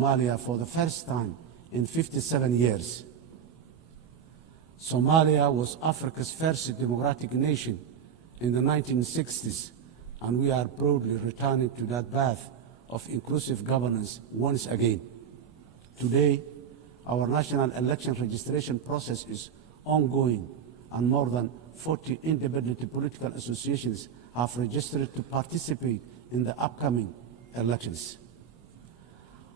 Somalia for the first time in 57 years. Somalia was Africa's first democratic nation in the 1960s, and we are proudly returning to that path of inclusive governance once again. Today, our national election registration process is ongoing, and more than 40 independent political associations have registered to participate in the upcoming elections.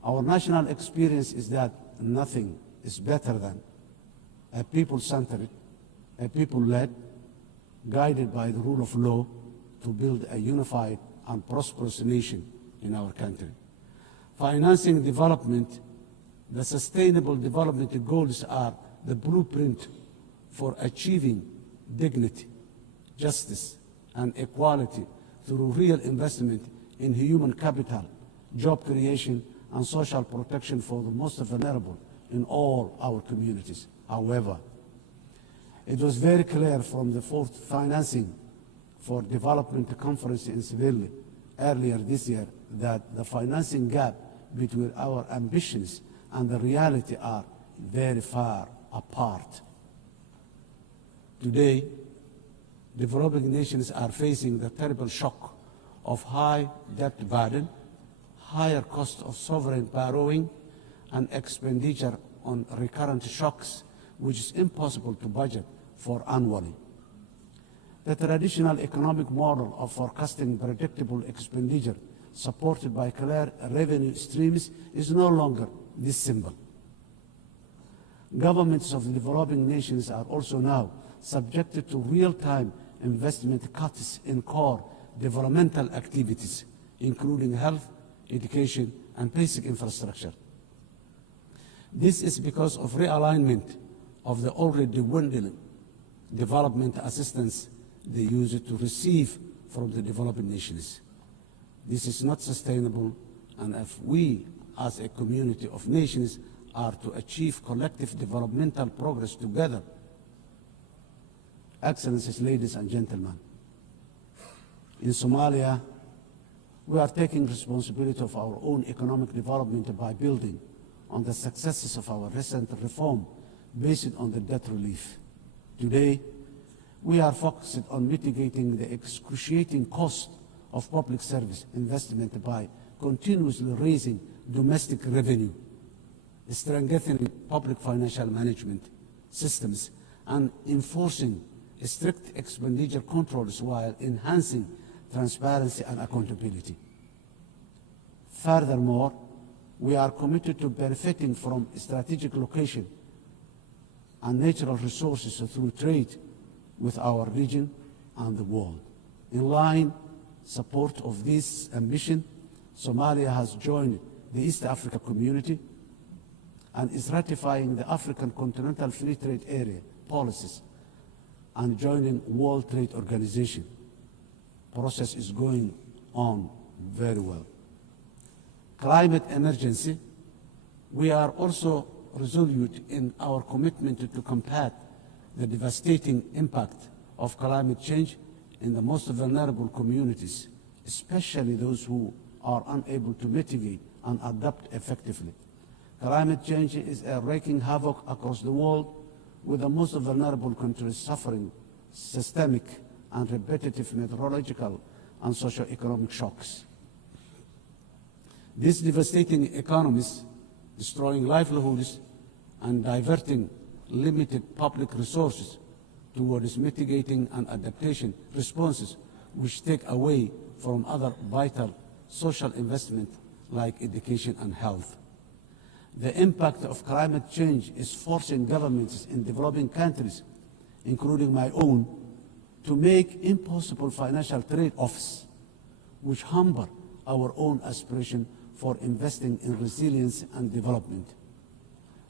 Our national experience is that nothing is better than a people-centered, a people-led, guided by the rule of law to build a unified and prosperous nation in our country. Financing development, the sustainable development goals are the blueprint for achieving dignity, justice, and equality through real investment in human capital, job creation, and social protection for the most vulnerable in all our communities. However, it was very clear from the fourth financing for development conference in Seville earlier this year that the financing gap between our ambitions and the reality are very far apart. Today, developing nations are facing the terrible shock of high debt burden, higher cost of sovereign borrowing, and expenditure on recurrent shocks, which is impossible to budget for annually. The traditional economic model of forecasting predictable expenditure supported by clear revenue streams is no longer this simple. Governments of the developing nations are also now subjected to real-time investment cuts in core developmental activities, including health, education, and basic infrastructure. This is because of realignment of the already dwindling development assistance they use to receive from the developing nations. This is not sustainable, and if we, as a community of nations, are to achieve collective developmental progress together. Excellencies, ladies and gentlemen, in Somalia, we are taking responsibility of our own economic development by building on the successes of our recent reform based on the debt relief. Today, we are focused on mitigating the excruciating cost of public service investment by continuously raising domestic revenue, strengthening public financial management systems, and enforcing strict expenditure controls while enhancing transparency and accountability. Furthermore, we are committed to benefiting from strategic location and natural resources through trade with our region and the world. In line support of this ambition, Somalia has joined the East Africa Community and is ratifying the African Continental Free Trade Area policies and joining World Trade Organization. Process is going on very well. Climate emergency, we are also resolute in our commitment to combat the devastating impact of climate change in the most vulnerable communities, especially those who are unable to mitigate and adapt effectively. Climate change is wreaking havoc across the world, with the most vulnerable countries suffering systemic and repetitive meteorological and socio-economic shocks. These devastating economies, destroying livelihoods and diverting limited public resources towards mitigating and adaptation responses, which take away from other vital social investment like education and health. The impact of climate change is forcing governments in developing countries, including my own, to make impossible financial trade-offs, which hamper our own aspiration for investing in resilience and development.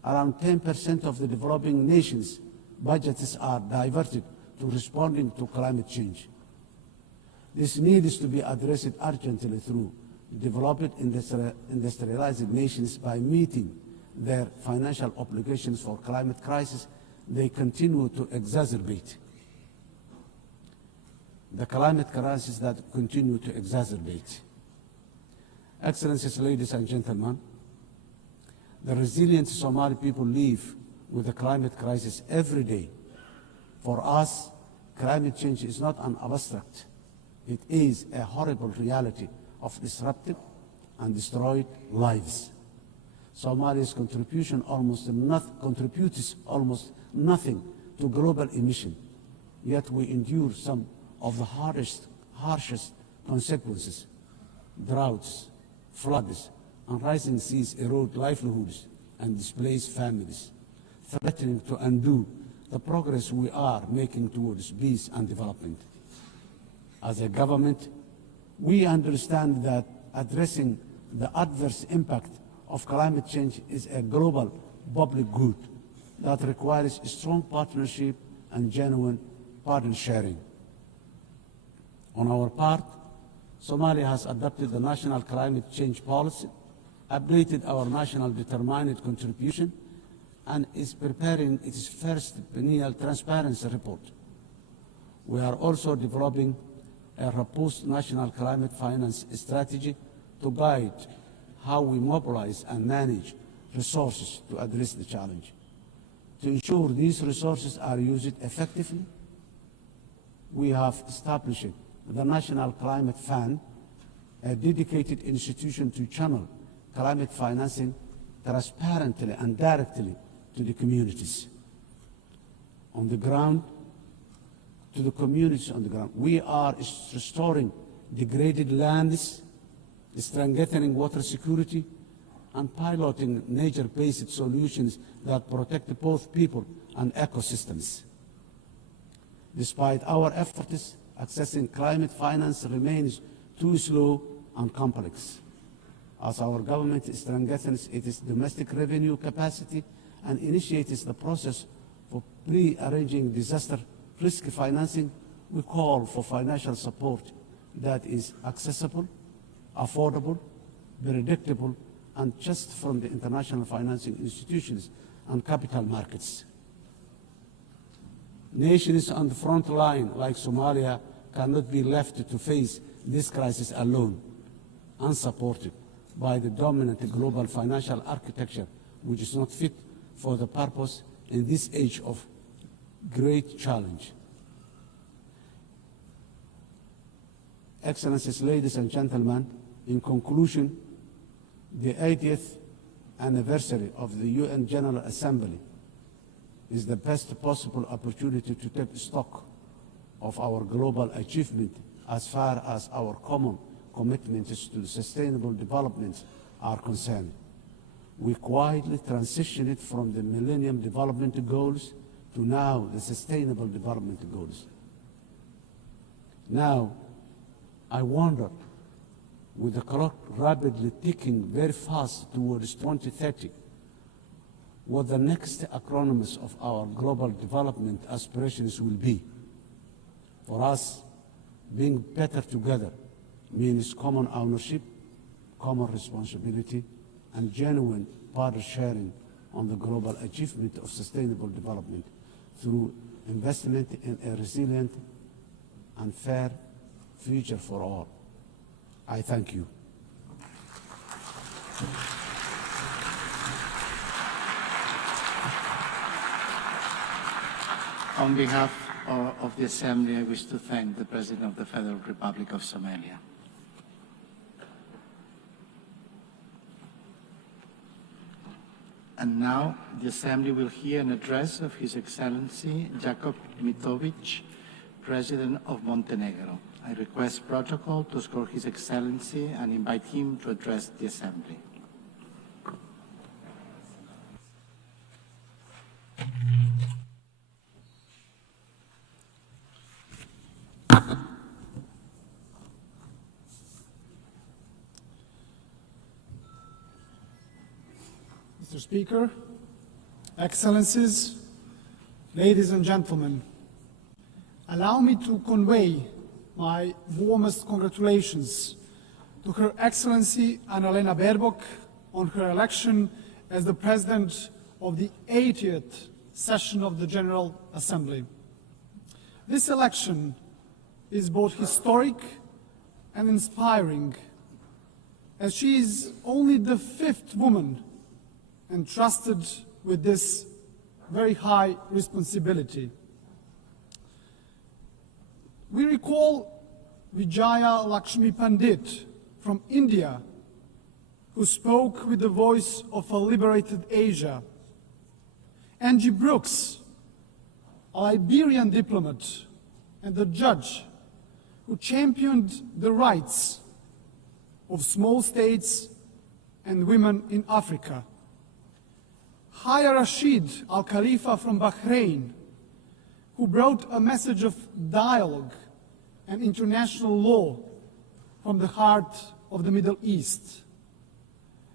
Around 10% of the developing nations' budgets are diverted to responding to climate change. This needs to be addressed urgently through developed industrialized nations by meeting their financial obligations for climate crisis they continue to exacerbate. The climate crisis that continue to exacerbate. Excellencies, ladies and gentlemen, The resilient Somali people live with the climate crisis every day. For us, climate change is not an abstract. It is a horrible reality of disrupted and destroyed lives. Somalia's contributes almost nothing to global emission, yet we endure some of the harshest consequences. Droughts, floods, and rising seas erode livelihoods and displace families, threatening to undo the progress we are making towards peace and development. As a government, we understand that addressing the adverse impact of climate change is a global public good that requires strong partnership and genuine burden sharing. On our part, Somalia has adopted the national climate change policy, updated our national determined contribution, and is preparing its first biennial transparency report. We are also developing a robust national climate finance strategy to guide how we mobilize and manage resources to address the challenge. To ensure these resources are used effectively, we have established the National Climate Fund, a dedicated institution to channel climate financing transparently and directly to the communities on the ground, to the communities on the ground. We are restoring degraded lands, strengthening water security, and piloting nature-based solutions that protect both people and ecosystems. Despite our efforts, accessing climate finance remains too slow and complex. As our government strengthens its domestic revenue capacity and initiates the process for pre-arranging disaster risk financing, we call for financial support that is accessible, affordable, predictable, and just from the international financing institutions and capital markets. Nations on the front line, like Somalia, cannot be left to face this crisis alone, unsupported by the dominant global financial architecture, which is not fit for the purpose in this age of great challenge. Excellencies, ladies and gentlemen, in conclusion, the 80th anniversary of the UN General Assembly is the best possible opportunity to take stock of our global achievement as far as our common commitments to sustainable development are concerned. We quietly transitioned from the Millennium Development Goals to now the Sustainable Development Goals. Now, I wonder, with the clock rapidly ticking very fast towards 2030, what the next acronyms of our global development aspirations will be. For us, being better together means common ownership, common responsibility, and genuine power sharing on the global achievement of sustainable development through investment in a resilient and fair future for all. I thank you. On behalf of the Assembly, I wish to thank the President of the Federal Republic of Somalia. And now the Assembly will hear an address of His Excellency Jakob Mitovic, President of Montenegro. I request protocol to escort His Excellency and invite him to address the Assembly. Mr. Speaker, Excellencies, ladies and gentlemen, allow me to convey my warmest congratulations to Her Excellency Annalena Baerbock on her election as the President of the 80th session of the General Assembly. This election is both historic and inspiring, as she is only the 5th woman entrusted with this very high responsibility. We recall Vijaya Lakshmi Pandit from India, who spoke with the voice of a liberated Asia. Angie Brooks, a Liberian diplomat and a judge who championed the rights of small states and women in Africa. Haya Rashid Al Khalifa from Bahrain, who brought a message of dialogue and international law from the heart of the Middle East.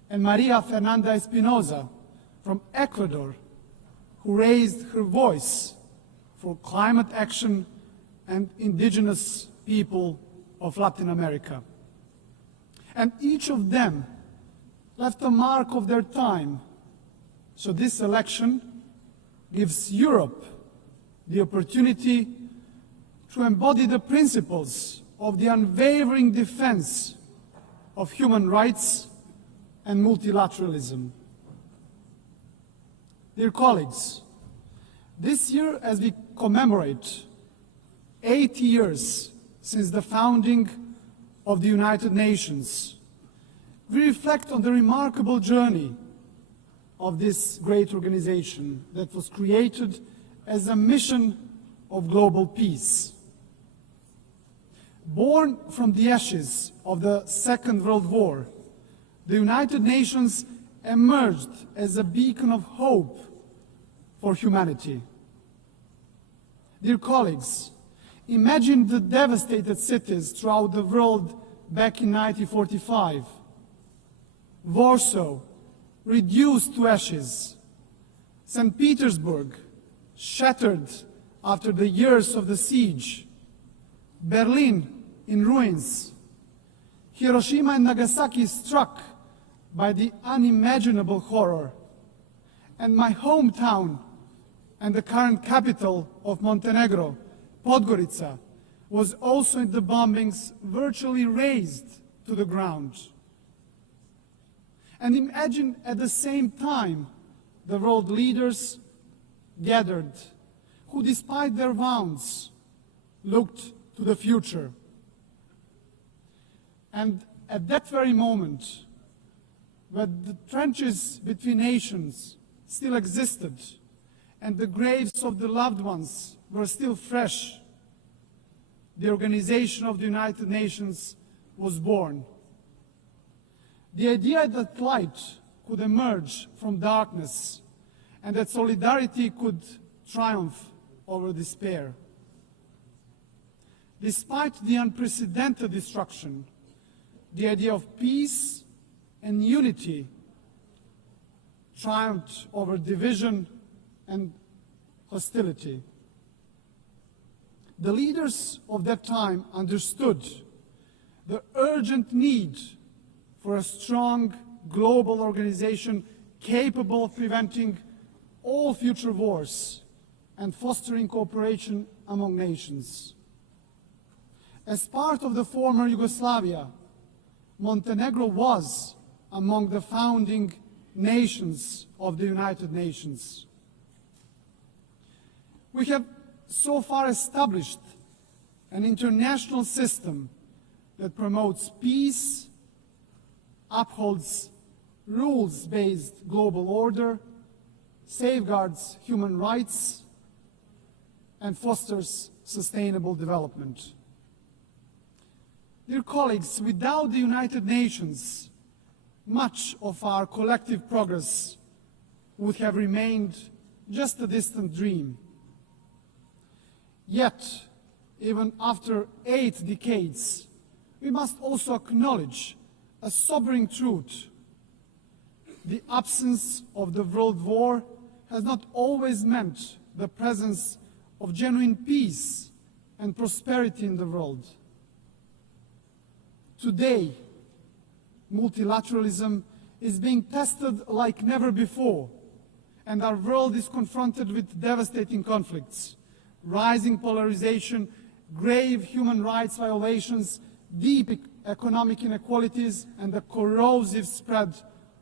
And Maria Fernanda Espinosa from Ecuador, who raised her voice for climate action and indigenous people of Latin America. And each of them left a mark of their time. So this election gives Europe the opportunity to embody the principles of the unwavering defense of human rights and multilateralism. Dear colleagues, this year, as we commemorate 80 years since the founding of the United Nations, we reflect on the remarkable journey of this great organization that was created as a mission of global peace. Born from the ashes of the Second World War, the United Nations emerged as a beacon of hope for humanity. Dear colleagues, imagine the devastated cities throughout the world back in 1945. Warsaw, reduced to ashes. St. Petersburg, shattered after the years of the siege. Berlin, in ruins. Hiroshima and Nagasaki struck by the unimaginable horror. And my hometown and the current capital of Montenegro, Podgorica, was also in the bombings virtually razed to the ground. And imagine at the same time the world leaders gathered, who despite their wounds looked to the future. And at that very moment, when the trenches between nations still existed and the graves of the loved ones were still fresh, the Organization of the United Nations was born. The idea that light could emerge from darkness and that solidarity could triumph over despair. Despite the unprecedented destruction, the idea of peace and unity triumphed over division and hostility. The leaders of that time understood the urgent need for a strong global organization capable of preventing all future wars and fostering cooperation among nations. As part of the former Yugoslavia, Montenegro was among the founding nations of the United Nations. We have so far established an international system that promotes peace, upholds rules-based global order, safeguards human rights, and fosters sustainable development. Dear colleagues, without the United Nations, much of our collective progress would have remained just a distant dream. Yet, even after 8 decades, we must also acknowledge a sobering truth. The absence of the World War has not always meant the presence of genuine peace and prosperity in the world. Today, multilateralism is being tested like never before, and our world is confronted with devastating conflicts, rising polarization, grave human rights violations, deep economic inequalities, and the corrosive spread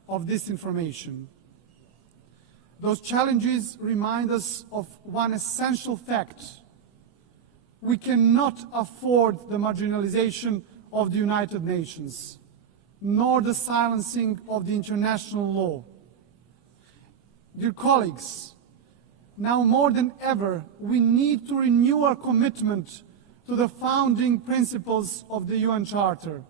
of disinformation. Those challenges remind us of one essential fact. We cannot afford the marginalization of the United Nations, nor the silencing of the international law. Dear colleagues, now more than ever, we need to renew our commitment to the founding principles of the UN Charter.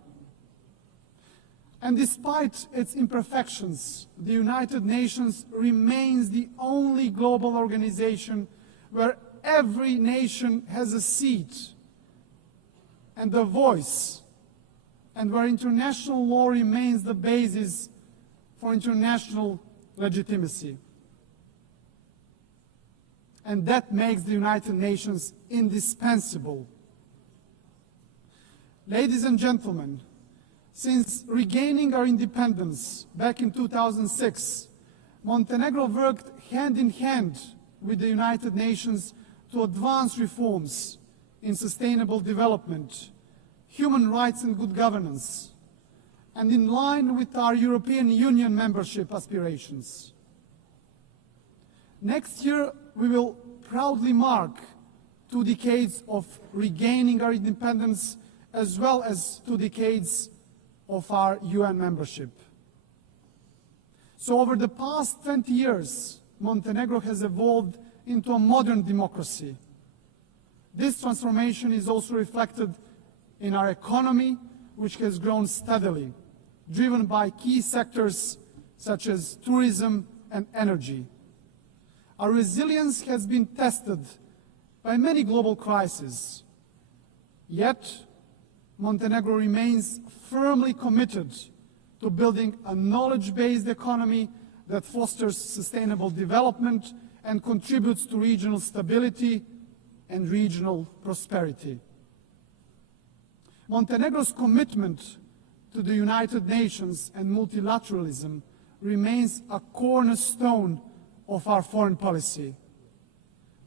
And despite its imperfections, the United Nations remains the only global organization where every nation has a seat and a voice, and where international law remains the basis for international legitimacy. And that makes the United Nations indispensable. Ladies and gentlemen, since regaining our independence back in 2006, Montenegro worked hand in hand with the United Nations to advance reforms in sustainable development, human rights and good governance, and in line with our European Union membership aspirations. Next year, we will proudly mark 2 decades of regaining our independence, as well as 2 decades of our UN membership. So over the past 20 years, Montenegro has evolved into a modern democracy. This transformation is also reflected in our economy, which has grown steadily, driven by key sectors such as tourism and energy. Our resilience has been tested by many global crises, yet Montenegro remains firmly committed to building a knowledge-based economy that fosters sustainable development and contributes to regional stability and regional prosperity. Montenegro's commitment to the United Nations and multilateralism remains a cornerstone of our foreign policy,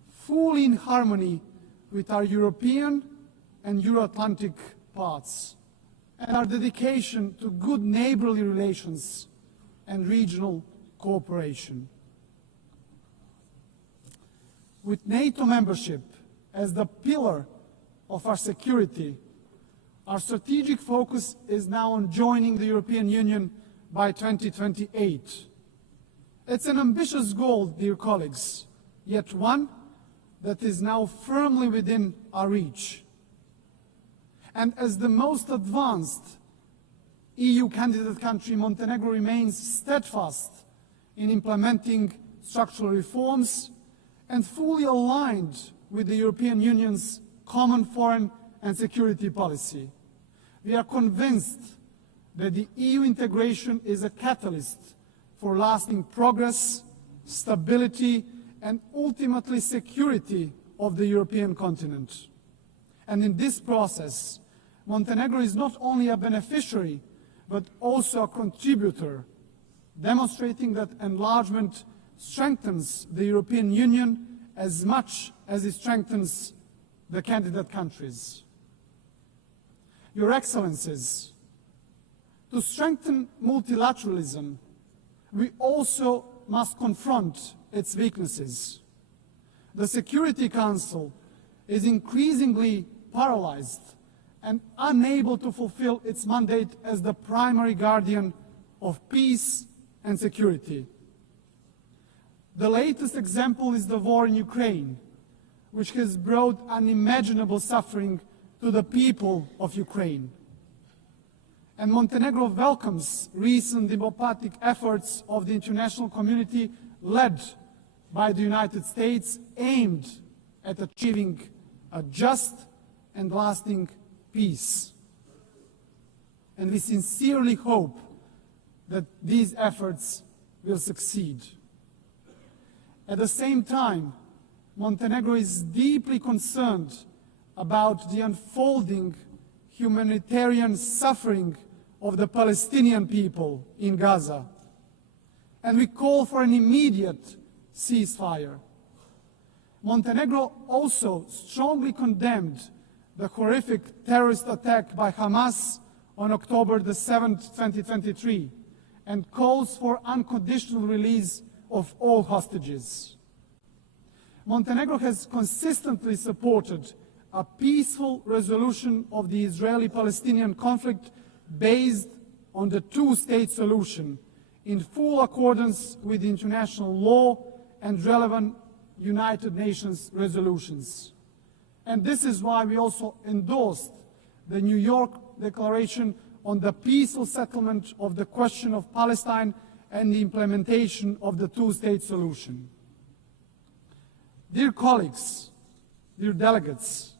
fully in harmony with our European and Euro-Atlantic paths, and our dedication to good neighborly relations and regional cooperation. With NATO membership as the pillar of our security, our strategic focus is now on joining the European Union by 2028. It's an ambitious goal, dear colleagues, yet one that is now firmly within our reach. And as the most advanced EU candidate country, Montenegro remains steadfast in implementing structural reforms and fully aligned with the European Union's common foreign and security policy. We are convinced that the EU integration is a catalyst for lasting progress, stability, and ultimately security of the European continent. And in this process, Montenegro is not only a beneficiary, but also a contributor, demonstrating that enlargement strengthens the European Union as much as it strengthens the candidate countries. Your Excellencies, to strengthen multilateralism, we also must confront its weaknesses. The Security Council is increasingly paralyzed and unable to fulfill its mandate as the primary guardian of peace and security. The latest example is the war in Ukraine, which has brought unimaginable suffering to the people of Ukraine. And Montenegro welcomes recent diplomatic efforts of the international community led by the United States, aimed at achieving a just and lasting peace. And we sincerely hope that these efforts will succeed. At the same time, Montenegro is deeply concerned about the unfolding humanitarian suffering of the Palestinian people in Gaza. And we call for an immediate ceasefire. Montenegro also strongly condemned the horrific terrorist attack by Hamas on October the 7th, 2023, and calls for unconditional release of all hostages. Montenegro has consistently supported a peaceful resolution of the Israeli-Palestinian conflict based on the two-state solution in full accordance with international law and relevant United Nations resolutions. And this is why we also endorsed the New York Declaration on the peaceful settlement of the question of Palestine and the implementation of the two-state solution. Dear colleagues, dear delegates,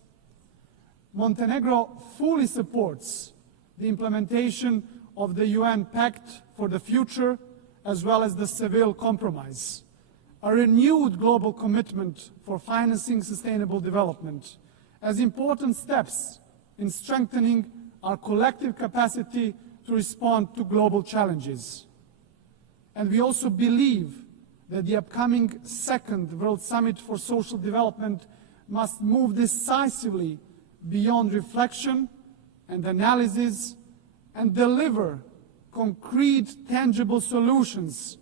Montenegro fully supports the implementation of the UN Pact for the Future as well as the Seville Compromise, a renewed global commitment for financing sustainable development as important steps in strengthening our collective capacity to respond to global challenges. And we also believe that the upcoming second World Summit for Social Development must move decisively beyond reflection and analysis and deliver concrete, tangible solutions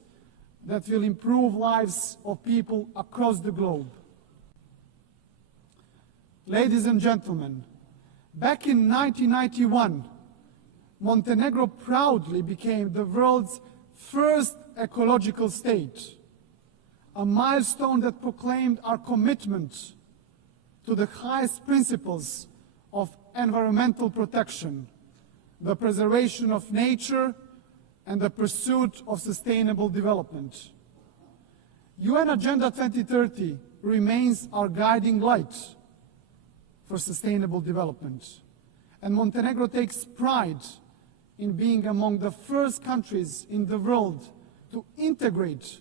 that will improve lives of people across the globe. Ladies and gentlemen, back in 1991, Montenegro proudly became the world's first ecological state, a milestone that proclaimed our commitment to the highest principles of environmental protection, the preservation of nature, and the pursuit of sustainable development. UN Agenda 2030 remains our guiding light for sustainable development, and Montenegro takes pride in being among the first countries in the world to integrate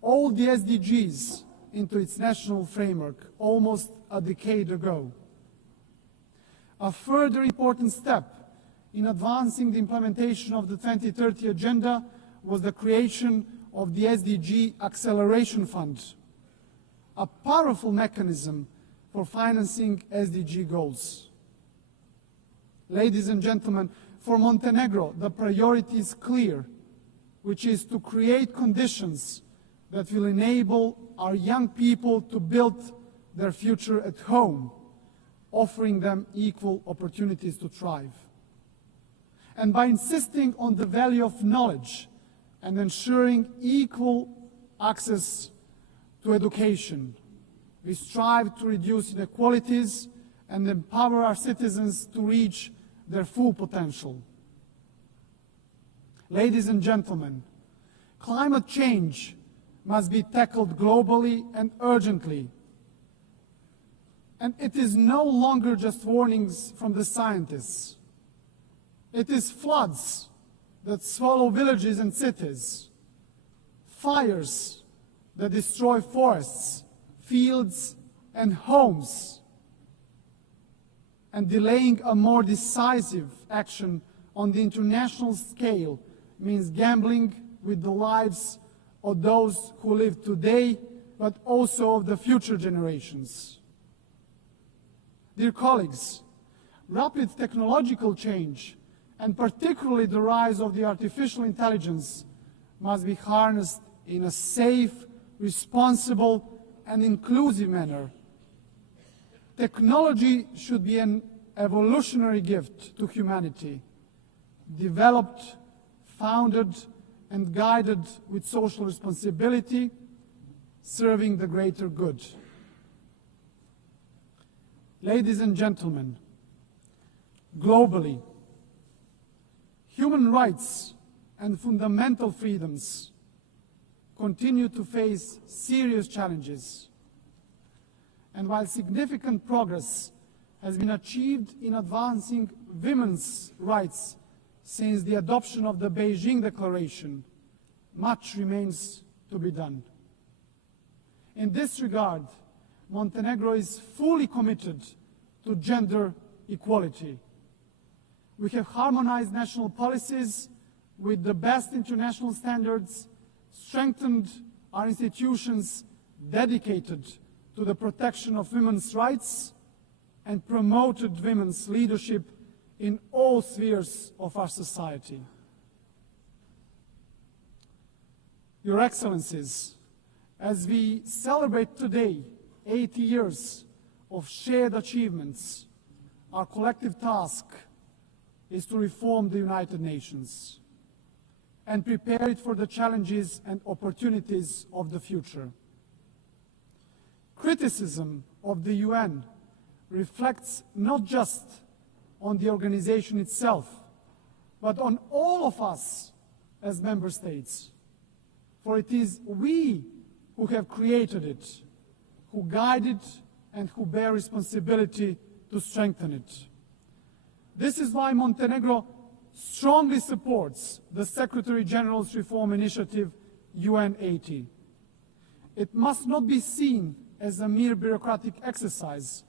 all the SDGs into its national framework almost a decade ago. A further important step in advancing the implementation of the 2030 Agenda was the creation of the SDG Acceleration Fund, a powerful mechanism for financing SDG goals. Ladies and gentlemen, for Montenegro, the priority is clear, which is to create conditions that will enable our young people to build their future at home, offering them equal opportunities to thrive. And by insisting on the value of knowledge and ensuring equal access to education, we strive to reduce inequalities and empower our citizens to reach their full potential. Ladies and gentlemen, climate change must be tackled globally and urgently. And it is no longer just warnings from the scientists. It is floods that swallow villages and cities, fires that destroy forests, fields, and homes, and delaying a more decisive action on the international scale means gambling with the lives of those who live today, but also of the future generations. Dear colleagues, rapid technological change, and particularly the rise of the artificial intelligence, must be harnessed in a safe, responsible, and inclusive manner. Technology should be an evolutionary gift to humanity, developed, founded, and guided with social responsibility, serving the greater good. Ladies and gentlemen, globally, human rights and fundamental freedoms continue to face serious challenges. And while significant progress has been achieved in advancing women's rights since the adoption of the Beijing Declaration, much remains to be done. In this regard, Montenegro is fully committed to gender equality. We have harmonized national policies with the best international standards, strengthened our institutions dedicated to the protection of women's rights, and promoted women's leadership in all spheres of our society. Your Excellencies, As we celebrate today 80 years of shared achievements, our collective task is to reform the United Nations and prepare it for the challenges and opportunities of the future. Criticism of the UN reflects not just on the organization itself, but on all of us as member states. For it is we who have created it, who guide it, and who bear responsibility to strengthen it. This is why Montenegro strongly supports the Secretary General's reform initiative, UN 80. It must not be seen as a mere bureaucratic exercise,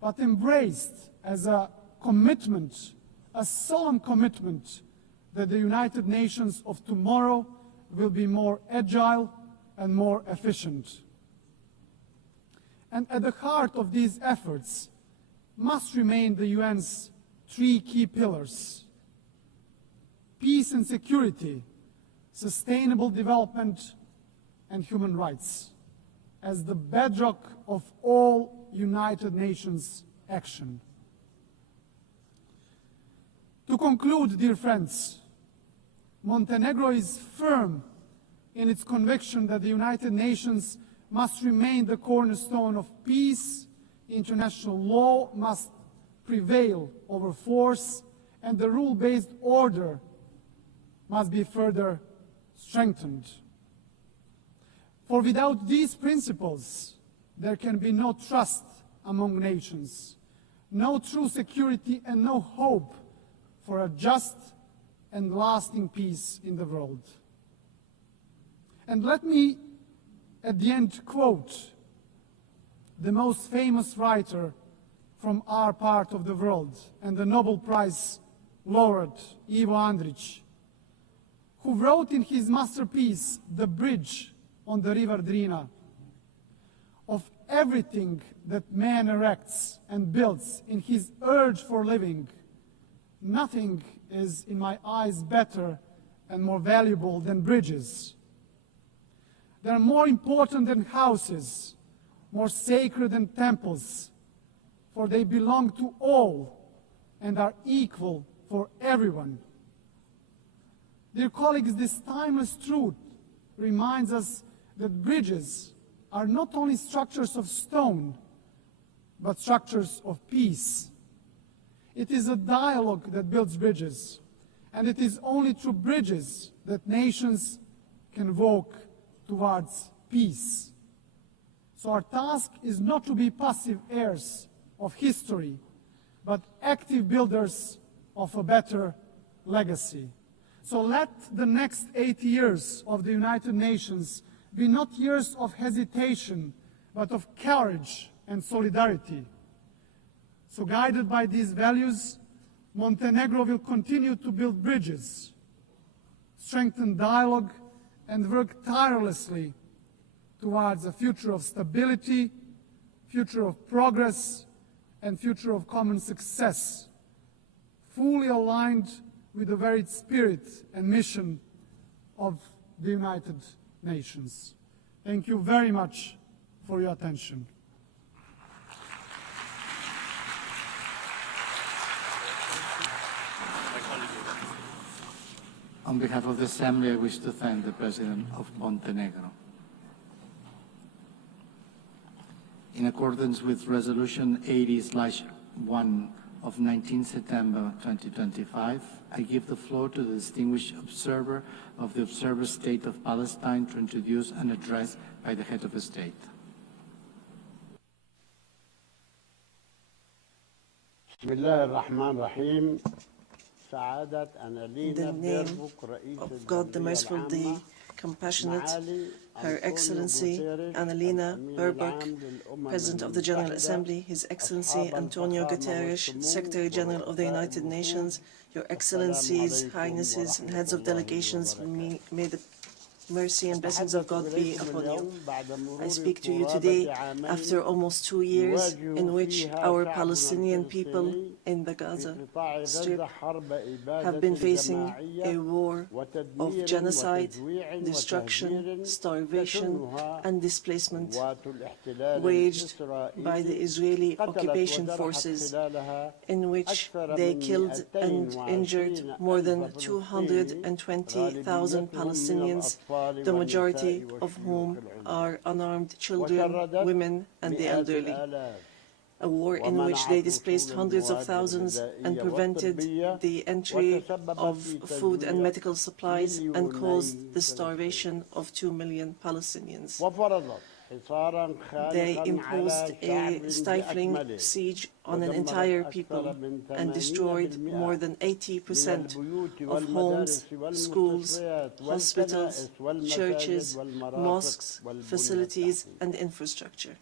but embraced as a commitment, a solemn commitment that the United Nations of tomorrow will be more agile and more efficient. And at the heart of these efforts must remain the UN's three key pillars: peace and security, sustainable development, and human rights, as the bedrock of all United Nations action. To conclude, dear friends, Montenegro is firm in its conviction that the United Nations must remain the cornerstone of peace, international law must prevail over force, and the rule-based order must be further strengthened. For without these principles, there can be no trust among nations, no true security, and no hope for a just and lasting peace in the world. And let me, at the end, quote the most famous writer from our part of the world and the Nobel Prize laureate, Ivo Andrić, who wrote in his masterpiece, The Bridge on the River Drina, "Of everything that man erects and builds in his urge for living, nothing is, in my eyes, better and more valuable than bridges. They are more important than houses, more sacred than temples, for they belong to all and are equal for everyone." Dear colleagues, this timeless truth reminds us that bridges are not only structures of stone, but structures of peace. It is a dialogue that builds bridges, and it is only through bridges that nations can walk towards peace. So our task is not to be passive heirs of history, but active builders of a better legacy. So let the next 80 years of the United Nations be not years of hesitation, but of courage and solidarity. So guided by these values, Montenegro will continue to build bridges, strengthen dialogue, and work tirelessly towards a future of stability, future of progress, and future of common success, fully aligned with the very spirit and mission of the United Nations. Thank you very much for your attention. On behalf of the Assembly, I wish to thank the President of Montenegro. In accordance with Resolution 80/1 of 19 September 2025, I give the floor to the distinguished observer of the Observer State of Palestine to introduce an address by the head of the state. In the name of God, the Merciful, the Compassionate, Her Excellency Annalena Baerbock, President of the General Assembly, His Excellency Antonio Guterres, Secretary General of the United Nations, Your Excellencies, Highnesses, and Heads of Delegations, may the Mercy and blessings of God be upon you. I speak to you today after almost 2 years in which our Palestinian people in the Gaza Strip have been facing a war of genocide, destruction, starvation, and displacement waged by the Israeli occupation forces, in which they killed and injured more than 220,000 Palestinians, the majority of whom are unarmed children, women, and the elderly. A war in which they displaced hundreds of thousands and prevented the entry of food and medical supplies and caused the starvation of 2 million Palestinians. They imposed a stifling siege on an entire people and destroyed more than 80% of homes, schools, hospitals, churches, mosques, facilities, and infrastructure.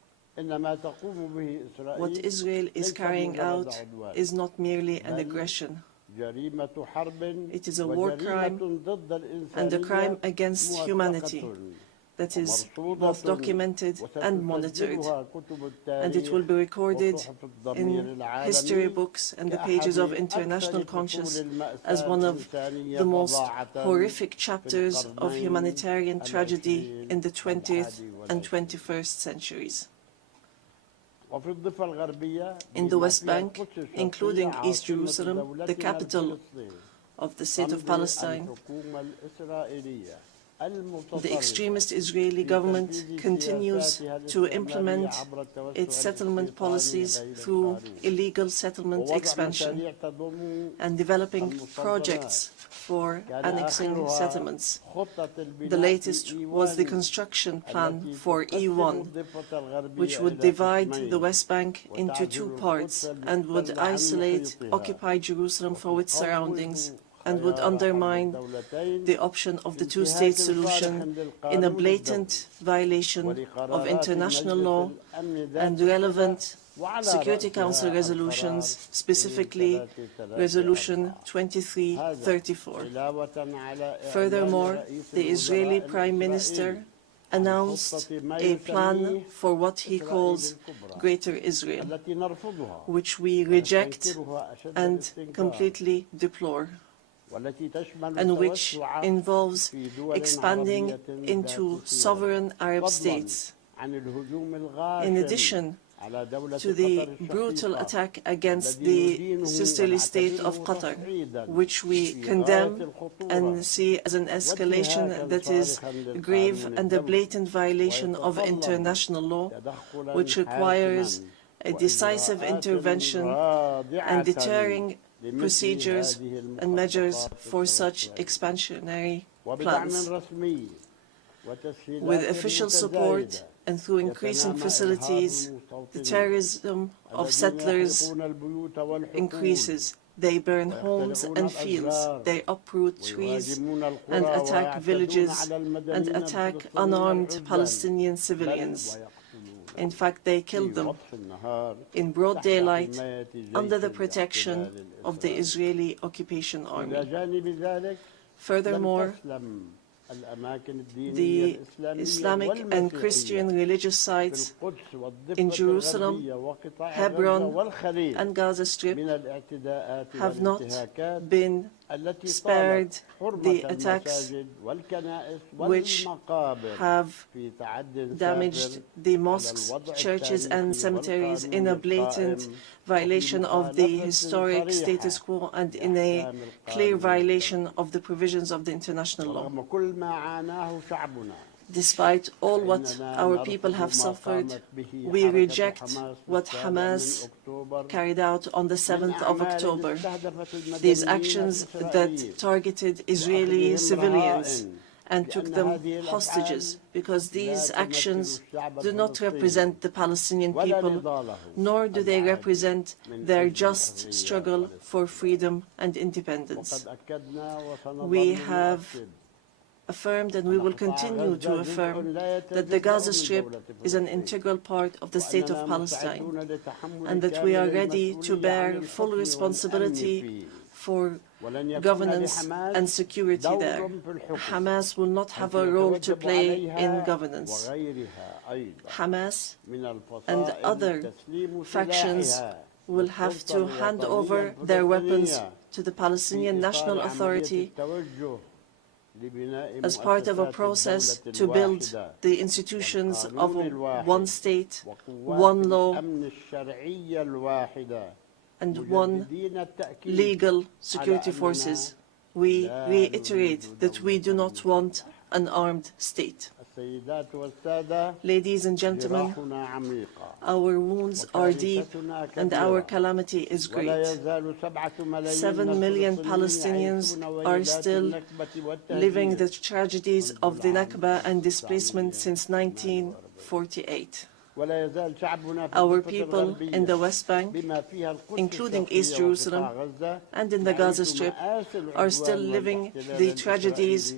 What Israel is carrying out is not merely an aggression. It is a war crime and a crime against humanity that is both documented and monitored, and it will be recorded in history books and the pages of international conscience as one of the most horrific chapters of humanitarian tragedy in the 20th and 21st centuries. In the West Bank, including East Jerusalem, the capital of the State of Palestine, the extremist Israeli government continues to implement its settlement policies through illegal settlement expansion and developing projects for annexing settlements. The latest was the construction plan for E1, which would divide the West Bank into 2 parts and would isolate occupied Jerusalem from its surroundings and would undermine the option of the two-state solution in a blatant violation of international law and relevant Security Council resolutions, specifically Resolution 2334. Furthermore, the Israeli Prime Minister announced a plan for what he calls Greater Israel, which we reject and completely deplore, and which involves expanding into sovereign Arab states. In addition to the brutal attack against the sisterly state of Qatar, which we condemn and see as an escalation that is grave and a blatant violation of international law, which requires a decisive intervention and deterring procedures and measures for such expansionary plans. With official support and through increasing facilities, the terrorism of settlers increases. They burn homes and fields, they uproot trees and attack villages and attack unarmed Palestinian civilians. In fact, they killed them in broad daylight under the protection of the Israeli occupation army. Furthermore, the Islamic and Christian religious sites in Jerusalem, Hebron, and Gaza Strip have not been spared the attacks which have damaged the mosques, churches, and cemeteries in a blatant violation of the historic status quo and in a clear violation of the provisions of the international law. Despite all what our people have suffered, we reject what Hamas carried out on the 7th of October. These actions that targeted Israeli civilians and took them hostages, because these actions do not represent the Palestinian people, nor do they represent their just struggle for freedom and independence. We have affirmed, and we will continue to affirm, that the Gaza Strip is an integral part of the State of Palestine, and that we are ready to bear full responsibility for governance and security there. Hamas will not have a role to play in governance. Hamas and other factions will have to hand over their weapons to the Palestinian National Authority as part of a process to build the institutions of one state, one law, and one legal security forces. We reiterate that we do not want an armed state. Ladies and gentlemen, our wounds are deep and our calamity is great. 7 million Palestinians are still living the tragedies of the Nakba and displacement since 1948. Our people in the West Bank, including East Jerusalem and in the Gaza Strip, are still living the tragedies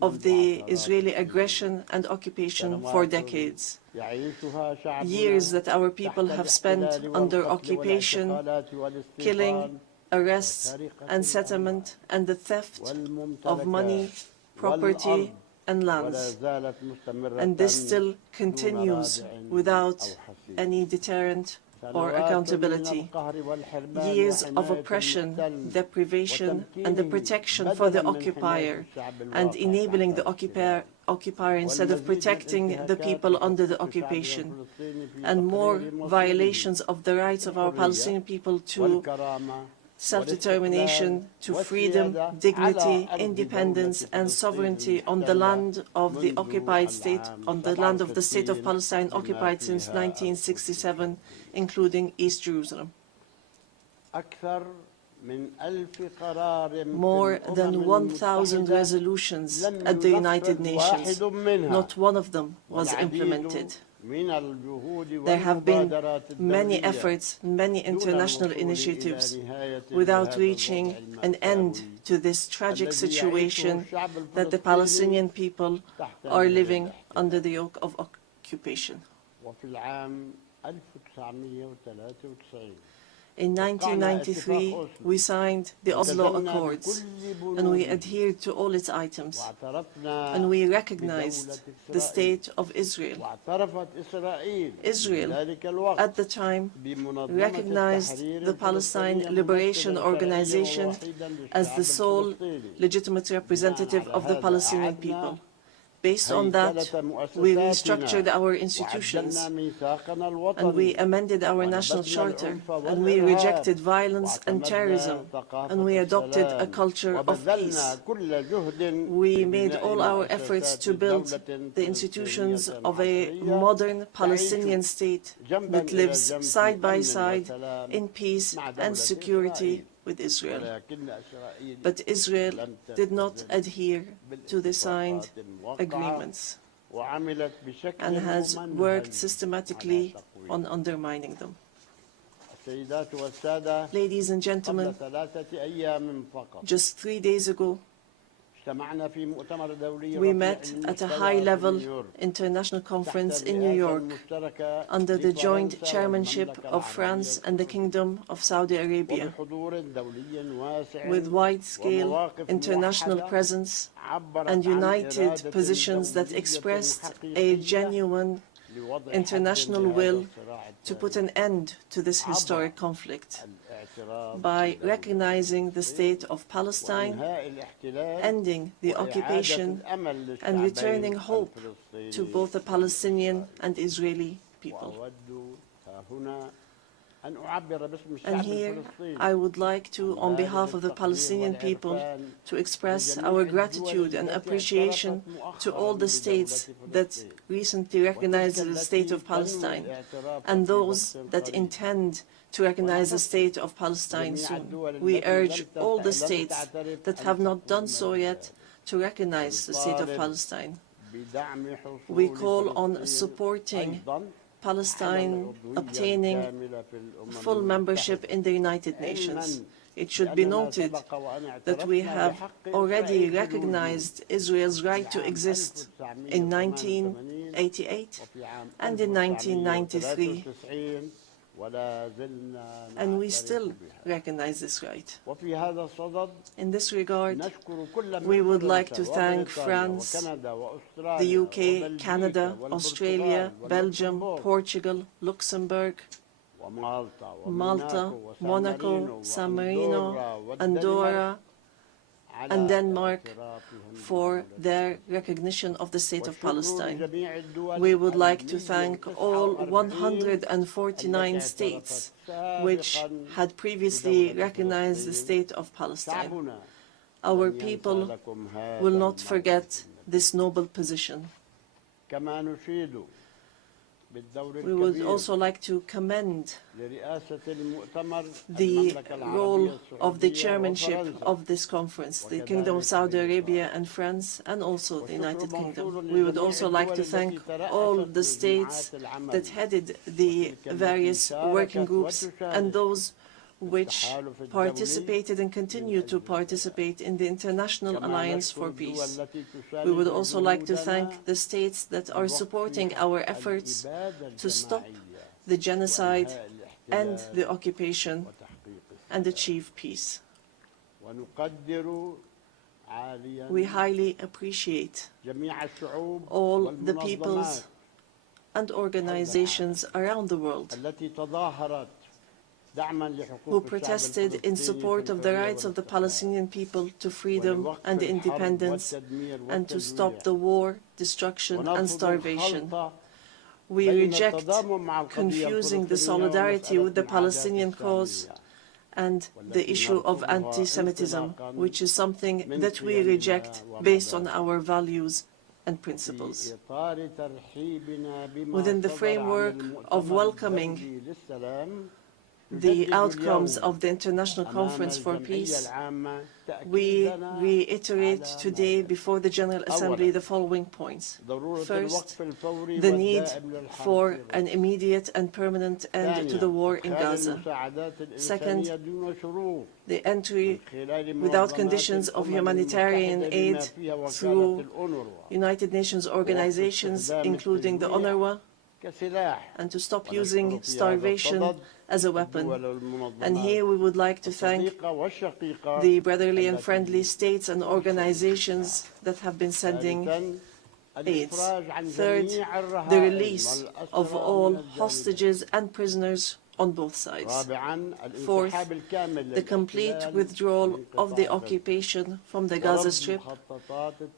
of the Israeli aggression and occupation for decades. Years that our people have spent under occupation, killing, arrests, and settlement, and the theft of money, property, and lands. And this still continues without any deterrent or accountability. Years of oppression, deprivation, and the protection for the occupier, and enabling the occupier instead of protecting the people under the occupation, and more violations of the rights of our Palestinian people to self-determination, to freedom, dignity, independence, and sovereignty on the land of the occupied state, on the land of the State of Palestine occupied since 1967, including East Jerusalem. More than 1,000 resolutions at the United Nations, not one of them was implemented. There have been many efforts, many international initiatives without reaching an end to this tragic situation that the Palestinian people are living under the yoke of occupation. In 1993, we signed the Oslo Accords, and we adhered to all its items, and we recognized the State of Israel. Israel, at the time, recognized the Palestine Liberation Organization as the sole legitimate representative of the Palestinian people. Based on that, we restructured our institutions, and we amended our national charter, and we rejected violence and terrorism, and we adopted a culture of peace. We made all our efforts to build the institutions of a modern Palestinian state that lives side by side in peace and security with Israel. But Israel did not adhere to the signed agreements and has worked systematically on undermining them. Ladies and gentlemen, just 3 days ago, we met at a high-level international conference in New York under the joint chairmanship of France and the Kingdom of Saudi Arabia, with wide-scale international presence and united positions that expressed a genuine international will to put an end to this historic conflict by recognizing the State of Palestine, ending the occupation, and returning hope to both the Palestinian and Israeli people. And here I would like to, on behalf of the Palestinian people, to express our gratitude and appreciation to all the states that recently recognized the State of Palestine and those that intend to recognize the State of Palestine soon. We urge all the states that have not done so yet to recognize the State of Palestine. We call on supporting Palestine obtaining full membership in the United Nations. It should be noted that we have already recognized Israel's right to exist in 1988 and in 1993, and we still recognize this right. In this regard, we would like to thank France, the UK, Canada, Australia, Belgium, Portugal, Luxembourg, Malta, Monaco, San Marino, Andorra, and Denmark for their recognition of the State of Palestine. We would like to thank all 149 states which had previously recognized the State of Palestine. Our people will not forget this noble position. We would also like to commend the role of the chairmanship of this conference, the Kingdom of Saudi Arabia and France, and also the United Kingdom. We would also like to thank all the states that headed the various working groups and those which participated and continue to participate in the International Alliance for Peace. We would also like to thank the states that are supporting our efforts to stop the genocide and the occupation and achieve peace. We highly appreciate all the peoples and organizations around the world who protested in support of the rights of the Palestinian people to freedom and independence and to stop the war, destruction and starvation. We reject confusing the solidarity with the Palestinian cause and the issue of anti-Semitism, which is something that we reject based on our values and principles. Within the framework of welcoming the outcomes of the International Conference for Peace, we reiterate today before the General Assembly the following points. First, the need for an immediate and permanent end to the war in Gaza. Second, the entry without conditions of humanitarian aid through United Nations organizations, including the UNRWA, and to stop using starvation as a weapon. And here we would like to thank the brotherly and friendly states and organizations that have been sending aid. Third, the release of all hostages and prisoners on both sides. Fourth, the complete withdrawal of the occupation from the Gaza Strip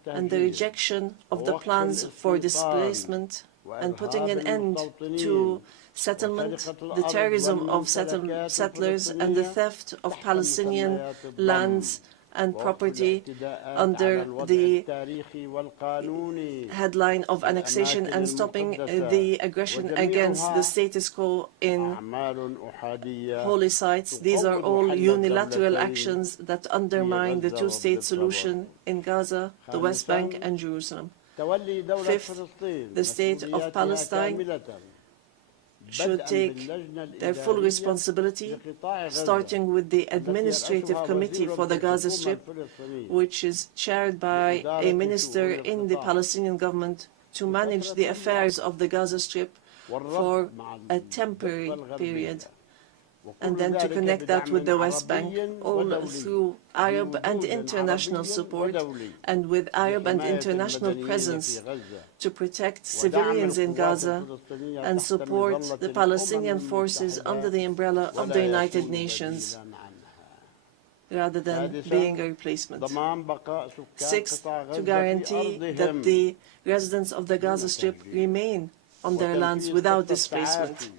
and the rejection of the plans for displacement and putting an end to settlement, the terrorism of settlers, and the theft of Palestinian lands and property under the headline of annexation, and stopping the aggression against the status quo in holy sites. These are all unilateral actions that undermine the two-state solution in Gaza, the West Bank, and Jerusalem. Fifth, the State of Palestine should take their full responsibility, starting with the Administrative Committee for the Gaza Strip, which is chaired by a minister in the Palestinian government, to manage the affairs of the Gaza Strip for a temporary period, and then to connect that with the West Bank, all through Arab and international support, and with Arab and international presence to protect civilians in Gaza and support the Palestinian forces under the umbrella of the United Nations, rather than being a replacement. Sixth, to guarantee that the residents of the Gaza Strip remain on their lands without displacement,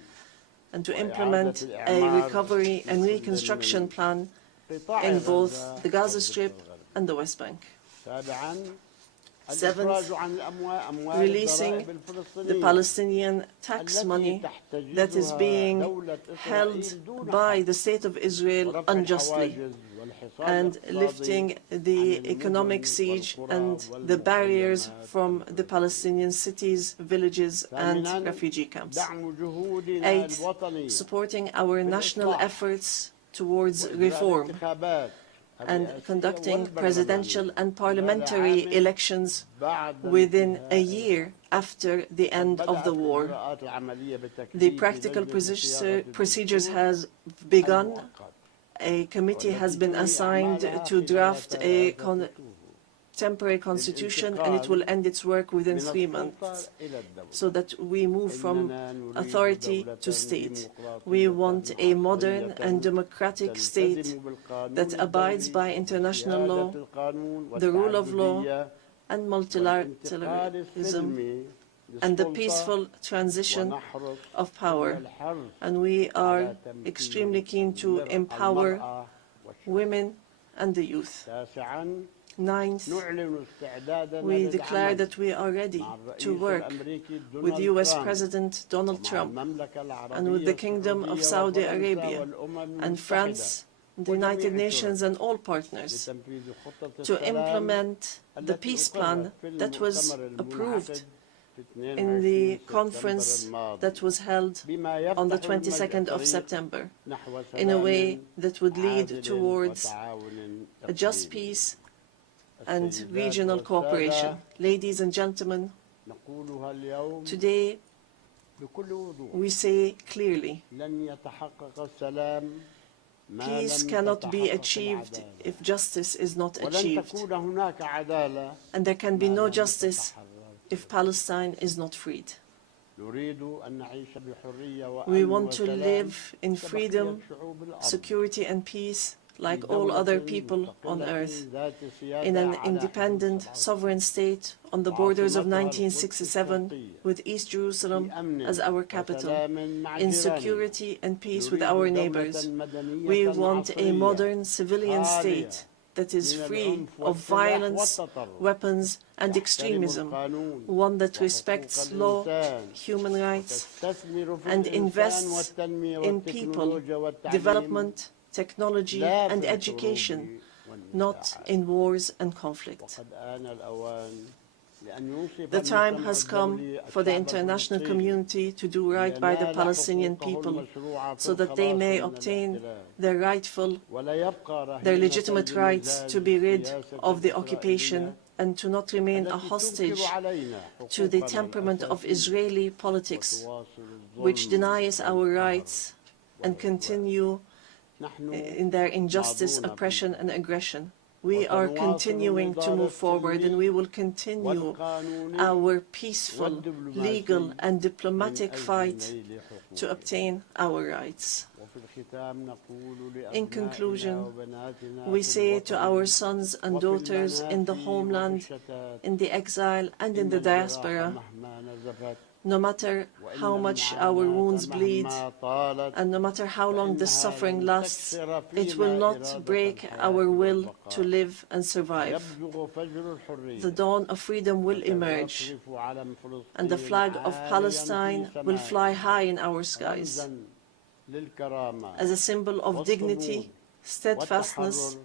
and to implement a recovery and reconstruction plan in both the Gaza Strip and the West Bank. Seventh, releasing the Palestinian tax money that is being held by the State of Israel unjustly, and lifting the economic siege and the barriers from the Palestinian cities, villages, and refugee camps. Eighth, supporting our national efforts towards reform and conducting presidential and parliamentary elections within a year after the end of the war. The practical procedures has begun. A committee has been assigned to draft a temporary constitution, and it will end its work within 3 months, so that we move from authority to state. We want a modern and democratic state that abides by international law, the rule of law, and multilateralism, and the peaceful transition of power. And we are extremely keen to empower women and the youth. Ninth, we declare that we are ready to work with US President Donald Trump and with the Kingdom of Saudi Arabia and France, the United Nations and all partners to implement the peace plan that was approved in the conference that was held on the 22nd of September in a way that would lead towards a just peace and regional cooperation. Ladies and gentlemen, today we say clearly, peace cannot be achieved if justice is not achieved, and there can be no justice if Palestine is not freed. We want to live in freedom, security and peace like all other people on earth, in an independent, sovereign state on the borders of 1967, with East Jerusalem as our capital, in security and peace with our neighbors. We want a modern civilian state that is free of violence, weapons, and extremism, one that respects law, human rights, and invests in people, development, technology and education, not in wars and conflict. The time has come for the international community to do right by the Palestinian people so that they may obtain their legitimate rights to be rid of the occupation and to not remain a hostage to the temperament of Israeli politics, which denies our rights and continue in their injustice, oppression and aggression. We are continuing to move forward, and we will continue our peaceful, legal and diplomatic fight to obtain our rights. In conclusion, we say to our sons and daughters in the homeland, in the exile and in the diaspora, no matter how much our wounds bleed, and no matter how long the suffering lasts, it will not break our will to live and survive. The dawn of freedom will emerge, and the flag of Palestine will fly high in our skies as a symbol of dignity, steadfastness,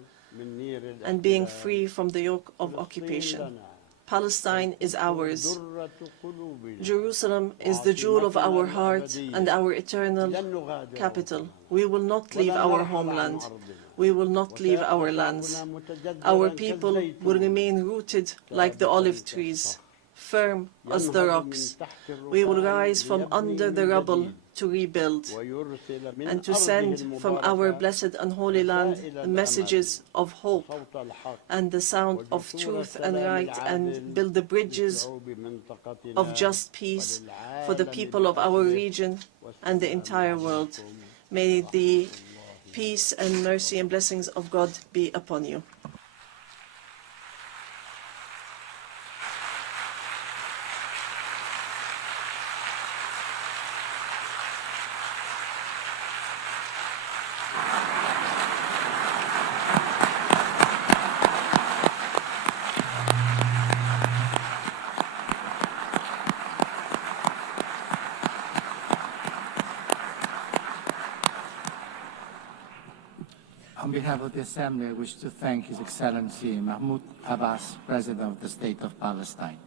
and being free from the yoke of occupation. Palestine is ours. Jerusalem is the jewel of our heart and our eternal capital. We will not leave our homeland. We will not leave our lands. Our people will remain rooted like the olive trees, firm as the rocks. We will rise from under the rubble to rebuild and to send from our blessed and holy land messages of hope and the sound of truth and right, and build the bridges of just peace for the people of our region and the entire world. May the peace and mercy and blessings of God be upon you. On behalf of the Assembly, I wish to thank His Excellency Mahmoud Abbas, President of the State of Palestine.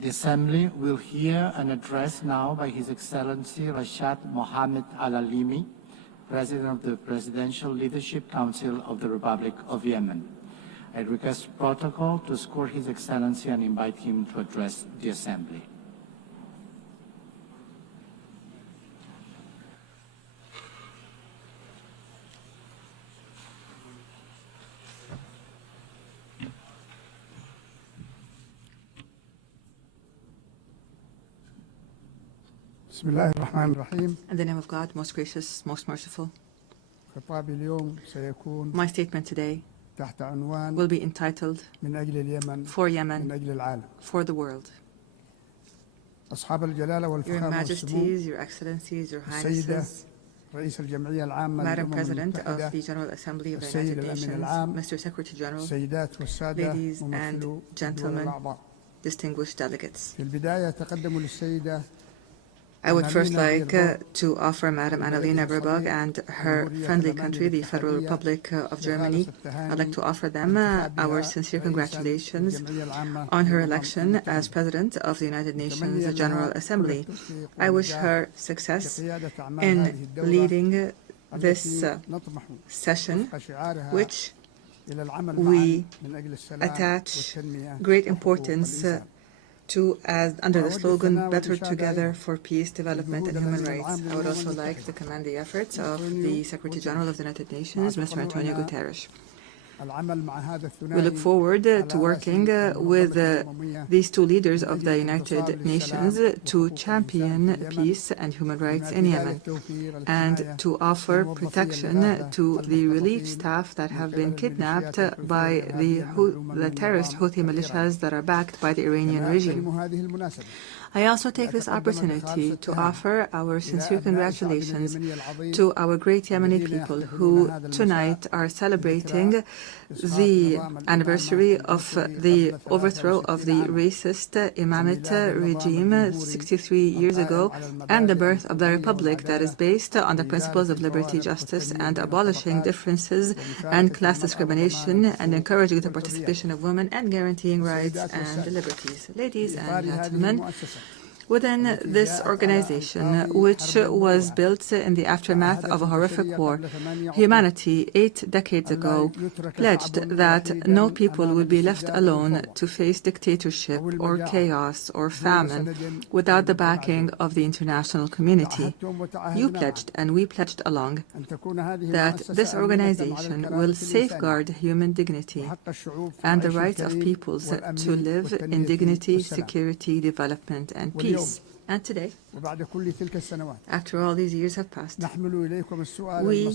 The Assembly will hear an address now by His Excellency Rashad Mohammed Al-Alimi, President of the Presidential Leadership Council of the Republic of Yemen. I request protocol to escort His Excellency and invite him to address the Assembly. In the name of God, most gracious, most merciful. My statement today will be entitled For Yemen, for the world. Your Majesties, Your Excellencies, Your Highnesses, Madam President of the General Assembly of the United Nations, Mr. Secretary General, ladies and gentlemen, distinguished delegates. I would first like to offer Madam Annalena Baerbock and her friendly country, the Federal Republic of Germany, I'd like to offer them our sincere congratulations on her election as President of the United Nations General Assembly. I wish her success in leading this session, which we attach great importance to as under the slogan, Better Together for Peace, Development and Human Rights. I would also like to commend the efforts of the Secretary General of the United Nations, Mr. Antonio Guterres. We look forward to working with these two leaders of the United Nations to champion peace and human rights in Yemen and to offer protection to the relief staff that have been kidnapped by the terrorist Houthi militias that are backed by the Iranian regime. I also take this opportunity to offer our sincere congratulations to our great Yemeni people who tonight are celebrating the anniversary of the overthrow of the racist Imamate regime 63 years ago and the birth of the republic that is based on the principles of liberty, justice, and abolishing differences and class discrimination and encouraging the participation of women and guaranteeing rights and liberties. Ladies and gentlemen, within this organization, which was built in the aftermath of a horrific war, humanity 8 decades ago pledged that no people would be left alone to face dictatorship or chaos or famine without the backing of the international community. You pledged, and we pledged along, that this organization will safeguard human dignity and the rights of peoples to live in dignity, security, development, and peace. And today, after all these years have passed, we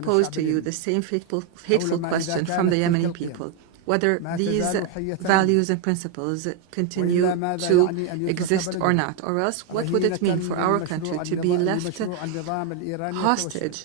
pose to you the same hateful question from the Yemeni people, whether these values and principles continue to exist or not, or else what would it mean for our country to be left hostage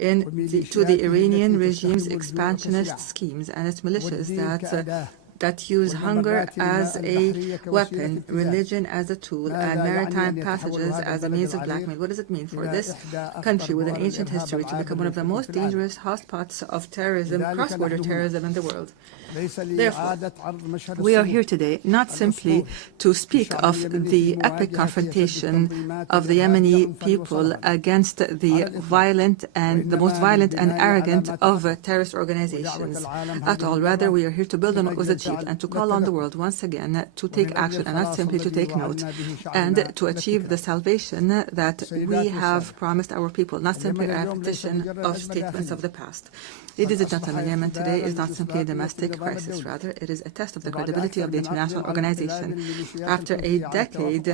to the Iranian regime's expansionist schemes and its militias that use hunger as a weapon, religion as a tool, and maritime passages as a means of blackmail. What does it mean for this country with an ancient history to become one of the most dangerous hotspots of terrorism, cross-border terrorism in the world? Therefore, we are here today not simply to speak of the epic confrontation of the Yemeni people against the most violent and arrogant of terrorist organizations at all. Rather, we are here to build on what was achieved and to call on the world once again to take action and not simply to take note, and to achieve the salvation that we have promised our people, not simply a repetition of statements of the past. Ladies and gentlemen, Yemen today is not simply a domestic crisis. Rather, it is a test of the credibility of the international organization. After a decade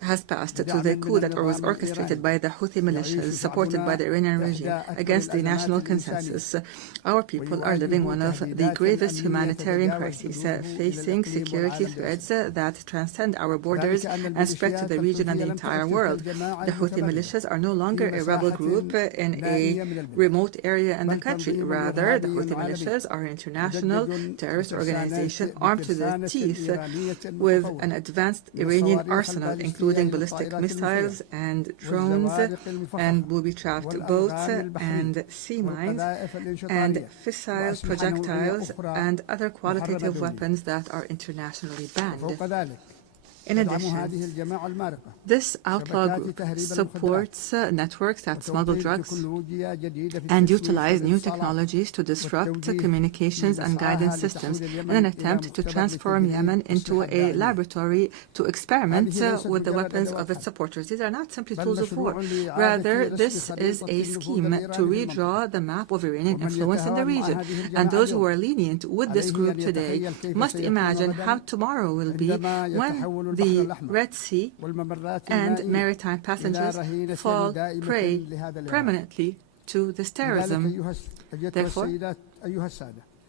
has passed to the coup that was orchestrated by the Houthi militias, supported by the Iranian regime, against the national consensus, our people are living one of the gravest humanitarian crises, facing security threats that transcend our borders and spread to the region and the entire world. The Houthi militias are no longer a rebel group in a remote area in the country. Rather, the Houthi militias are an international terrorist organization armed to the teeth with an advanced Iranian arsenal, including ballistic missiles and drones and booby-trapped boats and sea mines and fissile projectiles and other qualitative weapons that are internationally banned. In addition, this outlaw group supports networks that smuggle drugs and utilize new technologies to disrupt communications and guidance systems in an attempt to transform Yemen into a laboratory to experiment with the weapons of its supporters. These are not simply tools of war. Rather, this is a scheme to redraw the map of Iranian influence in the region. And those who are lenient with this group today must imagine how tomorrow will be when the Red Sea and maritime passengers fall prey permanently to this terrorism. Therefore,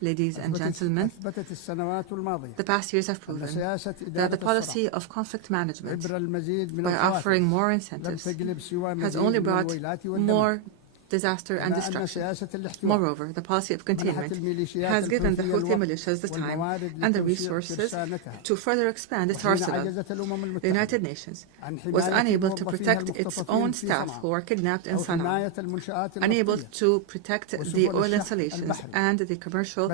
ladies and gentlemen, the past years have proven that the policy of conflict management, by offering more incentives, has only brought more disaster and destruction. Moreover, the policy of containment has given the Houthi militias the time and the resources to further expand its arsenal. The United Nations was unable to protect its own staff who were kidnapped in Sana'a, unable to protect the oil installations and the commercial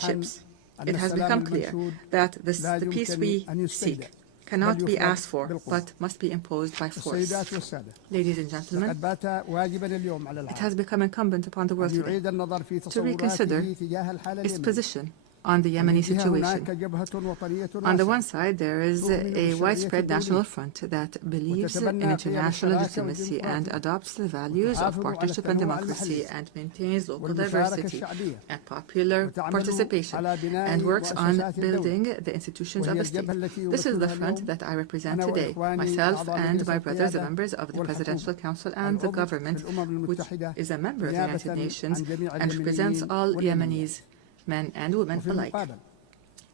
ships. It has become clear that the peace we seek cannot be asked for, but must be imposed by force. Ladies and gentlemen, it has become incumbent upon the world today to reconsider its position on the Yemeni situation. On the one side, there is a widespread national front that believes in international legitimacy and adopts the values of partnership and democracy and maintains local diversity and popular participation and works on building the institutions of the state. This is the front that I represent today, myself and my brothers, the members of the Presidential Council and the government, which is a member of the United Nations and represents all Yemenis, men and women alike.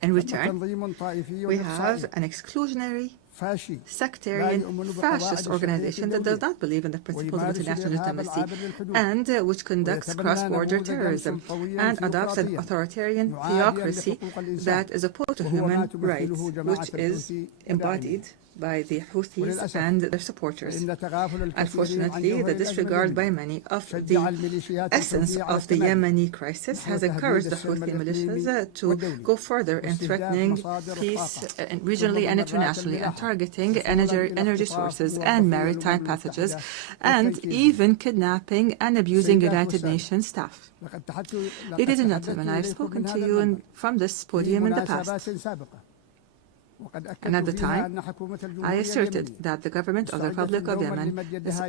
In return, we have an exclusionary, sectarian, fascist organization that does not believe in the principles of international legitimacy and which conducts cross-border terrorism and adopts an authoritarian theocracy that is opposed to human rights, which is embodied by the Houthis and their supporters. Unfortunately, the disregard by many of the essence of the Yemeni crisis has encouraged the Houthi militias to go further in threatening peace regionally and internationally and targeting energy sources and maritime passages and even kidnapping and abusing United Nations staff. Ladies and gentlemen, I have spoken to you from this podium in the past. And at the time, I asserted that the government of the Republic of Yemen is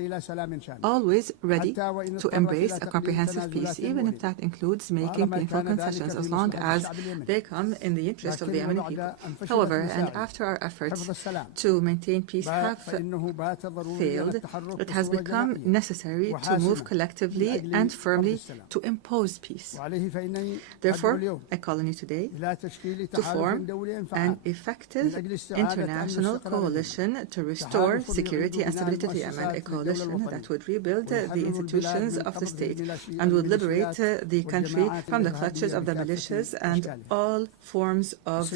always ready to embrace a comprehensive peace, even if that includes making painful concessions, as long as they come in the interest of the Yemeni people. However, and after our efforts to maintain peace have failed, it has become necessary to move collectively and firmly to impose peace. Therefore, I call on you today to form an effective international coalition to restore security and stability to Yemen, a coalition that would rebuild the institutions of the state and would liberate the country from the clutches of the militias and all forms of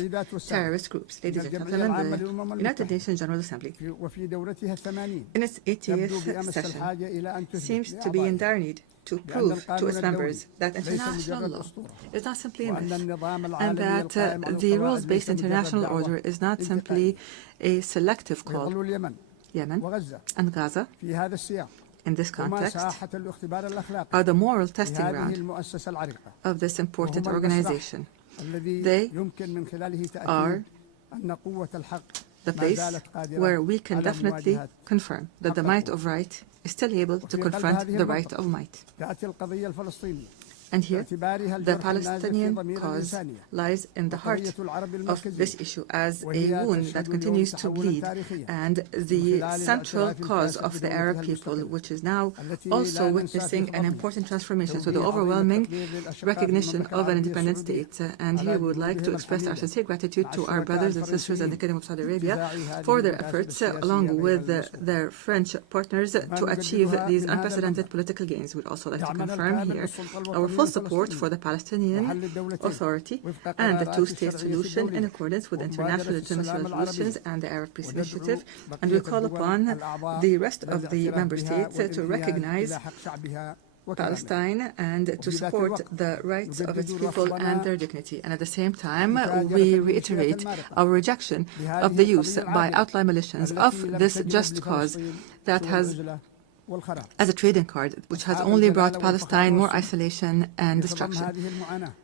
terrorist groups. Ladies and gentlemen, the United Nations General Assembly, in its 80th session, seems to be in dire need to prove to its members that international law is not simply a myth, and that the rules-based international order is not simply a selective call. Yemen and Gaza, in this context, are the moral testing ground of this important organization. They are the place where we can definitely confirm that the might of right is still able to confront the right of might. And here, the Palestinian cause lies in the heart of this issue as a wound that continues to bleed, and the central cause of the Arab people, which is now also witnessing an important transformation to the overwhelming recognition of an independent state. And here we would like to express our sincere gratitude to our brothers and sisters in the Kingdom of Saudi Arabia for their efforts, along with their French partners, to achieve these unprecedented political gains. We'd also like to confirm here our full support for the Palestinian Authority and the two-state solution in accordance with international legitimacy resolutions and the Arab Peace Initiative, and we call upon the rest of the member states to recognize Palestine and to support the rights of its people and their dignity. And at the same time, we reiterate our rejection of the use by outlaw militias of this just cause that has as a trading card, which has only brought Palestine more isolation and destruction.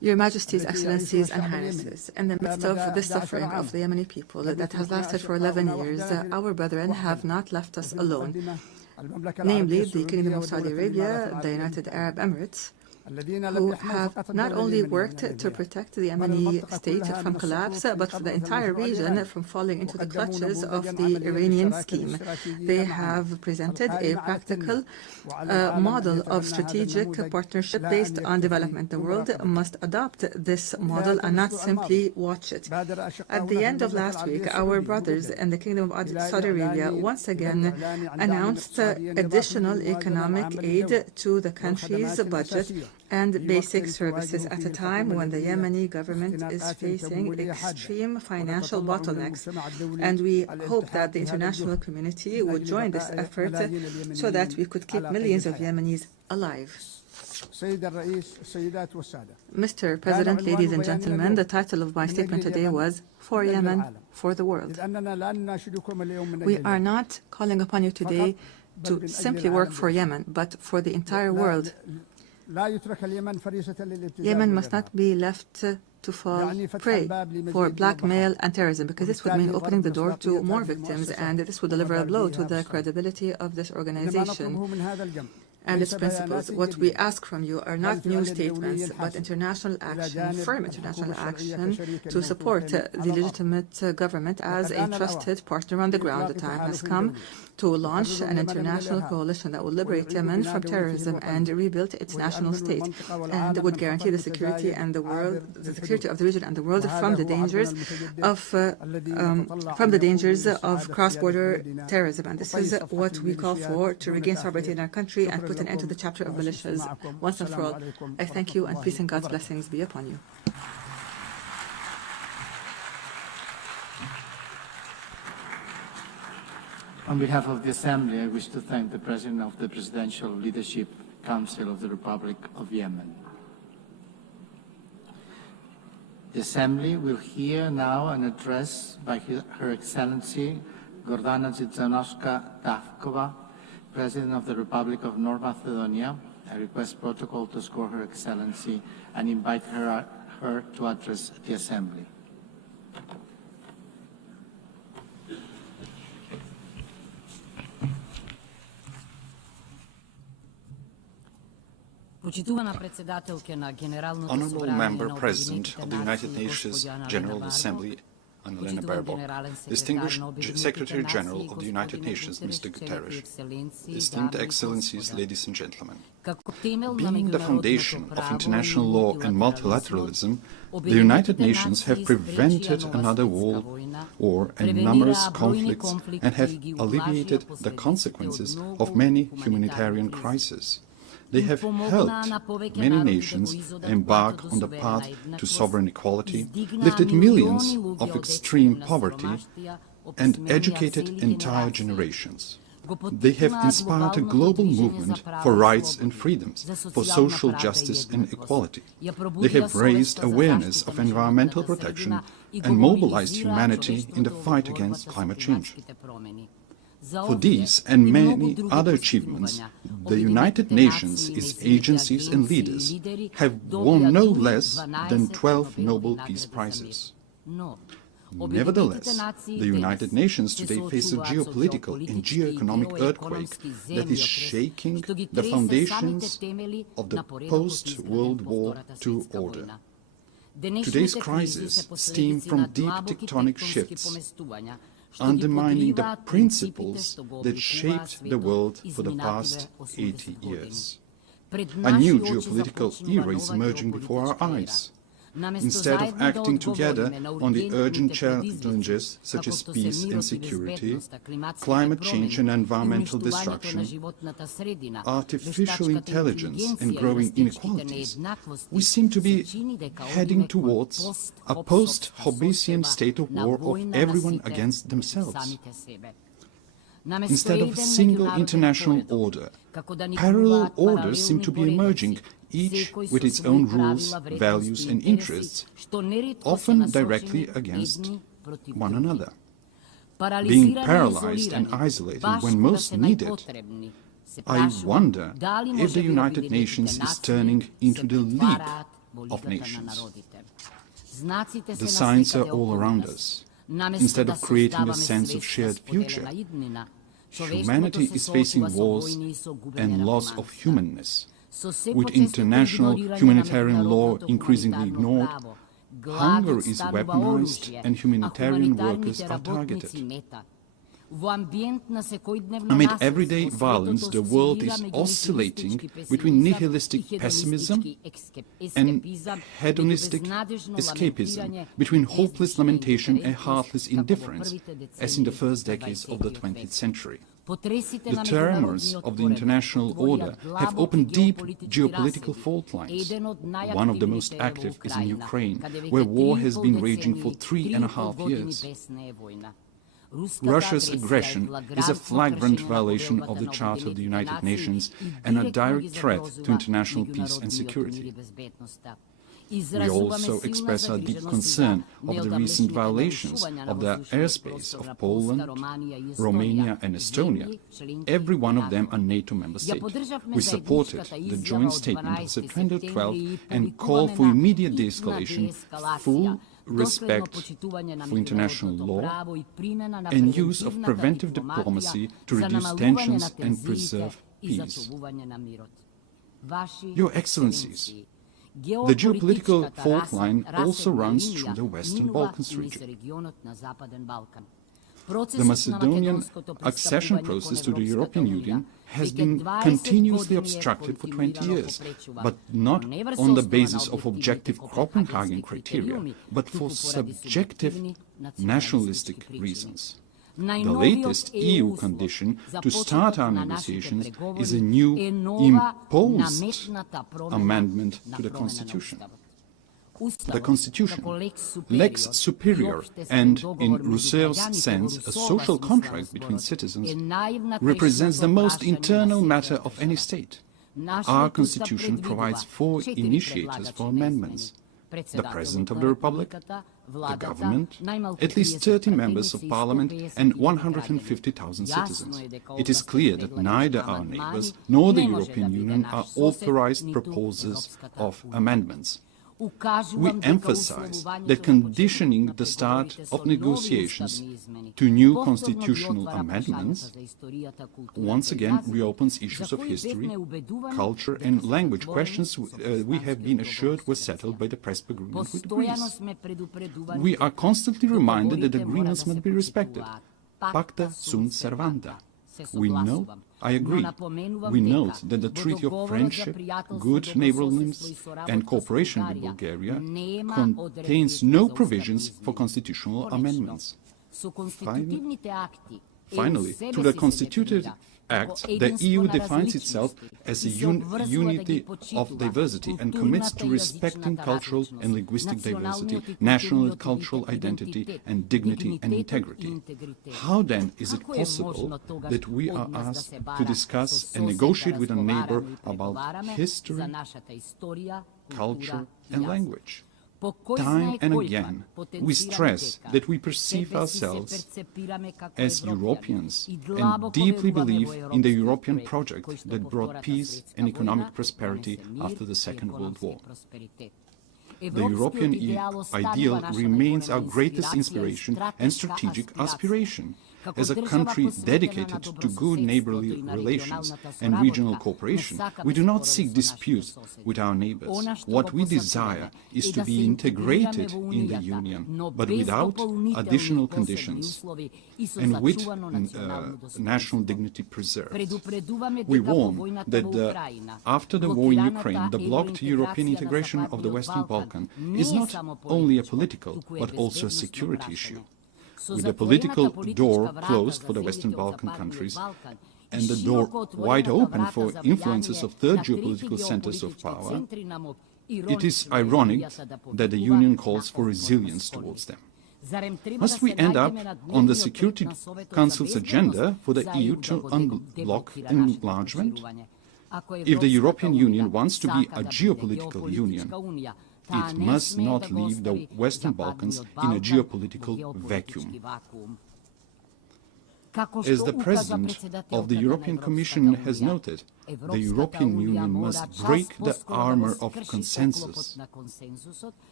Your Majesties, Excellencies, and Highnesses, in the midst of this suffering of the Yemeni people that has lasted for 11 years, our brethren have not left us alone, namely the Kingdom of Saudi Arabia, the United Arab Emirates, who have not only worked to protect the Yemeni state from collapse, but for the entire region from falling into the clutches of the Iranian scheme. They have presented a practical model of strategic partnership based on development. The world must adopt this model and not simply watch it. At the end of last week, our brothers in the Kingdom of Saudi Arabia once again announced additional economic aid to the country's budget and basic services at a time when the Yemeni government is facing extreme financial bottlenecks. And we hope that the international community would join this effort so that we could keep millions of Yemenis alive. Mr. President, ladies and gentlemen, the title of my statement today was For Yemen, for the World. We are not calling upon you today to simply work for Yemen, but for the entire world. Yemen must not be left to fall prey for blackmail and terrorism, because this would mean opening the door to more victims, and this would deliver a blow to the credibility of this organization and its principles. What we ask from you are not new statements, but international action, firm international action to support the legitimate government as a trusted partner on the ground. The time has come to launch an international coalition that will liberate Yemen from terrorism and rebuild its national state, and would guarantee the security and the security of the region and the world from the dangers of cross-border terrorism. And this is what we call for, to regain sovereignty in our country and put an end to the chapter of militias once and for all. I thank you, and peace and God's blessings be upon you. On behalf of the Assembly, I wish to thank the President of the Presidential Leadership Council of the Republic of Yemen. The Assembly will hear now an address by Her Excellency Gordana Dzizanowska-Davkova, President of the Republic of North Macedonia. I request protocol to escort Her Excellency and invite her to address the Assembly. Honorable Member President of the United Nations General Assembly, Annalena Baerbock, Distinguished Secretary General of the United Nations, Mr. Guterres, esteemed Excellencies, ladies and gentlemen. Being the foundation of international law and multilateralism, the United Nations have prevented another world war and numerous conflicts and have alleviated the consequences of many humanitarian crises. They have helped many nations embark on the path to sovereign equality, lifted millions of extreme poverty, and educated entire generations. They have inspired a global movement for rights and freedoms, for social justice and equality. They have raised awareness of environmental protection and mobilized humanity in the fight against climate change. For these and many other achievements, the United Nations, its agencies and leaders have won no less than 12 Nobel Peace Prizes. Nevertheless, the United Nations today face a geopolitical and geoeconomic earthquake that is shaking the foundations of the post-World War II order. Today's crises stem from deep tectonic shifts, undermining the principles that shaped the world for the past 80 years. A new geopolitical era is emerging before our eyes. Instead of acting together on the urgent challenges such as peace and security, climate change and environmental destruction, artificial intelligence and growing inequalities, we seem to be heading towards a post-Hobbesian state of war of everyone against themselves. Instead of a single international order, parallel orders seem to be emerging, each with its own rules, values and interests, often directly against one another. Being paralyzed and isolated when most needed, I wonder if the United Nations is turning into the League of Nations. The signs are all around us. Instead of creating a sense of shared future, humanity is facing wars and loss of humanness. With international humanitarian law increasingly ignored, hunger is weaponized and humanitarian workers are targeted. Amid everyday violence, the world is oscillating between nihilistic pessimism and hedonistic escapism, between hopeless lamentation and heartless indifference, as in the first decades of the 20th century. The tremors of the international order have opened deep geopolitical fault lines. One of the most active is in Ukraine, where war has been raging for 3.5 years. Russia's aggression is a flagrant violation of the Charter of the United Nations and a direct threat to international peace and security. We also express our deep concern of the recent violations of the airspace of Poland, Romania and Estonia. Every one of them a NATO member state. We supported the joint statement of September 12 and call for immediate de-escalation, full respect for international law and use of preventive diplomacy to reduce tensions and preserve peace. Your Excellencies, the geopolitical fault line also runs through the Western Balkans region. The Macedonian accession process to the European Union has been continuously obstructed for 20 years, but not on the basis of objective Copenhagen criteria, but for subjective nationalistic reasons. The latest EU condition to start our negotiations is a new imposed amendment to the Constitution. The Constitution, lex superior and, in Rousseau's sense, a social contract between citizens, represents the most internal matter of any state. Our Constitution provides 4 initiators for amendments: the President of the Republic, the government, at least 30 members of parliament and 150,000 citizens. It is clear that neither our neighbors nor the European Union are authorized proposers of amendments. We emphasize that conditioning the start of negotiations to new constitutional amendments once again reopens issues of history, culture and language, questions we have been assured were settled by the Prespa agreement with Greece. We are constantly reminded that agreements must be respected. Pacta sunt servanda. We know, I agree, we note that the Treaty of Friendship, Good Neighborliness and Cooperation with Bulgaria contains no provisions for constitutional amendments. Finally, through the Constitutive Acts, the EU defines itself as a unity of diversity and commits to respecting cultural and linguistic diversity, national and cultural identity and dignity and integrity. How then is it possible that we are asked to discuss and negotiate with a neighbor about history, culture and language? Time and again, we stress that we perceive ourselves as Europeans and deeply believe in the European project that brought peace and economic prosperity after the Second World War. The European ideal remains our greatest inspiration and strategic aspiration. As a country dedicated to good neighborly relations and regional cooperation, we do not seek disputes with our neighbors. What we desire is to be integrated in the Union, but without additional conditions and with national dignity preserved. We warn that after the war in Ukraine, the blocked European integration of the Western Balkans is not only a political, but also a security issue. With the political door closed for the Western Balkan countries and the door wide open for influences of third geopolitical centers of power, it is ironic that the Union calls for resilience towards them. Must we end up on the Security Council's agenda for the EU to unblock enlargement? If the European Union wants to be a geopolitical union, it must not leave the Western Balkans in a geopolitical vacuum. As the President of the European Commission has noted, the European Union must break the armor of consensus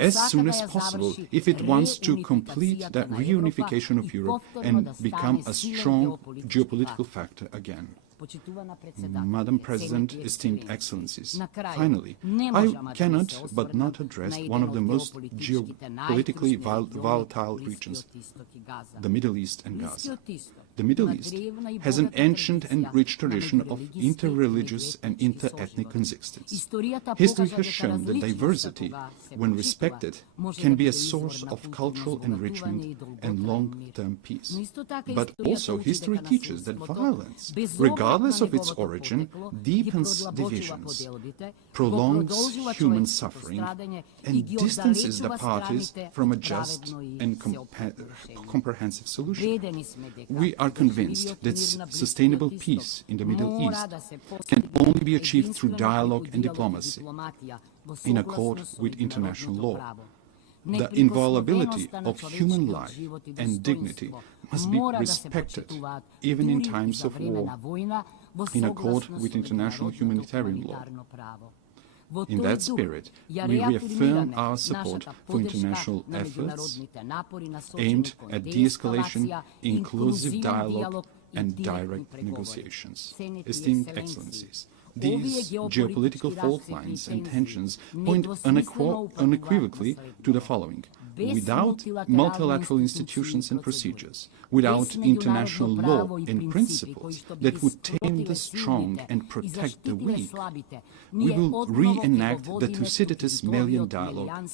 as soon as possible if it wants to complete the reunification of Europe and become a strong geopolitical factor again. Madam President, esteemed Excellencies, finally, I cannot but not address one of the most geopolitically volatile regions, the Middle East and Gaza. The Middle East has an ancient and rich tradition of inter-religious and inter-ethnic coexistence. History has shown that diversity, when respected, can be a source of cultural enrichment and long-term peace. But also history teaches that violence, regardless of its origin, deepens divisions, prolongs human suffering, and distances the parties from a just and comprehensive solution. We are convinced that sustainable peace in the Middle East can only be achieved through dialogue and diplomacy, in accord with international law. The inviolability of human life and dignity must be respected, even in times of war, in accord with international humanitarian law. In that spirit, we reaffirm our support for international efforts aimed at de-escalation, inclusive dialogue, and direct negotiations. Esteemed Excellencies, these geopolitical fault lines and tensions point unequivocally to the following. Without multilateral institutions and procedures, without international law and principles that would tame the strong and protect the weak, we will reenact the Thucydides Melian dialogue,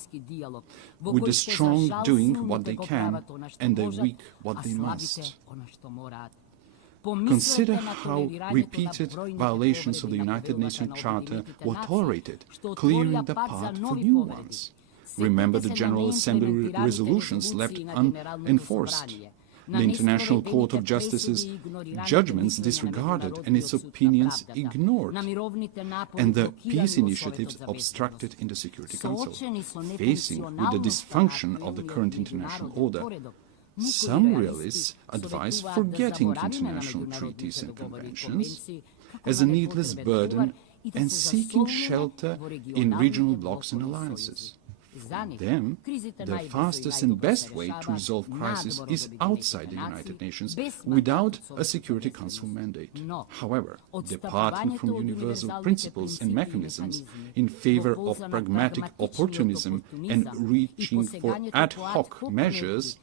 with the strong doing what they can and the weak what they must. Consider how repeated violations of the United Nations Charter were tolerated, clearing the path for new ones. Remember the General Assembly resolutions left unenforced, the International Court of Justice's judgments disregarded and its opinions ignored, and the peace initiatives obstructed in the Security Council. Facing with the dysfunction of the current international order, some realists advise forgetting international treaties and conventions as a needless burden and seeking shelter in regional blocs and alliances. For them, the fastest and best way to resolve crisis is outside the United Nations without a Security Council mandate. However, departing from universal principles and mechanisms in favor of pragmatic opportunism and reaching for ad hoc measures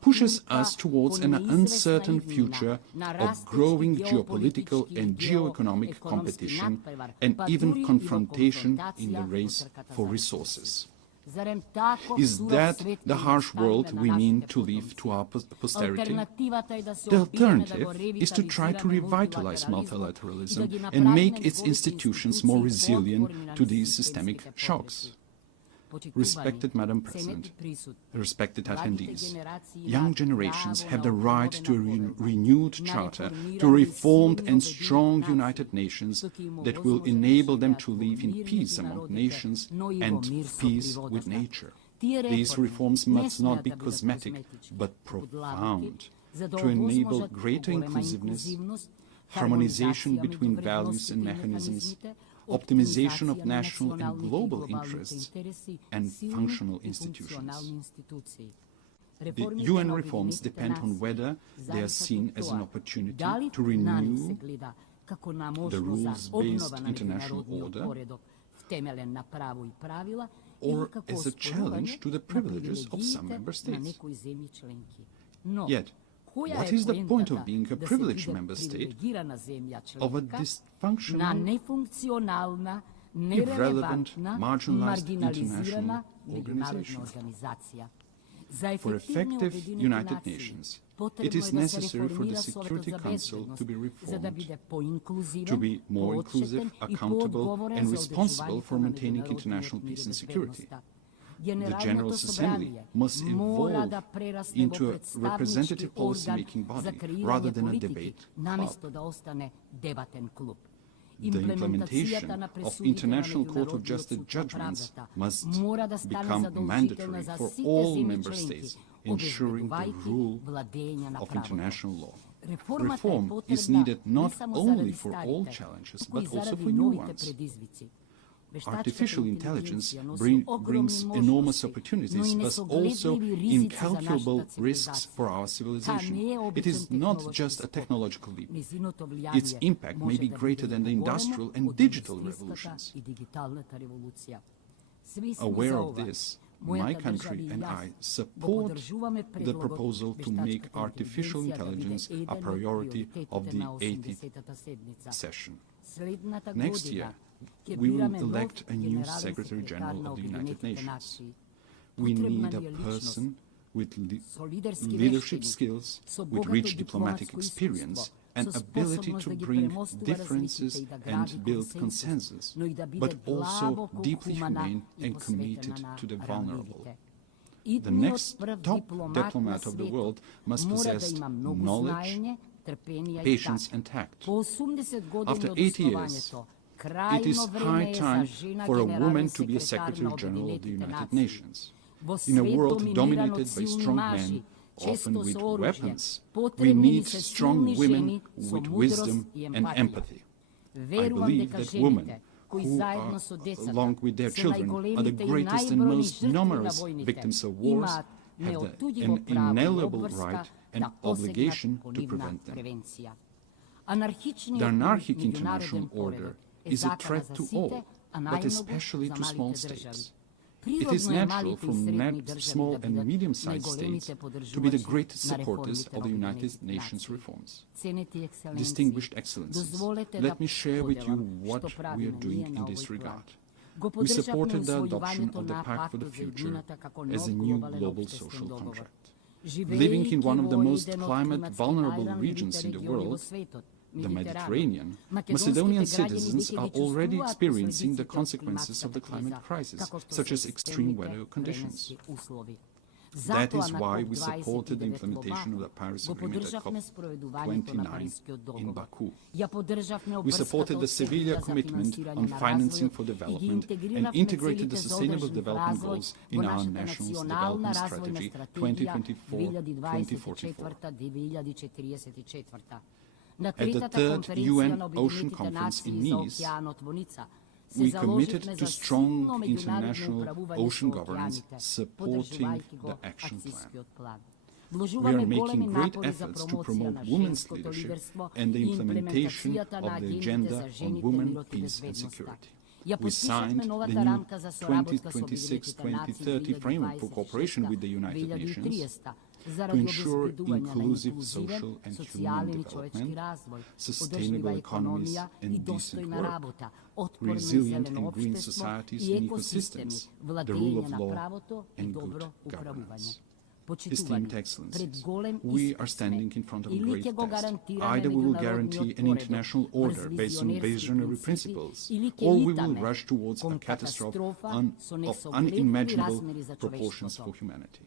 pushes us towards an uncertain future of growing geopolitical and geoeconomic competition and even confrontation in the race for resources. Is that the harsh world we mean to leave to our posterity? The alternative is to try to revitalize multilateralism and make its institutions more resilient to these systemic shocks. Respected Madam President, respected attendees, young generations have the right to a renewed charter, to a reformed and strong United Nations that will enable them to live in peace among nations and peace with nature. These reforms must not be cosmetic, but profound, to enable greater inclusiveness, harmonization between values and mechanisms, optimization of national and global interests, and functional institutions. The UN reforms depend on whether they are seen as an opportunity to renew the rules-based international order or as a challenge to the privileges of some member states. Yet, what is the point of being a privileged member state of a dysfunctional, irrelevant, marginalized international organization? For effective United Nations, it is necessary for the Security Council to be reformed, to be more inclusive, accountable, and responsible for maintaining international peace and security. the General Assembly must evolve into a representative policy-making body rather than a debate club. The implementation of International Court of Justice judgments must become mandatory for all member states, ensuring the rule of international law. Reform is needed not only for old challenges, but also for new ones. Artificial intelligence brings enormous opportunities, but also incalculable risks for our civilization. It is not just a technological leap. Its impact may be greater than the industrial and digital revolutions. Aware of this, my country and I support the proposal to make artificial intelligence a priority of the 80th session. Next year, we will elect a new Secretary General of the United Nations. We need a person with leadership skills, with rich diplomatic experience, and ability to bring differences and build consensus, but also deeply humane and committed to the vulnerable. The next top diplomat of the world must possess knowledge, patience, and tact. After 80 years, it is high time for a woman to be a Secretary General of the United Nations. In a world dominated by strong men, often with weapons, we need strong women with wisdom and empathy. I believe that women, who are, along with their children, are the greatest and most numerous victims of wars, have an inalienable right and obligation to prevent them. The anarchic international order is a threat to all, but especially to small states. It is natural for small and medium-sized states to be the greatest supporters of the United Nations reforms. Distinguished Excellencies, let me share with you what we are doing in this regard. We supported the adoption of the Pact for the Future as a new global social contract. Living in one of the most climate-vulnerable regions in the world, the Mediterranean, Macedonian citizens are already experiencing the consequences of the climate crisis, such as extreme weather conditions. That is why we supported the implementation of the Paris Agreement at COP29 in Baku. We supported the Seville commitment on financing for development and integrated the Sustainable Development Goals in our National Development Strategy 2024-2044. At the third UN Ocean Conference in Nice, we committed to strong international ocean governance supporting the action plan. We are making great efforts to promote women's leadership and the implementation of the Agenda on Women, Peace and Security. We signed the new 2026-2030 framework for cooperation with the United Nations to ensure inclusive social and human development, sustainable economies and decent work, resilient and green societies and ecosystems, the rule of law and good governance. Esteemed Excellencies, we are standing in front of a great test. Either we will guarantee an international order based on visionary principles, or we will rush towards a catastrophe of unimaginable proportions for humanity.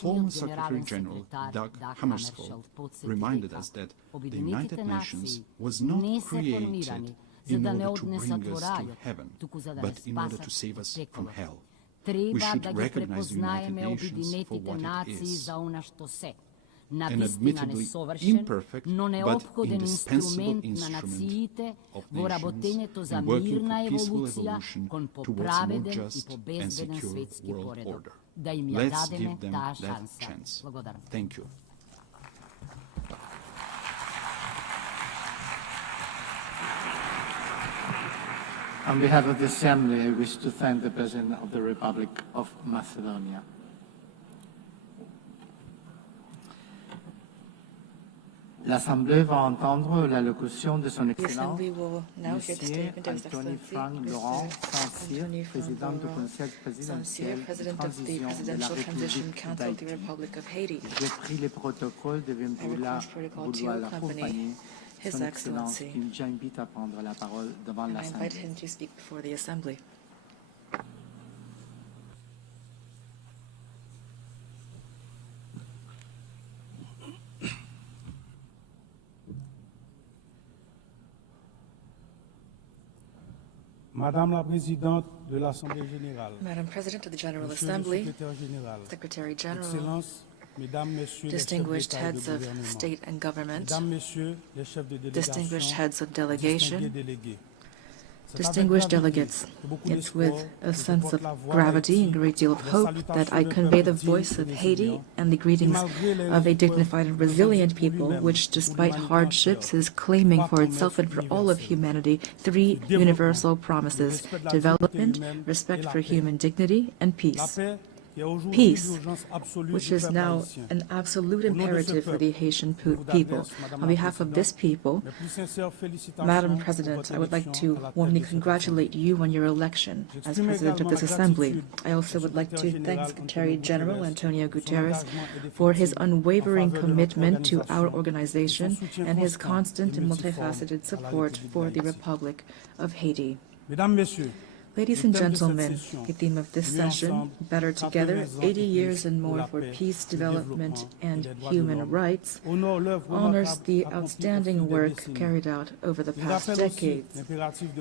Former Secretary General Dag Hammarskjöld reminded us that the United Nations was not created in order to bring us to heaven, but in order to save us from hell. We should recognize the United Nations for what it is, an admittedly imperfect but indispensable instrument of nations in working for peaceful evolution towards a more just and secure world order. Let's give them that chance. Thank you. On behalf of the Assembly, I wish to thank the President of the Republic of Macedonia. L'Assemblée va entendre l'allocution de son Excellence, Monsieur Anthony Frank Laurent Saint-Cyr, Président du Conseil présidentiel de transition de la République d'Haïti. J'ai pris le protocole de vouloir l'accompagner. Son Excellence qui nous invite à prendre la parole devant l'Assemblée. Madame President of the General Assembly, Secretary General, distinguished heads of state and government, distinguished heads of delegation, distinguished delegates, it's with a sense of gravity and a great deal of hope that I convey the voice of Haiti and the greetings of a dignified and resilient people, which, despite hardships, is claiming for itself and for all of humanity three universal promises: development, respect for human dignity, and peace. Peace, which is now an absolute imperative for the Haitian people. On behalf of this people, Madam President, I would like to warmly congratulate you on your election as President of this Assembly. I also would like to thank Secretary General Antonio Guterres for his unwavering commitment to our organization and his constant and multifaceted support for the Republic of Haiti. Ladies and gentlemen, the theme of this session, Better Together, 80 Years and More for Peace, Development, and Human Rights, honors the outstanding work carried out over the past decades.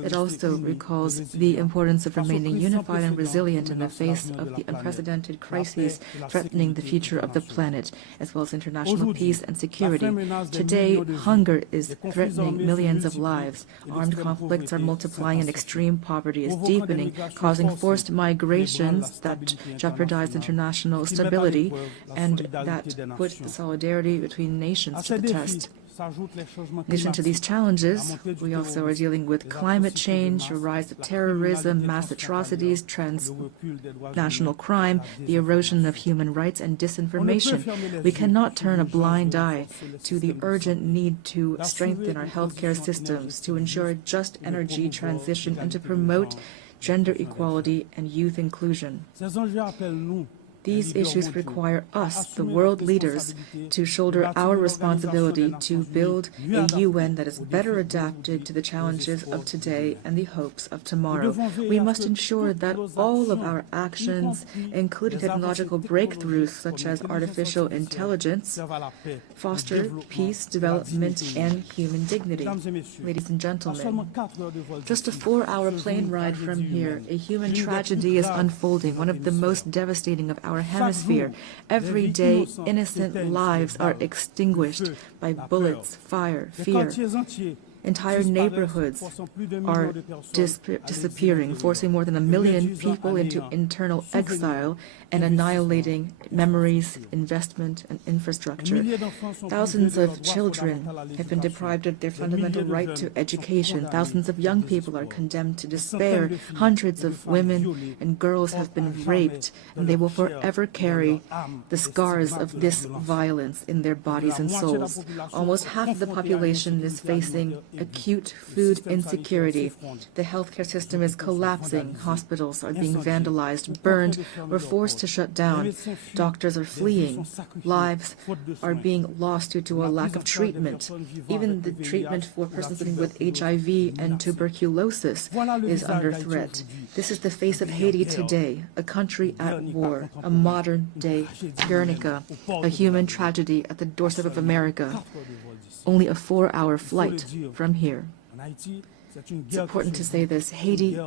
It also recalls the importance of remaining unified and resilient in the face of the unprecedented crises threatening the future of the planet, as well as international peace and security. Today, hunger is threatening millions of lives. Armed conflicts are multiplying and extreme poverty is deep, causing forced migrations that jeopardize international stability and that put the solidarity between nations to the test. In addition to these challenges, we also are dealing with climate change, a rise of terrorism, mass atrocities, transnational crime, the erosion of human rights, and disinformation. We cannot turn a blind eye to the urgent need to strengthen our healthcare systems, to ensure just energy transition, and to promote gender equality and youth inclusion. These issues require us, the world leaders, to shoulder our responsibility to build a UN that is better adapted to the challenges of today and the hopes of tomorrow. We must ensure that all of our actions, including technological breakthroughs such as artificial intelligence, foster peace, development, and human dignity. Ladies and gentlemen, just a 4-hour plane ride from here, a human tragedy is unfolding, one of the most devastating of our hemisphere. Every day, innocent lives are extinguished by bullets, fire, fear. Entire neighborhoods are disappearing, forcing more than 1 million people into internal exile and annihilating memories, investment, and infrastructure. Thousands of children have been deprived of their fundamental right to education. Thousands of young people are condemned to despair. Hundreds of women and girls have been raped, and they will forever carry the scars of this violence in their bodies and souls. Almost half of the population is facing acute food insecurity. The healthcare system is collapsing. Hospitals are being vandalized, burned, or forced to shut down. Doctors are fleeing. Lives are being lost due to a lack of treatment. Even the treatment for persons living with HIV and tuberculosis is under threat. This is the face of Haiti today, a country at war, a modern-day Guernica, a human tragedy at the doorstep of America. Only a 4-hour flight from here. It's important to say this. Haiti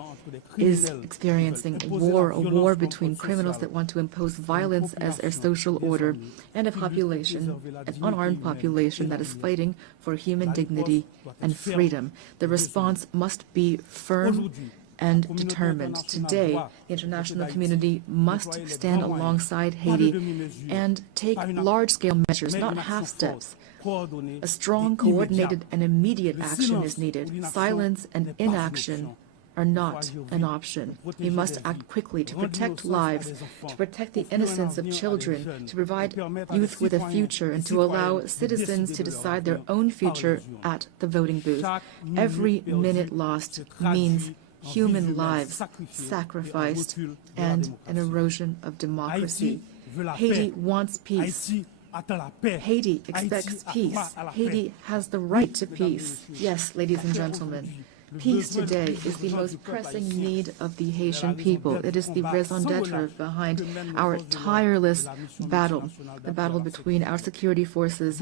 is experiencing a war between criminals that want to impose violence as their social order, and a population, an unarmed population that is fighting for human dignity and freedom. The response must be firm and determined. Today, the international community must stand alongside Haiti and take large-scale measures, not half steps. A strong, coordinated, and immediate action is needed. Silence and inaction are not an option. We must act quickly to protect lives, to protect the innocence of children, to provide youth with a future, and to allow citizens to decide their own future at the voting booth. Every minute lost means human lives sacrificed and an erosion of democracy. Haiti wants peace. Haiti expects peace. Haiti has the right to peace. Yes, ladies and gentlemen, Peace today is the most pressing need of the Haitian people. It is the raison d'etre behind our tireless battle, the battle between our security forces,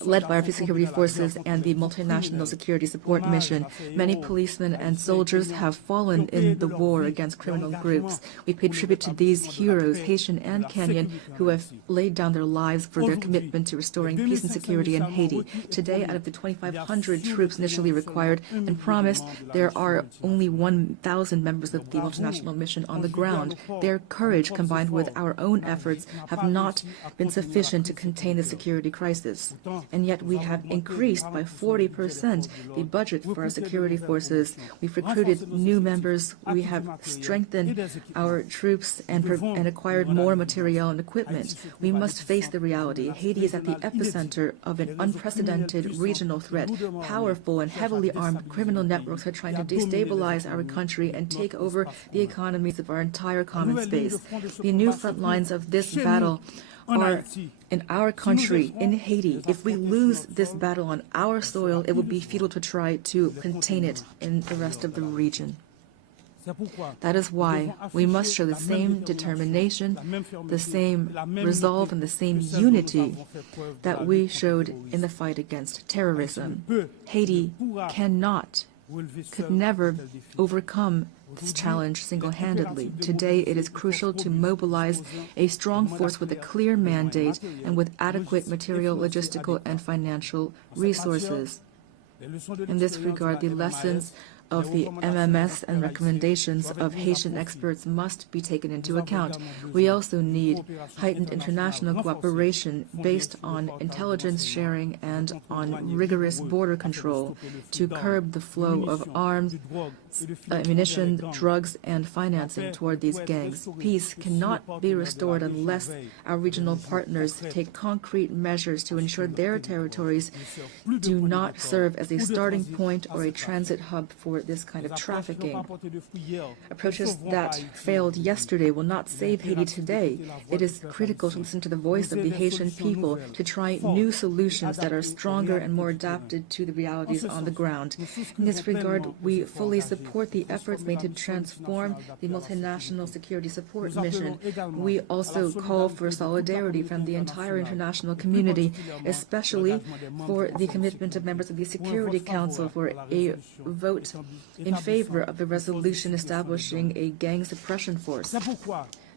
led by our security forces and the multinational security support mission. Many policemen and soldiers have fallen in the war against criminal groups. We pay tribute to these heroes, Haitian and Kenyan, who have laid down their lives for their commitment to restoring peace and security in Haiti. Today, out of the 2,500 troops initially required and promised, there are only 1,000 members of the multinational mission on the ground. Their courage, combined with our own efforts, have not been sufficient to contain the security crisis. And yet we have increased by 40% the budget for our security forces. We've recruited new members. We have strengthened our troops and acquired more material and equipment. We must face the reality. Haiti is at the epicenter of an unprecedented regional threat. Powerful and heavily armed criminal networks are trying to destabilize our country and take over the economies of our entire common space. The new front lines of this battle are in our country, in Haiti. If we lose this battle on our soil, it will be futile to try to contain it in the rest of the region. That is why we must show the same determination, the same resolve, and the same unity that we showed in the fight against terrorism. Haiti could never overcome this challenge single-handedly. Today, it is crucial to mobilize a strong force with a clear mandate and with adequate material, logistical, and financial resources. In this regard, the lessons of the MMS and recommendations of Haitian experts must be taken into account. We also need heightened international cooperation based on intelligence sharing and on rigorous border control to curb the flow of arms, ammunition, drugs, and financing toward these gangs. Peace cannot be restored unless our regional partners take concrete measures to ensure their territories do not serve as a starting point or a transit hub for this kind of trafficking. Approaches that failed yesterday will not save Haiti today. It is critical to listen to the voice of the Haitian people, to try new solutions that are stronger and more adapted to the realities on the ground. In this regard, we fully support the efforts made to transform the multinational security support mission. We also call for solidarity from the entire international community, especially for the commitment of members of the Security Council for a vote in favor of the resolution establishing a gang suppression force.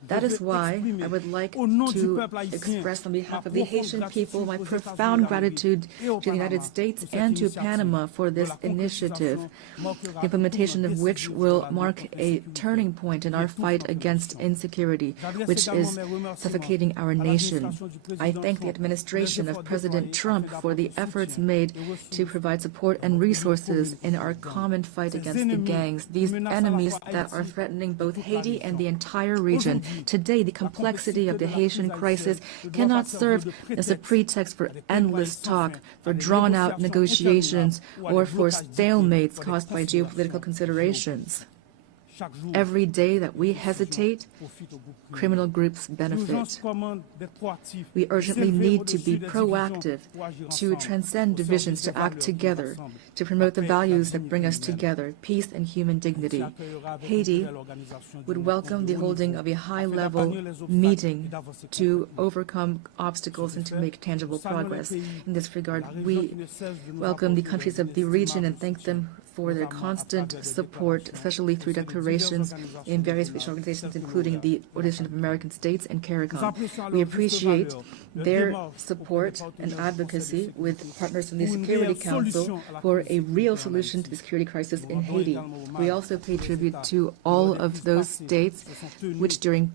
That is why I would like to express on behalf of the Haitian people my profound gratitude to the United States and to Panama for this initiative, the implementation of which will mark a turning point in our fight against insecurity, which is suffocating our nation. I thank the administration of President Trump for the efforts made to provide support and resources in our common fight against the gangs, these enemies that are threatening both Haiti and the entire region. Today, the complexity of the Haitian crisis cannot serve as a pretext for endless talk, for drawn-out negotiations, or for stalemates caused by geopolitical considerations. Every day that we hesitate, criminal groups benefit. We urgently need to be proactive, to transcend divisions, to act together, to promote the values that bring us together, peace and human dignity. Haiti would welcome the holding of a high-level meeting to overcome obstacles and to make tangible progress. In this regard, we welcome the countries of the region and thank them for their constant support, especially through declarations in various regional organizations, including the Organization of American States and CARICOM. We appreciate their support and advocacy with partners from the Security Council for a real solution to the security crisis in Haiti. We also pay tribute to all of those states which during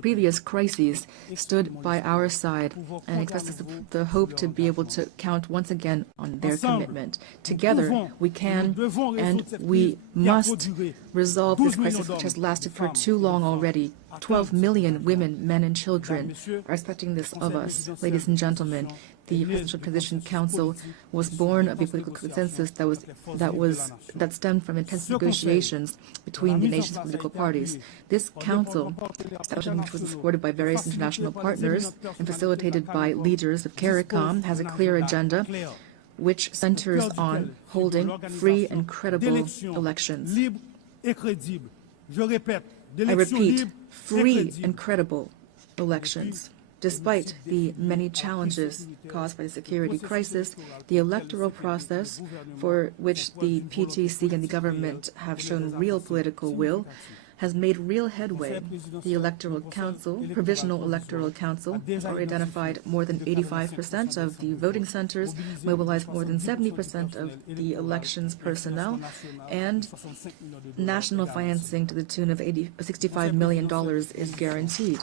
previous crises stood by our side and express the hope to be able to count once again on their commitment. Together, we can and we must resolve this crisis which has lasted for too long already. 12 million women, men, and children are expecting this of us. Ladies and gentlemen, the Presidential Transition Council was born of a political consensus that stemmed from intense negotiations between the nation's political parties. This council, which was supported by various international partners and facilitated by leaders of CARICOM, has a clear agenda which centers on holding free and credible elections. I repeat, free and credible elections. Despite the many challenges caused by the security crisis, the electoral process, for which the PTC and the government have shown real political will, has made real headway. The Electoral Council, Provisional Electoral Council, has already identified more than 85% of the voting centers, mobilized more than 70% of the elections personnel, and national financing to the tune of $65 million is guaranteed.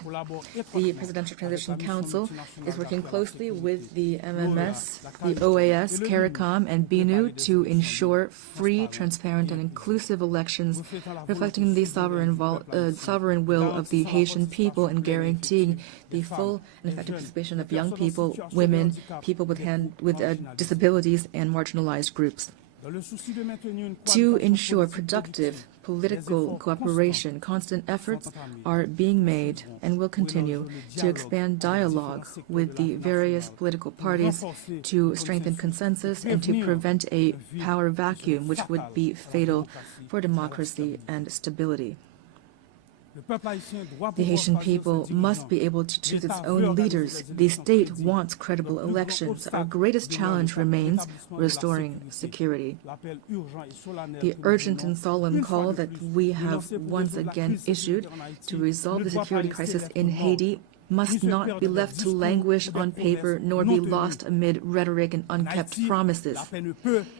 The Presidential Transition Council is working closely with the MMS, the OAS, CARICOM, and BINU to ensure free, transparent, and inclusive elections reflecting the sovereign will of the Haitian people and guaranteeing the full and effective participation of young people, women, people with disabilities, and marginalized groups. To ensure productive political cooperation, constant efforts are being made and will continue to expand dialogue with the various political parties to strengthen consensus and to prevent a power vacuum which would be fatal for democracy and stability. The Haitian people must be able to choose its own leaders. The state wants credible elections. Our greatest challenge remains restoring security. The urgent and solemn call that we have once again issued to resolve the security crisis in Haiti must not be left to languish on paper nor be lost amid rhetoric and unkept promises.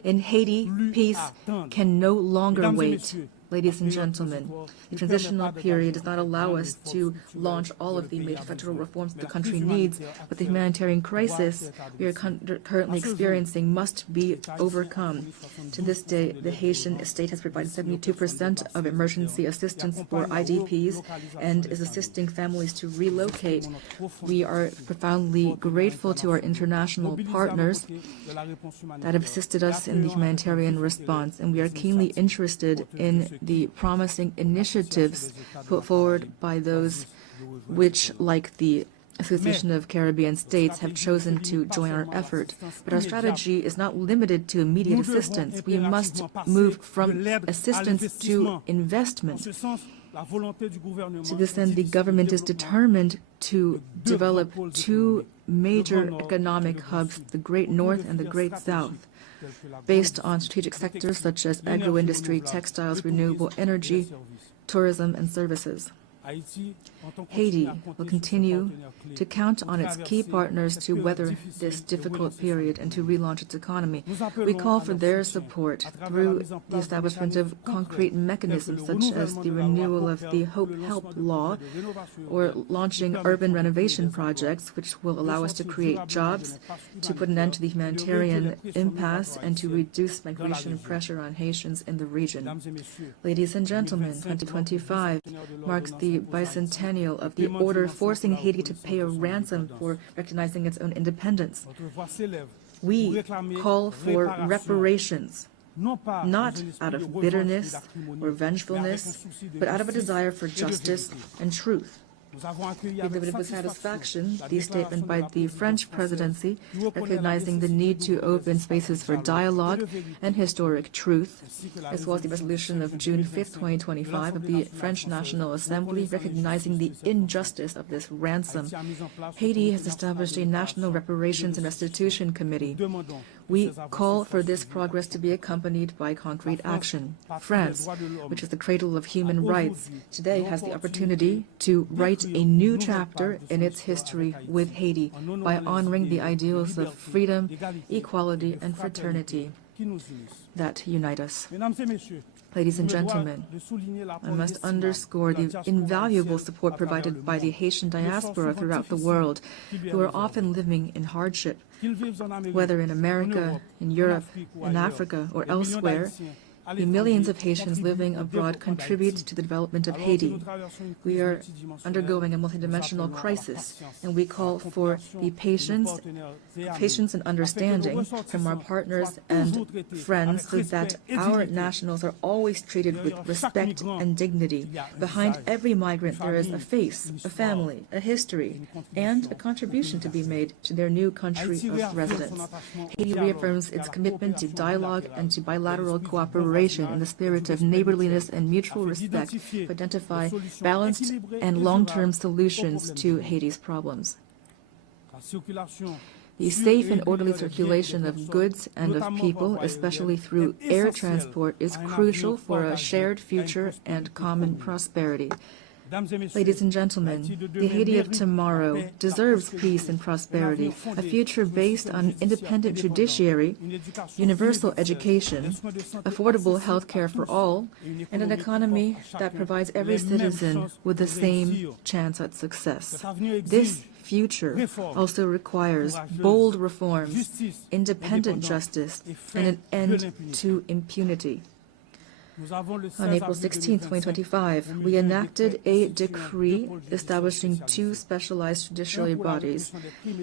In Haiti, peace can no longer wait. Ladies and gentlemen, the transitional period does not allow us to launch all of the major federal reforms that the country needs, but the humanitarian crisis we are currently experiencing must be overcome. To this day, the Haitian state has provided 72% of emergency assistance for IDPs and is assisting families to relocate. We are profoundly grateful to our international partners that have assisted us in the humanitarian response, and we are keenly interested in the promising initiatives put forward by those which, like the Association of Caribbean States, have chosen to join our effort. But our strategy is not limited to immediate assistance. We must move from assistance to investment. To this end, the government is determined to develop two major economic hubs, the Great North and the Great South, based on strategic sectors such as agro-industry, textiles, renewable energy, tourism, and services. Haiti will continue to count on its key partners to weather this difficult period and to relaunch its economy. We call for their support through the establishment of concrete mechanisms such as the renewal of the Hope Help Law or launching urban renovation projects which will allow us to create jobs, to put an end to the humanitarian impasse, and to reduce migration pressure on Haitians in the region. Ladies and gentlemen, 2025 marks the bicentennial of the order forcing Haiti to pay a ransom for recognizing its own independence. We call for reparations, not out of bitterness or vengefulness, but out of a desire for justice and truth. We delivered with satisfaction the statement by the French presidency recognizing the need to open spaces for dialogue and historic truth, as well as the resolution of June 5, 2025 of the French National Assembly recognizing the injustice of this ransom. Haiti has established a National Reparations and Restitution Committee. We call for this progress to be accompanied by concrete action. France, which is the cradle of human rights, today has the opportunity to write a new chapter in its history with Haiti by honoring the ideals of freedom, equality, and fraternity that unite us. Ladies and gentlemen, I must underscore the invaluable support provided by the Haitian diaspora throughout the world, who are often living in hardship. Whether in America, in Europe, in Africa, or elsewhere, The millions of Haitians living abroad contribute to the development of Haiti. We are undergoing a multidimensional crisis, and we call for the patience and understanding from our partners and friends so that our nationals are always treated with respect and dignity. Behind every migrant there is a face, a family, a history, and a contribution to be made to their new country of residence. Haiti reaffirms its commitment to dialogue and to bilateral cooperation in the spirit of neighborliness and mutual respect to identify balanced and long-term solutions to Haiti's problems. The safe and orderly circulation of goods and of people, especially through air transport, is crucial for a shared future and common prosperity. Ladies and gentlemen, the Haiti of tomorrow deserves peace and prosperity, a future based on an independent judiciary, universal education, affordable health care for all, and an economy that provides every citizen with the same chance at success. This future also requires bold reforms, independent justice, and an end to impunity. On April 16, 2025, we enacted a decree establishing two specialized judiciary bodies,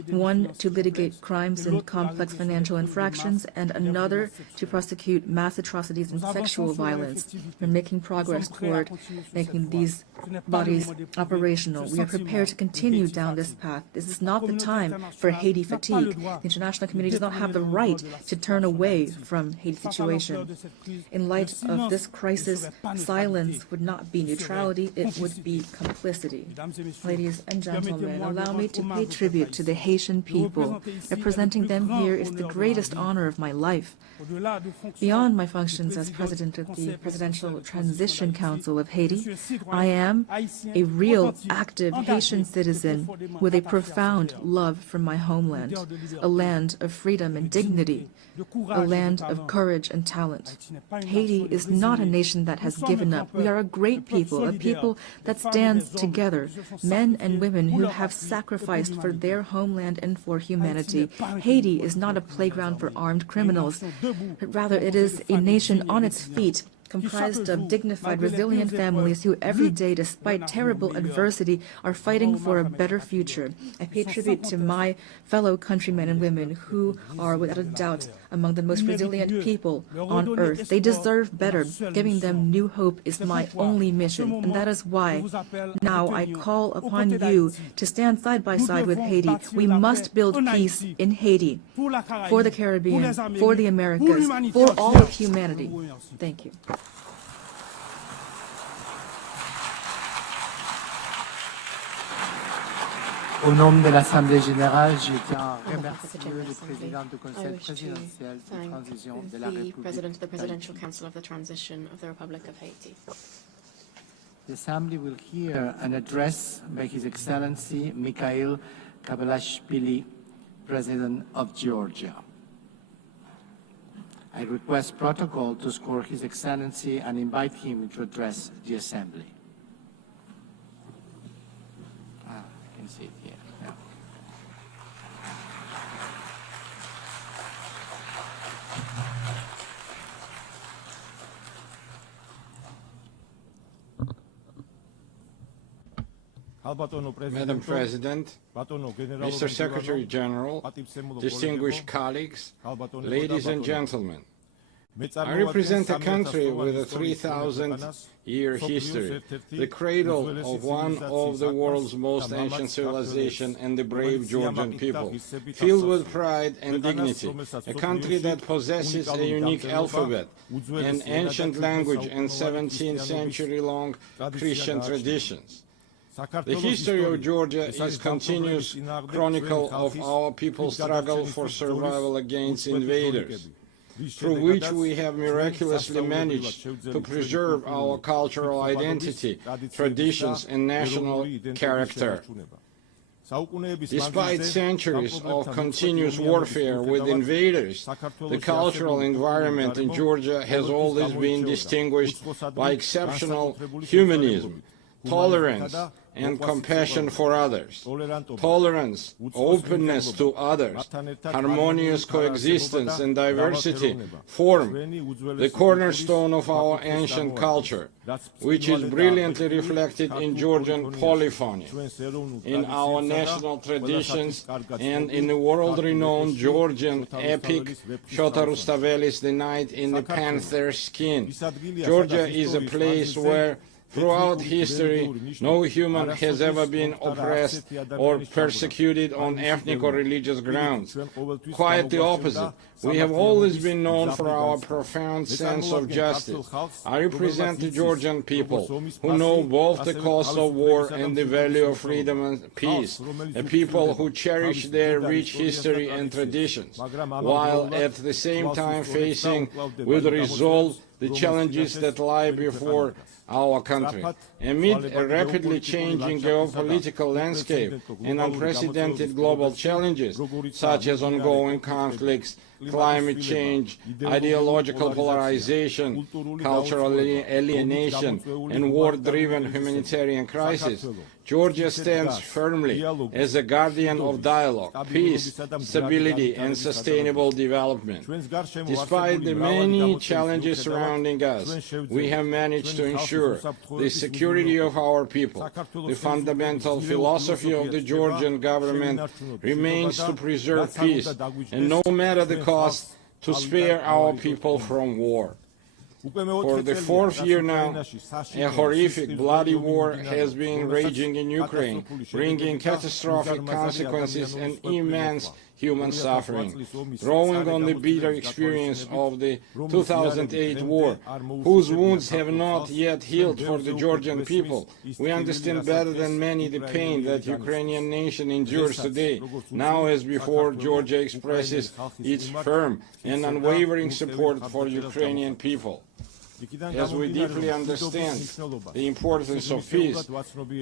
one to litigate crimes and complex financial infractions, and another to prosecute mass atrocities and sexual violence. We're making progress toward making these bodies operational. We are prepared to continue down this path. This is not the time for Haiti fatigue. The international community does not have the right to turn away from Haiti's situation. In light of this crisis, silence would not be neutrality, it would be complicity. Ladies and gentlemen, allow me to pay tribute to the Haitian people. Representing them here is the greatest honor of my life. Beyond my functions as president of the Presidential Transition Council of Haiti, I am a real, active Haitian citizen with a profound love for my homeland, a land of freedom and dignity, a land of courage and talent. Haiti is not a nation that has given up. We are a great people, a people that stands together, men and women who have sacrificed for their homeland and for humanity. Haiti is not a playground for armed criminals, but rather it is a nation on its feet, comprised of dignified, resilient families who every day, despite terrible adversity, are fighting for a better future. I pay tribute to my fellow countrymen and women who are, without a doubt, among the most resilient people on earth. They deserve better. Giving them new hope is my only mission, and that is why now I call upon you to stand side by side with Haiti. We must build peace in Haiti, for the Caribbean, for the Americas, for all of humanity. Thank you. Au nom de l'Assemblée générale, je tiens à remercier le président du Conseil présidentiel de transition de la République President of the Presidential Council of the Transition of the Republic of Haiti. The Assembly will hear an address by His Excellency Mikhail Kabalashvili, President of Georgia. I request protocol to score His Excellency and invite him to address the Assembly. I can see it here. Yeah. Madam President, Mr. Secretary General, distinguished colleagues, ladies and gentlemen, I represent a country with a 3,000-year history, the cradle of one of the world's most ancient civilizations and the brave Georgian people, filled with pride and dignity, a country that possesses a unique alphabet, an ancient language, and 17th century-long Christian traditions. The history of Georgia is a continuous chronicle of our people's struggle for survival against invaders, through which we have miraculously managed to preserve our cultural identity, traditions, and national character. Despite centuries of continuous warfare with invaders, the cultural environment in Georgia has always been distinguished by exceptional humanism, tolerance, and compassion for others, tolerance, openness to others, harmonious coexistence and diversity form the cornerstone of our ancient culture, which is brilliantly reflected in Georgian polyphony, in our national traditions, and in the world-renowned Georgian epic Shota Rustaveli's The Knight in the Panther's Skin. Georgia is a place where throughout history, no human has ever been oppressed or persecuted on ethnic or religious grounds. Quite the opposite. We have always been known for our profound sense of justice. I represent the Georgian people, who know both the cost of war and the value of freedom and peace, a people who cherish their rich history and traditions, while at the same time facing with resolve the challenges that lie before our country. Amid a rapidly changing geopolitical landscape and unprecedented global challenges, such as ongoing conflicts, climate change, ideological polarization, cultural alienation, and war-driven humanitarian crisis, Georgia stands firmly as a guardian of dialogue, peace, stability, and sustainable development. Despite the many challenges surrounding us, we have managed to ensure the security of our people. The fundamental philosophy of the Georgian government remains to preserve peace, and no matter the cost, to spare our people from war. For the fourth year now, a horrific, bloody war has been raging in Ukraine, bringing catastrophic consequences and immense human suffering. Drawing on the bitter experience of the 2008 war, whose wounds have not yet healed for the Georgian people, we understand better than many the pain that Ukrainian nation endures today. Now as before, Georgia expresses its firm and unwavering support for Ukrainian people. As we deeply understand the importance of peace,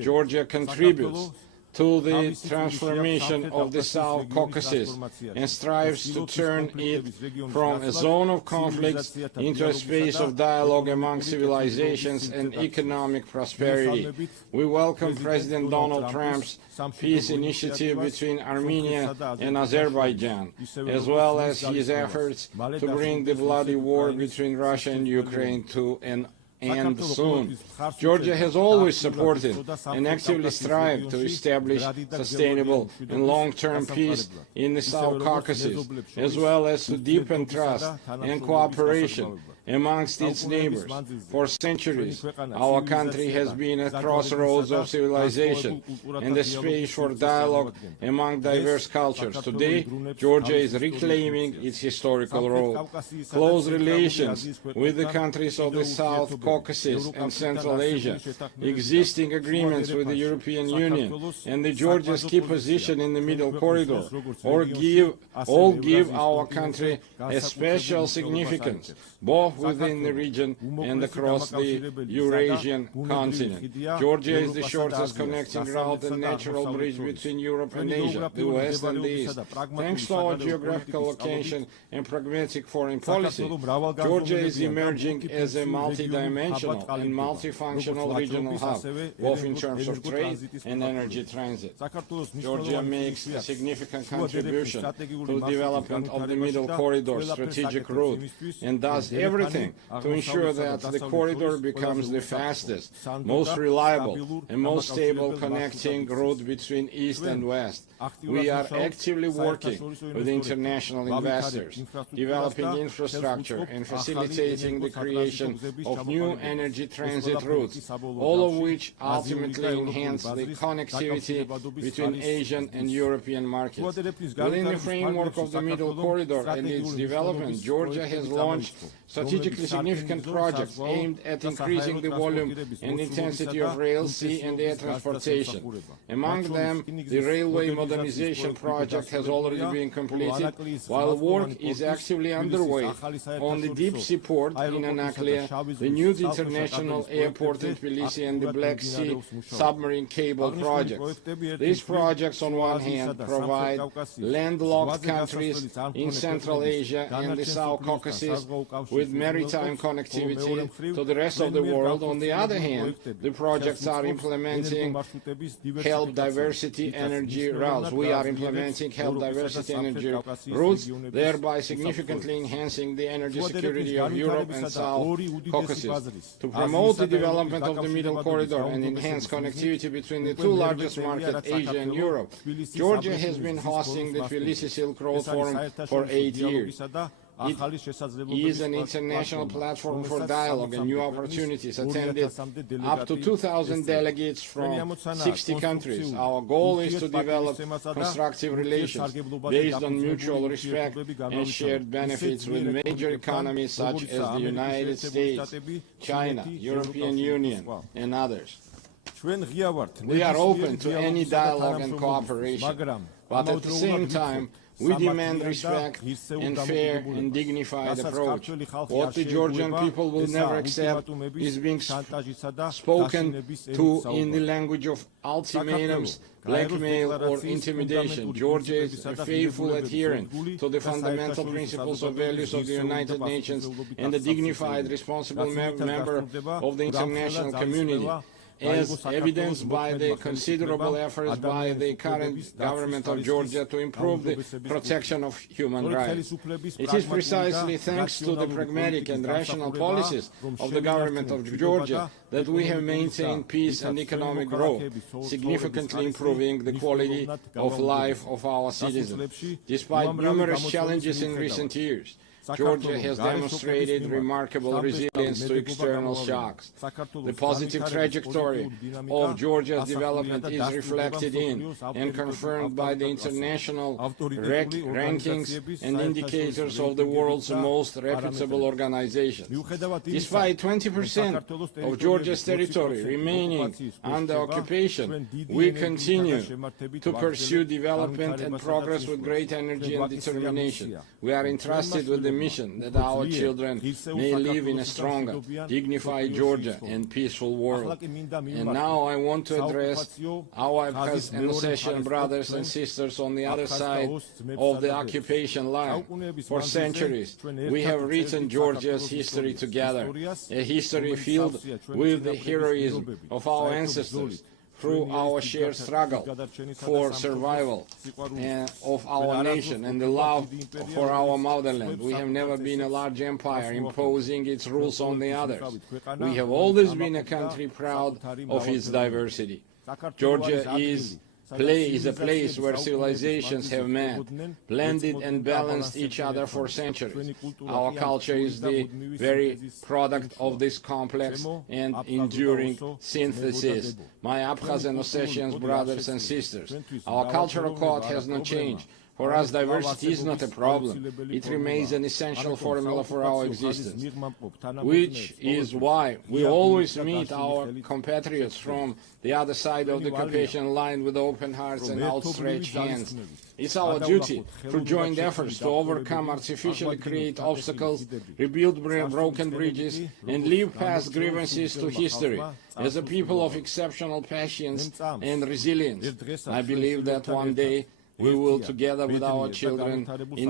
Georgia contributes to the transformation of the South Caucasus and strives to turn it from a zone of conflicts into a space of dialogue among civilizations and economic prosperity. We welcome President Donald Trump's peace initiative between Armenia and Azerbaijan, as well as his efforts to bring the bloody war between Russia and Ukraine to an end soon. Georgia has always supported and actively strived to establish sustainable and long-term peace in the South Caucasus, as well as to deepen trust and cooperation amongst its neighbors. For centuries, our country has been at crossroads of civilization and a space for dialogue among diverse cultures. Today, Georgia is reclaiming its historical role. Close relations with the countries of the South Caucasus and Central Asia, existing agreements with the European Union, and the Georgia's key position in the Middle Corridor all give our country a special significance, both within the region and across the Eurasian continent. Georgia is the shortest connecting route and natural bridge between Europe and Asia, the West and the East. Thanks to our geographical location and pragmatic foreign policy, Georgia is emerging as a multidimensional and multifunctional regional hub, both in terms of trade and energy transit. Georgia makes a significant contribution to the development of the Middle Corridor strategic route and does everything to ensure that the corridor becomes the fastest, most reliable, and most stable connecting route between East and West. We are actively working with international investors, developing infrastructure and facilitating the creation of new energy transit routes, all of which ultimately enhance the connectivity between Asian and European markets. Within the framework of the Middle Corridor and its development, Georgia has launched strategically significant projects aimed at increasing the volume and intensity of rail, sea, and air transportation. Among them, the railway modernization project has already been completed, while work is actively underway on the deep sea port in Anaklia, the new international airport in Tbilisi, and the Black Sea submarine cable projects. These projects, on one hand, provide landlocked countries in Central Asia and the South Caucasus with maritime connectivity to the rest of the world. On the other hand, the projects are implementing health, diversity, energy routes. We are implementing health, diversity, energy routes, thereby significantly enhancing the energy security of Europe and South Caucasus. To promote the development of the Middle Corridor and enhance connectivity between the two largest markets, Asia and Europe, Georgia has been hosting the Tbilisi Silk Road Forum for 8 years. It is an international platform for dialogue and new opportunities, attended up to 2,000 delegates from 60 countries. Our goal is to develop constructive relations based on mutual respect and shared benefits with major economies such as the United States, China, European Union, and others. We are open to any dialogue and cooperation, but at the same time, we demand respect and fair and dignified approach. What the Georgian people will never accept is being spoken to in the language of ultimatums, blackmail, or intimidation. Georgia is a faithful adherent to the fundamental principles and values of the United Nations and a dignified, responsible member of the international community, as evidenced by the considerable efforts by the current government of Georgia to improve the protection of human rights. It is precisely thanks to the pragmatic and rational policies of the government of Georgia that we have maintained peace and economic growth, significantly improving the quality of life of our citizens. Despite numerous challenges in recent years, Georgia has demonstrated remarkable resilience to external shocks. The positive trajectory of Georgia's development is reflected in and confirmed by the international rankings and indicators of the world's most reputable organizations. Despite 20% of Georgia's territory remaining under occupation, we continue to pursue development and progress with great energy and determination. We are entrusted with the mission that our children may live in a stronger, dignified Georgia and peaceful world. And now I want to address our Abkhaz and Ossetian brothers and sisters on the other side of the occupation line. For centuries, we have written Georgia's history together, a history filled with the heroism of our ancestors, through our shared struggle for survival of our nation and the love for our motherland. We have never been a large empire imposing its rules on the others. We have always been a country proud of its diversity. Georgia is a place where civilizations have met, blended and balanced each other for centuries. Our culture is the very product of this complex and enduring synthesis. My Abkhaz and Ossetian brothers and sisters, our cultural code has not changed. For us, diversity is not a problem. It remains an essential formula for our existence, which is why we always meet our compatriots from the other side of the occupation line with open hearts and outstretched hands. It's our duty, through joint efforts, to overcome artificially created obstacles, rebuild broken bridges, and leave past grievances to history. As a people of exceptional patience and resilience, I believe that one day we will, together with our children, we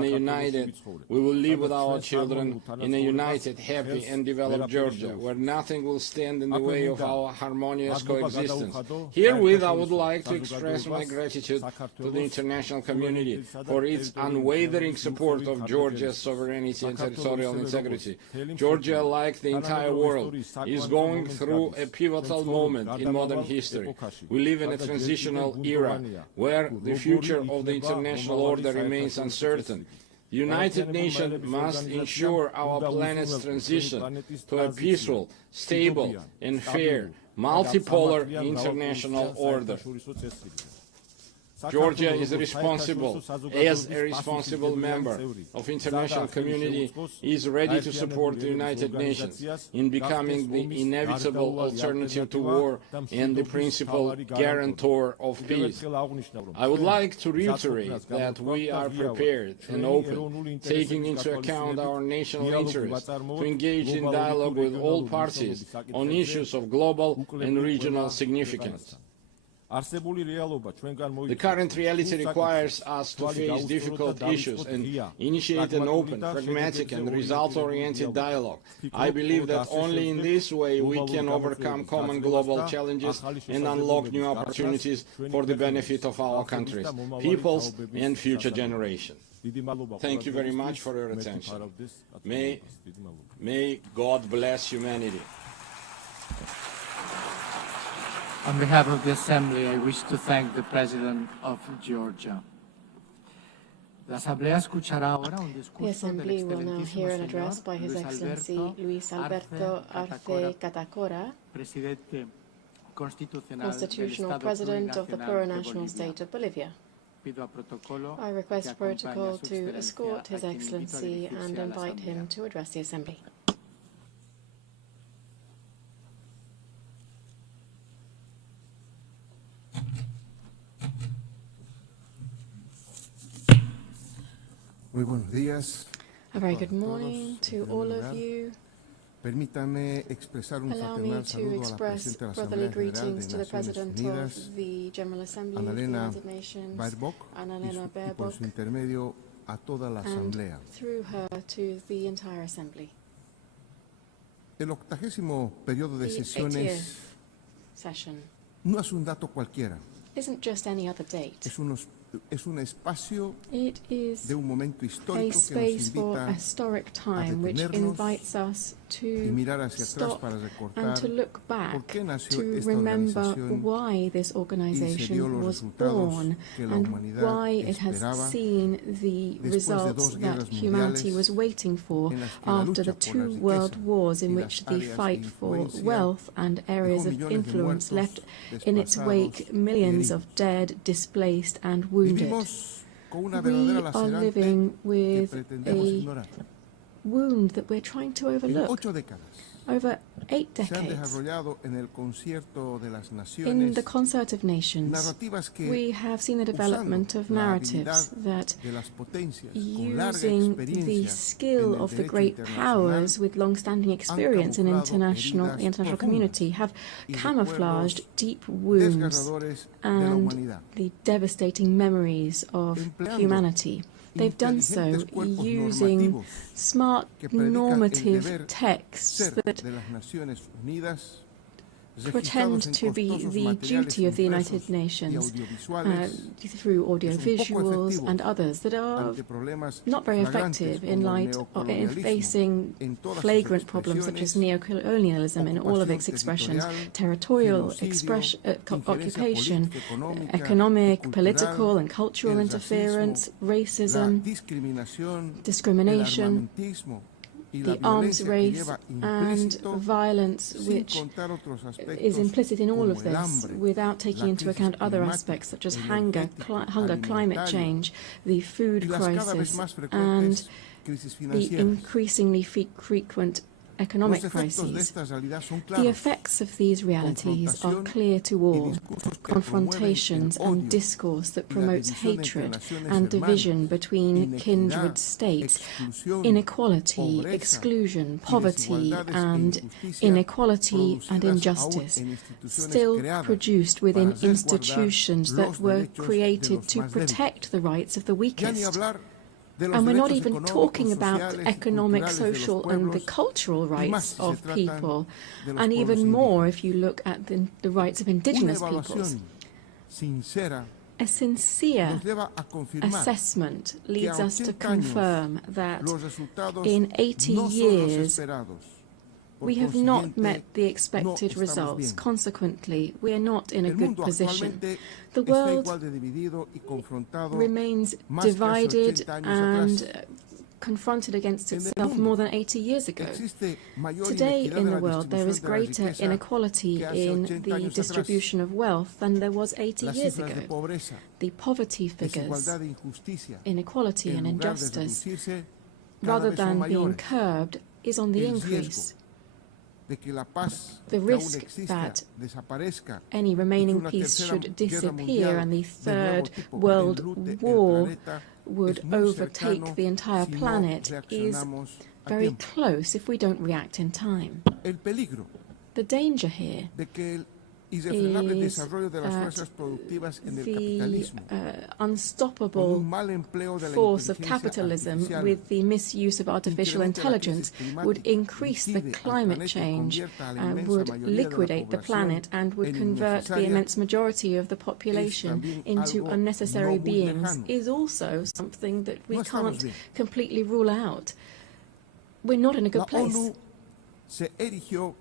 will live with our children in a united, happy, and developed Georgia, where nothing will stand in the way of our harmonious coexistence. Herewith, I would like to express my gratitude to the international community for its unwavering support of Georgia's sovereignty and territorial integrity. Georgia, like the entire world, is going through a pivotal moment in modern history. We live in a transitional era where the future of the international order remains uncertain. The United Nations must ensure our planet's transition to a peaceful, stable, and fair, multipolar international order. Georgia is responsible, as a responsible member of international community, is ready to support the United Nations in becoming the inevitable alternative to war and the principal guarantor of peace. I would like to reiterate that we are prepared and open, taking into account our national interests, to engage in dialogue with all parties on issues of global and regional significance. The current reality requires us to face difficult issues and initiate an open, pragmatic and result-oriented dialogue. I believe that only in this way we can overcome common global challenges and unlock new opportunities for the benefit of our countries, peoples and future generations. Thank you very much for your attention. May God bless humanity. On behalf of the Assembly, I wish to thank the President of Georgia. The Assembly will now hear an address by His Excellency Luis Alberto Arce Catacora, Constitutional President of the Plurinational State of Bolivia. I request protocol to escort His Excellency and invite him to address the Assembly. Muy buenos días. A very good morning to all of you. Permítame expresar un Allow me fraternal to saludo a la express Presidenta de la brotherly Asamblea General greetings de to the Naciones President Unidas, of the General Assembly of the Annalena United Nations, Baerbock, Annalena y por Baerbock, su intermedio a toda la Asamblea. and through her to the entire Assembly. El 80º periodo de The sesiones 80th session no es un dato cualquiera, isn't just any other date. es un espacio It is de un momento a histórico que nos space for invita historic time which detenernos invites us y to mirar hacia atrás stop para and recordar to look por back, qué nació to esta remember organización why this y se dio organization los was resultados born que la and humanidad why it has esperaba seen the después de results dos that guerras humanity mundiales was waiting for en las que la after the lucha por la two riqueza world wars in y which las the áreas de fight for influencia wealth and areas dejó of millones de influence muertos, left in its wake desplazados millions y of dead, displaced and wounded. Vivimos con una We verdadera are lacerante living que with pretendemos a ignorar. wound that we're trying to En overlook. 8 décadas Over 8 se han decades, desarrollado en el concierto de las in naciones the concert of nations, narrativas que, we have seen the development of usando la narratives habilidad that, de las potencias con larga using the experiencia skill en el of the derecho great internacional, powers with long-standing experience in camuflado international heridas community, have y camouflaged recuerdos deep wounds desgarradores de la and humanidad, the devastating memories of empleando humanity. They've done so inteligentes cuerpos using normativos smart que predican el normative deber texts ser that de las Naciones Unidas, pretend registrados en to be costosos the materiales duty of the impresos United y Nations audiovisuales through que son poco audiovisuals efectivos and others that are ante problemas not very flagrantes effective in como el light of in neocolonialismo facing en todas sus flagrant problems such as expresiones, neocolonialism in all of its ocupación expressions, territorial, territorial genocidio, injerencia occupation, política, económica economic, y political cultural, and cultural el interference, la racism, discriminación, el discrimination, armamentismo y la the arms violencia que race lleva and implícito, violence sin which contar otros aspectos is implicit in all como of el this, hambre, without taking la into crisis account other climática, aspects such as energética, hunger, climate alimentaria, change, the food y las cada vez crisis, más and frecuentes crisis the financieras. increasingly frequent economic Los efectos de crises. esta realidad son The claros. effects of these realities are clear to all. Confrontations and discourse that promotes hatred and division between kindred states, inequality, exclusion, poverty and inequality and injustice, still produced within institutions that were created to protect the rights of the weakest. And we're not even talking about economic, social and the cultural rights of people, and even more if you look at the rights of indigenous peoples. A sincere assessment leads us to confirm that in 80 years we have not met the expected results. Consequently, we are not in a good position. The world remains divided and confronted against itself more than 80 years ago. Today in the world there is greater inequality in the distribution of wealth than there was 80 years ago. The poverty figures, inequality and injustice, rather than being curbed, is on the increase. The risk that any remaining peace should disappear and the Third World War would overtake the entire planet is very close if we don't react in time. The danger here is that the unstoppable force of capitalism with the misuse of artificial intelligence would increase the climate change, would liquidate the planet, and would convert the immense majority of the population into unnecessary beings, is also something that we can't completely rule out. We're not in a good place.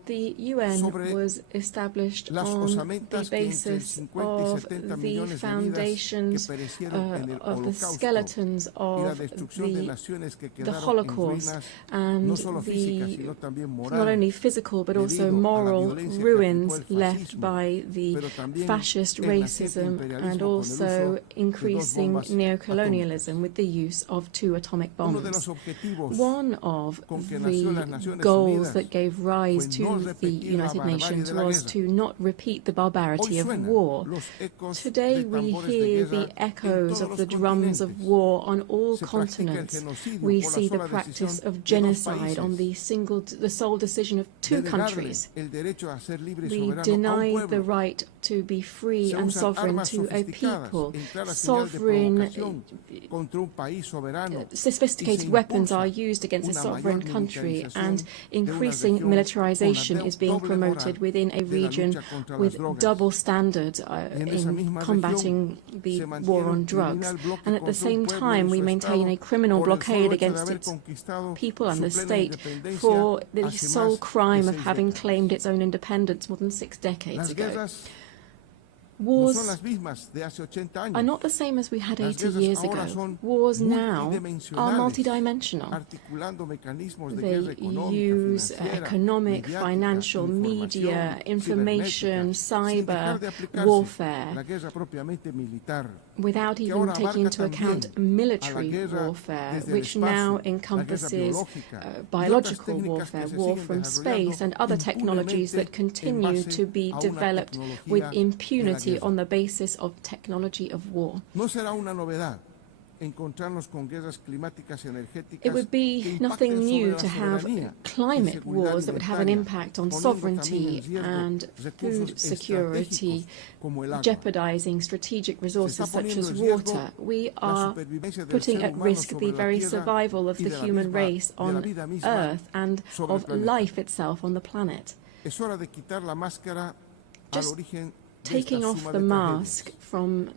The UN was established on the basis of the foundations of the skeletons of the Holocaust and the not only physical but also moral ruins left by the fascist racism and also increasing neocolonialism with the use of 2 atomic bombs. One of the goals that gave rise to the United Nations was to not repeat the barbarity of war. Today we hear the echoes of the drums of war on all continents. We see the practice of genocide on the sole decision of 2 countries. We deny the right to be free and sovereign to a people. Sophisticated weapons are used against a sovereign country, and increasing militarization is being promoted within a region with double standards in combating the war on drugs. And at the same time, we maintain a criminal blockade against its people and the state for the sole crime of having claimed its own independence more than 6 decades ago. Wars are not the same as we had 80 years ago. Wars now are multidimensional. They use economic, financial, media, information, cyber warfare, without even taking into account military warfare, which now encompasses biological warfare, war from space, and other technologies that continue to be developed with impunity on the basis of technology of war. It would be nothing new to have climate wars that would have an impact on sovereignty and food security, jeopardizing strategic resources such as water. We are putting at risk the very survival of the human race on Earth and of life itself on the planet. Just taking off the mask from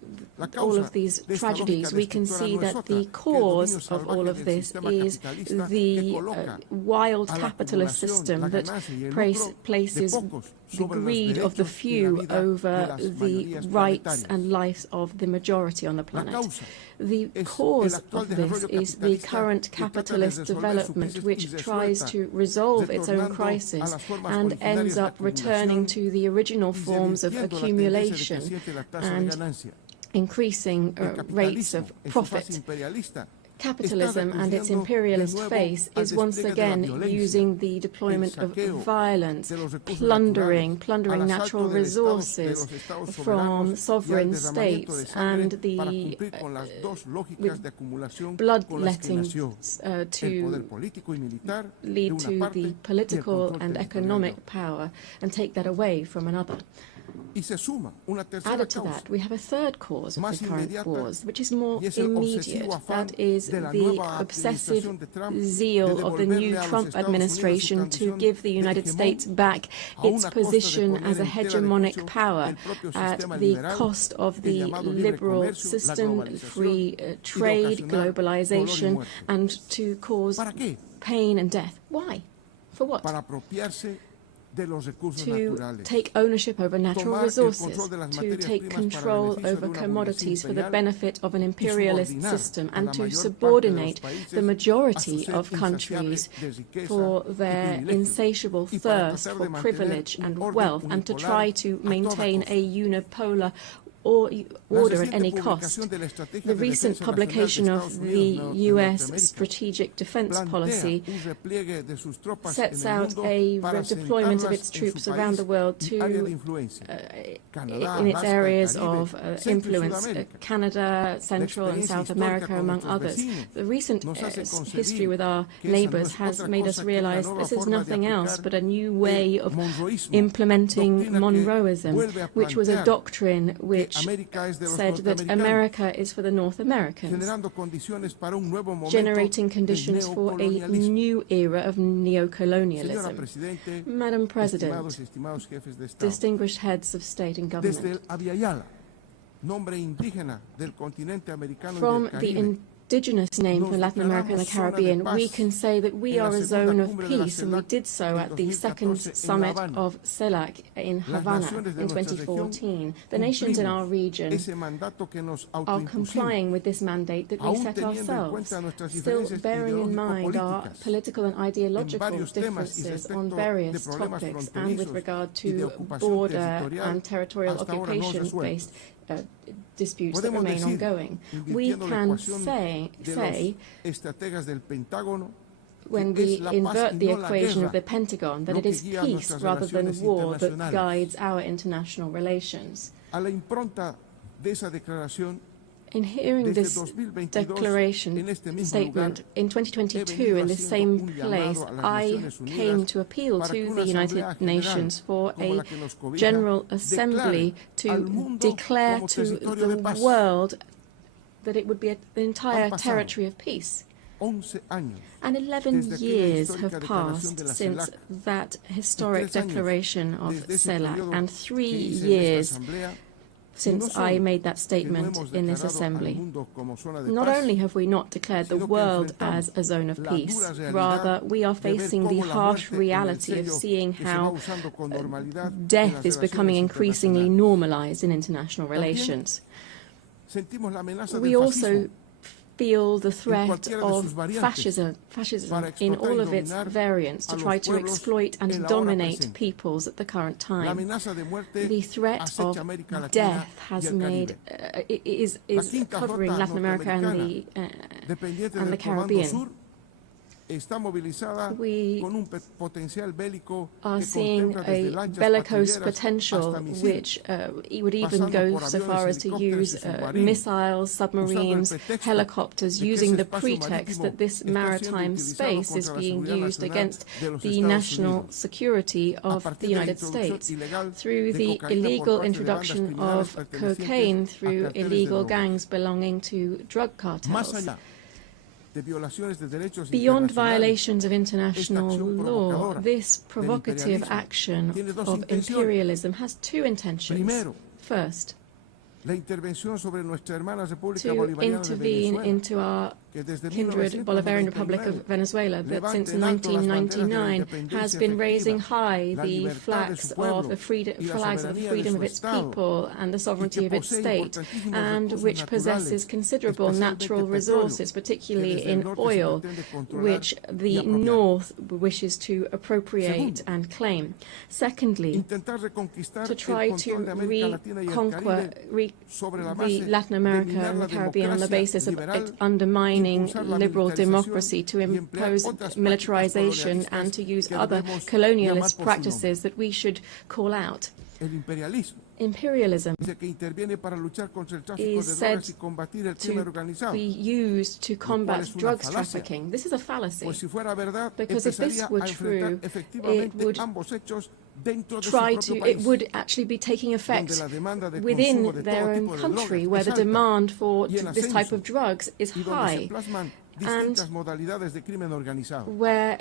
all of these tragedies, we can see that the cause of all of this is the wild capitalist system that places the greed of the few over the rights and lives of the majority on the planet. The cause of this is the current capitalist development, which tries to resolve its own crisis and ends up returning to the original forms of accumulation and increasing rates of profit. Capitalism and its imperialist face is once again using the deployment of violence, plundering natural resources from sovereign states, and the bloodletting to lead to the political and economic power and take that away from another. Added to that, we have a third cause of the current wars, which is more immediate. That is the obsessive zeal of the new Trump administration to give the United States back its position as a hegemonic power at the cost of the liberal system, free trade, globalization, and to cause pain and death. Why? For what? To take ownership over natural resources, to take control over commodities for the benefit of an imperialist system, and to subordinate the majority of countries for their insatiable thirst for privilege and wealth, and to try to maintain a unipolar order at any cost. The recent publication of the U.S. Strategic Defense Policy sets out a redeployment of its troops around the world to in its areas of influence, Canada, Central and South America, among others. The recent history with our neighbors has made us realize this is nothing else but a new way of implementing Monroeism, which was a doctrine which said that America is for the North Americans, generating conditions for a new era of neocolonialism. Madam President, distinguished heads of state and government, from the indigenous name for Latin America and the Caribbean, we can say that we are a zone of peace, and we did so at the second summit of CELAC in Havana in 2014. The nations in our region are complying with this mandate that we set ourselves, still bearing in mind our political and ideological differences on various topics and with regard to border and territorial occupation-based disputes that remain ongoing. We can say when we invert the equation of the Pentagon that it is peace rather than war that guides our international relations. In hearing this declaration statement, in 2022, in this same place, I came to appeal to the United Nations for a General Assembly to declare to the world that it would be an entire territory of peace. And 11 years have passed since that historic declaration of CELAC, and 3 years since I made that statement in this assembly. Not only have we not declared the world as a zone of peace, rather we are facing the harsh reality of seeing how death is becoming increasingly normalized in international relations. We also feel the threat of fascism in all of its variants to try to exploit and dominate peoples at the current time. The threat of death has made is covering Latin America and the Caribbean. We are seeing a bellicose potential which would even go so far as to use missiles, submarines, helicopters, using the pretext that this maritime space is being used against the national security of the United States through the illegal introduction of cocaine through illegal gangs belonging to drug cartels. Beyond violations of international law, this provocative action of imperialism has two intentions. First, to intervene into our kindred Bolivarian Republic of Venezuela that since 1999 has been raising high the flags of the freedom of its people and the sovereignty of its state, and which possesses considerable natural resources, particularly in oil, which the North wishes to appropriate and claim. Secondly, to try to reconquer the Latin America and the Caribbean on the basis of it undermining liberal democracy, to impose militarization and to use other colonialist practices that we should call out. Imperialism is said to be used to combat drugs trafficking. This is a fallacy, because if this were true, it would actually be taking effect within their own country, where the demand for this type of drugs is high, and where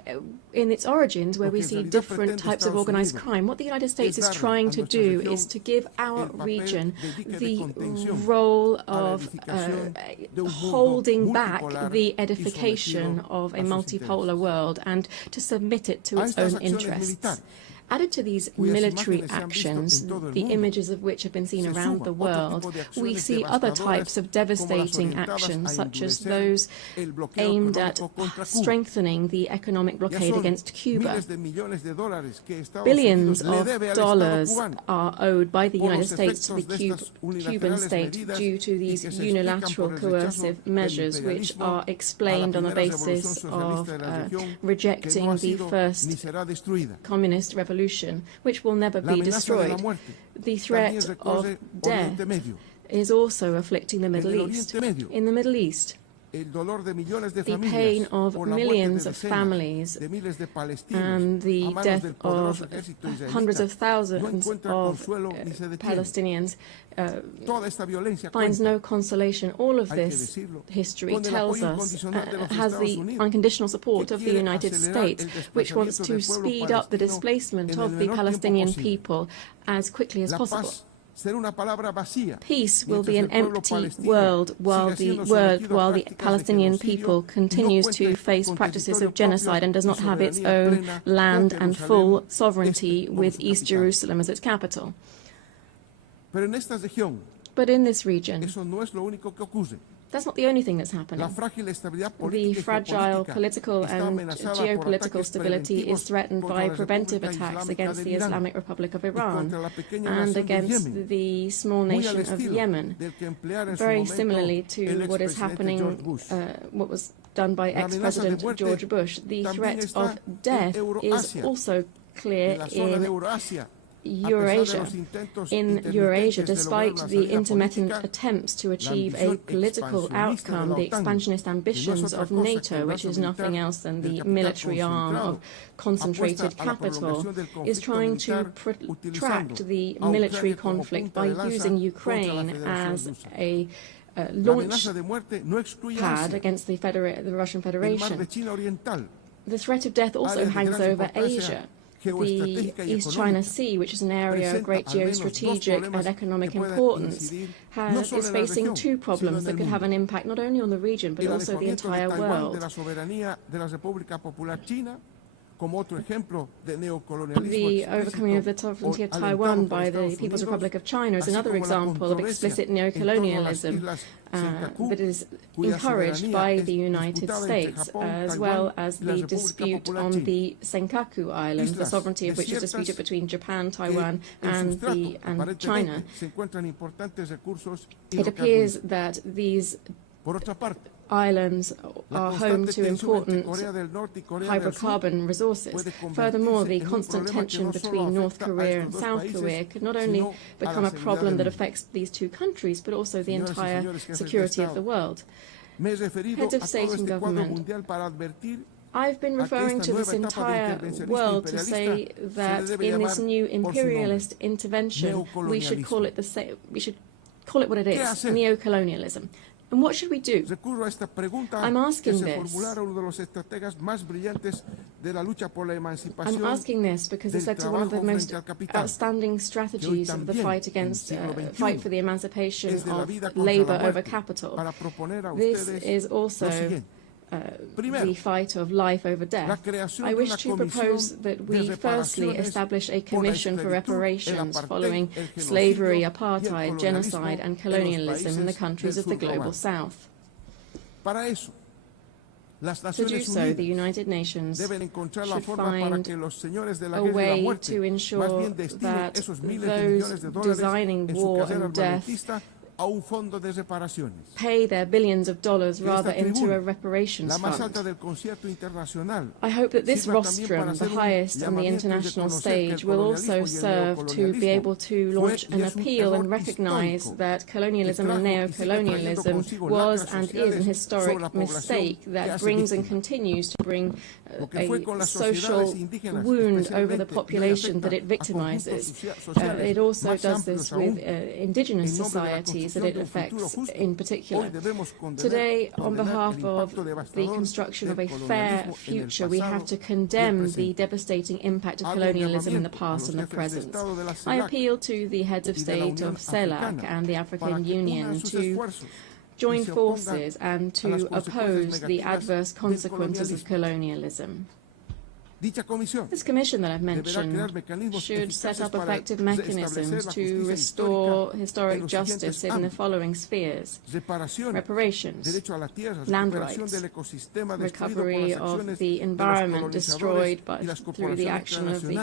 in its origins, where we see different types of organized crime. What the United States is trying to do is to give our region the role of holding back the edification of a multipolar world and to submit it to its own interests. Added to these military actions, the images of which have been seen around the world, we see other types of devastating actions, such as those aimed at strengthening the economic blockade against Cuba. Billions of dollars are owed by the United States to the Cuban state due to these unilateral coercive measures, which are explained on the basis of rejecting the first communist revolution, which will never be destroyed. The threat of death is also afflicting the Middle East. In the Middle East, the pain of millions of families and the death of hundreds of thousands of Palestinians finds no consolation. All of this history tells us has the unconditional support of the United States, which wants to speed up the displacement of the Palestinian people as quickly as possible. Peace will be an empty world while the Palestinian people continues to face practices of genocide and does not have its own land and full sovereignty with East Jerusalem as its capital. But in this region, that's not the only thing that's happening. The fragile political and geopolitical stability is threatened by preventive attacks against the Islamic Republic of Iran and against the small nation of Yemen, very similarly to what is happening, what was done by ex-President George Bush. The threat of death is also clear in Eurasia. In Eurasia, despite the intermittent attempts to achieve a political outcome, the expansionist ambitions of NATO, which is nothing else than the military arm of concentrated capital, is trying to protract the military conflict by using Ukraine as a launch pad against the Russian Federation. The threat of death also hangs over Asia. The East China Sea, which is an area of great geostrategic and economic importance, is facing two problems that could have an impact not only on the region but also the entire world. The overcoming of the sovereignty of Taiwan by the People's Republic of China is another example of explicit neocolonialism that is encouraged by the United States, as well as the dispute on the Senkaku Islands, the sovereignty of which is disputed between Japan, Taiwan, and China. It appears that these islands are home to important hydrocarbon resources. Furthermore, the constant tension between North Korea and South Korea could not only become a problem that affects these two countries, but also the entire security of the world. Heads of state and government, I've been referring to this entire world to say that in this new imperialist intervention, we should call it what it is, neocolonialism. And what should we do? I'm asking this. I'm asking this because it's led to one of the most outstanding strategies of the fight for the emancipation of labor over capital. This is also the fight of life over death. I wish to propose that we firstly establish a commission for reparations following slavery, apartheid, genocide and colonialism in the countries of the global south. To do so, the United Nations should find a way to ensure that those designing war and death pay their billions of dollars rather into a reparations fund. I hope that this rostrum, the highest on the international stage, will also serve to be able to launch an appeal and recognize that colonialism and neocolonialism was and is an historic mistake that brings and continues to bring a social wound over the population that it victimizes. It also does this with indigenous societies that it affects in particular. Today, on behalf of the construction of a fair future, we have to condemn the devastating impact of colonialism in the past and the present. I appeal to the heads of state of CELAC and the African Union to join forces and to oppose the adverse consequences of colonialism. This commission that I've mentioned should set up effective mechanisms to restore historic justice in the following spheres: reparations, land rights, recovery of the environment destroyed through the action of the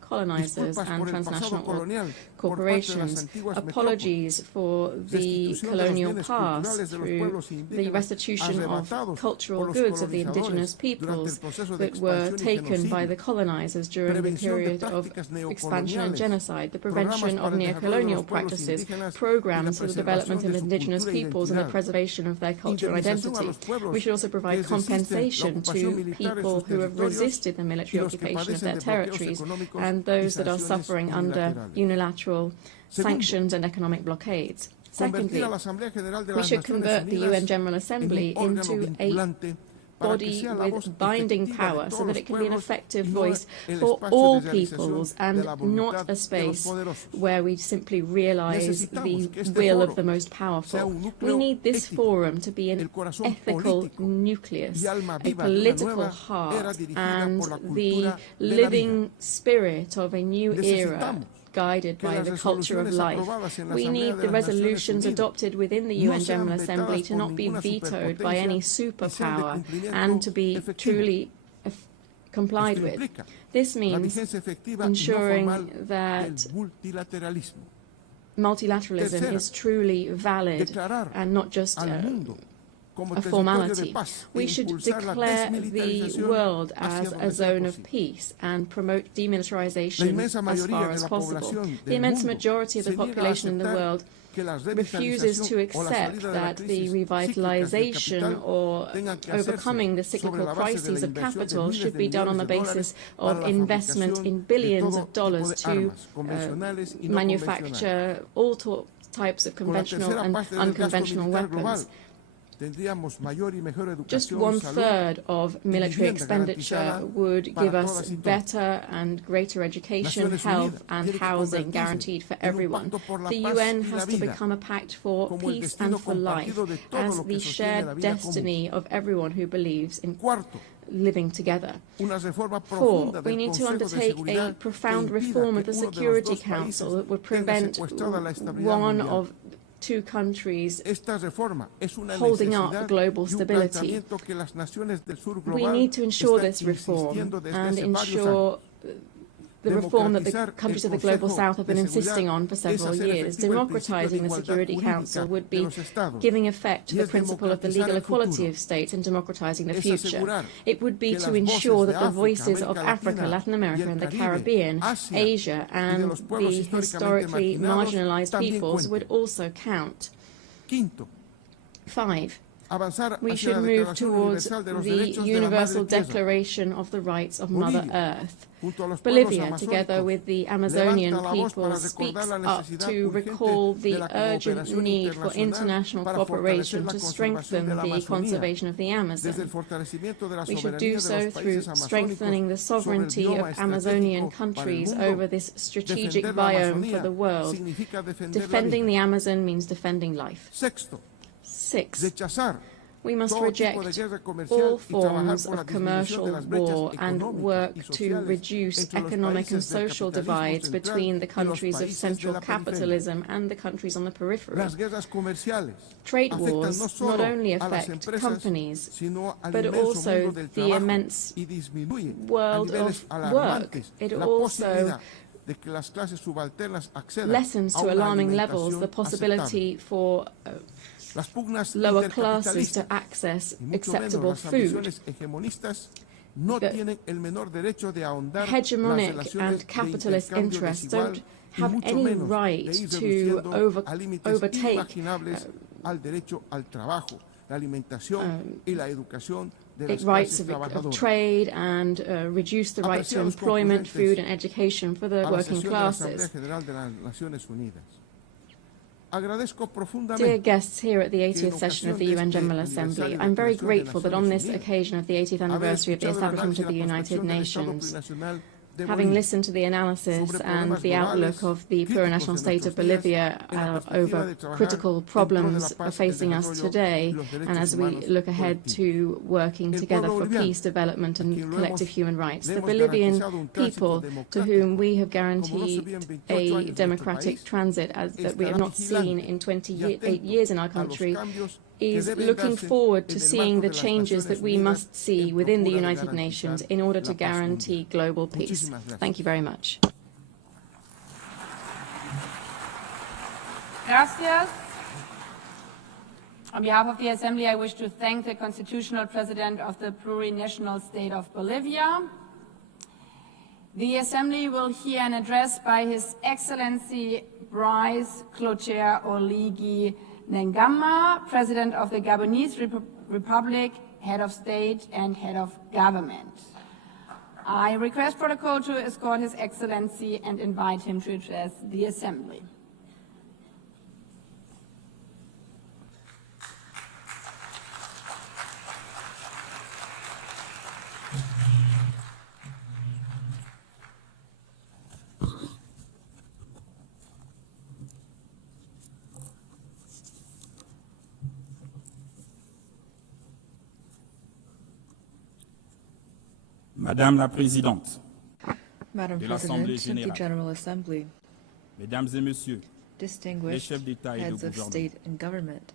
colonizers and transnational corporations, apologies for the colonial past through the restitution of cultural goods of the indigenous peoples that were taken by the colonizers during the period of expansion and genocide, the prevention of neocolonial practices, programs for the development of indigenous peoples and the preservation of their culture and identity. We should also provide compensation to people who have resisted the military occupation of their territories and those that are suffering under unilateral sanctions and economic blockades. Secondly, we should convert the UN General Assembly into a body with binding power so that it can be an effective voice for all peoples and not a space where we simply realize the will of the most powerful. We need this forum to be an ethical nucleus, a political heart, and the living spirit of a new era guided by the culture of life. We need the resolutions adopted within the UN General Assembly to not be vetoed by any superpower and to be truly complied with. This means ensuring that multilateralism is truly valid and not just a formality. We should declare the world as a zone of peace and promote demilitarization as far as possible. The immense majority of the population in the world refuses to accept that the revitalization or overcoming the cyclical crises of capital should be done on the basis of investment in billions of dollars to manufacture all types of conventional and unconventional weapons. Just 1/3 of military expenditure would give us better and greater education, health and housing guaranteed for everyone. The UN has to become a pact for peace and for life as the shared destiny of everyone who believes in living together. 4, we need to undertake a profound reform of the Security Council that would prevent one of 2 countries holding up global stability. We need to ensure this reform and ensure the reform that the countries of the Global South have been insisting on for several years. Democratizing the Security Council would be giving effect to the principle of the legal equality of states and democratizing the future. It would be to ensure that the voices of Africa, Latin America and the Caribbean, Asia and the historically marginalized peoples would also count. 5. We should move towards the Universal Declaration of the Rights of Mother Earth. Bolivia, together with the Amazonian people, speaks up to recall the urgent need for international cooperation to strengthen the conservation of the Amazon. We should do so through strengthening the sovereignty of Amazonian countries over this strategic biome for the world. Defending the Amazon means defending life. 6. We must reject all forms of commercial war and work to reduce economic and social divides between the countries of central capitalism and the countries on the periphery. Trade wars not only affect companies, but also the immense world of work. It also lessens to alarming levels the possibility for lower classes to access acceptable food. Hegemonic and capitalist interests don't have any right to overtake rights of trade and reduce the right to employment, food and education for the working classes. Dear guests here at the 80th session of the UN General Assembly, I'm very grateful that on this occasion of the 80th anniversary of the establishment of the United Nations, Having listened to the analysis and the outlook of the plurinational state of Bolivia over critical problems facing us today, and as we look ahead to working together for peace, development and collective human rights, the Bolivian people, to whom we have guaranteed a democratic transit that we have not seen in 28 years in our country, is looking forward to seeing the changes that we must see within the United Nations in order to guarantee global peace. Thank you very much. Gracias. On behalf of the Assembly, I wish to thank the Constitutional President of the Plurinational State of Bolivia. The Assembly will hear an address by His Excellency Brice Clotaire Oligui Nguema, President of the Gabonese Republic, Head of State and Head of Government. I request protocol to escort His Excellency and invite him to address the Assembly. Madame la Présidente Madam de l'Assemblée President of the Générale, General Assembly, Mesdames et Messieurs les distinguished chefs d'État et de heads of gouvernement, state and government,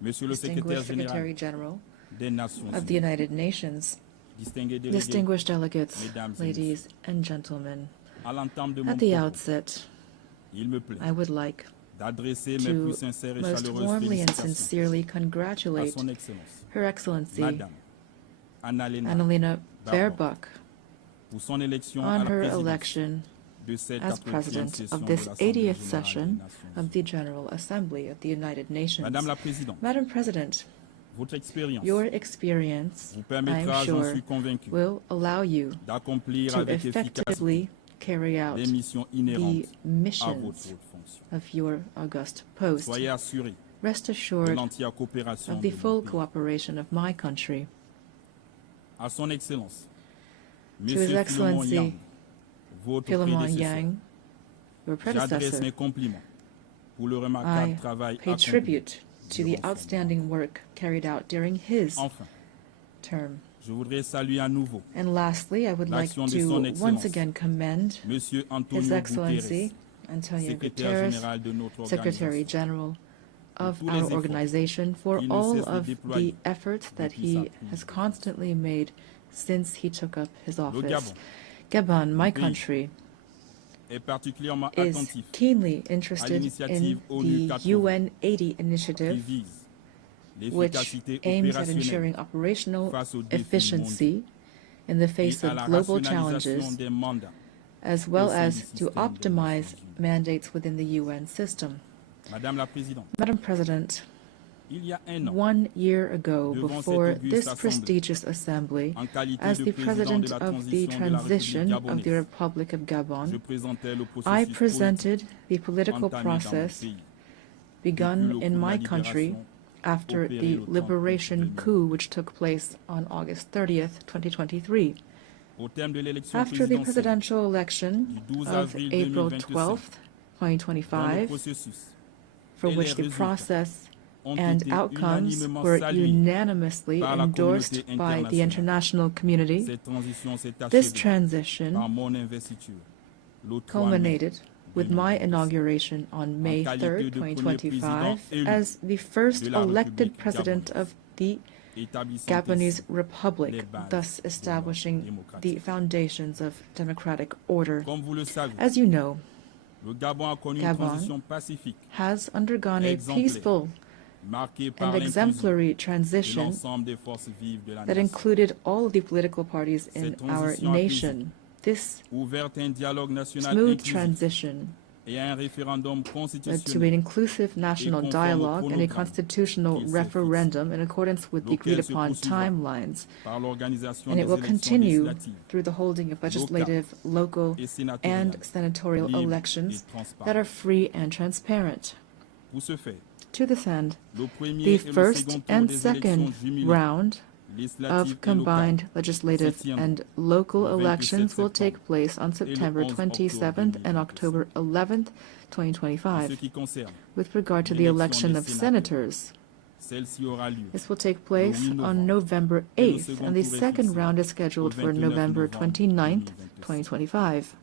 Monsieur le distinguished Secrétaire Secretary Général General des Nations of the Unies, United Nations, distingués délégués, distinguished delegates, Mesdames et ladies and gentlemen, à l'entame de mon at the propos, outset, il me plaît I would like d'adresser mes to plus sincères et most chaleureuses warmly and félicitations sincerely à congratulate Son Excellence, Her Excellency Madame Annalena Annalena Baerbock, Baerbock pour son élection à on la her présidence election de cette as 80e President session of de this l'Assemblée 80th générale session des Nations of Unies. the General Assembly of the United Nations. Madame la Présidente, Madam President, votre expérience your experience, vous I permettra, am j'en sure, suis convaincu, will allow you d'accomplir to avec efficacité effectively carry out les missions the inhérentes à votre missions haute fonction. of your august post. Soyez assurés Rest de assured l'entière coopération of de the mon full pays. cooperation of my country. À son Excellence, To His Monsieur Philemon Excellency Yang, votre Philemon prédécesseur, Yang, your j'adresse predecessor, mes compliments pour le remarquable I travail pay accompli tribute to the durant son outstanding work carried out during his mandat. Enfin, term. je voudrais saluer à nouveau And lastly, I would like l'action de to Son once Excellence, again commend Monsieur His Antonio Excellency Guterres, Antonio Secrétaire Guterres, général de notre Secretary organisation, General of tous les our efforts organization, for qu'il ne all cesse de of déployer the efforts that depuis sa he prise has de constantly made since he took up his Le office. Gabon, Gabon, my pays, country, est particulièrement is attentif keenly à interested l'initiative in ONU the 80 UN 80 qui initiative, vise which l'efficacité aims at opérationnelle ensuring operational face aux défis efficiency in the et face à of la global rationalisation challenges, des mandats as well au sein as du to système des optimize Nations Unies. mandates within the UN system. Madame la Présidente, Madam President, il y a un an, 1 year ago, devant before cette auguste this assemblée, prestigious assembly, en qualité as de the président de President la of the transition de la transition République of the gabonaise, Republic of je Gabon, présentais le I processus presented politique the political entamé dans mon process pays begun depuis le coup in de la my country libération after opéré the le 30 août liberation 2000. coup which took place on August 30th, 2023. Au terme de l'élection After the présidentielle presidential election du 12 of avril April 2025, 12th, dont le 2025, processus for et les which the résultats process ont and été outcomes unanimement were salués unanimously par la endorsed communauté by the internationale. international community. Cette transition s'est This achevée par transition mon investiture le 3 mai culminated with my 2026. inauguration on May qualité 3rd, de premier 2025, président élu as the first de la elected République president gabonaise, of the établissant Gabonese ainsi Republic, les bases thus de establishing l'ordre démocratique. the foundations of democratic order. Comme vous le savez, As you know, le Gabon a connu une Gabon transition pacifique, has undergone a exemplaire, peaceful marquée par and l'inclusion exemplary de transition l'ensemble des forces vives de la that nation, included all of the political parties in Cette our transition nation. This ouverte à un dialogue national smooth inclusif transition et à un référendum led to an constitutionnel inclusive national conforme au dialogue and a chronogramme constitutional qu'il s'est referendum in accordance with the lequel agreed se upon poursuivra timelines, par l'organisation and des it will élections continue législatives through the holding of legislative, local, et sénatoriales and senatorial libres elections et transparentes. that are free and transparent. Pour ce faire, To this end, le premier the et le first second tour and des second élections jumelées round of combined legislative and local elections will take place on September 27th and October 11th, 2025. With regard to the election of senators, this will take place on November 8th, and the second round is scheduled for November 29th, 2025.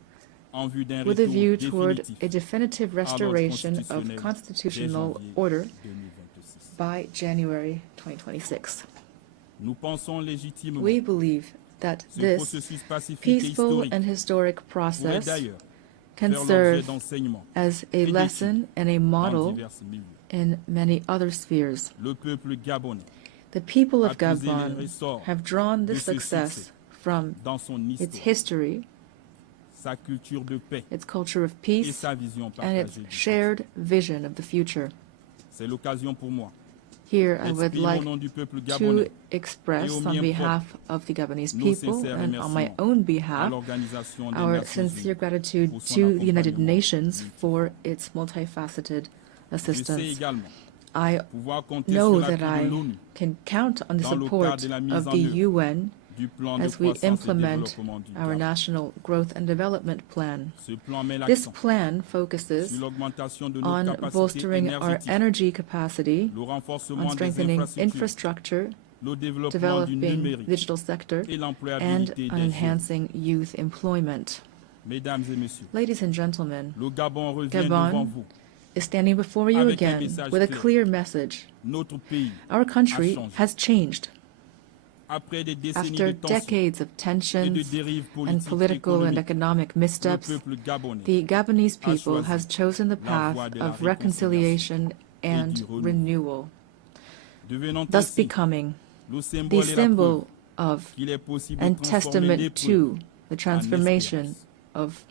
With a view toward a definitive restoration of constitutional order by January 2026. We believe that this peaceful and historic process can serve as a lesson and a model in many other spheres. The people of Gabon have drawn this success from its history, its culture of peace, and its shared vision of the future. Here, I would like to express on behalf of the Gabonese people and on my own behalf our sincere gratitude to the United Nations for its multifaceted assistance. I know that I can count on the support of the UN as we implement our National Growth and Development Plan. This plan focuses on bolstering our energy capacity, on strengthening infrastructure, developing the digital sector, and on enhancing youth employment. Ladies and gentlemen, Gabon is standing before you again with a clear message. Our country has changed. After decades of tensions and political and economic missteps, the Gabonese people has chosen the path of reconciliation and renewal, thus becoming the symbol of and testament to the transformation of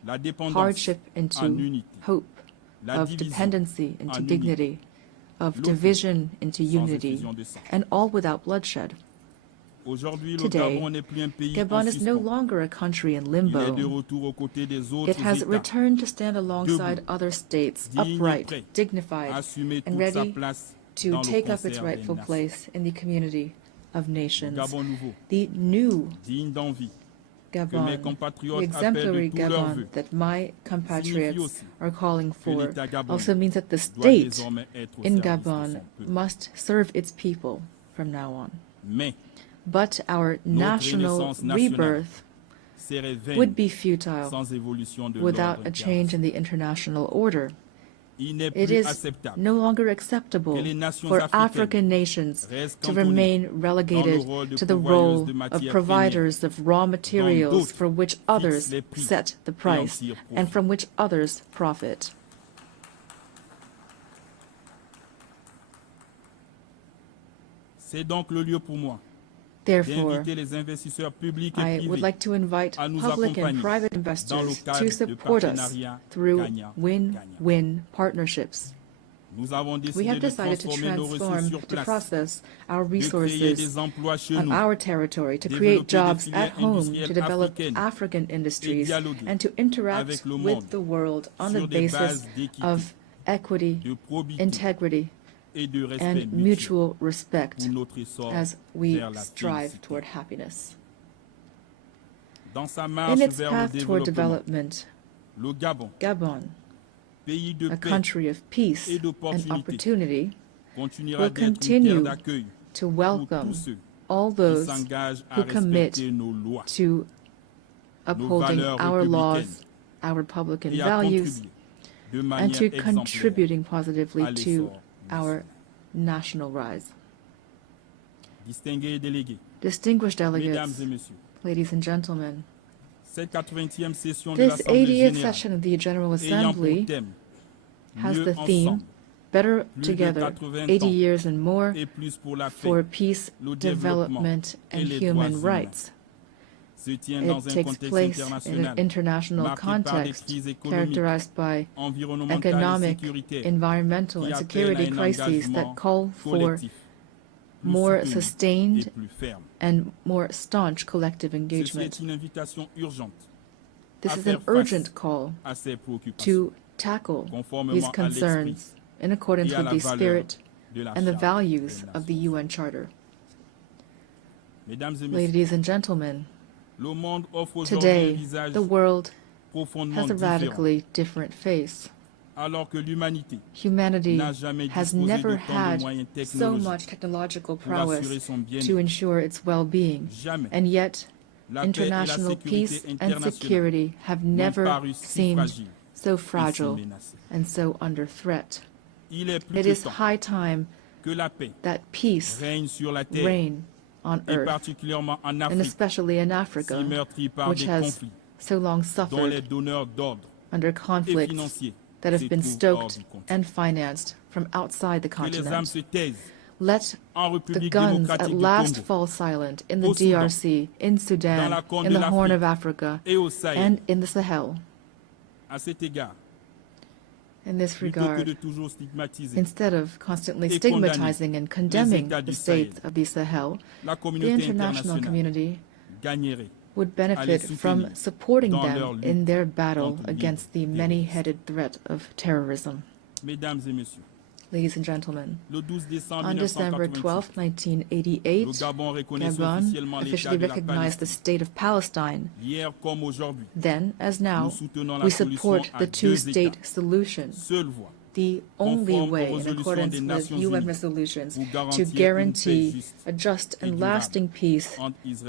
hardship into hope, of dependency into dignity, of division into unity, and all without bloodshed. Today, Gabon is no longer a country in limbo. It has returned to stand alongside other states, upright, dignified, and ready to take up its rightful place in the community of nations. The new Gabon, the exemplary Gabon that my compatriots are calling for, also means that the state in Gabon must serve its people from now on. But our national rebirth would be futile without a change in the international order. It is no longer acceptable for African nations to remain relegated to the role of providers of raw materials for which others set the price and from which others profit. Therefore, I would like to invite public and private investors to support us through win-win partnerships. We have decided to transform, to process our resources of our territory, to create jobs at home, to develop African industries, and to interact with the world on the basis of equity, integrity, and mutual respect as we strive toward happiness. In its path toward development, Gabon, a country of peace and opportunity, will continue to welcome all those who commit to upholding our laws, our Republican values, and to contributing positively to our national rise. Distinguished delegates, ladies and gentlemen, this 80th session of the General Assembly has the theme, Better Together, 80 Years and More for Peace, Development, and Human Rights. It takes place in an international context characterized by economic, environmental, and security crises that call for more sustained and more staunch collective engagement. This is an urgent call to tackle these concerns in accordance with the spirit and the values of the UN Charter. Ladies and gentlemen, today the world has a radically different face. Humanity has never had so much technological prowess to ensure its well-being, and yet international peace and security have never seemed so fragile and so under threat. It is high time that peace reign on earth, and especially in Africa, which has so long suffered under conflicts that have been stoked and financed from outside the continent. Let the guns at last fall silent in the DRC, in Sudan, in the Horn of Africa, and in the Sahel. In this regard, instead of constantly stigmatizing and condemning the states of the Sahel, the international community would benefit from supporting them in their battle against the many-headed threat of terrorism. Ladies and gentlemen, on December 12, 1988, Gabon officially recognized the State of Palestine. Then, as now, we support the two-state solution, the only way, in accordance with UN resolutions, to guarantee a just and lasting peace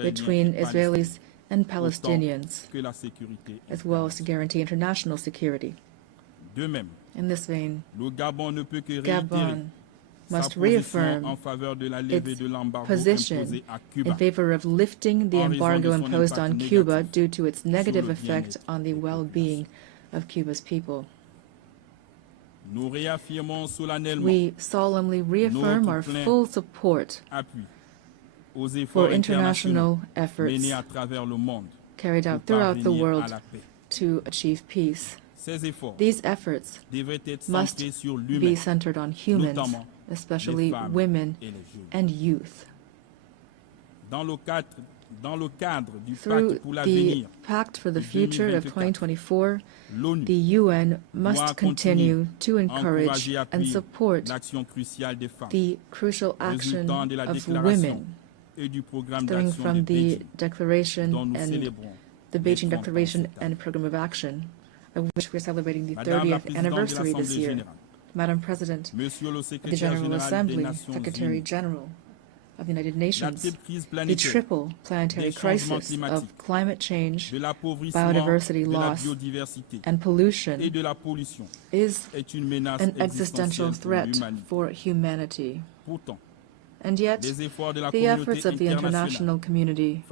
between Israelis and Palestinians, as well as to guarantee international security. In this vein, Gabon must reaffirm its position in favor of lifting the embargo imposed on Cuba due to its negative effect on the well-being of Cuba's people. We solemnly reaffirm our full support for international efforts carried out throughout the world to achieve peace. These efforts must be centered on humans, especially women and youth. Through the Pact for the Future of 2024, the UN must continue to encourage and support the crucial action of women, stemming from the Declaration and the Beijing Declaration and Program of Action, of which we are celebrating the 30th anniversary this year. Madam President of the General Assembly, Secretary General of the United Nations, the triple planetary crisis of climate change, biodiversity loss, and pollution is an existential threat for humanity. And yet, the efforts of the international community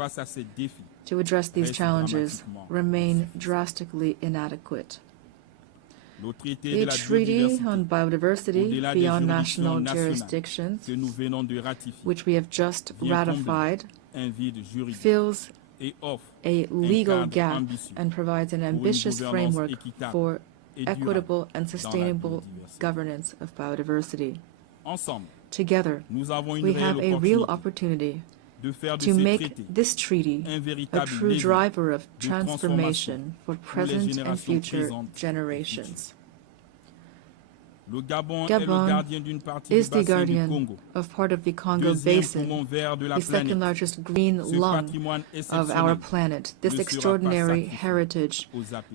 to address these challenges remain drastically inadequate. The Treaty on Biodiversity beyond national jurisdictions, which we have just ratified, fills a legal gap and provides an ambitious framework for equitable and sustainable governance of biodiversity. Together, we have a real opportunity to make this treaty a true driver of transformation for present and future generations. Gabon is the guardian of part of the Congo Basin, the second largest green lung of our planet. This extraordinary heritage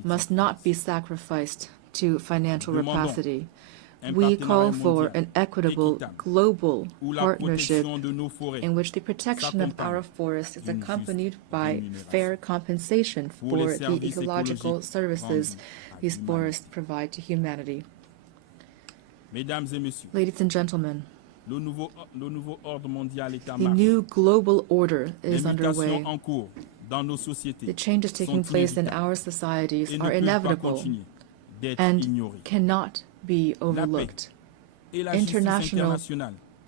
must not be sacrificed to financial rapacity. We call for an equitable global partnership in which the protection of our forests is accompanied by fair compensation for the ecological services these forests provide to humanity. Ladies and gentlemen, the new global order is underway. The changes taking place in our societies are inevitable and cannot be overlooked. International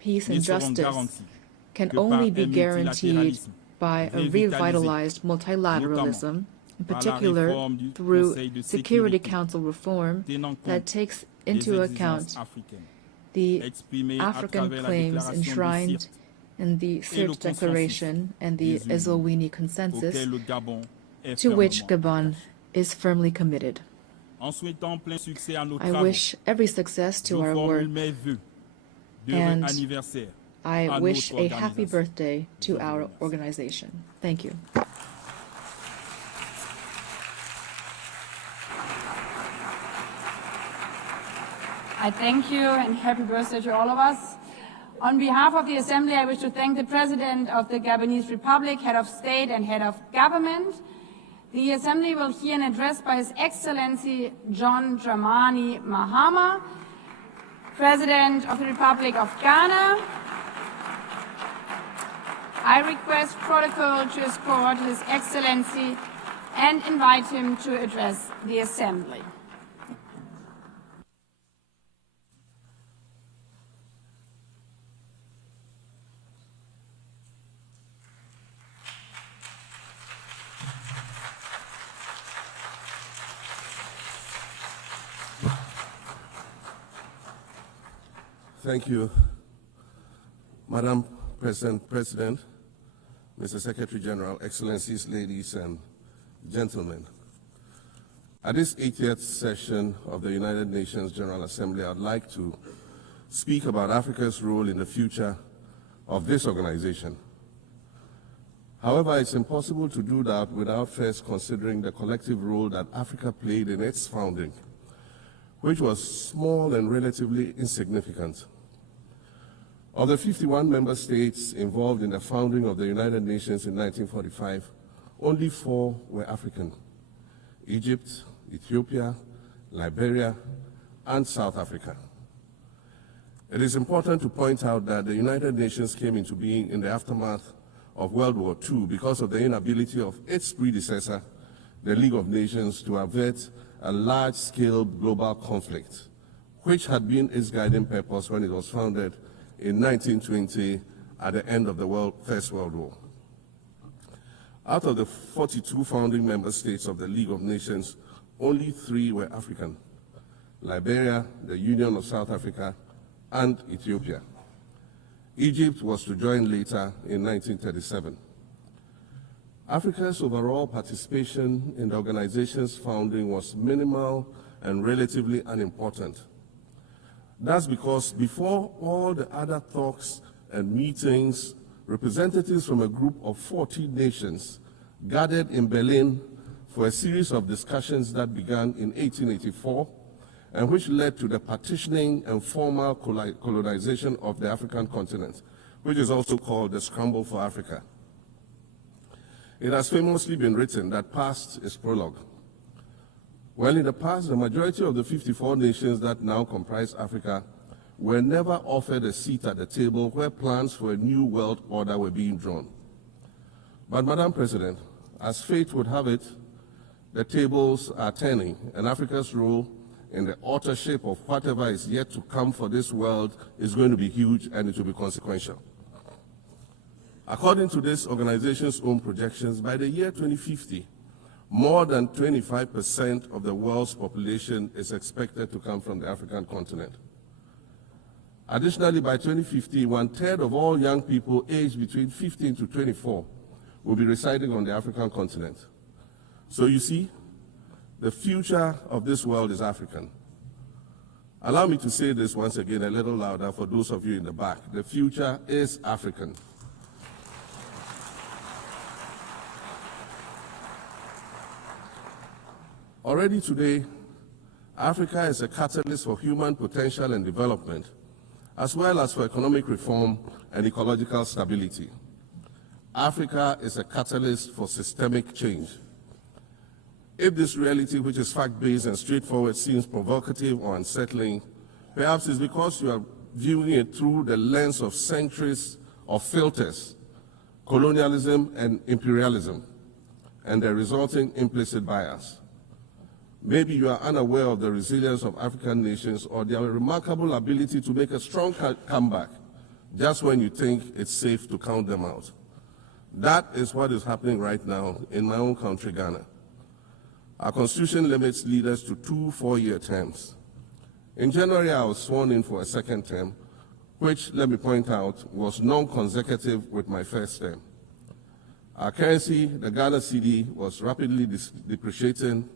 peace and justice can only be guaranteed by a revitalized multilateralism, in particular through Security Council reform that takes into account the African claims enshrined in the Sirte Declaration and the Eswatini Consensus, to which Gabon is firmly committed. I wish every success to our work, and I wish a happy birthday to our organization. Thank you. I thank you and happy birthday to all of us. On behalf of the Assembly, I wish to thank the President of the Gabonese Republic, Head of State and Head of Government. The Assembly will hear an address by His Excellency John Dramani Mahama, President of the Republic of Ghana. I request protocol to escort His Excellency and invite him to address the Assembly. Thank you, Madam President, Mr. Secretary General, Excellencies, ladies and gentlemen. At this 80th session of the United Nations General Assembly, I'd like to speak about Africa's role in the future of this organization. However, it's impossible to do that without first considering the collective role that Africa played in its founding, which was small and relatively insignificant. Of the 51 member states involved in the founding of the United Nations in 1945, only 4 were African: Egypt, Ethiopia, Liberia, and South Africa. It is important to point out that the United Nations came into being in the aftermath of World War II because of the inability of its predecessor, the League of Nations, to avert a large-scale global conflict, which had been its guiding purpose when it was founded in 1920 at the end of the First World War. Out of the 42 founding member states of the League of Nations, only 3 were African: Liberia, the Union of South Africa, and Ethiopia. Egypt was to join later in 1937. Africa's overall participation in the organization's founding was minimal and relatively unimportant. That's because before all the other talks and meetings, representatives from a group of 40 nations gathered in Berlin for a series of discussions that began in 1884 and which led to the partitioning and formal colonization of the African continent, which is also called the Scramble for Africa. It has famously been written that past is prologue. Well, in the past, the majority of the 54 nations that now comprise Africa were never offered a seat at the table where plans for a new world order were being drawn. But, Madam President, as fate would have it, the tables are turning, and Africa's role in the authorship of whatever is yet to come for this world is going to be huge, and it will be consequential. According to this organization's own projections, by the year 2050, more than 25% of the world's population is expected to come from the African continent. Additionally, by 2050, 1/3 of all young people aged between 15 to 24 will be residing on the African continent. So you see, the future of this world is African. Allow me to say this once again a little louder for those of you in the back. The future is African. Already today, Africa is a catalyst for human potential and development, as well as for economic reform and ecological stability. Africa is a catalyst for systemic change. If this reality, which is fact-based and straightforward, seems provocative or unsettling, perhaps it's because you are viewing it through the lens of centuries of filters, colonialism and imperialism, and the resulting implicit bias. Maybe you are unaware of the resilience of African nations or their remarkable ability to make a strong comeback just when you think it's safe to count them out. That is what is happening right now in my own country, Ghana. Our constitution limits leaders to 2 4-year terms. In January, I was sworn in for a second term, which, let me point out, was non-consecutive with my first term. Our currency, the Ghana cedi, was rapidly depreciating.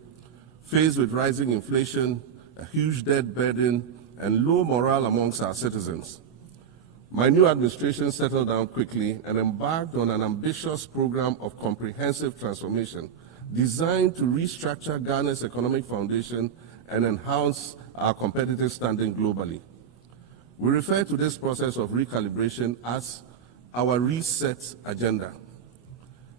Faced with rising inflation, a huge debt burden, and low morale amongst our citizens, My new administration settled down quickly and embarked on an ambitious program of comprehensive transformation designed to restructure Ghana's economic foundation and enhance our competitive standing globally. We refer to this process of recalibration as our reset agenda.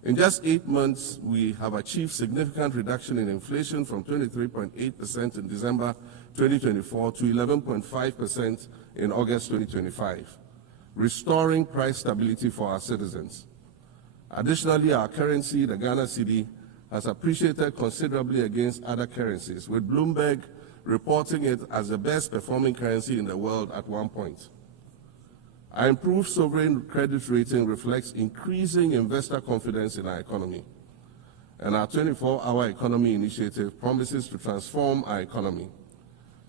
In just 8 months, we have achieved significant reduction in inflation from 23.8% in December 2024 to 11.5% in August 2025, restoring price stability for our citizens. Additionally, our currency, the Ghana cedi, has appreciated considerably against other currencies, with Bloomberg reporting it as the best performing currency in the world at one point. Our improved sovereign credit rating reflects increasing investor confidence in our economy, and our 24-hour economy initiative promises to transform our economy.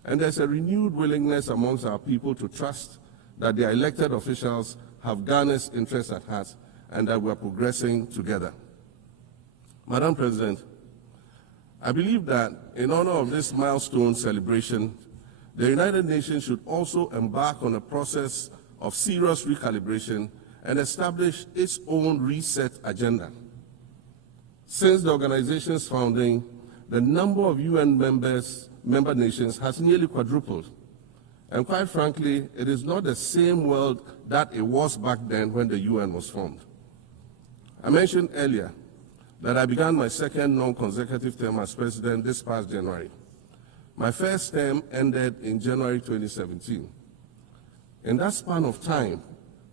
And there's a renewed willingness amongst our people to trust that their elected officials have Ghana's interests at heart and that we're progressing together. Madam President, I believe that in honor of this milestone celebration, the United Nations should also embark on a process of serious recalibration and establish its own reset agenda. Since the organization's founding, the number of UN member nations has nearly quadrupled. And quite frankly, it is not the same world that it was back then when the UN was formed. I mentioned earlier that I began my second non-consecutive term as president this past January. My first term ended in January 2017. In that span of time,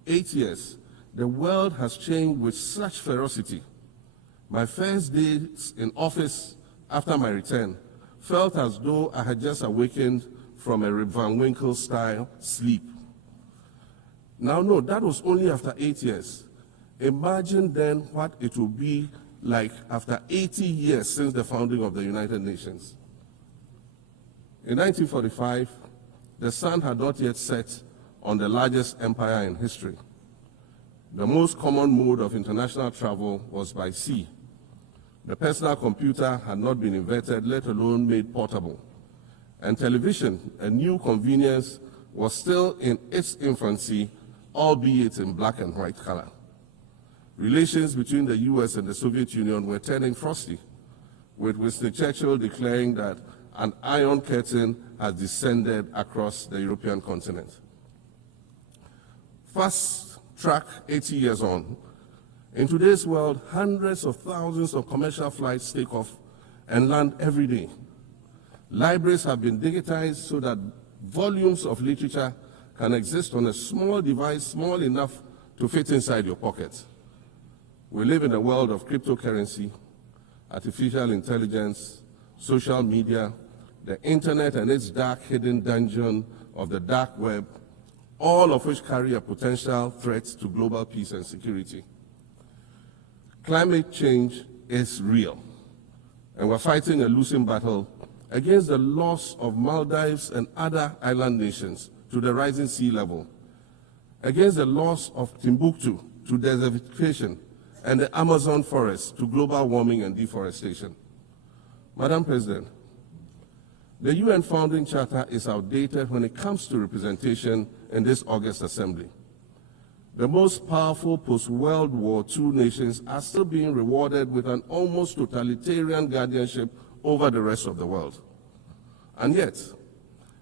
8 years, the world has changed with such ferocity. My first days in office after my return felt as though I had just awakened from a Rip Van Winkle-style sleep. Now, no, that was only after 8 years. Imagine then what it will be like after 80 years since the founding of the United Nations. In 1945, the sun had not yet set on the largest empire in history. The most common mode of international travel was by sea. The personal computer had not been invented, let alone made portable. And television, a new convenience, was still in its infancy, albeit in black and white color. Relations between the US and the Soviet Union were turning frosty, with Winston Churchill declaring that an iron curtain has descended across the European continent. Fast track 80 years on, in today's world, hundreds of thousands of commercial flights take off and land every day. Libraries have been digitized so that volumes of literature can exist on a small device, small enough to fit inside your pocket. We live in a world of cryptocurrency, artificial intelligence, social media, the internet and its dark hidden dungeon of the dark web, all of which carry a potential threat to global peace and security. Climate change is real, and we're fighting a losing battle against the loss of Maldives and other island nations to the rising sea level, against the loss of Timbuktu to desertification and the Amazon forest to global warming and deforestation. Madam President, the UN Founding Charter is outdated when it comes to representation in this August Assembly. The most powerful post-World War II nations are still being rewarded with an almost totalitarian guardianship over the rest of the world. And yet,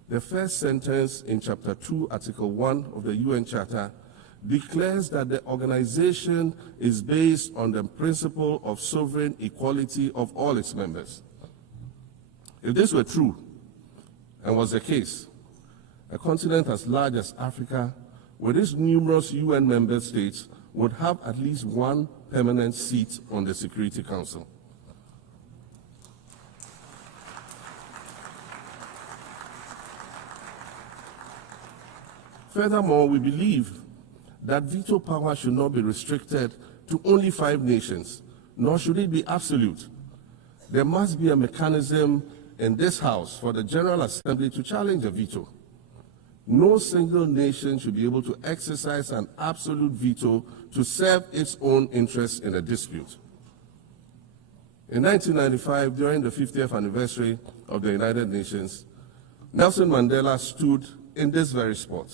the first sentence in Chapter 2, Article 1 of the UN Charter declares that the organization is based on the principle of sovereign equality of all its members. If this were true, and was the case, a continent as large as Africa, with its numerous UN member states, would have at least one permanent seat on the Security Council. Furthermore, we believe that veto power should not be restricted to only 5 nations, nor should it be absolute. There must be a mechanism in this House for the General Assembly to challenge a veto. No single nation should be able to exercise an absolute veto to serve its own interests in a dispute. In 1995, during the 50th anniversary of the United Nations, Nelson Mandela stood in this very spot,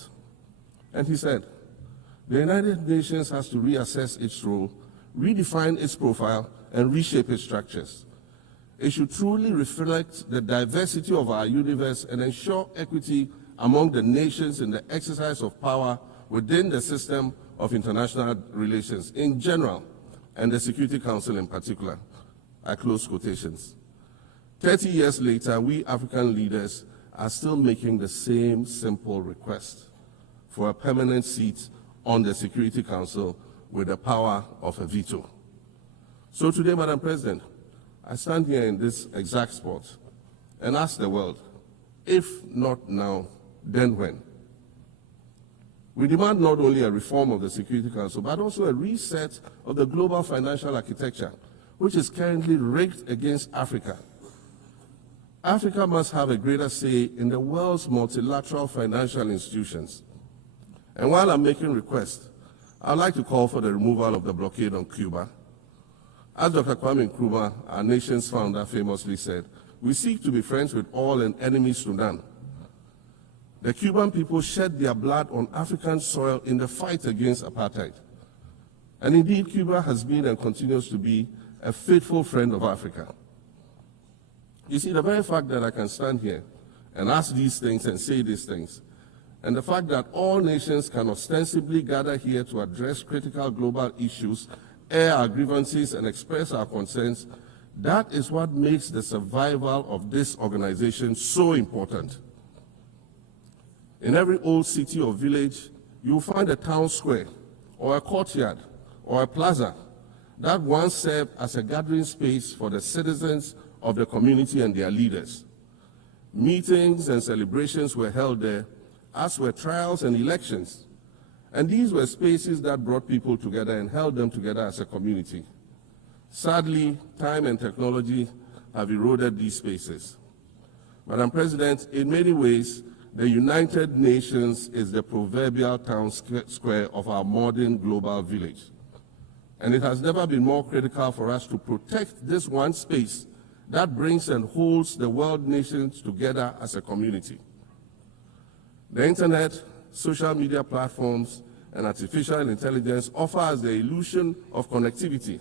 and he said, the United Nations has to reassess its role, redefine its profile, and reshape its structures. It should truly reflect the diversity of our universe and ensure equity among the nations in the exercise of power within the system of international relations in general, and the Security Council in particular. I close quotations. 30 years later, we African leaders are still making the same simple request for a permanent seat on the Security Council with the power of a veto. So today, Madam President, I stand here in this exact spot and ask the world, if not now, then when? We demand not only a reform of the Security Council, but also a reset of the global financial architecture, which is currently rigged against Africa. Africa must have a greater say in the world's multilateral financial institutions. And while I'm making requests, I'd like to call for the removal of the blockade on Cuba. As Dr. Kwame Nkrumah, our nation's founder, famously said, we seek to be friends with all and enemies Sudan. The Cuban people shed their blood on African soil in the fight against apartheid. And indeed, Cuba has been and continues to be a faithful friend of Africa. You see, the very fact that I can stand here and ask these things and say these things, and the fact that all nations can ostensibly gather here to address critical global issues, air our grievances, and express our concerns, that is what makes the survival of this organization so important. In every old city or village, you'll find a town square, or a courtyard, or a plaza that once served as a gathering space for the citizens of the community and their leaders. Meetings and celebrations were held there, as were trials and elections. And these were spaces that brought people together and held them together as a community. Sadly, time and technology have eroded these spaces. Madam President, in many ways, the United Nations is the proverbial town square of our modern global village. And it has never been more critical for us to protect this one space that brings and holds the world nations together as a community. The internet, social media platforms, and artificial intelligence offer us the illusion of connectivity,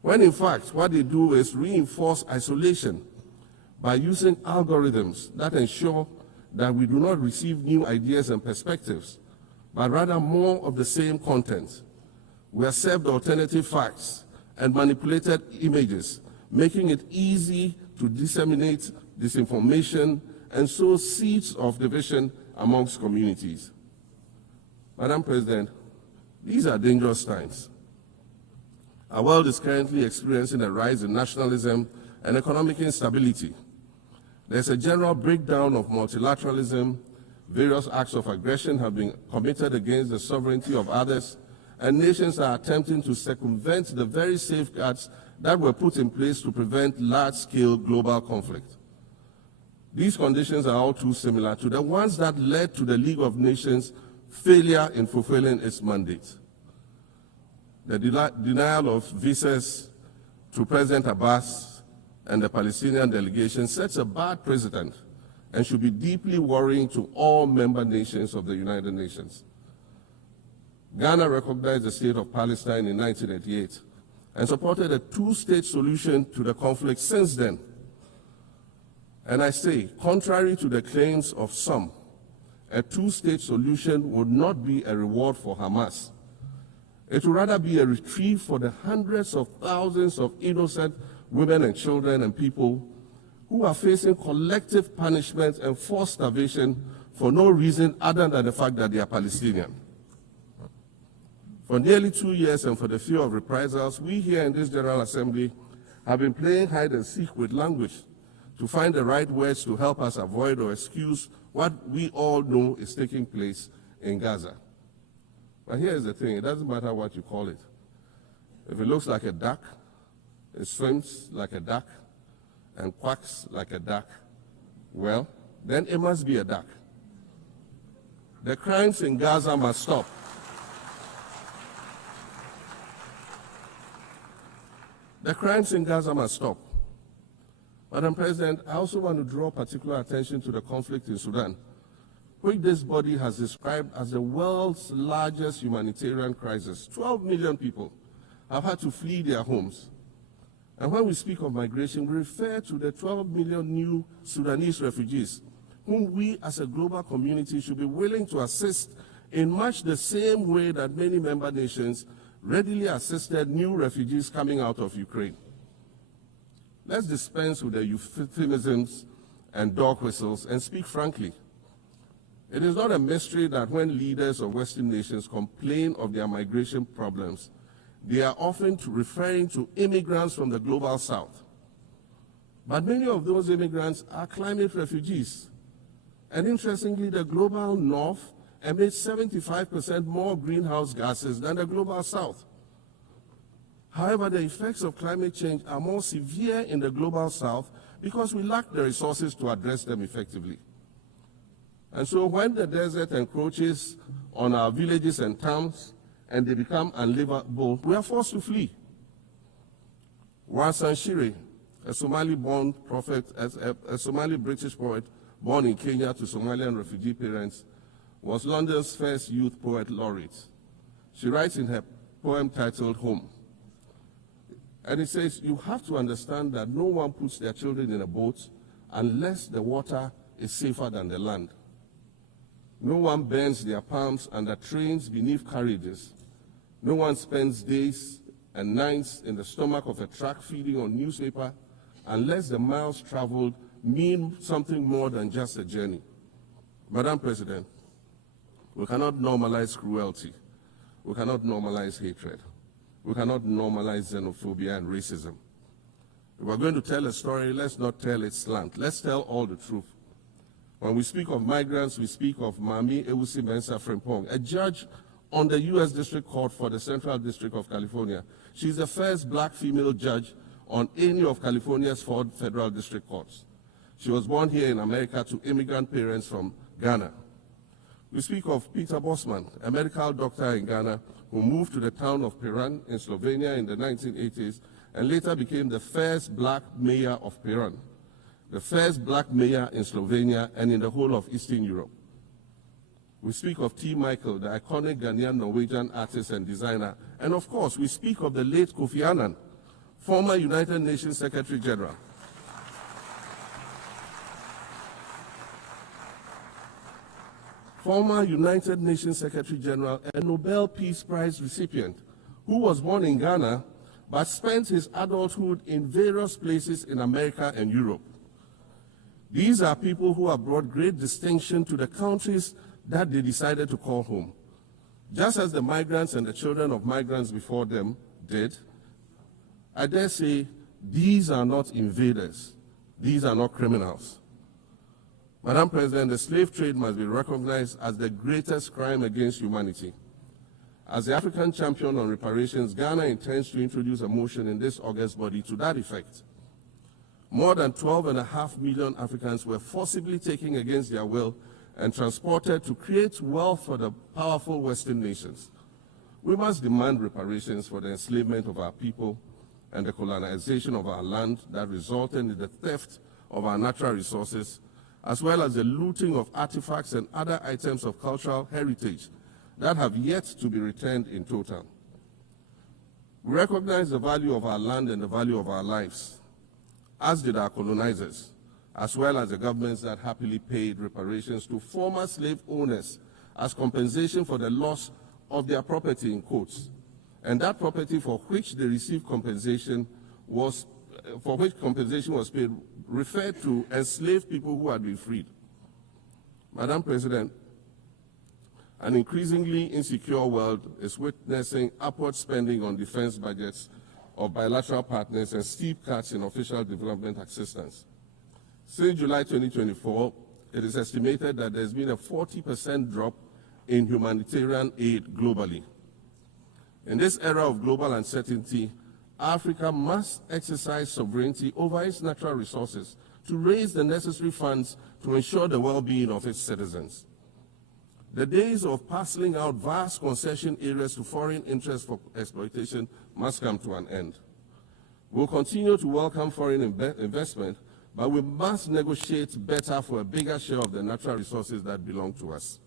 when in fact what they do is reinforce isolation by using algorithms that ensure that we do not receive new ideas and perspectives, but rather more of the same content. We are served alternative facts and manipulated images, making it easy to disseminate disinformation and sow seeds of division amongst communities. Madam President, these are dangerous times. Our world is currently experiencing a rise in nationalism and economic instability. There's a general breakdown of multilateralism. Various acts of aggression have been committed against the sovereignty of others, and nations are attempting to circumvent the very safeguards that were put in place to prevent large-scale global conflict. These conditions are all too similar to the ones that led to the League of Nations' failure in fulfilling its mandate. The denial of visas to President Abbas and the Palestinian delegation sets a bad precedent and should be deeply worrying to all member nations of the United Nations. Ghana recognized the State of Palestine in 1988 and supported a two-state solution to the conflict since then. And I say, contrary to the claims of some, a two-state solution would not be a reward for Hamas. It would rather be a reprieve for the hundreds of thousands of innocent women and children and people who are facing collective punishment and forced starvation for no reason other than the fact that they are Palestinian. For nearly 2 years and for the fear of reprisals, we here in this General Assembly have been playing hide and seek with language to find the right words to help us avoid or excuse what we all know is taking place in Gaza. But here's the thing, it doesn't matter what you call it. If it looks like a duck, it swims like a duck, and quacks like a duck, well, then it must be a duck. The crimes in Gaza must stop. The crimes in Gaza must stop. Madam President, I also want to draw particular attention to the conflict in Sudan, which this body has described as the world's largest humanitarian crisis. 12 million people have had to flee their homes. And when we speak of migration, we refer to the 12 million new Sudanese refugees, whom we as a global community should be willing to assist in much the same way that many member nations readily assisted new refugees coming out of Ukraine. Let's dispense with the euphemisms and dog whistles and speak frankly. It is not a mystery that when leaders of Western nations complain of their migration problems, they are often referring to immigrants from the global south. But many of those immigrants are climate refugees. And interestingly, the global north emits 75% more greenhouse gases than the global south. However, the effects of climate change are more severe in the global south because we lack the resources to address them effectively. And so when the desert encroaches on our villages and towns and they become unlivable, we are forced to flee. Wassan Shire, a Somali-born prophet, a Somali-British poet born in Kenya to Somalian refugee parents, was London's first youth poet laureate. She writes in her poem titled Home. And it says, you have to understand that no one puts their children in a boat unless the water is safer than the land. No one bends their palms under trains beneath carriages. No one spends days and nights in the stomach of a truck feeding on newspaper unless the miles traveled mean something more than just a journey. Madam President, we cannot normalize cruelty. We cannot normalize hatred. We cannot normalize xenophobia and racism. If we're going to tell a story, let's not tell its slant. Let's tell all the truth. When we speak of migrants, we speak of Mami Ewusi Mensah Frimpong, a judge on the U.S. District Court for the Central District of California. She's the first black female judge on any of California's 4 federal district courts. She was born here in America to immigrant parents from Ghana. We speak of Peter Bosman, a medical doctor in Ghana who moved to the town of Piran in Slovenia in the 1980s and later became the first black mayor of Piran, the first black mayor in Slovenia and in the whole of Eastern Europe. We speak of T. Michael, the iconic Ghanaian Norwegian artist and designer. And of course, we speak of the late Kofi Annan, former United Nations Secretary General. Former United Nations Secretary General and Nobel Peace Prize recipient, who was born in Ghana but spent his adulthood in various places in America and Europe. These are people who have brought great distinction to the countries that they decided to call home. Just as the migrants and the children of migrants before them did, I dare say these are not invaders. These are not criminals. Madam President, the slave trade must be recognized as the greatest crime against humanity. As the African champion on reparations, Ghana intends to introduce a motion in this August body to that effect. More than 12.5 million Africans were forcibly taken against their will and transported to create wealth for the powerful Western nations. We must demand reparations for the enslavement of our people and the colonization of our land that resulted in the theft of our natural resources, as well as the looting of artifacts and other items of cultural heritage that have yet to be returned in total. We recognize the value of our land and the value of our lives, as did our colonizers, as well as the governments that happily paid reparations to former slave owners as compensation for the loss of their property, in quotes, and that property for which they received compensation was paid referred to enslaved people who had been freed. Madam President, an increasingly insecure world is witnessing upward spending on defense budgets of bilateral partners and steep cuts in official development assistance. Since July 2024, it is estimated that there's been a 40% drop in humanitarian aid globally. In this era of global uncertainty, Africa must exercise sovereignty over its natural resources to raise the necessary funds to ensure the well-being of its citizens. The days of parceling out vast concession areas to foreign interests for exploitation must come to an end. We'll continue to welcome foreign investment, but we must negotiate better for a bigger share of the natural resources that belong to us.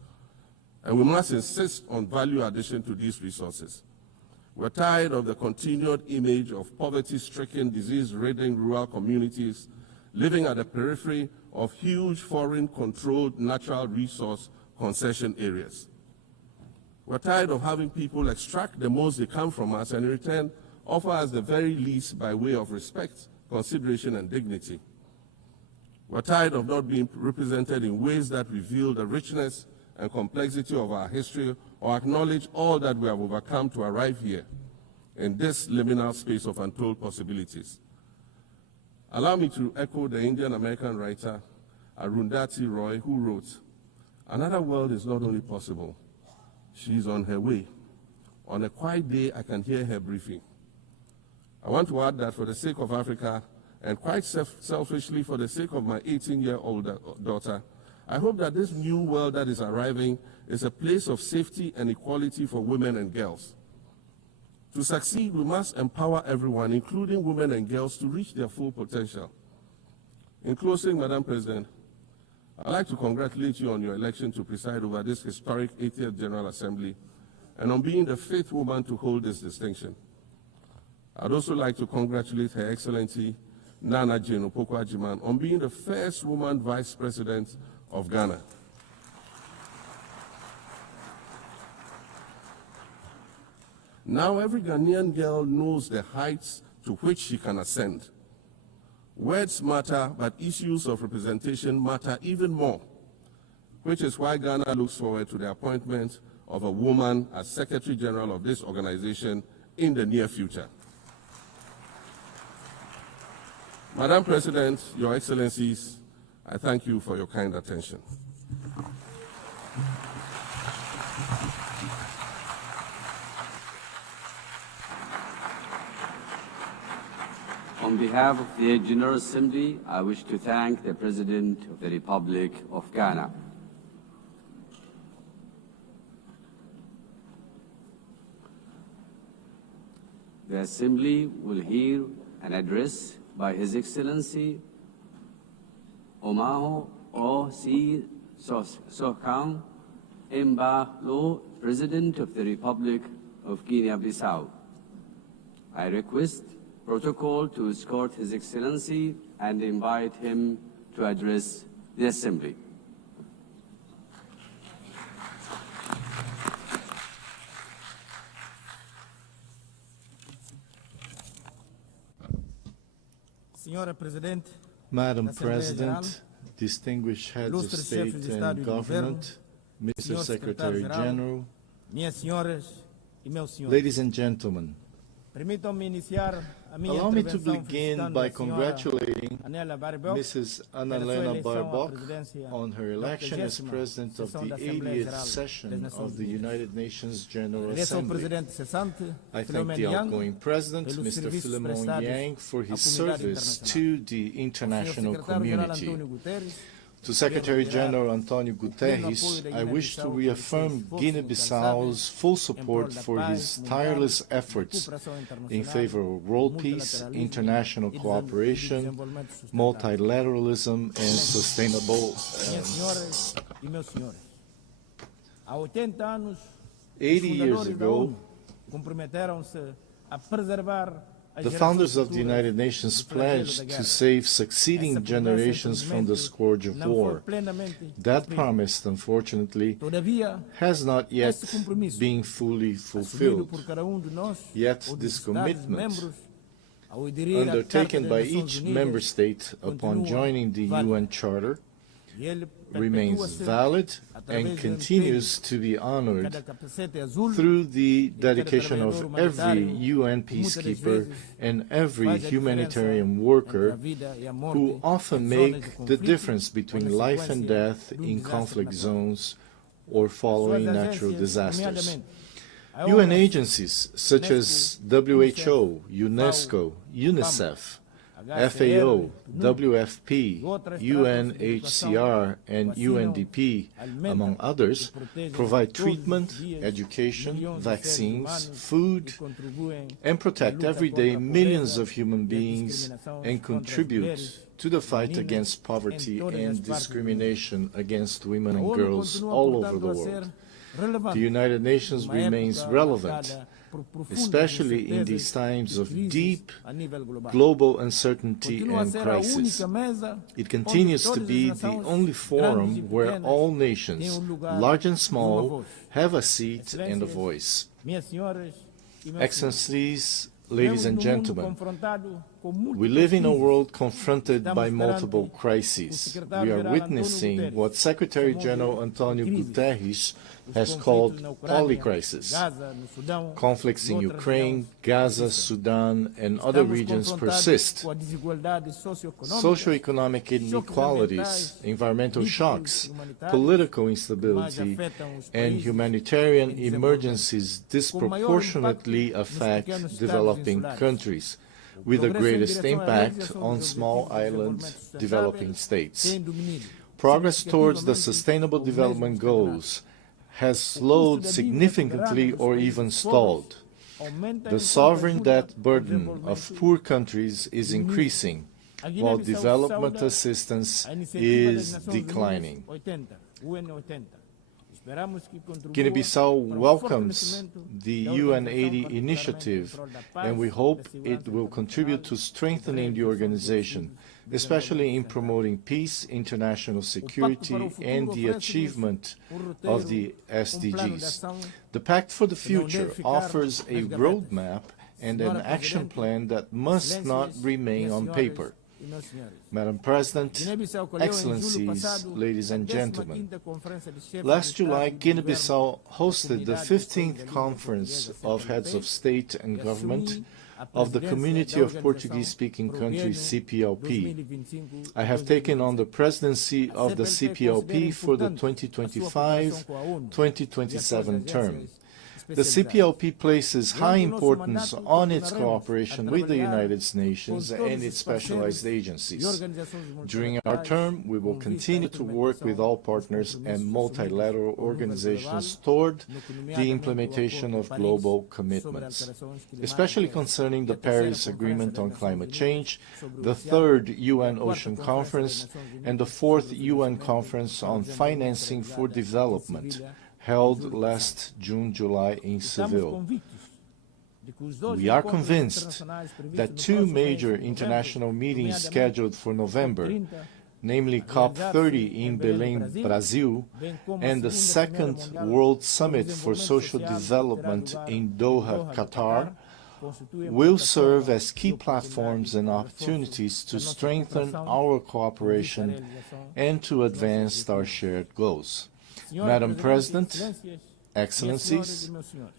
And we must insist on value addition to these resources. We're tired of the continued image of poverty-stricken, disease-ridden rural communities living at the periphery of huge foreign-controlled natural resource concession areas. We're tired of having people extract the most they can from us and in return offer us the very least by way of respect, consideration, and dignity. We're tired of not being represented in ways that reveal the richness and complexity of our history or acknowledge all that we have overcome to arrive here in this liminal space of untold possibilities. Allow me to echo the Indian-American writer Arundhati Roy, who wrote, "Another world is not only possible, she is on her way. On a quiet day, I can hear her briefing." I want to add that for the sake of Africa, and quite selfishly for the sake of my 18-year-old daughter, I hope that this new world that is arriving is a place of safety and equality for women and girls. To succeed, we must empower everyone, including women and girls, to reach their full potential. In closing, Madam President, I'd like to congratulate you on your election to preside over this historic 80th General Assembly and on being the 5th woman to hold this distinction. I'd also like to congratulate Her Excellency Nana Jane Opoku-Agyeman on being the first woman Vice President of Ghana. Now every Ghanaian girl knows the heights to which she can ascend. Words matter, but issues of representation matter even more, which is why Ghana looks forward to the appointment of a woman as Secretary General of this organization in the near future. Madam President, Your Excellencies, I thank you for your kind attention. On behalf of the General Assembly, I wish to thank the President of the Republic of Ghana. The Assembly will hear an address by His Excellency Omaho O.C. Sokang Embalo, President of the Republic of Guinea-Bissau. I request protocol to escort His Excellency and invite him to address the Assembly. Madam President, distinguished heads of state and government, Mr. Secretary General, ladies and gentlemen, allow me to begin by congratulating Mrs. Annalena Baerbock on her election as President of the 80th session of the United Nations General Assembly. I thank the outgoing President, Mr. Philemon Yang, for his service to the international community. To Secretary General Antonio Guterres, I wish to reaffirm Guinea-Bissau's full support for his tireless efforts in favor of world peace, international cooperation, multilateralism, and sustainable. 80 years ago, the founders of the United Nations pledged to save succeeding generations from the scourge of war. That promise, unfortunately, has not yet been fully fulfilled. Yet this commitment, undertaken by each member state upon joining the UN Charter, remains valid and continues to be honored through the dedication of every UN peacekeeper and every humanitarian worker who often make the difference between life and death in conflict zones or following natural disasters. UN agencies such as WHO, UNESCO, UNICEF, FAO, WFP, UNHCR, and UNDP, among others, provide treatment, education, vaccines, food, and protect every day millions of human beings and contribute to the fight against poverty and discrimination against women and girls all over the world. The United Nations remains relevant, especially in these times of deep global uncertainty and crisis. It continues to be the only forum where all nations, large and small, have a seat and a voice. Excellencies, ladies and gentlemen, we live in a world confronted by multiple crises. We are witnessing what Secretary General Antonio Guterres has called polycrisis. Conflicts in Ukraine, Gaza, Sudan, and other regions persist. Socioeconomic inequalities, environmental shocks, political instability, and humanitarian emergencies disproportionately affect developing countries, with the greatest impact on small island developing states. Progress towards the Sustainable Development Goals has slowed significantly or even stalled. The sovereign debt burden of poor countries is increasing, while development assistance is declining. Guinea-Bissau welcomes the UN80 initiative, and we hope it will contribute to strengthening the organization, especially in promoting peace, international security, and the achievement of the SDGs. The Pact for the Future offers a roadmap and an action plan that must not remain on paper. Madam President, Excellencies, ladies and gentlemen, last July, Guinea-Bissau hosted the 15th Conference of Heads of State and Government of the Community of Portuguese-Speaking Countries, CPLP. I have taken on the presidency of the CPLP for the 2025-2027 term. The CPLP places high importance on its cooperation with the United Nations and its specialized agencies. During our term, we will continue to work with all partners and multilateral organizations toward the implementation of global commitments, especially concerning the Paris Agreement on Climate Change, the 3rd UN Ocean Conference, and the 4th UN Conference on Financing for Development, held last June-July in Seville. We are convinced that two major international meetings scheduled for November, namely COP30 in Belém, Brazil, and the 2nd World Summit for Social Development in Doha, Qatar, will serve as key platforms and opportunities to strengthen our cooperation and to advance our shared goals. Madam President, Excellencies,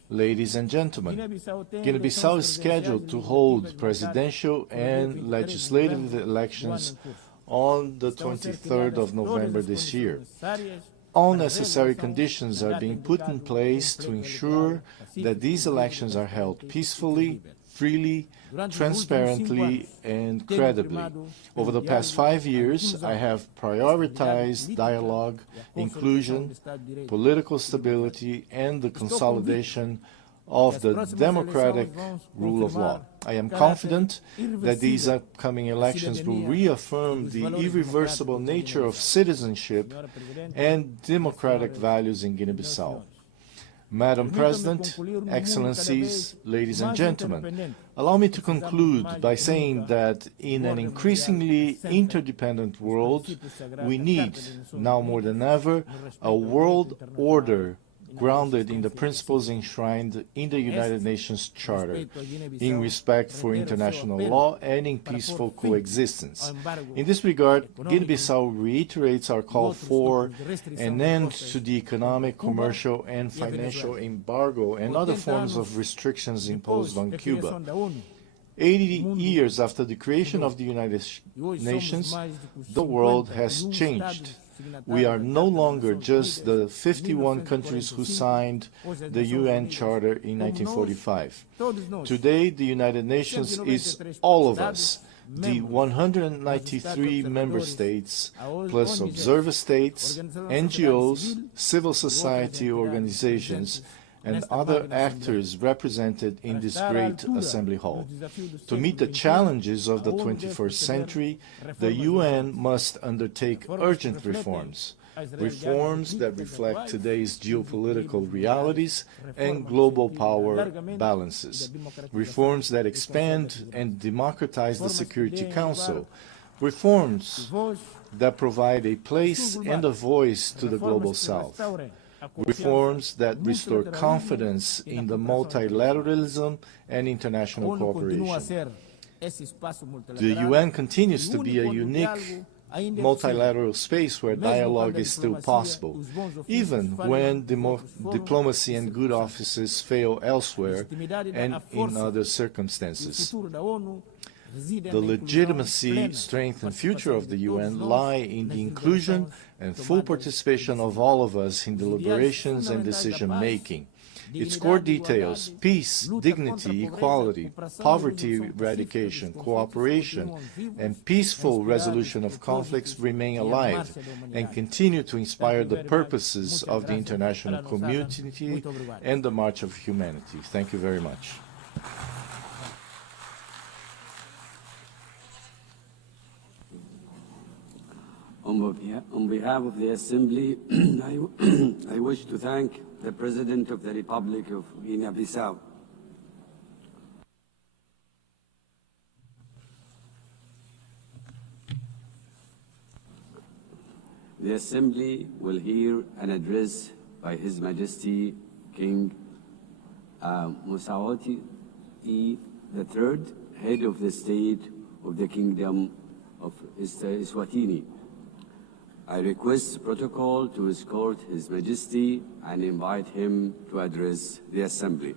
ladies and gentlemen, Guinea-Bissau is scheduled to hold presidential and legislative elections on the 23rd of November this year. All necessary conditions are being put in place to ensure that these elections are held peacefully, freely, transparently, and credibly. Over the past 5 years, I have prioritized dialogue, inclusion, political stability, and the consolidation of the democratic rule of law. I am confident that these upcoming elections will reaffirm the irreversible nature of citizenship and democratic values in Guinea-Bissau. Madam President, Excellencies, ladies and gentlemen, allow me to conclude by saying that in an increasingly interdependent world, we need, now more than ever, a world order grounded in the principles enshrined in the United Nations Charter, in respect for international law and in peaceful coexistence. In this regard, Guinea-Bissau reiterates our call for an end to the economic, commercial, and financial embargo and other forms of restrictions imposed on Cuba. 80 years after the creation of the United Nations, the world has changed. We are no longer just the 51 countries who signed the UN Charter in 1945. Today, the United Nations is all of us, the 193 member states, plus observer states, NGOs, civil society organizations, and other actors represented in this great assembly hall. To meet the challenges of the 21st century, the UN must undertake urgent reforms, reforms that reflect today's geopolitical realities and global power balances, reforms that expand and democratize the Security Council, reforms that provide a place and a voice to the Global South, reforms that restore confidence in the multilateralism and international cooperation. The UN continues to be a unique multilateral space where dialogue is still possible, even when diplomacy and good offices fail elsewhere and in other circumstances. The legitimacy, strength, and future of the UN lie in the inclusion and full participation of all of us in deliberations and decision-making. Its core details, peace, dignity, equality, poverty eradication, cooperation, and peaceful resolution of conflicts remain alive and continue to inspire the purposes of the international community and the March of Humanity. Thank you very much. On behalf of the Assembly, I wish to thank the President of the Republic of Guinea-Bissau. The Assembly will hear an address by His Majesty King Mosawati III, Head of the State of the Kingdom of Eswatini. I request protocol to escort His Majesty and invite him to address the Assembly.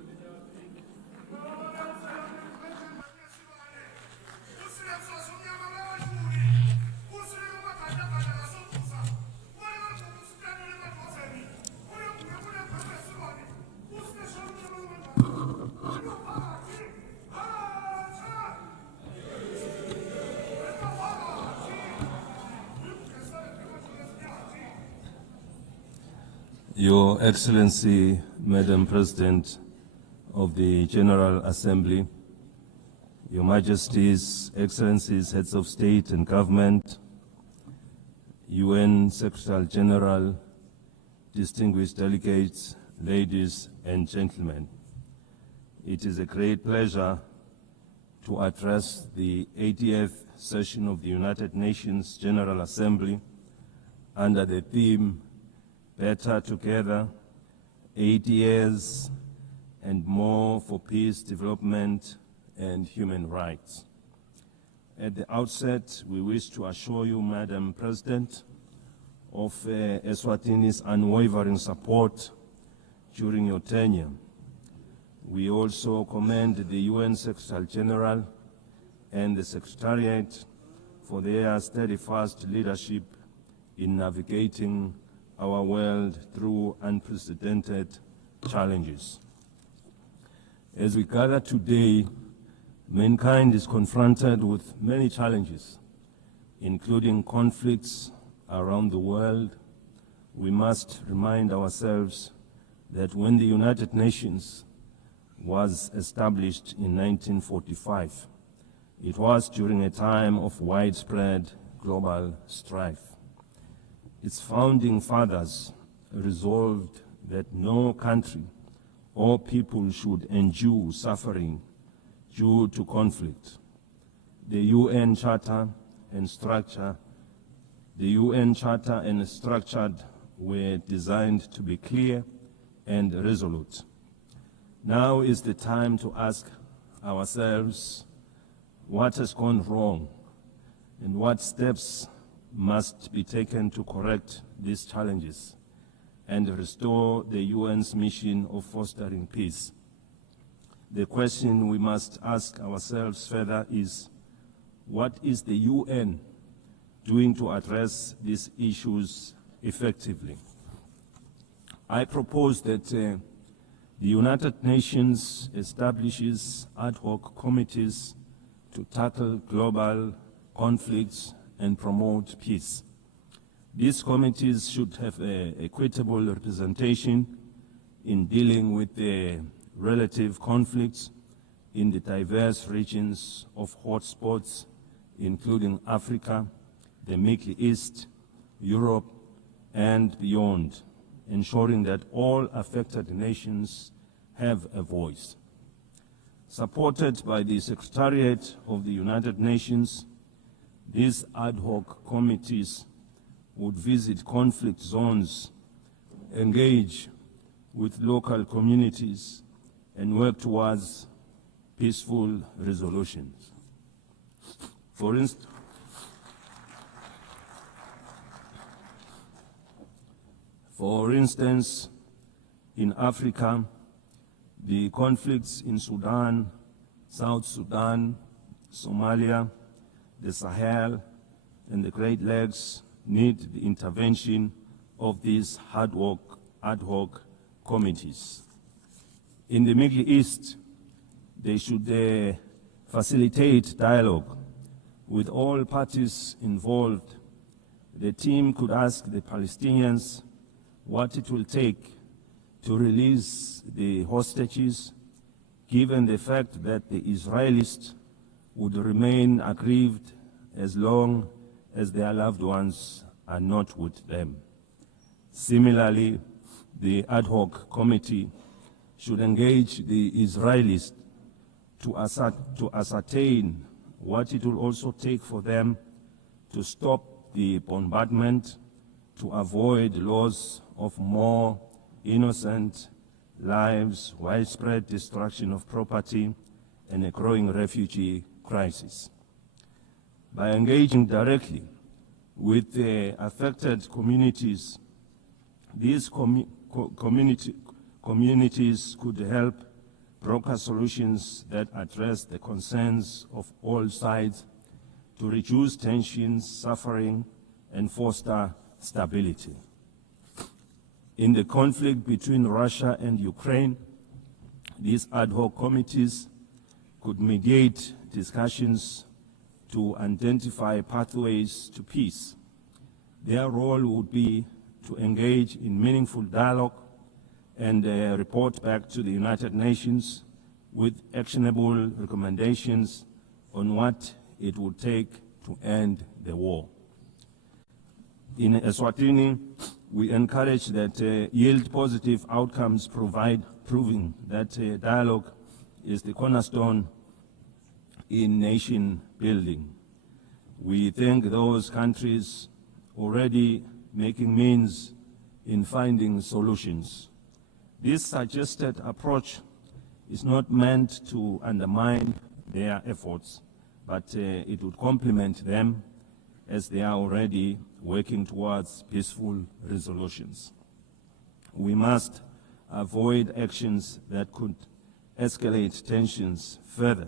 Your Excellency, Madam President of the General Assembly, Your Majesties, Excellencies, Heads of State and Government, UN Secretary General, distinguished delegates, ladies and gentlemen, it is a great pleasure to address the 80th session of the United Nations General Assembly under the theme Better Together, 8 years and more for peace, development, and human rights. At the outset, we wish to assure you, Madam President, of Eswatini's unwavering support during your tenure. We also commend the UN Secretary General and the Secretariat for their steadfast leadership in navigating our world through unprecedented challenges. As we gather today, mankind is confronted with many challenges, including conflicts around the world. We must remind ourselves that when the United Nations was established in 1945, it was during a time of widespread global strife. Its founding fathers resolved that no country or people should endure suffering due to conflict. The UN Charter and structure were designed to be clear and resolute. Now is the time to ask ourselves what has gone wrong and what steps must be taken to correct these challenges and restore the UN's mission of fostering peace. The question we must ask ourselves further is, what is the UN doing to address these issues effectively? I propose that the United Nations establishes ad hoc committees to tackle global conflicts and promote peace. These committees should have equitable representation in dealing with the relative conflicts in the diverse regions of hotspots, including Africa, the Middle East, Europe, and beyond, ensuring that all affected nations have a voice. Supported by the Secretariat of the United Nations, these ad hoc committees would visit conflict zones, engage with local communities, and work towards peaceful resolutions. For instance, in Africa, the conflicts in Sudan, South Sudan, Somalia, the Sahel, and the Great Lakes need the intervention of these ad hoc committees. In the Middle East, they should facilitate dialogue with all parties involved. The team could ask the Palestinians what it will take to release the hostages, given the fact that the Israelis would remain aggrieved as long as their loved ones are not with them. Similarly, the ad hoc committee should engage the Israelis to ascertain what it will also take for them to stop the bombardment, to avoid loss of more innocent lives, widespread destruction of property, and a growing refugee crisis. By engaging directly with the affected communities, these communities could help broker solutions that address the concerns of all sides to reduce tensions, suffering, and foster stability. In the conflict between Russia and Ukraine, these ad hoc committees could mediate discussions to identify pathways to peace. Their role would be to engage in meaningful dialogue and report back to the United Nations with actionable recommendations on what it would take to end the war. In Eswatini, we encourage that yield positive outcomes proving that dialogue is the cornerstone in nation building. We thank those countries already making means in finding solutions. This suggested approach is not meant to undermine their efforts, but it would complement them as they are already working towards peaceful resolutions. We must avoid actions that could escalate tensions further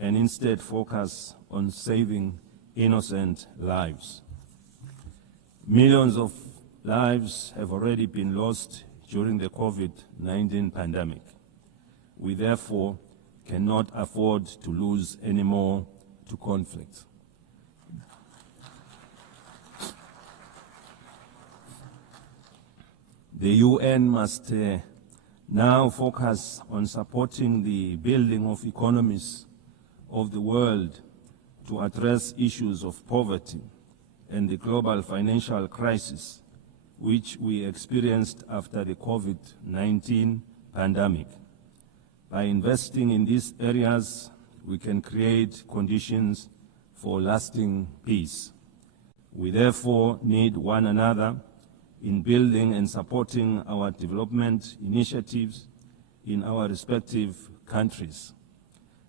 and instead focus on saving innocent lives. Millions of lives have already been lost during the COVID-19 pandemic. We therefore cannot afford to lose any more to conflict. The UN must now focus on supporting the building of economies of the world to address issues of poverty and the global financial crisis which we experienced after the COVID-19 pandemic. By investing in these areas, we can create conditions for lasting peace. We therefore need one another in building and supporting our development initiatives in our respective countries.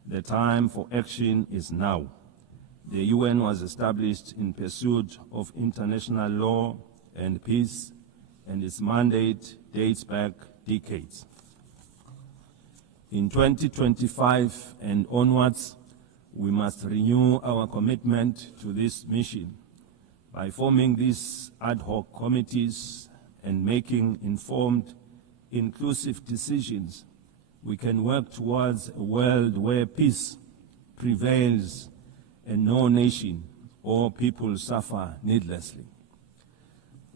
The time for action is now. The UN was established in pursuit of international law and peace, and its mandate dates back decades. In 2025 and onwards, we must renew our commitment to this mission. By forming these ad hoc committees and making informed, inclusive decisions, we can work towards a world where peace, prevails and no nation or people suffer needlessly.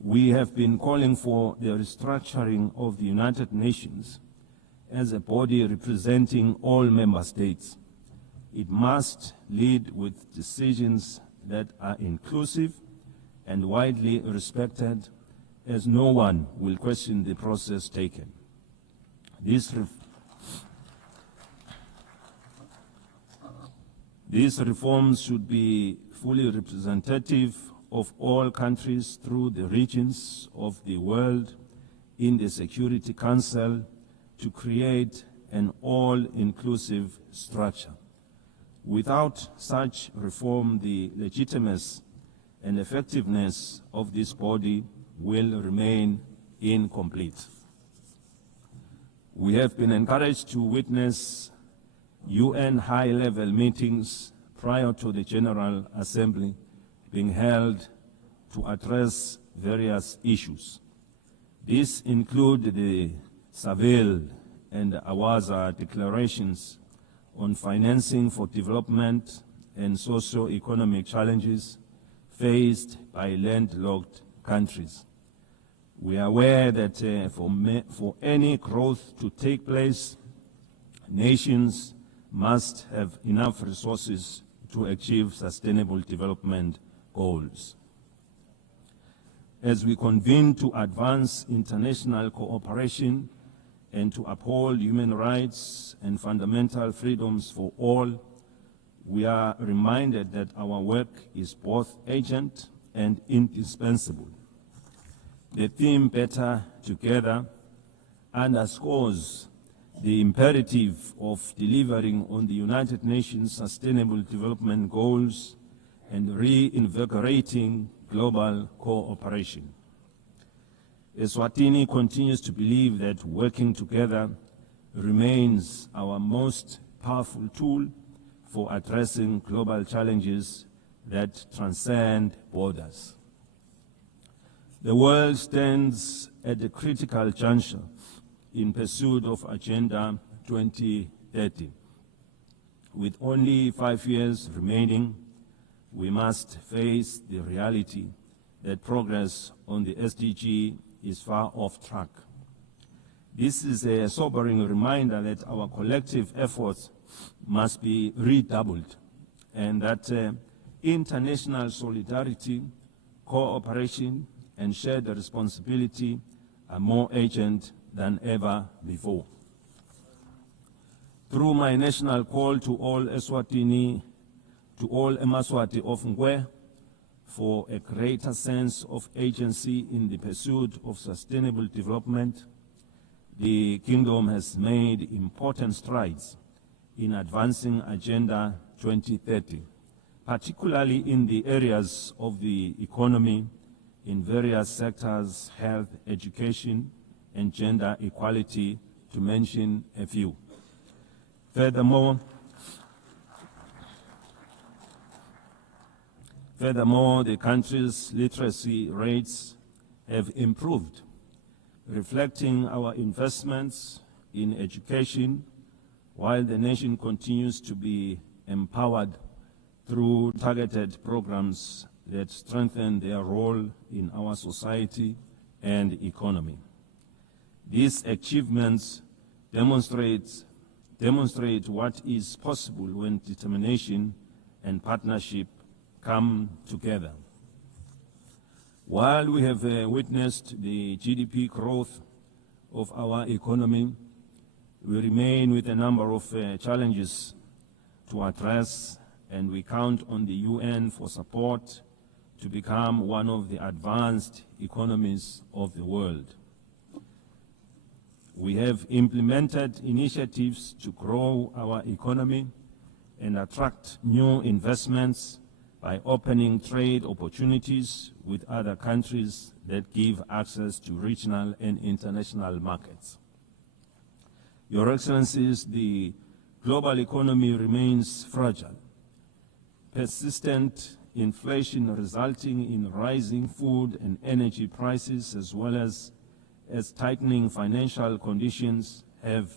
We have been calling for the restructuring of the United Nations as a body representing all member states. It must lead with decisions that are inclusive and widely respected, as no one will question the process taken. These reforms should be fully representative of all countries through the regions of the world in the Security Council to create an all-inclusive structure. Without such reform, the legitimacy and effectiveness of this body will remain incomplete. We have been encouraged to witness UN high-level meetings prior to the General Assembly being held to address various issues. These include the Seville and Awaza declarations on financing for development and socio-economic challenges faced by landlocked countries. We are aware that for any growth to take place, nations must have enough resources to achieve sustainable development goals. As we convene to advance international cooperation and to uphold human rights and fundamental freedoms for all, we are reminded that our work is both urgent and indispensable. The theme "Better Together" underscores the imperative of delivering on the United Nations Sustainable Development Goals and reinvigorating global cooperation. Eswatini continues to believe that working together remains our most powerful tool for addressing global challenges that transcend borders. The world stands at a critical juncture in pursuit of Agenda 2030. With only 5 years remaining, we must face the reality that progress on the SDG is far off track. This is a sobering reminder that our collective efforts must be redoubled and that international solidarity, cooperation, and shared responsibility are more urgent than ever before. Through my national call to all Eswatini, to all Emaswati of Ngwe, for a greater sense of agency in the pursuit of sustainable development, the Kingdom has made important strides in advancing Agenda 2030, particularly in the areas of the economy, in various sectors, health, education, and gender equality, to mention a few. Furthermore, the country's literacy rates have improved, reflecting our investments in education, while the nation continues to be empowered through targeted programs that strengthen their role in our society and economy. These achievements demonstrate what is possible when determination and partnership come together. While we have witnessed the GDP growth of our economy, we remain with a number of challenges to address, and we count on the UN for support to become one of the advanced economies of the world. We have implemented initiatives to grow our economy and attract new investments by opening trade opportunities with other countries that give access to regional and international markets. Your Excellencies, the global economy remains fragile. Persistent inflation resulting in rising food and energy prices, as well as tightening financial conditions, have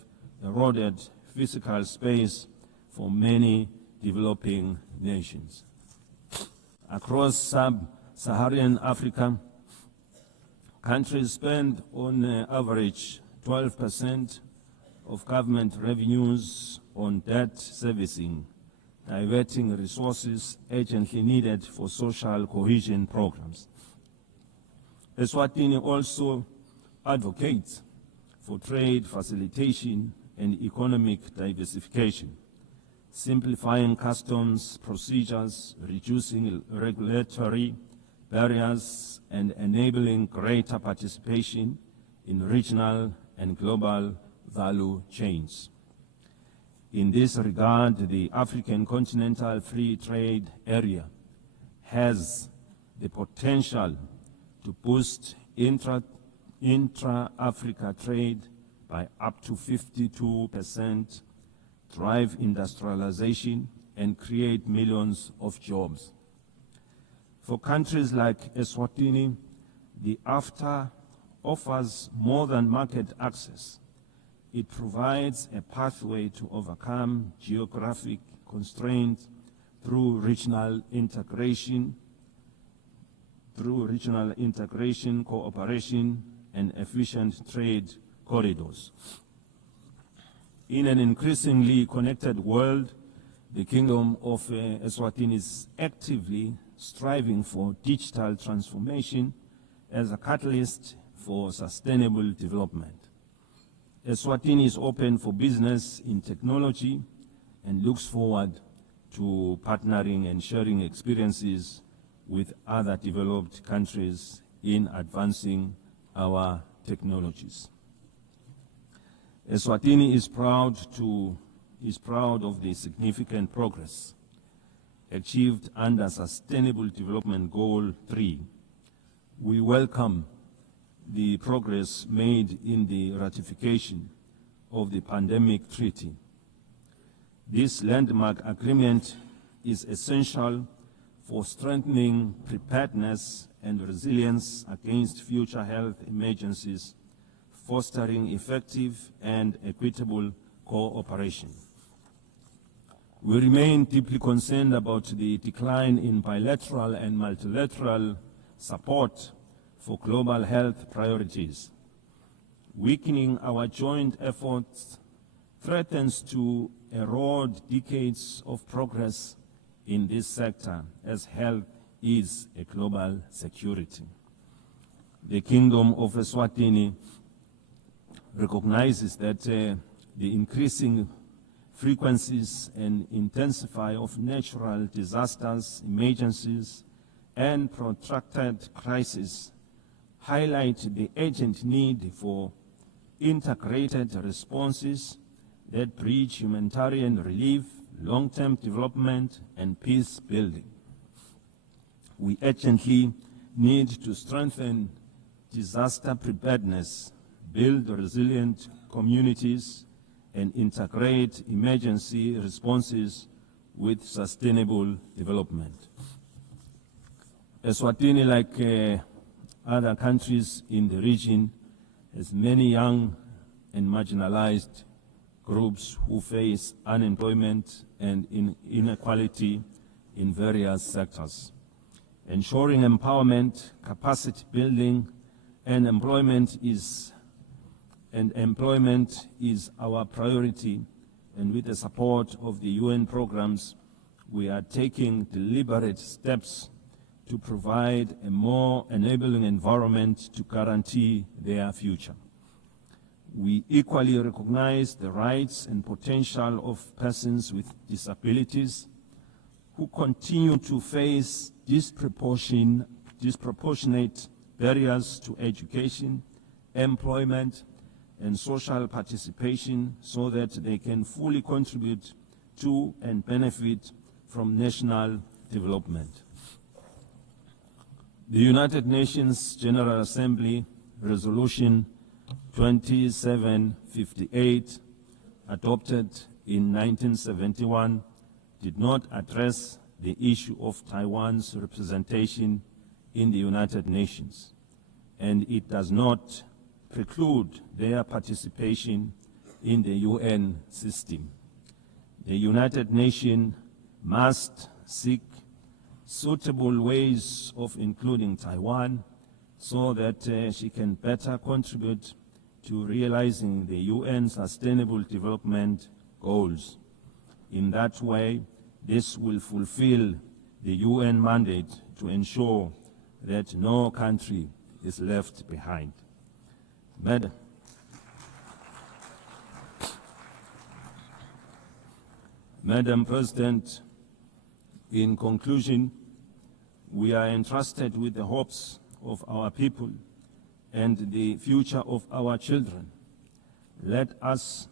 eroded physical space for many developing nations. Across sub-Saharan Africa, countries spend on average 12% of government revenues on debt servicing, diverting resources urgently needed for social cohesion programs. Eswatini also advocates for trade facilitation and economic diversification, simplifying customs procedures, reducing regulatory barriers, and enabling greater participation in regional and global value chains. In this regard, the African Continental Free Trade Area has the potential to boost intra-Africa trade by up to 52%, drive industrialization, and create millions of jobs. For countries like Eswatini, the AfTA offers more than market access. It provides a pathway to overcome geographic constraints through regional integration, cooperation, and efficient trade corridors. In an increasingly connected world, the Kingdom of Eswatini is actively striving for digital transformation as a catalyst for sustainable development. Eswatini is open for business in technology and looks forward to partnering and sharing experiences with other developed countries in advancing our technologies. Eswatini is proud of the significant progress achieved under Sustainable Development Goal 3. We welcome the progress made in the ratification of the Pandemic Treaty. This landmark agreement is essential for strengthening preparedness and resilience against future health emergencies, fostering effective and equitable cooperation. We remain deeply concerned about the decline in bilateral and multilateral support for global health priorities. Weakening our joint efforts threatens to erode decades of progress in this sector, as health is a global security. The Kingdom of Eswatini recognizes that the increasing frequencies and intensity of natural disasters, emergencies, and protracted crises highlight the urgent need for integrated responses that bridge humanitarian relief, long-term development, and peace building. We urgently need to strengthen disaster preparedness, build resilient communities, and integrate emergency responses with sustainable development. Eswatini, like other countries in the region, has many young and marginalized groups who face unemployment and inequality in various sectors. Ensuring empowerment, capacity building, and employment is our priority, and with the support of the UN programs, we are taking deliberate steps to provide a more enabling environment to guarantee their future. We equally recognize the rights and potential of persons with disabilities who continue to face disproportionate barriers to education, employment, and social participation so that they can fully contribute to and benefit from national development. The United Nations General Assembly Resolution 2758, adopted in 1971, did not address the issue of Taiwan's representation in the United Nations, and it does not preclude their participation in the UN system. The United Nations must seek suitable ways of including Taiwan so that she can better contribute to realizing the UN Sustainable Development Goals. In that way, this will fulfill the UN mandate to ensure that no country is left behind. Madam President, in conclusion, we are entrusted with the hopes of our people and the future of our children. Let us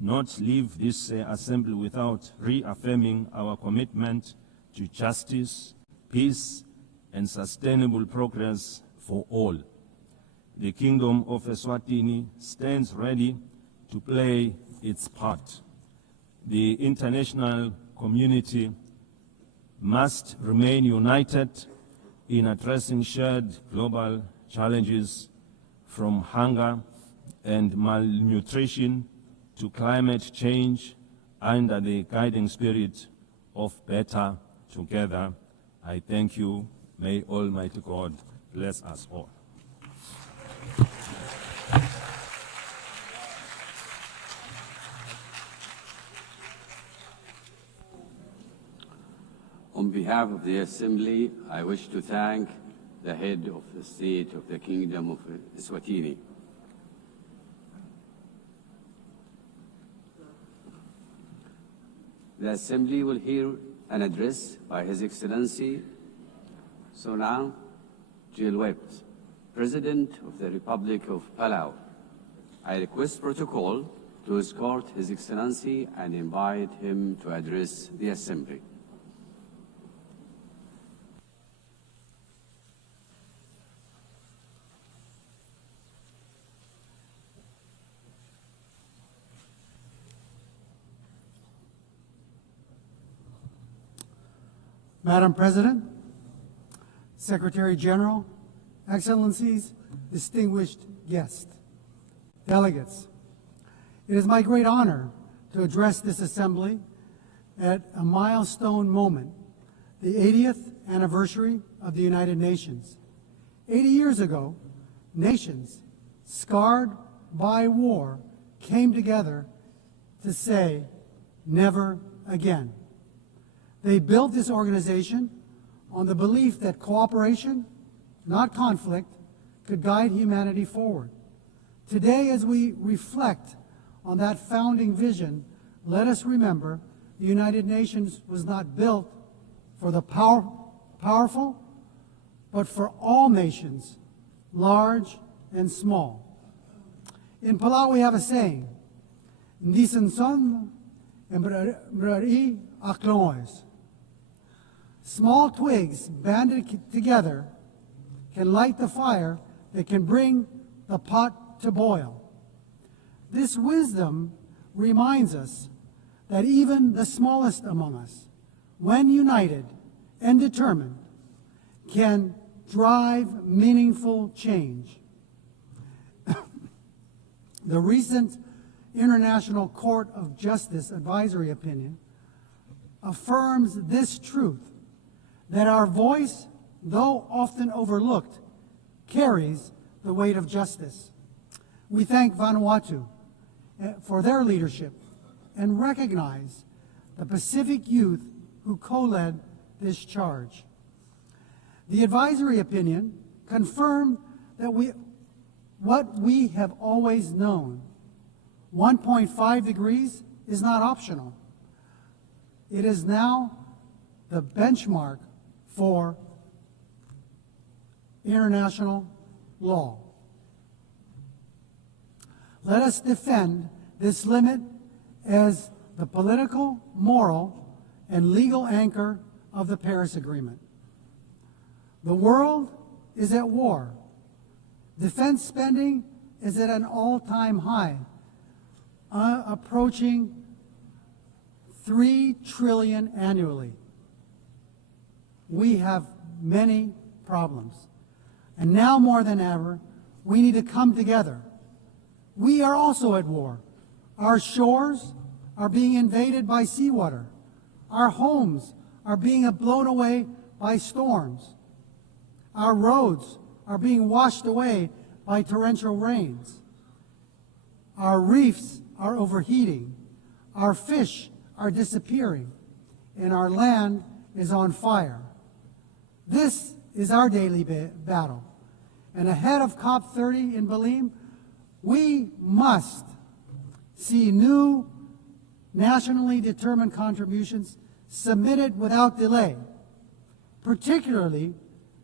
not leave this assembly without reaffirming our commitment to justice, peace, and sustainable progress for all. The Kingdom of Eswatini stands ready to play its part. The international community must remain united in addressing shared global challenges from hunger and malnutrition to climate change under the guiding spirit of better together. I thank you. May Almighty God bless us all. On behalf of the Assembly, I wish to thank the head of the State of the Kingdom of Eswatini. The Assembly will hear an address by His Excellency Sonang Jilwept, President of the Republic of Palau. I request protocol to escort His Excellency and invite him to address the Assembly. Madam President, Secretary General, Excellencies, distinguished guests, delegates, it is my great honor to address this Assembly at a milestone moment, the 80th anniversary of the United Nations. 80 years ago, nations scarred by war came together to say, never again. They built this organization on the belief that cooperation, not conflict, could guide humanity forward. Today, as we reflect on that founding vision, let us remember the United Nations was not built for the powerful, but for all nations, large and small. In Palau, we have a saying, "Ndisan son embrari aklois." Small twigs banded together can light the fire that can bring the pot to boil. This wisdom reminds us that even the smallest among us, when united and determined, can drive meaningful change. The recent International Court of Justice advisory opinion affirms this truth, that our voice, though often overlooked, carries the weight of justice. We thank Vanuatu for their leadership and recognize the Pacific youth who co-led this charge. The advisory opinion confirmed that what we have always known, 1.5 degrees is not optional. It is now the benchmark for international law. Let us defend this limit as the political, moral, and legal anchor of the Paris Agreement. The world is at war. Defense spending is at an all-time high, approaching $3 trillion annually. We have many problems. And now more than ever, we need to come together. We are also at war. Our shores are being invaded by seawater. Our homes are being blown away by storms. Our roads are being washed away by torrential rains. Our reefs are overheating. Our fish are disappearing. And our land is on fire. This is our daily battle. And ahead of COP30 in Belém, we must see new nationally determined contributions submitted without delay, particularly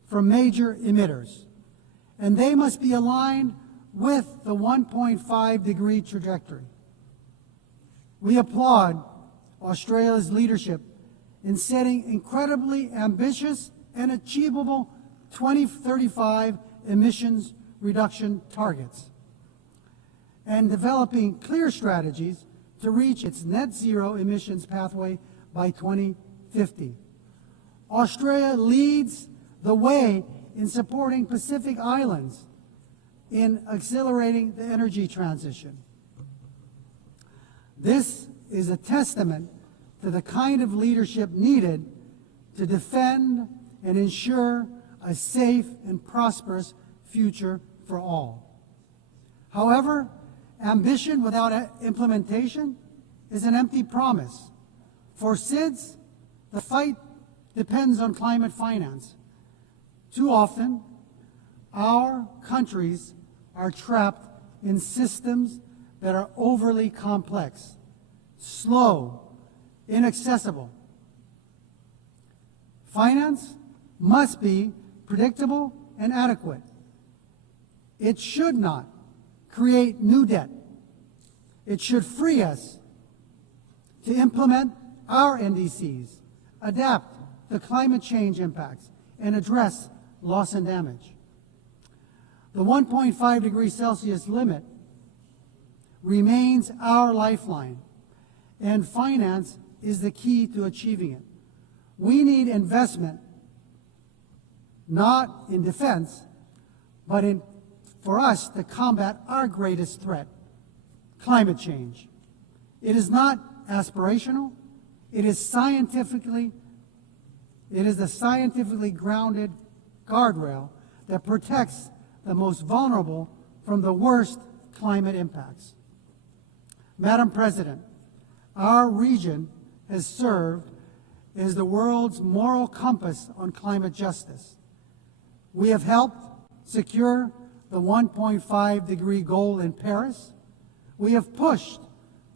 from major emitters. And they must be aligned with the 1.5-degree trajectory. We applaud Australia's leadership in setting incredibly ambitious and achievable 2035 emissions reduction targets and developing clear strategies to reach its net zero emissions pathway by 2050. Australia leads the way in supporting Pacific Islands in accelerating the energy transition. This is a testament to the kind of leadership needed to defend and ensure a safe and prosperous future for all. However, ambition without implementation is an empty promise. For SIDS, the fight depends on climate finance. Too often, our countries are trapped in systems that are overly complex, slow, inaccessible. Finance must be predictable and adequate. It should not create new debt. It should free us to implement our NDCs, adapt to climate change impacts, and address loss and damage. The 1.5 degrees Celsius limit remains our lifeline, and finance is the key to achieving it. We need investment, not in defense, but for us to combat our greatest threat, climate change. It is not aspirational. It is a scientifically grounded guardrail that protects the most vulnerable from the worst climate impacts. Madam President, our region has served as the world's moral compass on climate justice. We have helped secure the 1.5-degree goal in Paris. We have pushed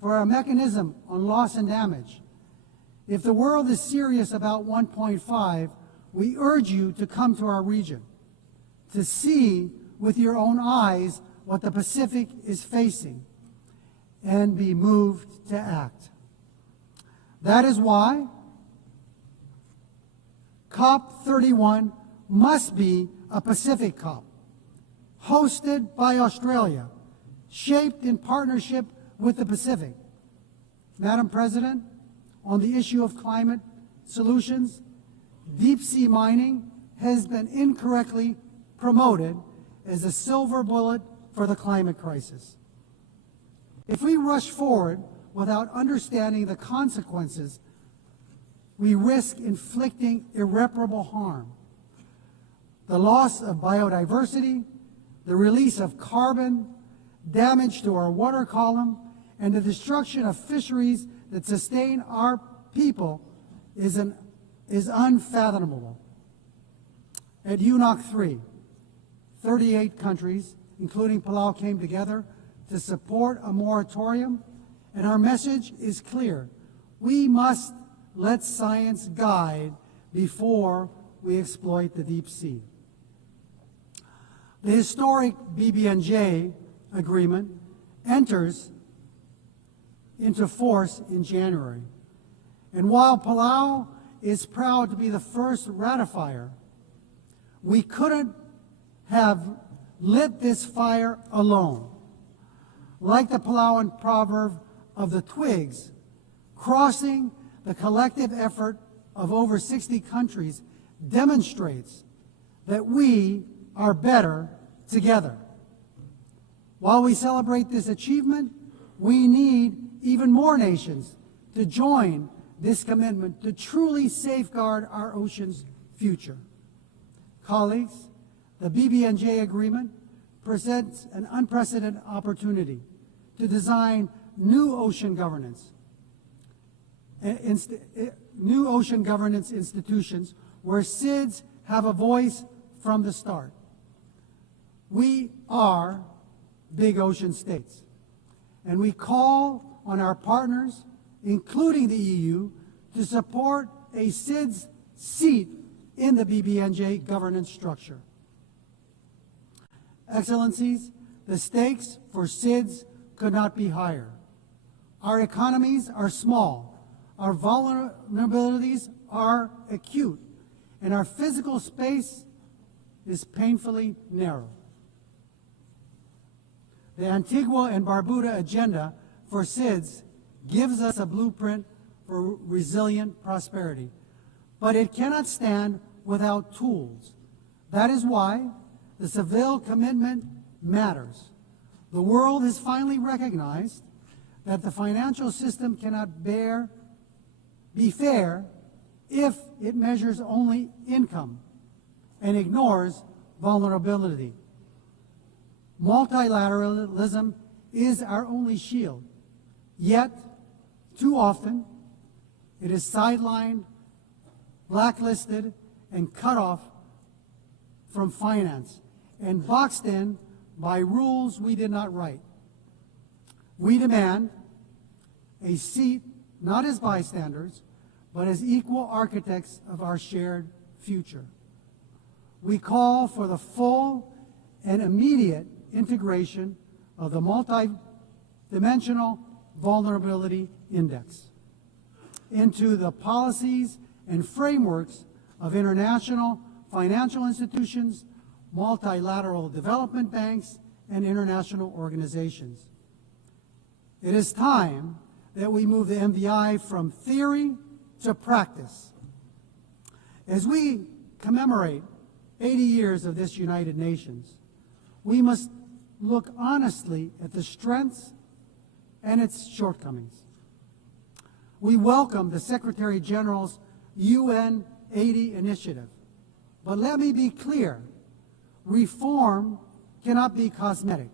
for a mechanism on loss and damage. If the world is serious about 1.5, we urge you to come to our region, to see with your own eyes what the Pacific is facing, and be moved to act. That is why COP31 must be a Pacific COP, hosted by Australia, shaped in partnership with the Pacific. Madam President, on the issue of climate solutions, deep-sea mining has been incorrectly promoted as a silver bullet for the climate crisis. If we rush forward without understanding the consequences, we risk inflicting irreparable harm. The loss of biodiversity, the release of carbon, damage to our water column, and the destruction of fisheries that sustain our people is unfathomable. At UNOC 3, 38 countries, including Palau, came together to support a moratorium, and our message is clear. We must let science guide before we exploit the deep sea. The historic BBNJ agreement enters into force in January. And while Palau is proud to be the first ratifier, we couldn't have lit this fire alone. Like the Palauan proverb of the twigs, crossing the collective effort of over 60 countries demonstrates that we are better together. While we celebrate this achievement, we need even more nations to join this commitment to truly safeguard our ocean's future. Colleagues, the BBNJ agreement presents an unprecedented opportunity to design new ocean governance institutions where SIDS have a voice from the start. We are big ocean states, and we call on our partners, including the EU, to support a SIDS seat in the BBNJ governance structure. Excellencies, the stakes for SIDS could not be higher. Our economies are small, our vulnerabilities are acute, and our physical space is painfully narrow. The Antigua and Barbuda agenda for SIDS gives us a blueprint for resilient prosperity, but it cannot stand without tools. That is why the Seville commitment matters. The world has finally recognized that the financial system cannot be fair if it measures only income and ignores vulnerability. Multilateralism is our only shield, yet too often it is sidelined, blacklisted, and cut off from finance and boxed in by rules we did not write. We demand a seat not as bystanders, but as equal architects of our shared future. We call for the full and immediate integration of the multi-dimensional vulnerability index into the policies and frameworks of international financial institutions, multilateral development banks, and international organizations. It is time that we move the MVI from theory to practice. As we commemorate 80 years of this United Nations, we must look honestly at the strengths and its shortcomings. We welcome the Secretary General's UN 80 initiative, but let me be clear, reform cannot be cosmetic.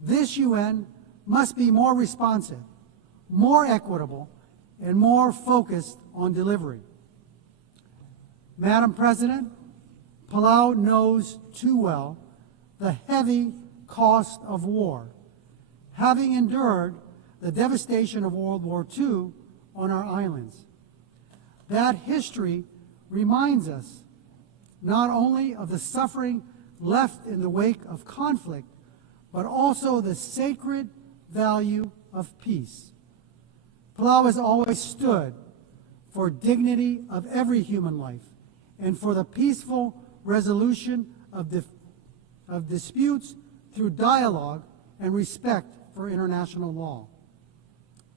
This UN must be more responsive, more equitable, and more focused on delivery. Madam President, Palau knows too well the heavy cost of war, having endured the devastation of World War II on our islands. That history reminds us not only of the suffering left in the wake of conflict, but also the sacred value of peace. Palau has always stood for dignity of every human life and for the peaceful resolution of disputes through dialogue and respect for international law.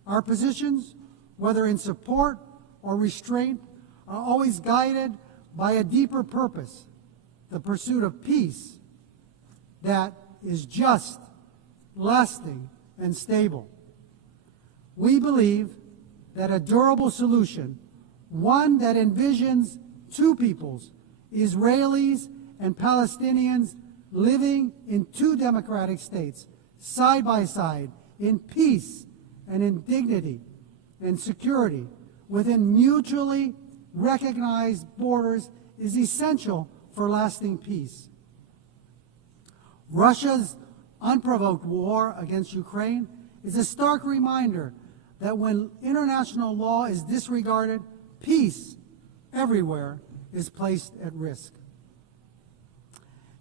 Our positions, whether in support or restraint, are always guided by a deeper purpose, the pursuit of peace that is just, lasting, and stable. We believe that a durable solution, one that envisions two peoples, Israelis and Palestinians living in two democratic states, side by side, in peace and in dignity and security, within mutually recognized borders, is essential for lasting peace. Russia's unprovoked war against Ukraine is a stark reminder that when international law is disregarded, peace everywhere is placed at risk.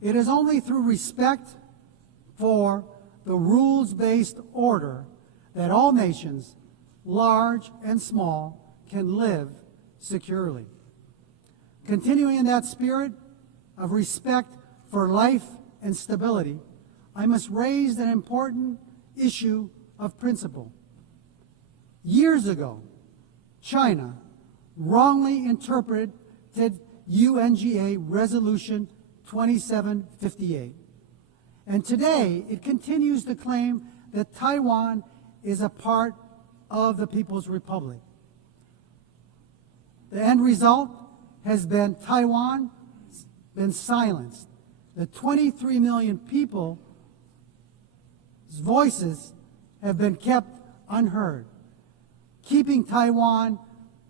It is only through respect for the rules-based order that all nations, large and small, can live securely. Continuing in that spirit of respect for life and stability, I must raise an important issue of principle. Years ago, China wrongly interpreted UNGA Resolution 2758. And today, it continues to claim that Taiwan is a part of the People's Republic. The end result has been Taiwan been silenced. The 23 million people's voices have been kept unheard, keeping Taiwan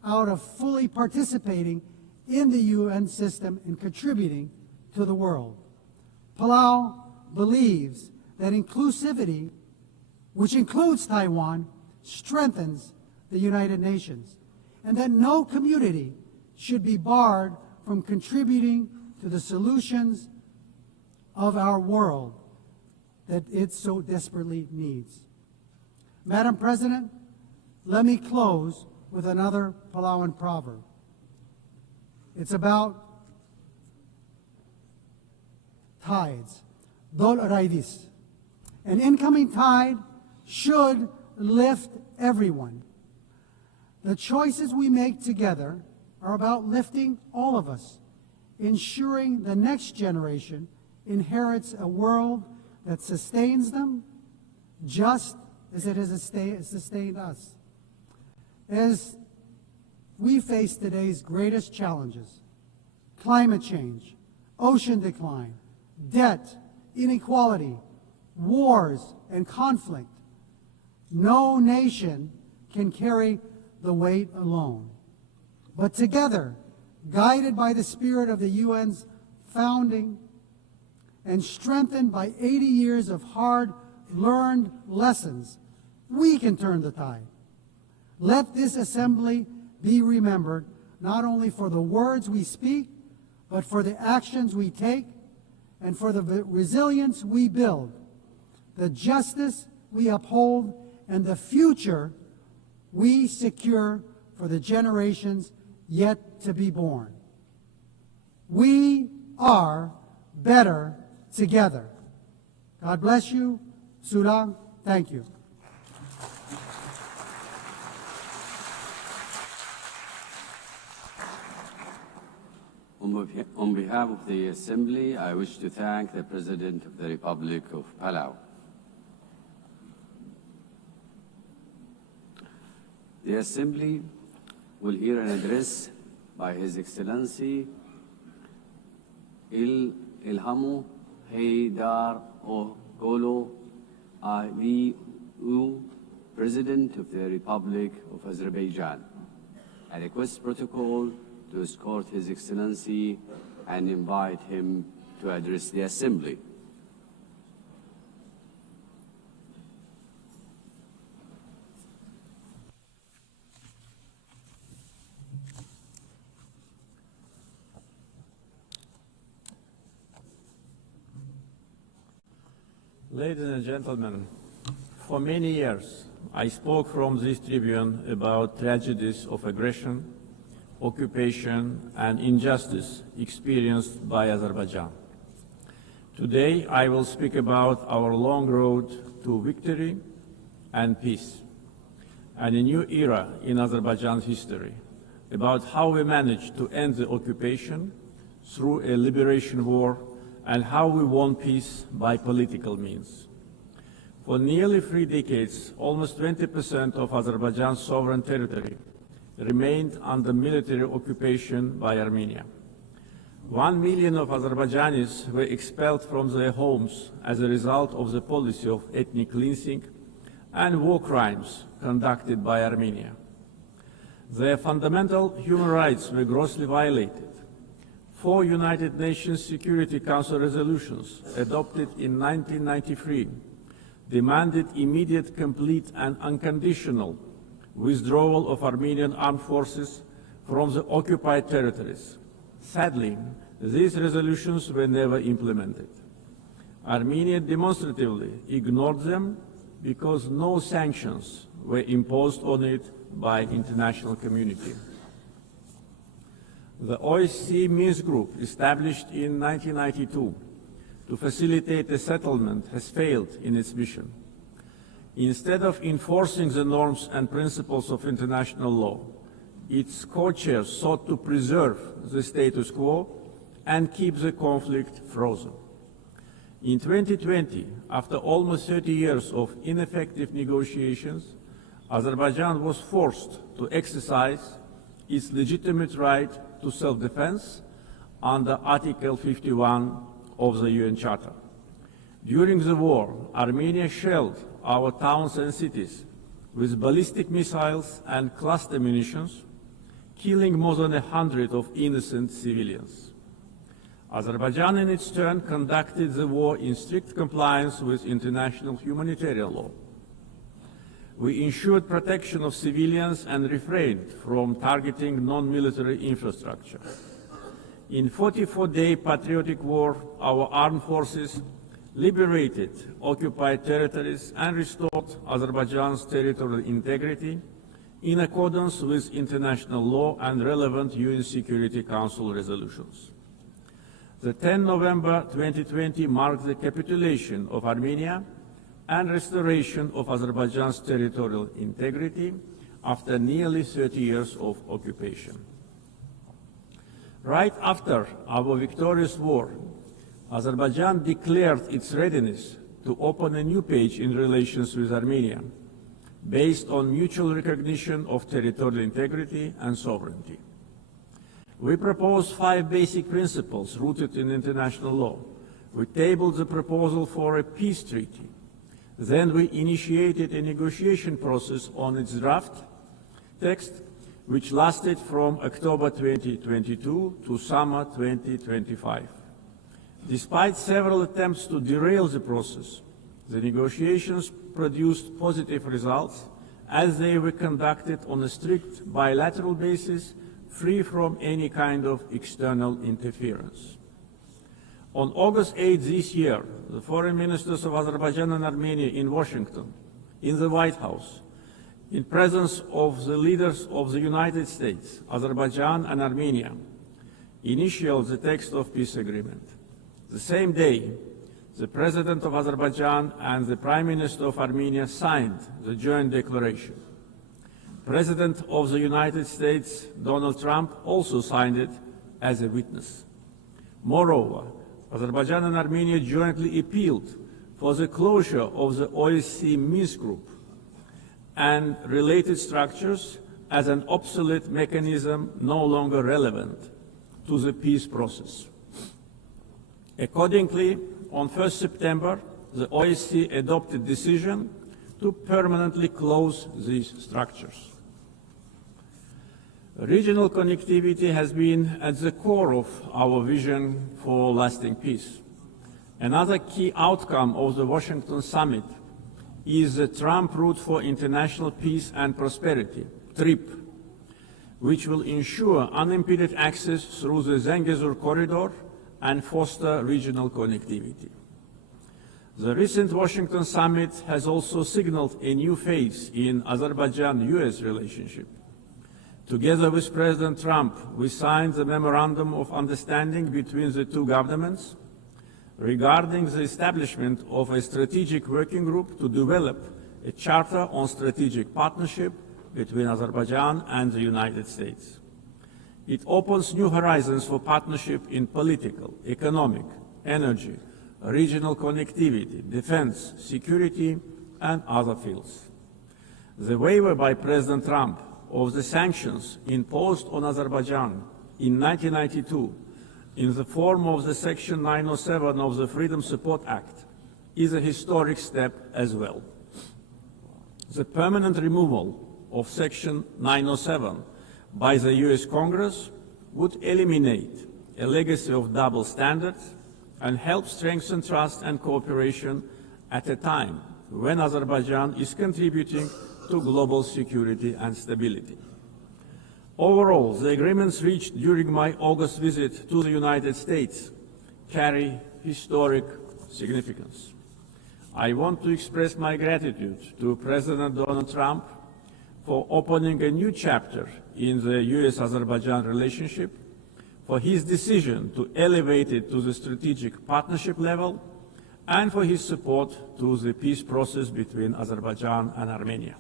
out of fully participating in the UN system and contributing to the world. Palau believes that inclusivity, which includes Taiwan, strengthens the United Nations, and that no community should be barred from contributing to the solutions of our world that it so desperately needs. Madam President, let me close with another Palauan proverb. It's about tides, dol raidis. An incoming tide should lift everyone. The choices we make together are about lifting all of us, ensuring the next generation inherits a world that sustains them just as it has sustained us. As we face today's greatest challenges, climate change, ocean decline, debt, inequality, wars, and conflict, no nation can carry the weight alone. But together, guided by the spirit of the UN's founding and strengthened by 80 years of hard-learned lessons, we can turn the tide. Let this assembly be remembered not only for the words we speak, but for the actions we take and for the resilience we build, the justice we uphold, and the future we secure for the generations yet to be born. We are better together. God bless you. Sudan, thank you. On behalf of the Assembly, I wish to thank the President of the Republic of Palau. The Assembly will hear an address by His Excellency Ilhamu Haydar Ogolo Aliou, President of the Republic of Azerbaijan. I request protocol to escort His Excellency and invite him to address the Assembly. Ladies and gentlemen, for many years I spoke from this tribune about tragedies of aggression, occupation, and injustice experienced by Azerbaijan. Today I will speak about our long road to victory and peace, and a new era in Azerbaijan's history, about how we managed to end the occupation through a liberation war and how we won peace by political means. For nearly 3 decades, almost 20% of Azerbaijan's sovereign territory remained under military occupation by Armenia. 1 million of Azerbaijanis were expelled from their homes as a result of the policy of ethnic cleansing and war crimes conducted by Armenia. Their fundamental human rights were grossly violated. 4 United Nations Security Council resolutions adopted in 1993 demanded immediate, complete, and unconditional withdrawal of Armenian armed forces from the occupied territories. Sadly, these resolutions were never implemented. Armenia demonstratively ignored them because no sanctions were imposed on it by the international community. The OSCE Minsk Group, established in 1992 to facilitate a settlement, has failed in its mission. Instead of enforcing the norms and principles of international law, its co-chairs sought to preserve the status quo and keep the conflict frozen. In 2020, after almost 30 years of ineffective negotiations, Azerbaijan was forced to exercise its legitimate right to self-defense under Article 51 of the UN Charter. During the war, Armenia shelled our towns and cities with ballistic missiles and cluster munitions, killing more than 100 of innocent civilians. Azerbaijan, in its turn, conducted the war in strict compliance with international humanitarian law. We ensured protection of civilians and refrained from targeting non-military infrastructure. In 44-day patriotic war, our armed forces liberated occupied territories and restored Azerbaijan's territorial integrity in accordance with international law and relevant UN Security Council resolutions. The 10 November 2020 marked the capitulation of Armenia and restoration of Azerbaijan's territorial integrity after nearly 30 years of occupation. Right after our victorious war, Azerbaijan declared its readiness to open a new page in relations with Armenia, based on mutual recognition of territorial integrity and sovereignty. We proposed 5 basic principles rooted in international law. We tabled the proposal for a peace treaty. Then we initiated a negotiation process on its draft text, which lasted from October 2022 to summer 2025. Despite several attempts to derail the process, the negotiations produced positive results as they were conducted on a strict bilateral basis, free from any kind of external interference. On August 8 this year, the foreign ministers of Azerbaijan and Armenia in Washington, in the White House, in presence of the leaders of the United States, Azerbaijan and Armenia, initialed the text of peace agreement. The same day, the President of Azerbaijan and the Prime Minister of Armenia signed the joint declaration. President of the United States, Donald Trump, also signed it as a witness. Moreover, Azerbaijan and Armenia jointly appealed for the closure of the OSCE Minsk Group and related structures as an obsolete mechanism no longer relevant to the peace process. Accordingly, on 1 September, the OSCE adopted a decision to permanently close these structures. Regional connectivity has been at the core of our vision for lasting peace. Another key outcome of the Washington summit is the Trump Route for International Peace and Prosperity, TRIP, which will ensure unimpeded access through the Zangezur corridor and foster regional connectivity. The recent Washington summit has also signaled a new phase in Azerbaijan-US relationship. Together with President Trump, we signed the Memorandum of Understanding between the two governments regarding the establishment of a strategic working group to develop a charter on strategic partnership between Azerbaijan and the United States. It opens new horizons for partnership in political, economic, energy, regional connectivity, defense, security, and other fields. The waiver by President Trump of the sanctions imposed on Azerbaijan in 1992 in the form of the Section 907 of the Freedom Support Act is a historic step as well. The permanent removal of Section 907 by the US Congress would eliminate a legacy of double standards and help strengthen trust and cooperation at a time when Azerbaijan is contributing to global security and stability. Overall, the agreements reached during my August visit to the United States carry historic significance. I want to express my gratitude to President Donald Trump for opening a new chapter in the US-Azerbaijan relationship, for his decision to elevate it to the strategic partnership level, and for his support to the peace process between Azerbaijan and Armenia.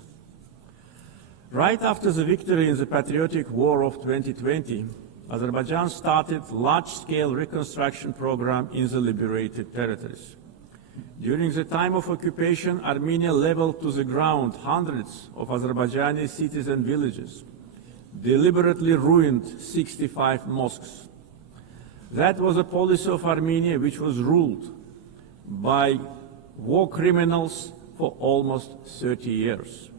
Right after the victory in the patriotic war of 2020, Azerbaijan started a large-scale reconstruction program in the liberated territories. During the time of occupation, Armenia leveled to the ground hundreds of Azerbaijani cities and villages, deliberately ruined 65 mosques. That was a policy of Armenia which was ruled by war criminals for almost 30 years.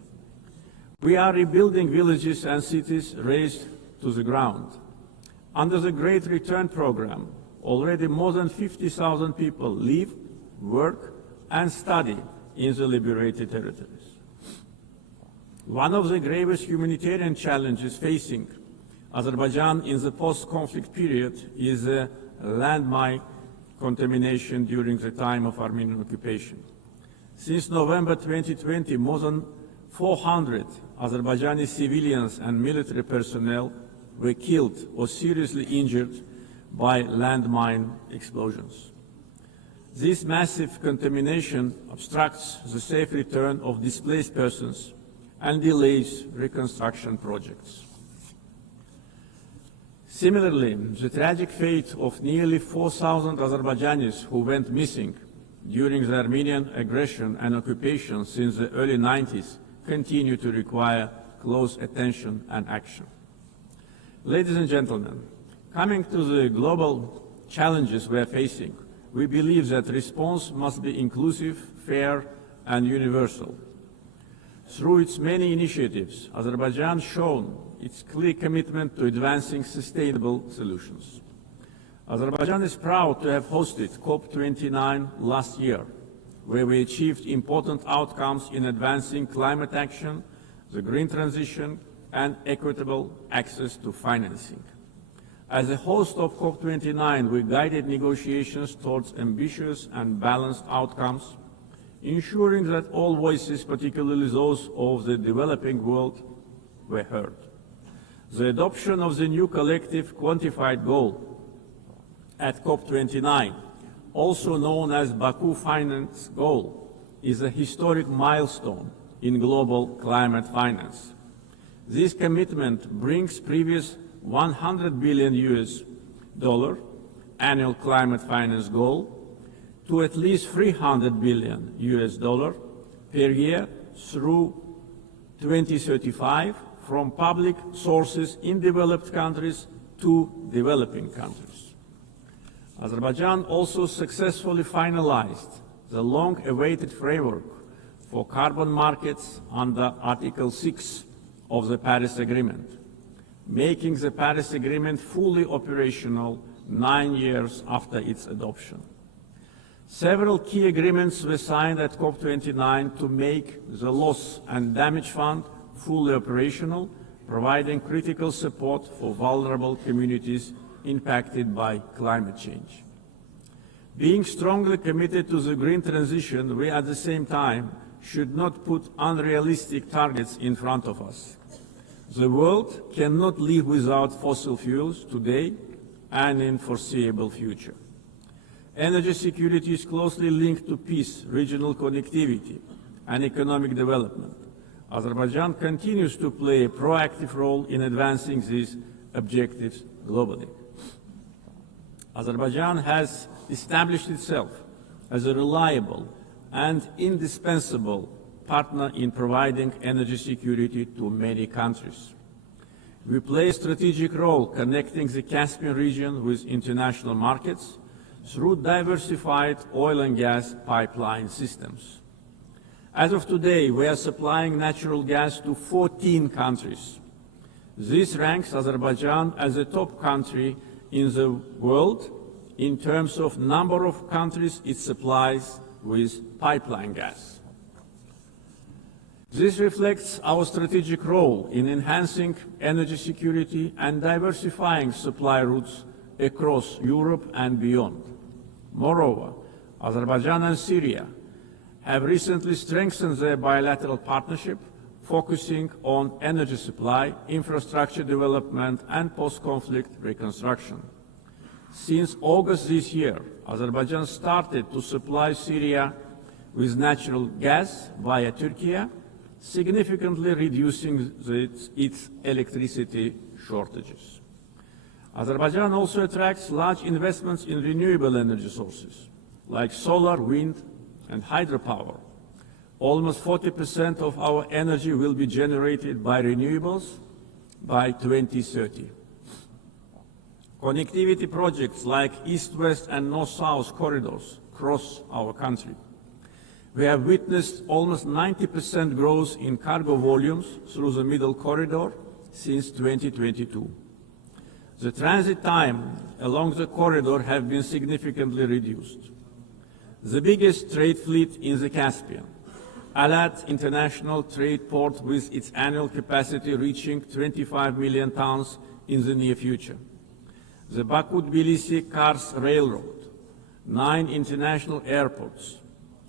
We are rebuilding villages and cities razed to the ground. Under the Great Return Program, already more than 50,000 people live, work, and study in the liberated territories. One of the gravest humanitarian challenges facing Azerbaijan in the post-conflict period is landmine contamination during the time of Armenian occupation. Since November 2020, more than 400 Azerbaijani civilians and military personnel were killed or seriously injured by landmine explosions. This massive contamination obstructs the safe return of displaced persons and delays reconstruction projects. Similarly, the tragic fate of nearly 4,000 Azerbaijanis who went missing during the Armenian aggression and occupation since the early 90s continue to require close attention and action. Ladies and gentlemen, coming to the global challenges we are facing, we believe that response must be inclusive, fair, and universal. Through its many initiatives, Azerbaijan has shown its clear commitment to advancing sustainable solutions. Azerbaijan is proud to have hosted COP29 last year, where we achieved important outcomes in advancing climate action, the green transition, and equitable access to financing. As a host of COP29, we guided negotiations towards ambitious and balanced outcomes, ensuring that all voices, particularly those of the developing world, were heard. The adoption of the new collective quantified goal at COP29, also known as Baku Finance Goal, is a historic milestone in global climate finance. This commitment brings previous $100 billion annual climate finance goal to at least $300 billion per year through 2035 from public sources in developed countries to developing countries. Azerbaijan also successfully finalized the long-awaited framework for carbon markets under Article 6 of the Paris Agreement, making the Paris Agreement fully operational 9 years after its adoption. Several key agreements were signed at COP29 to make the Loss and Damage Fund fully operational, providing critical support for vulnerable communities impacted by climate change. Being strongly committed to the green transition, we at the same time should not put unrealistic targets in front of us. The world cannot live without fossil fuels today and in foreseeable future. Energy security is closely linked to peace, regional connectivity, and economic development. Azerbaijan continues to play a proactive role in advancing these objectives globally. Azerbaijan has established itself as a reliable and indispensable partner in providing energy security to many countries. We play a strategic role connecting the Caspian region with international markets through diversified oil and gas pipeline systems. As of today, we are supplying natural gas to 14 countries. This ranks Azerbaijan as a top country in the world in terms of number of countries it supplies with pipeline gas. This reflects our strategic role in enhancing energy security and diversifying supply routes across Europe and beyond. Moreover, Azerbaijan and Syria have recently strengthened their bilateral partnership, focusing on energy supply, infrastructure development, and post-conflict reconstruction. Since August this year, Azerbaijan started to supply Syria with natural gas via Turkey, significantly reducing its electricity shortages. Azerbaijan also attracts large investments in renewable energy sources, like solar, wind, and hydropower. Almost 40% of our energy will be generated by renewables, by 2030. Connectivity projects like East-West and North-South corridors cross our country. We have witnessed almost 90% growth in cargo volumes through the Middle Corridor since 2022. The transit time along the corridor have been significantly reduced. The biggest trade fleet in the Caspian, Alat International Trade Port, with its annual capacity reaching 25 million tons in the near future. The Baku-Tbilisi-Kars Railroad, 9 international airports,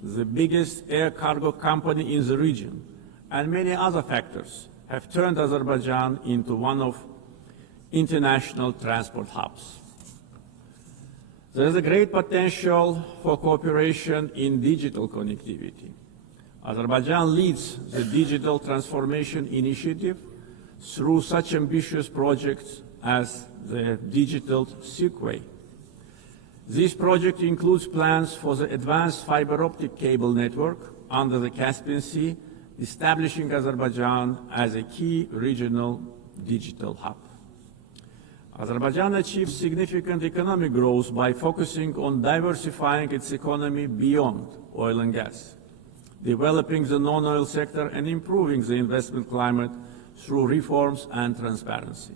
the biggest air cargo company in the region, and many other factors have turned Azerbaijan into one of international transport hubs. There is a great potential for cooperation in digital connectivity. Azerbaijan leads the Digital Transformation Initiative through such ambitious projects as the Digital Seaway. This project includes plans for the advanced fiber optic cable network under the Caspian Sea, establishing Azerbaijan as a key regional digital hub. Azerbaijan achieved significant economic growth by focusing on diversifying its economy beyond oil and gas, developing the non-oil sector and improving the investment climate through reforms and transparency.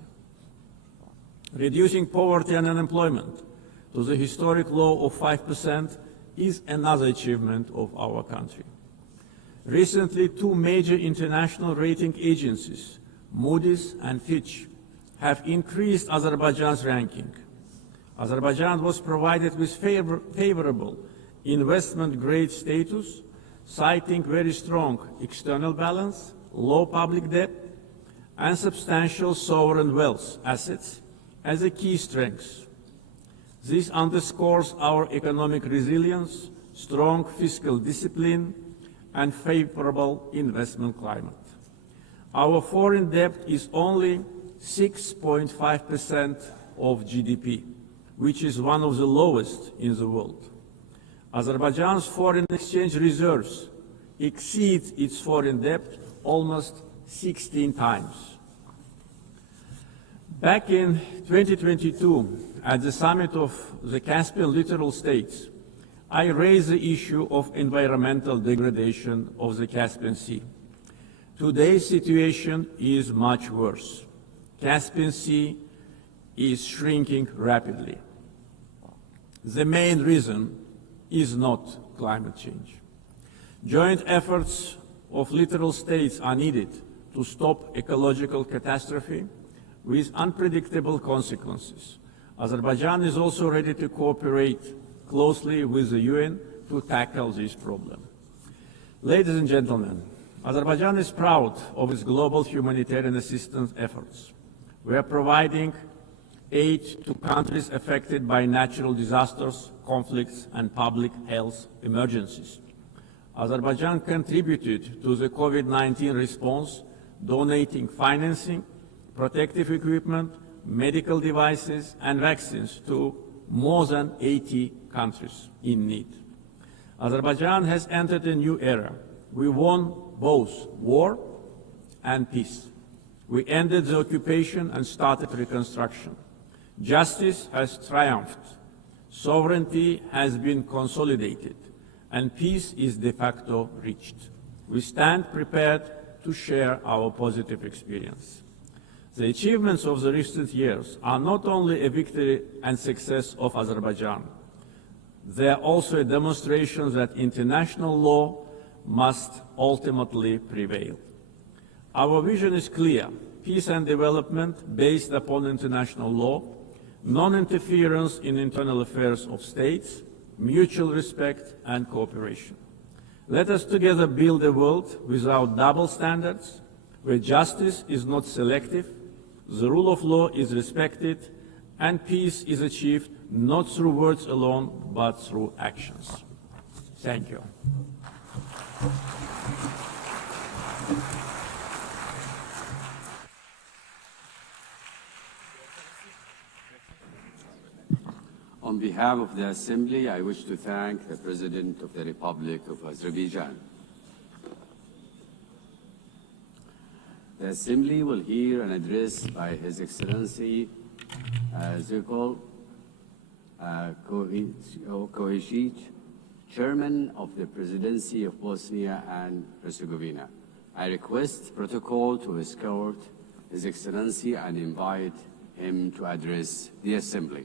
Reducing poverty and unemployment to the historic low of 5% is another achievement of our country. Recently, 2 major international rating agencies, Moody's and Fitch, have increased Azerbaijan's ranking. Azerbaijan was provided with favorable investment-grade status, citing very strong external balance, low public debt, and substantial sovereign wealth assets as a key strength. This underscores our economic resilience, strong fiscal discipline, and favorable investment climate. Our foreign debt is only 6.5% of GDP, which is one of the lowest in the world. Azerbaijan's foreign exchange reserves exceed its foreign debt almost 16 times. Back in 2022, at the summit of the Caspian littoral states, I raised the issue of environmental degradation of the Caspian Sea. Today's situation is much worse. Caspian Sea is shrinking rapidly. The main reason is not climate change. Joint efforts of littoral states are needed to stop ecological catastrophe with unpredictable consequences. Azerbaijan is also ready to cooperate closely with the UN to tackle this problem. Ladies and gentlemen, Azerbaijan is proud of its global humanitarian assistance efforts. We are providing aid to countries affected by natural disasters, conflicts, and public health emergencies. Azerbaijan contributed to the COVID-19 response, donating financing, protective equipment, medical devices, and vaccines to more than 80 countries in need. Azerbaijan has entered a new era. We won both war and peace. We ended the occupation and started reconstruction. Justice has triumphed. Sovereignty has been consolidated, and peace is de facto reached. We stand prepared to share our positive experience. The achievements of the recent years are not only a victory and success of Azerbaijan, they are also a demonstration that international law must ultimately prevail. Our vision is clear: peace and development based upon international law, non-interference in internal affairs of states, mutual respect and cooperation. Let us together build a world without double standards, where justice is not selective, the rule of law is respected, and peace is achieved not through words alone, but through actions. Thank you. On behalf of the Assembly, I wish to thank the President of the Republic of Azerbaijan. The Assembly will hear an address by His Excellency Zirkol Kojic, Chairman of the Presidency of Bosnia and Herzegovina. I request protocol to escort His Excellency and invite him to address the Assembly.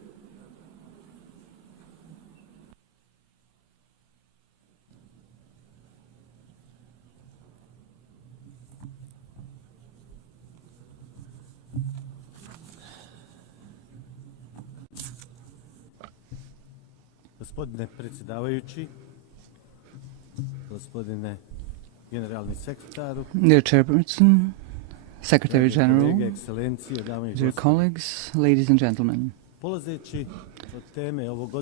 Gospodine predsjedavajući, gospodine generalni sekretaru, Dear Chairperson, Secretary General, dear colleagues, ladies and gentlemen.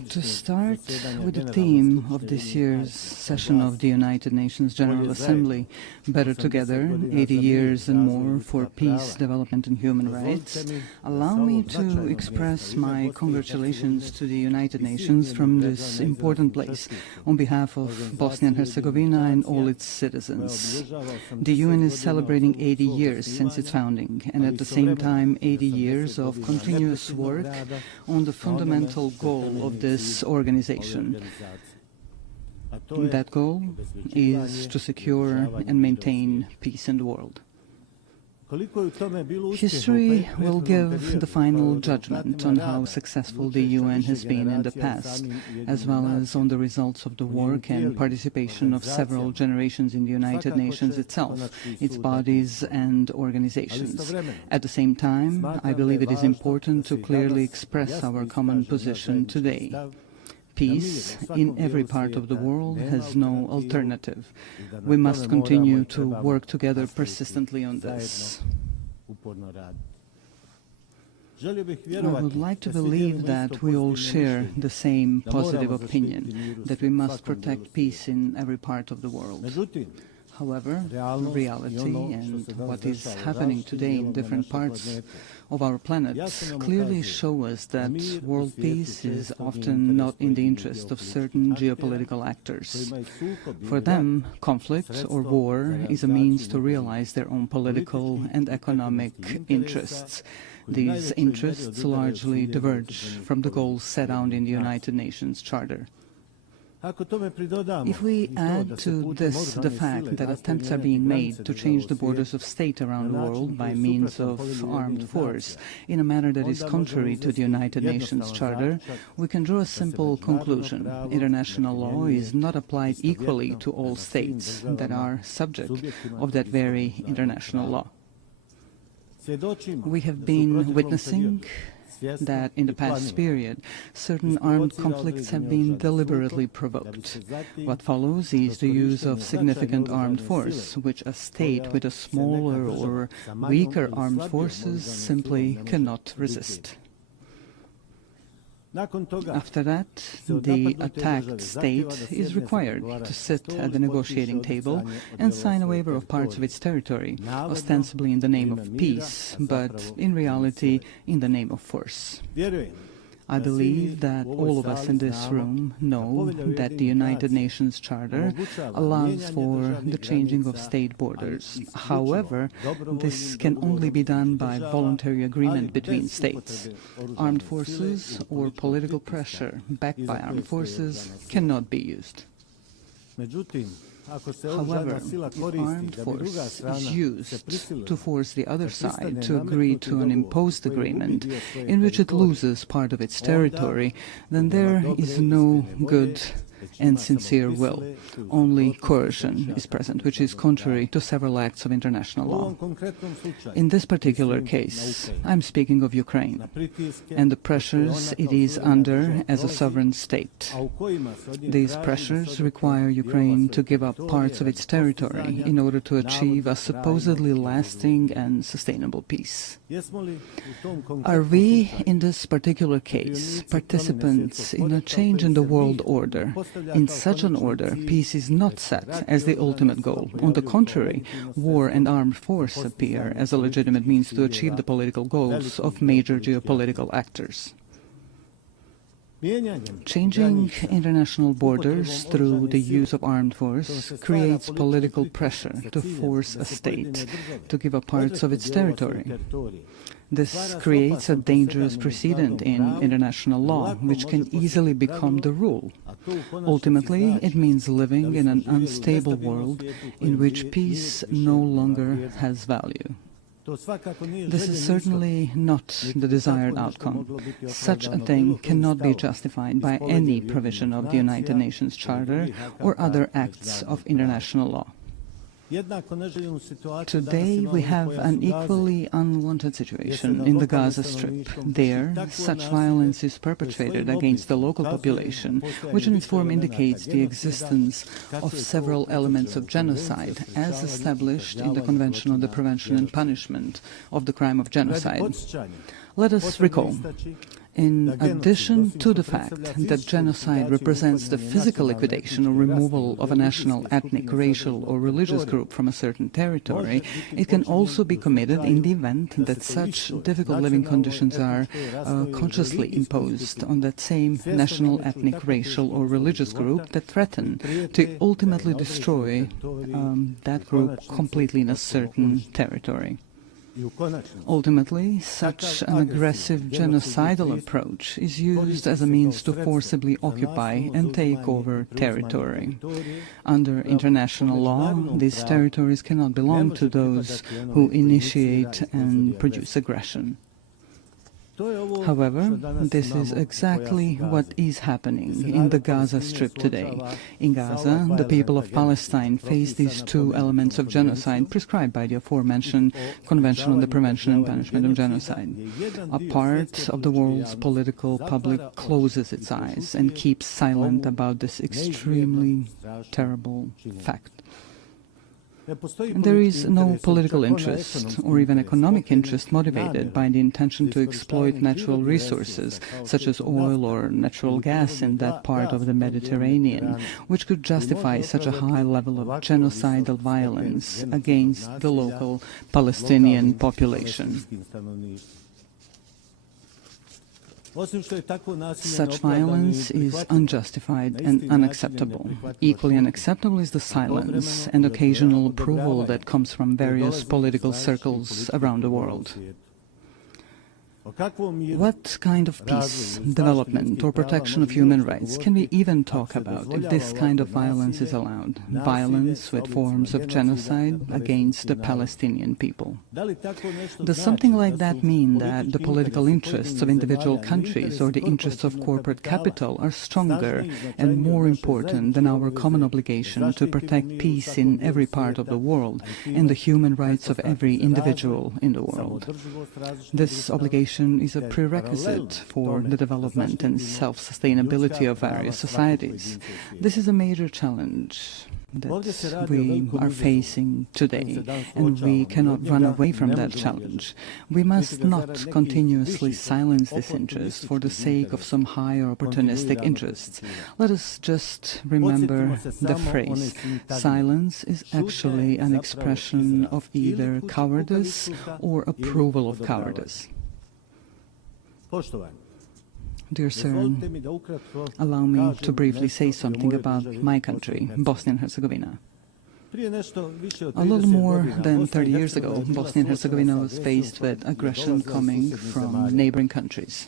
To start with the theme of this year's session of the United Nations General Assembly, Better Together, 80 years and more for peace, development and human rights, allow me to express my congratulations to the United Nations from this important place on behalf of Bosnia and Herzegovina and all its citizens. The UN is celebrating 80 years since its founding, and at the same time 80 years of continuous work on the fundamental goal of this organization. That goal is to secure and maintain peace in the world. History will give the final judgment on how successful the UN has been in the past, as well as on the results of the work and participation of several generations in the United Nations itself, its bodies and organizations. At the same time, I believe it is important to clearly express our common position today. Peace in every part of the world has no alternative. We must continue to work together persistently on this. I would like to believe that we all share the same positive opinion, that we must protect peace in every part of the world. However, reality and what is happening today in different parts of our planet clearly show us that world peace is often not in the interest of certain geopolitical actors. For them, conflict or war is a means to realize their own political and economic interests. These interests largely diverge from the goals set out in the United Nations Charter. If we add to this the fact that attempts are being made to change the borders of state around the world by means of armed force in a manner that is contrary to the United Nations Charter, we can draw a simple conclusion. International law is not applied equally to all states that are subject of that very international law. We have been witnessing that in the past period, certain armed conflicts have been deliberately provoked. What follows is the use of significant armed force, which a state with a smaller or weaker armed forces simply cannot resist. After that, the attacked state is required to sit at the negotiating table and sign a waiver of parts of its territory, ostensibly in the name of peace, but in reality in the name of force. I believe that all of us in this room know that the United Nations Charter allows for the changing of state borders. However, this can only be done by voluntary agreement between states. Armed forces or political pressure backed by armed forces cannot be used. However, if armed force is used to force the other side to agree to an imposed agreement in which it loses part of its territory, then there is no good and sincere will. Only coercion is present, which is contrary to several acts of international law. In this particular case, I'm speaking of Ukraine and the pressures it is under as a sovereign state. These pressures require Ukraine to give up parts of its territory in order to achieve a supposedly lasting and sustainable peace. Are we, in this particular case, participants in a change in the world order? In such an order, peace is not set as the ultimate goal. On the contrary, war and armed force appear as a legitimate means to achieve the political goals of major geopolitical actors. Changing international borders through the use of armed force creates political pressure to force a state to give up parts of its territory. This creates a dangerous precedent in international law, which can easily become the rule. Ultimately, it means living in an unstable world in which peace no longer has value. This is certainly not the desired outcome. Such a thing cannot be justified by any provision of the United Nations Charter or other acts of international law. Today we have an equally unwanted situation in the Gaza Strip. There, such violence is perpetrated against the local population, which in its form indicates the existence of several elements of genocide, as established in the Convention on the Prevention and Punishment of the Crime of Genocide. Let us recall, in addition to the fact that genocide represents the physical liquidation or removal of a national, ethnic, racial or religious group from a certain territory, it can also be committed in the event that such difficult living conditions are consciously imposed on that same national, ethnic, racial or religious group that threaten to ultimately destroy that group completely in a certain territory. Ultimately, such an aggressive genocidal approach is used as a means to forcibly occupy and take over territory. Under international law, these territories cannot belong to those who initiate and produce aggression. However, this is exactly what is happening in the Gaza Strip today. In Gaza, the people of Palestine face these two elements of genocide prescribed by the aforementioned Convention on the Prevention and Punishment of Genocide. A part of the world's political public closes its eyes and keeps silent about this extremely terrible fact. There is no political interest or even economic interest motivated by the intention to exploit natural resources such as oil or natural gas in that part of the Mediterranean, which could justify such a high level of genocidal violence against the local Palestinian population. Such violence is unjustified and unacceptable. Equally unacceptable is the silence and occasional approval that comes from various political circles around the world. What kind of peace, development or protection of human rights can we even talk about if this kind of violence is allowed? Violence with forms of genocide against the Palestinian people. Does something like that mean that the political interests of individual countries or the interests of corporate capital are stronger and more important than our common obligation to protect peace in every part of the world and the human rights of every individual in the world? This obligation is a prerequisite for the development and self-sustainability of various societies. This is a major challenge that we are facing today, and we cannot run away from that challenge. We must not continuously silence this interest for the sake of some higher opportunistic interests. Let us just remember the phrase, silence is actually an expression of either cowardice or approval of cowardice. Dear sir, allow me to briefly say something about my country, Bosnia and Herzegovina. A little more than 30 years ago, Bosnia and Herzegovina was faced with aggression coming from neighboring countries.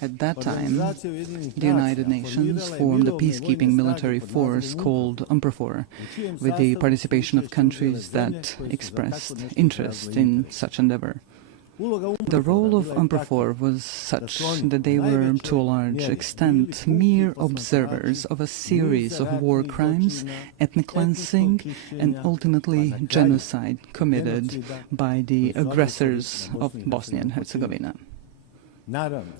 At that time, the United Nations formed a peacekeeping military force called UNPROFOR, with the participation of countries that expressed interest in such endeavor. The role of UNPROFOR was such that they were, to a large extent, mere observers of a series of war crimes, ethnic cleansing, and ultimately genocide committed by the aggressors of Bosnia and Herzegovina.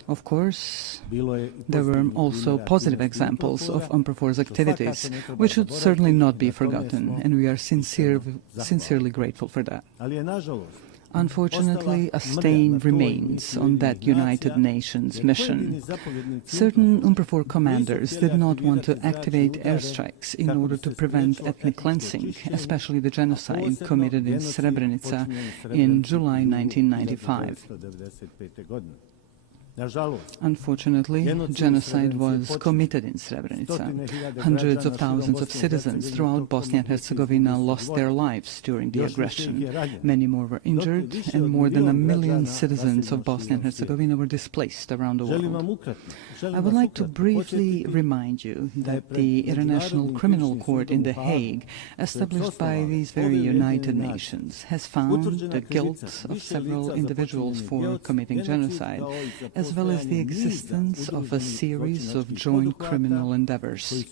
Of course, there were also positive examples of UNPROFOR's activities, which should certainly not be forgotten, and we are sincerely grateful for that. Unfortunately, a stain remains on that United Nations mission. Certain UNPROFOR commanders did not want to activate airstrikes in order to prevent ethnic cleansing, especially the genocide committed in Srebrenica in July 1995. Unfortunately, genocide was committed in Srebrenica. Hundreds of thousands of citizens throughout Bosnia and Herzegovina lost their lives during the aggression. Many more were injured, and more than 1 million citizens of Bosnia and Herzegovina were displaced around the world. I would like to briefly remind you that the International Criminal Court in The Hague, established by these very United Nations, has found the guilt of several individuals for committing genocide, as well as the existence of a series of joint criminal endeavors.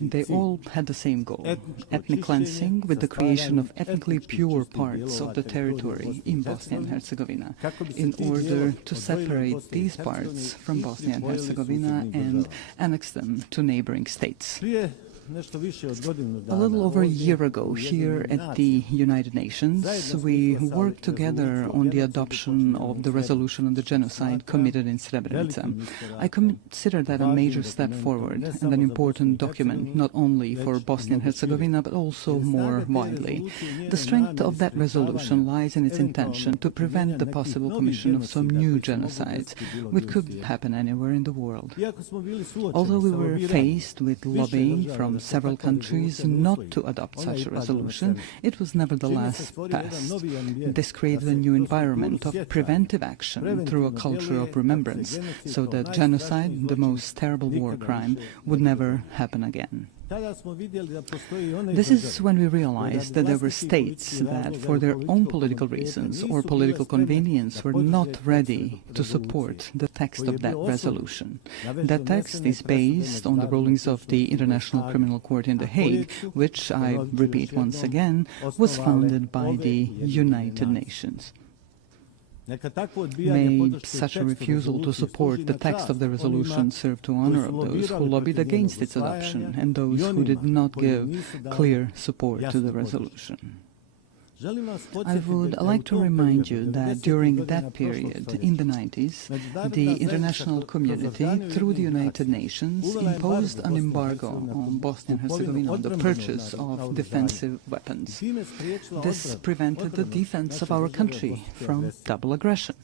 They all had the same goal: ethnic cleansing, with the creation of ethnically pure parts of the territory in Bosnia and Herzegovina, in order to separate these parts from Bosnia and Herzegovina and annex them to neighboring states. A little over a year ago, here at the United Nations, we worked together on the adoption of the resolution on the genocide committed in Srebrenica. I consider that a major step forward and an important document, not only for Bosnia and Herzegovina, but also more widely. The strength of that resolution lies in its intention to prevent the possible commission of some new genocides, which could happen anywhere in the world. Although we were faced with lobbying from several countries not to adopt such a resolution, it was nevertheless passed. This created a new environment of preventive action through a culture of remembrance, so that genocide, the most terrible war crime, would never happen again. This is when we realized that there were states that, for their own political reasons or political convenience, were not ready to support the text of that resolution. That text is based on the rulings of the International Criminal Court in The Hague, which, I repeat once again, was founded by the United Nations. May such a refusal to support the text of the resolution serve to honor of those who lobbied against its adoption and those who did not give clear support to the resolution. I would like to remind you that during that period, in the 90s, the international community, through the United Nations, imposed an embargo on Bosnia and Herzegovina on the purchase of defensive weapons. This prevented the defense of our country from double aggression.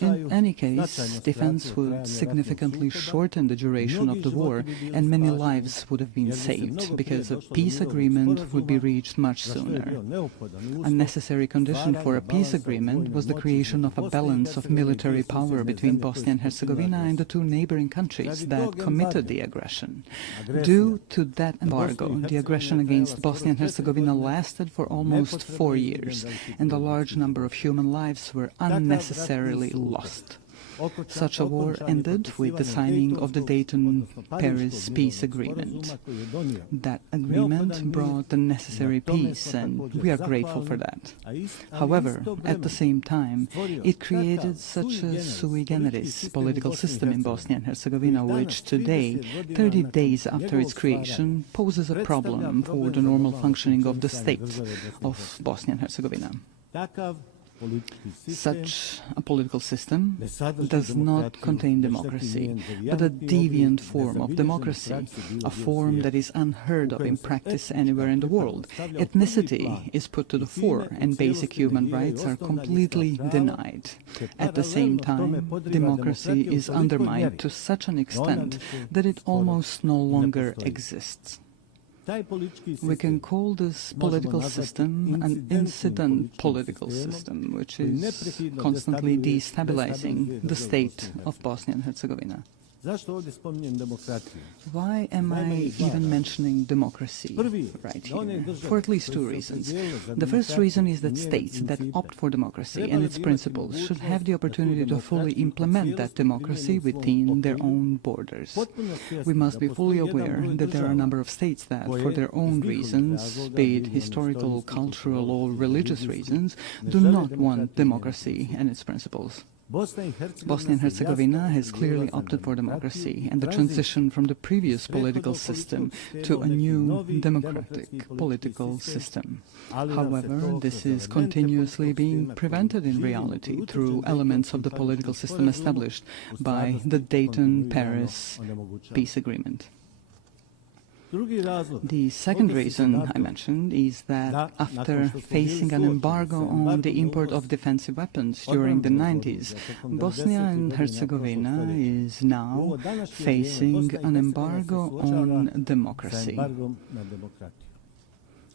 In any case, defense would significantly shorten the duration of the war, and many lives would have been saved, because a peace agreement would be reached much sooner. A necessary condition for a peace agreement was the creation of a balance of military power between Bosnia and Herzegovina and the two neighboring countries that committed the aggression. Due to that embargo, the aggression against Bosnia and Herzegovina lasted for almost 4 years, and a large number of human lives were unnecessarily lost. Such a war ended with the signing of the Dayton-Paris peace agreement. That agreement brought the necessary peace, and we are grateful for that. However, at the same time, it created such a sui generis political system in Bosnia and Herzegovina, which today, 30 days after its creation, poses a problem for the normal functioning of the state of Bosnia and Herzegovina. Such a political system does not contain democracy, but a deviant form of democracy, a form that is unheard of in practice anywhere in the world. Ethnicity is put to the fore, and basic human rights are completely denied. At the same time, democracy is undermined to such an extent that it almost no longer exists. We can call this political system an incident political system, which is constantly destabilizing the state of Bosnia and Herzegovina. Why am I even mentioning democracy right here? For at least 2 reasons. The first reason is that states that opt for democracy and its principles should have the opportunity to fully implement that democracy within their own borders. We must be fully aware that there are a number of states that, for their own reasons, be it historical, cultural, or religious reasons, do not want democracy and its principles. Bosnia and Herzegovina has clearly opted for democracy and the transition from the previous political system to a new democratic political system. However, this is continuously being prevented in reality through elements of the political system established by the Dayton-Paris peace agreement. The second reason I mentioned is that after facing an embargo on the import of defensive weapons during the 90s, Bosnia and Herzegovina is now facing an embargo on democracy.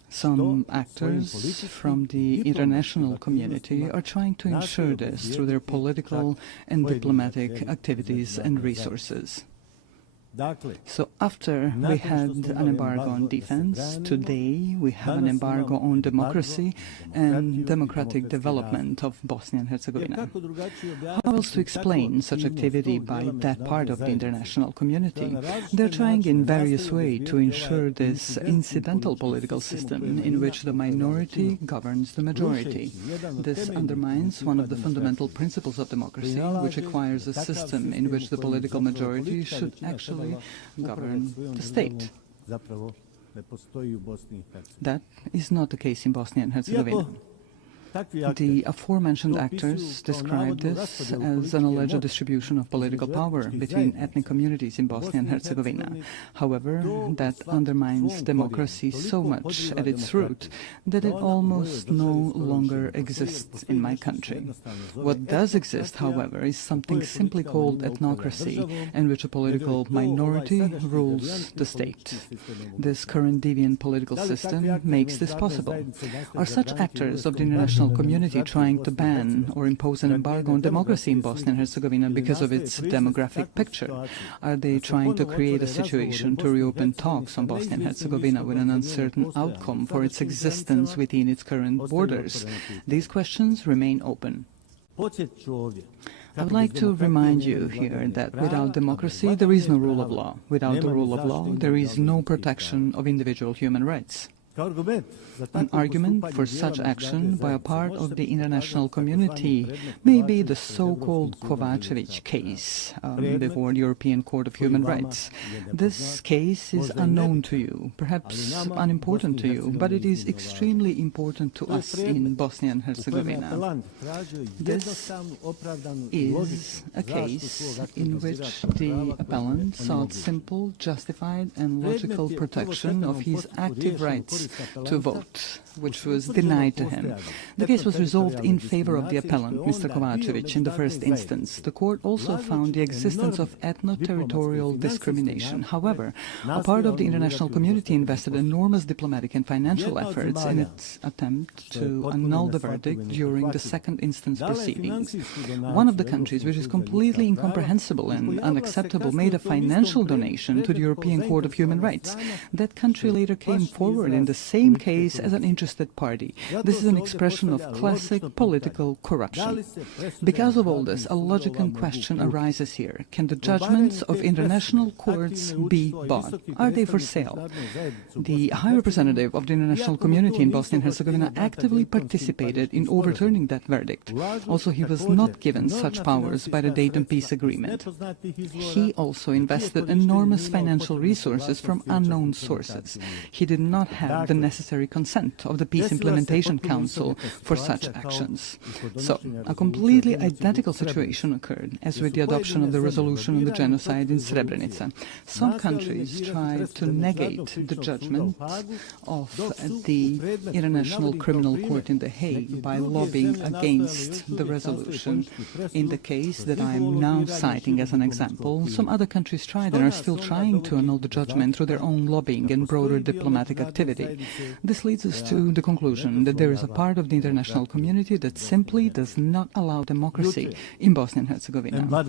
Some actors from the international community are trying to ensure this through their political and diplomatic activities and resources. So after we had an embargo on defense, today we have an embargo on democracy and democratic development of Bosnia and Herzegovina. How else to explain such activity by that part of the international community? They're trying in various ways to ensure this incidental political system in which the minority governs the majority. This undermines one of the fundamental principles of democracy, which requires a system in which the political majority should actually govern the state. That is not the case in Bosnia and Herzegovina. The aforementioned actors describe this as an alleged distribution of political power between ethnic communities in Bosnia and Herzegovina. However, that undermines democracy so much at its root that it almost no longer exists in my country. What does exist, however, is something simply called ethnocracy, in which a political minority rules the state. This current deviant political system makes this possible. Are such actors of the international community trying to ban or impose an embargo on democracy in Bosnia and Herzegovina because of its demographic picture? Are they trying to create a situation to reopen talks on Bosnia and Herzegovina with an uncertain outcome for its existence within its current borders? These questions remain open. I would like to remind you here that without democracy there is no rule of law. Without the rule of law there is no protection of individual human rights. An argument for such action by a part of the international community may be the so-called Kovacevic case before the European Court of Human Rights. This case is unknown to you, perhaps unimportant to you, but it is extremely important to us in Bosnia and Herzegovina. This is a case in which the appellant sought simple, justified and logical protection of his active rights to vote, which was denied to him. The case was resolved in favor of the appellant, Mr. Kovacevic, in the first instance. The court also found the existence of ethno-territorial discrimination. However, a part of the international community invested enormous diplomatic and financial efforts in its attempt to annul the verdict during the second instance proceedings. One of the countries, which is completely incomprehensible and unacceptable, made a financial donation to the European Court of Human Rights. That country later came forward in the same case as an interested party. This is an expression of classic political corruption. Because of all this, a logical question arises here. Can the judgments of international courts be bought? Are they for sale? The High Representative of the international community in Bosnia and Herzegovina actively participated in overturning that verdict. Also, he was not given such powers by the Dayton Peace Agreement. He also invested enormous financial resources from unknown sources. He did not have the necessary consent of the Peace Implementation Council for such actions. So, a completely identical situation occurred as with the adoption of the resolution on the genocide in Srebrenica. Some countries tried to negate the judgment of the International Criminal Court in The Hague by lobbying against the resolution. In the case that I am now citing as an example, some other countries tried and are still trying to annul the judgment through their own lobbying and broader diplomatic activity. This leads us to the conclusion that there is a part of the international community that simply does not allow democracy in Bosnia and Herzegovina.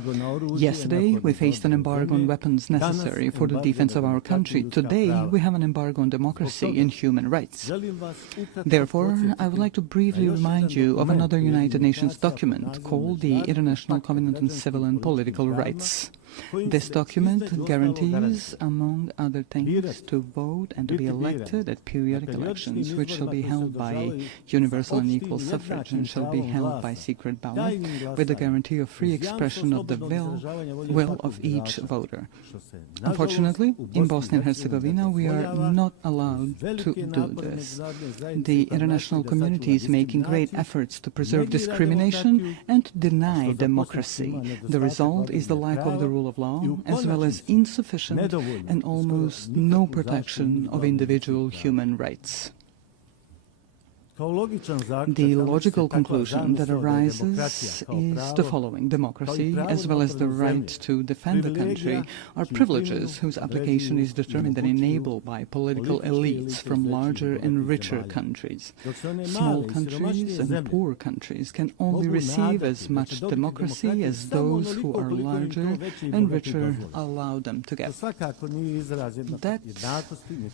Yesterday, we faced an embargo on weapons necessary for the defense of our country. Today, we have an embargo on democracy and human rights. Therefore, I would like to briefly remind you of another United Nations document called the International Covenant on Civil and Political Rights. This document guarantees, among other things, to vote and to be elected at periodic elections, which shall be held by universal and equal suffrage and shall be held by secret ballot, with the guarantee of free expression of the will of each voter. Unfortunately, in Bosnia and Herzegovina, we are not allowed to do this. The international community is making great efforts to preserve discrimination and to deny democracy. The result is the lack of the rule rule of law, as well as insufficient and almost no protection of individual human rights. The logical conclusion that arises is the following. Democracy, as well as the right to defend the country, are privileges whose application is determined and enabled by political elites from larger and richer countries. Small countries and poor countries can only receive as much democracy as those who are larger and richer allow them to get. That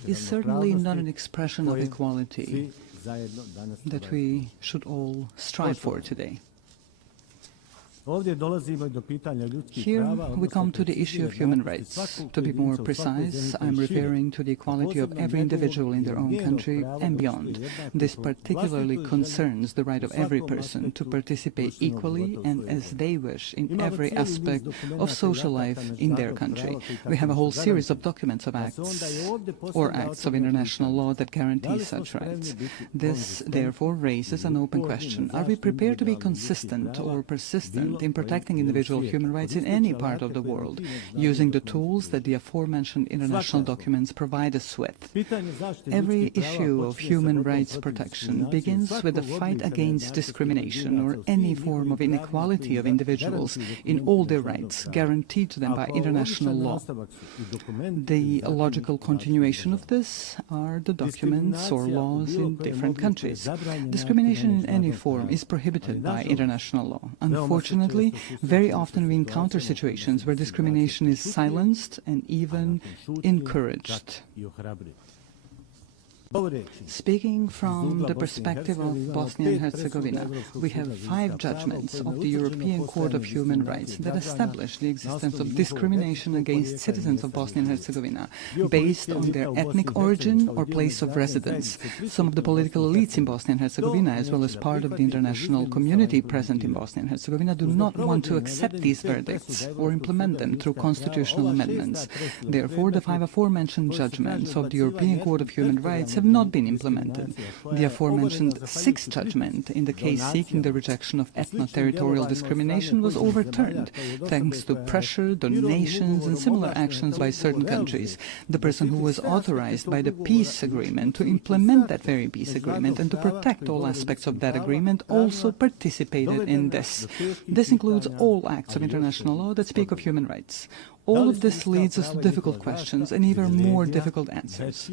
is certainly not an expression of equality that we should all strive for today. Here we come to the issue of human rights. To be more precise, I'm referring to the equality of every individual in their own country and beyond. This particularly concerns the right of every person to participate equally and as they wish in every aspect of social life in their country. We have a whole series of documents of acts or acts of international law that guarantee such rights. This, therefore, raises an open question. Are we prepared to be consistent or persistent in protecting individual human rights in any part of the world, using the tools that the aforementioned international documents provide us with? Every issue of human rights protection begins with the fight against discrimination or any form of inequality of individuals in all their rights guaranteed to them by international law. The logical continuation of this are the documents or laws in different countries. Discrimination in any form is prohibited by international law. Unfortunately, very often we encounter situations where discrimination is silenced and even encouraged. Speaking from the perspective of Bosnia and Herzegovina, we have 5 judgments of the European Court of Human Rights that establish the existence of discrimination against citizens of Bosnia and Herzegovina based on their ethnic origin or place of residence. Some of the political elites in Bosnia and Herzegovina, as well as part of the international community present in Bosnia and Herzegovina, do not want to accept these verdicts or implement them through constitutional amendments. Therefore, the 5 aforementioned judgments of the European Court of Human Rights have not been implemented. The aforementioned 6th judgment in the case seeking the rejection of ethno-territorial discrimination was overturned thanks to pressure, donations and similar actions by certain countries. The person who was authorized by the peace agreement to implement that very peace agreement and to protect all aspects of that agreement also participated in this. This includes all acts of international law that speak of human rights. All of this leads us to difficult questions and even more difficult answers.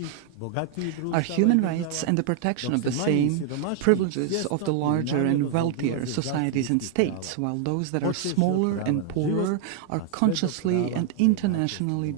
Are human rights and the protection of the same privileges of the larger and wealthier societies and states, while those that are smaller and poorer are consciously and internationally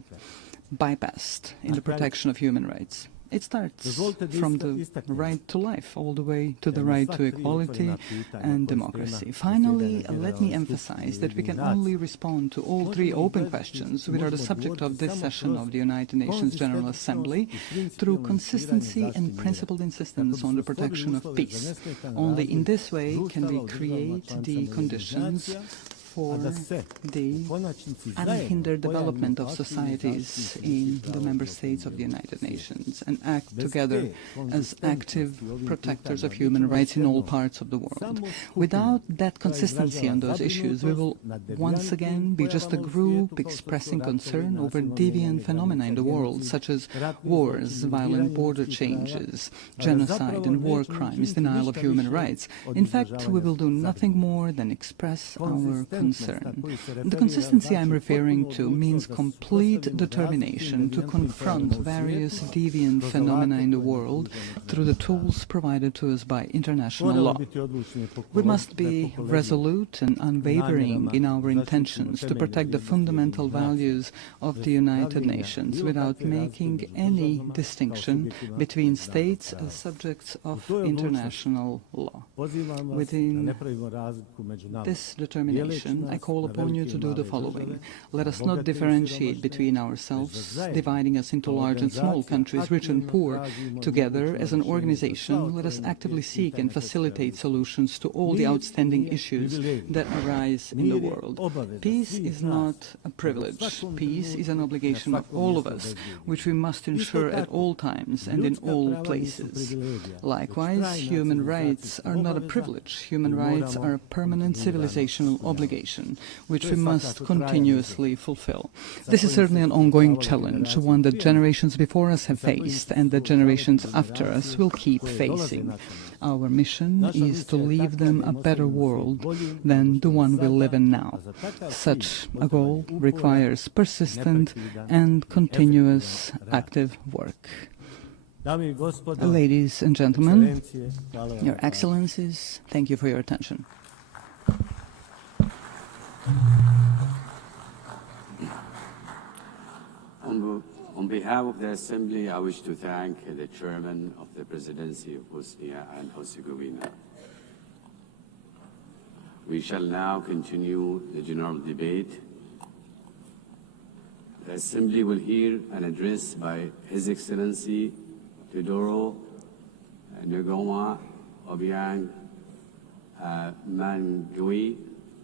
bypassed in the protection of human rights? It starts from the right to life all the way to the right to equality and democracy. Finally, let me emphasize that we can only respond to all 3 open questions, which are the subject of this session of the United Nations General Assembly, through consistency and principled insistence on the protection of peace. Only in this way can we create the conditions for the unhindered development of societies in the member states of the United Nations and act together as active protectors of human rights in all parts of the world. Without that consistency on those issues, we will once again be just a group expressing concern over deviant phenomena in the world, such as wars, violent border changes, genocide and war crimes, denial of human rights. In fact, we will do nothing more than express our concern. The consistency I'm referring to means complete determination to confront various deviant phenomena in the world through the tools provided to us by international law. We must be resolute and unwavering in our intentions to protect the fundamental values of the United Nations without making any distinction between states as subjects of international law. Within this determination, I call upon you to do the following. Let us not differentiate between ourselves, dividing us into large and small countries, rich and poor. Together, as an organization, let us actively seek and facilitate solutions to all the outstanding issues that arise in the world. Peace is not a privilege. Peace is an obligation of all of us, which we must ensure at all times and in all places. Likewise, human rights are not a privilege. Human rights are a permanent civilizational obligation. obligation, which we must continuously fulfill. This is certainly an ongoing challenge, one that generations before us have faced and that generations after us will keep facing. Our mission is to leave them a better world than the one we live in now. Such a goal requires persistent and continuous active work. Ladies and gentlemen, Your Excellencies, thank you for your attention. On behalf of the Assembly, I wish to thank the Chairman of the Presidency of Bosnia and Herzegovina. We shall now continue the general debate. The Assembly will hear an address by His Excellency Teodoro Ngoma Obiang Mangui,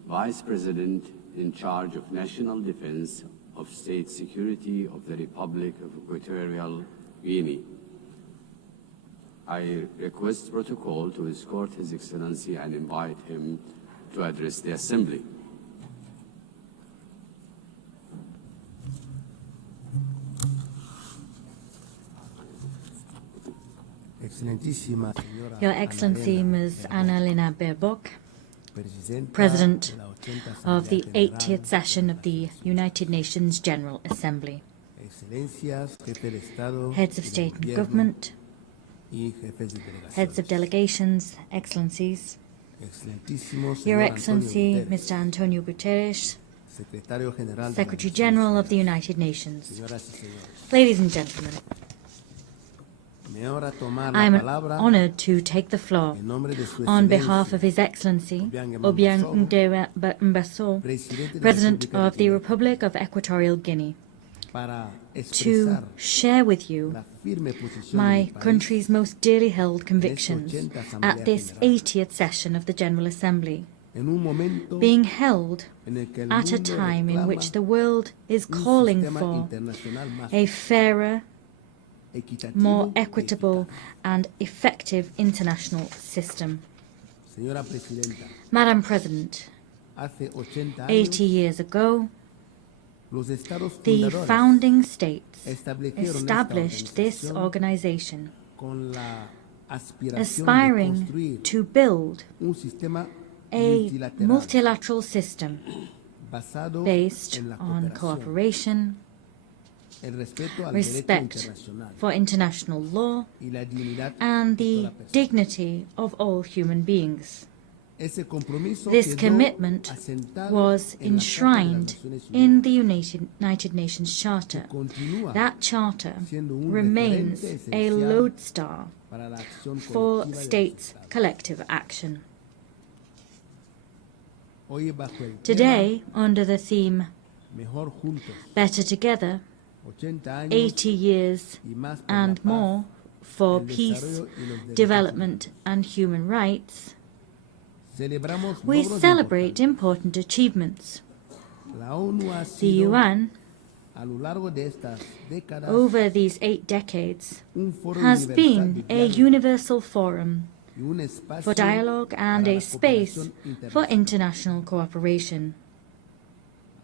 Vice President in charge of National Defense of State Security of the Republic of Equatorial Guinea. I request protocol to escort His Excellency and invite him to address the Assembly. Your Excellency, Ms. Annalena Baerbock, President of the 80th session of the United Nations General Assembly, Heads of State and Government, Heads of Delegations, Excellencies, Your Excellency, Mr. Antonio Guterres, Secretary General of the United Nations, ladies and gentlemen, I am honored to take the floor on behalf of His Excellency Obiang Nguema, President of the Republic of Equatorial Guinea, to share with you my country's most dearly held convictions at this 80th session of the General Assembly, being held at a time in which the world is calling for a fairer, more equitable and effective international system. Madam President, 80 years ago, the founding states established this organization, aspiring to build a multilateral system based on cooperation, respect for international law, and the dignity of all human beings. This commitment was enshrined in the United Nations Charter. That charter remains a lodestar for states' collective action. Today, under the theme Better Together, 80 years and more for peace, development and human rights, we celebrate important achievements. The UN, over these 8 decades, has been a universal forum for dialogue and a space for international cooperation.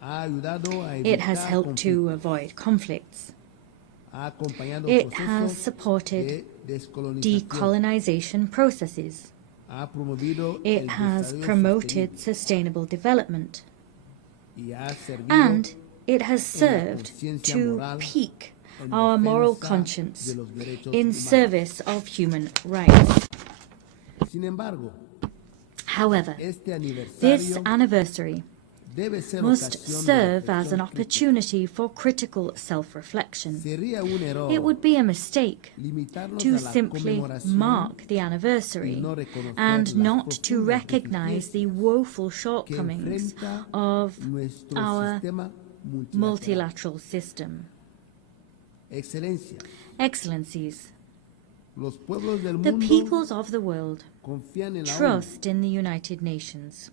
It has helped to avoid conflicts. It has supported decolonization processes. It has promoted sustainable development. And it has served to pique our moral conscience in service of human rights. However, this anniversary must serve as an opportunity for critical self-reflection. It would be a mistake to simply mark the anniversary and not to recognize the woeful shortcomings of our multilateral system. Excellencies, the peoples of the world trust in the United Nations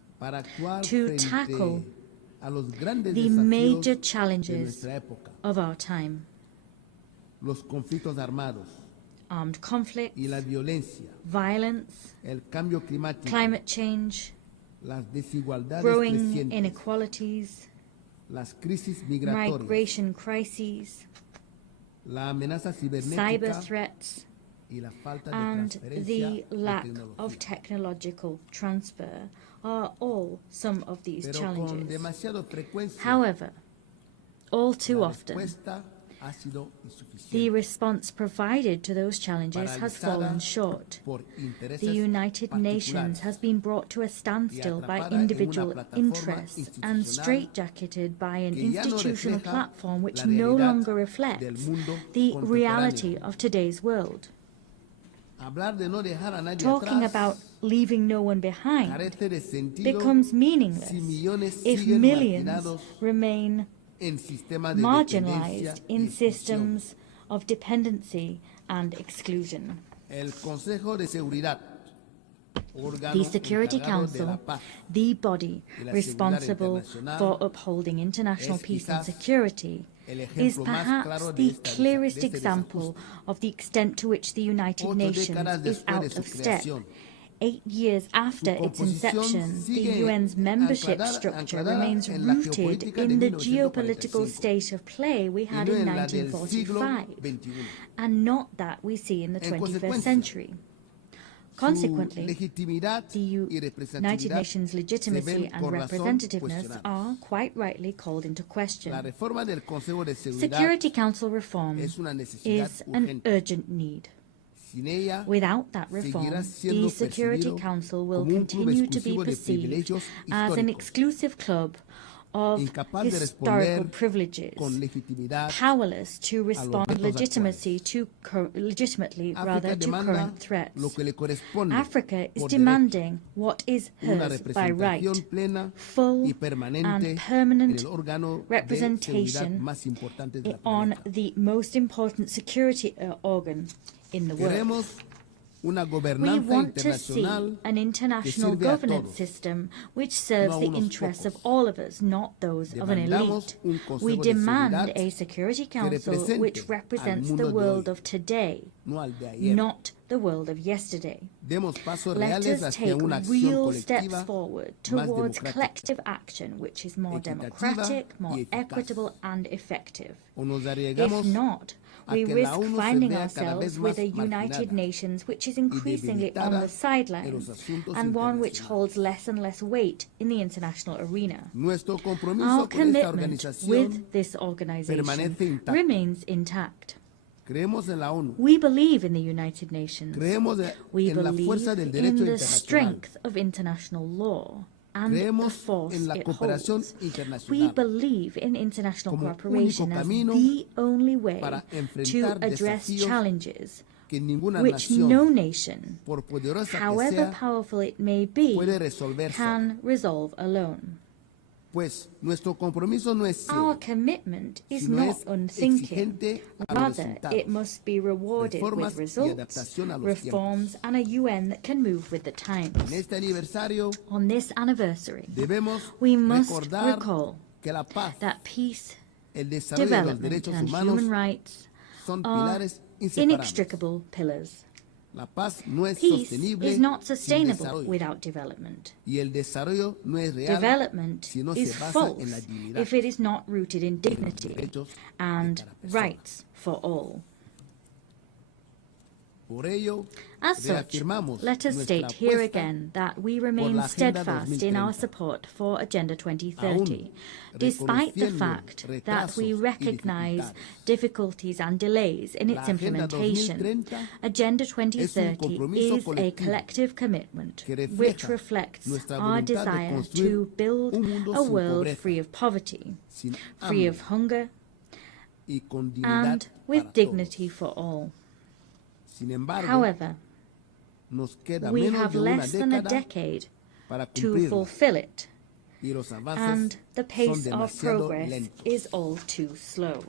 to tackle the major challenges of our time: armed conflict, violence, climate change, growing inequalities, migration crises, cyber threats, and the lack of technological transfer are all some of these challenges. However, all too often, the response provided to those challenges has fallen short. The United Nations has been brought to a standstill by individual interests and straitjacketed by an institutional platform which no longer reflects the reality of today's world. Talking about leaving no one behind becomes meaningless if millions remain marginalized in systems of dependency and exclusion. The Security Council, the body responsible for upholding international peace and security, is perhaps the clearest example of the extent to which the United Nations is out of step. 8 years after its inception, the UN's membership structure remains rooted in the geopolitical state of play we had in 1945, and not that we see in the 21st century. Consequently, the United Nations' legitimacy and representativeness are quite rightly called into question. Security Council reform is an urgent need. Without that reform, the Security Council will continue to be perceived as an exclusive club of historical privileges, powerless to respond legitimately to current threats. Africa is demanding what is hers by right, full and permanent representation on the most important security organ in the world. We want to see an international governance system which serves the interests of all of us, not those of an elite. We demand a Security Council which represents the world of today, not the world of yesterday. Let us take real steps forward towards collective action which is more democratic, more equitable and effective. If not, we risk finding ourselves with a United Nations which is increasingly on the sidelines and one which holds less and less weight in the international arena. Our commitment with this organization remains intact. We believe in the United Nations. We believe in the strength of international law and the force it holds. We believe in international cooperation as the only way to address challenges which no nation, however powerful it may be, can resolve alone. Our commitment is not unthinking. Rather, it must be rewarded with results, reforms, and a UN that can move with the times. On this anniversary, we must recall that peace, development, and human rights are inextricable pillars. Peace is not sustainable without development. Development is false if it is not rooted in dignity and rights for all. As such, let us state here again that we remain steadfast in our support for Agenda 2030, despite the fact that we recognize difficulties and delays in its implementation. Agenda 2030 is a collective commitment which reflects our desire to build a world free of poverty, free of hunger, and with dignity for all. However, we have less than a decade to fulfill it, and the pace of progress is all too slow.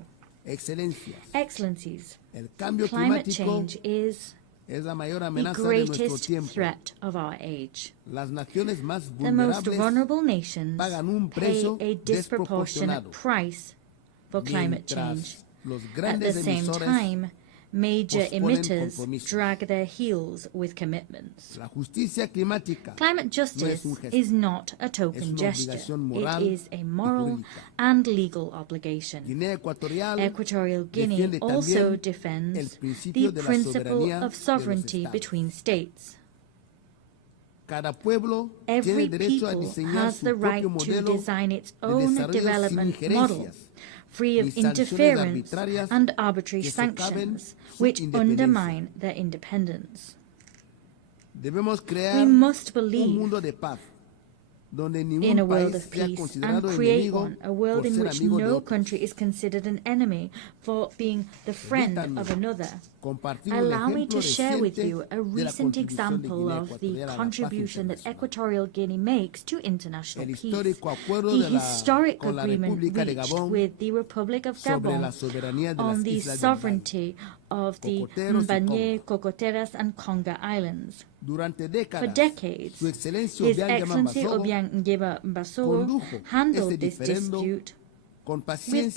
Excellencies, climate change is the greatest threat of our age. The most vulnerable nations pay a disproportionate price for climate change. At the same time, major emitters drag their heels with commitments. Climate justice is not a token gesture. It is a moral and legal obligation. Equatorial Guinea also defends the principle of sovereignty between states. Every people has the right to design its own development model, free of interference and arbitrary sanctions, which undermine their independence. We must believe in a world of peace and create one, a world in which no country is considered an enemy for being the friend of another. Allow me to share with you a recent example of the contribution that Equatorial Guinea makes to international peace. The historic agreement reached with the Republic of Gabon on the sovereignty of the Mbanye, Cocoteras and Conga Islands. For decades, His Excellency Obiang Basogo handled this dispute with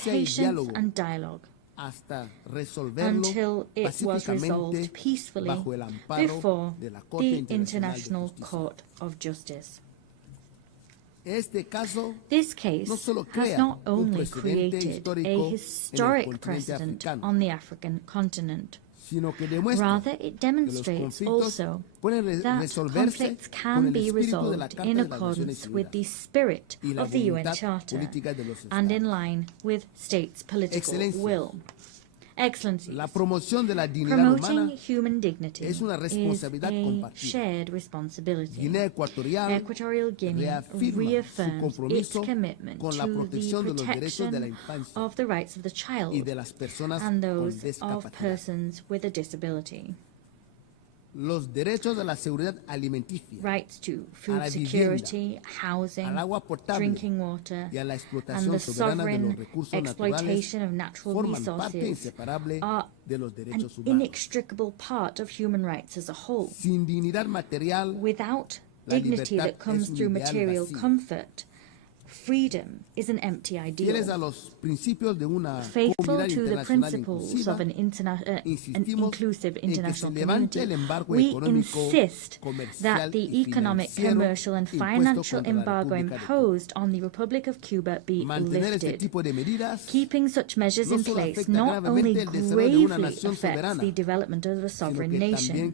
patience and dialogue until it was resolved peacefully before the International Court of Justice. This case has not only created a historic precedent on the African continent, rather it demonstrates also that conflicts can be resolved in accordance with the spirit of the UN Charter and in line with states' political will. Excellencies, promoting human dignity is a shared responsibility. Equatorial Guinea reaffirms its commitment to the protection of the rights of the child and those of persons with a disability. Rights to food security, housing, drinking water, and the sovereign exploitation of natural resources are an inextricable part of human rights as a whole. Without dignity that comes through material comfort, freedom is an empty ideal. Faithful to the principles of an inclusive international community, we insist that the economic, commercial and financial embargo imposed on the Republic of Cuba be lifted. Keeping such measures in place not only gravely affects the development of a sovereign nation,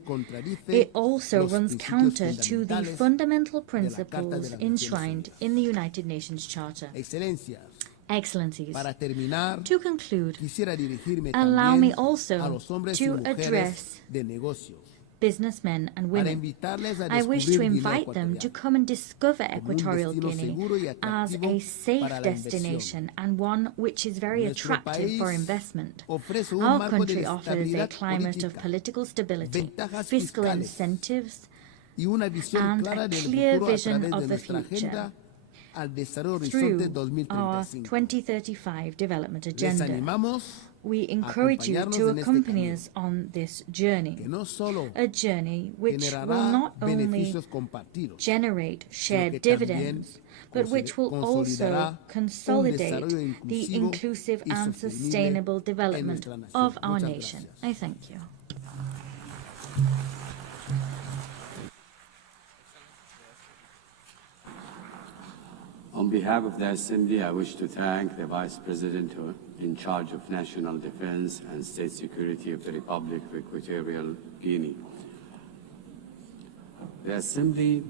it also runs counter to the fundamental principles enshrined in the United Nations Charter. Excellencies, to conclude, allow me also to address businessmen and women. I wish to invite them to come and discover Equatorial Guinea as a safe destination and one which is very attractive for investment. Our country offers a climate of political stability, fiscal incentives, and a clear vision of the future through our 2035 development agenda. We encourage you to accompany us on this journey, a journey which will not only generate shared dividends, but which will also consolidate the inclusive and sustainable development of our nation. I thank you. On behalf of the Assembly, I wish to thank the Vice President in charge of National Defense and State Security of the Republic of Equatorial Guinea. The Assembly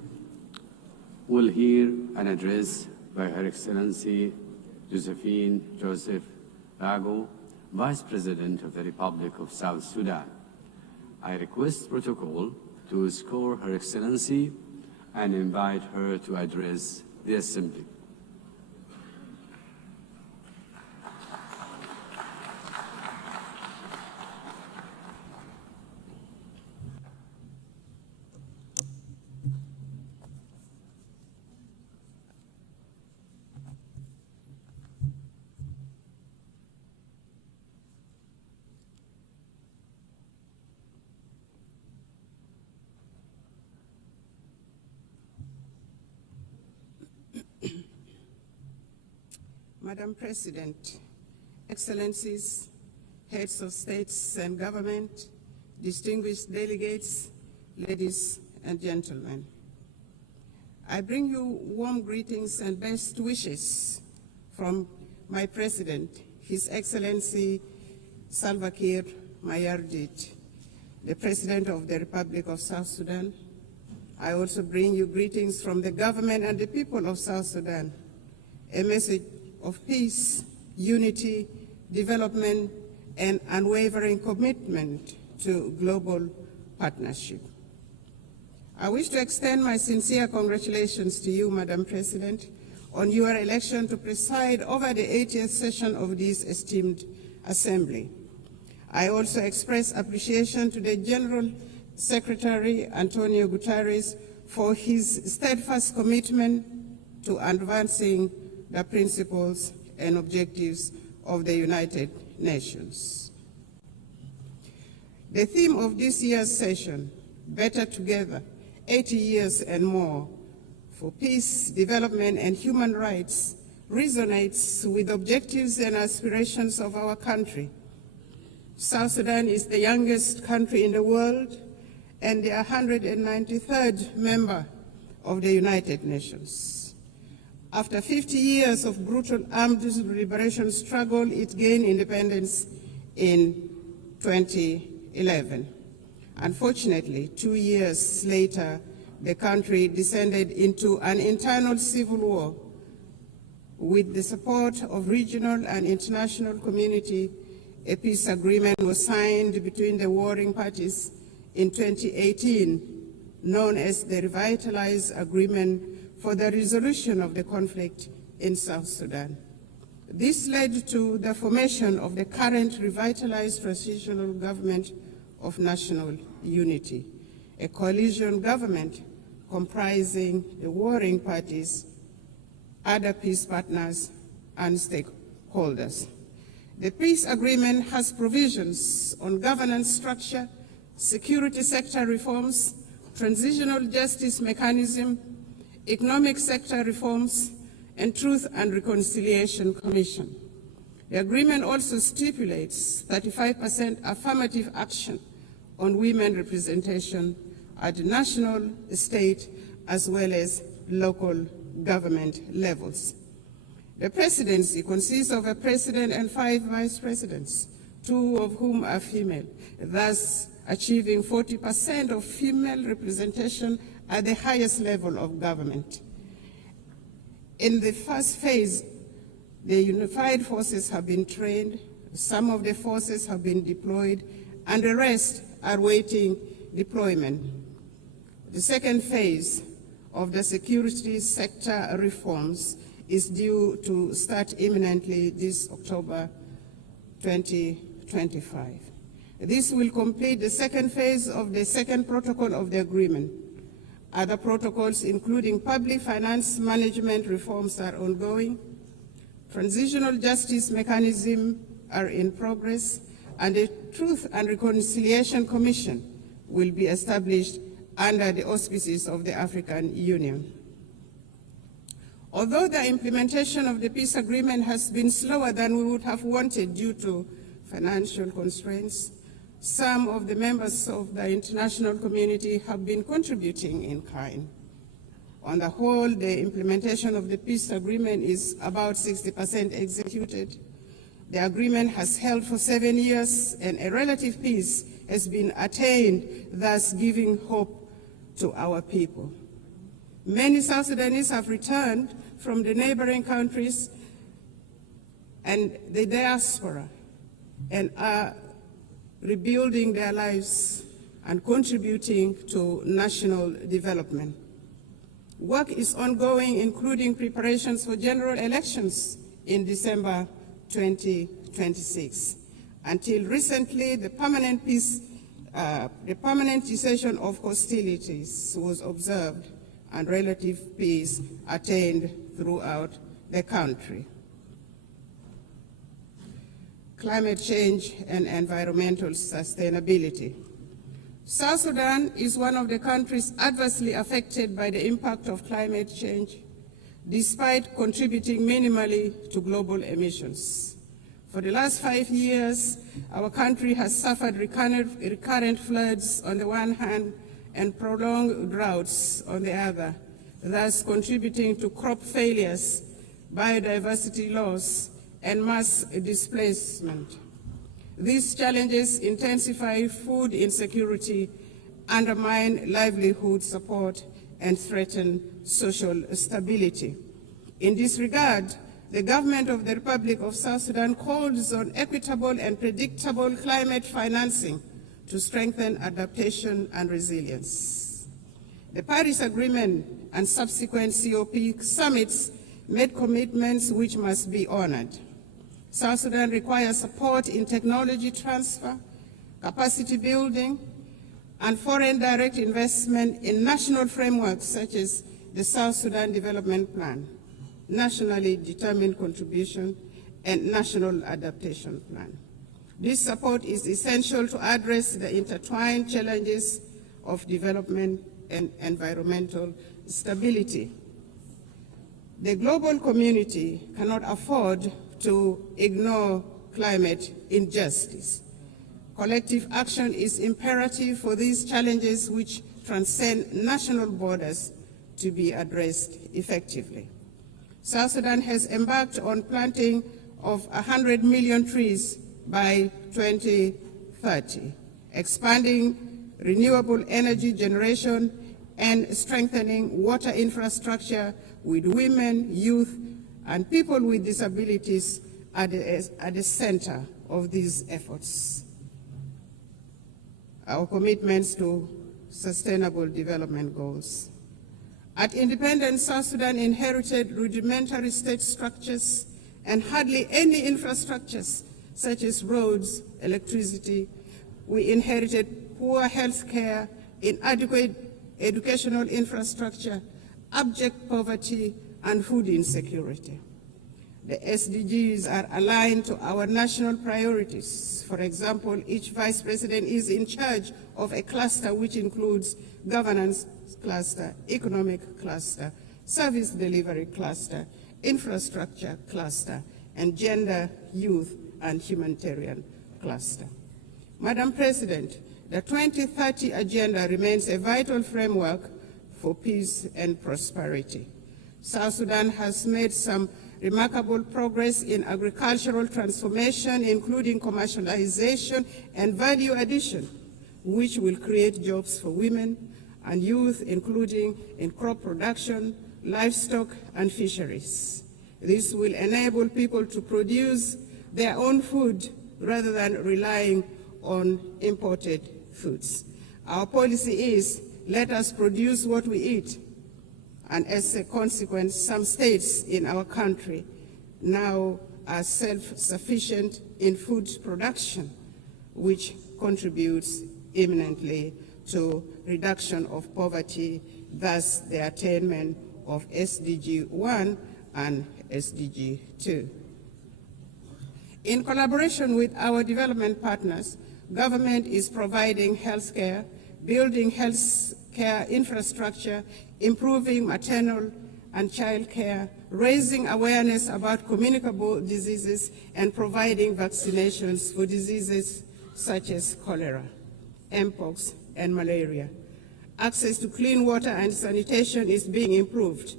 will hear an address by Her Excellency Josephine Joseph Bago, Vice President of the Republic of South Sudan. I request protocol to escort Her Excellency and invite her to address the Assembly. Madam President, Excellencies, heads of states and government, distinguished delegates, ladies and gentlemen. I bring you warm greetings and best wishes from my President, His Excellency Salva Kiir Mayardit, the President of the Republic of South Sudan. I also bring you greetings from the government and the people of South Sudan, a message of peace, unity, development, and unwavering commitment to global partnership. I wish to extend my sincere congratulations to you, Madam President, on your election to preside over the 80th session of this esteemed Assembly. I also express appreciation to the General Secretary Antonio Guterres for his steadfast commitment to advancing the principles and objectives of the United Nations. The theme of this year's session, Better Together, 80 years and more, for peace, development, and human rights, resonates with objectives and aspirations of our country. South Sudan is the youngest country in the world and the 193rd member of the United Nations. After 50 years of brutal armed liberation struggle, it gained independence in 2011. Unfortunately, 2 years later, the country descended into an internal civil war. With the support of regional and international community, a peace agreement was signed between the warring parties in 2018, known as the Revitalized Agreement for the Resolution of the Conflict in South Sudan. This led to the formation of the current revitalized transitional government of national unity, a coalition government comprising the warring parties, other peace partners, and stakeholders. The peace agreement has provisions on governance structure, security sector reforms, transitional justice mechanism, economic sector reforms, and Truth and Reconciliation Commission. The agreement also stipulates 35% affirmative action on women representation at the national, state, as well as local government levels. The presidency consists of a president and 5 vice presidents, 2 of whom are female, thus achieving 40% of female representation at the highest level of government. In the first phase, the unified forces have been trained, some of the forces have been deployed, and the rest are waiting deployment. The second phase of the security sector reforms is due to start imminently this October 2025. This will complete the second phase of the second protocol of the agreement. Other protocols, including public finance management reforms, are ongoing. Transitional justice mechanisms are in progress, and a Truth and Reconciliation Commission will be established under the auspices of the African Union. Although the implementation of the peace agreement has been slower than we would have wanted due to financial constraints, some of the members of the international community have been contributing in kind. On the whole, the implementation of the peace agreement is about 60% executed. The agreement has held for 7 years, and a relative peace has been attained, thus giving hope to our people. Many South Sudanese have returned from the neighboring countries and the diaspora and are rebuilding their lives and contributing to national development. Work is ongoing, including preparations for general elections in December 2026. Until recently, the permanent cessation of hostilities was observed and relative peace attained throughout the country. Climate change and environmental sustainability. South Sudan is one of the countries adversely affected by the impact of climate change, despite contributing minimally to global emissions. For the last 5 years, our country has suffered recurrent floods on the one hand and prolonged droughts on the other, thus contributing to crop failures, biodiversity loss, and mass displacement. These challenges intensify food insecurity, undermine livelihood support, and threaten social stability. In this regard, the government of the Republic of South Sudan calls on equitable and predictable climate financing to strengthen adaptation and resilience. The Paris Agreement and subsequent COP summits made commitments which must be honored. South Sudan requires support in technology transfer, capacity building, and foreign direct investment in national frameworks such as the South Sudan Development Plan, nationally determined contribution, and national adaptation plan. This support is essential to address the intertwined challenges of development and environmental stability. The global community cannot afford to ignore climate injustice. Collective action is imperative for these challenges which transcend national borders to be addressed effectively. South Sudan has embarked on planting of 100 million trees by 2030, expanding renewable energy generation and strengthening water infrastructure with women, youth, and people with disabilities at the center of these efforts. Our commitments to sustainable development goals. At independence, South Sudan inherited rudimentary state structures and hardly any infrastructures such as roads, electricity. We inherited poor health care, inadequate educational infrastructure, abject poverty, and food insecurity. The SDGs are aligned to our national priorities. For example, each vice president is in charge of a cluster which includes governance cluster, economic cluster, service delivery cluster, infrastructure cluster, and gender, youth, and humanitarian cluster. Madam President, the 2030 Agenda remains a vital framework for peace and prosperity. South Sudan has made some remarkable progress in agricultural transformation, including commercialization and value addition, which will create jobs for women and youth, including in crop production, livestock, and fisheries. This will enable people to produce their own food rather than relying on imported foods. Our policy is, let us produce what we eat. And as a consequence, some states in our country now are self-sufficient in food production, which contributes eminently to reduction of poverty, thus the attainment of SDG 1 and SDG 2. In collaboration with our development partners, government is providing health care, building health care infrastructure, improving maternal and child care, raising awareness about communicable diseases, and providing vaccinations for diseases such as cholera, mpox, and malaria. Access to clean water and sanitation is being improved.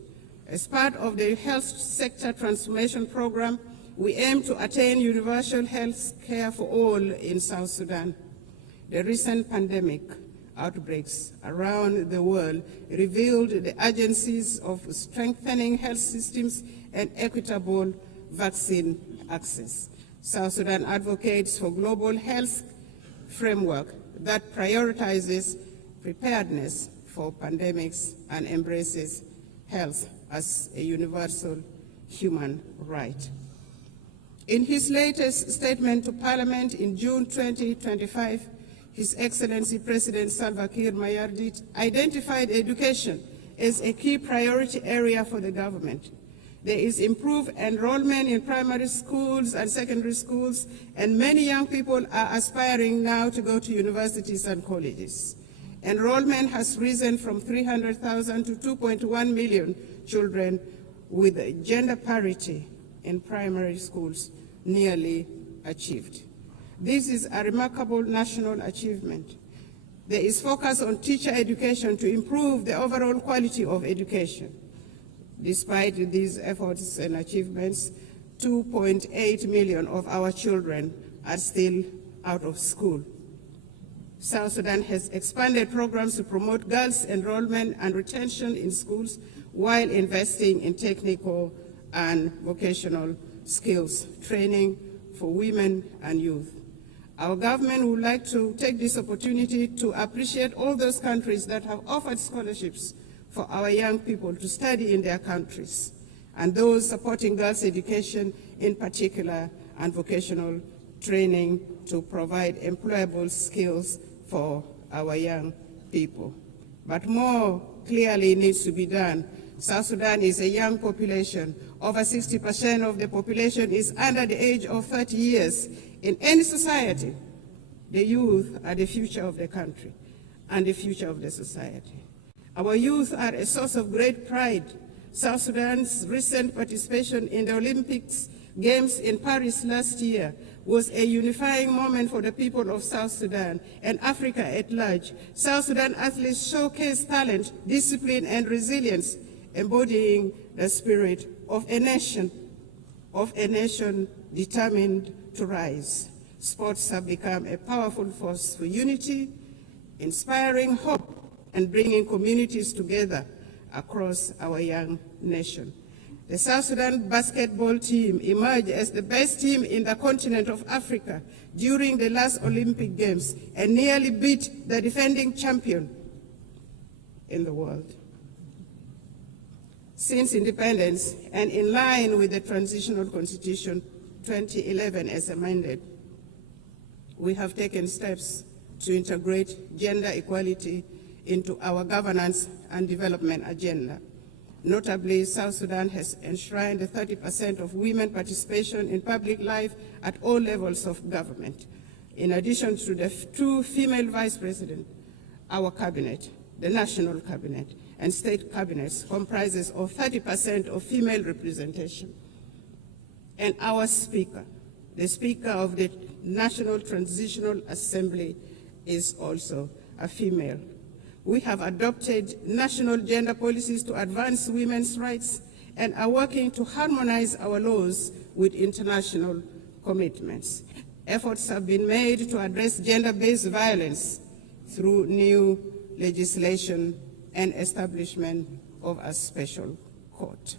As part of the health sector transformation program, we aim to attain universal health care for all in South Sudan. The recent pandemic outbreaks around the world revealed the urgencies of strengthening health systems and equitable vaccine access. South Sudan advocates for global health framework that prioritizes preparedness for pandemics and embraces health as a universal human right. In his latest statement to Parliament in June 2025, His Excellency President Salva Kiir Mayardit identified education as a key priority area for the government. There is improved enrollment in primary schools and secondary schools, and many young people are aspiring now to go to universities and colleges. Enrollment has risen from 300,000 to 2.1 million children, with gender parity in primary schools nearly achieved. This is a remarkable national achievement. There is focus on teacher education to improve the overall quality of education. Despite these efforts and achievements, 2.8 million of our children are still out of school. South Sudan has expanded programs to promote girls' enrollment and retention in schools while investing in technical and vocational skills training for women and youth. Our government would like to take this opportunity to appreciate all those countries that have offered scholarships for our young people to study in their countries, and those supporting girls' education in particular and vocational training to provide employable skills for our young people. But more clearly needs to be done. South Sudan is a young population. Over 60% of the population is under the age of 30 years. In any society, the youth are the future of the country and the future of the society. Our youth are a source of great pride. South Sudan's recent participation in the Olympics Games in Paris last year was a unifying moment for the people of South Sudan and Africa at large. South Sudan athletes showcased talent, discipline, and resilience, embodying the spirit of a nation determined to rise. Sports have become a powerful force for unity, inspiring hope, and bringing communities together across our young nation. The South Sudan basketball team emerged as the best team in the continent of Africa during the last Olympic Games and nearly beat the defending champion in the world. Since independence, and in line with the Transitional Constitution 2011 as amended, we have taken steps to integrate gender equality into our governance and development agenda. Notably, South Sudan has enshrined the 30% of women participation in public life at all levels of government. In addition to the 2 female vice presidents, our cabinet, the national cabinet, and state cabinets comprises of 30% of female representation. And our speaker, the Speaker of the National Transitional Assembly, is also a female. We have adopted national gender policies to advance women's rights and are working to harmonize our laws with international commitments. Efforts have been made to address gender-based violence through new legislation and establishment of a special court.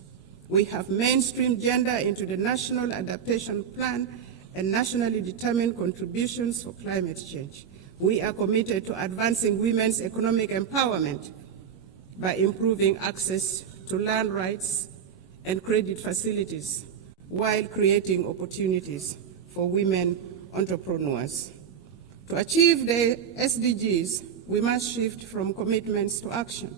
We have mainstreamed gender into the National Adaptation Plan and nationally determined contributions for climate change. We are committed to advancing women's economic empowerment by improving access to land rights and credit facilities while creating opportunities for women entrepreneurs. To achieve the SDGs, we must shift from commitments to action,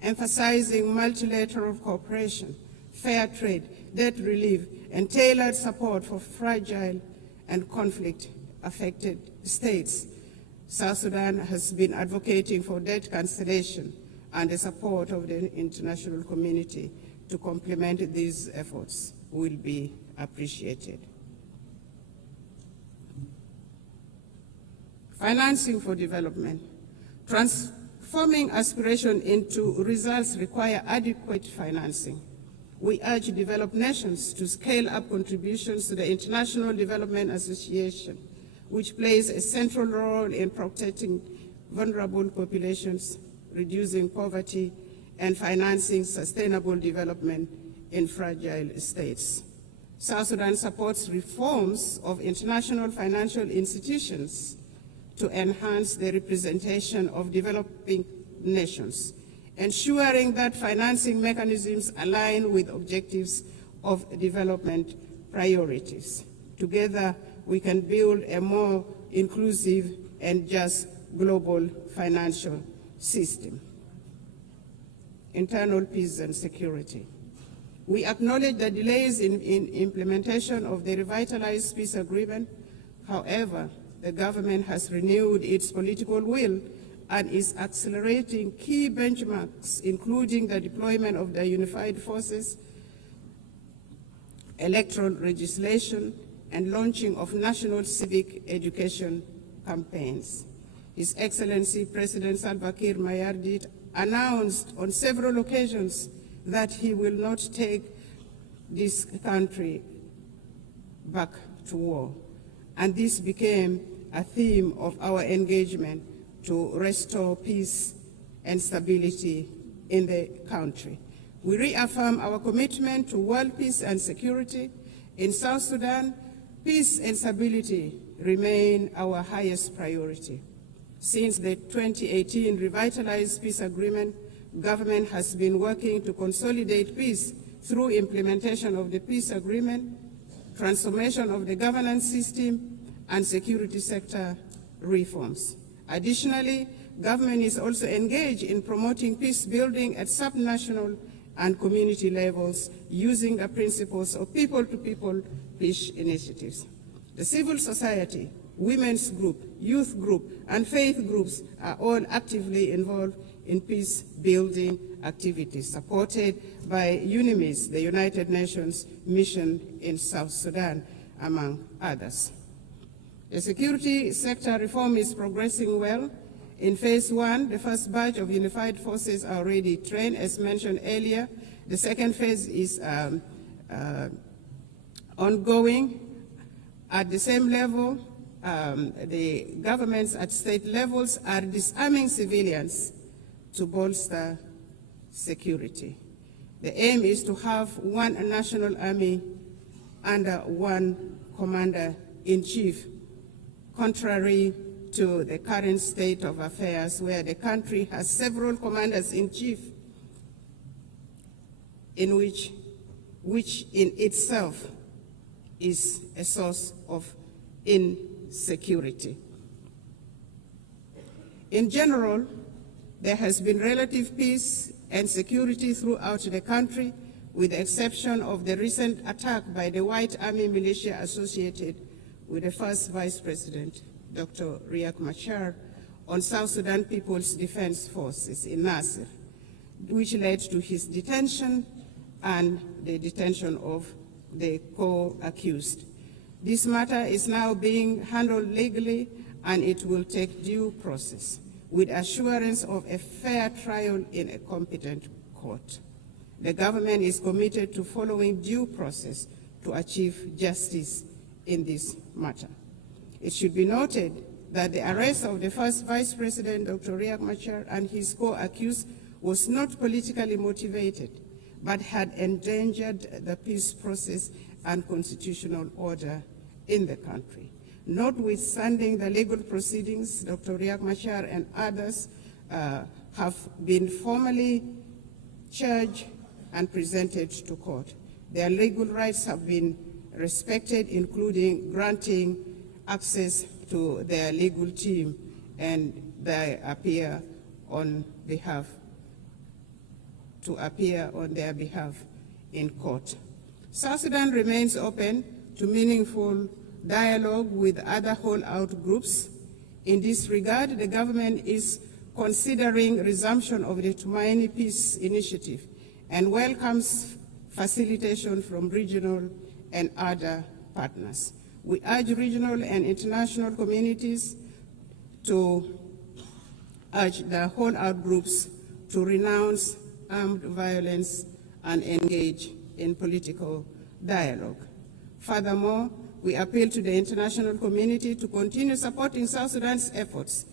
emphasizing multilateral cooperation, fair trade, debt relief, and tailored support for fragile and conflict-affected states. South Sudan has been advocating for debt cancellation and the support of the international community to complement these efforts will be appreciated. Financing for development. Transforming aspiration into results require adequate financing. We urge developed nations to scale up contributions to the International Development Association, which plays a central role in protecting vulnerable populations, reducing poverty, and financing sustainable development in fragile states. South Sudan supports reforms of international financial institutions to enhance the representation of developing nations, ensuring that financing mechanisms align with objectives of development priorities. Together, we can build a more inclusive and just global financial system. Internal peace and security. We acknowledge the delays in implementation of the revitalized peace agreement. However, the government has renewed its political will and is accelerating key benchmarks, including the deployment of the unified forces, electoral legislation, and launching of national civic education campaigns. His Excellency President Salva Kiir Mayardit announced on several occasions that he will not take this country back to war. And this became a theme of our engagement to restore peace and stability in the country. We reaffirm our commitment to world peace and security. In South Sudan, peace and stability remain our highest priority. Since the 2018 revitalized peace agreement, government has been working to consolidate peace through implementation of the peace agreement, transformation of the governance system, and security sector reforms. Additionally, government is also engaged in promoting peace building at subnational and community levels using the principles of people-to-people peace initiatives. The civil society, women's group, youth group, and faith groups are all actively involved in peace-building activities supported by UNMISS, the United Nations mission in South Sudan, among others. The security sector reform is progressing well. In phase one, the first batch of unified forces are already trained, as mentioned earlier. The second phase is ongoing. At the same level, the governments at state levels are disarming civilians to bolster security. The aim is to have one national army under one commander-in-chief, contrary to the current state of affairs where the country has several commanders-in-chief, which in itself is a source of insecurity. In general, there has been relative peace and security throughout the country, with the exception of the recent attack by the White Army militia associated with the first Vice President, Dr. Riek Machar, on South Sudan People's Defense Forces in Nasir, which led to his detention and the detention of the co-accused. This matter is now being handled legally, and it will take due process, with assurance of a fair trial in a competent court. The government is committed to following due process to achieve justice in this matter. It should be noted that the arrest of the first Vice President, Dr. Riek Machar, and his co-accused was not politically motivated, but had endangered the peace process and constitutional order in the country. Notwithstanding the legal proceedings, Dr. Riek Machar and others have been formally charged and presented to court. Their legal rights have been respected, including granting access to their legal team, and they appear on their behalf in court. South Sudan remains open to meaningful dialogue with other holdout groups. In this regard, the government is considering resumption of the Tumaini Peace Initiative and welcomes facilitation from regional and other partners. We urge regional and international communities to urge the holdout groups to renounce armed violence and engage in political dialogue. Furthermore, we appeal to the international community to continue supporting South Sudan's efforts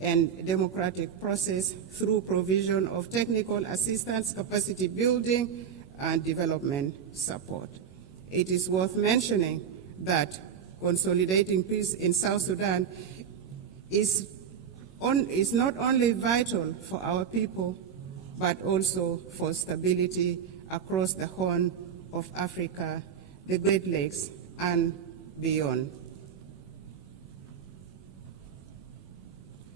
and democratic process through provision of technical assistance, capacity building, and development support. It is worth mentioning that consolidating peace in South Sudan is not only vital for our people, but also for stability across the Horn of Africa, the Great Lakes, and beyond.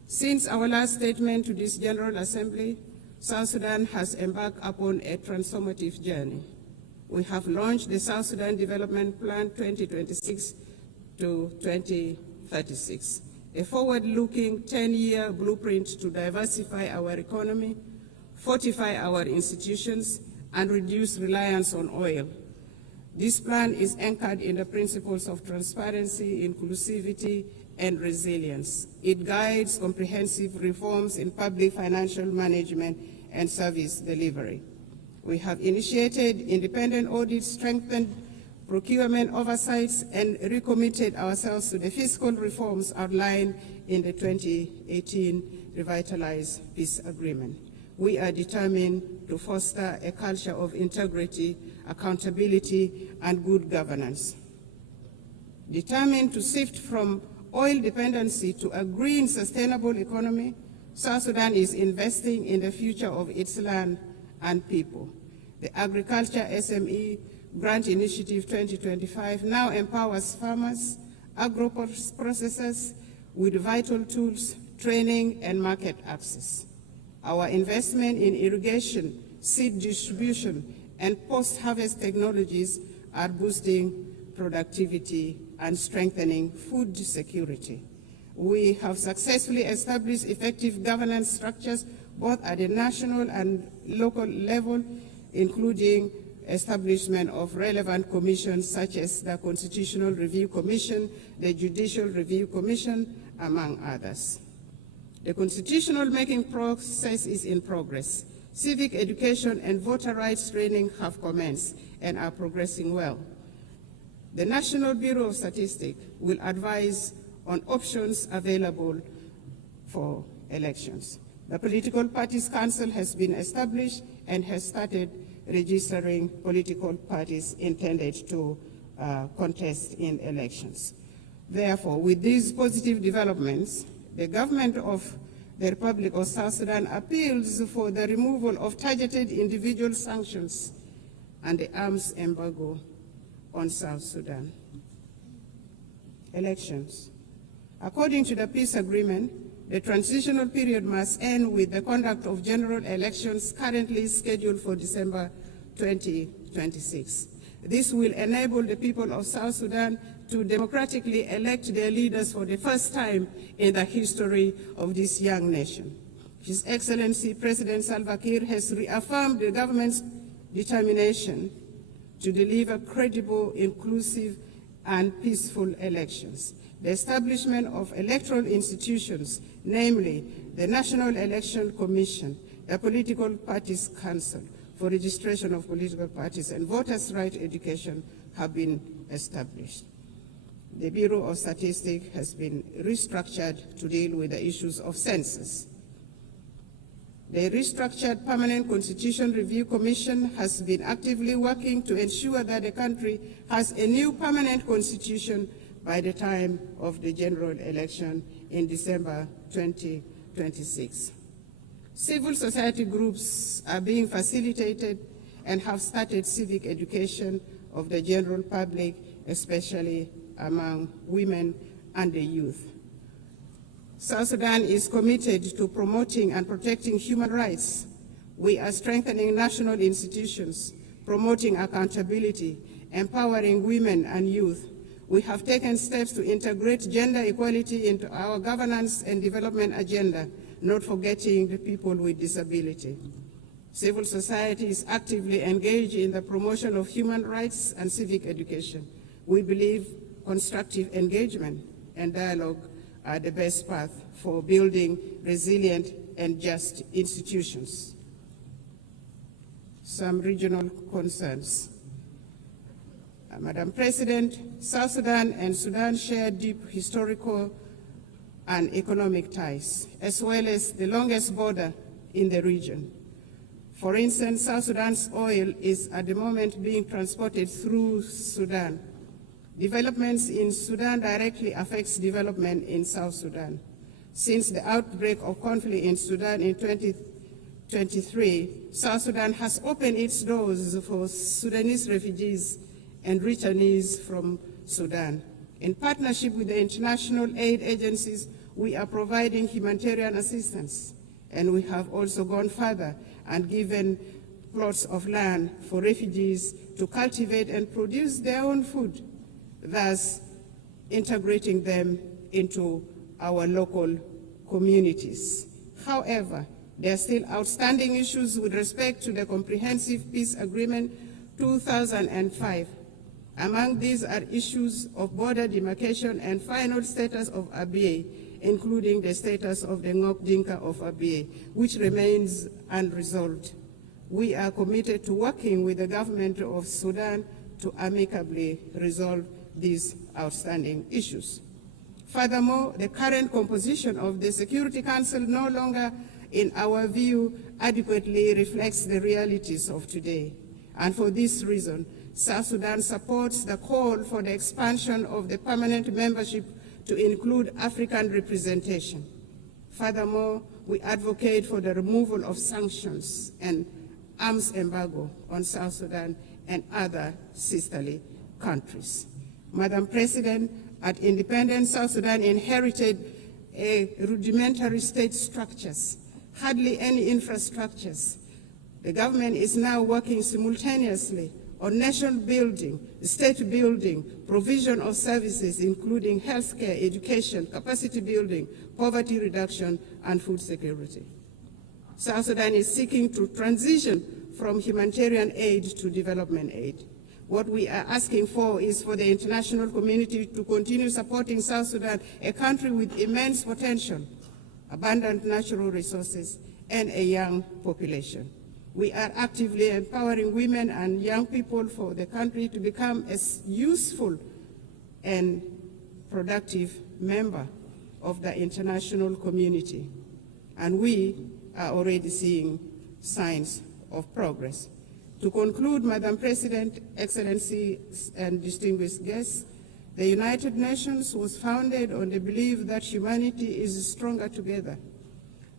Since our last statement to this General Assembly, South Sudan has embarked upon a transformative journey. We have launched the South Sudan Development Plan 2026 to 2036, a forward-looking 10-year blueprint to diversify our economy, fortify our institutions, and reduce reliance on oil. This plan is anchored in the principles of transparency, inclusivity, and resilience. It guides comprehensive reforms in public financial management and service delivery. We have initiated independent audits, strengthened procurement oversights, and recommitted ourselves to the fiscal reforms outlined in the 2018 Revitalized Peace Agreement. We are determined to foster a culture of integrity, accountability, and good governance. Determined to shift from oil dependency to a green, sustainable economy, South Sudan is investing in the future of its land and people. The Agriculture SME Grant Initiative 2025 now empowers farmers, agro-processors with vital tools, training, and market access. Our investment in irrigation, seed distribution, and post-harvest technologies are boosting productivity and strengthening food security. We have successfully established effective governance structures both at the national and local level, including establishment of relevant commissions such as the Constitutional Review Commission, the Judicial Review Commission, among others. The constitutional making process is in progress. Civic education and voter rights training have commenced and are progressing well. The National Bureau of Statistics will advise on options available for elections. The Political Parties Council has been established and has started registering political parties intended to contest in elections. Therefore, with these positive developments, the government of the Republic of South Sudan appeals for the removal of targeted individual sanctions and the arms embargo on South Sudan. Elections. According to the peace agreement, the transitional period must end with the conduct of general elections currently scheduled for December 2026. This will enable the people of South Sudan to democratically elect their leaders for the first time in the history of this young nation. His Excellency President Salva Kiir has reaffirmed the government's determination to deliver credible, inclusive, and peaceful elections. The establishment of electoral institutions, namely the National Election Commission, the Political Parties Council for registration of political parties, and voters' right education have been established. The Bureau of Statistics has been restructured to deal with the issues of census. The restructured Permanent Constitution Review Commission has been actively working to ensure that the country has a new permanent constitution by the time of the general election in December 2026. Civil society groups are being facilitated and have started civic education of the general public, especially among women and the youth. South Sudan is committed to promoting and protecting human rights. We are strengthening national institutions, promoting accountability, empowering women and youth. We have taken steps to integrate gender equality into our governance and development agenda, not forgetting the people with disability. Civil society is actively engaged in the promotion of human rights and civic education. We believe constructive engagement and dialogue are the best path for building resilient and just institutions. Some regional concerns. Madam President, South Sudan and Sudan share deep historical and economic ties, as well as the longest border in the region. For instance, South Sudan's oil is at the moment being transported through Sudan. Developments in Sudan directly affects development in South Sudan. Since the outbreak of conflict in Sudan in 2023, South Sudan has opened its doors for Sudanese refugees and returnees from Sudan. In partnership with the international aid agencies, we are providing humanitarian assistance, and we have also gone further and given plots of land for refugees to cultivate and produce their own food, thus integrating them into our local communities. However, there are still outstanding issues with respect to the Comprehensive Peace Agreement 2005. Among these are issues of border demarcation and final status of Abyei, including the status of the Ngok Dinka of Abyei, which remains unresolved. We are committed to working with the government of Sudan to amicably resolve these outstanding issues. Furthermore, the current composition of the Security Council no longer, in our view, adequately reflects the realities of today. And for this reason, South Sudan supports the call for the expansion of the permanent membership to include African representation. Furthermore, we advocate for the removal of sanctions and arms embargo on South Sudan and other sisterly countries. Madam President, at independent South Sudan inherited rudimentary state structures, hardly any infrastructures. The government is now working simultaneously on nation building, state building, provision of services including healthcare, education, capacity building, poverty reduction, and food security. South Sudan is seeking to transition from humanitarian aid to development aid. What we are asking for is for the international community to continue supporting South Sudan, a country with immense potential, abundant natural resources, and a young population. We are actively empowering women and young people for the country to become a useful and productive member of the international community. And we are already seeing signs of progress. To conclude, Madam President, Excellencies, and distinguished guests, the United Nations was founded on the belief that humanity is stronger together.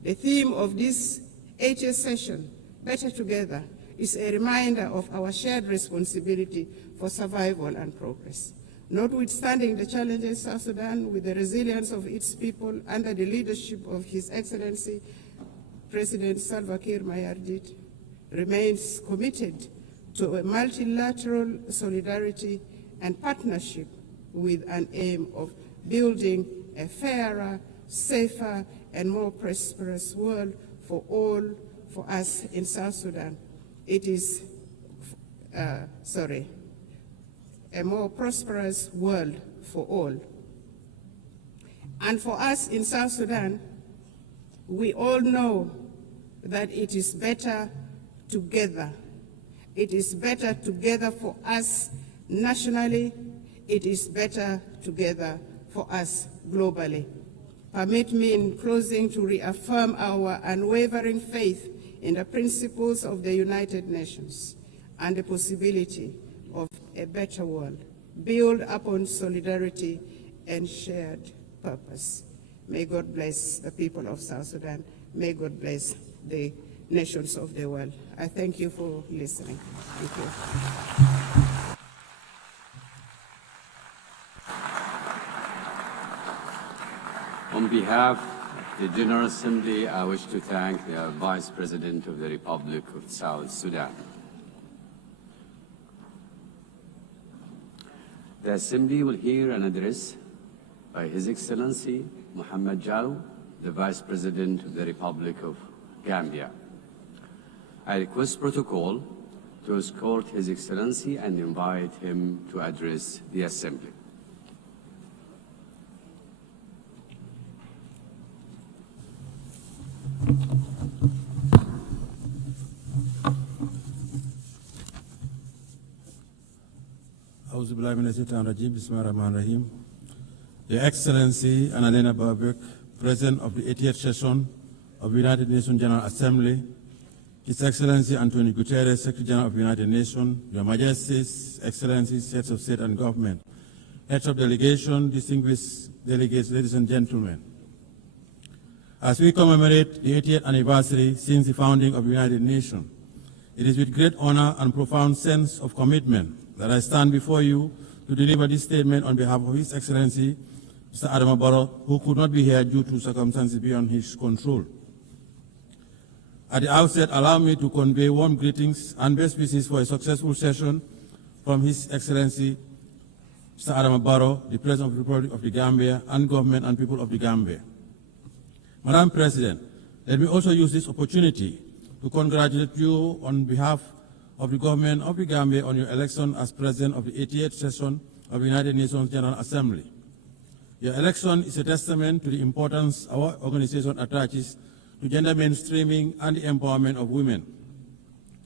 The theme of this 80th session, Better Together, is a reminder of our shared responsibility for survival and progress. Notwithstanding the challenges, South Sudan, with the resilience of its people under the leadership of His Excellency President Salva Kiir Mayardit, remains committed to a multilateral solidarity and partnership with an aim of building a fairer, safer, and more prosperous world for all, for us in South Sudan. It is, a more prosperous world for all. And for us in South Sudan, we all know that it is better together. It is better together for us nationally. It is better together for us globally. Permit me in closing to reaffirm our unwavering faith in the principles of the United Nations and the possibility of a better world, built upon solidarity and shared purpose. May God bless the people of South Sudan. May God bless the nations of the world. I thank you for listening. Thank you. On behalf of the General Assembly, I wish to thank the Vice President of the Republic of South Sudan. The Assembly will hear an address by His Excellency Mohamed Jallow, the Vice President of the Republic of Gambia. I request protocol to escort His Excellency and invite him to address the Assembly. Your Excellency Annalena Baerbock, President of the 80th session of the United Nations General Assembly, His Excellency Antonio Guterres, Secretary General of the United Nations, Your Majesties, Excellencies, Heads of State and Government, Heads of Delegation, distinguished delegates, ladies and gentlemen. As we commemorate the 80th anniversary since the founding of the United Nations, it is with great honor and profound sense of commitment that I stand before you to deliver this statement on behalf of His Excellency, Mr. Adama Barrow, who could not be here due to circumstances beyond his control. At the outset, allow me to convey warm greetings and best wishes for a successful session from His Excellency, Mr. Adama Barrow, the President of the Republic of the Gambia, and government and people of the Gambia. Madam President, let me also use this opportunity to congratulate you on behalf of the government of the Gambia on your election as President of the 88th session of the United Nations General Assembly. Your election is a testament to the importance our organization attaches to gender mainstreaming and the empowerment of women.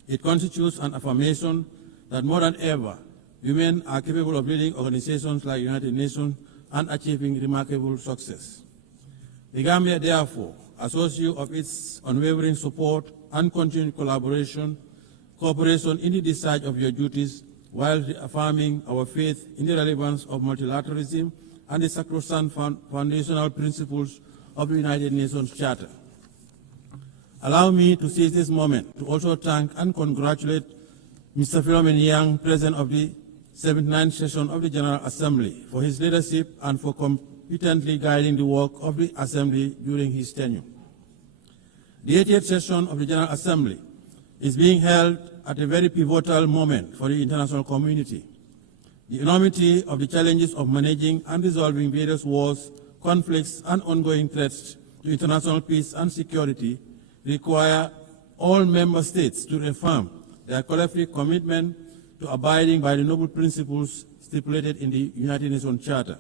It constitutes an affirmation that more than ever, women are capable of leading organizations like the United Nations and achieving remarkable success. The Gambia, therefore, assures you of its unwavering support and continued cooperation in the discharge of your duties while reaffirming our faith in the relevance of multilateralism and the sacrosanct foundational principles of the United Nations Charter. Allow me to seize this moment to also thank and congratulate Mr. Philomen Yang, President of the 79th session of the General Assembly, for his leadership and for competently guiding the work of the Assembly during his tenure. The 80th session of the General Assembly is being held at a very pivotal moment for the international community. The enormity of the challenges of managing and resolving various wars, conflicts, and ongoing threats to international peace and security require all member states to reaffirm their collective commitment to abiding by the noble principles stipulated in the United Nations Charter.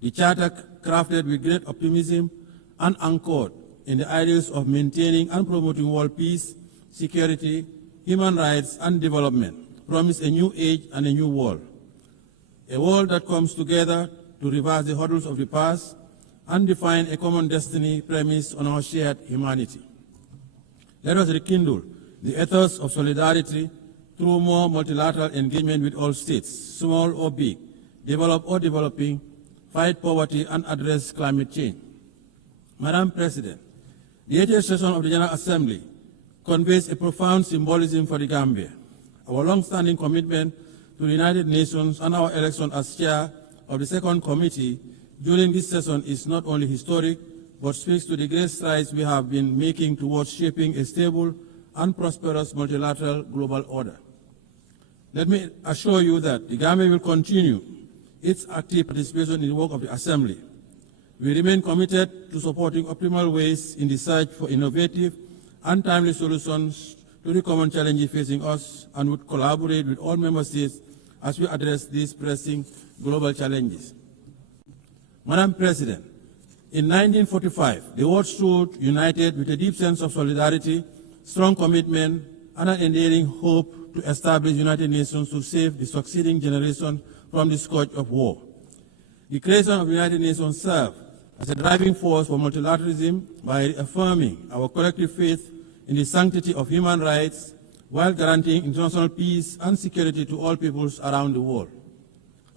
The Charter, crafted with great optimism and anchored in the ideals of maintaining and promoting world peace, security, human rights, and development, promise a new age and a new world. A world that comes together to reverse the hurdles of the past and define a common destiny premised on our shared humanity. Let us rekindle the ethos of solidarity through more multilateral engagement with all states, small or big, developed or developing, fight poverty and address climate change. Madam President, the 80th session of the General Assembly conveys a profound symbolism for the Gambia. Our long-standing commitment to the United Nations and our election as chair of the second committee during this session is not only historic, but speaks to the great strides we have been making towards shaping a stable and prosperous multilateral global order. Let me assure you that the Gambia will continue its active participation in the work of the Assembly. We remain committed to supporting optimal ways in the search for innovative and timely solutions to the common challenges facing us, and would collaborate with all member states as we address these pressing global challenges. Madam President, in 1945, the world stood united with a deep sense of solidarity, strong commitment, and an enduring hope to establish the United Nations to save the succeeding generation from the scourge of war. The creation of the United Nations served as a driving force for multilateralism by affirming our collective faith in the sanctity of human rights while guaranteeing international peace and security to all peoples around the world.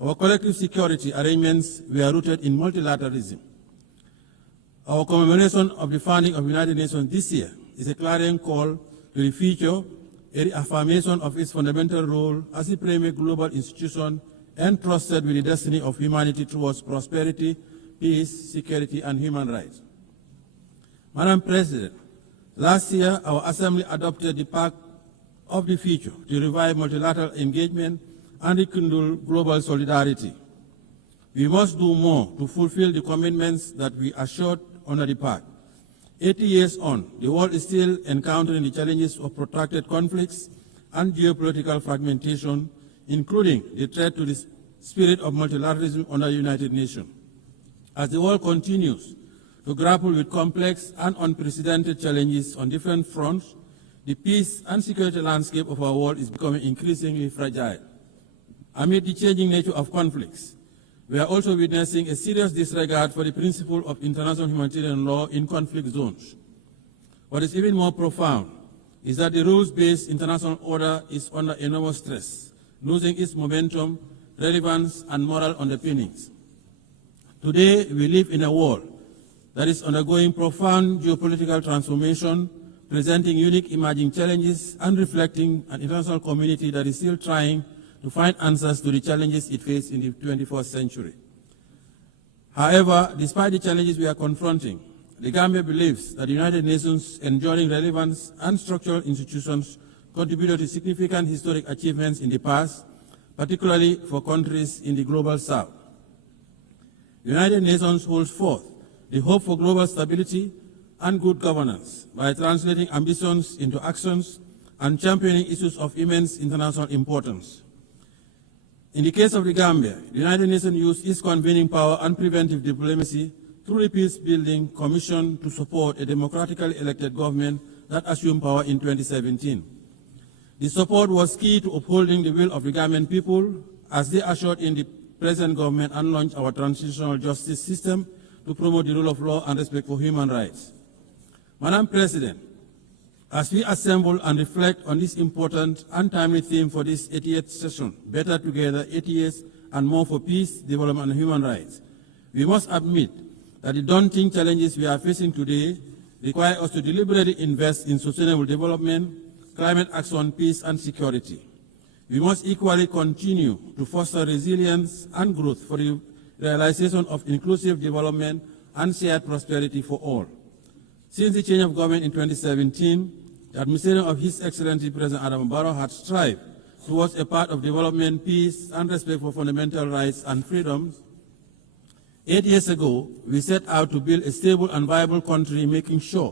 Our collective security arrangements were rooted in multilateralism. Our commemoration of the founding of the United Nations this year is a clarion call to the future, a reaffirmation of its fundamental role as a premier global institution entrusted with the destiny of humanity towards prosperity, peace, security, and human rights. Madam President, last year our Assembly adopted the Pact of the Future to revive multilateral engagement and rekindle global solidarity. We must do more to fulfill the commitments that we assured under the Pact. 80 years on, the world is still encountering the challenges of protracted conflicts and geopolitical fragmentation, including the threat to the spirit of multilateralism under the United Nations. As the world continues to grapple with complex and unprecedented challenges on different fronts, the peace and security landscape of our world is becoming increasingly fragile. Amid the changing nature of conflicts, we are also witnessing a serious disregard for the principle of international humanitarian law in conflict zones. What is even more profound is that the rules-based international order is under enormous stress, losing its momentum, relevance, and moral underpinnings. Today, we live in a world that is undergoing profound geopolitical transformation, presenting unique emerging challenges and reflecting an international community that is still trying to find answers to the challenges it faces in the 21st century. However, despite the challenges we are confronting, the Gambia believes that the United Nations' enduring relevance and structural institutions contributed to significant historic achievements in the past, particularly for countries in the global south. The United Nations holds forth the hope for global stability and good governance by translating ambitions into actions and championing issues of immense international importance. In the case of the Gambia, the United Nations used its convening power and preventive diplomacy through the Peace-Building Commission to support a democratically elected government that assumed power in 2017. The support was key to upholding the will of the Gambian people as they assured in the present government and launched our transitional justice system to promote the rule of law and respect for human rights. Madam President, as we assemble and reflect on this important and timely theme for this 88th session, Better Together, 80 years and more for peace, development and human rights, we must admit that the daunting challenges we are facing today require us to deliberately invest in sustainable development, climate action, peace and security. We must equally continue to foster resilience and growth for the realization of inclusive development and shared prosperity for all. Since the change of government in 2017, the administration of His Excellency President Adama Barrow has strived towards a path of development, peace, and respect for fundamental rights and freedoms. 8 years ago, we set out to build a stable and viable country, making sure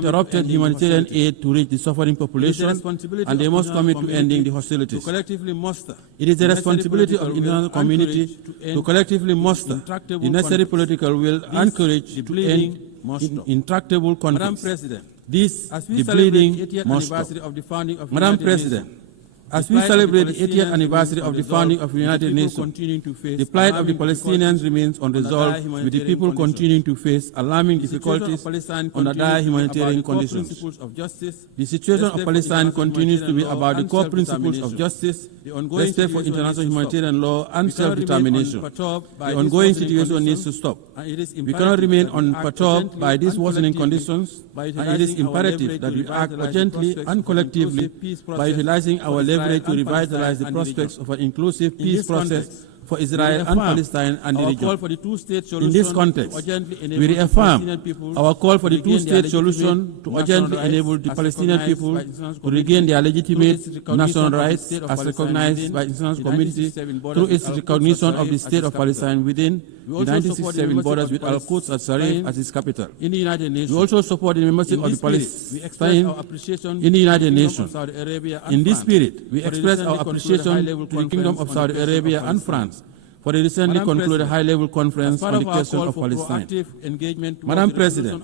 interrupted humanitarian aid to reach the suffering population, and they must commit to ending the hostilities. It is the responsibility of the international community to collectively muster the necessary political will and courage to end intractable conflicts. This, the bleeding, must stop. Madam President, as we celebrate the 80th anniversary of the founding of the United Nations, the plight of the Palestinians remains unresolved, with the people continuing to face alarming difficulties under dire humanitarian conditions. The situation of Palestine continues to be about the core principles of justice, respect for international humanitarian law, and self-determination. The ongoing situation needs to stop. We cannot remain unperturbed by these worsening conditions, and it is imperative that we act urgently and collectively by utilizing our leverage to revitalize the prospects of an inclusive peace process for Israel and Palestine and the region. In this context, we reaffirm our call for the two-state solution to urgently enable the Palestinian people to regain their legitimate national rights as recognized by the international community through its recognition of the State of Palestine within the 1967 borders with Al-Quds al-Sharif as its capital. We also support the membership of the Palestine in the United Nations. In this spirit, we express our appreciation to the Kingdom of Saudi Arabia and France for the recently concluded high-level conference on the question of Palestine. Madam President,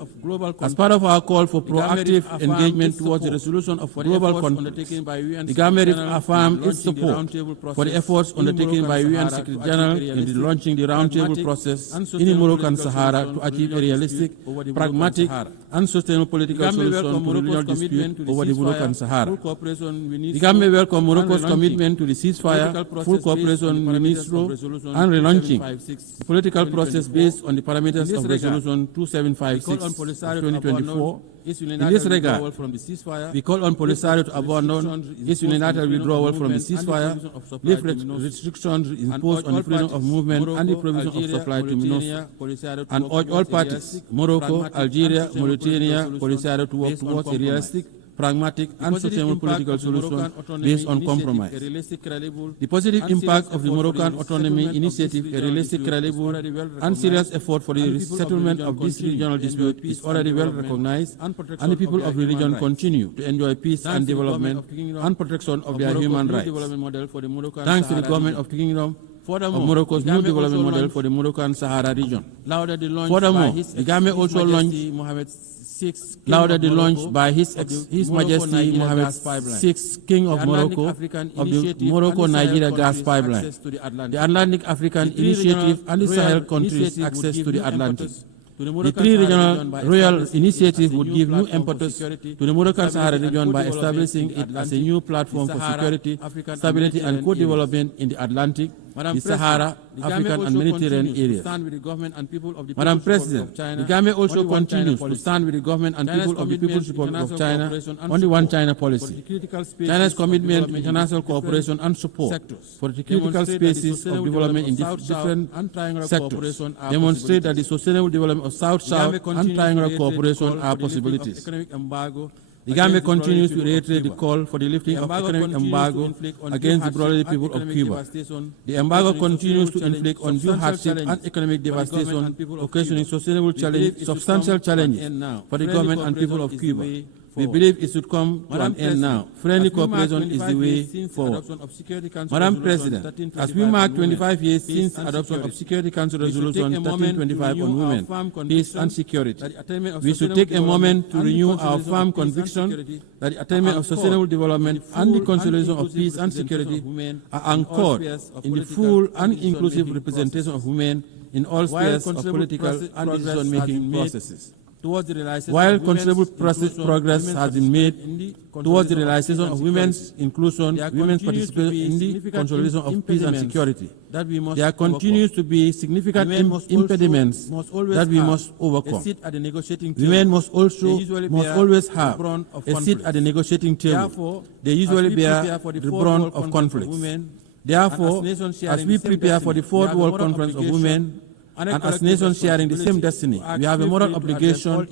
as part of our call for proactive engagement towards the resolution of global conflicts, the Gambia reaffirmed its support for the efforts undertaken by UN Secretary General in launching the roundtable process in the Moroccan Sahara to achieve a realistic, pragmatic, and sustainable political solution to the regional dispute over the Moroccan Sahara. The Gambia welcomes Morocco's commitment to the ceasefire, full cooperation with MISRO, and relaunching the political process based on the parameters of Resolution 2756 of 2024. In this regard, we call on Polisario to abandon its unilateral withdrawal from the ceasefire, lift restrictions imposed on the freedom of movement and the provision of supply to MINUSCA, and urge all parties, Morocco, Algeria, Mauritania, Polisario to work towards a realistic, pragmatic and sustainable political solution based on compromise. The positive impact of the Moroccan Autonomy Initiative, a realistic, credible and serious effort for the settlement of this regional dispute, is already well recognized, and the people of the region continue to enjoy peace and development and protection of their human rights. Thanks to the government of the Kingdom of Morocco's new development model for the Moroccan Sahara region. Furthermore, the Gambia also launched by His Majesty Mohammed VI, King of Morocco, of the Morocco-Nigeria gas pipeline, the Atlantic African Initiative, and the Sahel countries' access to the Atlantic. The three regional royal initiatives would give new impetus to the Moroccan Sahara region by establishing it as a new platform for security, stability, and co-development in the Atlantic, the Sahara, African, and Mediterranean areas. Madam President, the Gambia also continues to stand with the government and people of the People's Republic of China on the One China policy. China's commitment to international cooperation and support for the critical spaces of development in different sectors demonstrate that the sustainable development of South-South and triangular cooperation are possibilities. The Gambia continues to reiterate the call for the lifting of economic embargo against the brotherly people of Cuba. The embargo continues to inflict undue hardship and economic devastation, occasioning substantial challenges for the government and people of Cuba. We believe it should come to an end now. Friendly cooperation is the way forward. Madam President, as we mark 25 years since the adoption of Security Council Resolution 1325 on women, peace and security, we should take a moment to renew our firm conviction that the attainment of sustainable development and the consolidation of peace and security are anchored in the full and inclusive representation of women in all spheres of political and decision-making processes. While considerable progress has been made towards the realization of women's inclusion, women's participation in the consolidation of peace and security, there continues to be significant impediments that we must overcome. Women must always have a seat at the negotiating table. They usually bear the brunt of conflicts. Therefore, as we prepare for the Fourth World Conference of Women, and as nations sharing the same destiny, we have a moral obligation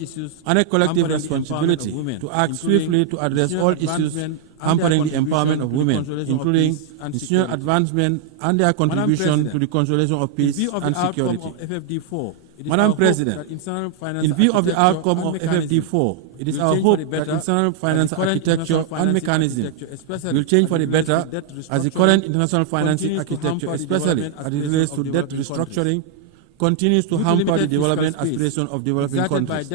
and a collective responsibility to act swiftly to address all issues hampering the empowerment of women, including institutional advancement and their contribution to the consolidation of peace and security. Madam President, in view of the outcome of FFD4, it is our hope that international finance architecture and mechanism will change for the better as the current international financing architecture, especially as it relates to debt restructuring, continues to hamper the development aspiration of developing countries.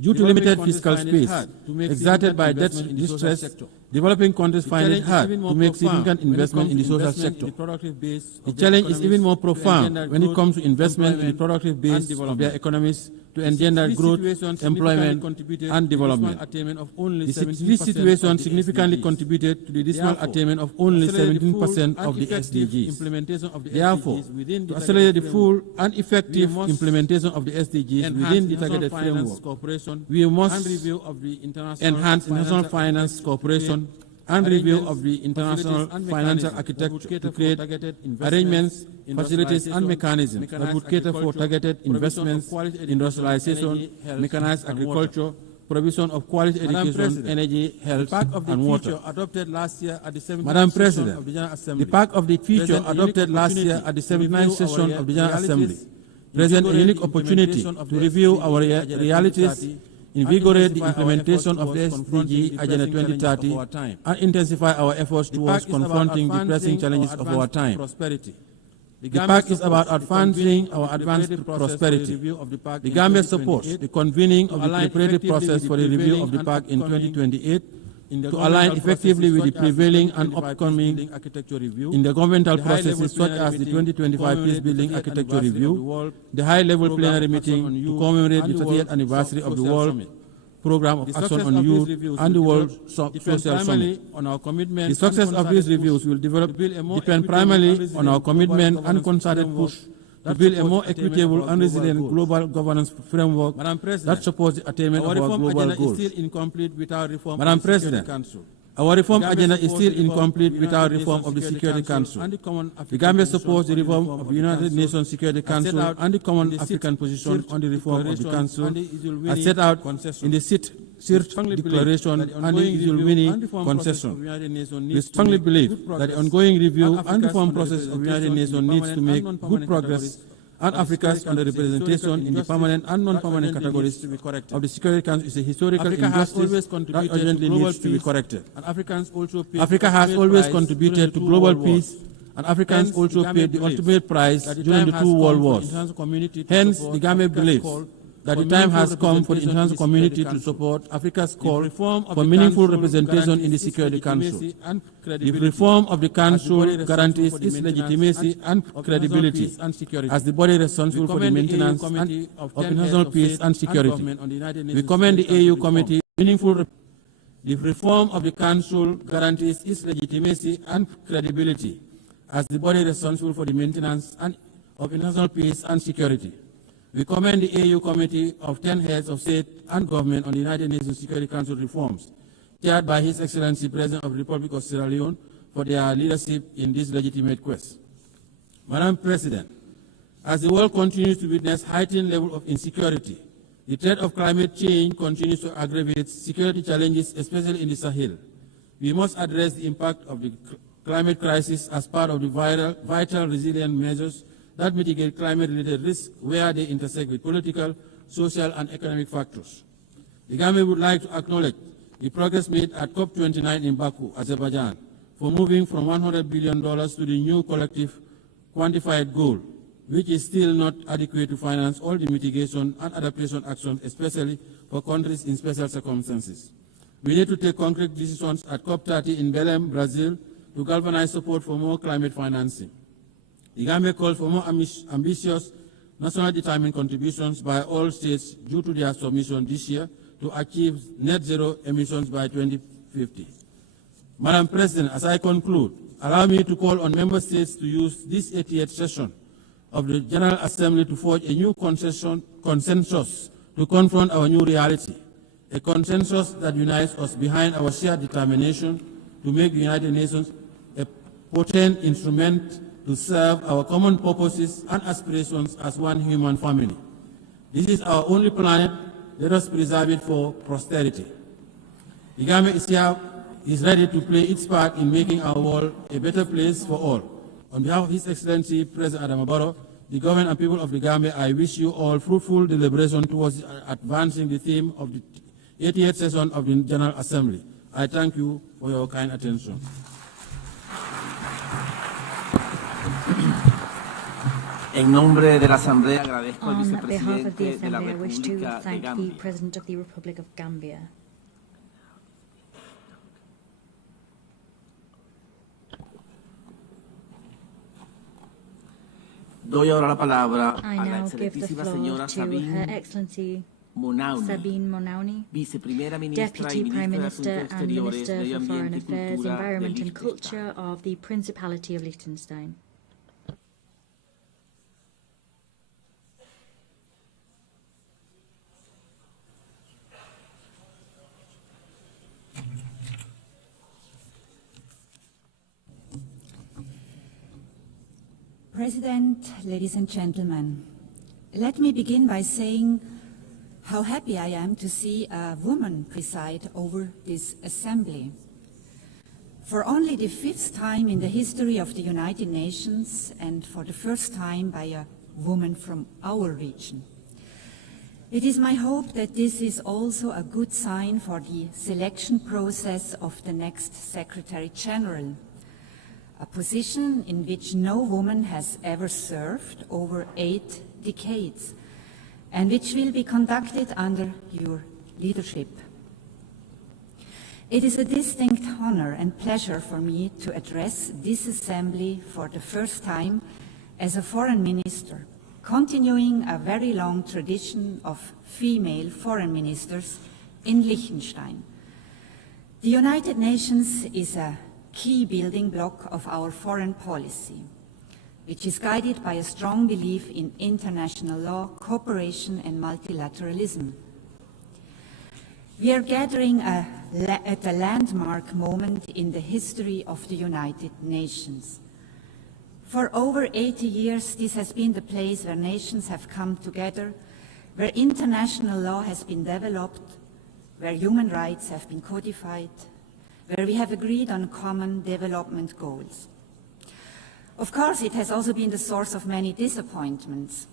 Due to limited fiscal space exerted by debt distress, developing countries find it hard to make significant investment in the social sector. The challenge is even more profound when it comes to investment in the productive base of their economies to engender growth, employment, and development. This situation significantly contributed to the dismal attainment of only 17% of the SDGs. Therefore, to accelerate the full and effective implementation of the SDGs within the targeted framework, we must enhance international finance cooperation and review of the international financial architecture to create arrangements, facilities, and mechanisms that would cater for targeted investments, industrialization, mechanized agriculture, provision of quality education, energy, health, and water. Madam President, the Pact of the Future adopted last year at the 79th session of the General Assembly presents a unique opportunity to review our realities, invigorate the implementation of the SDG Agenda 2030, and intensify our efforts towards confronting the pressing challenges of our time. The Pact is about advancing our advanced prosperity. The Gambia supports the convening of the preparatory process for the review of the Pact in 2028 to align effectively with the prevailing and upcoming intergovernmental processes such as the 2025 Peacebuilding Architecture Review, the high-level plenary meeting to commemorate the 30th anniversary of the World Program of Action on Youth and the World Social Summit. The success of these reviews will depend primarily on our commitment and concerted push to build a more equitable and resilient global governance framework that supports the attainment of our global goals. Madam President, our reform agenda is still incomplete without reform of the Security Council. The Gambia supports the reform of the United Nations Security Council and the Common African Position on the reform of the Council as set out in the CIRT Declaration and the Isulwini Concession. We strongly believe that the ongoing review and reform process of the United Nations needs to make good progress, and Africa's underrepresentation in the permanent and non-permanent categories of the Security Council is a historical injustice that urgently needs to be corrected. Africa has always contributed to global peace, and Africans also paid the ultimate price during the two world wars. Hence, the Gambia believes that the time has come for the international community to support Africa's call for meaningful representation in the Security Council. The reform of the Council guarantees its legitimacy and credibility as the body responsible for the maintenance of international peace and security. We commend the AU Committee meaningful. The reform of the Council guarantees its legitimacy and credibility as the body responsible for the maintenance of international peace and security. We commend the AU Committee of 10 heads of state and government on the United Nations Security Council reforms, chaired by His Excellency President of the Republic of Sierra Leone, for their leadership in this legitimate quest. Madam President, as the world continues to witness heightened level of insecurity, the threat of climate change continues to aggravate security challenges, especially in the Sahel. We must address the impact of the climate crisis as part of the vital resilient measures that mitigate climate-related risks where they intersect with political, social, and economic factors. The Gambia would like to acknowledge the progress made at COP29 in Baku, Azerbaijan, for moving from $100 billion to the new collective quantified goal, which is still not adequate to finance all the mitigation and adaptation actions, especially for countries in special circumstances. We need to take concrete decisions at COP30 in Belém, Brazil, to galvanize support for more climate financing. The Gambia calls for more ambitious national determined contributions by all states due to their submission this year to achieve net zero emissions by 2050. Madam President, as I conclude, allow me to call on member states to use this 88th session of the General Assembly to forge a new consensus to confront our new reality, a consensus that unites us behind our shared determination to make the United Nations a potent instrument to to serve our common purposes and aspirations as one human family. This is our only planet. Let us preserve it for posterity. The Gambia is ready to play its part in making our world a better place for all. On behalf of His Excellency President Adama Barrow, the government and people of the Gambia, I wish you all fruitful deliberation towards advancing the theme of the 88th session of the General Assembly. I thank you for your kind attention. En nombre de la Asamblea agradezco al vicepresidente de la República de Gambia. The President of the Republic of Gambia. Doy ahora la palabra I a la now give the excelentísima floor señora to Her Excellency Sabine Monauni, viceprimera ministra Deputy y Prime ministra de Minister Asuntos and Exteriores, Minister Medio for Foreign Ambiente y Affairs, Cultura de Environment and Liechtenstein. Culture of the Principality of Liechtenstein. President, ladies and gentlemen, let me begin by saying how happy I am to see a woman preside over this assembly. For only the 5th time in the history of the United Nations, and for the first time by a woman from our region. It is my hope that this is also a good sign for the selection process of the next Secretary General, a position in which no woman has ever served over 8 decades, and which will be conducted under your leadership. It is a distinct honor and pleasure for me to address this assembly for the first time as a foreign minister, continuing a very long tradition of female foreign ministers in Liechtenstein. The United Nations is a key building block of our foreign policy, which is guided by a strong belief in international law, cooperation and multilateralism. We are gathering at a landmark moment in the history of the United Nations. For over 80 years, this has been the place where nations have come together, where international law has been developed, where human rights have been codified, where we have agreed on common development goals. Of course, it has also been the source of many disappointments.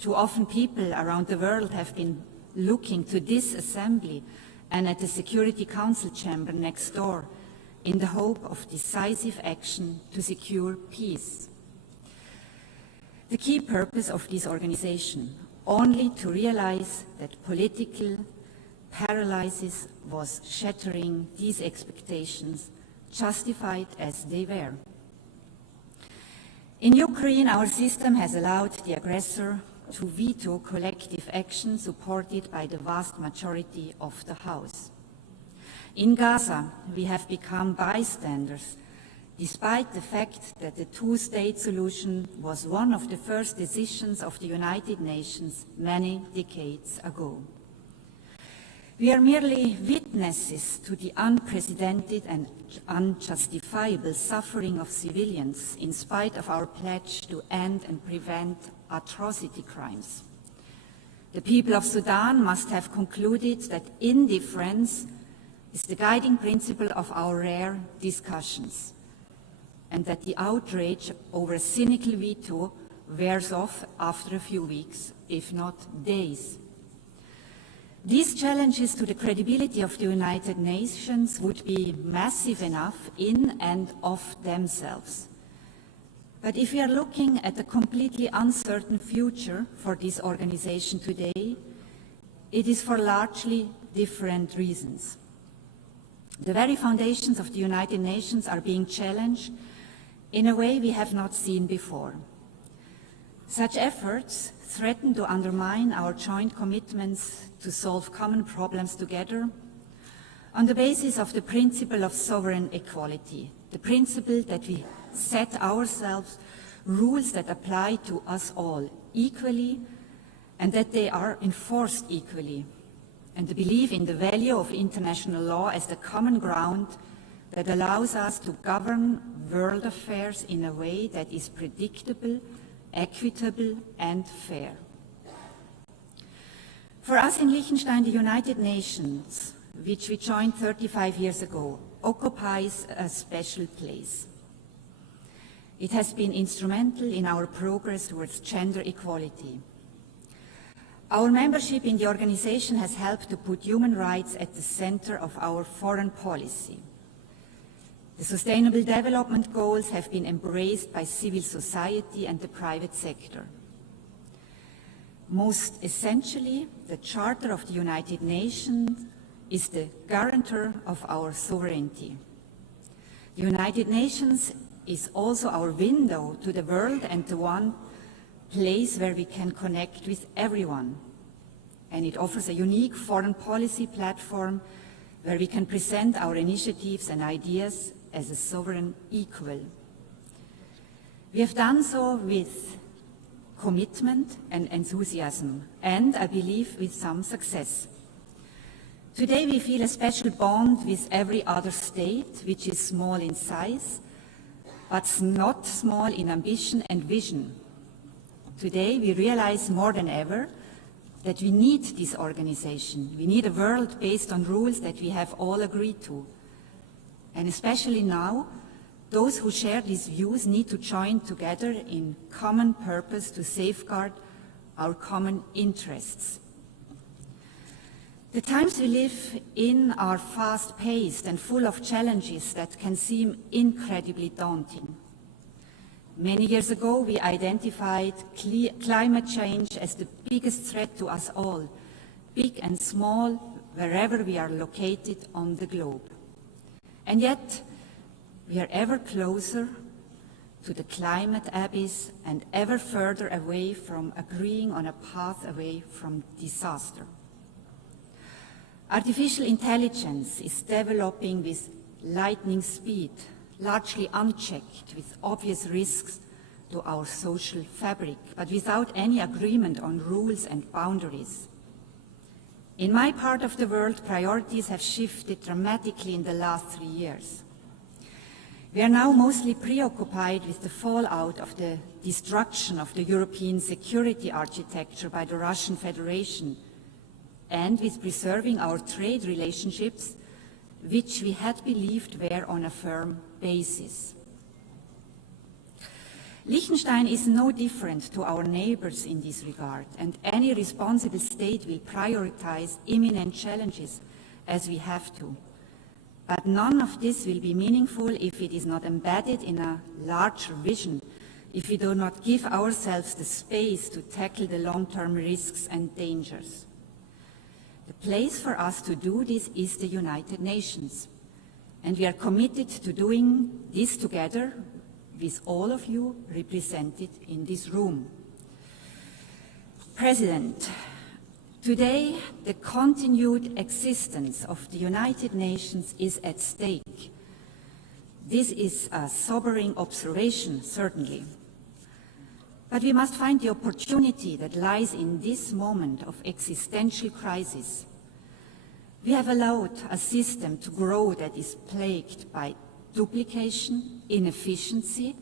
Too often people around the world have been looking to this assembly and at the Security Council chamber next door in the hope of decisive action to secure peace. The key purpose of this organization, only to realize that political paralysis was shattering these expectations, justified as they were. In Ukraine, our system has allowed the aggressor to veto collective action supported by the vast majority of the House. In Gaza, we have become bystanders, despite the fact that the two-state solution was one of the first decisions of the United Nations many decades ago. We are merely witnesses to the unprecedented and unjustifiable suffering of civilians in spite of our pledge to end and prevent atrocity crimes. The people of Sudan must have concluded that indifference is the guiding principle of our rare discussions, and that the outrage over a cynical veto wears off after a few weeks, if not days. These challenges to the credibility of the United Nations would be massive enough in and of themselves. But if we are looking at a completely uncertain future for this organization today, it is for largely different reasons. The very foundations of the United Nations are being challenged in a way we have not seen before. Such efforts threaten to undermine our joint commitments to solve common problems together on the basis of the principle of sovereign equality, the principle that we set ourselves rules that apply to us all equally and that they are enforced equally, and the belief in the value of international law as the common ground that allows us to govern world affairs in a way that is predictable, equitable, and fair. For us in Liechtenstein, the United Nations, which we joined 35 years ago, occupies a special place. It has been instrumental in our progress towards gender equality. Our membership in the organization has helped to put human rights at the center of our foreign policy. The Sustainable Development Goals have been embraced by civil society and the private sector. Most essentially, the Charter of the United Nations is the guarantor of our sovereignty. The United Nations is also our window to the world and the one place where we can connect with everyone. And it offers a unique foreign policy platform where we can present our initiatives and ideas as a sovereign equal. We have done so with commitment and enthusiasm, and I believe with some success. Today we feel a special bond with every other state, which is small in size, but not small in ambition and vision. Today we realize more than ever that we need this organization. We need a world based on rules that we have all agreed to. And especially now, those who share these views need to join together in common purpose to safeguard our common interests. The times we live in are fast-paced and full of challenges that can seem incredibly daunting. Many years ago, we identified climate change as the biggest threat to us all, big and small, wherever we are located on the globe. And yet, we are ever closer to the climate abyss and ever further away from agreeing on a path away from disaster. Artificial intelligence is developing with lightning speed, largely unchecked, with obvious risks to our social fabric, but without any agreement on rules and boundaries. In my part of the world, priorities have shifted dramatically in the last 3 years. We are now mostly preoccupied with the fallout of the destruction of the European security architecture by the Russian Federation and with preserving our trade relationships, which we had believed were on a firm basis. Liechtenstein is no different to our neighbors in this regard, and any responsible state will prioritize imminent challenges as we have to. But none of this will be meaningful if it is not embedded in a larger vision, if we do not give ourselves the space to tackle the long-term risks and dangers. The place for us to do this is the United Nations, and we are committed to doing this together with all of you represented in this room. President, today, the continued existence of the United Nations is at stake. This is a sobering observation, certainly. But we must find the opportunity that lies in this moment of existential crisis. We have allowed a system to grow that is plagued by duplication, inefficiency,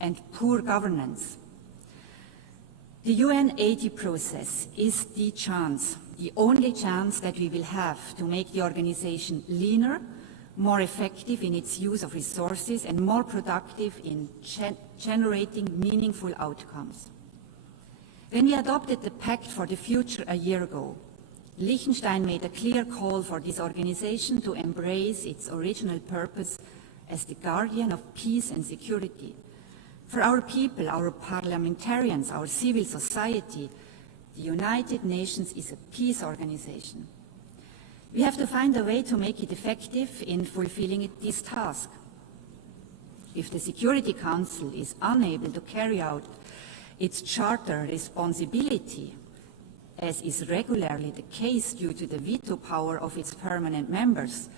and poor governance. The UN 80 process is the chance, the only chance that we will have to make the organization leaner, more effective in its use of resources, and more productive in generating meaningful outcomes. When we adopted the Pact for the Future a year ago, Liechtenstein made a clear call for this organization to embrace its original purpose as the guardian of peace and security. For our people, our parliamentarians, our civil society, the United Nations is a peace organization. We have to find a way to make it effective in fulfilling this task. If the Security Council is unable to carry out its charter responsibility, as is regularly the case due to the veto power of its permanent members,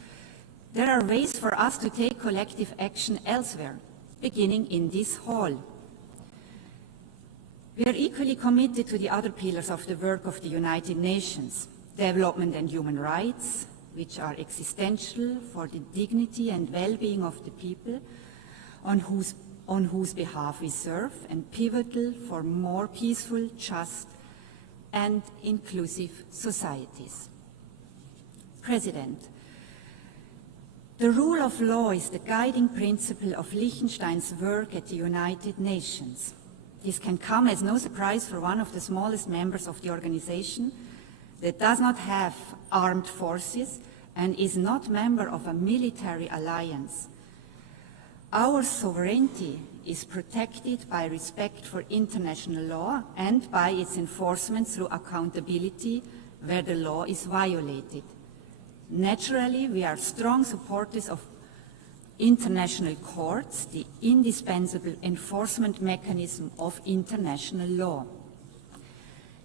there are ways for us to take collective action elsewhere, beginning in this hall. We are equally committed to the other pillars of the work of the United Nations: development and human rights, which are existential for the dignity and well-being of the people on whose behalf we serve, and pivotal for more peaceful, just, and inclusive societies. President, the rule of law is the guiding principle of Liechtenstein's work at the United Nations. This can come as no surprise for one of the smallest members of the organization that does not have armed forces and is not member of a military alliance. Our sovereignty is protected by respect for international law and by its enforcement through accountability where the law is violated. Naturally, we are strong supporters of international courts, the indispensable enforcement mechanism of international law.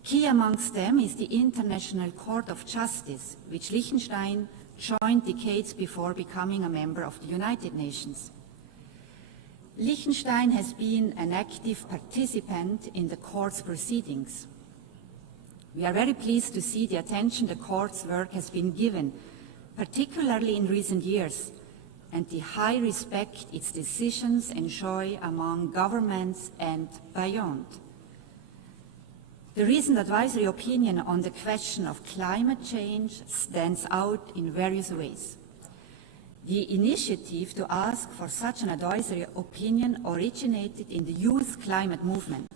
Key amongst them is the International Court of Justice, which Liechtenstein joined decades before becoming a member of the United Nations. Liechtenstein has been an active participant in the court's proceedings. We are very pleased to see the attention the court's work has been given, particularly in recent years, and the high respect its decisions enjoy among governments and beyond. The recent advisory opinion on the question of climate change stands out in various ways. The initiative to ask for such an advisory opinion originated in the youth climate movement.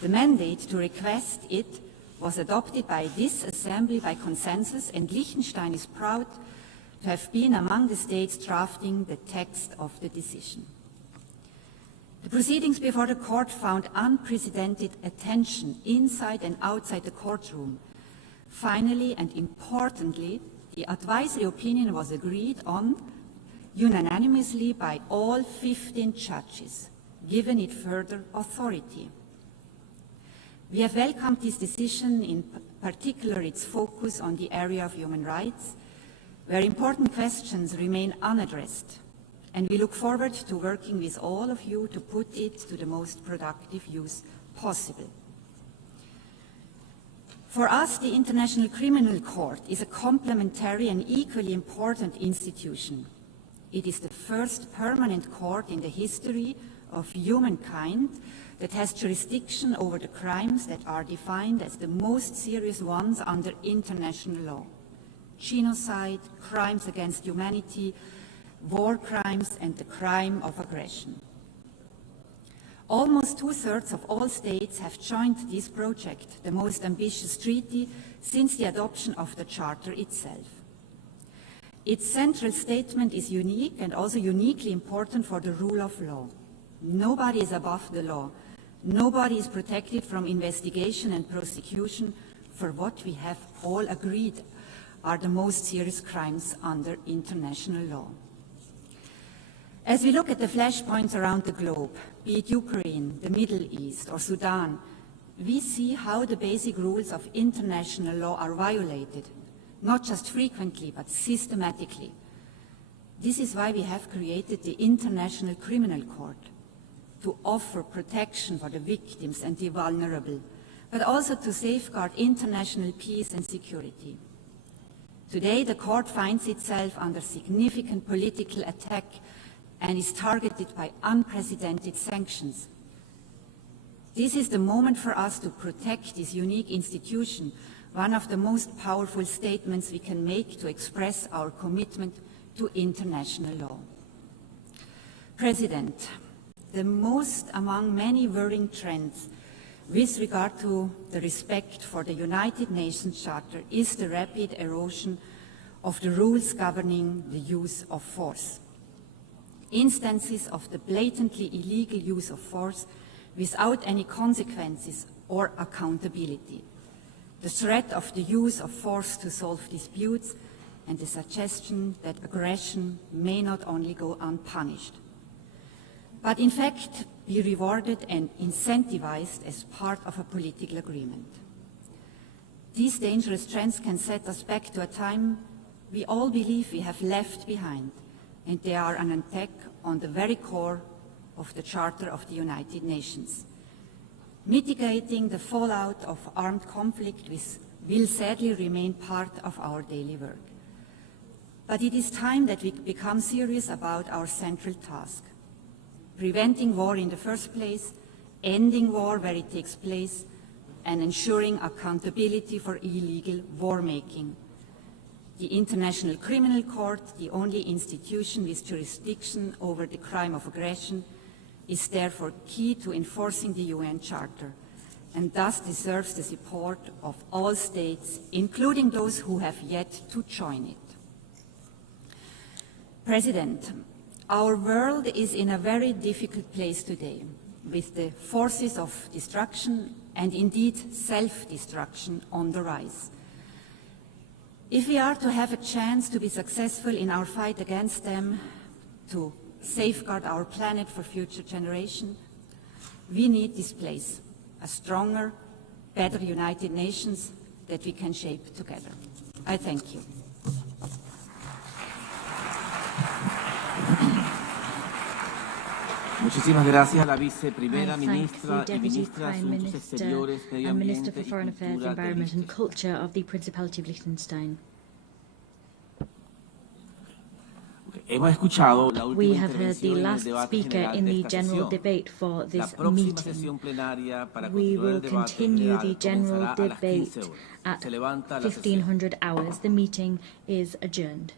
The mandate to request it was adopted by this Assembly by consensus, and Liechtenstein is proud to have been among the states drafting the text of the decision. The proceedings before the court found unprecedented attention inside and outside the courtroom. Finally and importantly, the advisory opinion was agreed on unanimously by all 15 judges, giving it further authority. We have welcomed this decision, in particular its focus on the area of human rights, where important questions remain unaddressed, and we look forward to working with all of you to put it to the most productive use possible. For us, the International Criminal Court is a complementary and equally important institution. It is the first permanent court in the history of humankind that has jurisdiction over the crimes that are defined as the most serious ones under international law: genocide, crimes against humanity, war crimes, and the crime of aggression. Almost 2/3 of all states have joined this project, the most ambitious treaty since the adoption of the Charter itself. Its central statement is unique and also uniquely important for the rule of law. Nobody is above the law. Nobody is protected from investigation and prosecution for what we have all agreed are the most serious crimes under international law. As we look at the flashpoints around the globe, be it Ukraine, the Middle East, or Sudan, we see how the basic rules of international law are violated, not just frequently, but systematically. This is why we have created the International Criminal Court, to offer protection for the victims and the vulnerable, but also to safeguard international peace and security. Today, the court finds itself under significant political attack and is targeted by unprecedented sanctions. This is the moment for us to protect this unique institution, one of the most powerful statements we can make to express our commitment to international law. President, the most among many worrying trends with regard to the respect for the United Nations Charter is the rapid erosion of the rules governing the use of force. Instances of the blatantly illegal use of force without any consequences or accountability, the threat of the use of force to solve disputes, and the suggestion that aggression may not only go unpunished, but in fact be rewarded and incentivized as part of a political agreement. These dangerous trends can set us back to a time we all believe we have left behind, and they are an attack on the very core of the Charter of the United Nations. Mitigating the fallout of armed conflict will sadly remain part of our daily work. But it is time that we become serious about our central task: preventing war in the first place, ending war where it takes place, and ensuring accountability for illegal war making. The International Criminal Court, the only institution with jurisdiction over the crime of aggression, is therefore key to enforcing the UN Charter, and thus deserves the support of all states, including those who have yet to join it. President, our world is in a very difficult place today, with the forces of destruction and indeed self-destruction on the rise. If we are to have a chance to be successful in our fight against them, to safeguard our planet for future generations, we need this place, a stronger, better United Nations that we can shape together. I thank you. Muchísimas gracias a la viceprimera I thank ministra the y Deputy ministra de Prime Asuntos Minister Exteriores, Medio and Minister Ambiente for y Foreign Affairs, Cultura de Environment and Liechtenstein. Culture of the Principality of Liechtenstein. Hemos escuchado la We última have heard the intervención en el last debate speaker general in de the esta general sesión. debate for La this próxima meeting. sesión plenaria para We continuar will el debate continue general the general comenzará a las 15 debate horas. at Se levanta la sesión. 1500 hours. The meeting is adjourned.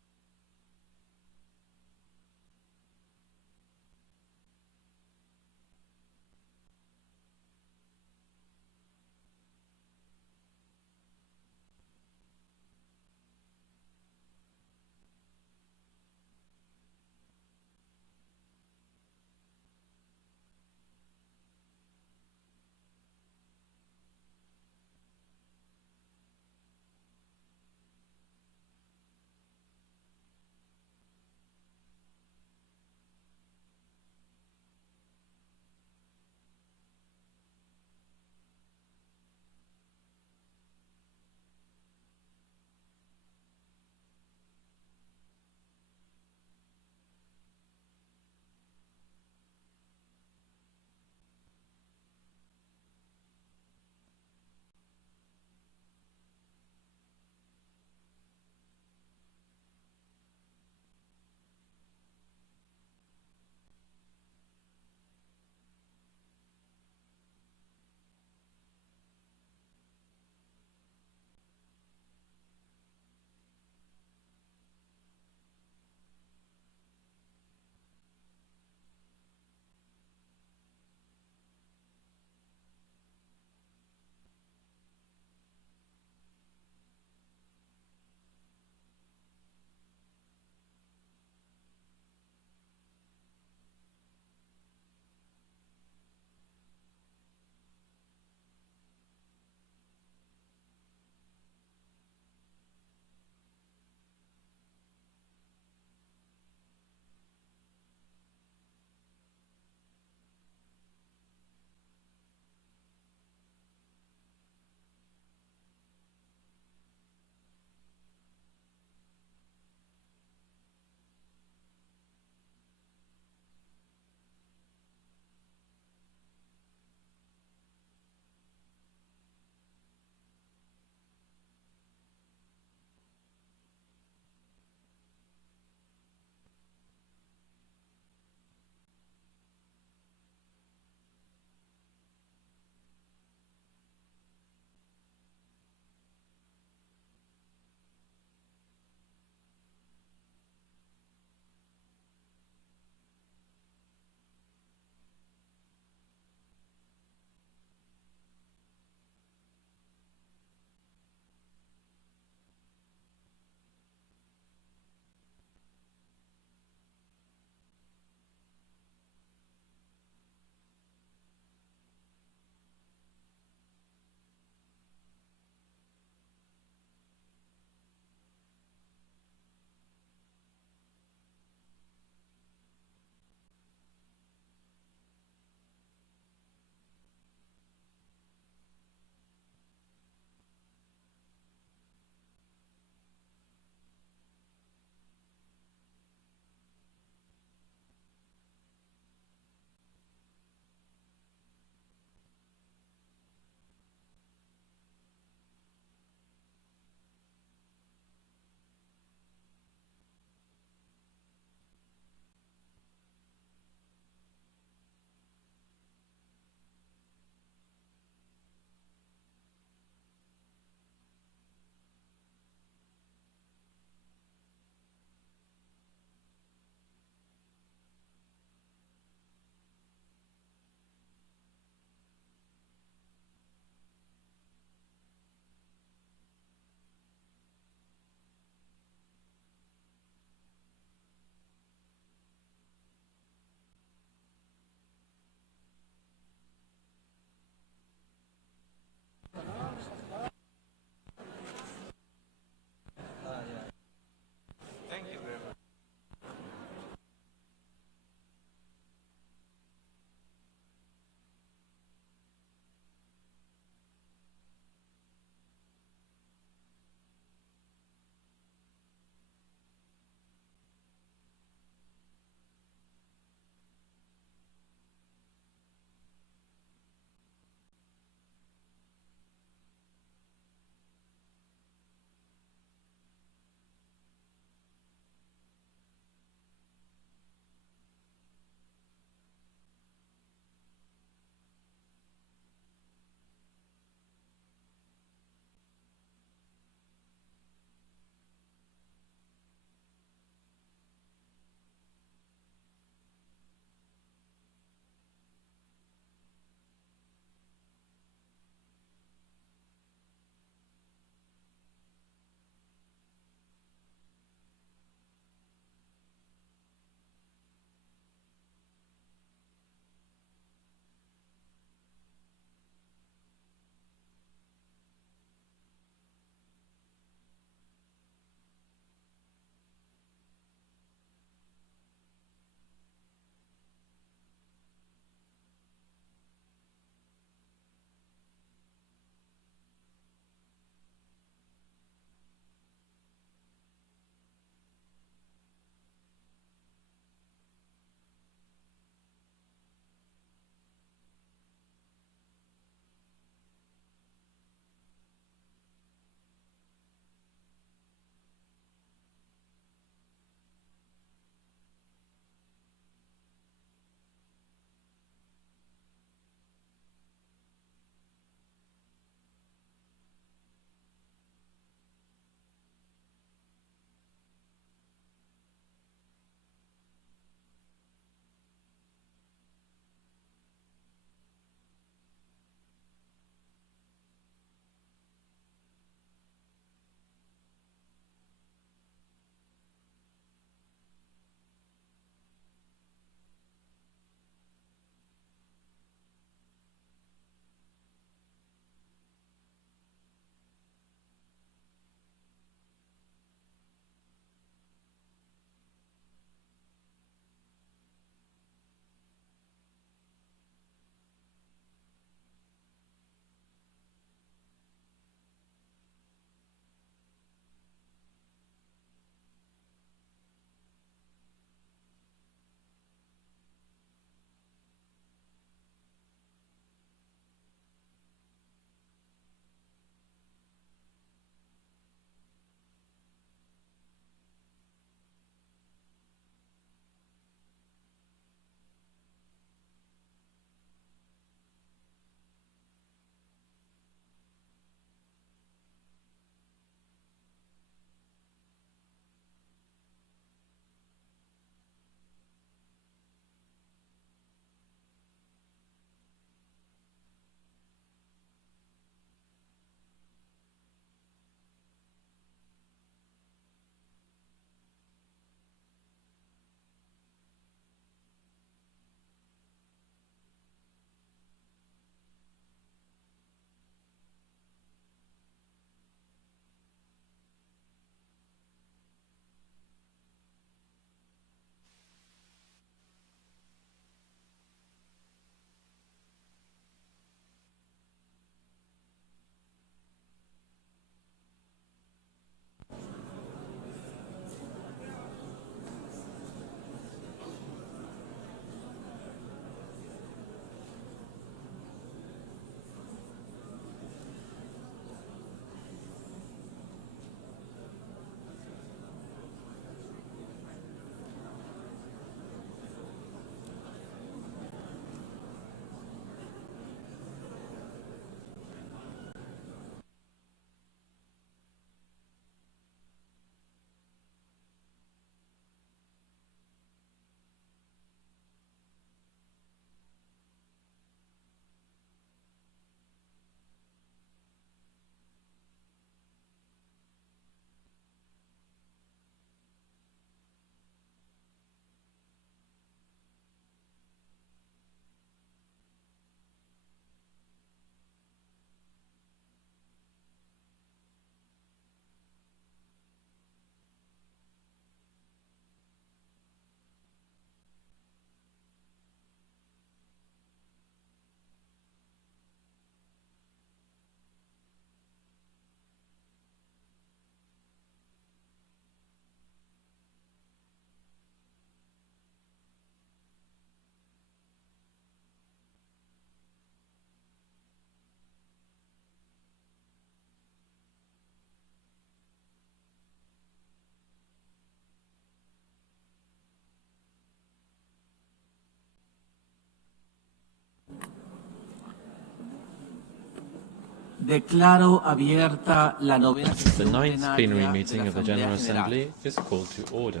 Declaro abierta la novena The sesión ninth plenary plenaria meeting de la of the Asamblea General General. Assembly is called to order.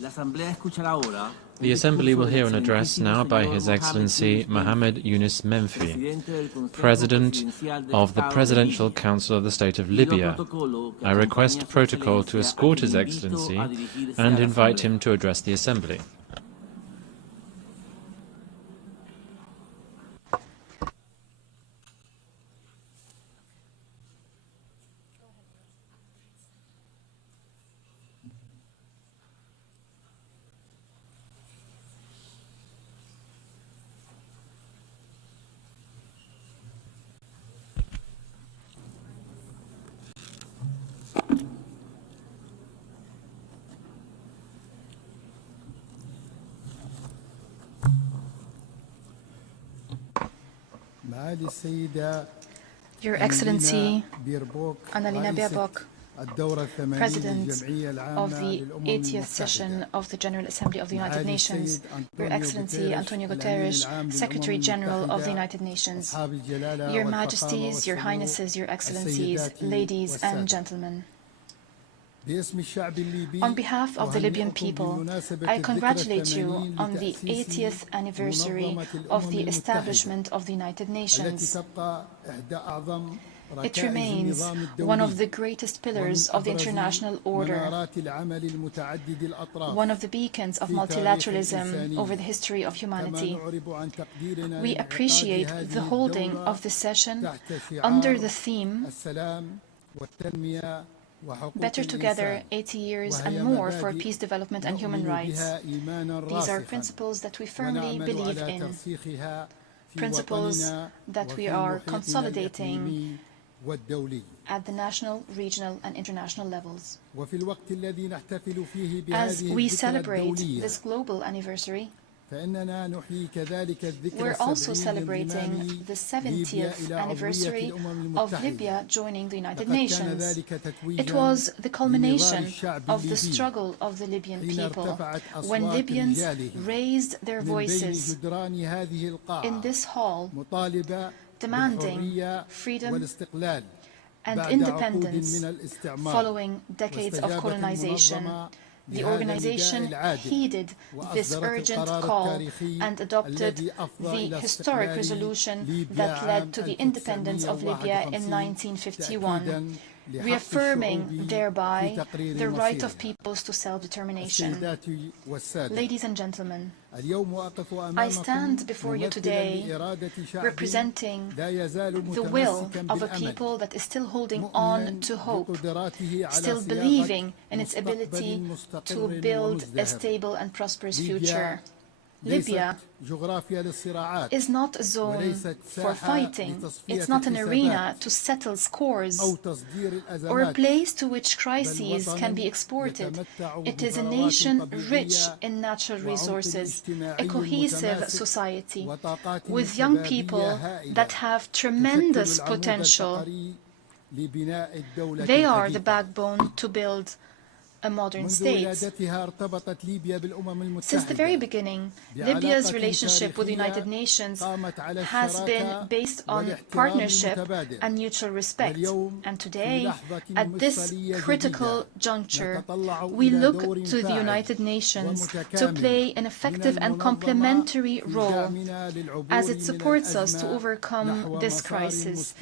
La Asamblea escuchará ahora The Assembly will hear an address now by His Excellency Mohammed Yunus Menfi, President of the Presidential Council of the State of Libya. I request protocol to escort His Excellency and invite him to address the Assembly. Your Excellency Annalena Baerbock, President of the 80th session of the General Assembly of the United Nations, Your Excellency Antonio Guterres, Secretary General of the United Nations, Your Majesties, Your Highnesses, Your Excellencies, ladies and gentlemen. On behalf of the Libyan people, I congratulate you on the 80th anniversary of the establishment of the United Nations. It remains one of the greatest pillars of the international order, one of the beacons of multilateralism over the history of humanity. We appreciate the holding of this session under the theme Better Together, 80 years and more for peace, development and human rights. These are principles that we firmly believe in, principles that we are consolidating at the national, regional and international levels. As we celebrate this global anniversary, we're also celebrating the 70th anniversary of Libya joining the United Nations. It was the culmination of the struggle of the Libyan people when Libyans raised their voices in this hall, demanding freedom and independence following decades of colonization. The organization heeded this urgent call and adopted the historic resolution that led to the independence of Libya in 1951, reaffirming thereby the right of peoples to self-determination. Ladies and gentlemen, I stand before you today representing the will of a people that is still holding on to hope, still believing in its ability to build a stable and prosperous future. Libya is not a zone for fighting. It's not an arena to settle scores or a place to which crises can be exported. It is a nation rich in natural resources, a cohesive society with young people that have tremendous potential. They are the backbone to build a modern state. Since the very beginning, Libya's relationship with the United Nations has been based on partnership and mutual respect. And today, at this critical juncture, we look to the United Nations to play an effective and complementary role as it supports us to overcome this crisis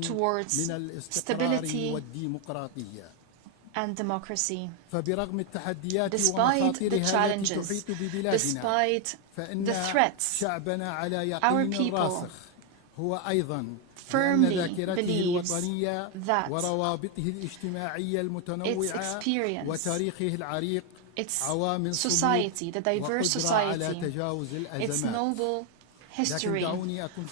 towards stability and democracy. Despite the challenges, despite the threats, our people firmly believes that its experience, its society, the diverse society, its noble history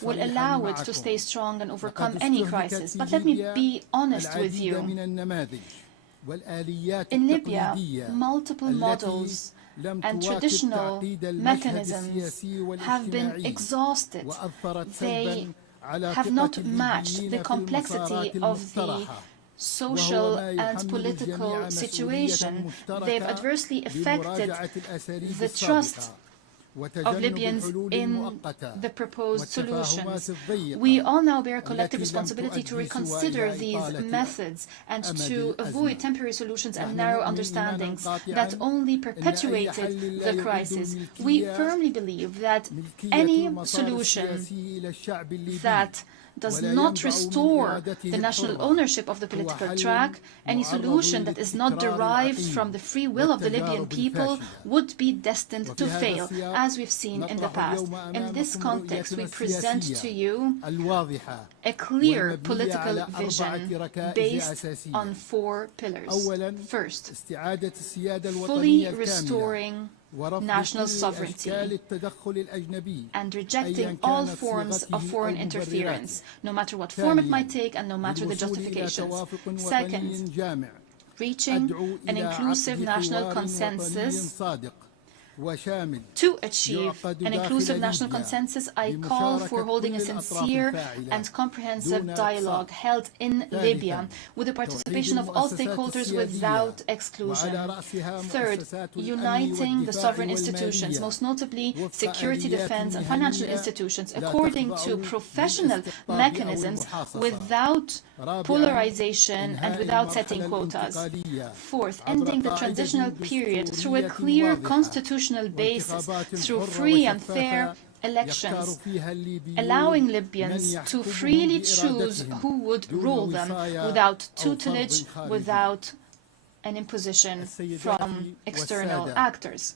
will allow it to stay strong and overcome any crisis. But let me be honest with you. In Libya, multiple models and traditional mechanisms have been exhausted. They have not matched the complexity of the social and political situation. They've adversely affected the trust of Libyans in the proposed solutions. We all now bear a collective responsibility to reconsider these methods and to avoid temporary solutions and narrow understandings that only perpetuated the crisis. We firmly believe that any solution that does not restore the national ownership of the political track, any solution that is not derived from the free will of the Libyan people would be destined to fail, as we've seen in the past. In this context, we present to you a clear political vision based on 4 pillars. First, fully restoring national sovereignty and rejecting all forms of foreign interference, no matter what form it might take and no matter the justifications. Second, reaching an inclusive national consensus. To achieve an inclusive national consensus, I call for holding a sincere and comprehensive dialogue held in Libya with the participation of all stakeholders without exclusion. Third, uniting the sovereign institutions, most notably security, defense, and financial institutions, according to professional mechanisms without polarization and without setting quotas. Fourth, ending the transitional period through a clear constitutional basis, through free and fair elections, allowing Libyans to freely choose who would rule them without tutelage, without an imposition from external actors.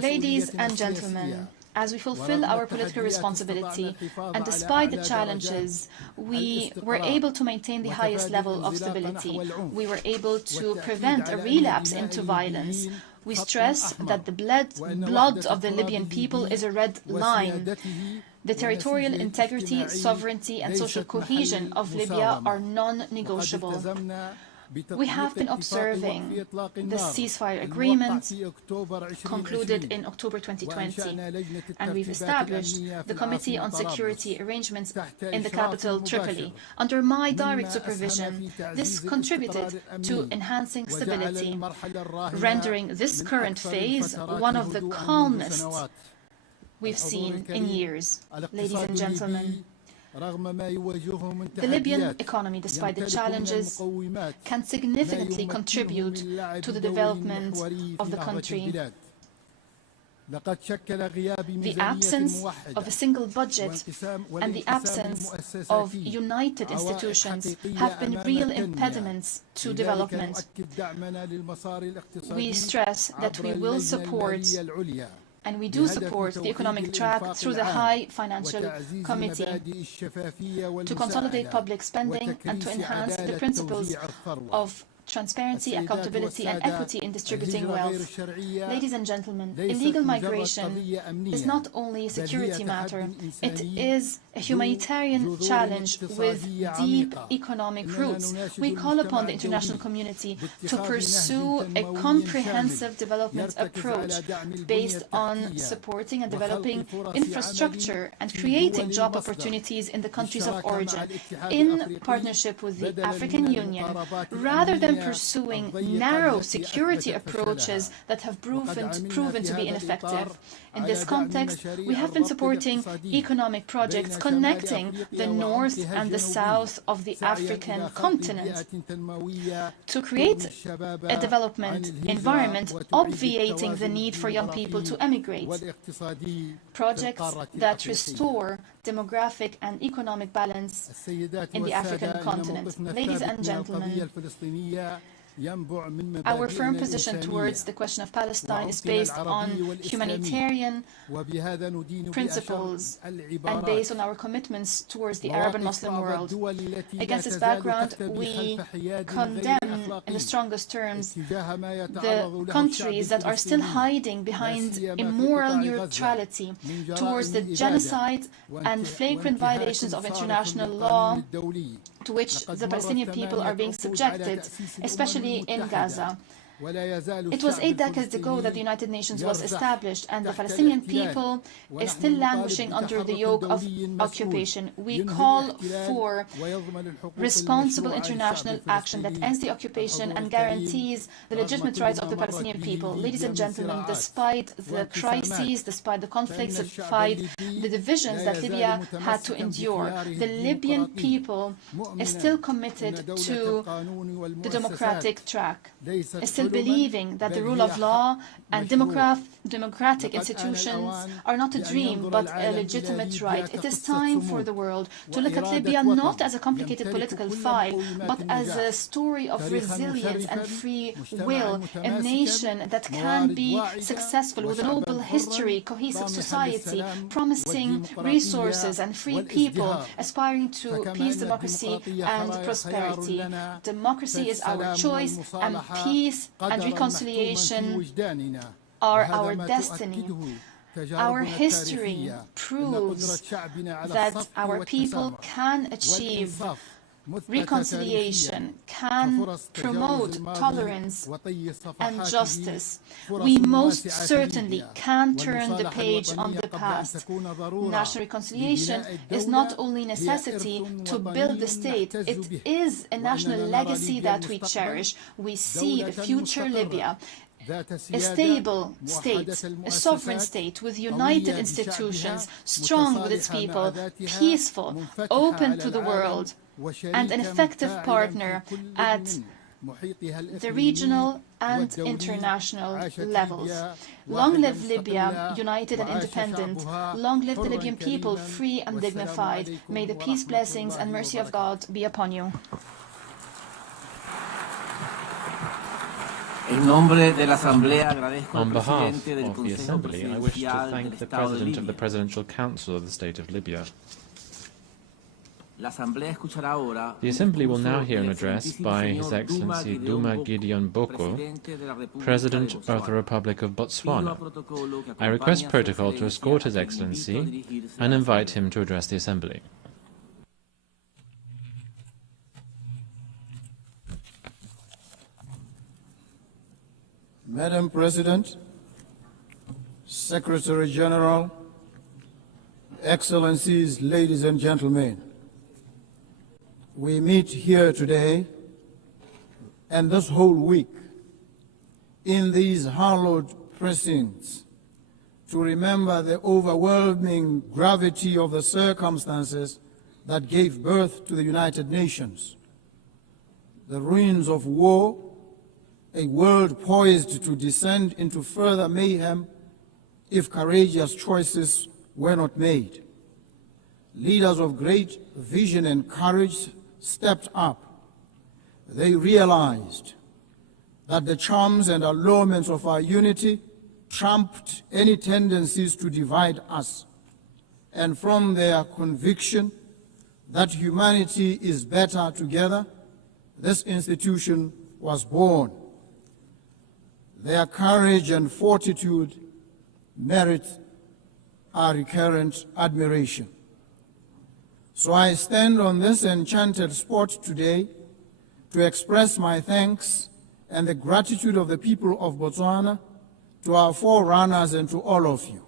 Ladies and gentlemen, as we fulfill our political responsibility, and despite the challenges, we were able to maintain the highest level of stability. We were able to prevent a relapse into violence. We stress that the blood of the Libyan people is a red line. The territorial integrity, sovereignty, and social cohesion of Libya are non-negotiable. We have been observing the ceasefire agreement concluded in October 2020, and we've established the Committee on Security Arrangements in the capital, Tripoli. Under my direct supervision, this contributed to enhancing stability, rendering this current phase one of the calmest we've seen in years. Ladies and gentlemen, the Libyan economy, despite the challenges, can significantly contribute to the development of the country. The absence of a single budget and the absence of united institutions have been real impediments to development. We stress that we will support, and we do support, the economic track through the High Financial Committee to consolidate public spending and to enhance the principles of transparency, accountability, and equity in distributing wealth. Ladies and gentlemen, illegal migration is not only a security matter, it is a humanitarian challenge with deep economic roots. We call upon the international community to pursue a comprehensive development approach based on supporting and developing infrastructure and creating job opportunities in the countries of origin, in partnership with the African Union, rather than pursuing narrow security approaches that have proven to be ineffective. In this context, we have been supporting economic projects connecting the north and the south of the African continent to create a development environment obviating the need for young people to emigrate. Projects that restore demographic and economic balance in the African continent. Ladies and gentlemen, our firm position towards the question of Palestine is based on humanitarian principles and based on our commitments towards the Arab and Muslim world. Against this background, we condemn in the strongest terms the countries that are still hiding behind immoral neutrality towards the genocide and flagrant violations of international law to which the Palestinian people are being subjected, especially in Gaza. It was 8 decades ago that the United Nations was established, and the Palestinian people is still languishing under the yoke of occupation. We call for responsible international action that ends the occupation and guarantees the legitimate rights of the Palestinian people. Ladies and gentlemen, despite the crises, despite the conflicts, despite the divisions that Libya had to endure, the Libyan people is still committed to the democratic track, is still believing that the rule of law and democratic institutions are not a dream but a legitimate right. It is time for the world to look at Libya not as a complicated political file, but as a story of resilience and free will, a nation that can be successful with a noble history, cohesive society, promising resources and free people, aspiring to peace, democracy and prosperity. Democracy is our choice, and peace and reconciliation are our destiny. Our history proves that our people can achieve reconciliation, can promote tolerance and justice. We most certainly can turn the page on the past. National reconciliation is not only a necessity to build the state, it is a national legacy that we cherish. We see a future Libya, a stable state, a sovereign state with united institutions, strong with its people, peaceful, open to the world, and an effective partner at the regional and international levels. Long live Libya, united and independent. Long live the Libyan people, free and dignified. May the peace, blessings, and mercy of God be upon you. On behalf of the Assembly, I wish to thank the President of the Presidential Council of the State of Libya. The Assembly will now hear an address by His Excellency Duma Gideon Boko, President of the Republic of Botswana. I request protocol to escort His Excellency and invite him to address the Assembly. Madam President, Secretary General, Excellencies, ladies and gentlemen, we meet here today and this whole week in these hallowed precincts to remember the overwhelming gravity of the circumstances that gave birth to the United Nations, the ruins of war, a world poised to descend into further mayhem if courageous choices were not made. Leaders of great vision and courage stepped up. They realized that the charms and allurements of our unity trumped any tendencies to divide us. And from their conviction that humanity is better together, this institution was born. Their courage and fortitude merit our recurrent admiration. So I stand on this enchanted spot today to express my thanks and the gratitude of the people of Botswana to our forerunners and to all of you.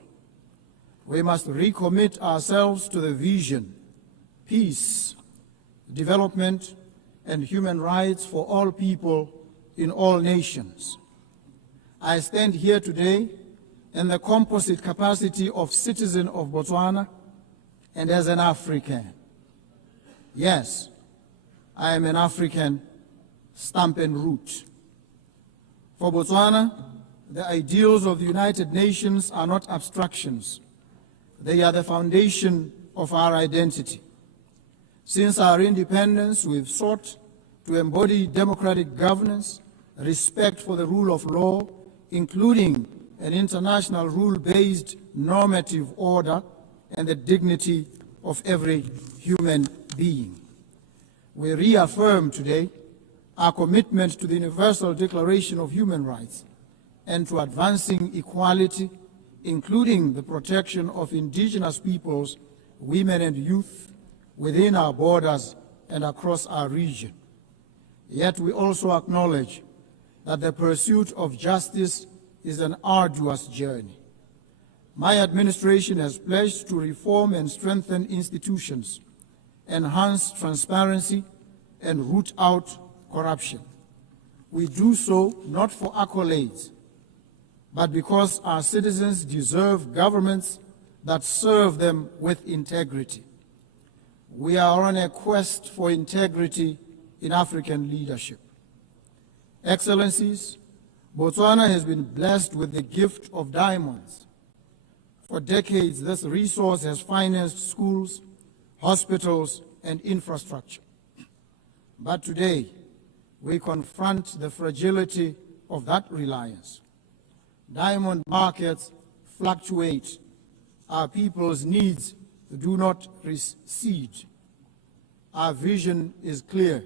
We must recommit ourselves to the vision, peace, development, and human rights for all people in all nations. I stand here today in the composite capacity of citizen of Botswana and as an African. Yes, I am an African stamp and root. For Botswana, the ideals of the United Nations are not abstractions. They are the foundation of our identity. Since our independence, we've sought to embody democratic governance, respect for the rule of law, including an international rule-based normative order, and the dignity of every human being. We reaffirm today our commitment to the Universal Declaration of Human Rights and to advancing equality, including the protection of indigenous peoples, women and youth within our borders and across our region. Yet we also acknowledge that the pursuit of justice is an arduous journey. My administration has pledged to reform and strengthen institutions, enhance transparency, and root out corruption. We do so not for accolades, but because our citizens deserve governments that serve them with integrity. We are on a quest for integrity in African leadership. Excellencies, Botswana has been blessed with the gift of diamonds. For decades, this resource has financed schools, hospitals, and infrastructure. But today, we confront the fragility of that reliance. Diamond markets fluctuate. Our people's needs do not recede. Our vision is clear: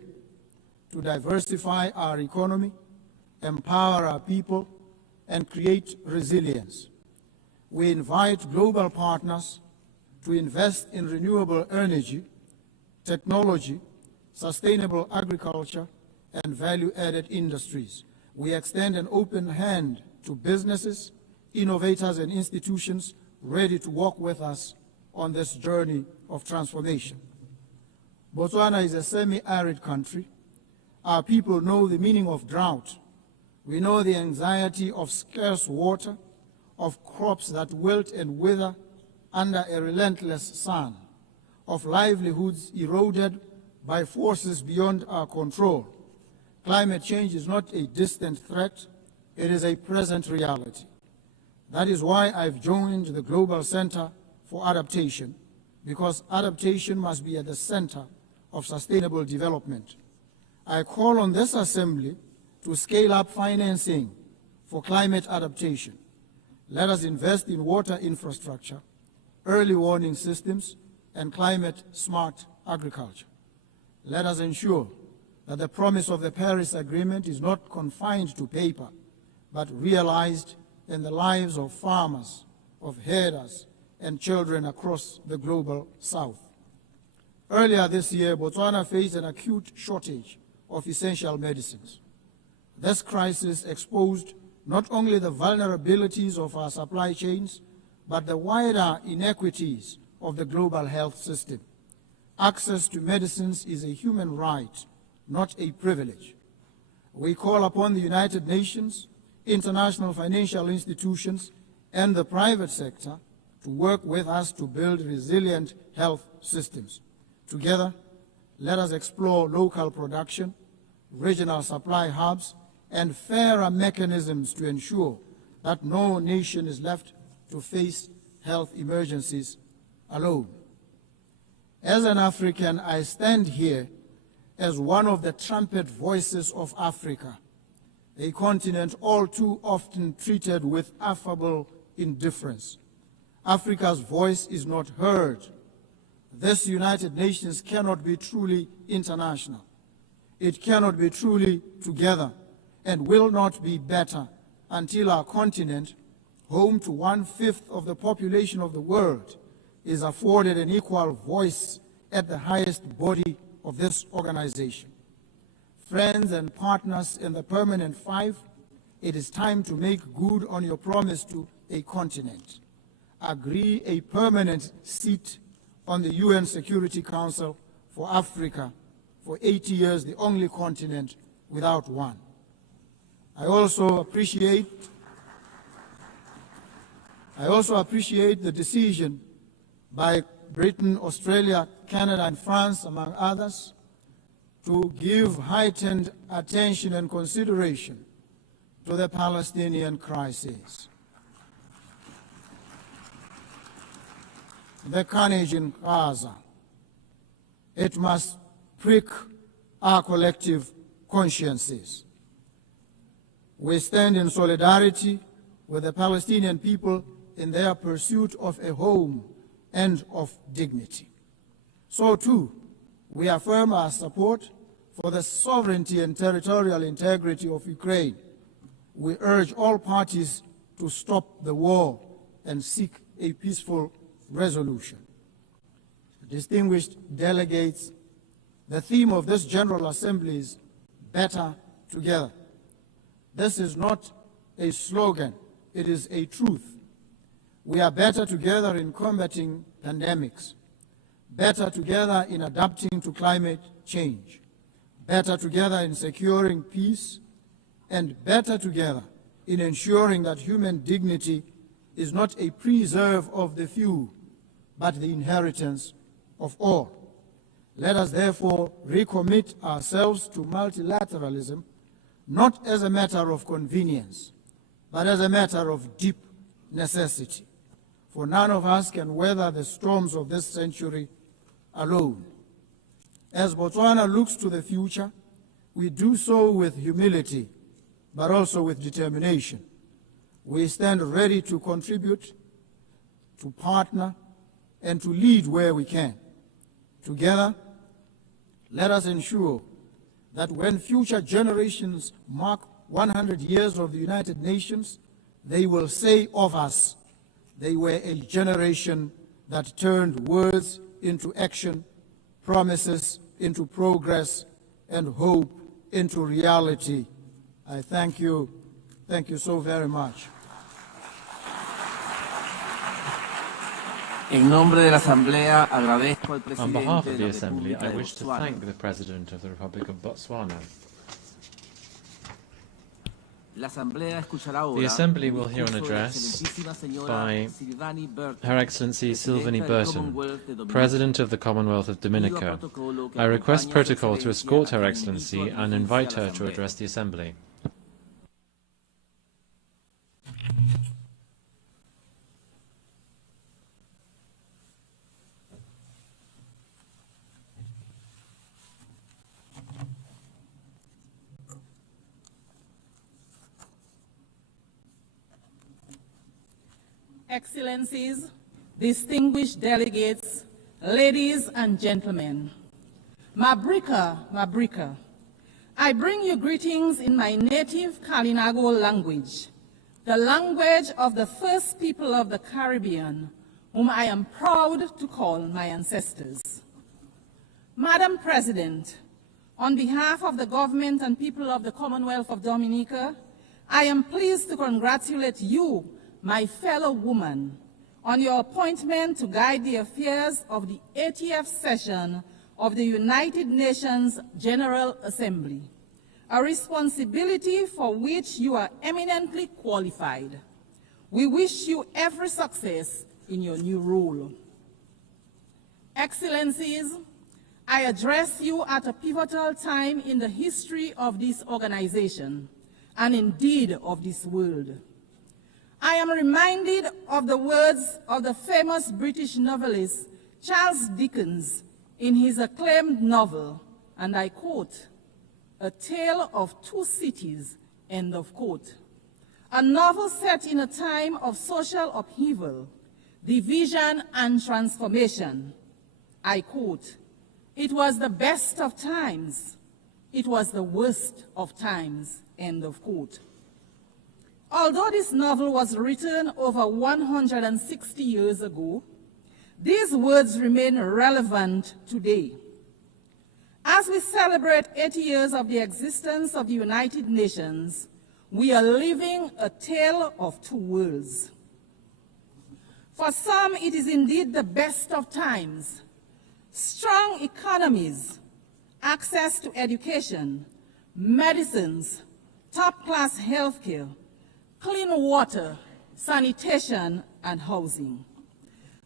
to diversify our economy, empower our people, and create resilience. We invite global partners to invest in renewable energy, technology, sustainable agriculture, and value-added industries. We extend an open hand to businesses, innovators, and institutions ready to walk with us on this journey of transformation. Botswana is a semi-arid country. Our people know the meaning of drought. We know the anxiety of scarce water, of crops that wilt and wither under a relentless sun, of livelihoods eroded by forces beyond our control. Climate change is not a distant threat, it is a present reality. That is why I've joined the Global Center for Adaptation, because adaptation must be at the center of sustainable development. I call on this Assembly to scale up financing for climate adaptation. Let us invest in water infrastructure, early warning systems, and climate-smart agriculture. Let us ensure that the promise of the Paris Agreement is not confined to paper, but realized in the lives of farmers, of herders, and children across the global South. Earlier this year, Botswana faced an acute shortage of essential medicines. This crisis exposed not only the vulnerabilities of our supply chains, but the wider inequities of the global health system. Access to medicines is a human right, not a privilege. We call upon the United Nations, international financial institutions, and the private sector to work with us to build resilient health systems. Together, let us explore local production, regional supply hubs, and fairer mechanisms to ensure that no nation is left to face health emergencies alone. As an African, I stand here as one of the trumpet voices of Africa, a continent all too often treated with affable indifference. Africa's voice is not heard. This United Nations cannot be truly international. It cannot be truly together and will not be better until our continent, home to 1/5 of the population of the world, is afforded an equal voice at the highest body of this organization. Friends and partners in the Permanent Five, it is time to make good on your promise to a continent. Agree a permanent seat on the UN Security Council for Africa for 80 years, the only continent without one. I also appreciate the decision by Britain, Australia, Canada, and France, among others, to give heightened attention and consideration to the Palestinian crisis. The carnage in Gaza, it must prick our collective consciences. We stand in solidarity with the Palestinian people in their pursuit of a home and of dignity. So too, we affirm our support for the sovereignty and territorial integrity of Ukraine. We urge all parties to stop the war and seek a peaceful resolution. Distinguished delegates, the theme of this General Assembly is better together. This is not a slogan, it is a truth. We are better together in combating pandemics, better together in adapting to climate change, better together in securing peace, and better together in ensuring that human dignity is not a preserve of the few, but the inheritance of all. Let us therefore recommit ourselves to multilateralism, not as a matter of convenience, but as a matter of deep necessity. For none of us can weather the storms of this century alone. As Botswana looks to the future, we do so with humility, but also with determination. We stand ready to contribute, to partner, and to lead where we can. Together, let us ensure that when future generations mark 100 years of the United Nations, they will say of us, they were a generation that turned words into action, promises into progress, and hope into reality. I thank you. Thank you so very much. En nombre de la Asamblea, agradezco al presidente. On behalf of the Assembly, I wish to thank the President of the Republic of Botswana. The Assembly will hear an address by Her Excellency Sylvanie Burton, President of the Commonwealth of Dominica. I request protocol to escort Her Excellency and invite her to address the Assembly. Excellencies, distinguished delegates, ladies and gentlemen, Mabrika, I bring you greetings in my native Kalinago language, the language of the first people of the Caribbean, whom I am proud to call my ancestors. Madam President, on behalf of the government and people of the Commonwealth of Dominica, I am pleased to congratulate you, my fellow woman, on your appointment to guide the affairs of the 80th session of the United Nations General Assembly, a responsibility for which you are eminently qualified. We wish you every success in your new role. Excellencies, I address you at a pivotal time in the history of this organization, and indeed of this world. I am reminded of the words of the famous British novelist Charles Dickens in his acclaimed novel, and I quote, "A Tale of Two Cities," end of quote. A novel set in a time of social upheaval, division, and transformation. I quote, "It was the best of times. It was the worst of times," end of quote. Although this novel was written over 160 years ago, these words remain relevant today. As we celebrate 80 years of the existence of the United Nations, we are living a tale of two worlds. For some, it is indeed the best of times. Strong economies, access to education, medicines, top-class healthcare, clean water, sanitation, and housing.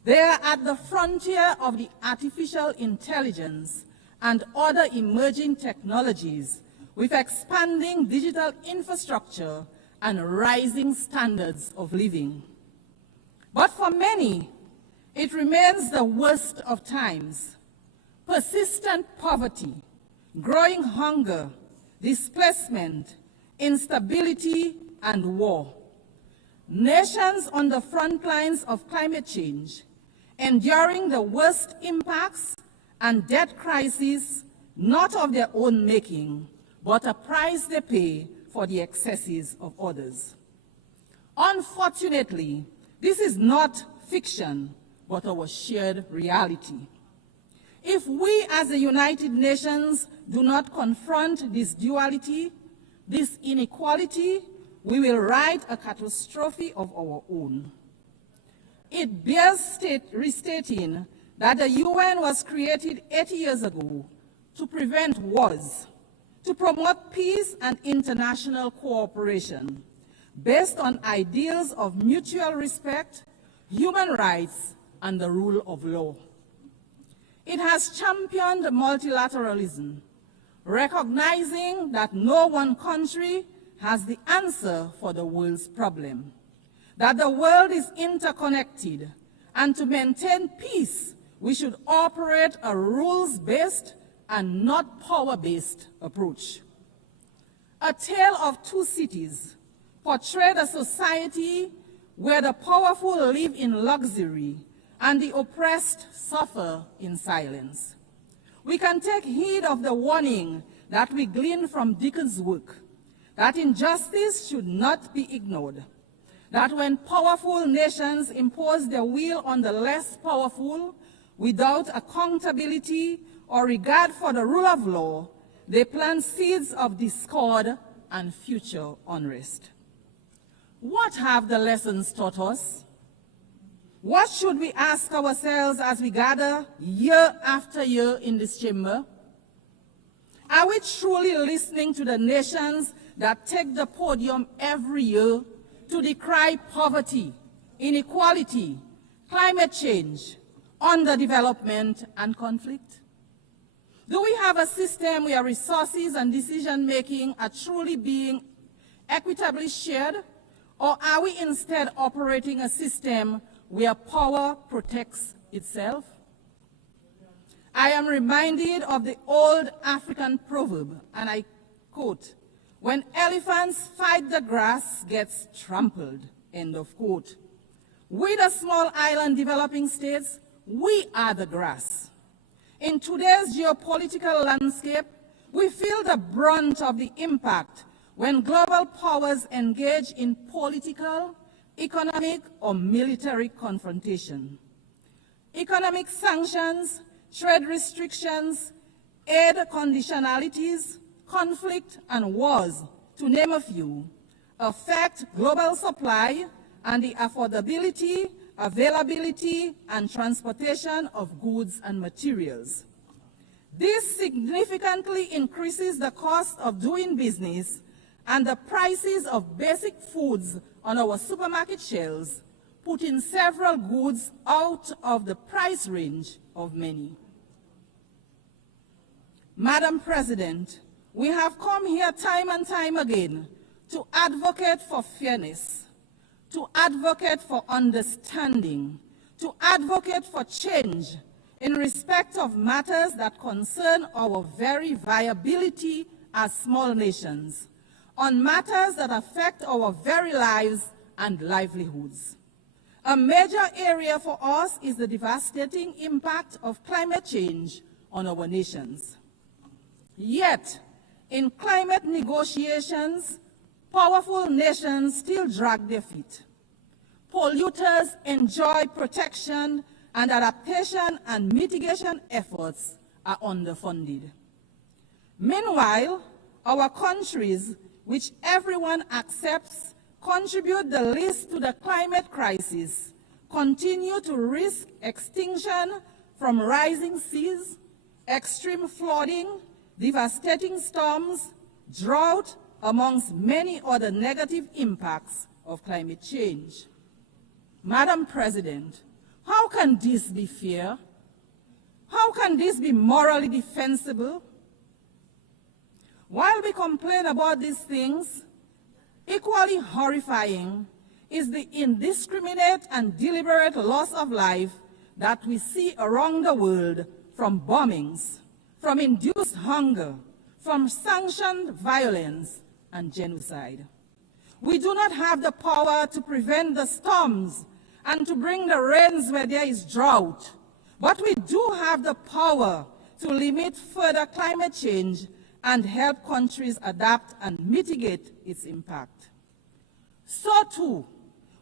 They are at the frontier of the artificial intelligence and other emerging technologies with expanding digital infrastructure and rising standards of living. But for many, it remains the worst of times. Persistent poverty, growing hunger, displacement, instability, and war. Nations on the front lines of climate change, enduring the worst impacts and debt crises, not of their own making, but a price they pay for the excesses of others. Unfortunately, this is not fiction, but our shared reality. If we as the United Nations do not confront this duality, this inequality, we will write a catastrophe of our own. It bears restating that the UN was created 80 years ago to prevent wars, to promote peace and international cooperation based on ideals of mutual respect, human rights, and the rule of law. It has championed multilateralism, recognizing that no one country has the answer for the world's problem, that the world is interconnected, and to maintain peace, we should operate a rules-based and not power-based approach. A Tale of Two Cities portrayed a society where the powerful live in luxury and the oppressed suffer in silence. We can take heed of the warning that we glean from Dickens' work, that injustice should not be ignored, that when powerful nations impose their will on the less powerful without accountability or regard for the rule of law, they plant seeds of discord and future unrest. What have the lessons taught us? What should we ask ourselves as we gather year after year in this chamber? Are we truly listening to the nations that take the podium every year to decry poverty, inequality, climate change, underdevelopment, and conflict? Do we have a system where resources and decision-making are truly being equitably shared, or are we instead operating a system where power protects itself? I am reminded of the old African proverb, and I quote, "When elephants fight, the grass gets trampled," end of quote. We, the small island developing states, we are the grass. In today's geopolitical landscape, we feel the brunt of the impact when global powers engage in political, economic, or military confrontation. Economic sanctions, trade restrictions, aid conditionalities, conflict, and wars, to name a few, affect global supply and the affordability, availability, and transportation of goods and materials. This significantly increases the cost of doing business and the prices of basic foods on our supermarket shelves, putting several goods out of the price range of many. Madam President, we have come here time and time again to advocate for fairness, to advocate for understanding, to advocate for change in respect of matters that concern our very viability as small nations, on matters that affect our very lives and livelihoods. A major area for us is the devastating impact of climate change on our nations. Yet, in climate negotiations, powerful nations still drag their feet. Polluters enjoy protection, and adaptation and mitigation efforts are underfunded. Meanwhile, our countries, which everyone accepts contribute the least to the climate crisis, continue to risk extinction from rising seas, extreme flooding, devastating storms, drought, amongst many other negative impacts of climate change. Madam President, how can this be fair? How can this be morally defensible? While we complain about these things, equally horrifying is the indiscriminate and deliberate loss of life that we see around the world from bombings, from induced hunger, from sanctioned violence and genocide. We do not have the power to prevent the storms and to bring the rains where there is drought, but we do have the power to limit further climate change and help countries adapt and mitigate its impact. So too,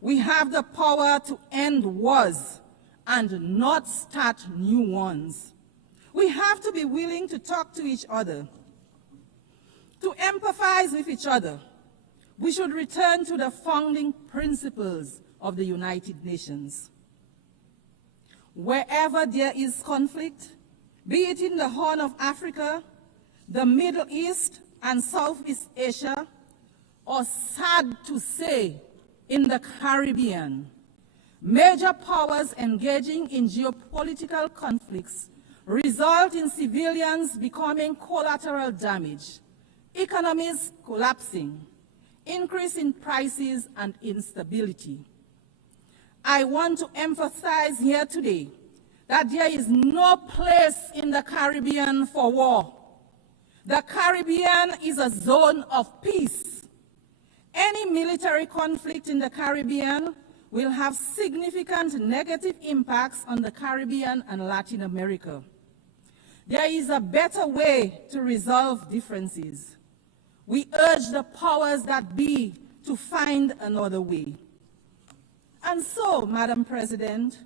we have the power to end wars and not start new ones. We have to be willing to talk to each other, To empathize with each other, we should return to the founding principles of the United Nations. Wherever there is conflict, be it in the Horn of Africa, the Middle East and Southeast Asia, or sad to say, in the Caribbean, major powers engaging in geopolitical conflicts result in civilians becoming collateral damage, economies collapsing, increase in prices and instability. I want to emphasize here today that there is no place in the Caribbean for war. The Caribbean is a zone of peace. Any military conflict in the Caribbean will have significant negative impacts on the Caribbean and Latin America. There is a better way to resolve differences. We urge the powers that be to find another way. And so, Madam President,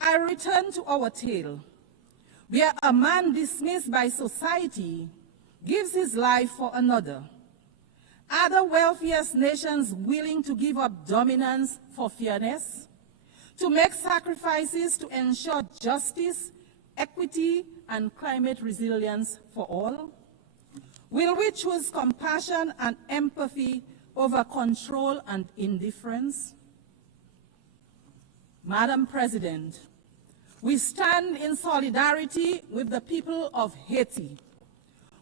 I return to our tale, where a man dismissed by society gives his life for another. Are the wealthiest nations willing to give up dominance for fairness, to make sacrifices to ensure justice, equity, and climate resilience for all? Will we choose compassion and empathy over control and indifference? Madam President, we stand in solidarity with the people of Haiti.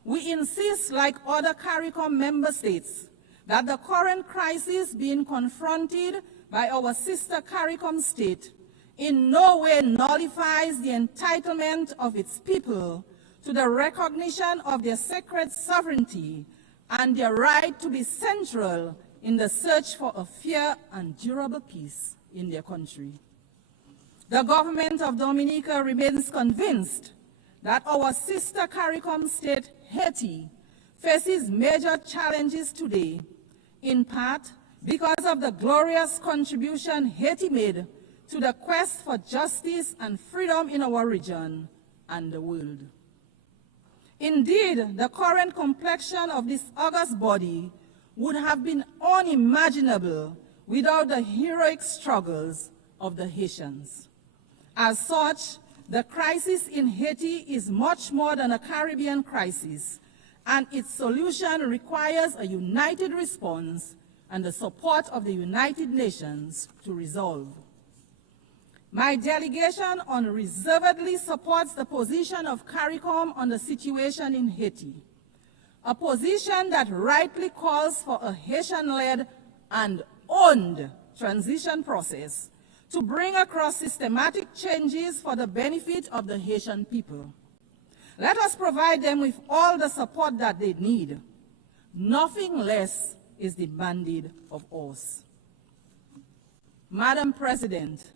We insist, like other CARICOM member states, that the current crisis being confronted by our sister CARICOM state in no way nullifies the entitlement of its people to the recognition of their sacred sovereignty and their right to be central in the search for a fair and durable peace in their country. The government of Dominica remains convinced that our sister CARICOM state, Haiti, faces major challenges today, in part because of the glorious contribution Haiti made to the quest for justice and freedom in our region and the world. Indeed, the current complexion of this august body would have been unimaginable without the heroic struggles of the Haitians. As such, the crisis in Haiti is much more than a Caribbean crisis, and its solution requires a united response and the support of the United Nations to resolve. My delegation unreservedly supports the position of CARICOM on the situation in Haiti, a position that rightly calls for a Haitian-led and owned transition process to bring across systematic changes for the benefit of the Haitian people. Let us provide them with all the support that they need. Nothing less is demanded of us. Madam President,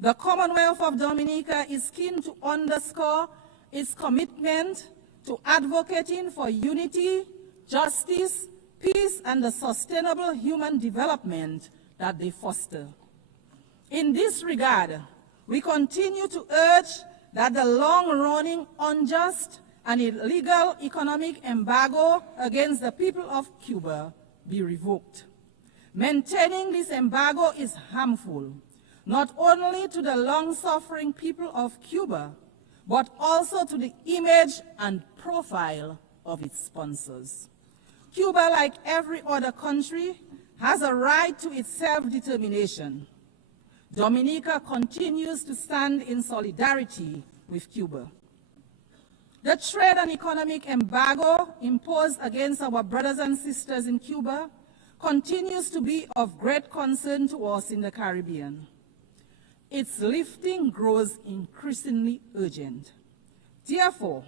the Commonwealth of Dominica is keen to underscore its commitment to advocating for unity, justice, peace, and the sustainable human development that they foster. In this regard, we continue to urge that the long-running, unjust, and illegal economic embargo against the people of Cuba be revoked. Maintaining this embargo is harmful, not only to the long-suffering people of Cuba, but also to the image and profile of its sponsors. Cuba, like every other country, has a right to its self-determination. Dominica continues to stand in solidarity with Cuba. The trade and economic embargo imposed against our brothers and sisters in Cuba continues to be of great concern to us in the Caribbean. Its lifting grows increasingly urgent. Therefore,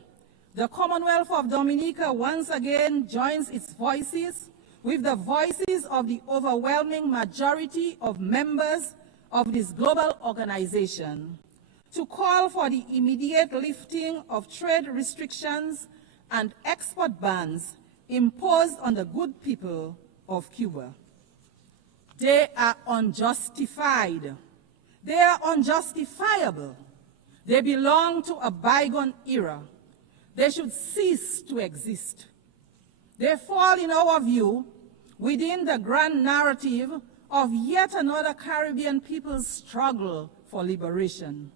the Commonwealth of Dominica once again joins its voices with the voices of the overwhelming majority of members of this global organization to call for the immediate lifting of trade restrictions and export bans imposed on the good people of Cuba. They are unjustified. They are unjustifiable. They belong to a bygone era. They should cease to exist. They fall, in our view, within the grand narrative of yet another Caribbean people's struggle for liberation.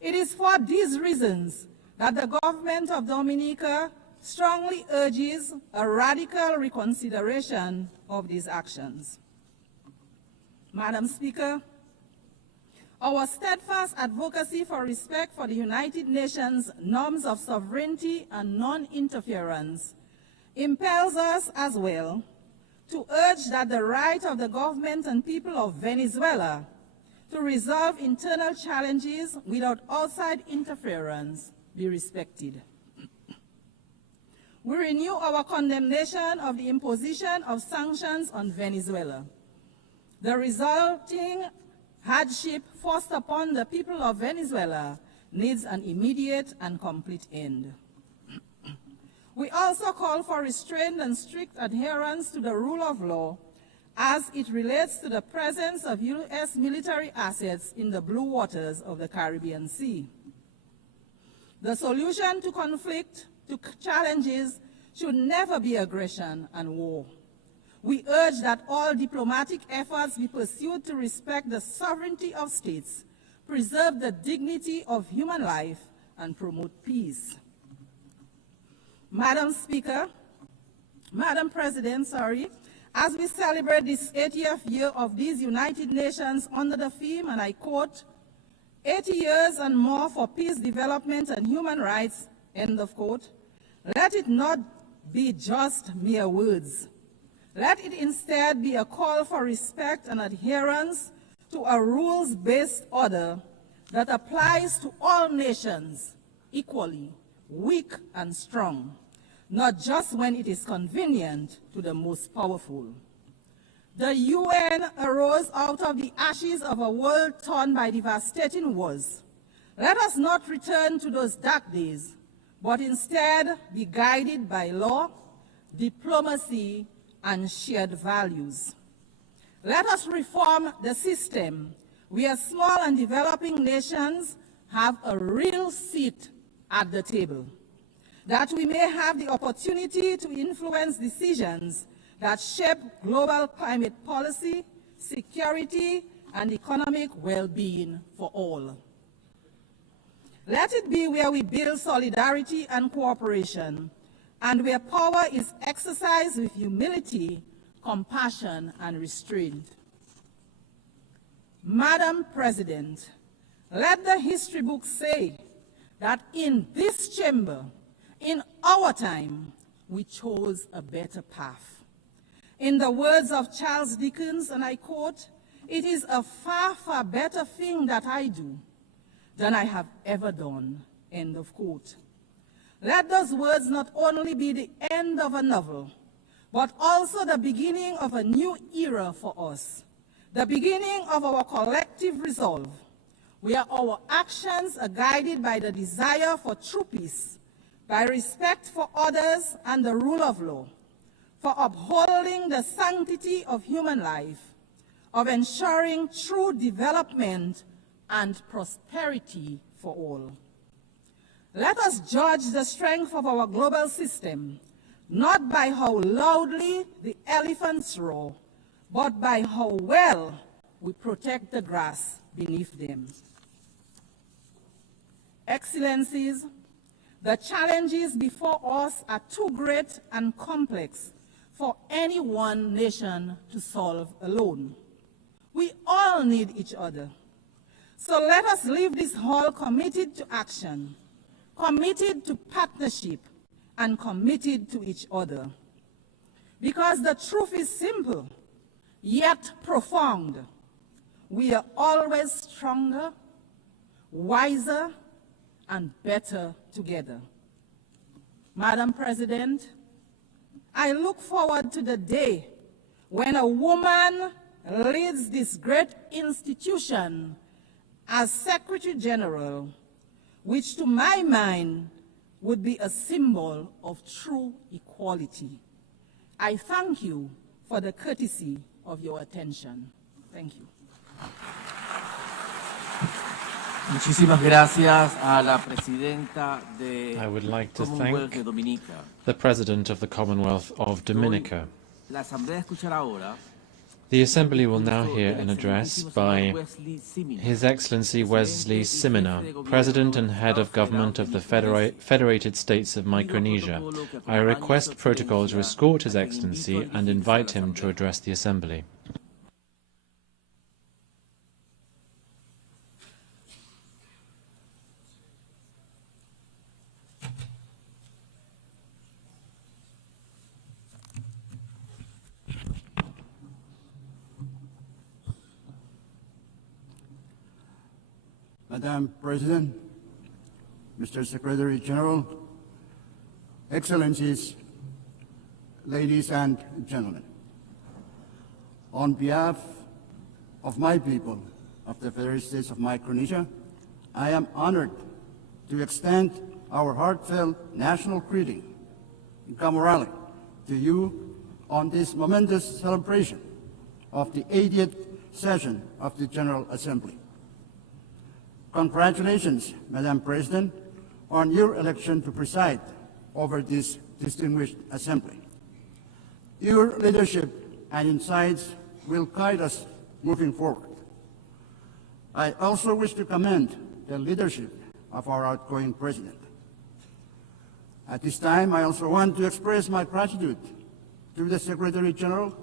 It is for these reasons that the government of Dominica strongly urges a radical reconsideration of these actions. Madam Speaker, our steadfast advocacy for respect for the United Nations norms of sovereignty and non-interference impels us as well to urge that the right of the government and people of Venezuela to resolve internal challenges without outside interference be respected. We renew our condemnation of the imposition of sanctions on Venezuela. The resulting hardship forced upon the people of Venezuela needs an immediate and complete end. We also call for restrained and strict adherence to the rule of law as it relates to the presence of U.S. military assets in the blue waters of the Caribbean Sea. The solution to conflict, to challenges, should never be aggression and war. We urge that all diplomatic efforts be pursued to respect the sovereignty of states, preserve the dignity of human life, and promote peace. Madam President, as we celebrate this 80th year of these United Nations under the theme, and I quote, 80 years and more for peace, development, and human rights, end of quote, let it not be just mere words. Let it instead be a call for respect and adherence to a rules-based order that applies to all nations equally, weak and strong, not just when it is convenient to the most powerful. The UN arose out of the ashes of a world torn by devastating wars. Let us not return to those dark days, but instead be guided by law, diplomacy, and shared values. Let us reform the system where small and developing nations have a real seat at the table, that we may have the opportunity to influence decisions that shape global climate policy, security, and economic well-being for all. Let it be where we build solidarity and cooperation, and where power is exercised with humility, compassion, and restraint. Madam President, let the history books say that in this chamber, in our time, we chose a better path. In the words of Charles Dickens, and I quote, "It is a far, far better thing that I do than I have ever done," end of quote. Let those words not only be the end of a novel, but also the beginning of a new era for us, the beginning of our collective resolve, where our actions are guided by the desire for true peace, by respect for others and the rule of law, for upholding the sanctity of human life, of ensuring true development and prosperity for all. Let us judge the strength of our global system, not by how loudly the elephants roar, but by how well we protect the grass beneath them. Excellencies, the challenges before us are too great and complex for any one nation to solve alone. We all need each other. So let us leave this hall committed to action, committed to partnership, and committed to each other. Because the truth is simple, yet profound. We are always stronger, wiser, and better together. Madam President, I look forward to the day when a woman leads this great institution as Secretary General, which to my mind would be a symbol of true equality. I thank you for the courtesy of your attention. Thank you. Muchísimas gracias a la presidenta de I would like to Commonwealth thank de Dominica. the President of the Commonwealth of Dominica. La Asamblea escuchará ahora The Assembly will now hear an address by His Excellency Wesley Simina, President and Head of Government of the Federated States of Micronesia. I request protocol to escort His Excellency and invite him to address the Assembly. Madam President, Mr. Secretary General, Excellencies, ladies and gentlemen, on behalf of my people of the Federated States of Micronesia, I am honored to extend our heartfelt national greeting in Cameroon to you on this momentous celebration of the 80th session of the General Assembly. Congratulations, Madam President, on your election to preside over this distinguished assembly. Your leadership and insights will guide us moving forward. I also wish to commend the leadership of our outgoing president. At this time, I also want to express my gratitude to the Secretary General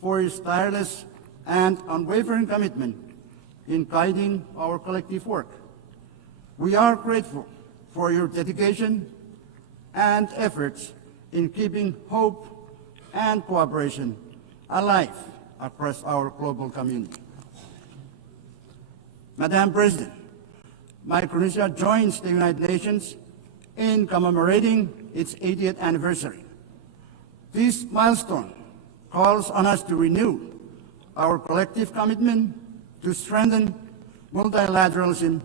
for his tireless and unwavering commitment in guiding our collective work. We are grateful for your dedication and efforts in keeping hope and cooperation alive across our global community. Madam President, Micronesia joins the United Nations in commemorating its 80th anniversary. This milestone calls on us to renew our collective commitment to strengthen multilateralism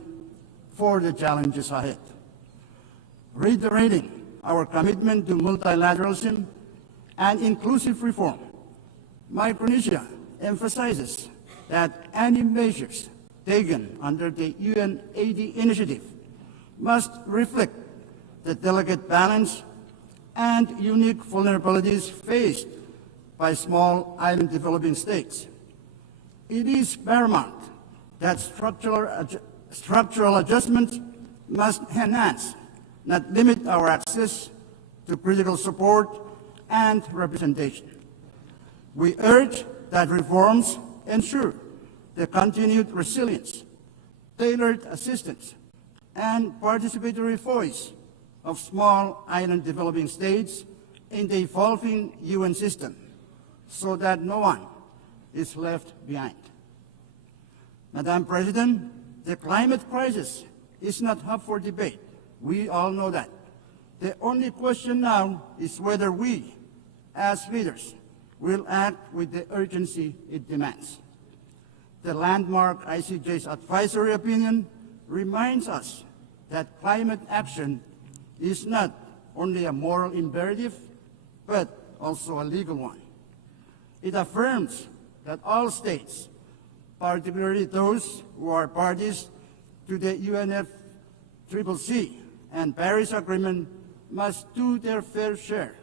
for the challenges ahead. Reiterating our commitment to multilateralism and inclusive reform, Micronesia emphasizes that any measures taken under the UNGA initiative must reflect the delicate balance and unique vulnerabilities faced by small island developing states. It is paramount that structural adjustments must enhance, not limit our access to critical support and representation. We urge that reforms ensure the continued resilience, tailored assistance, and participatory voice of small island developing states in the evolving UN system, so that no one is left behind. Madam President, the climate crisis is not up for debate. We all know that. The only question now is whether we, as leaders, will act with the urgency it demands. The landmark ICJ's advisory opinion reminds us that climate action is not only a moral imperative, but also a legal one. It affirms that all states, particularly those who are parties to the UNFCCC and Paris Agreement, must do their fair share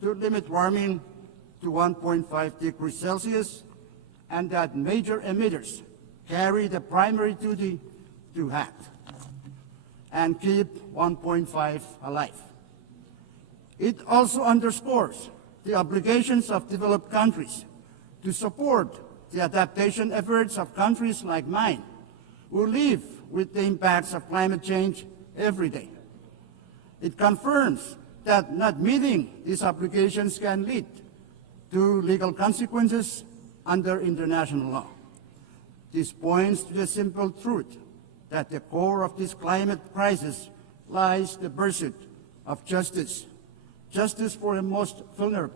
to limit warming to 1.5 degrees Celsius, and that major emitters carry the primary duty to act and keep 1.5 alive. It also underscores the obligations of developed countries to support the adaptation efforts of countries like mine, who live with the impacts of climate change every day. It confirms that not meeting these obligations can lead to legal consequences under international law. This points to the simple truth that at the core of this climate crisis lies the pursuit of justice. Justice for the most vulnerable,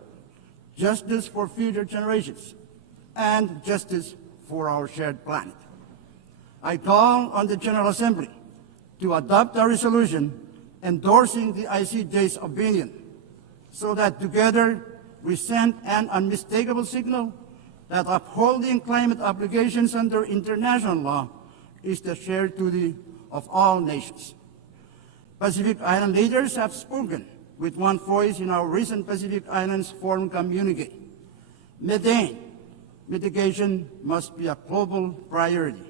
justice for future generations, and justice for our shared planet. I call on the General Assembly to adopt a resolution endorsing the ICJ's opinion, so that together we send an unmistakable signal that upholding climate obligations under international law is the shared duty of all nations. Pacific Island leaders have spoken with one voice in our recent Pacific Islands Forum communique. Methane mitigation must be a global priority,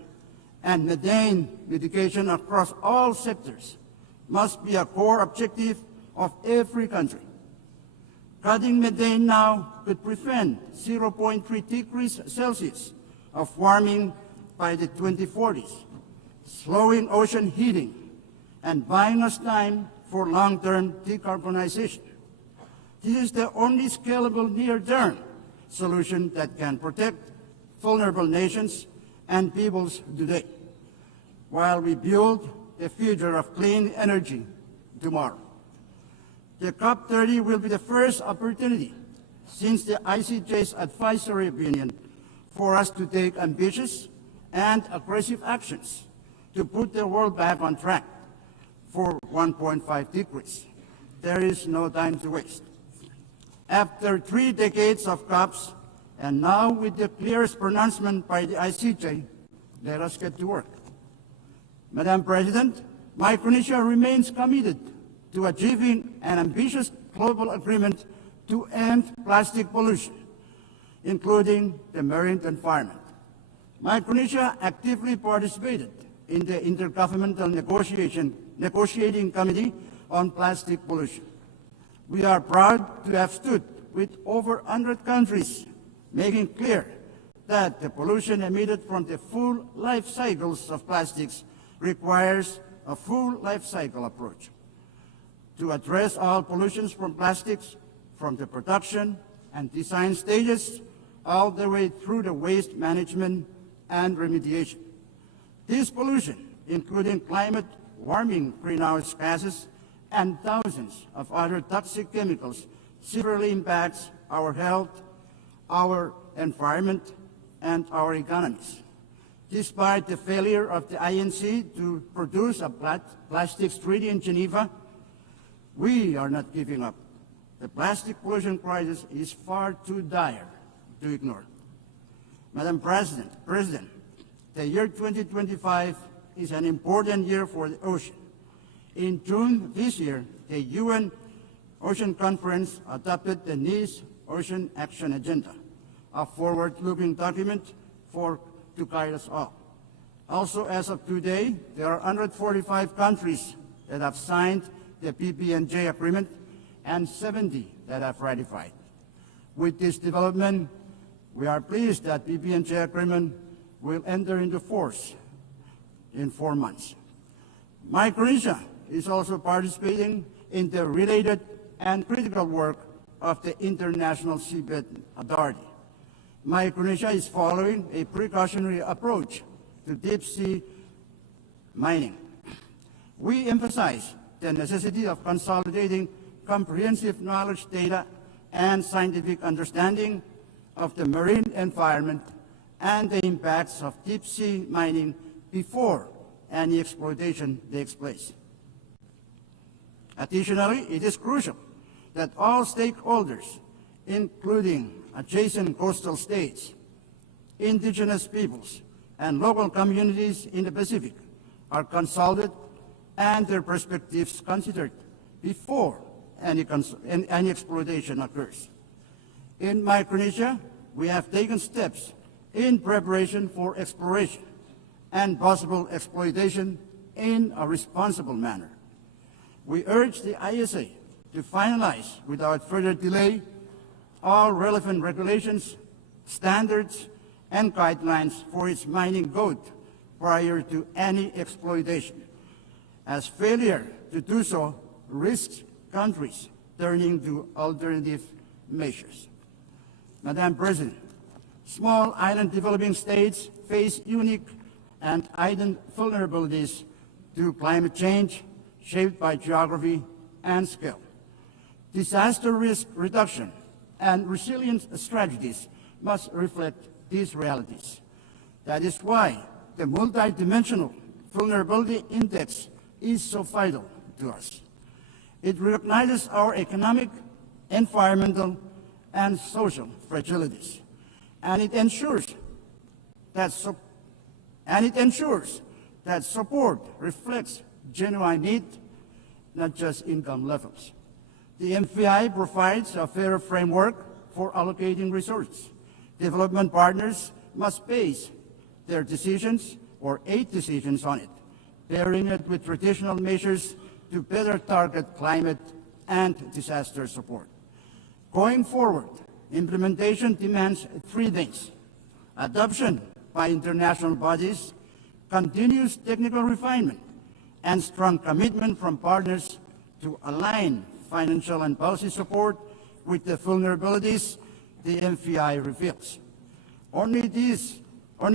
and methane mitigation across all sectors must be a core objective of every country. Cutting methane now could prevent 0.3 degrees Celsius of warming by the 2040s, slowing ocean heating and buying us time for long-term decarbonization. This is the only scalable near-term solution that can protect vulnerable nations and peoples today, while we build the future of clean energy tomorrow. The COP30 will be the first opportunity since the ICJ's advisory opinion for us to take ambitious and aggressive actions to put the world back on track for 1.5 degrees. There is no time to waste. After 3 decades of COPs, and now with the clearest pronouncement by the ICJ, let us get to work. Madam President, Micronesia remains committed to achieving an ambitious global agreement to end plastic pollution, including the marine environment. Micronesia actively participated in the Intergovernmental Negotiating Committee on Plastic Pollution. We are proud to have stood with over 100 countries, making clear that the pollution emitted from the full life cycles of plastics requires a full life cycle approach to address all pollutions from plastics, from the production and design stages all the way through the waste management and remediation. This pollution, including climate warming greenhouse gases and thousands of other toxic chemicals, severely impacts our health, our environment, and our economies. Despite the failure of the INC to produce a plastics treaty in Geneva, we are not giving up. The plastic pollution crisis is far too dire to ignore. Madam President, the year 2025 is an important year for the ocean. In June this year, the UN Ocean Conference adopted the Nice Ocean Action Agenda, a forward-looking document to guide us all. Also, as of today, there are 145 countries that have signed the PB&J agreement and 70 that have ratified. With this development, we are pleased that PB&J agreement will enter into force in 4 months. Micronesia is also participating in the related and critical work of the International Seabed Authority. Micronesia is following a precautionary approach to deep-sea mining. We emphasize the necessity of consolidating comprehensive knowledge, data, and scientific understanding of the marine environment and the impacts of deep-sea mining before any exploitation takes place. Additionally, it is crucial that all stakeholders, including adjacent coastal states, indigenous peoples, and local communities in the Pacific, are consulted and their perspectives considered before any exploitation occurs. In Micronesia, we have taken steps in preparation for exploration and possible exploitation in a responsible manner. We urge the ISA to finalize without further delay all relevant regulations, standards, and guidelines for its mining code prior to any exploitation, as failure to do so risks countries turning to alternative measures. Madam President, small island developing states face unique and heightened vulnerabilities to climate change shaped by geography and scale. Disaster risk reduction and resilience strategies must reflect these realities. That is why the multidimensional vulnerability index is so vital to us. It recognizes our economic, environmental, and social fragilities, and it ensures that support reflects genuine need, not just income levels. The MFI provides a fair framework for allocating resources. Development partners must base their decisions or aid decisions on it, pairing it with traditional measures to better target climate and disaster support. Going forward, implementation demands three things: adoption by international bodies, continuous technical refinement, and strong commitment from partners to align financial and policy support with the vulnerabilities the MFI reveals. Only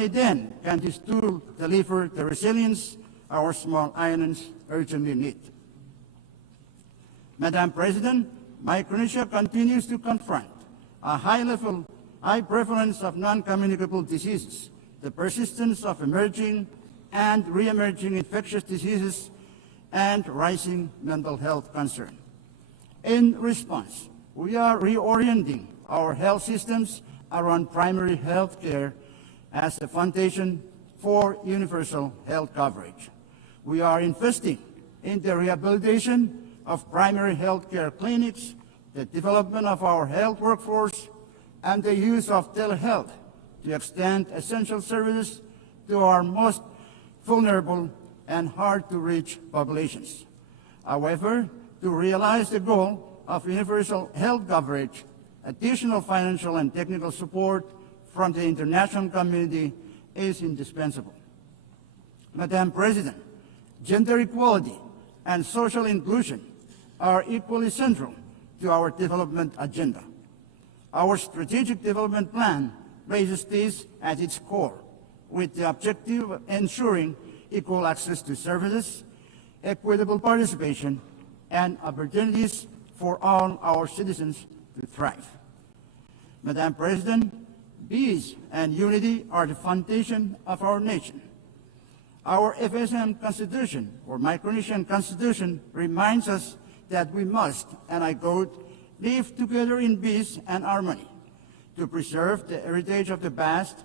then can this tool deliver the resilience our small islands urgently need. Madam President, Micronesia continues to confront a high prevalence of non-communicable diseases, the persistence of emerging and re-emerging infectious diseases, and rising mental health concern. In response, we are reorienting our health systems around primary health care as the foundation for universal health coverage. We are investing in the rehabilitation of primary health care clinics, the development of our health workforce, and the use of telehealth to extend essential services to our most vulnerable and hard-to-reach populations. However, to realize the goal of universal health coverage, additional financial and technical support from the international community is indispensable. Madam President, gender equality and social inclusion are equally central to our development agenda. Our strategic development plan places this at its core, with the objective of ensuring equal access to services, equitable participation, and opportunities for all our citizens to thrive. Madam President, peace and unity are the foundation of our nation. Our FSM Constitution, or Micronesian Constitution, reminds us that we must, and I quote, live together in peace and harmony, to preserve the heritage of the past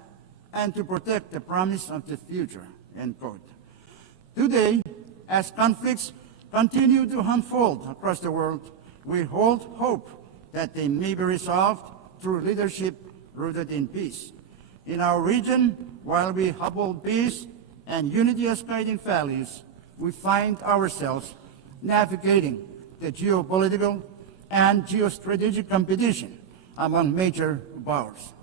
and to protect the promise of the future, end quote. Today, as conflicts continue to unfold across the world, we hold hope that they may be resolved through leadership rooted in peace. In our region, while we uphold peace and unity as guiding values, we find ourselves navigating the geopolitical and geostrategic competition among major powers.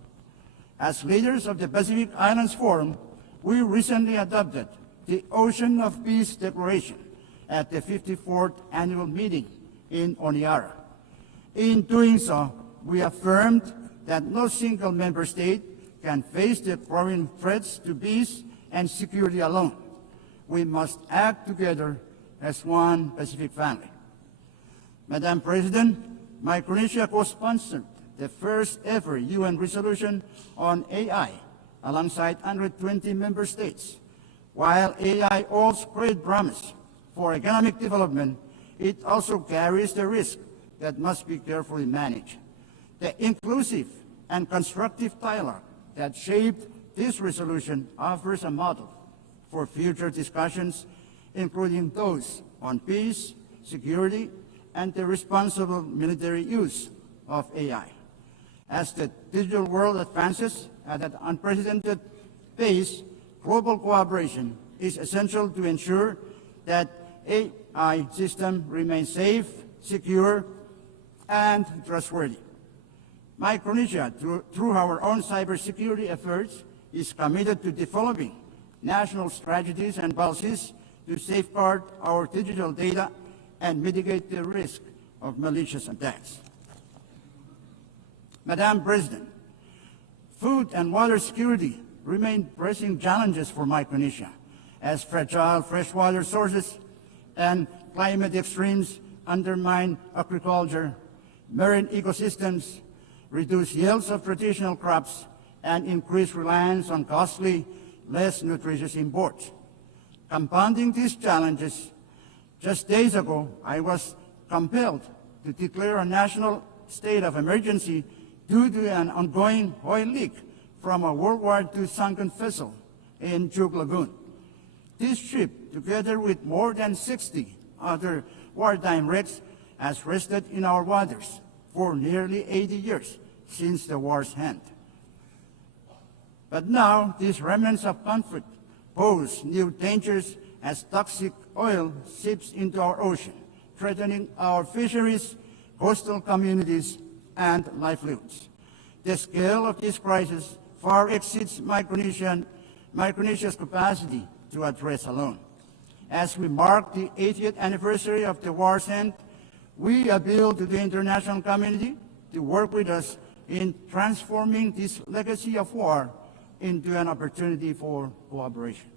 As leaders of the Pacific Islands Forum, we recently adopted the Ocean of Peace Declaration at the 54th annual meeting in Honiara. In doing so, we affirmed that no single member state can face the growing threats to peace and security alone. We must act together as one Pacific family. Madam President, Micronesia co-sponsored the first ever UN resolution on AI alongside 120 member states. While AI holds great promise for economic development, it also carries the risk that must be carefully managed. The inclusive and constructive dialogue that shaped this resolution offers a model for future discussions, including those on peace, security, and the responsible military use of AI. As the digital world advances at an unprecedented pace, global cooperation is essential to ensure that AI systems remain safe, secure, and trustworthy. Micronesia, through our own cybersecurity efforts, is committed to developing national strategies and policies to safeguard our digital data and mitigate the risk of malicious attacks. Madam President, food and water security remain pressing challenges for Micronesia, as fragile freshwater sources and climate extremes undermine agriculture, marine ecosystems, reduce yields of traditional crops, and increase reliance on costly, less nutritious imports. Compounding these challenges, just days ago, I was compelled to declare a national state of emergency due to an ongoing oil leak from a World War II sunken vessel in Chuk Lagoon. This ship, together with more than 60 other wartime wrecks, has rested in our waters for nearly 80 years since the war's end. But now, these remnants of conflict pose new dangers as toxic oil seeps into our ocean, threatening our fisheries, coastal communities, and livelihoods. The scale of this crisis far exceeds Micronesia's capacity to address alone. As we mark the 80th anniversary of the war's end, we appeal to the international community to work with us in transforming this legacy of war into an opportunity for cooperation.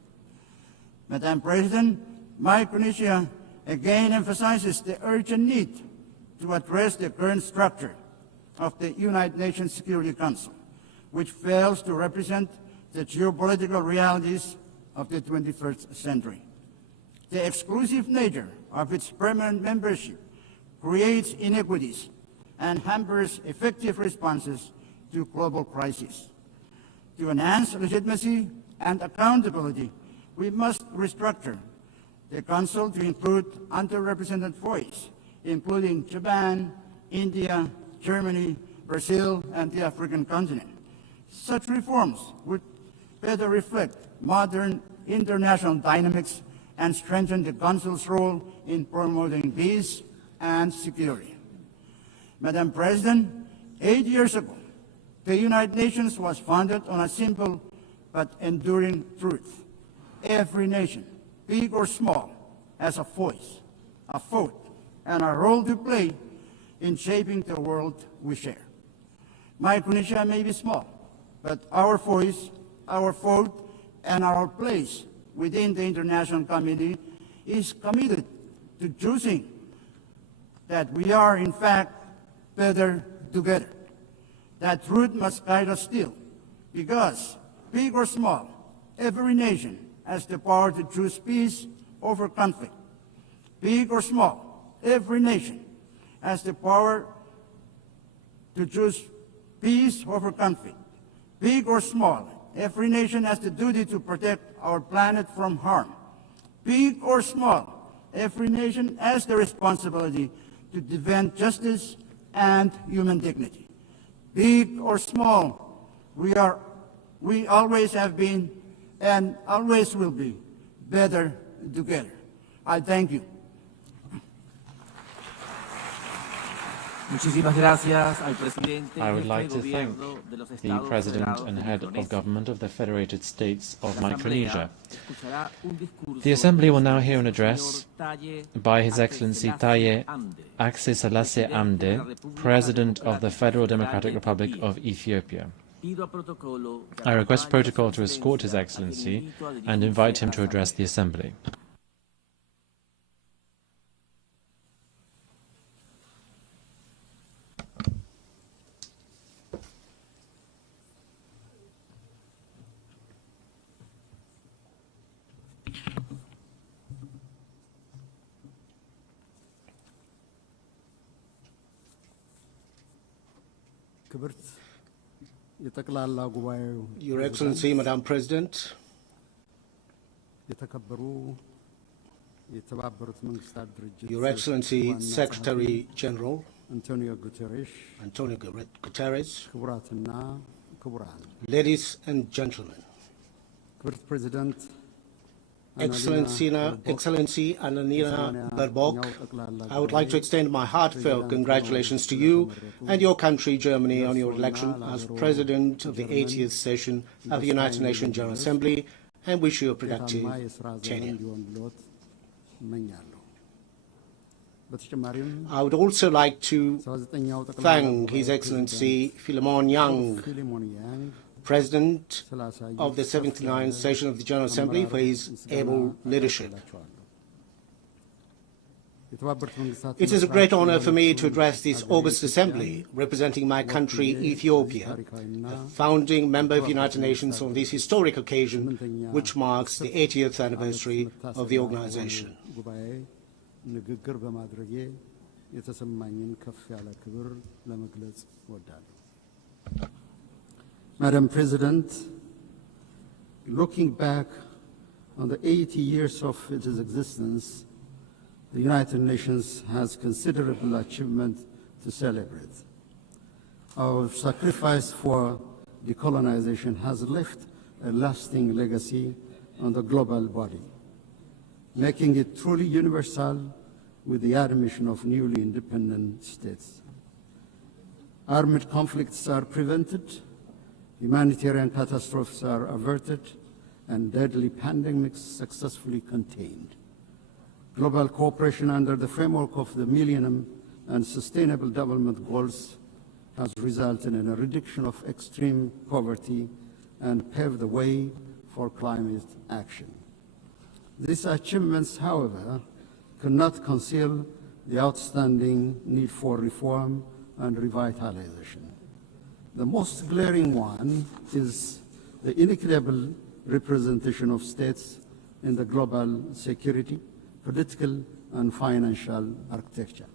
Madam President, Micronesia again emphasizes the urgent need to address the current structure of the United Nations Security Council, which fails to represent the geopolitical realities of the 21st century. The exclusive nature of its permanent membership creates inequities and hampers effective responses to global crises. To enhance legitimacy and accountability, we must restructure the Council to include underrepresented voices, including Japan, India, Germany, Brazil, and the African continent. Such reforms would better reflect modern international dynamics and strengthen the Council's role in promoting peace and security. Madam President, 8 years ago, the United Nations was founded on a simple but enduring truth. Every nation, big or small, has a voice, a vote, and a role to play in shaping the world we share. Micronesia may be small, but our voice, our vote, and our place within the international community is committed to choosing that we are, in fact, better together. That truth must guide us still, because, big or small, every nation has the power to choose peace over conflict. Big or small, every nation has the power to choose peace over conflict. Big or small, every nation has the duty to protect our planet from harm. Big or small, every nation has the responsibility to defend justice and human dignity. Big or small, we always have been and always will be better together. I thank you. I would like to thank the President and Head of Government of the Federated States of Micronesia. The Assembly will now hear an address by His Excellency Taye Atse Selassie Amde, President of the Federal Democratic Republic of Ethiopia. I request protocol to escort His Excellency and invite him to address the Assembly. Your Excellency, Madam President, Your Excellency, Secretary General Antonio Guterres, ladies and gentlemen, Excellency Annalena Baerbock, I would like to extend my heartfelt congratulations to you and your country, Germany, on your election as President of the 80th session of the United Nations General Assembly and wish you a productive tenure. I would also like to thank His Excellency Philemon Yang, President of the 79th session of the General Assembly, for his able leadership. It is a great honor for me to address this August Assembly, representing my country, Ethiopia, a founding member of the United Nations on this historic occasion, which marks the 80th anniversary of the organization. Madam President, looking back on the 80 years of its existence, the United Nations has considerable achievement to celebrate. Our sacrifice for decolonization has left a lasting legacy on the global body, making it truly universal with the admission of newly independent states. Armed conflicts are prevented, humanitarian catastrophes are averted, and deadly pandemics successfully contained. Global cooperation under the framework of the Millennium and Sustainable Development Goals has resulted in a reduction of extreme poverty and paved the way for climate action. These achievements, however, cannot conceal the outstanding need for reform and revitalization. The most glaring one is the inequitable representation of states in the global security, political, and financial architecture.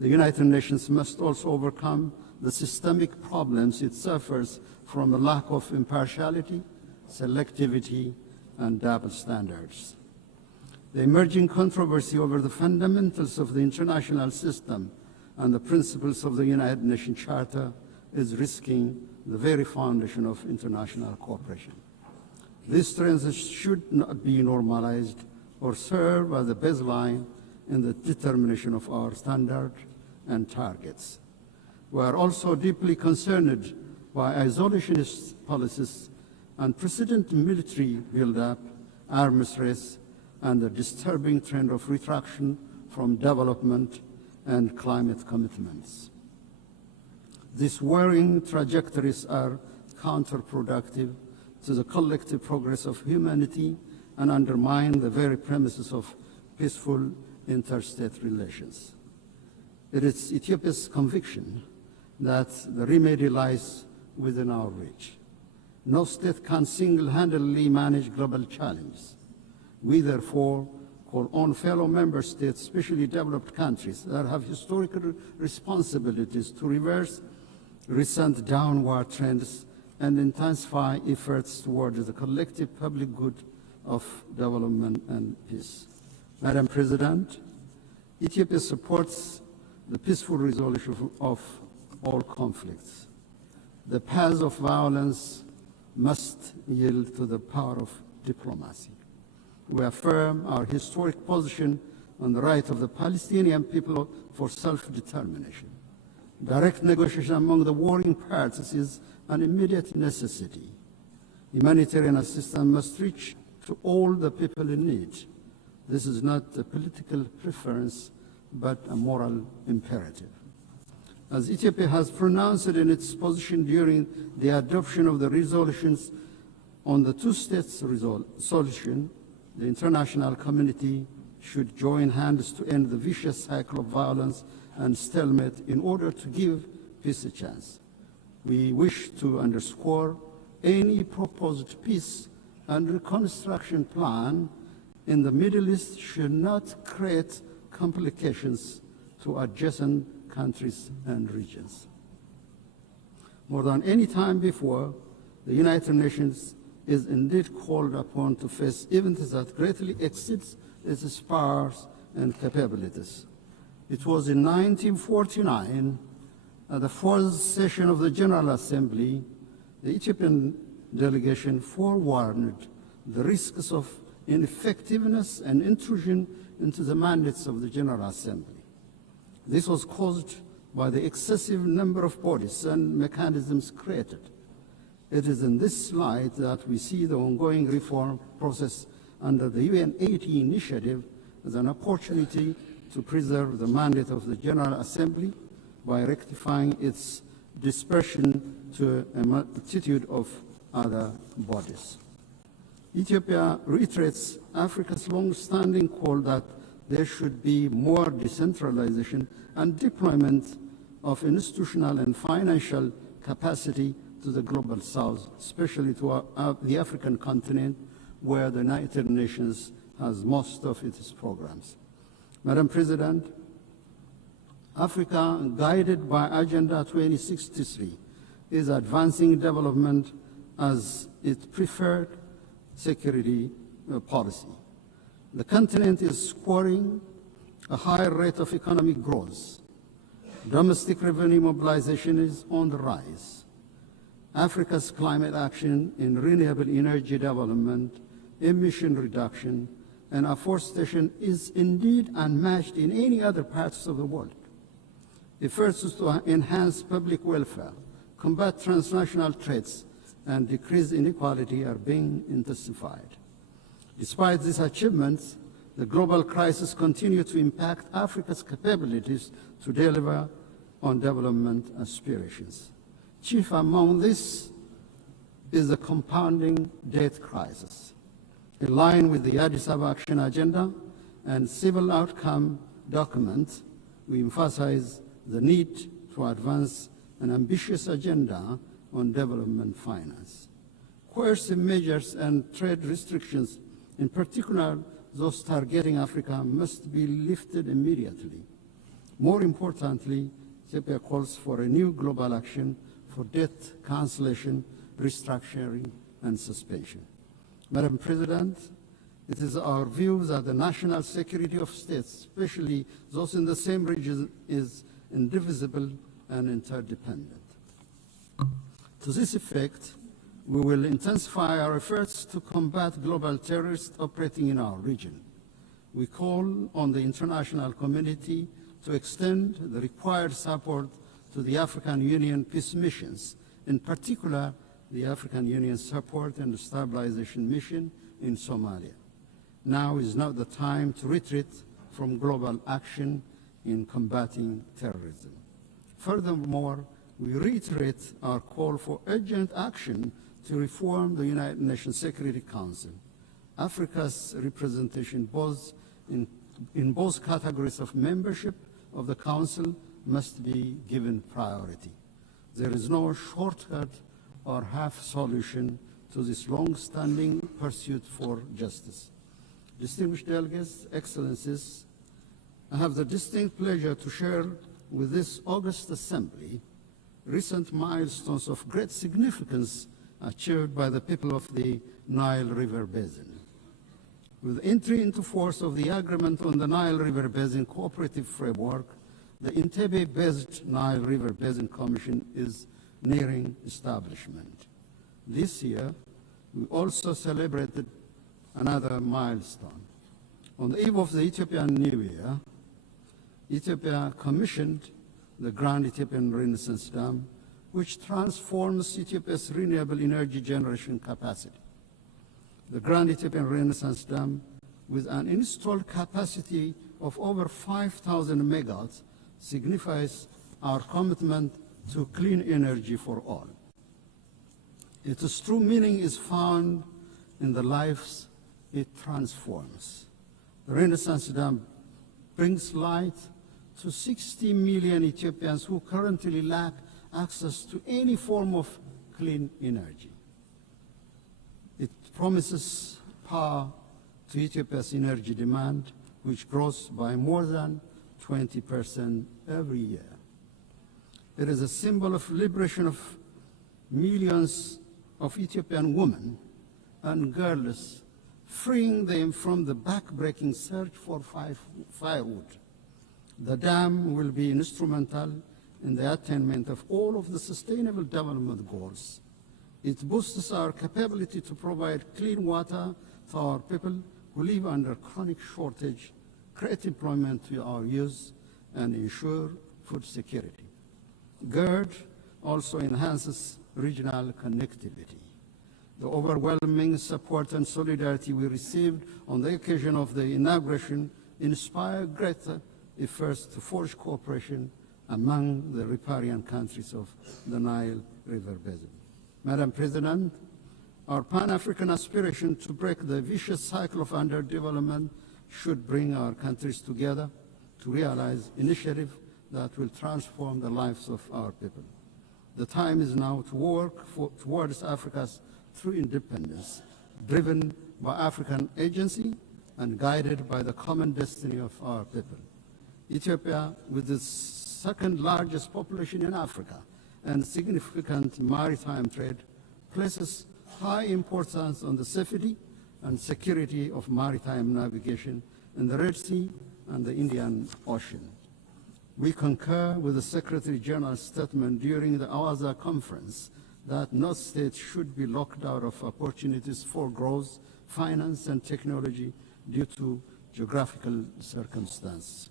The United Nations must also overcome the systemic problems it suffers from a lack of impartiality, selectivity, and double standards. The emerging controversy over the fundamentals of the international system and the principles of the United Nations Charter is risking the very foundation of international cooperation. These trends should not be normalized or serve as a baseline in the determination of our standards and targets. We are also deeply concerned by isolationist policies, unprecedented military buildup, arms race, and the disturbing trend of retraction from development and climate commitments. These worrying trajectories are counterproductive to the collective progress of humanity and undermine the very premises of peaceful interstate relations. It is Ethiopia's conviction that the remedy lies within our reach. No state can single-handedly manage global challenges. We therefore call on fellow member states, especially developed countries that have historical responsibilities, to reverse recent downward trends and intensify efforts towards the collective public good of development and peace. Madam President, Ethiopia supports the peaceful resolution of all conflicts. The path of violence must yield to the power of diplomacy. We affirm our historic position on the right of the Palestinian people for self-determination. Direct negotiation among the warring parties is an immediate necessity. Humanitarian assistance must reach to all the people in need. This is not a political preference, but a moral imperative. As Ethiopia has pronounced in its position during the adoption of the resolutions on the two-state solution, the international community should join hands to end the vicious cycle of violence and stalemate in order to give peace a chance. We wish to underscore any proposed peace and reconstruction plan in the Middle East should not create complications to adjacent countries and regions. More than any time before, the United Nations is indeed called upon to face events that greatly exceeds its powers and capabilities. It was in 1949, at the fourth session of the General Assembly, the Ethiopian delegation forewarned the risks of ineffectiveness and intrusion into the mandates of the General Assembly. This was caused by the excessive number of bodies and mechanisms created. It is in this light that we see the ongoing reform process under the UN 80 initiative as an opportunity to preserve the mandate of the General Assembly by rectifying its dispersion to a multitude of other bodies. Ethiopia reiterates Africa's long-standing call that there should be more decentralization and deployment of institutional and financial capacity to the global south, especially to the African continent, where the United Nations has most of its programs. Madam President, Africa, guided by Agenda 2063, is advancing development as its preferred security policy. The continent is scoring a higher rate of economic growth. Domestic revenue mobilization is on the rise. Africa's climate action in renewable energy development, emission reduction, and afforestation is indeed unmatched in any other parts of the world. Efforts to enhance public welfare, combat transnational threats, and decrease inequality are being intensified. Despite these achievements, the global crisis continues to impact Africa's capabilities to deliver on development aspirations. Chief among this is the compounding debt crisis. In line with the Addis Ababa Action Agenda and civil outcome document, we emphasize the need to advance an ambitious agenda on development finance. Coercive measures and trade restrictions, in particular those targeting Africa, must be lifted immediately. More importantly, Ethiopia calls for a new global action for debt cancellation, restructuring, and suspension. Madam President, it is our view that the national security of states, especially those in the same region, is indivisible and interdependent. To this effect, we will intensify our efforts to combat global terrorists operating in our region. We call on the international community to extend the required support to the African Union peace missions, in particular the African Union Support and Stabilization Mission in Somalia. Now is not the time to retreat from global action in combating terrorism. Furthermore, we reiterate our call for urgent action to reform the United Nations Security Council. Africa's representation in both categories of membership of the Council must be given priority. There is no shortcut or half solution to this long-standing pursuit for justice. Distinguished delegates, excellencies, I have the distinct pleasure to share with this august assembly recent milestones of great significance achieved by the people of the Nile River Basin. With entry into force of the agreement on the Nile River Basin Cooperative Framework, the Entebbe-based Nile River Basin Commission is nearing establishment. This year, we also celebrated another milestone. On the eve of the Ethiopian New Year, Ethiopia commissioned the Grand Ethiopian Renaissance Dam, which transforms Ethiopia's renewable energy generation capacity. The Grand Ethiopian Renaissance Dam, with an installed capacity of over 5,000 megawatts, signifies our commitment to clean energy for all. Its true meaning is found in the lives it transforms. The Renaissance Dam brings light to 60 million Ethiopians who currently lack access to any form of clean energy. It promises power to Ethiopia's energy demand, which grows by more than 20% every year. It is a symbol of liberation of millions of Ethiopian women and girls, freeing them from the back-breaking search for firewood. The dam will be instrumental in the attainment of all of the Sustainable Development Goals. It boosts our capability to provide clean water to our people who live under chronic shortage, create employment to our youth, and ensure food security. GERD also enhances regional connectivity. The overwhelming support and solidarity we received on the occasion of the inauguration inspired greater efforts to forge cooperation among the riparian countries of the Nile River Basin. Madam President, our Pan-African aspiration to break the vicious cycle of underdevelopment should bring our countries together to realize initiatives that will transform the lives of our people. The time is now to work towards Africa's true independence, driven by African agency and guided by the common destiny of our people. Ethiopia, with its second largest population in Africa and significant maritime trade, places high importance on the safety and security of maritime navigation in the Red Sea and the Indian Ocean. We concur with the Secretary General's statement during the Awaza conference that no state should be locked out of opportunities for growth, finance, and technology due to geographical circumstances.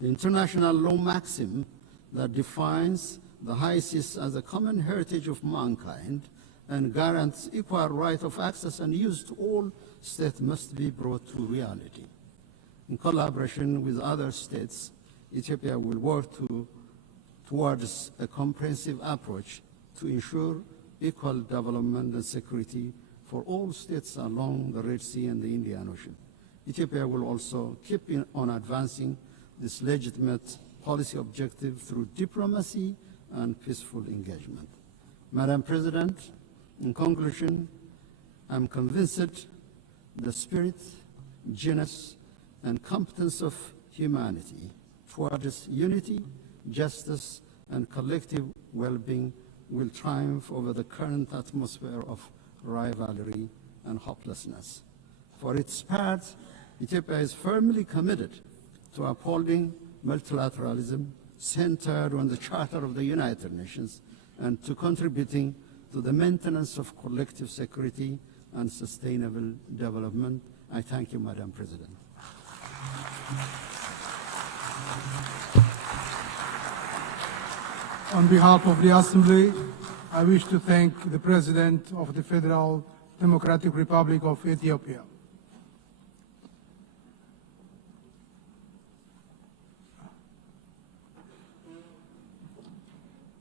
The international law maxim that defines the high seas as a common heritage of mankind and guarantees equal right of access and use to all states must be brought to reality. In collaboration with other states, Ethiopia will work towards a comprehensive approach to ensure equal development and security for all states along the Red Sea and the Indian Ocean. Ethiopia will also keep on advancing this legitimate policy objective through diplomacy and peaceful engagement. Madam President, in conclusion, I'm convinced the spirit, genius, and competence of humanity towards unity, justice, and collective well-being will triumph over the current atmosphere of rivalry and hopelessness. For its part, Ethiopia is firmly committed to upholding multilateralism centered on the Charter of the United Nations and to contributing to the maintenance of collective security and sustainable development. I thank you, Madam President. On behalf of the Assembly, I wish to thank the President of the Federal Democratic Republic of Ethiopia.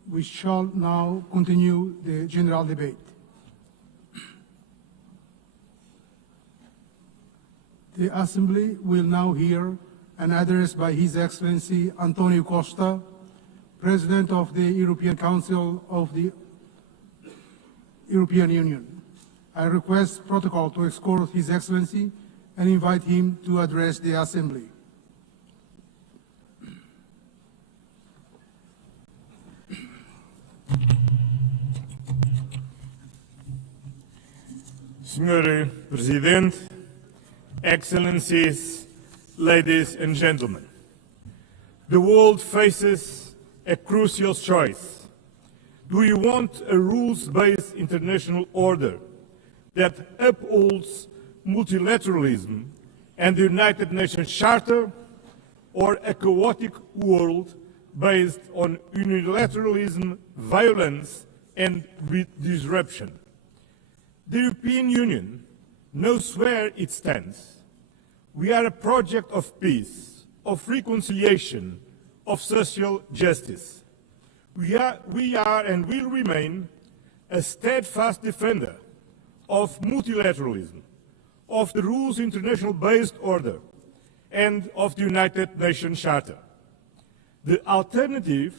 We shall now continue the general debate. The Assembly will now hear an address by His Excellency Antonio Costa, President of the European Council of the European Union. I request protocol to escort His Excellency and invite him to address the Assembly. Senhor Presidente, Excellencies, ladies and gentlemen, the world faces a crucial choice. Do you want a rules-based international order that upholds multilateralism and the United Nations Charter, or a chaotic world based on unilateralism, violence, and disruption? The European Union knows where it stands. We are a project of peace, of reconciliation, of social justice. We are and will remain a steadfast defender of multilateralism, of the rules international-based order, and of the United Nations Charter. The alternative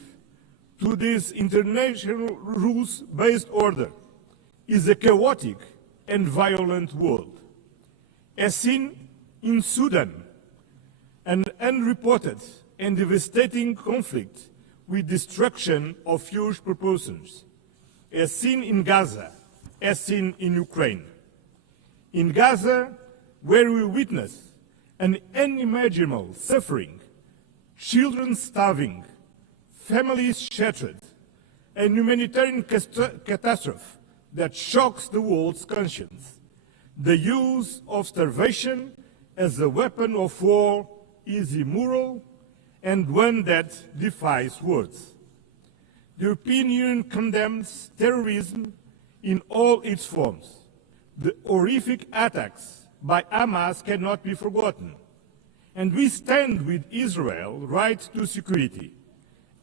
to this international rules-based order is a chaotic and violent world. As seen in Sudan, an unreported and devastating conflict with destruction of huge proportions, as seen in Gaza, as seen in Ukraine. In Gaza, where we witness an unimaginable suffering, children starving, families shattered, a humanitarian catastrophe that shocks the world's conscience. The use of starvation as a weapon of war is immoral and one that defies words. The European Union condemns terrorism in all its forms. The horrific attacks by Hamas cannot be forgotten. And we stand with Israel's right to security.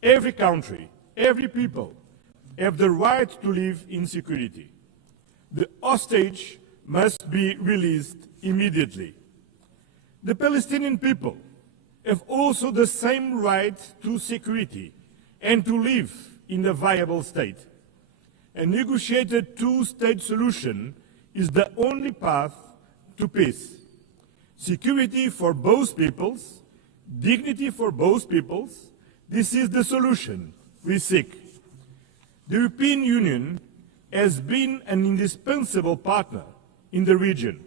Every country, every people have the right to live in security. The hostage must be released immediately. The Palestinian people have also the same right to security and to live in a viable state. A negotiated two-state solution is the only path to peace. Security for both peoples, dignity for both peoples, this is the solution we seek. The European Union has been an indispensable partner in the region.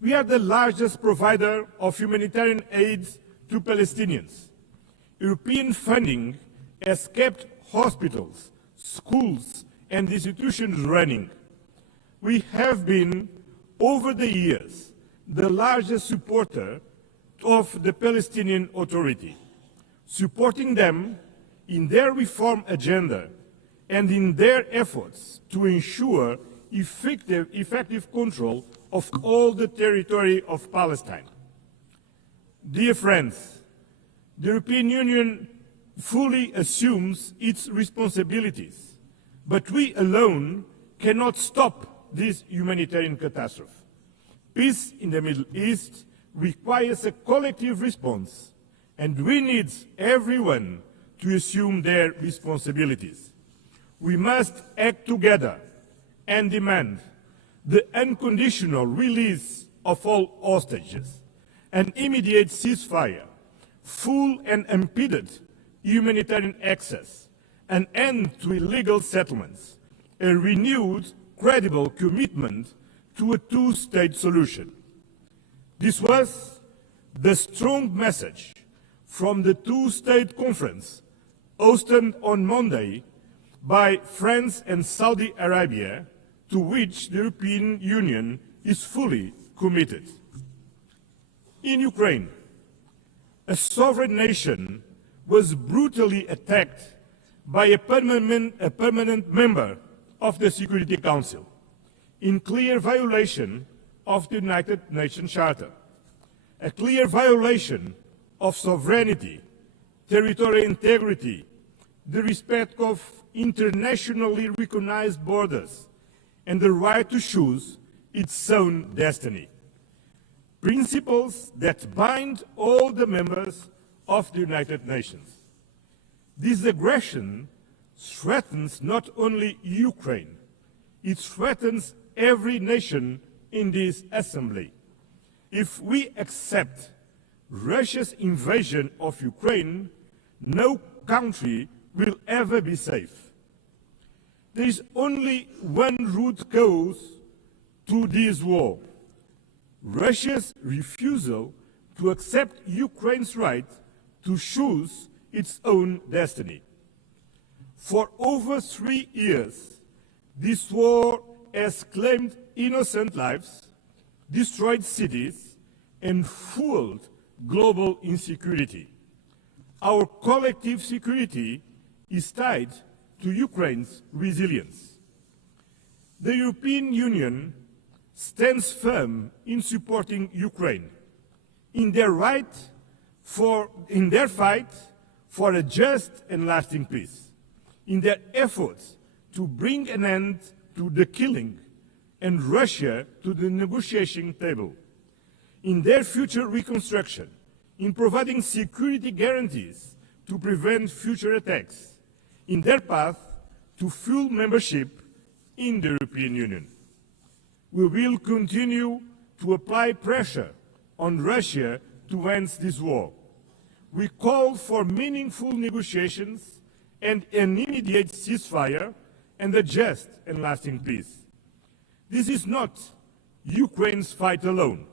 We are the largest provider of humanitarian aid to Palestinians. European funding has kept hospitals, schools, and institutions running. We have been, over the years, the largest supporter of the Palestinian Authority, supporting them in their reform agenda and in their efforts to ensure effective control of all the territory of Palestine. Dear friends, the European Union fully assumes its responsibilities, but we alone cannot stop this humanitarian catastrophe. Peace in the Middle East requires a collective response, and we need everyone to assume their responsibilities. We must act together and demand the unconditional release of all hostages, an immediate ceasefire, full and unimpeded humanitarian access, an end to illegal settlements, a renewed, credible commitment to a two-state solution. This was the strong message from the two-state conference hosted on Monday by France and Saudi Arabia, to which the European Union is fully committed. In Ukraine, a sovereign nation was brutally attacked by a permanent member of the Security Council, in clear violation of the United Nations Charter, a clear violation of sovereignty, territorial integrity, the respect of internationally recognized borders, and the right to choose its own destiny. Principles that bind all the members of the United Nations. This aggression threatens not only Ukraine, it threatens every nation in this assembly. If we accept Russia's invasion of Ukraine, no country will ever be safe. There is only one root cause to this war: Russia's refusal to accept Ukraine's right to choose its own destiny. For over 3 years, this war has claimed innocent lives, destroyed cities, and fueled global insecurity. Our collective security is tied to Ukraine's resilience. The European Union stands firm in supporting Ukraine in their fight for a just and lasting peace, in their efforts to bring an end to the killing and Russia to the negotiation table, in their future reconstruction, in providing security guarantees to prevent future attacks, in their path to full membership in the European Union. We will continue to apply pressure on Russia to end this war. We call for meaningful negotiations and an immediate ceasefire and a just and lasting peace. This is not Ukraine's fight alone.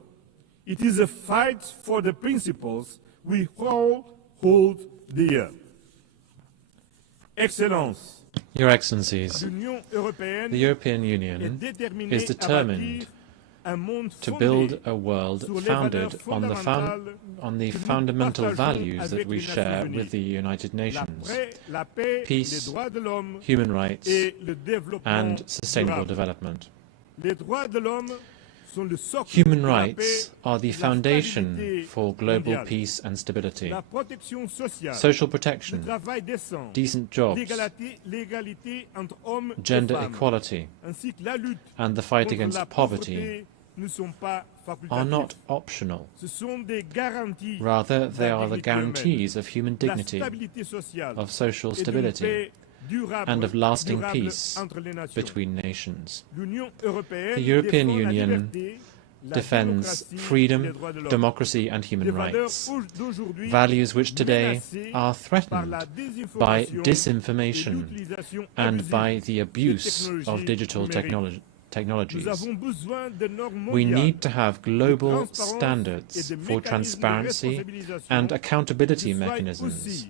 It is a fight for the principles we all hold dear. Excellence, Your Excellencies, the European Union is determined to build a world founded on the fundamental values that we share with the United Nations: peace, human rights, and sustainable development. Human rights are the foundation for global peace and stability. Social protection, decent jobs, gender equality, and the fight against poverty are not optional. Rather, they are the guarantees of human dignity, of social stability, and of lasting peace between nations. The European Union defends freedom, democracy, and human rights, values which today are threatened by disinformation and by the abuse of digital technologies. We need to have global standards for transparency and accountability mechanisms.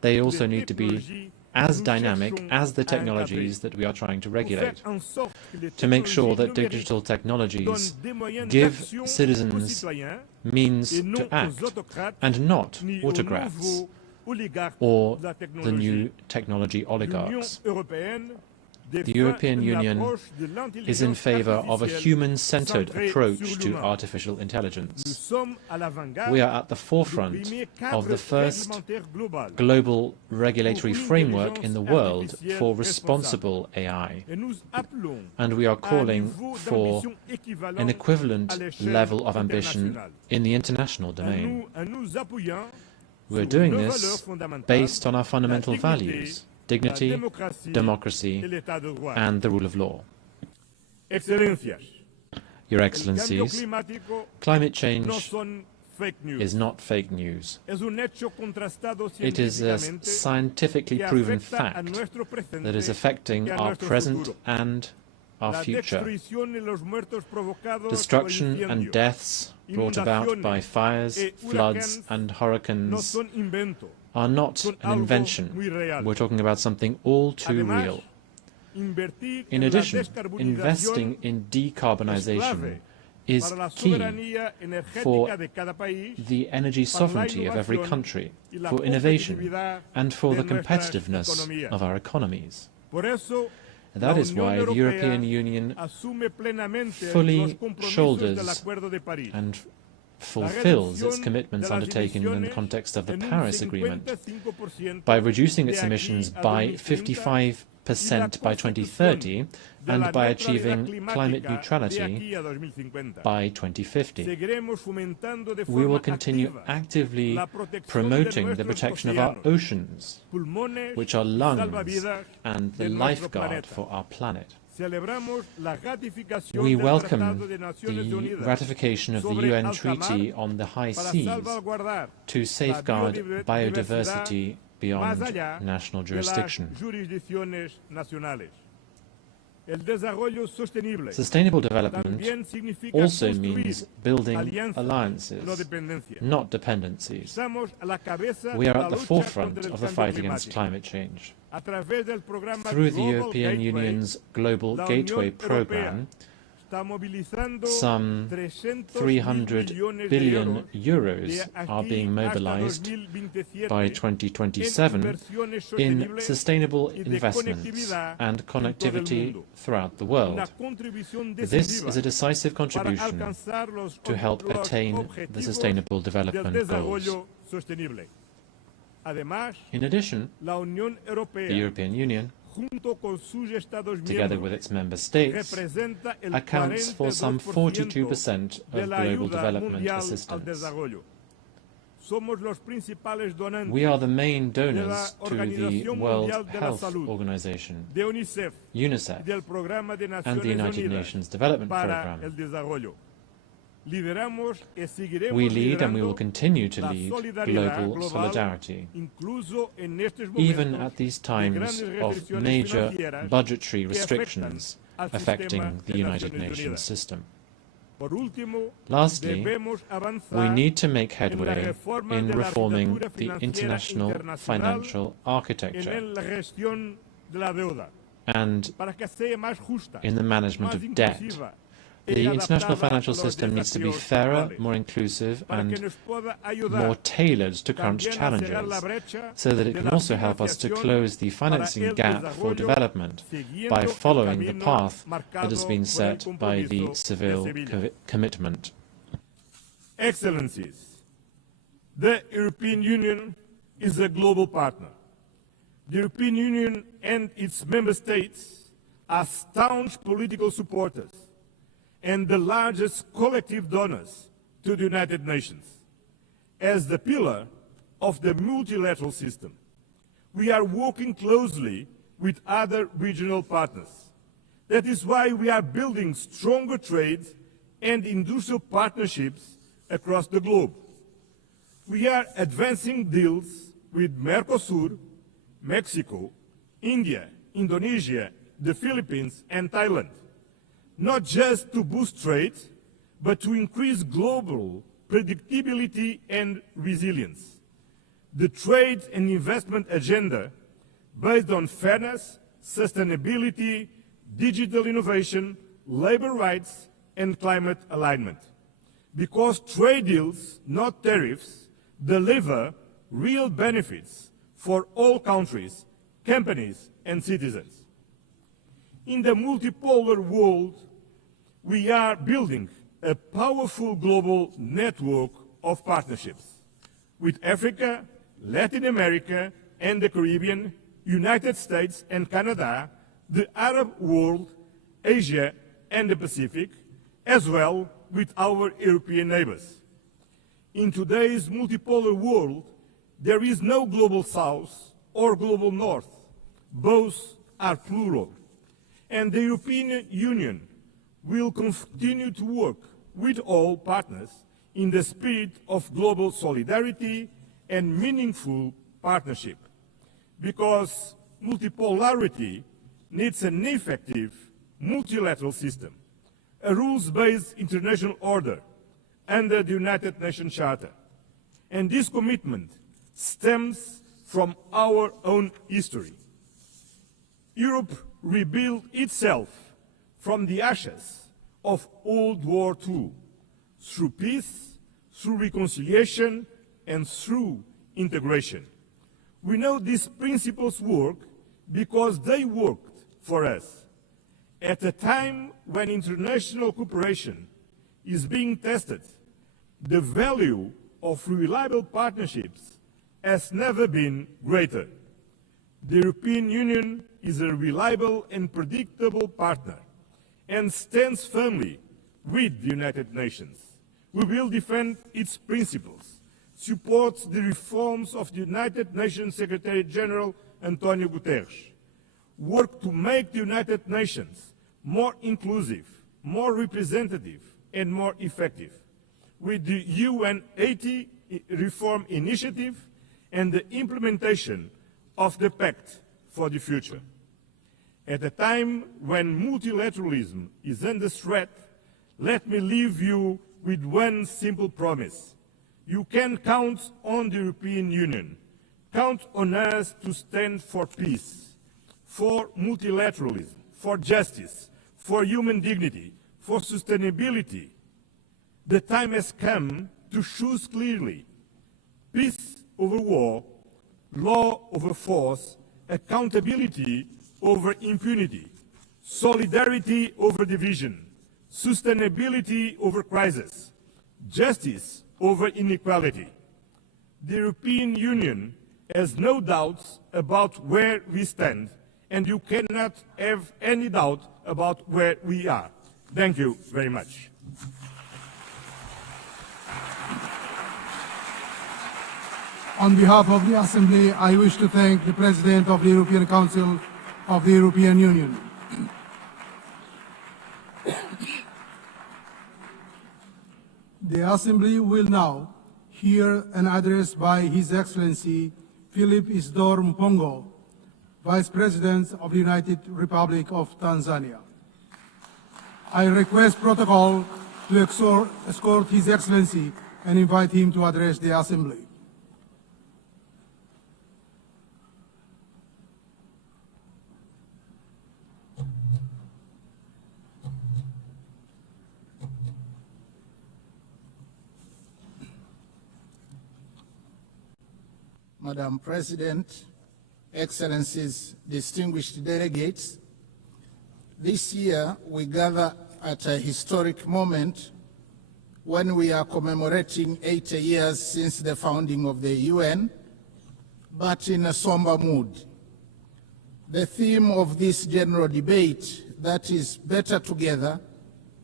They also need to be as dynamic as the technologies that we are trying to regulate, to make sure that digital technologies give citizens means to act, and not autocrats or the new technology oligarchs. The European Union is in favor of a human-centered approach to artificial intelligence. We are at the forefront of the first global regulatory framework in the world for responsible AI, and we are calling for an equivalent level of ambition in the international domain. We're doing this based on our fundamental values: dignity, democracy, and the rule of law. Your Excellencies, climate change is not fake news. It is a scientifically proven fact that is affecting our present and our future. Destruction and deaths brought about by fires, floods, and hurricanes are not an invention. We're talking about something all too real. In addition, investing in decarbonization is key for the energy sovereignty of every country, for innovation, and for the competitiveness of our economies. That is why the European Union fully shoulders and fulfills its commitments undertaken in the context of the Paris Agreement by reducing its emissions by 55% by 2030 and by achieving climate neutrality by 2050. We will continue actively promoting the protection of our oceans, which are lungs and the lifeguard for our planet. We welcome the ratification of the UN Treaty on the High Seas to safeguard biodiversity beyond national jurisdiction. Sustainable development also means building alliances, not dependencies. We are at the forefront of the fight against climate change. Through the European Union's Global Gateway Programme, some 300 billion euros are being mobilized by 2027 in sustainable investments and connectivity throughout the world. This is a decisive contribution to help attain the Sustainable Development Goals. In addition, the European Union, together with its member states, accounts for some 42% of global development assistance. We are the main donors to the World Health Organization, UNICEF, and the United Nations Development Programme. We lead and we will continue to lead global solidarity, even at these times of major budgetary restrictions affecting the United Nations system. Lastly, we need to make headway in reforming the international financial architecture and in the management of debt. The international financial system needs to be fairer, more inclusive, and more tailored to current challenges, so that it can also help us to close the financing gap for development by following the path that has been set by the Seville commitment. Excellencies, the European Union is a global partner. The European Union and its member states are staunch political supporters and the largest collective donors to the United Nations. As the pillar of the multilateral system, we are working closely with other regional partners. That is why we are building stronger trade and industrial partnerships across the globe. We are advancing deals with Mercosur, Mexico, India, Indonesia, the Philippines, and Thailand. not just to boost trade, but to increase global predictability and resilience. The trade and investment agenda, based on fairness, sustainability, digital innovation, labor rights, and climate alignment. Because trade deals, not tariffs, deliver real benefits for all countries, companies, and citizens. In the multipolar world, we are building a powerful global network of partnerships with Africa, Latin America, and the Caribbean, United States and Canada, the Arab world, Asia, and the Pacific, as well with our European neighbors. In today's multipolar world, there is no global south or global north. Both are plural. And the European Union will continue to work with all partners in the spirit of global solidarity and meaningful partnership, because multipolarity needs an effective multilateral system, a rules-based international order under the United Nations Charter. And this commitment stems from our own history. Europe rebuilt itself from the ashes of World War II, through peace, through reconciliation, and through integration. We know these principles work because they worked for us. At a time when international cooperation is being tested, the value of reliable partnerships has never been greater. The European Union is a reliable and predictable partner and stands firmly with the United Nations. We will defend its principles, support the reforms of the United Nations Secretary General Antonio Guterres, work to make the United Nations more inclusive, more representative, and more effective, with the UN Haiti reform initiative and the implementation of the Pact for the Future. At a time when multilateralism is under threat, let me leave you with one simple promise. You can count on the European Union. Count on us to stand for peace, for multilateralism, for justice, for human dignity, for sustainability. The time has come to choose clearly: peace over war, law over force, accountability over impunity, solidarity over division, sustainability over crisis, justice over inequality. The European Union has no doubts about where we stand, and you cannot have any doubt about where we are. Thank you very much. On behalf of the Assembly, I wish to thank the President of the European Council of the European Union. The Assembly will now hear an address by His Excellency Philip Isdor Mpongo, Vice President of the United Republic of Tanzania. I request protocol to escort His Excellency and invite him to address the Assembly. Madam President, Excellencies, distinguished delegates, this year we gather at a historic moment when we are commemorating 80 years since the founding of the UN, but in a somber mood. The theme of this general debate, that is better together,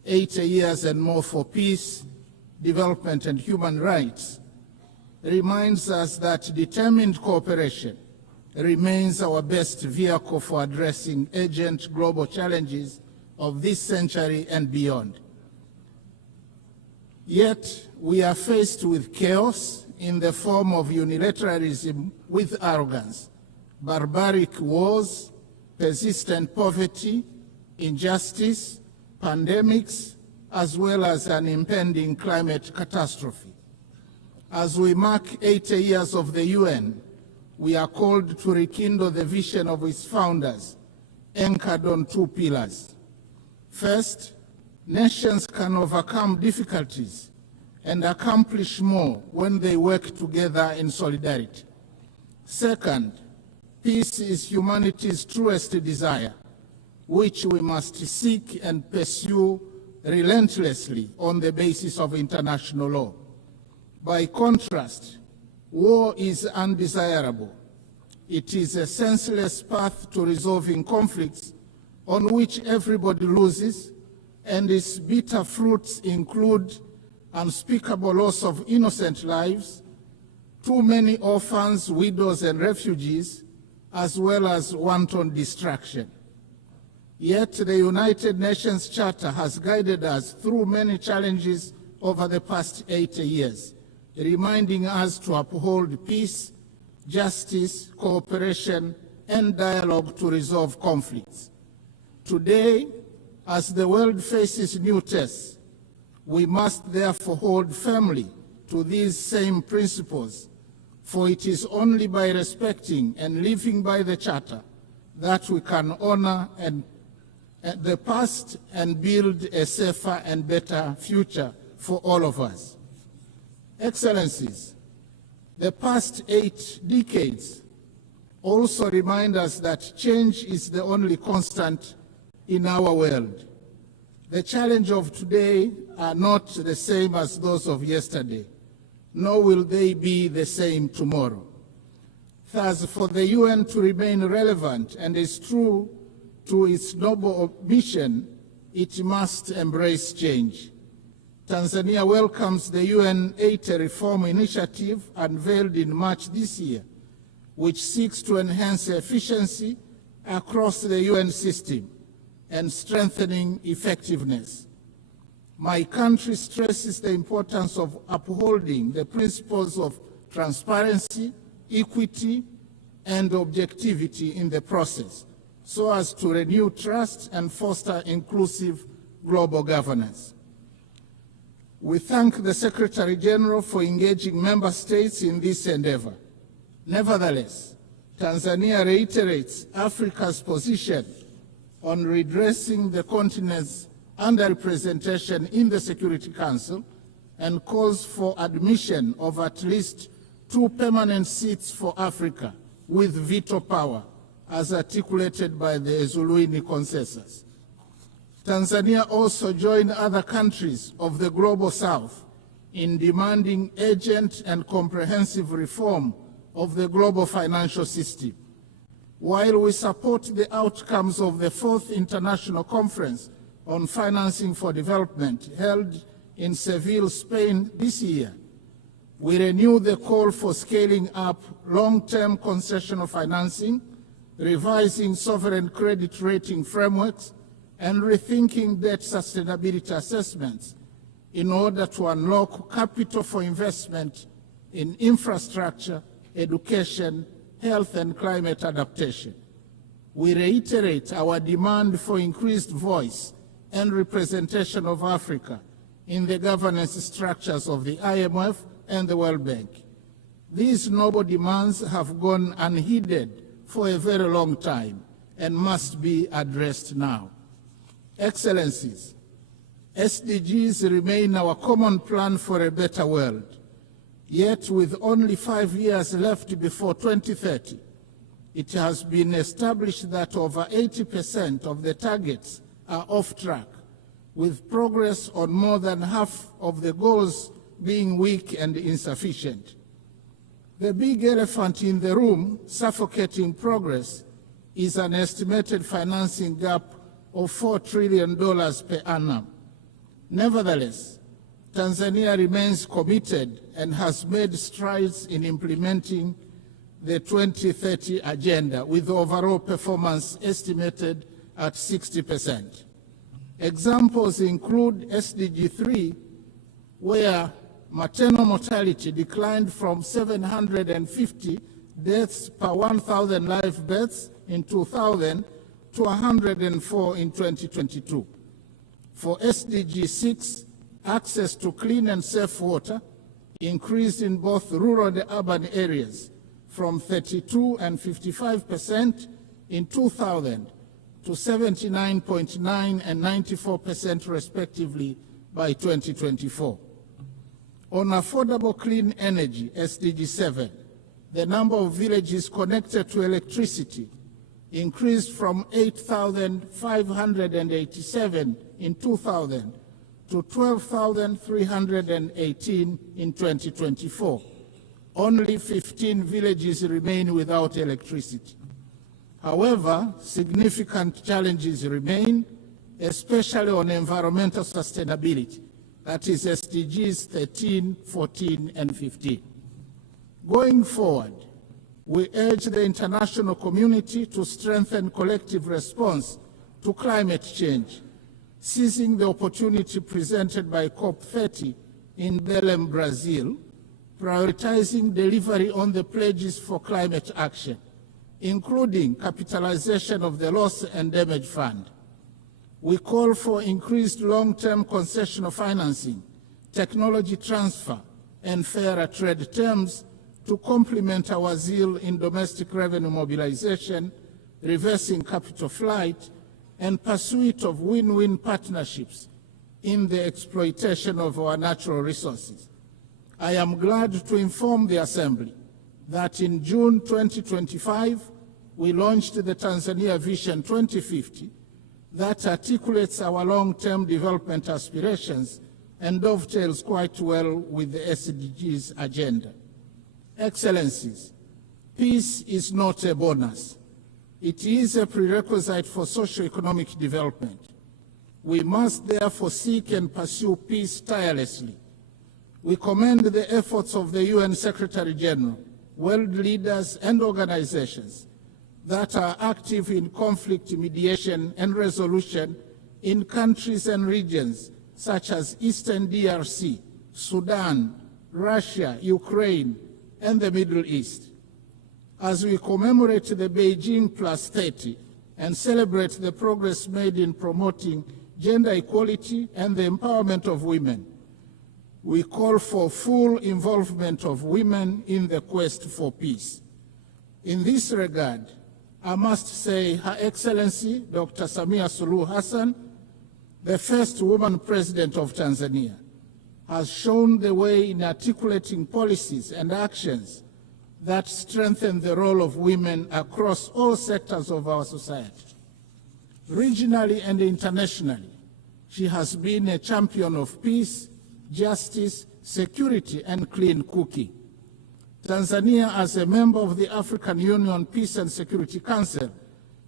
80 years and more for peace, development and human rights, reminds us that determined cooperation remains our best vehicle for addressing urgent global challenges of this century and beyond. Yet, we are faced with chaos in the form of unilateralism with arrogance, barbaric wars, persistent poverty, injustice, pandemics, as well as an impending climate catastrophe. As we mark 80 years of the UN, we are called to rekindle the vision of its founders, anchored on two pillars. First, nations can overcome difficulties and accomplish more when they work together in solidarity. Second, peace is humanity's truest desire, which we must seek and pursue relentlessly on the basis of international law. By contrast, war is undesirable. It is a senseless path to resolving conflicts on which everybody loses, and its bitter fruits include unspeakable loss of innocent lives, too many orphans, widows, and refugees, as well as wanton destruction. Yet the United Nations Charter has guided us through many challenges over the past 80 years, reminding us to uphold peace, justice, cooperation, and dialogue to resolve conflicts. Today, as the world faces new tests, we must therefore hold firmly to these same principles, for it is only by respecting and living by the Charter that we can honor the past and build a safer and better future for all of us. Excellencies, the past 8 decades also remind us that change is the only constant in our world. The challenges of today are not the same as those of yesterday, nor will they be the same tomorrow. Thus, for the UN to remain relevant and is true to its noble mission, it must embrace change. Tanzania welcomes the UN 80 reform initiative unveiled in March this year, which seeks to enhance efficiency across the UN system and strengthening effectiveness. My country stresses the importance of upholding the principles of transparency, equity, and objectivity in the process, so as to renew trust and foster inclusive global governance. We thank the Secretary General for engaging member states in this endeavor. Nevertheless, Tanzania reiterates Africa's position on redressing the continent's underrepresentation in the Security Council and calls for admission of at least 2 permanent seats for Africa with veto power, as articulated by the Zuluini Consensus. Tanzania also joined other countries of the Global South in demanding urgent and comprehensive reform of the global financial system. While we support the outcomes of the 4th International Conference on Financing for Development held in Seville, Spain this year, we renew the call for scaling up long-term concessional financing, revising sovereign credit rating frameworks, and rethinking debt sustainability assessments in order to unlock capital for investment in infrastructure, education, health, and climate adaptation. We reiterate our demand for increased voice and representation of Africa in the governance structures of the IMF and the World Bank. These noble demands have gone unheeded for a very long time and must be addressed now. Excellencies, SDGs remain our common plan for a better world. Yet, with only 5 years left before 2030, it has been established that over 80% of the targets are off track, with progress on more than half of the goals being weak and insufficient. The big elephant in the room, suffocating progress, is an estimated financing gap of $4 trillion per annum. Nevertheless, Tanzania remains committed and has made strides in implementing the 2030 agenda, with overall performance estimated at 60%. Examples include SDG 3, where maternal mortality declined from 750 deaths per 1,000 live births in 2000 to 104 in 2022. For SDG 6, access to clean and safe water increased in both rural and urban areas from 32 and 55% in 2000 to 79.9 and 94% respectively by 2024. On affordable clean energy, SDG 7, the number of villages connected to electricity increased from 8,587 in 2000 to 12,318 in 2024. Only 15 villages remain without electricity. However, significant challenges remain, especially on environmental sustainability, that is SDGs 13, 14, and 15. Going forward, we urge the international community to strengthen collective response to climate change, seizing the opportunity presented by COP30 in Belém, Brazil, prioritizing delivery on the pledges for climate action, including capitalization of the Loss and Damage Fund. We call for increased long-term concessional financing, technology transfer, and fairer trade terms to complement our zeal in domestic revenue mobilization, reversing capital flight, and pursuit of win-win partnerships in the exploitation of our natural resources. I am glad to inform the Assembly that in June 2025, we launched the Tanzania Vision 2050 that articulates our long-term development aspirations and dovetails quite well with the SDGs agenda. Excellencies, peace is not a bonus. It is a prerequisite for socio-economic development. We must therefore seek and pursue peace tirelessly. We commend the efforts of the UN Secretary General, world leaders and organizations that are active in conflict mediation and resolution in countries and regions such as Eastern DRC, Sudan, Russia, Ukraine, and the Middle East. As we commemorate the Beijing Plus 30 and celebrate the progress made in promoting gender equality and the empowerment of women, we call for full involvement of women in the quest for peace. In this regard, I must say Her Excellency Dr. Samia Suluhu Hassan, the first woman president of Tanzania, has shown the way in articulating policies and actions that strengthen the role of women across all sectors of our society. Regionally and internationally, she has been a champion of peace, justice, security, and clean cooking. Tanzania, as a member of the African Union Peace and Security Council,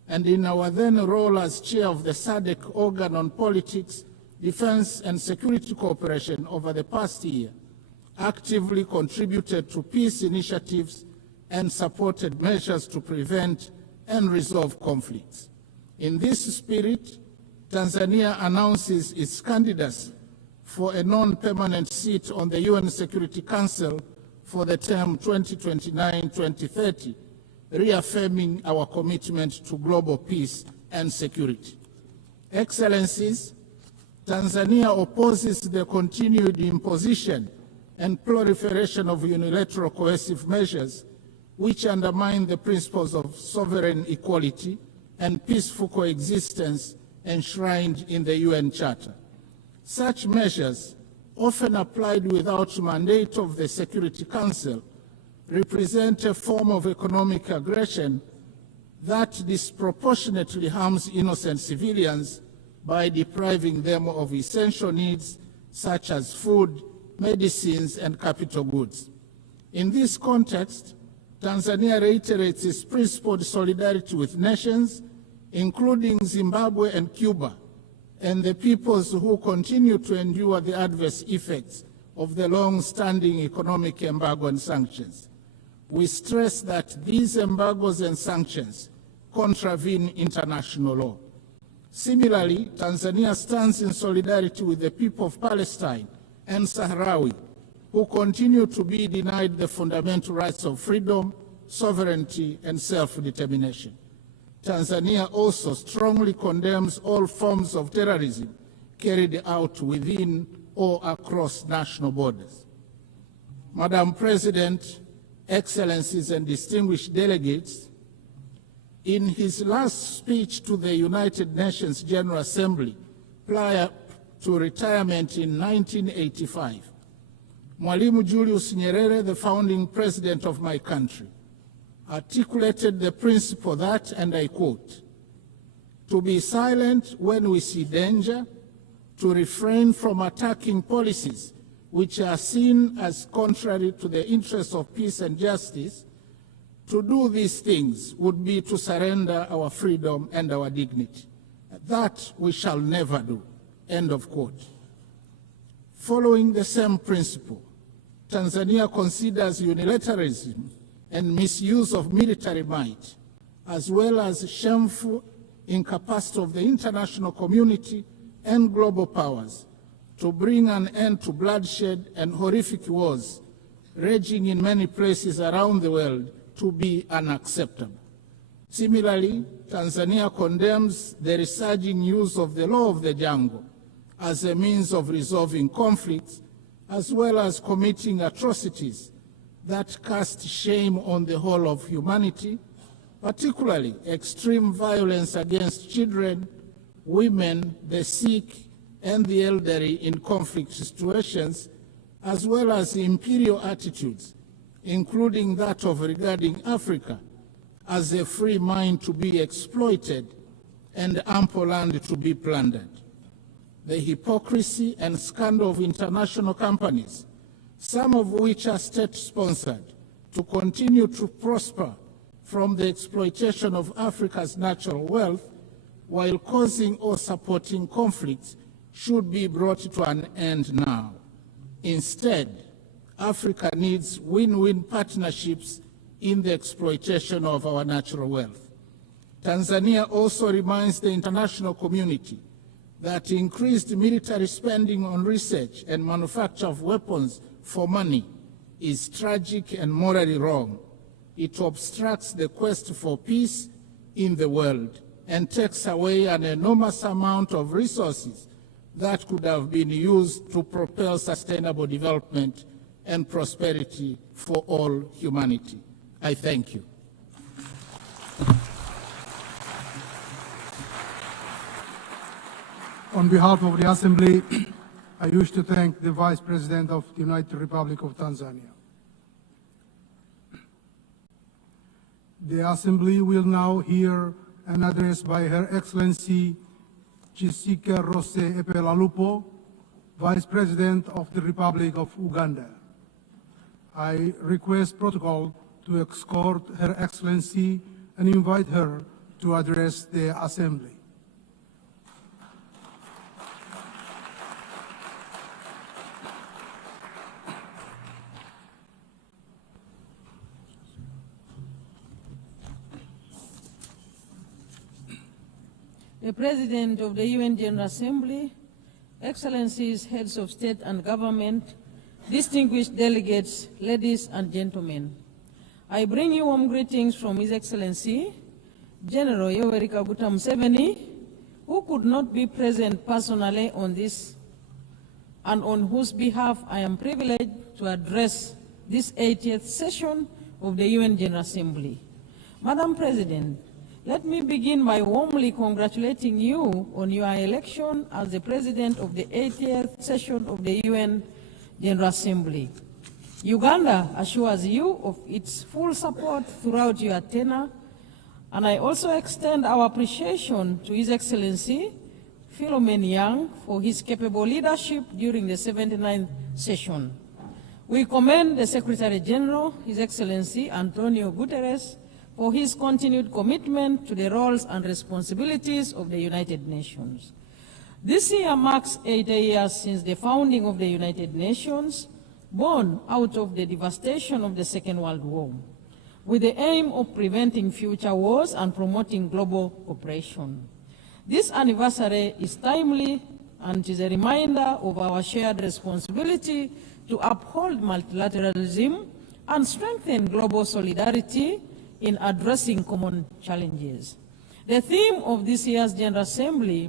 and in our then role as chair of the SADC organ on politics, defense, and security cooperation over the past year, actively contributed to peace initiatives and supported measures to prevent and resolve conflicts. In this spirit, Tanzania announces its candidacy for a non-permanent seat on the UN Security Council for the term 2029-2030, reaffirming our commitment to global peace and security. Excellencies, Tanzania opposes the continued imposition and proliferation of unilateral coercive measures which undermine the principles of sovereign equality and peaceful coexistence enshrined in the UN Charter. Such measures, often applied without mandate of the Security Council, represent a form of economic aggression that disproportionately harms innocent civilians by depriving them of essential needs such as food, medicines, and capital goods. In this context, Tanzania reiterates its principled solidarity with nations, including Zimbabwe and Cuba, and the peoples who continue to endure the adverse effects of the long-standing economic embargo and sanctions. We stress that these embargoes and sanctions contravene international law. Similarly, Tanzania stands in solidarity with the people of Palestine and Sahrawi, who continue to be denied the fundamental rights of freedom, sovereignty, and self-determination. Tanzania also strongly condemns all forms of terrorism carried out within or across national borders. Madam President, Excellencies and distinguished delegates, in his last speech to the United Nations General Assembly prior to retirement in 1985, Mwalimu Julius Nyerere, the founding president of my country, articulated the principle that, and I quote, "To be silent when we see danger, to refrain from attacking policies which are seen as contrary to the interests of peace and justice, to do these things would be to surrender our freedom and our dignity. That we shall never do." End of quote. Following the same principle, Tanzania considers unilateralism and misuse of military might, as well as shameful incapacity of the international community and global powers to bring an end to bloodshed and horrific wars raging in many places around the world to be unacceptable. Similarly, Tanzania condemns the resurging use of the law of the jungle as a means of resolving conflicts, as well as committing atrocities that cast shame on the whole of humanity, particularly extreme violence against children, women, the sick, and the elderly in conflict situations, as well as imperial attitudes, including that of regarding Africa as a free mine to be exploited and ample land to be plundered. The hypocrisy and scandal of international companies, some of which are state-sponsored, to continue to prosper from the exploitation of Africa's natural wealth while causing or supporting conflicts should be brought to an end now. Instead, Africa needs win-win partnerships in the exploitation of our natural wealth. Tanzania also reminds the international community that increased military spending on research and manufacture of weapons for money is tragic and morally wrong. It obstructs the quest for peace in the world and takes away an enormous amount of resources that could have been used to propel sustainable development and prosperity for all humanity. I thank you. On behalf of the Assembly, I wish to thank the Vice President of the United Republic of Tanzania. The Assembly will now hear an address by Her Excellency Jessica Rose Epelalupo, Vice President of the Republic of Uganda. I request protocol to escort Her Excellency and invite her to address the Assembly. The President of the UN General Assembly, Excellencies, Heads of State and Government, distinguished delegates, ladies and gentlemen, I bring you warm greetings from His Excellency, General Yoweri Kaguta Museveni, who could not be present personally on this and on whose behalf I am privileged to address this 80th session of the UN General Assembly. Madam President, let me begin by warmly congratulating you on your election as the President of the 80th session of the UN General Assembly. Uganda assures you of its full support throughout your tenure, and I also extend our appreciation to His Excellency Philomen Yang for his capable leadership during the 79th session. We commend the Secretary General, His Excellency Antonio Guterres, for his continued commitment to the roles and responsibilities of the United Nations. This year marks 80 years since the founding of the United Nations, born out of the devastation of the Second World War, with the aim of preventing future wars and promoting global cooperation. This anniversary is timely and is a reminder of our shared responsibility to uphold multilateralism and strengthen global solidarity in addressing common challenges. The theme of this year's General Assembly,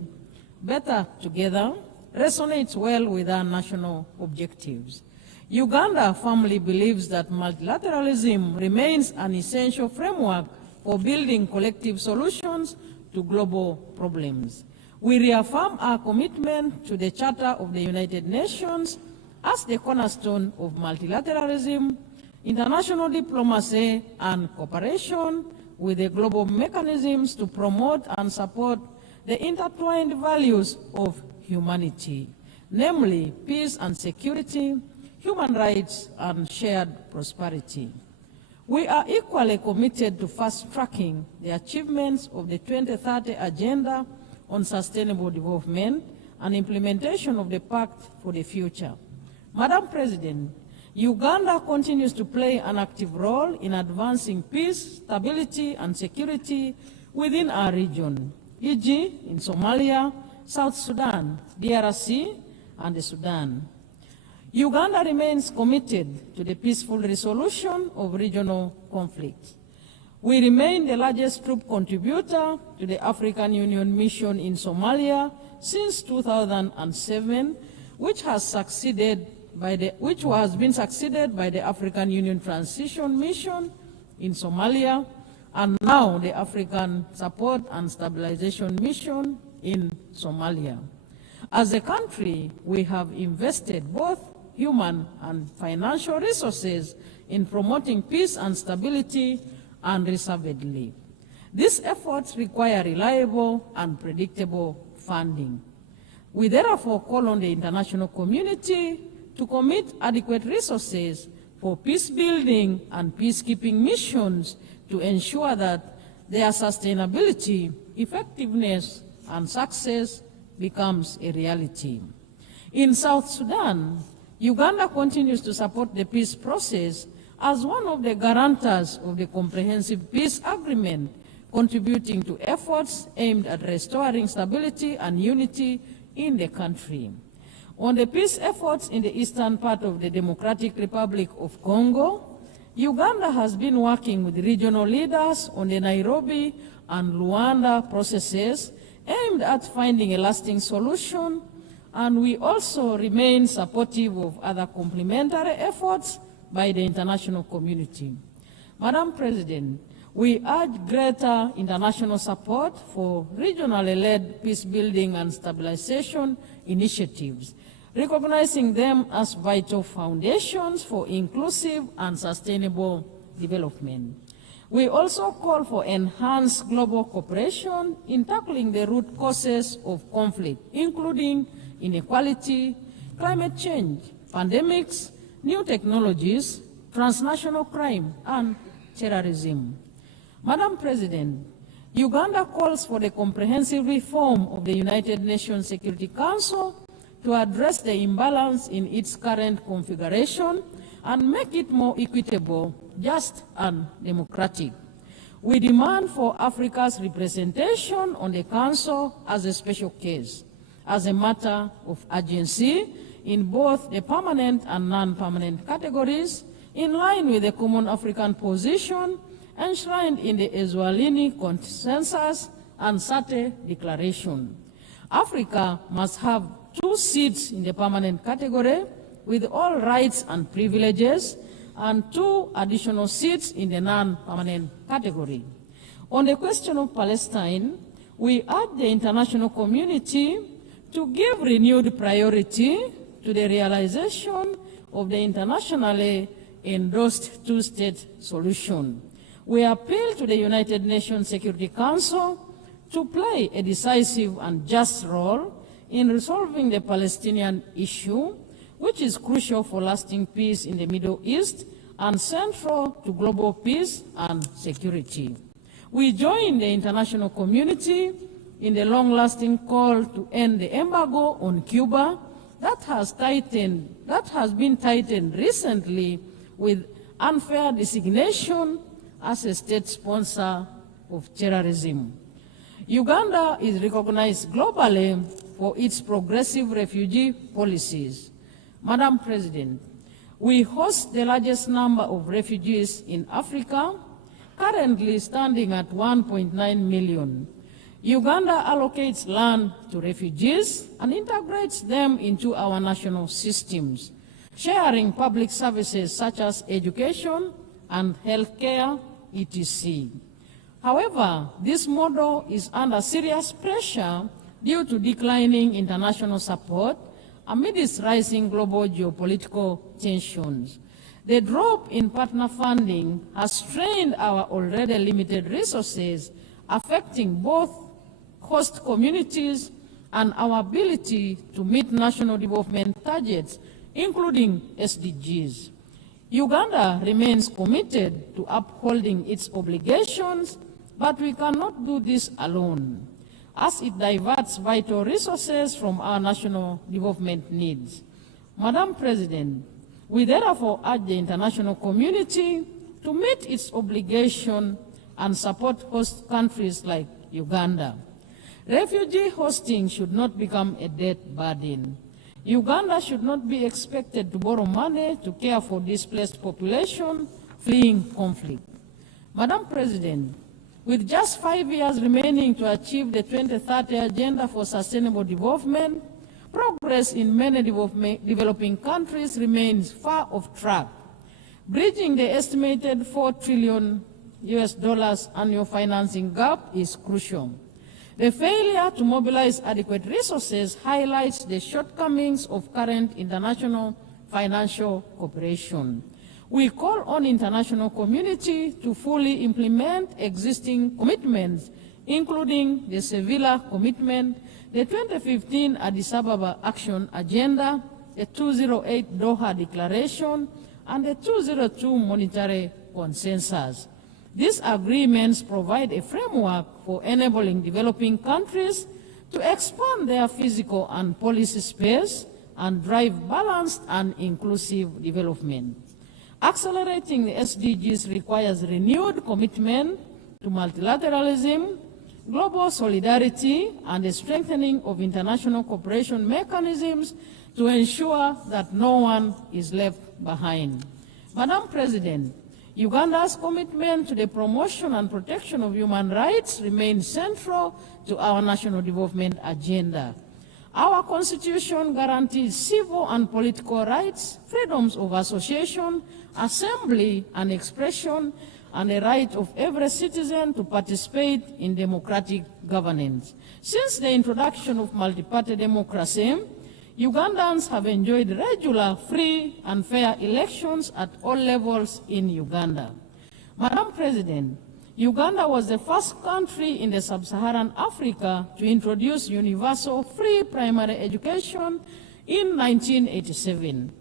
Better Together, resonates well with our national objectives. Uganda firmly believes that multilateralism remains an essential framework for building collective solutions to global problems. We reaffirm our commitment to the Charter of the United Nations as the cornerstone of multilateralism, international diplomacy, and cooperation with the global mechanisms to promote and support the intertwined values of humanity, namely peace and security, human rights, and shared prosperity. We are equally committed to fast-tracking the achievements of the 2030 Agenda on Sustainable Development and implementation of the Pact for the Future. Madam President, Uganda continues to play an active role in advancing peace, stability, and security within our region, e.g. in Somalia, South Sudan, DRC, and the Sudan. Uganda remains committed to the peaceful resolution of regional conflicts. We remain the largest troop contributor to the African Union mission in Somalia since 2007, which has been succeeded by the African Union Transition Mission in Somalia, and now the African Support and Stabilization Mission in Somalia. As a country, we have invested both human and financial resources in promoting peace and stability unreservedly. These efforts require reliable and predictable funding. We therefore call on the international community to commit adequate resources for peace-building and peacekeeping missions to ensure that their sustainability, effectiveness, and success becomes a reality. In South Sudan, Uganda continues to support the peace process as one of the guarantors of the Comprehensive Peace Agreement, contributing to efforts aimed at restoring stability and unity in the country. On the peace efforts in the eastern part of the Democratic Republic of Congo, Uganda has been working with regional leaders on the Nairobi and Luanda processes aimed at finding a lasting solution, and we also remain supportive of other complementary efforts by the international community. Madam President, we urge greater international support for regionally led peace-building and stabilization initiatives, recognizing them as vital foundations for inclusive and sustainable development. We also call for enhanced global cooperation in tackling the root causes of conflict, including inequality, climate change, pandemics, new technologies, transnational crime, and terrorism. Madam President, Uganda calls for the comprehensive reform of the United Nations Security Council to address the imbalance in its current configuration and make it more equitable, just, and democratic. We demand for Africa's representation on the Council as a special case, as a matter of urgency in both the permanent and non-permanent categories, in line with the common African position enshrined in the Eswatini Consensus and SATE Declaration. Africa must have 2 seats in the permanent category with all rights and privileges, and 2 additional seats in the non-permanent category. On the question of Palestine, we urge the international community to give renewed priority to the realization of the internationally endorsed 2-state solution. We appeal to the United Nations Security Council to play a decisive and just role in resolving the Palestinian issue, which is crucial for lasting peace in the Middle East and central to global peace and security. We join the international community in the long-lasting call to end the embargo on Cuba that has been tightened recently with unfair designation as a state sponsor of terrorism. Uganda is recognized globally for its progressive refugee policies. Madam President, we host the largest number of refugees in Africa, currently standing at 1.9 million. Uganda allocates land to refugees and integrates them into our national systems, sharing public services such as education and healthcare, etc. However, this model is under serious pressure due to declining international support amidst rising global geopolitical tensions. The drop in partner funding has strained our already limited resources, affecting both host communities and our ability to meet national development targets, including SDGs. Uganda remains committed to upholding its obligations, but we cannot do this alone, as it diverts vital resources from our national development needs. Madam President, we therefore urge the international community to meet its obligation and support host countries like Uganda. Refugee hosting should not become a debt burden. Uganda should not be expected to borrow money to care for displaced population fleeing conflict. Madam President, with just 5 years remaining to achieve the 2030 Agenda for Sustainable Development, progress in many developing countries remains far off track. Bridging the estimated $4 trillion annual financing gap is crucial. The failure to mobilize adequate resources highlights the shortcomings of current international financial cooperation. We call on the international community to fully implement existing commitments, including the Sevilla Commitment, the 2015 Addis Ababa Action Agenda, the 208 Doha Declaration, and the 202 Monetary Consensus. These agreements provide a framework for enabling developing countries to expand their physical and policy space and drive balanced and inclusive development. Accelerating the SDGs requires renewed commitment to multilateralism, global solidarity, and the strengthening of international cooperation mechanisms to ensure that no one is left behind. Madam President, Uganda's commitment to the promotion and protection of human rights remains central to our national development agenda. Our Constitution guarantees civil and political rights, freedoms of association, assembly and expression, and the right of every citizen to participate in democratic governance. Since the introduction of multi-party democracy, Ugandans have enjoyed regular, free and fair elections at all levels in Uganda. Madam President, Uganda was the first country in the sub-Saharan Africa to introduce universal free primary education in 1987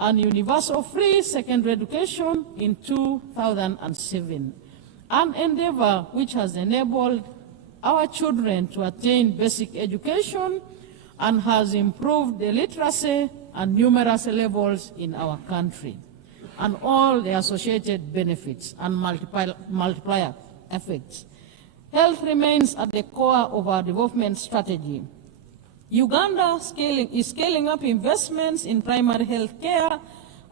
and universal free secondary education in 2007, an endeavor which has enabled our children to attain basic education and has improved the literacy and numeracy levels in our country, and all the associated benefits and multiplier effects. Health remains at the core of our development strategy. Uganda is scaling up investments in primary health care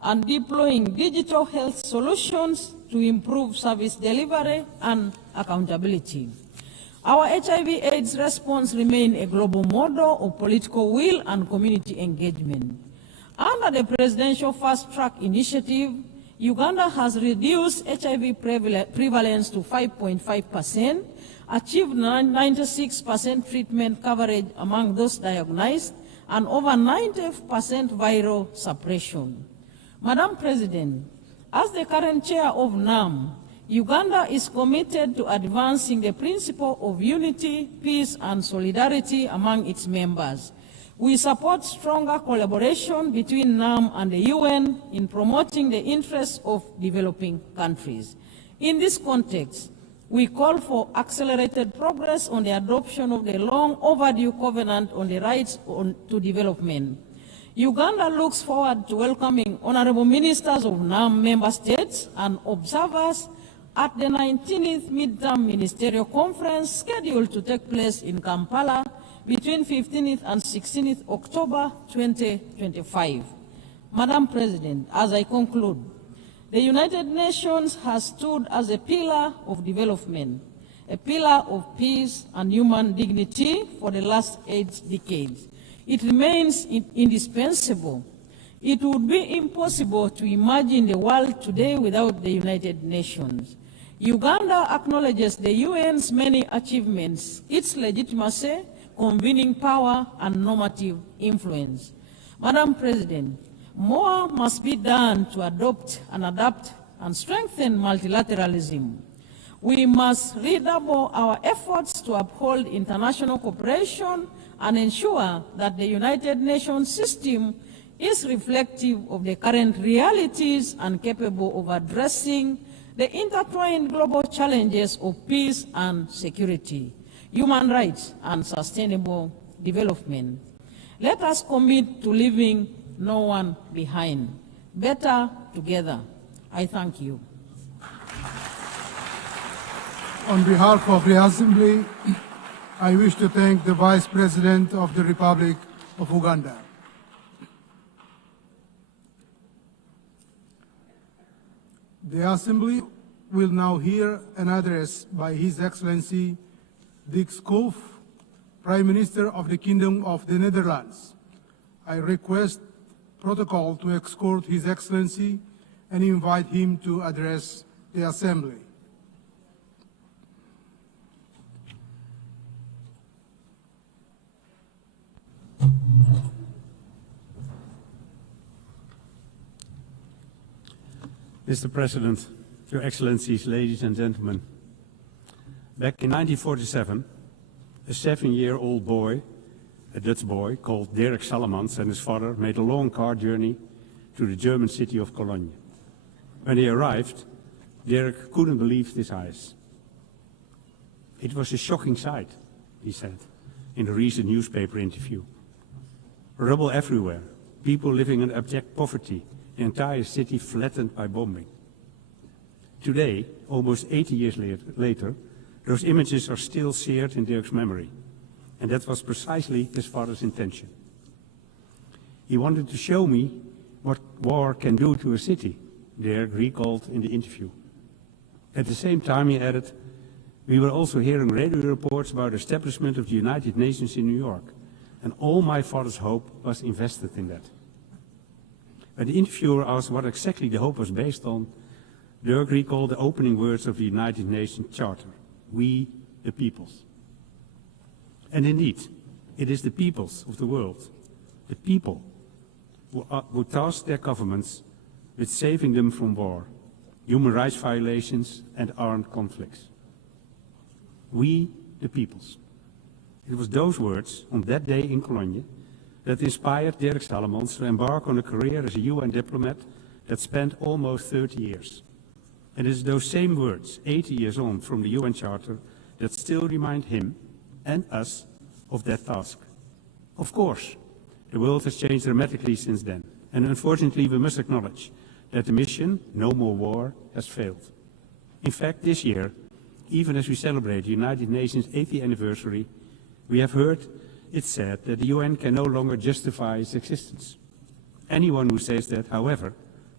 and deploying digital health solutions to improve service delivery and accountability. Our HIV/AIDS response remains a global model of political will and community engagement. Under the Presidential Fast Track Initiative, Uganda has reduced HIV prevalence to 5.5%, achieved 96% treatment coverage among those diagnosed, and over 90% viral suppression. Madam President, as the current chair of NAM, Uganda is committed to advancing the principle of unity, peace, and solidarity among its members. We support stronger collaboration between NAM and the UN in promoting the interests of developing countries. In this context, we call for accelerated progress on the adoption of the long overdue Covenant on the Rights to Development. Uganda looks forward to welcoming honorable ministers of NAM member states and observers at the 19th Midterm Ministerial Conference scheduled to take place in Kampala between 15th and 16th October 2025. Madam President, as I conclude, the United Nations has stood as a pillar of development, a pillar of peace and human dignity for the last 8 decades. It remains indispensable. It would be impossible to imagine the world today without the United Nations. Uganda acknowledges the UN's many achievements, its legitimacy, convening power, and normative influence. Madam President, more must be done to adopt and adapt and strengthen multilateralism. We must redouble our efforts to uphold international cooperation and ensure that the United Nations system is reflective of the current realities and capable of addressing the intertwined global challenges of peace and security, human rights, and sustainable development. Let us commit to leaving no one behind. Better together. I thank you. On behalf of the Assembly, I wish to thank the Vice President of the Republic of Uganda. The Assembly will now hear an address by His Excellency Dick Schoof, Prime Minister of the Kingdom of the Netherlands. I request protocol to escort His Excellency and invite him to address the Assembly. Mr. President, Your Excellencies, ladies and gentlemen, back in 1947, a 7-year-old boy, a Dutch boy called Dirk Salemans, and his father made a long car journey to the German city of Cologne. When they arrived, Dirk couldn't believe his eyes. It was a shocking sight, he said in a recent newspaper interview. Rubble everywhere, people living in abject poverty, the entire city flattened by bombing. Today, almost 80 years later, those images are still seared in Dirk's memory, and that was precisely his father's intention. He wanted to show me what war can do to a city, Dirk recalled in the interview. At the same time, he added, we were also hearing radio reports about the establishment of the United Nations in New York, and all my father's hope was invested in that. When the interviewer asked what exactly the hope was based on, Dirk recalled the opening words of the United Nations Charter, we the peoples. And indeed, it is the peoples of the world, the people, who task their governments with saving them from war, human rights violations and armed conflicts. We the peoples. It was those words on that day in Cologne that inspired Dirk Salemans to embark on a career as a UN diplomat that spanned almost 30 years. And it is those same words, 80 years on from the UN Charter, that still remind him and us of that task. Of course, the world has changed dramatically since then, and unfortunately we must acknowledge that the mission, no more war, has failed. In fact, this year, even as we celebrate the United Nations 80th anniversary, we have heard it said that the UN can no longer justify its existence. Anyone who says that, however,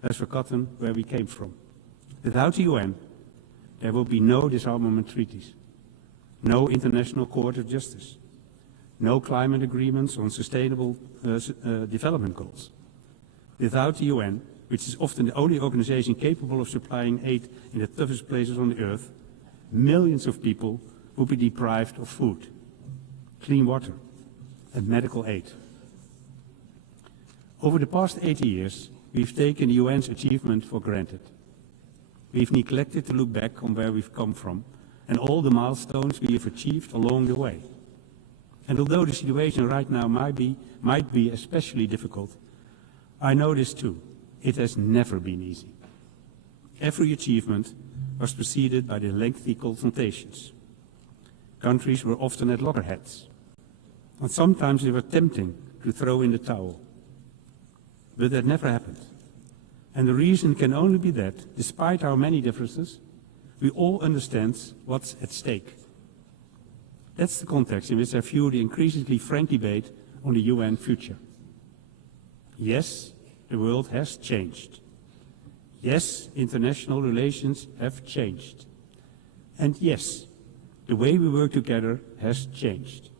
has forgotten where we came from. Without the UN, there will be no disarmament treaties, no International Court of Justice, no climate agreements on sustainable development goals. Without the UN, which is often the only organization capable of supplying aid in the toughest places on the earth, millions of people will be deprived of food, clean water, and medical aid. Over the past 80 years, we've taken the UN's achievement for granted. We've neglected to look back on where we've come from and all the milestones we have achieved along the way. And although the situation right now might be especially difficult, I know this too. It has never been easy. Every achievement was preceded by the lengthy confrontations. Countries were often at loggerheads, and sometimes they were tempting to throw in the towel. But that never happened. And the reason can only be that, despite our many differences, we all understand what's at stake. That's the context in which I view the increasingly frank debate on the UN future. Yes, the world has changed. Yes, international relations have changed. And yes, The way we work together has changed.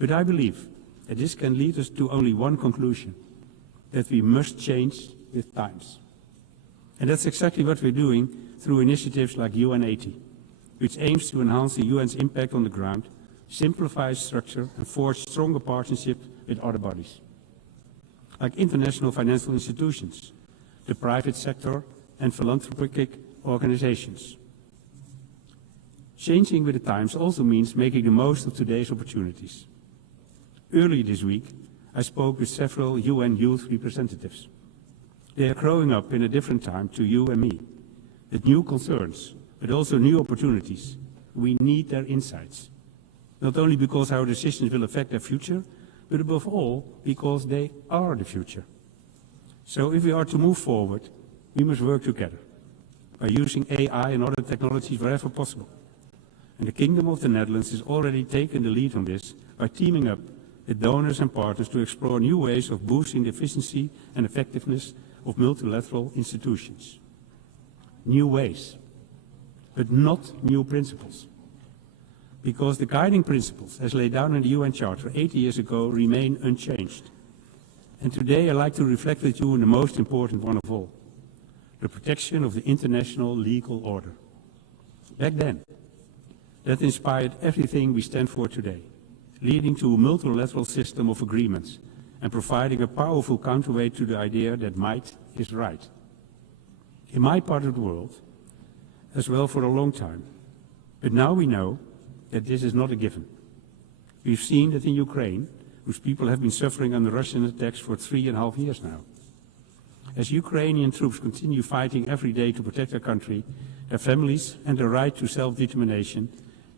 But I believe that this can lead us to only one conclusion, that we must change with times. And that's exactly what we're doing through initiatives like UN80, which aims to enhance the UN's impact on the ground, simplify structure and forge stronger partnerships with other bodies, like international financial institutions, the private sector and philanthropic organizations. Changing with the times also means making the most of today's opportunities. Earlier this week, I spoke with several UN youth representatives. They are growing up in a different time to you and me, with new concerns, but also new opportunities. We need their insights, not only because our decisions will affect their future, but above all, because they are the future. So if we are to move forward, we must work together by using AI and other technologies wherever possible. And the Kingdom of the Netherlands has already taken the lead on this by teaming up with donors and partners to explore new ways of boosting the efficiency and effectiveness of multilateral institutions. New ways, but not new principles. Because the guiding principles, as laid down in the UN Charter 80 years ago, remain unchanged. And today I'd like to reflect with you on the most important one of all, the protection of the international legal order. Back then, that inspired everything we stand for today, leading to a multilateral system of agreements and providing a powerful counterweight to the idea that might is right. In my part of the world, as well for a long time, but now we know that this is not a given. We've seen that in Ukraine, whose people have been suffering under Russian attacks for 3.5 years now. As Ukrainian troops continue fighting every day to protect their country, their families and their right to self-determination,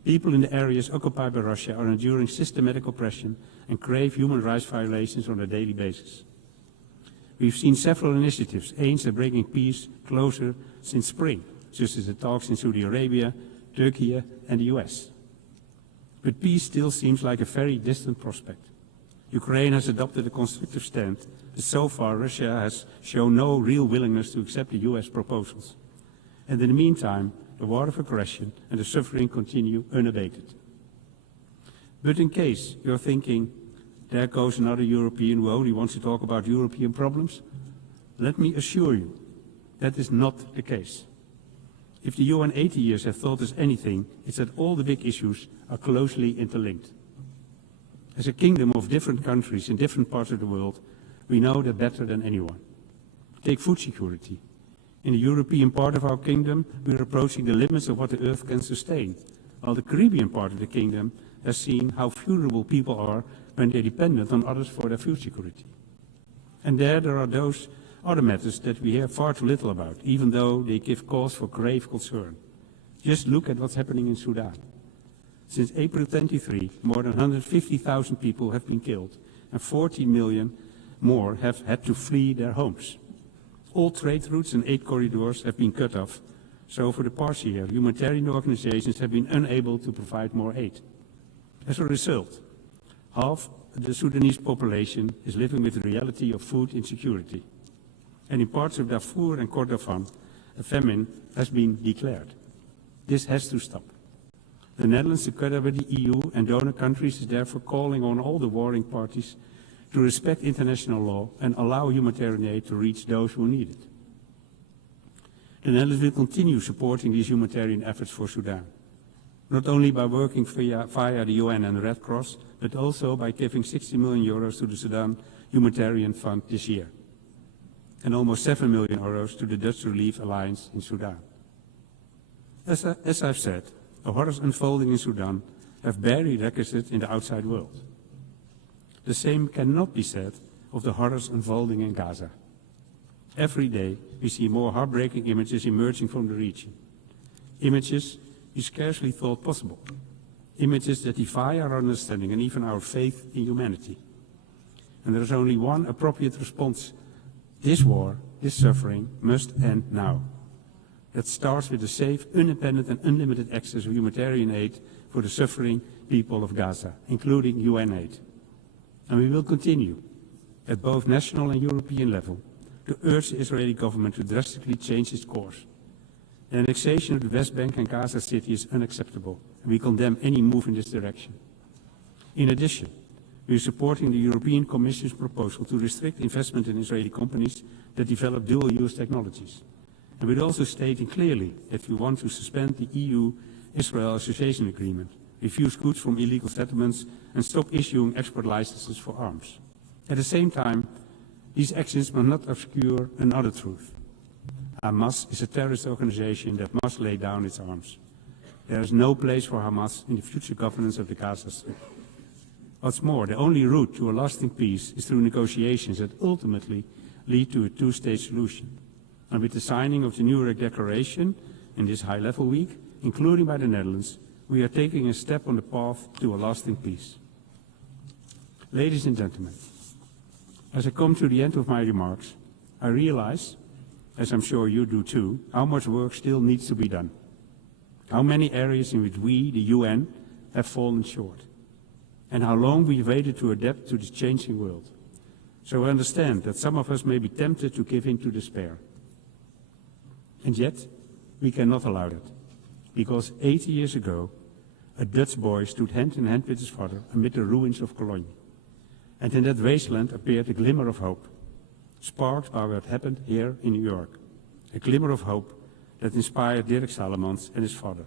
people in the areas occupied by Russia are enduring systematic oppression and grave human rights violations on a daily basis. We've seen several initiatives aimed at bringing peace closer since spring, such as the talks in Saudi Arabia, Turkey and the US. But peace still seems like a very distant prospect. Ukraine has adopted a constructive stand, but so far Russia has shown no real willingness to accept the US proposals. And in the meantime, the war of aggression and the suffering continue unabated. But in case you're thinking, there goes another European who only wants to talk about European problems, let me assure you, that is not the case. If the UN 80 years have taught us anything, it's that all the big issues are closely interlinked. As a kingdom of different countries in different parts of the world, we know that better than anyone. Take food security. In the European part of our kingdom, we are approaching the limits of what the earth can sustain, while the Caribbean part of the kingdom has seen how vulnerable people are when they're dependent on others for their food security. And there are those other matters that we hear far too little about, even though they give cause for grave concern. Just look at what's happening in Sudan. Since April 23, more than 150,000 people have been killed, and 14 million more have had to flee their homes. All trade routes and aid corridors have been cut off, so for the past year, humanitarian organizations have been unable to provide more aid. As a result, half the Sudanese population is living with the reality of food insecurity. And in parts of Darfur and Kordofan, a famine has been declared. This has to stop. The Netherlands, together with the EU and donor countries, is therefore calling on all the warring parties to respect international law and allow humanitarian aid to reach those who need it. The Netherlands will continue supporting these humanitarian efforts for Sudan, not only by working via the UN and the Red Cross, but also by giving 60 million euros to the Sudan Humanitarian Fund this year, and almost 7 million euros to the Dutch Relief Alliance in Sudan. As I've said, the horrors unfolding in Sudan have barely registered in the outside world. The same cannot be said of the horrors unfolding in Gaza. Every day we see more heartbreaking images emerging from the region. Images we scarcely thought possible. Images that defy our understanding and even our faith in humanity. And there is only one appropriate response. This war, this suffering, must end now. That starts with the safe, independent and unlimited access of humanitarian aid for the suffering people of Gaza, including UN aid. And we will continue, at both national and European level, to urge the Israeli government to drastically change its course. The annexation of the West Bank and Gaza City is unacceptable, We condemn any move in this direction. In addition, we are supporting the European Commission's proposal to restrict investment in Israeli companies that develop dual-use technologies. And we're also stating clearly that we want to suspend the EU-Israel Association Agreement, refuse goods from illegal settlements, and stop issuing export licenses for arms. At the same time, these actions must not obscure another truth. Hamas is a terrorist organization that must lay down its arms. There is no place for Hamas in the future governance of the Gaza Strip. What's more, the only route to a lasting peace is through negotiations that ultimately lead to a two-state solution. And with the signing of the Nuremberg Declaration in this high-level week, including by the Netherlands, we are taking a step on the path to a lasting peace. Ladies and gentlemen, as I come to the end of my remarks, I realize, as I'm sure you do too, how much work still needs to be done. How many areas in which we, the UN, have fallen short. And how long we've waited to adapt to this changing world. So I understand that some of us may be tempted to give in to despair. And yet, we cannot allow that. Because 80 years ago, a Dutch boy stood hand in hand with his father amid the ruins of Cologne. And in that wasteland appeared a glimmer of hope, sparked by what happened here in New York. A glimmer of hope that inspired Dirk Salomons and his father,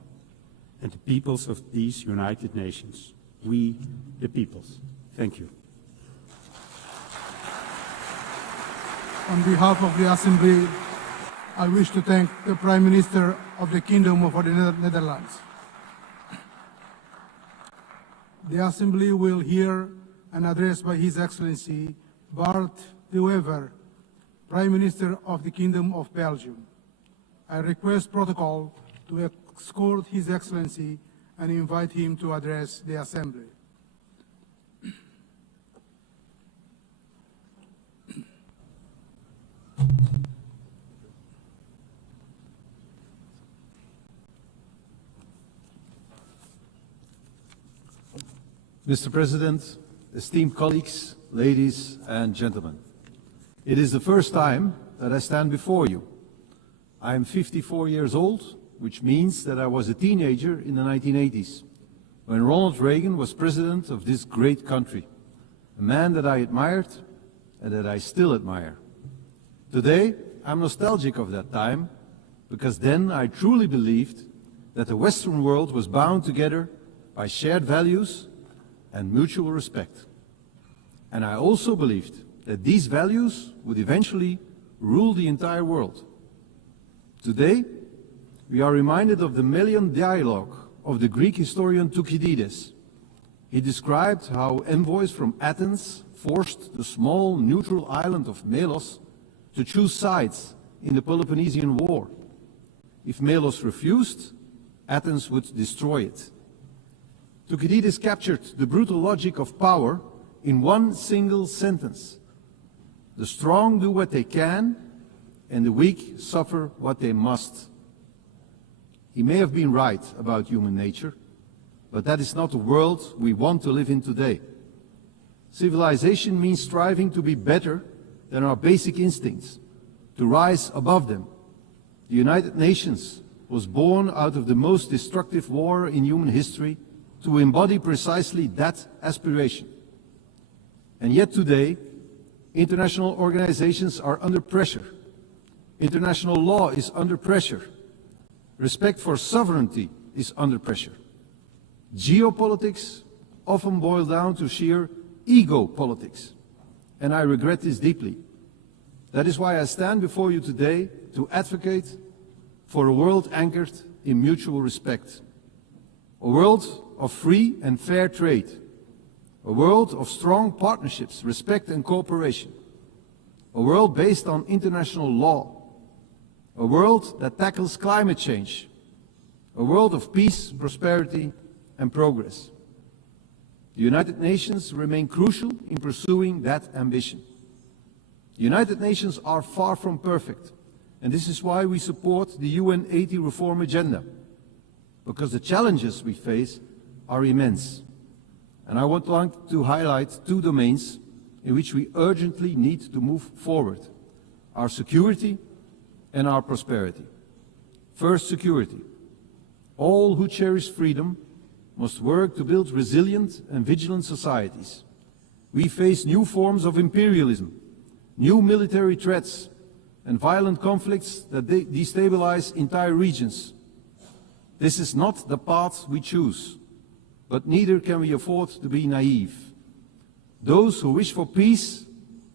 and the peoples of these United Nations. We, the peoples. Thank you. On behalf of the Assembly, I wish to thank the Prime Minister of the Kingdom of the Netherlands. The Assembly will hear an address by His Excellency Bart de Wever, Prime Minister of the Kingdom of Belgium. I request protocol to escort His Excellency and invite him to address the Assembly. Mr. President, esteemed colleagues, ladies and gentlemen, it is the first time that I stand before you. I am 54 years old, which means that I was a teenager in the 1980s, when Ronald Reagan was president of this great country, a man that I admired and that I still admire. Today, I'm nostalgic of that time, because then I truly believed that the Western world was bound together by shared values and mutual respect. And I also believed that these values would eventually rule the entire world. Today, we are reminded of the Melian dialogue of the Greek historian Thucydides. He described how envoys from Athens forced the small neutral island of Melos to choose sides in the Peloponnesian War. If Melos refused, Athens would destroy it. Thucydides captured the brutal logic of power in one single sentence. The strong do what they can, and the weak suffer what they must. He may have been right about human nature, but that is not the world we want to live in today. Civilization means striving to be better than our basic instincts, to rise above them. The United Nations was born out of the most destructive war in human history to embody precisely that aspiration. And yet today, international organizations are under pressure. International law is under pressure. Respect for sovereignty is under pressure. Geopolitics often boil down to sheer ego politics, and I regret this deeply. That is why I stand before you today to advocate for a world anchored in mutual respect, a world of free and fair trade, a world of strong partnerships, respect and cooperation, a world based on international law, a world that tackles climate change, a world of peace, prosperity and progress. The United Nations remain crucial in pursuing that ambition. The United Nations are far from perfect, and this is why we support the UN 80 reform agenda, because the challenges we face are immense. And I would like to highlight two domains in which we urgently need to move forward: our security and our prosperity. First, security. All who cherish freedom must work to build resilient and vigilant societies. We face new forms of imperialism, new military threats, and violent conflicts that destabilize entire regions. This is not the path we choose, but neither can we afford to be naive. Those who wish for peace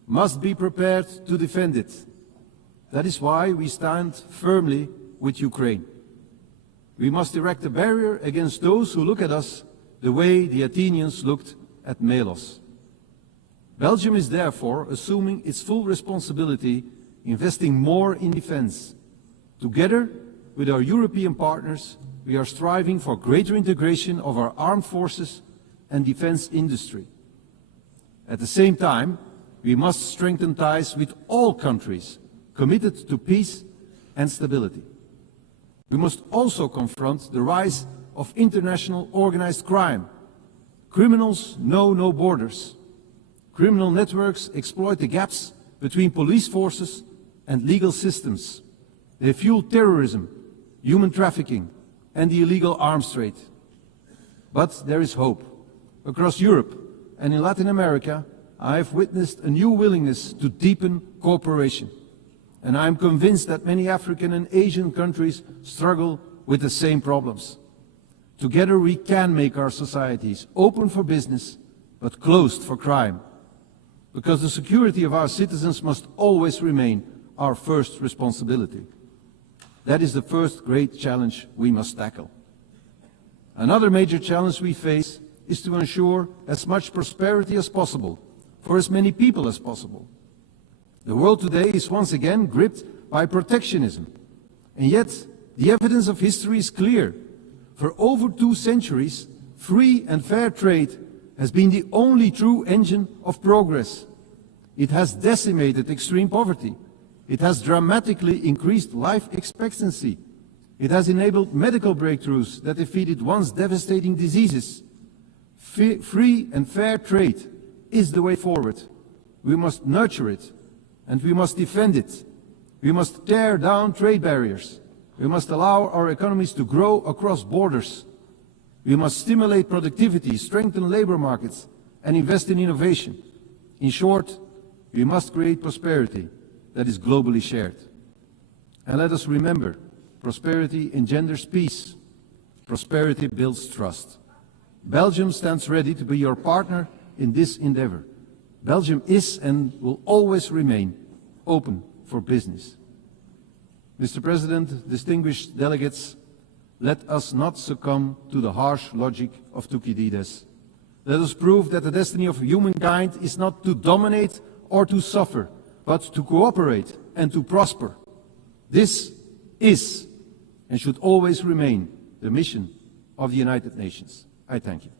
must be prepared to defend it. That is why we stand firmly with Ukraine. We must erect a barrier against those who look at us the way the Athenians looked at Melos. Belgium is therefore assuming its full responsibility, investing more in defense. Together with our European partners, we are striving for greater integration of our armed forces and defense industry. At the same time, we must strengthen ties with all countries committed to peace and stability. We must also confront the rise of international organized crime. Criminals know no borders. Criminal networks exploit the gaps between police forces and legal systems. They fuel terrorism, human trafficking, and the illegal arms trade. But there is hope. Across Europe and in Latin America, I have witnessed a new willingness to deepen cooperation. And I am convinced that many African and Asian countries struggle with the same problems. Together we can make our societies open for business, but closed for crime. Because the security of our citizens must always remain our first responsibility. That is the first great challenge we must tackle. Another major challenge we face is to ensure as much prosperity as possible for as many people as possible. The world today is once again gripped by protectionism, and yet the evidence of history is clear. For over 2 centuries, free and fair trade has been the only true engine of progress. It has decimated extreme poverty. It has dramatically increased life expectancy. It has enabled medical breakthroughs that defeated once devastating diseases. Free and fair trade is the way forward. We must nurture it, and we must defend it. We must tear down trade barriers. We must allow our economies to grow across borders. We must stimulate productivity, strengthen labor markets, and invest in innovation. In short, we must create prosperity that is globally shared. And let us remember, prosperity engenders peace. Prosperity builds trust. Belgium stands ready to be your partner in this endeavor. Belgium is and will always remain open for business. Mr. President, distinguished delegates, let us not succumb to the harsh logic of Thucydides. Let us prove that the destiny of humankind is not to dominate or to suffer, but to cooperate and to prosper. This is and should always remain the mission of the United Nations. I thank you.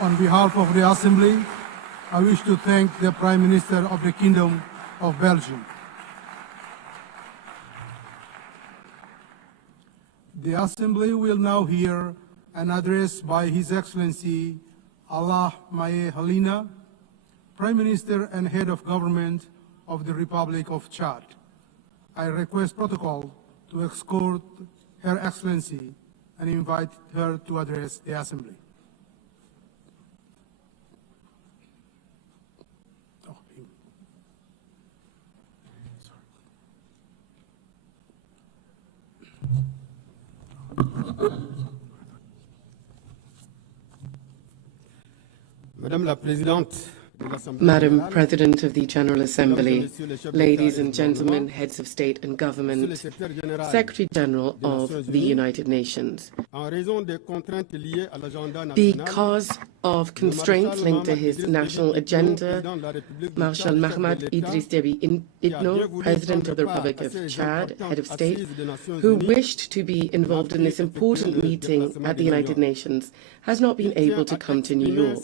On behalf of the Assembly, I wish to thank the Prime Minister of the Kingdom of Belgium. The Assembly will now hear an address by His Excellency Allah Maye Halina, Prime Minister and Head of Government of the Republic of Chad. I request protocol to escort Her Excellency and invite her to address the Assembly. Madam President of the General Assembly, ladies and gentlemen, heads of state and government, Secretary General of the United Nations. Because of constraints linked to his national agenda, Marshal Mahamat Idriss Déby Itno, President of the Republic of Chad, head of state, who wished to be involved in this important meeting at the United Nations, has not been able to come to New York.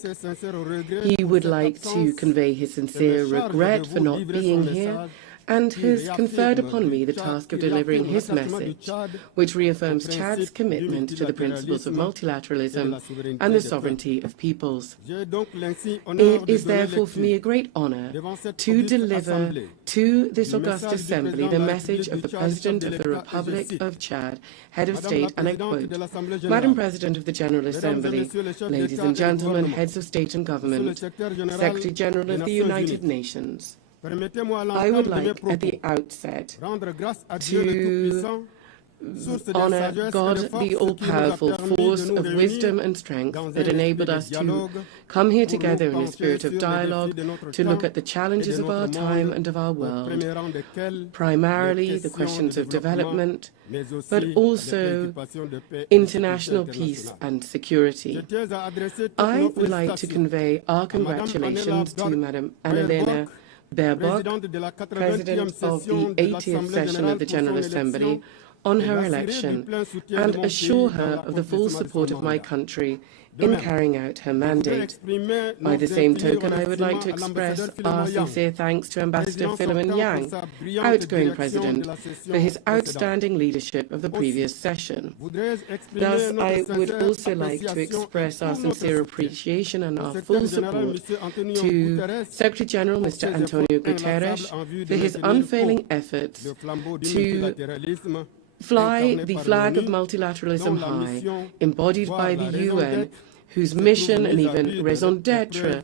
He would like to convey his sincere regret for not being here and has conferred upon me the task of delivering his message, which reaffirms Chad's commitment to the principles of multilateralism and the sovereignty of peoples. It is therefore for me a great honor to deliver to this august assembly the message of the President of the Republic of Chad, Head of State, and I quote, "Madam President of the General Assembly, ladies and gentlemen, heads of state and government, Secretary General of the United Nations, I would like at the outset to honor God, the all-powerful force of wisdom and strength that enabled us to come here together in a spirit of dialogue to look at the challenges of our time and of our world, primarily the questions of development, but also international peace and security. I would like to convey our congratulations to Madam Annalena Baerbock, President of the 80th session of the General Assembly, on her election, and assure her of the full support of my country in carrying out her mandate. By the same token, I would like to express our sincere thanks to Ambassador Philemon Yang, outgoing President, for his outstanding leadership of the previous session. Thus, I would also like to express our sincere appreciation and our full support to Secretary General Mr. Antonio Guterres for his unfailing efforts to fly the flag of multilateralism high, embodied by the UN, whose mission and even raison d'etre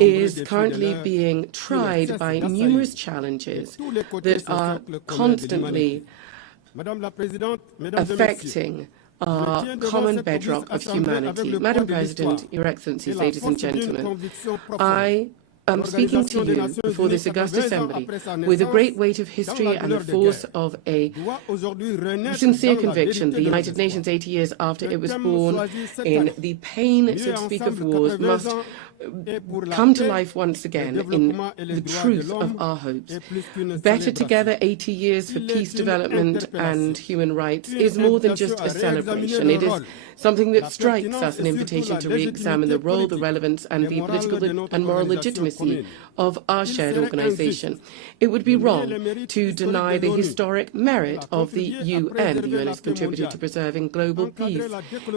is currently being tried by numerous challenges that are constantly affecting our common bedrock of humanity. Madam President, Your Excellencies, ladies and gentlemen, I am speaking to you before this august assembly with a great weight of history and the force of a sincere conviction. The United Nations, 80 years after it was born, in the pain, so to speak, of wars, must come to life once again in the truth of our hopes. Better Together, 80 years for peace, development, and human rights is more than just a celebration. It is something that strikes us an invitation to re-examine the role, the relevance, and the political and moral legitimacy of our shared organization. It would be wrong to deny the historic merit of the UN. The UN has contributed to preserving global peace.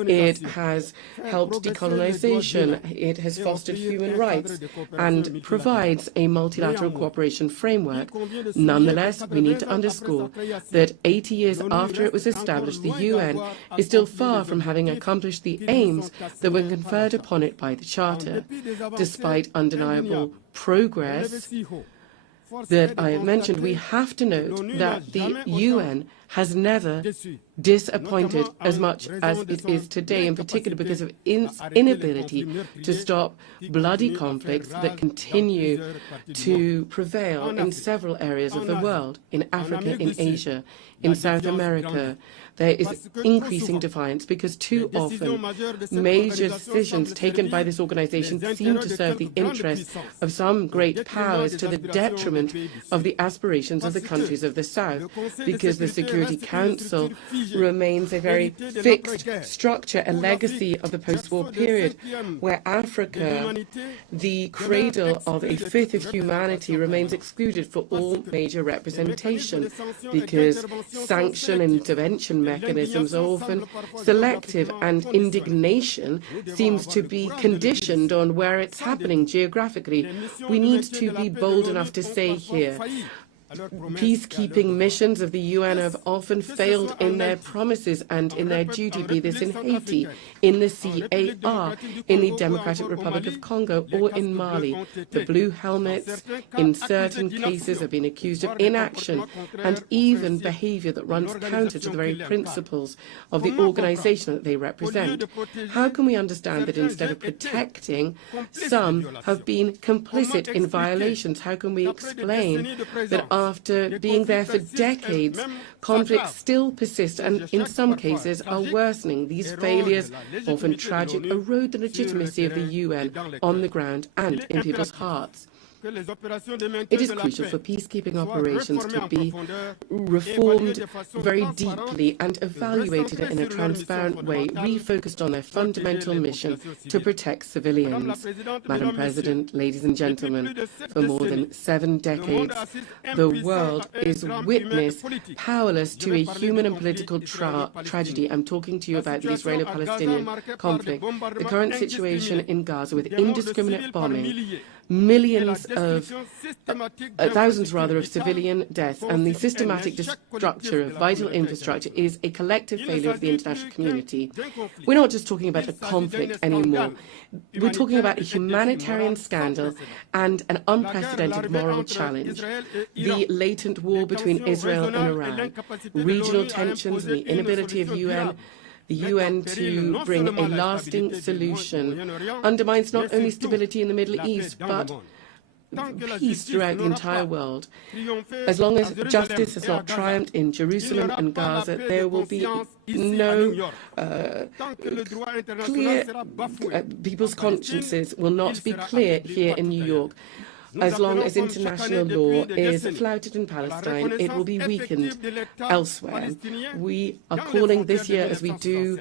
It has helped decolonization. It has fostered human rights and provides a multilateral cooperation framework. Nonetheless, we need to underscore that 80 years after it was established, the UN is still far from having accomplished the aims that were conferred upon it by the Charter. Despite undeniable progress that I have mentioned, we have to note that the UN has never disappointed as much as it is today, in particular because of its inability to stop bloody conflicts that continue to prevail in several areas of the world, in Africa, in Asia, in South America. There is increasing defiance because too often major decisions taken by this organization seem to serve the interests of some great powers to the detriment of the aspirations of the countries of the South, because the Security Council remains a very fixed structure, a legacy of the post-war period, where Africa, the cradle of a fifth of humanity, remains excluded for all major representation, because sanction and intervention mechanisms are often selective, and indignation seems to be conditioned on where it's happening geographically. We need to be bold enough to say here, peacekeeping missions of the UN have often failed in their promises and in their duty, be this in Haiti, in the CAR, in the Democratic Republic of Congo, or in Mali. The blue helmets, in certain cases, have been accused of inaction and even behavior that runs counter to the very principles of the organization that they represent. How can we understand that instead of protecting, some have been complicit in violations? How can we explain that after being there for decades, conflicts still persist and in some cases are worsening? These failures, often tragic, erode the legitimacy of the UN on the ground and in people's hearts. It is crucial for peacekeeping operations to be reformed very deeply and evaluated in a transparent way, refocused on their fundamental mission to protect civilians. Madam President, ladies and gentlemen, for more than 7 decades, the world is witness powerless to a human and political tragedy. I'm talking to you about the Israeli-Palestinian conflict, the current situation in Gaza with indiscriminate bombing, millions of, thousands rather, of civilian deaths, and the systematic destruction of vital infrastructure is a collective failure of the international community. We're not just talking about a conflict anymore. We're talking about a humanitarian scandal and an unprecedented moral challenge. The latent war between Israel and Iran, regional tensions and the inability of the UN to bring a lasting solution undermines not only stability in the Middle East, but peace throughout the entire world. As long as justice has not triumphed in Jerusalem and Gaza, there will be no clear, people's consciences will not be clear here in New York. As long as international law is flouted in Palestine, it will be weakened elsewhere. We are calling this year, as we do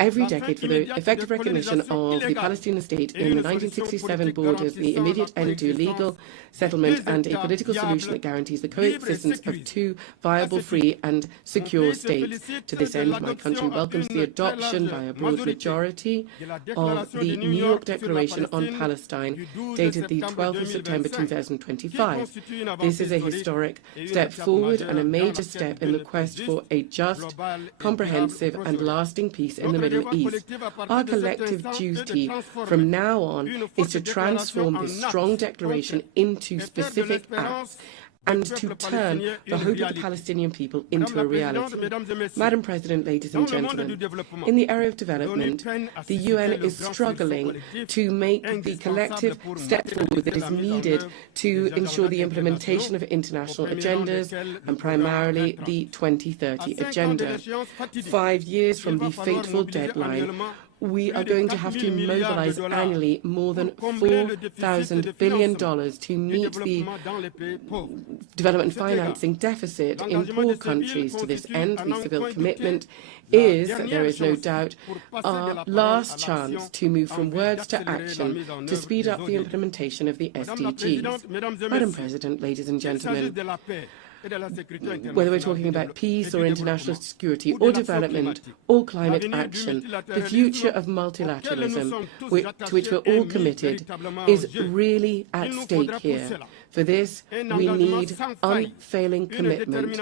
every decade, for the effective recognition of the Palestinian state in the 1967 borders, the immediate end to illegal settlement, and a political solution that guarantees the coexistence of 2 viable, free and secure states. To this end, my country welcomes the adoption by a broad majority of the New York Declaration on Palestine, dated the 12th of September 2025. This is a historic step forward and a major step in the quest for a just, comprehensive and lasting peace in the Middle East. Our collective duty from now on is to transform this strong declaration into specific acts and to turn the hope of the Palestinian people into a reality. Madam President, ladies and gentlemen, in the area of development, the UN is struggling to make the collective step forward that is needed to ensure the implementation of international agendas, and primarily the 2030 Agenda. 5 years from the fateful deadline, we are going to have to mobilize annually more than $4,000 billion to meet the development financing deficit in poor countries. To this end, the civil commitment is, there is no doubt, our last chance to move from words to action to speed up the implementation of the SDGs. Madam President, ladies and gentlemen, whether we're talking about peace or international security or development or climate action, the future of multilateralism, to which we're all committed, is really at stake here. For this, we need unfailing commitment,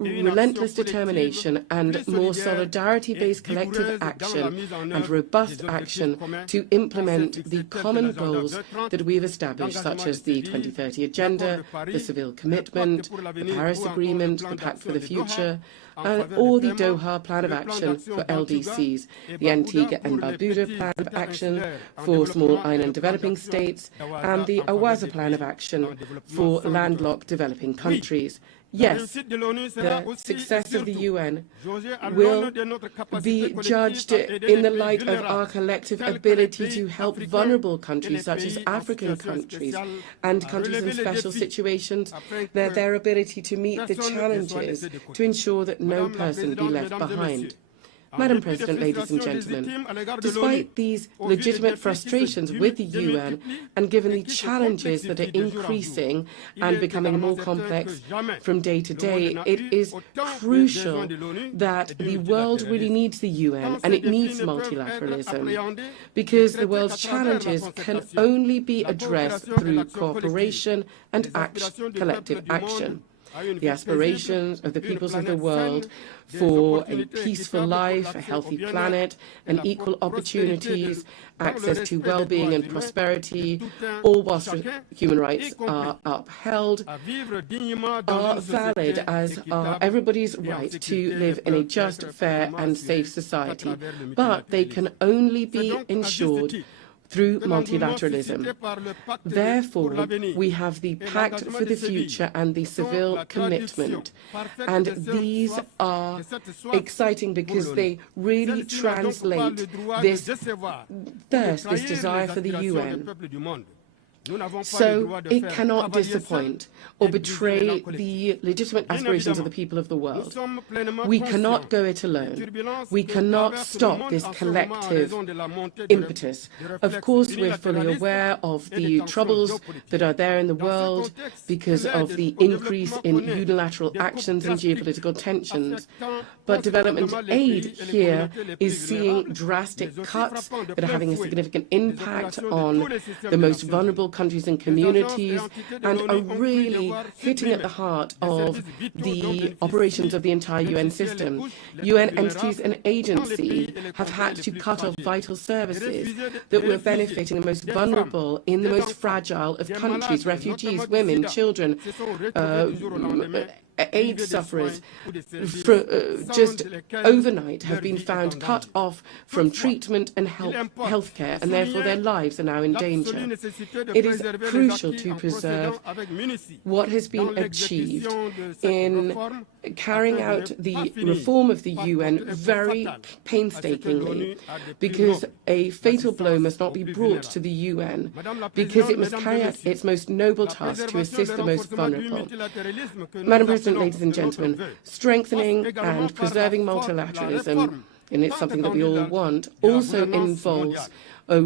relentless determination and more solidarity-based collective action and robust action to implement the common goals that we've established, such as the 2030 Agenda, the civil commitment, the Paris Agreement, the Pact for the Future, or the Doha Plan of Action for LDCs, the Antigua and Barbuda Plan of Action for small island developing states, and the Awaza Plan of Action for landlocked developing countries. Yes, the success of the UN will be judged in the light of our collective ability to help vulnerable countries such as African countries and countries in special situations, their ability to meet the challenges to ensure that no person be left behind. Madam President, ladies and gentlemen, despite these legitimate frustrations with the UN and given the challenges that are increasing and becoming more complex from day to day, it is crucial that the world really needs the UN and it needs multilateralism, because the world's challenges can only be addressed through cooperation and collective action. The aspirations of the peoples of the world for a peaceful life, a healthy planet, and equal opportunities, access to well-being and prosperity, all whilst human rights are upheld, are valid, as are everybody's right to live in a just, fair, and safe society. But they can only be ensured through multilateralism. Therefore, we have the Pact for the Future and the civil commitment. And these are exciting because they really translate this thirst, this desire for the UN. So it cannot disappoint or betray the legitimate aspirations of the people of the world. We cannot go it alone. We cannot stop this collective impetus. Of course, we're fully aware of the troubles that are there in the world because of the increase in unilateral actions and geopolitical tensions. But development aid here is seeing drastic cuts that are having a significant impact on the most vulnerable countries and communities and are really hitting at the heart of the operations of the entire UN system. UN entities and agencies have had to cut off vital services that were benefiting the most vulnerable in the most fragile of countries, refugees, women, children, AIDS sufferers just overnight have been found cut off from treatment and healthcare, and therefore their lives are now in danger. It is crucial to preserve what has been achieved in carrying out the reform of the UN very painstakingly, because a fatal blow must not be brought to the UN, because it must carry out its most noble task to assist the most vulnerable. Madam President, ladies and gentlemen, strengthening and preserving multilateralism, and it's something that we all want, also involves a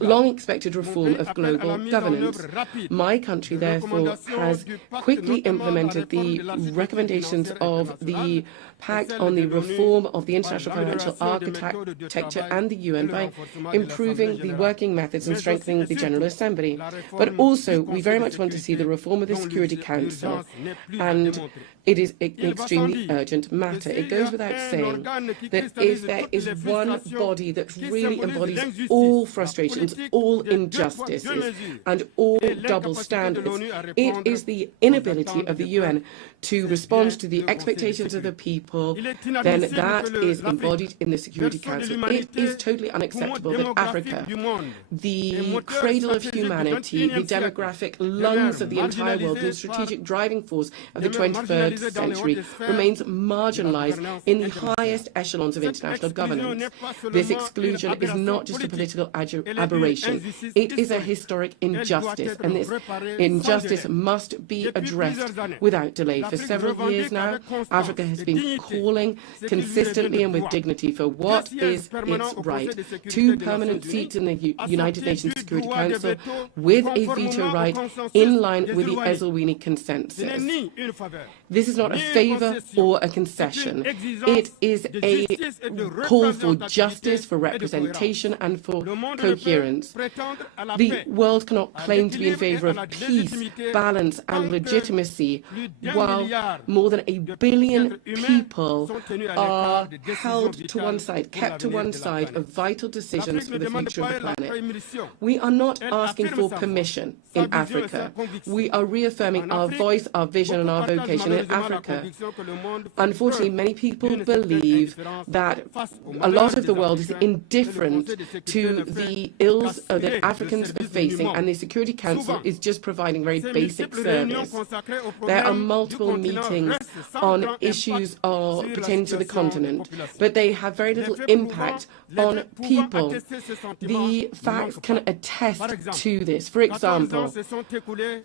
long-expected reform of global governance. My country, therefore, has quickly implemented the recommendations of the Pact on the Reform of the International Financial Architecture and the UN by improving the working methods and strengthening the General Assembly. But also, we very much want to see the reform of the Security Council, and it is an extremely urgent matter. It goes without saying that if there is one body that really embodies all frustrations, all injustices, and all double standards, it is the inability of the UN to respond to the expectations of the people, then that is embodied in the Security Council. It is totally unacceptable that Africa, the cradle of humanity, the demographic lungs of the entire world, the strategic driving force of the 21st century, remains marginalized in the highest echelons of international governance. This exclusion is not just a political aberration. It is a historic injustice, and this injustice must be addressed without delay. For several years now, Africa has been calling consistently and with dignity for what is its right. 2 permanent seats in the United Nations Security Council with a veto right in line with the Esselwini consensus. This is not a favor or a concession. It is a call for justice, for representation, and for coherence. The world cannot claim to be in favor of peace, balance, and legitimacy while more than 1 billion people are held to one side, kept to one side of vital decisions for the future of the planet. We are not asking for permission in Africa. We are reaffirming our voice, our vision, and our vocation in Africa. Unfortunately, many people believe that a lot of the world is indifferent to the ills that Africans are facing, and the Security Council is just providing very basic service. There are multiple meetings on issues pertaining to the continent, but they have very little impact on people. The facts can attest to this. For example,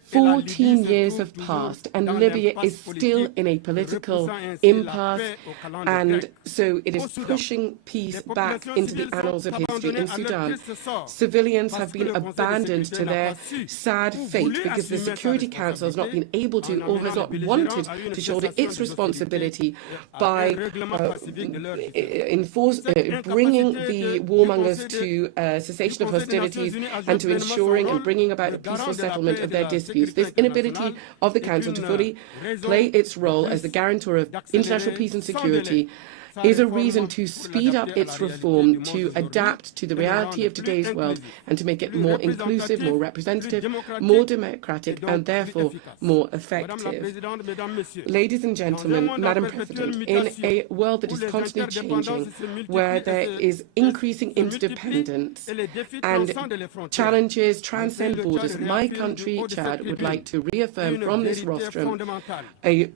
14 years have passed, and Libya is still in a political impasse, and so it is pushing peace back into the annals of history. In Sudan, civilians have been abandoned to their sad fate because the Security Council has not been able to, or has not wanted to shoulder its responsibility by bringing the warmongers to cessation of hostilities and to ensuring and bringing about a peaceful settlement of their disputes. This inability of the Council to fully play its role as the guarantor of international peace and security is a reason to speed up its reform, to adapt to the reality of today's world, and to make it more inclusive, more representative, more democratic, and therefore more effective. Ladies and gentlemen, Madam President, in a world that is constantly changing, where there is increasing interdependence and challenges transcend borders, my country, Chad, would like to reaffirm from this rostrum a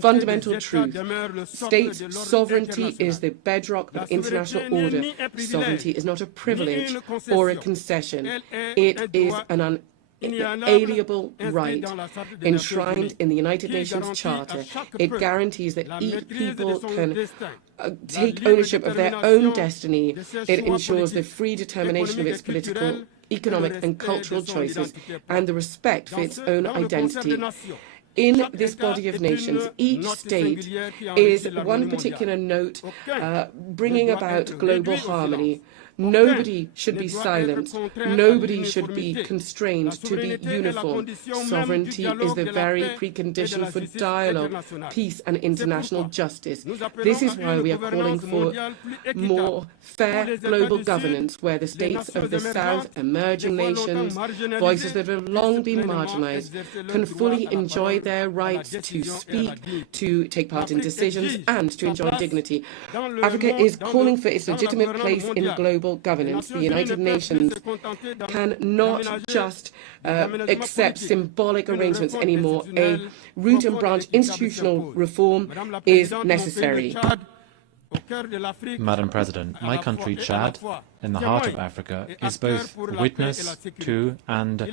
fundamental truth. State sovereignty is the bedrock of international order. Sovereignty is not a privilege or a concession. It is an inalienable right enshrined in the United Nations Charter. It guarantees that each people can take ownership of their own destiny. It ensures the free determination of its political, economic and cultural choices and the respect for its own identity. In this body of nations, each state is one particular note bringing about global harmony. Nobody should be silent. Nobody should be constrained to be uniform. Sovereignty is the very precondition for dialogue, peace and international justice. This is why we are calling for more fair global governance, where the states of the South, emerging nations, voices that have long been marginalized, can fully enjoy their rights to speak, to take part in decisions and to enjoy dignity. Africa is calling for its legitimate place in global governance. The United Nations cannot just accept symbolic arrangements anymore. A root and branch institutional reform is necessary. Madam President, my country, Chad, in the heart of Africa, is both witness to and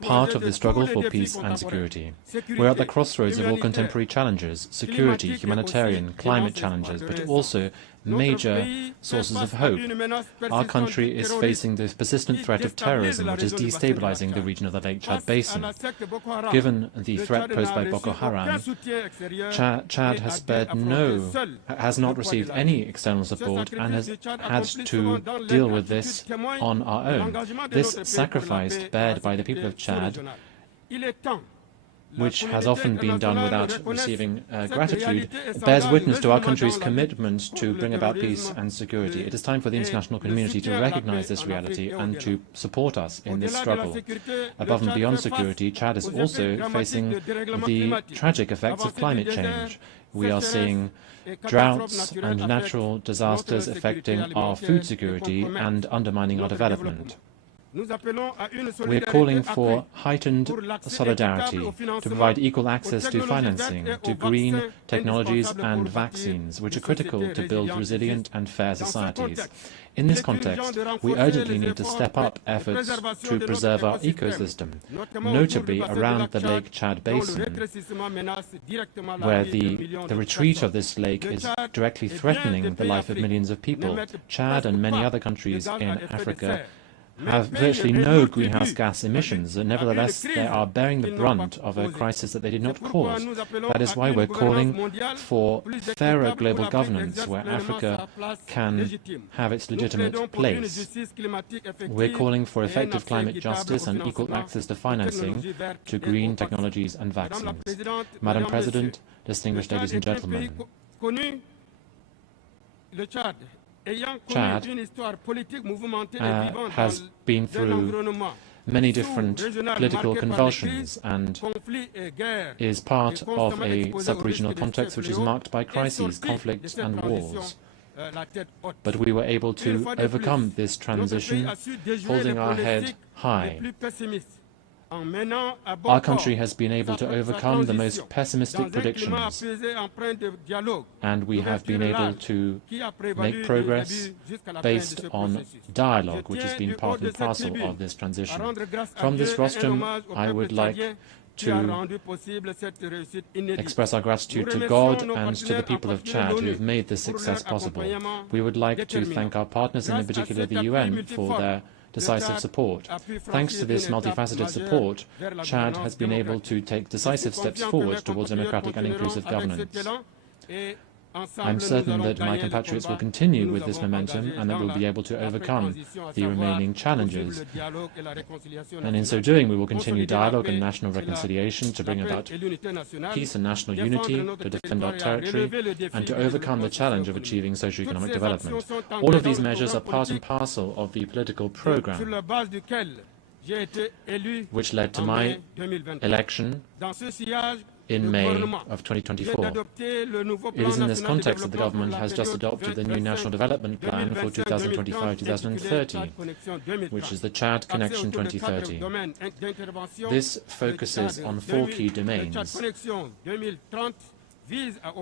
part of the struggle for peace and security. We're at the crossroads of all contemporary challenges: security, humanitarian, climate challenges, but also major sources of hope. Our country is facing the persistent threat of terrorism, which is destabilizing the region of the Lake Chad Basin. Given the threat posed by Boko Haram, Chad has not received any external support and has had to deal with this on our own. This sacrifice bared by the people of Chad, which has often been done without receiving gratitude, bears witness to our country's commitment to bring about peace and security. It is time for the international community to recognize this reality and to support us in this struggle. Above and beyond security, Chad is also facing the tragic effects of climate change. We are seeing droughts and natural disasters affecting our food security and undermining our development. We are calling for heightened solidarity to provide equal access to financing, to green technologies and vaccines, which are critical to build resilient and fair societies. In this context, we urgently need to step up efforts to preserve our ecosystem, notably around the Lake Chad Basin, where the retreat of this lake is directly threatening the life of millions of people. Chad and many other countries in Africa have virtually no greenhouse gas emissions, and nevertheless they are bearing the brunt of a crisis that they did not cause. That is why we're calling for fairer global governance, where Africa can have its legitimate place. We're calling for effective climate justice and equal access to financing, to green technologies and vaccines. Madam President, distinguished ladies and gentlemen, Chad has been through many different political convulsions and is part of a sub-regional context which is marked by crises, conflicts and wars. But we were able to overcome this transition, holding our head high. Our country has been able to overcome the most pessimistic predictions, and we have been able to make progress based on dialogue, which has been part and parcel of this transition. From this rostrum, I would like to express our gratitude to God and to the people of Chad who have made this success possible. We would like to thank our partners, and in particular the UN, for their decisive support. Thanks to this multifaceted support, Chad has been able to take decisive steps forward towards democratic and inclusive governance. I'm certain that my compatriots will continue with this momentum and that we'll be able to overcome the remaining challenges. And in so doing, we will continue dialogue and national reconciliation to bring about peace and national unity, to defend our territory, and to overcome the challenge of achieving socio-economic development. All of these measures are part and parcel of the political program which led to my election in May of 2024. It is in this context that the government has just adopted the new National Development Plan for 2025-2030, which is the Chad Connection 2030. This focuses on 4 key domains,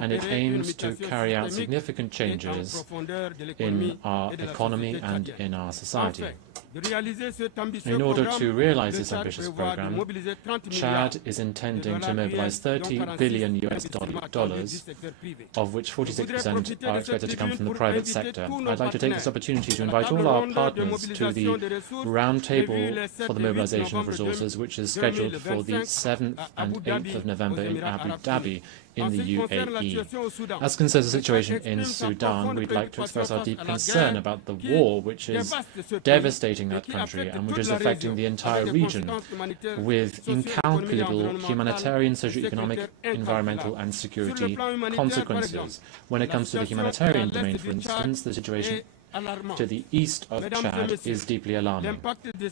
and it aims to carry out significant changes in our economy and in our society. In order to realize this ambitious program, Chad is intending to mobilize $30 billion US, of which 46% are expected to come from the private sector. I'd like to take this opportunity to invite all our partners to the roundtable for the mobilization of resources, which is scheduled for the 7th and 8th of November in Abu Dhabi, in the UAE. As concerns the situation in Sudan, we'd like to express our deep concern about the war which is devastating that country and which is affecting the entire region, with incalculable humanitarian, socio-economic, environmental and security consequences. When it comes to the humanitarian domain, for instance, the situation to the east of Chad is deeply alarming.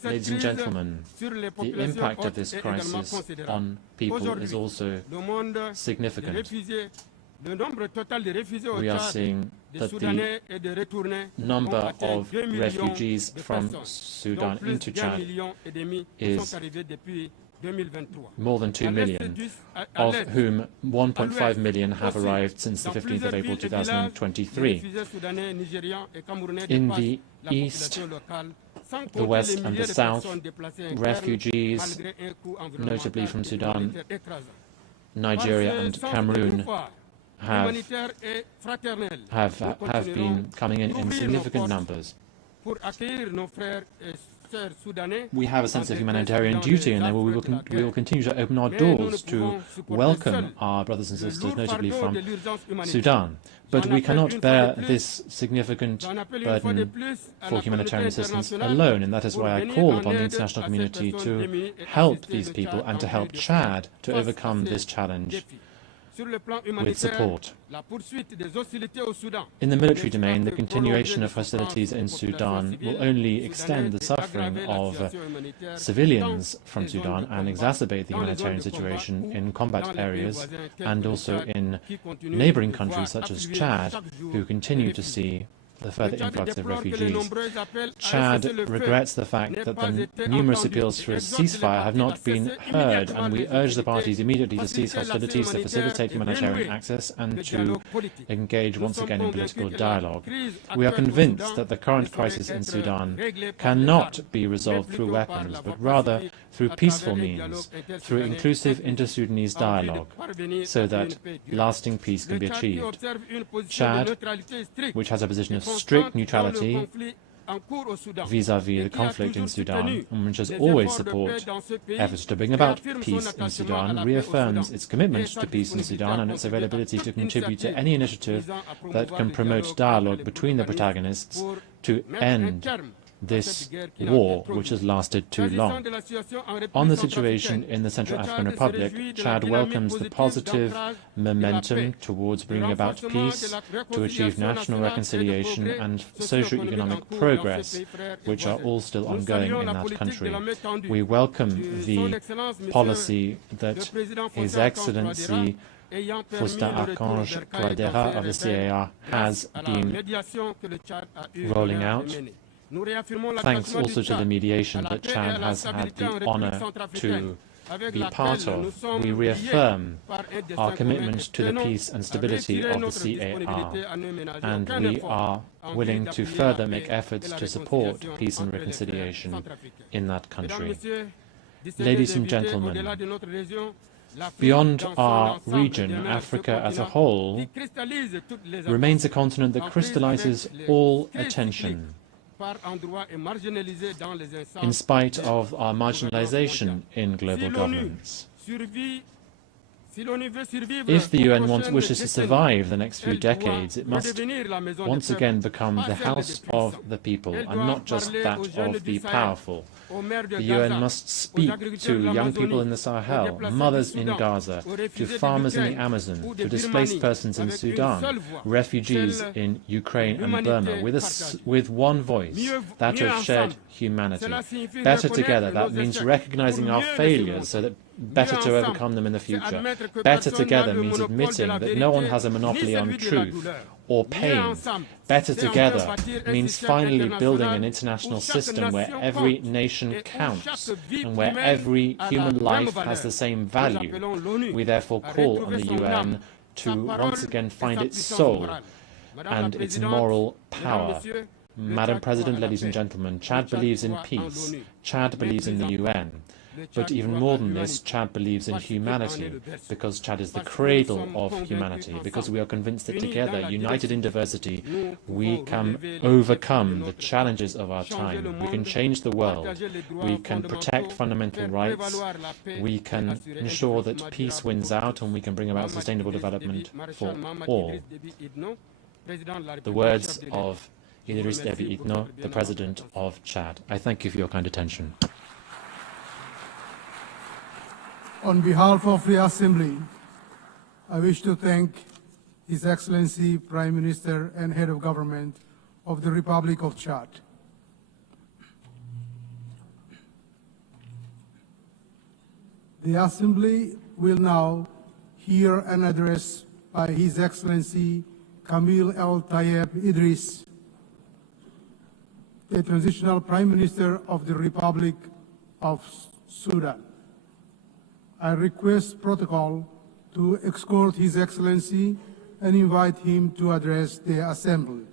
Ladies and gentlemen, the impact of this crisis on people is also significant. We are seeing that the number of refugees from Sudan into Chad is more than 2 million, of whom 1.5 million have arrived since the 15th of April 2023. In the east, the west and the south, refugees, notably from Sudan, Nigeria and Cameroon, have been coming in significant numbers. We have a sense of humanitarian duty, and we will continue to open our doors to welcome our brothers and sisters, notably from Sudan. But we cannot bear this significant burden for humanitarian assistance alone, and that is why I call upon the international community to help these people and to help Chad to overcome this challenge with support. In the military domain, the continuation of hostilities in Sudan will only extend the suffering of civilians from Sudan and exacerbate the humanitarian situation in combat areas and also in neighboring countries such as Chad, who continue to see the further influx of refugees. Chad regrets the fact that the numerous appeals for a ceasefire have not been heard, and we urge the parties immediately to cease hostilities, to facilitate humanitarian access, and to engage once again in political dialogue. We are convinced that the current crisis in Sudan cannot be resolved through weapons, but rather through peaceful means, through inclusive inter-Sudanese dialogue, so that lasting peace can be achieved. Chad, which has a position of strict neutrality vis-à-vis the conflict in Sudan, and which has always supported efforts to bring about peace in Sudan, reaffirms its commitment to peace in Sudan and its availability to contribute to any initiative that can promote dialogue between the protagonists to end this war, which has lasted too long. On the situation in the Central African Republic, Chad welcomes the positive momentum towards bringing about peace, to achieve national reconciliation and socio-economic progress, which are all still ongoing in that country. We welcome the policy that His Excellency Faustin Archange Touadéra of the CAR has been rolling out. Thanks also to the mediation that Chad has had the honor to be part of. We reaffirm our commitment to the peace and stability of the CAR, and we are willing to further make efforts to support peace and reconciliation in that country. Ladies and gentlemen, beyond our region, Africa as a whole remains a continent that crystallizes all attention, in spite of our marginalization in global governance. If the UN wishes to survive the next few decades, it must once again become the house of the people and not just that of the powerful. The UN must speak to young people in the Sahel, mothers in Gaza, to farmers in the Amazon, to displaced persons in Sudan, refugees in Ukraine and Burma, with one voice, that of shared humanity. Better together, that means recognizing our failures so that better to overcome them in the future. Better together means admitting that no one has a monopoly on truth or pain. Better together means finally building an international system where every nation counts and where every human life has the same value. We therefore call on the UN to once again find its soul and its moral power Madam President, ladies and gentlemen, Chad believes in peace. Chad believes in the UN. But even more than this, Chad believes in humanity, because Chad is the cradle of humanity, because we are convinced that together, united in diversity, we can overcome the challenges of our time. We can change the world. We can protect fundamental rights. We can ensure that peace wins out, and we can bring about sustainable development for all. The words of Idriss Déby Itno, the President of Chad. I thank you for your kind attention. On behalf of the Assembly, I wish to thank His Excellency Prime Minister and Head of Government of the Republic of Chad. The Assembly will now hear an address by His Excellency Camille El Tayeb Idris, the Transitional Prime Minister of the Republic of Sudan. I request protocol to escort His Excellency and invite him to address the Assembly.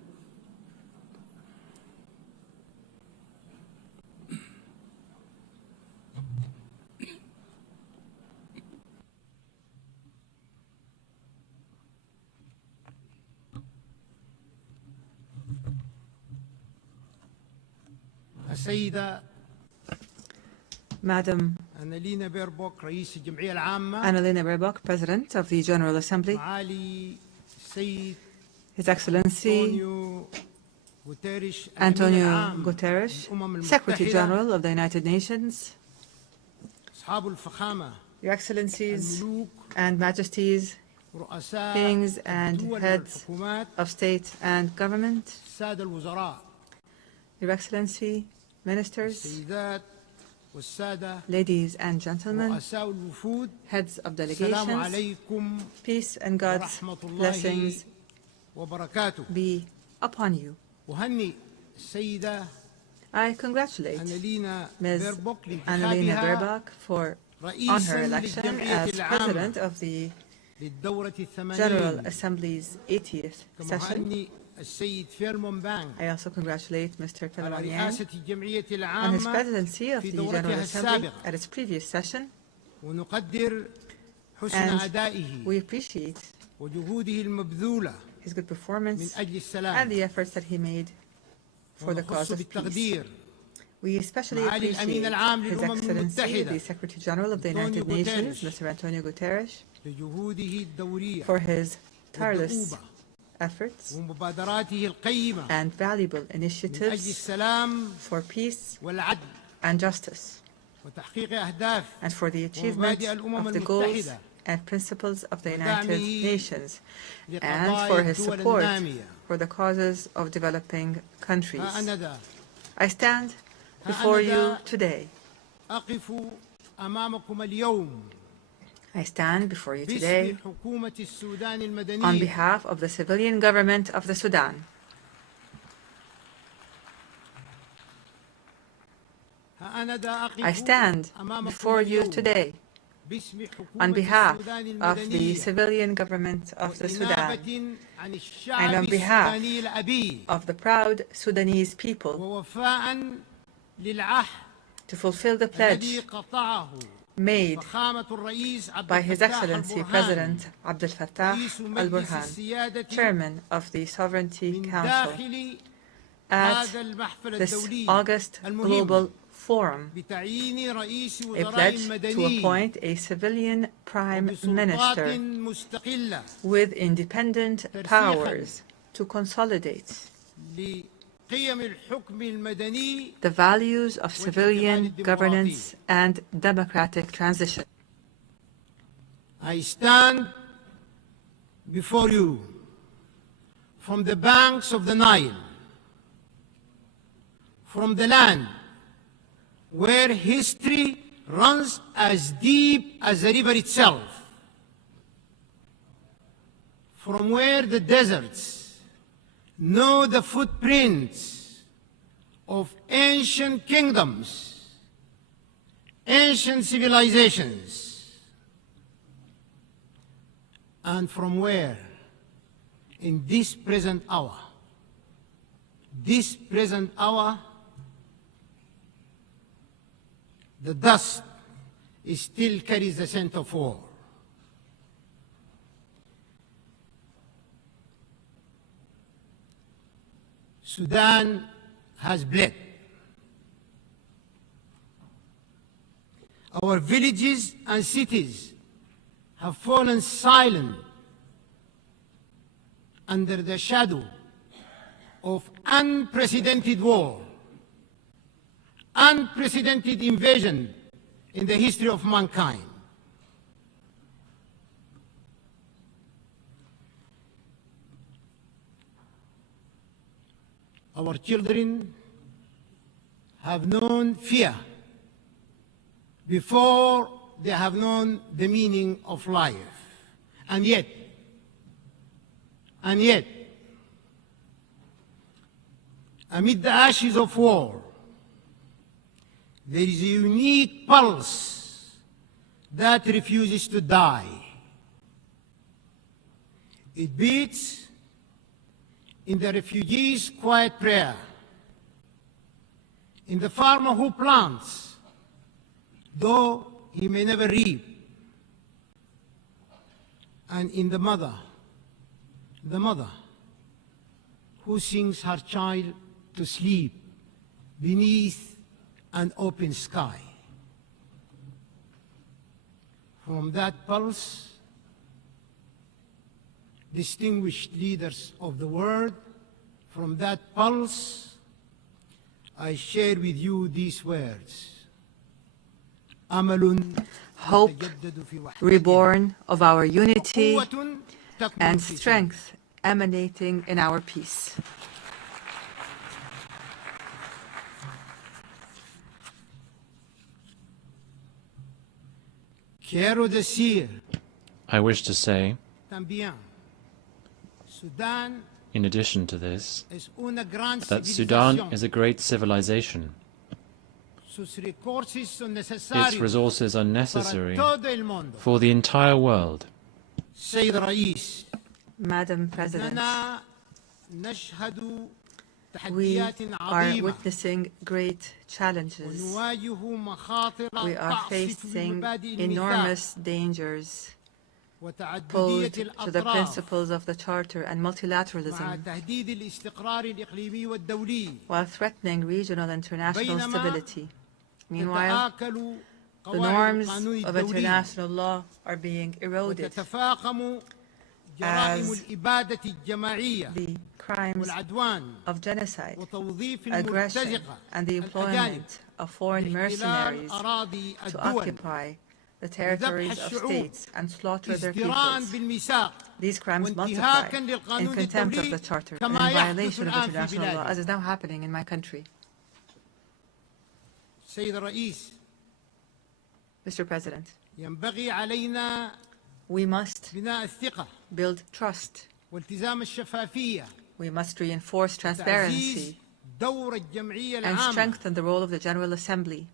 Madam Annalena Baerbock, Annalena Baerbock, President of the General Assembly, His Excellency Antonio Guterres, Secretary General of the United Nations, Your Excellencies and Majesties, Kings and Heads of State and Government, Your Excellency, Ministers, ladies and gentlemen, heads of delegations, peace and God's blessings be upon you. I congratulate Ms. Annalena Baerbock on her election as President of the General Assembly's 80th session. I also congratulate Mr. Pellemanian on his presidency of the General Assembly at its previous session, and we appreciate his good performance and the efforts that he made for the cause of peace. We especially appreciate His Excellency, the Secretary General of the United Nations, Mr. Antonio Guterres, for his tireless efforts and valuable initiatives for peace and justice, and for the achievement of the goals and principles of the United Nations, and for his support for the causes of developing countries. I stand before you today. I stand before you today on behalf of the civilian government of the Sudan. I stand before you today on behalf of the civilian government of the Sudan and on behalf of the proud Sudanese people to fulfill the pledge made by His Excellency President Abdel Fattah al-Burhan, Chairman of the Sovereignty Council, at this August Global Forum, a pledge to appoint a civilian Prime Minister with independent powers to consolidate the values of civilian governance and democratic transition. I stand before you from the banks of the Nile, from the land where history runs as deep as the river itself, from where the deserts know the footprints of ancient kingdoms, ancient civilizations, and from where, in this present hour, this present hour, the dust still carries the scent of war. Sudan has bled. Our villages and cities have fallen silent under the shadow of unprecedented war, unprecedented invasion in the history of mankind. Our children have known fear before they have known the meaning of life. And yet, amid the ashes of war, there is a unique pulse that refuses to die. It beats in the refugee's quiet prayer, in the farmer who plants, though he may never reap, and in the mother who sings her child to sleep beneath an open sky. From that pulse, distinguished leaders of the world, from that pulse, I share with you these words. Hope reborn of our unity and strength emanating in our peace. I wish to say, in addition to this, that Sudan is a great civilization. Its resources are necessary for the entire world. Madam President, we are witnessing great challenges. We are facing enormous dangers posed to the principles of the Charter and multilateralism, while threatening regional and international stability. Meanwhile, the norms of international law are being eroded as the crimes of genocide, aggression, and the employment of foreign mercenaries to occupy the territories of states and slaughter their peoples. These crimes multiply in contempt of the Charter and in violation of international law, as is now happening in my country. Mr. President, we must build trust. We must reinforce transparency and strengthen the role of the General Assembly,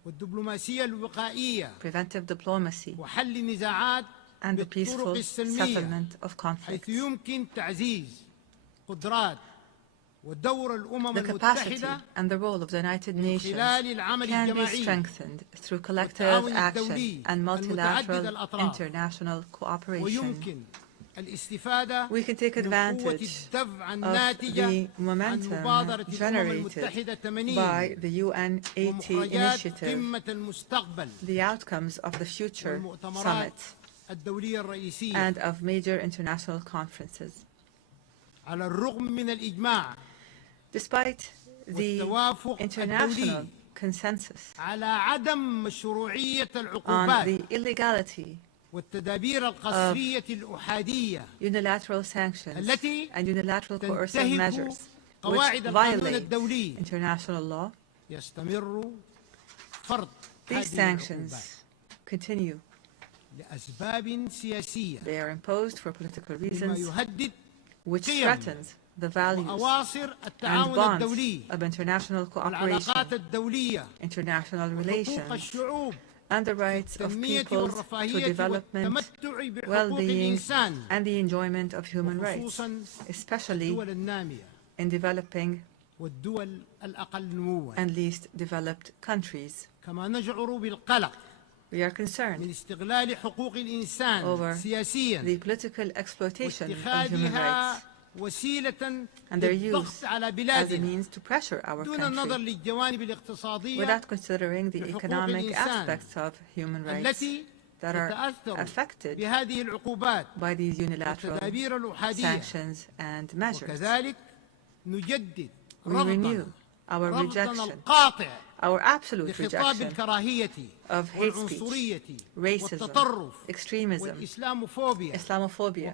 preventive diplomacy, and the peaceful settlement of conflicts. The capacity and the role of the United Nations can be strengthened through collective action and multilateral international cooperation. We can take advantage of the momentum generated by the UN Haiti initiative, the outcomes of the future summit, and of major international conferences. Despite the international consensus on the illegality of unilateral sanctions and unilateral coercive measures which violate international law, these sanctions continue. They are imposed for political reasons, which threatens the values and bonds of international cooperation, international relations, and the rights of peoples to development, well-being, and the enjoyment of human rights, especially in developing and least developed countries. We are concerned over the political exploitation of human rights and their use as a means to pressure our country without considering the economic aspects of human rights that are affected by these unilateral sanctions and measures. We renew our rejection, our absolute rejection of hate speech, racism, extremism, Islamophobia,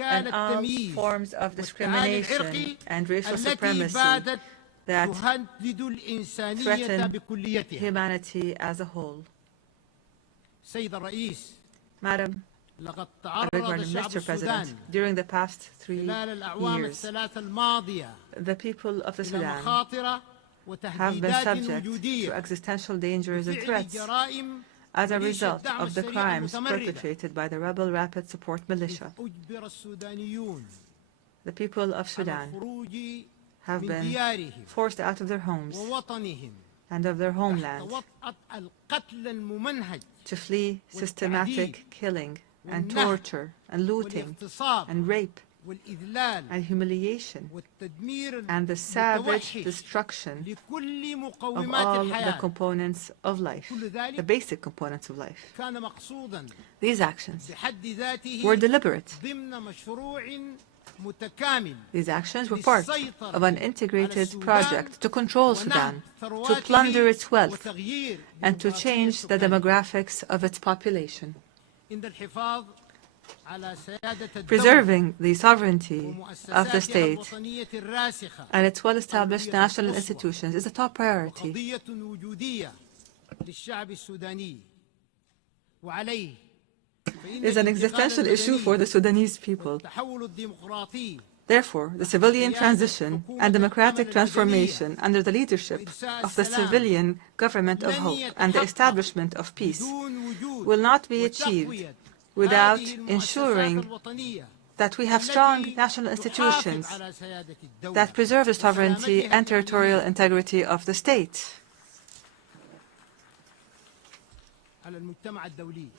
and all forms of discrimination and racial supremacy that threaten humanity as a whole. Madam, Mr. President, during the past 3 years, the people of the Sudan have been subject to existential dangers and threats as a result of the crimes perpetrated by the rebel Rapid Support Militia. The people of Sudan have been forced out of their homes and of their homeland to flee systematic killing and torture and looting and rape and humiliation and the savage destruction of all the components of life, the basic components of life. These actions were deliberate. These actions were part of an integrated project to control Sudan, to plunder its wealth, and to change the demographics of its population. Preserving the sovereignty of the state and its well-established national institutions is a top priority. It is an existential issue for the Sudanese people. Therefore, the civilian transition and democratic transformation under the leadership of the civilian government of hope and the establishment of peace will not be achieved without ensuring that we have strong national institutions that preserve the sovereignty and territorial integrity of the state.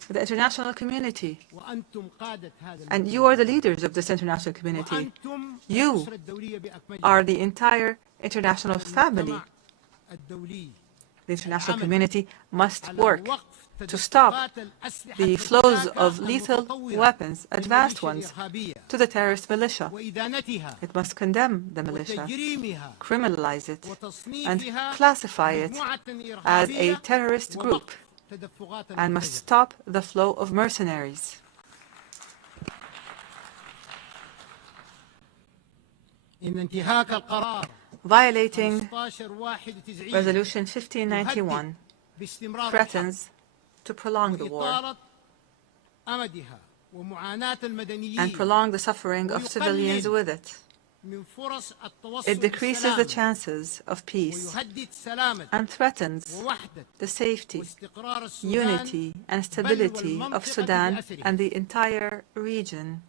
The international community, and you are the leaders of this international community. You are the entire international family. The international community must work to stop the flows of lethal weapons, advanced ones, to the terrorist militia. It must condemn the militia, criminalize it, and classify it as a terrorist group, and must stop the flow of mercenaries. Violating Resolution 1591 threatens to prolong the war and prolong the suffering of civilians with it. It decreases the chances of peace and threatens the safety, unity, and stability of Sudan and the entire region.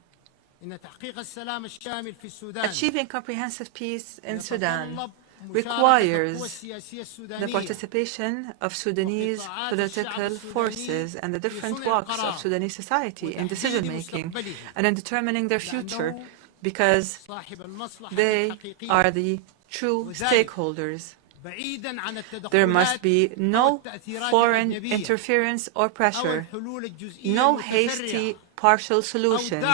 Achieving comprehensive peace in Sudan requires the participation of Sudanese political forces and the different walks of Sudanese society in decision-making and in determining their future, because they are the true stakeholders. There must be no foreign interference or pressure, no hasty partial solutions,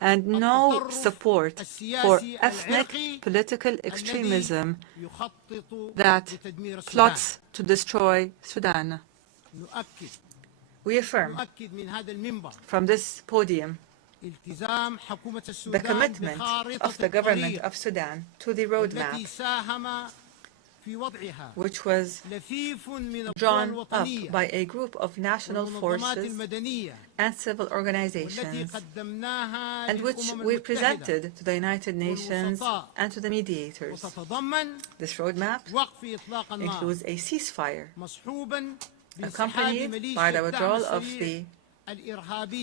and no support for ethnic political extremism that plots to destroy Sudan. We affirm from this podium the commitment of the government of Sudan to the roadmap, which was drawn up by a group of national forces and civil organizations, and which we presented to the United Nations and to the mediators. This roadmap includes a ceasefire accompanied by the withdrawal of the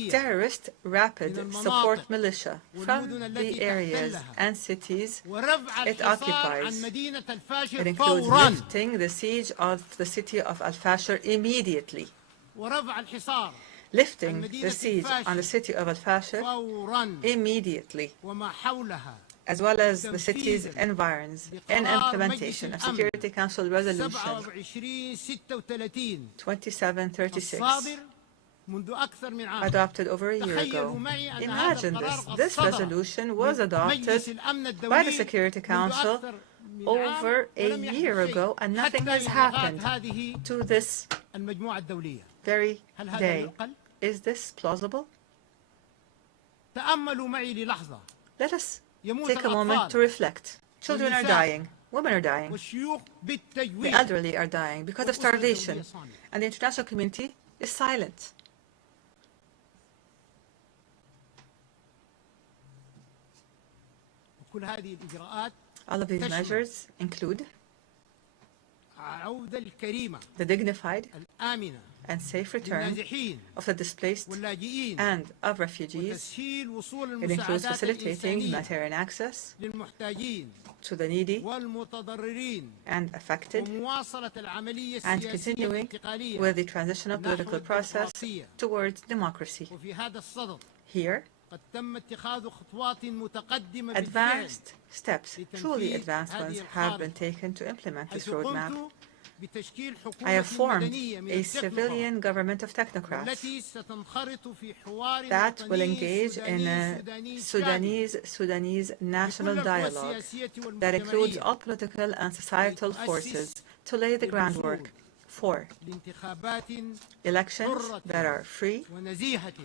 terrorist rapid support militia from the areas and cities it occupies. It includes lifting the siege of the city of Al-Fashir immediately, lifting the siege on the city of Al-Fashir immediately, as well as the city's environs, in implementation of Security Council Resolution 2736, adopted over a year ago. Imagine this. This resolution was adopted by the Security Council over a year ago, and nothing has happened to this very day. Is this plausible? Let us take a moment to reflect. Children are dying. Women are dying. The elderly are dying because of starvation. And the international community is silent. All of these measures include the dignified and safe return of the displaced and of refugees. It includes facilitating humanitarian access to the needy and affected, and continuing with the transitional political process towards democracy. Here, advanced steps, truly advanced ones, have been taken to implement this roadmap. I have formed a civilian government of technocrats that will engage in a Sudanese national dialogue that includes all political and societal forces to lay the groundwork for elections that are free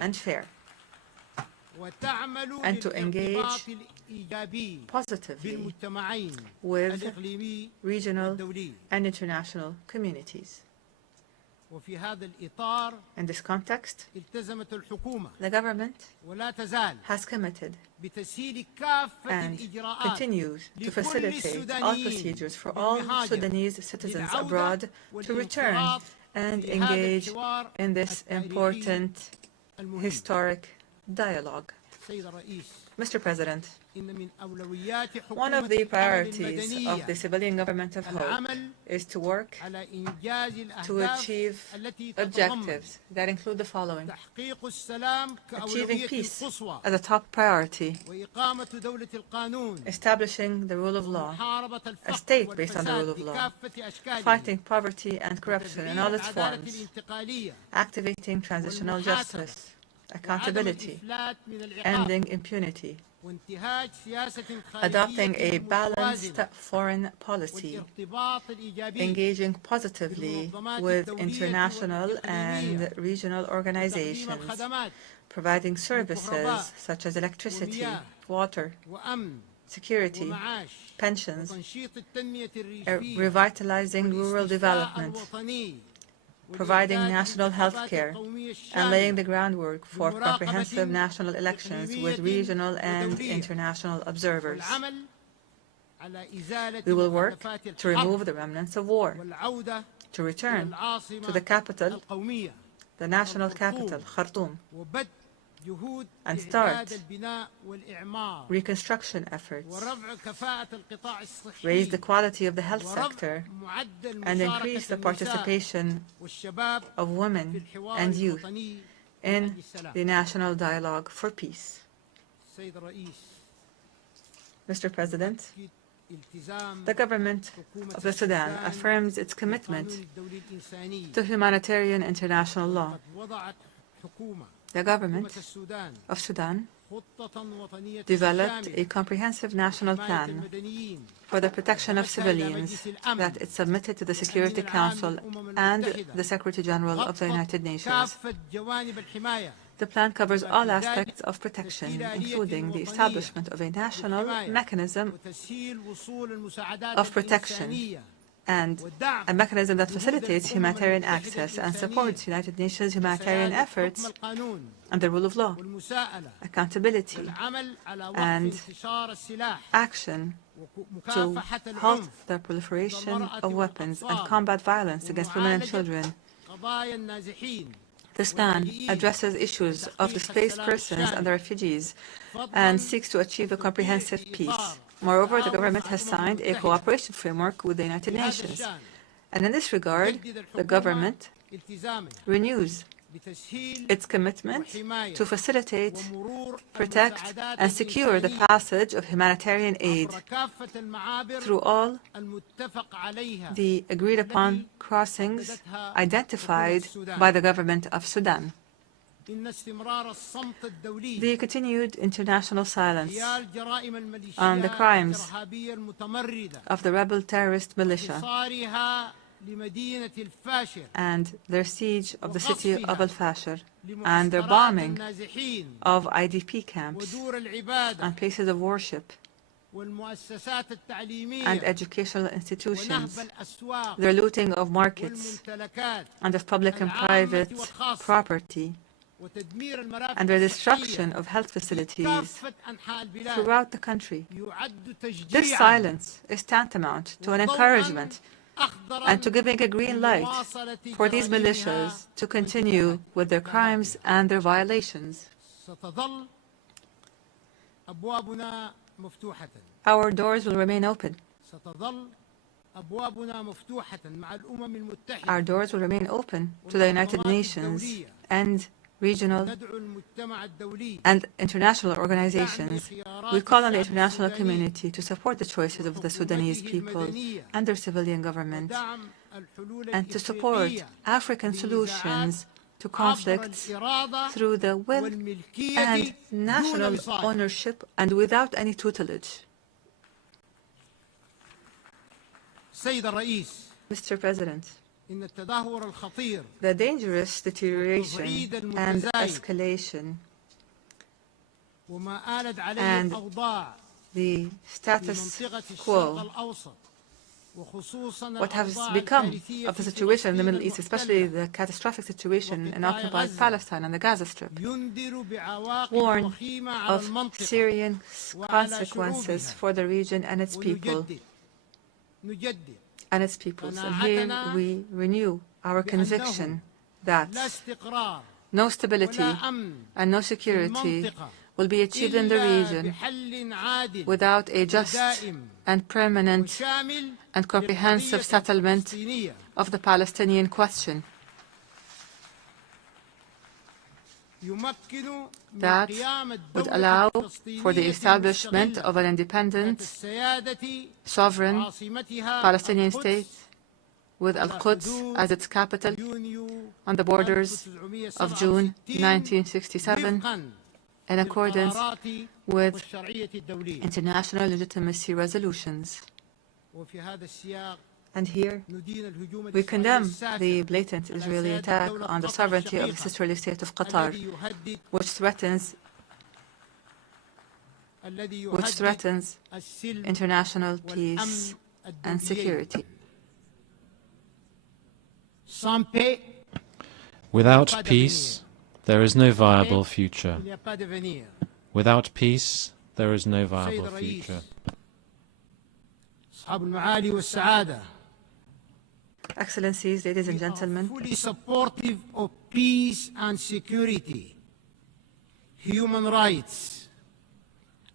and fair, and to engage positively with regional and international communities. In this context, the government has committed and continues to facilitate all procedures for all Sudanese citizens abroad to return and engage in this important historic dialogue. Mr. President, one of the priorities of the civilian government of hope is to work to achieve objectives that include the following: achieving peace as a top priority, establishing the rule of law, a state based on the rule of law, fighting poverty and corruption in all its forms, activating transitional justice, accountability, ending impunity, adopting a balanced foreign policy, engaging positively with international and regional organizations, providing services such as electricity, water, security, pensions, revitalizing rural development, providing national health care, and laying the groundwork for comprehensive national elections with regional and international observers. We will work to remove the remnants of war, to return to the capital, the national capital, Khartoum, and start reconstruction efforts, raise the quality of the health sector, and increase the participation of women and youth in the national dialogue for peace. Mr. President, the government of the Sudan affirms its commitment to humanitarian international law. The government of Sudan developed a comprehensive national plan for the protection of civilians that it submitted to the Security Council and the Secretary General of the United Nations. The plan covers all aspects of protection, including the establishment of a national mechanism of protection and a mechanism that facilitates humanitarian access and supports United Nations humanitarian efforts and the rule of law, accountability, and action to halt the proliferation of weapons and combat violence against women and children, This plan addresses issues of displaced persons and the refugees and seeks to achieve a comprehensive peace. Moreover, the government has signed a cooperation framework with the United Nations. And in this regard, the government renews its commitment to facilitate, protect, and secure the passage of humanitarian aid through all the agreed-upon crossings identified by the government of Sudan. The continued international silence on the crimes of the rebel terrorist militia and their siege of the city of Al-Fashir and their bombing of IDP camps and places of worship and educational institutions, their looting of markets and of public and private property, and the destruction of health facilities throughout the country. This silence is tantamount to an encouragement and to giving a green light for these militias to continue with their crimes and their violations. Our doors will remain open. Our doors will remain open to the United Nations and regional and international organizations. We call on the international community to support the choices of the Sudanese people and their civilian government and to support African solutions to conflicts through the will and national ownership and without any tutelage. Mr. President, the dangerous deterioration and escalation and the status quo, what has become of the situation in the Middle East, especially the catastrophic situation in occupied Palestine and the Gaza Strip, warn of serious consequences for the region and its people. And here we renew our conviction that no stability and no security will be achieved in the region without a just and permanent and comprehensive settlement of the Palestinian question. That would allow for the establishment of an independent, sovereign Palestinian state with Al-Quds as its capital on the borders of June 1967 in accordance with international legitimacy resolutions. And here, we condemn the blatant Israeli attack on the sovereignty of the sisterly state of Qatar, which threatens international peace and security. Without peace, there is no viable future. Without peace, there is no viable future. Excellencies, ladies and gentlemen, fully supportive of peace and security, human rights,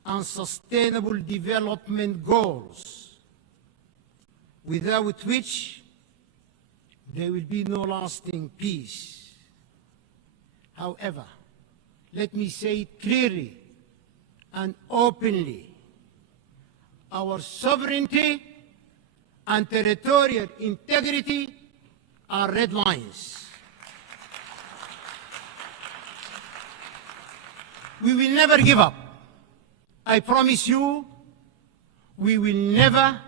and sustainable development goals, without which there will be no lasting peace. However, let me say it clearly and openly, our sovereignty and territorial integrity are red lines. We will never give up. I promise you, we will never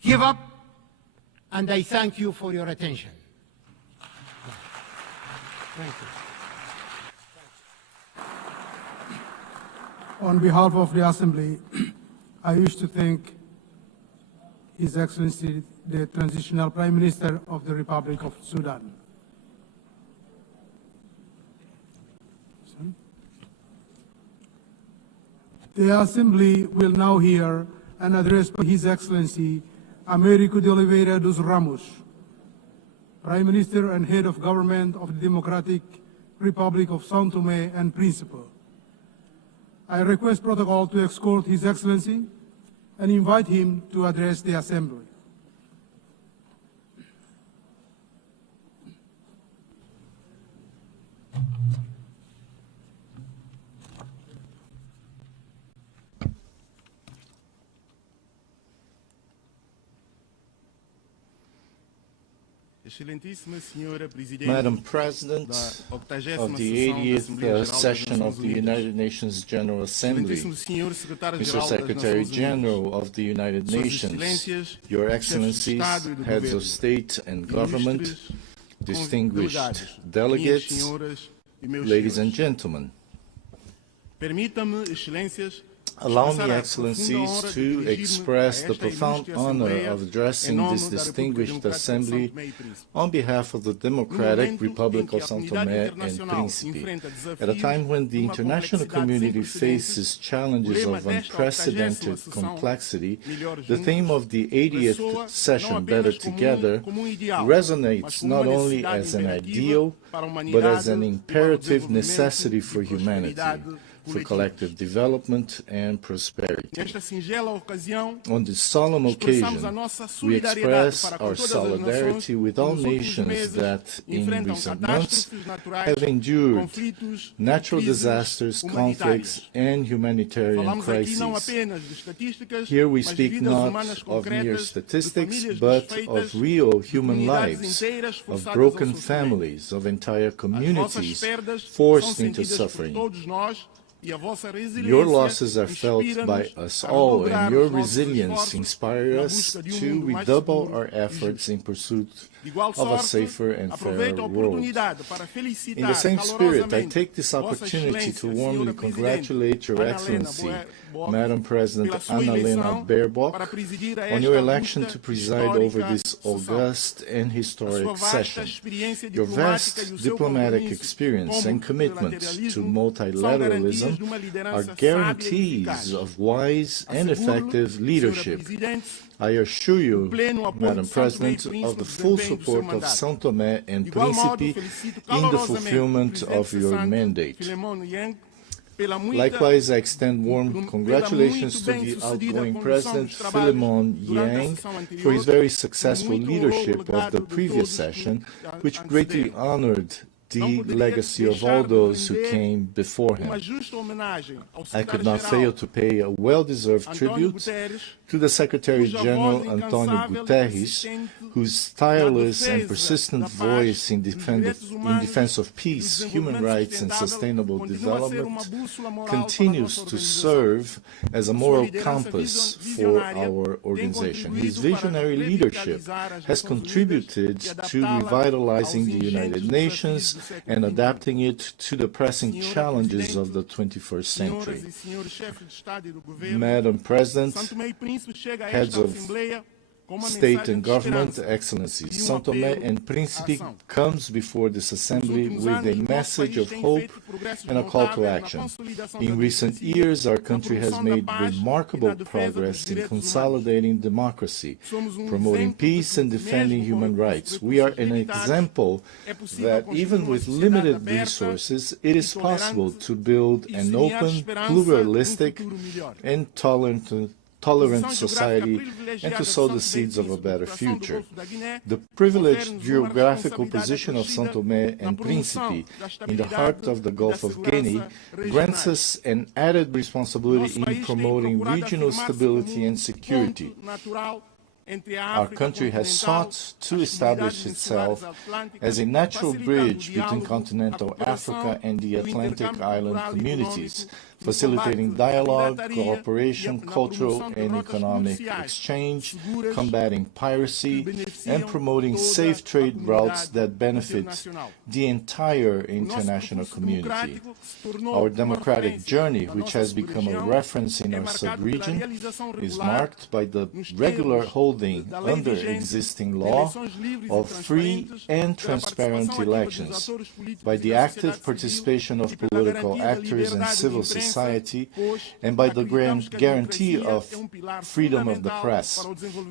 give up, and I thank you for your attention. Thank you. On behalf of the Assembly, I wish to thank His Excellency, the Transitional Prime Minister of the Republic of Sudan. The Assembly will now hear an address by His Excellency Américo de Oliveira dos Ramos, Prime Minister and Head of Government of the Democratic Republic of São Tomé and Príncipe. I request protocol to escort His Excellency and invite him to address the Assembly. Madam President of the 80th session of the United Nations General Assembly, Mr. Secretary General of the United Nations, Your Excellencies, Heads of State and Government, distinguished delegates, ladies and gentlemen. Allow me, Excellencies, to express the profound honor of addressing this distinguished assembly on behalf of the Democratic Republic of São Tomé and Príncipe, at a time when the international community faces challenges of unprecedented complexity. The theme of the 80th session, Better Together, resonates not only as an ideal, but as an imperative necessity for humanity, for collective development and prosperity. On this solemn occasion, we express our solidarity with all nations that, in recent months, have endured natural disasters, conflicts, and humanitarian crises. Here we speak not of mere statistics, but of real human lives, of broken families, of entire communities forced into suffering. Your losses are felt by us all, and your resilience inspires us to redouble our efforts in pursuit of a safer and fairer world. In the same spirit, I take this opportunity to warmly congratulate Your Excellency, Madam President Annalena Baerbock, on your election to preside over this august and historic session. Your vast diplomatic experience and commitment to multilateralism are guarantees of wise and effective leadership. I assure you, Madam President, of the full support of São Tomé and Príncipe in the fulfillment of your mandate. Likewise, I extend warm congratulations to the outgoing President, Philemon Yang, for his very successful leadership of the previous session, which greatly honored the legacy of all those who came before him. I could not fail to pay a well-deserved tribute to the Secretary General Antonio Guterres, whose tireless and persistent voice in defense of peace, human rights, and sustainable development continues to serve as a moral compass for our organization. His visionary leadership has contributed to revitalizing the United Nations and adapting it to the pressing challenges of the 21st century. Madam President, Heads of State and Government, Excellencies, São Tomé and Príncipe comes before this Assembly with a message of hope and a call to action. In recent years, our country has made remarkable progress in consolidating democracy, promoting peace and defending human rights. We are an example that even with limited resources, it is possible to build an open, pluralistic, and tolerant society and to sow the seeds of a better future. The privileged geographical position of São Tomé and Príncipe in the heart of the Gulf of Guinea grants us an added responsibility in promoting regional stability and security. Our country has sought to establish itself as a natural bridge between continental Africa and the Atlantic island communities, facilitating dialogue, cooperation, cultural and economic exchange, combating piracy, and promoting safe trade routes that benefit the entire international community. Our democratic journey, which has become a reference in our sub-region, is marked by the regular holding under existing law of free and transparent elections, by the active participation of political actors and civil society, society and by the guarantee of freedom of the press.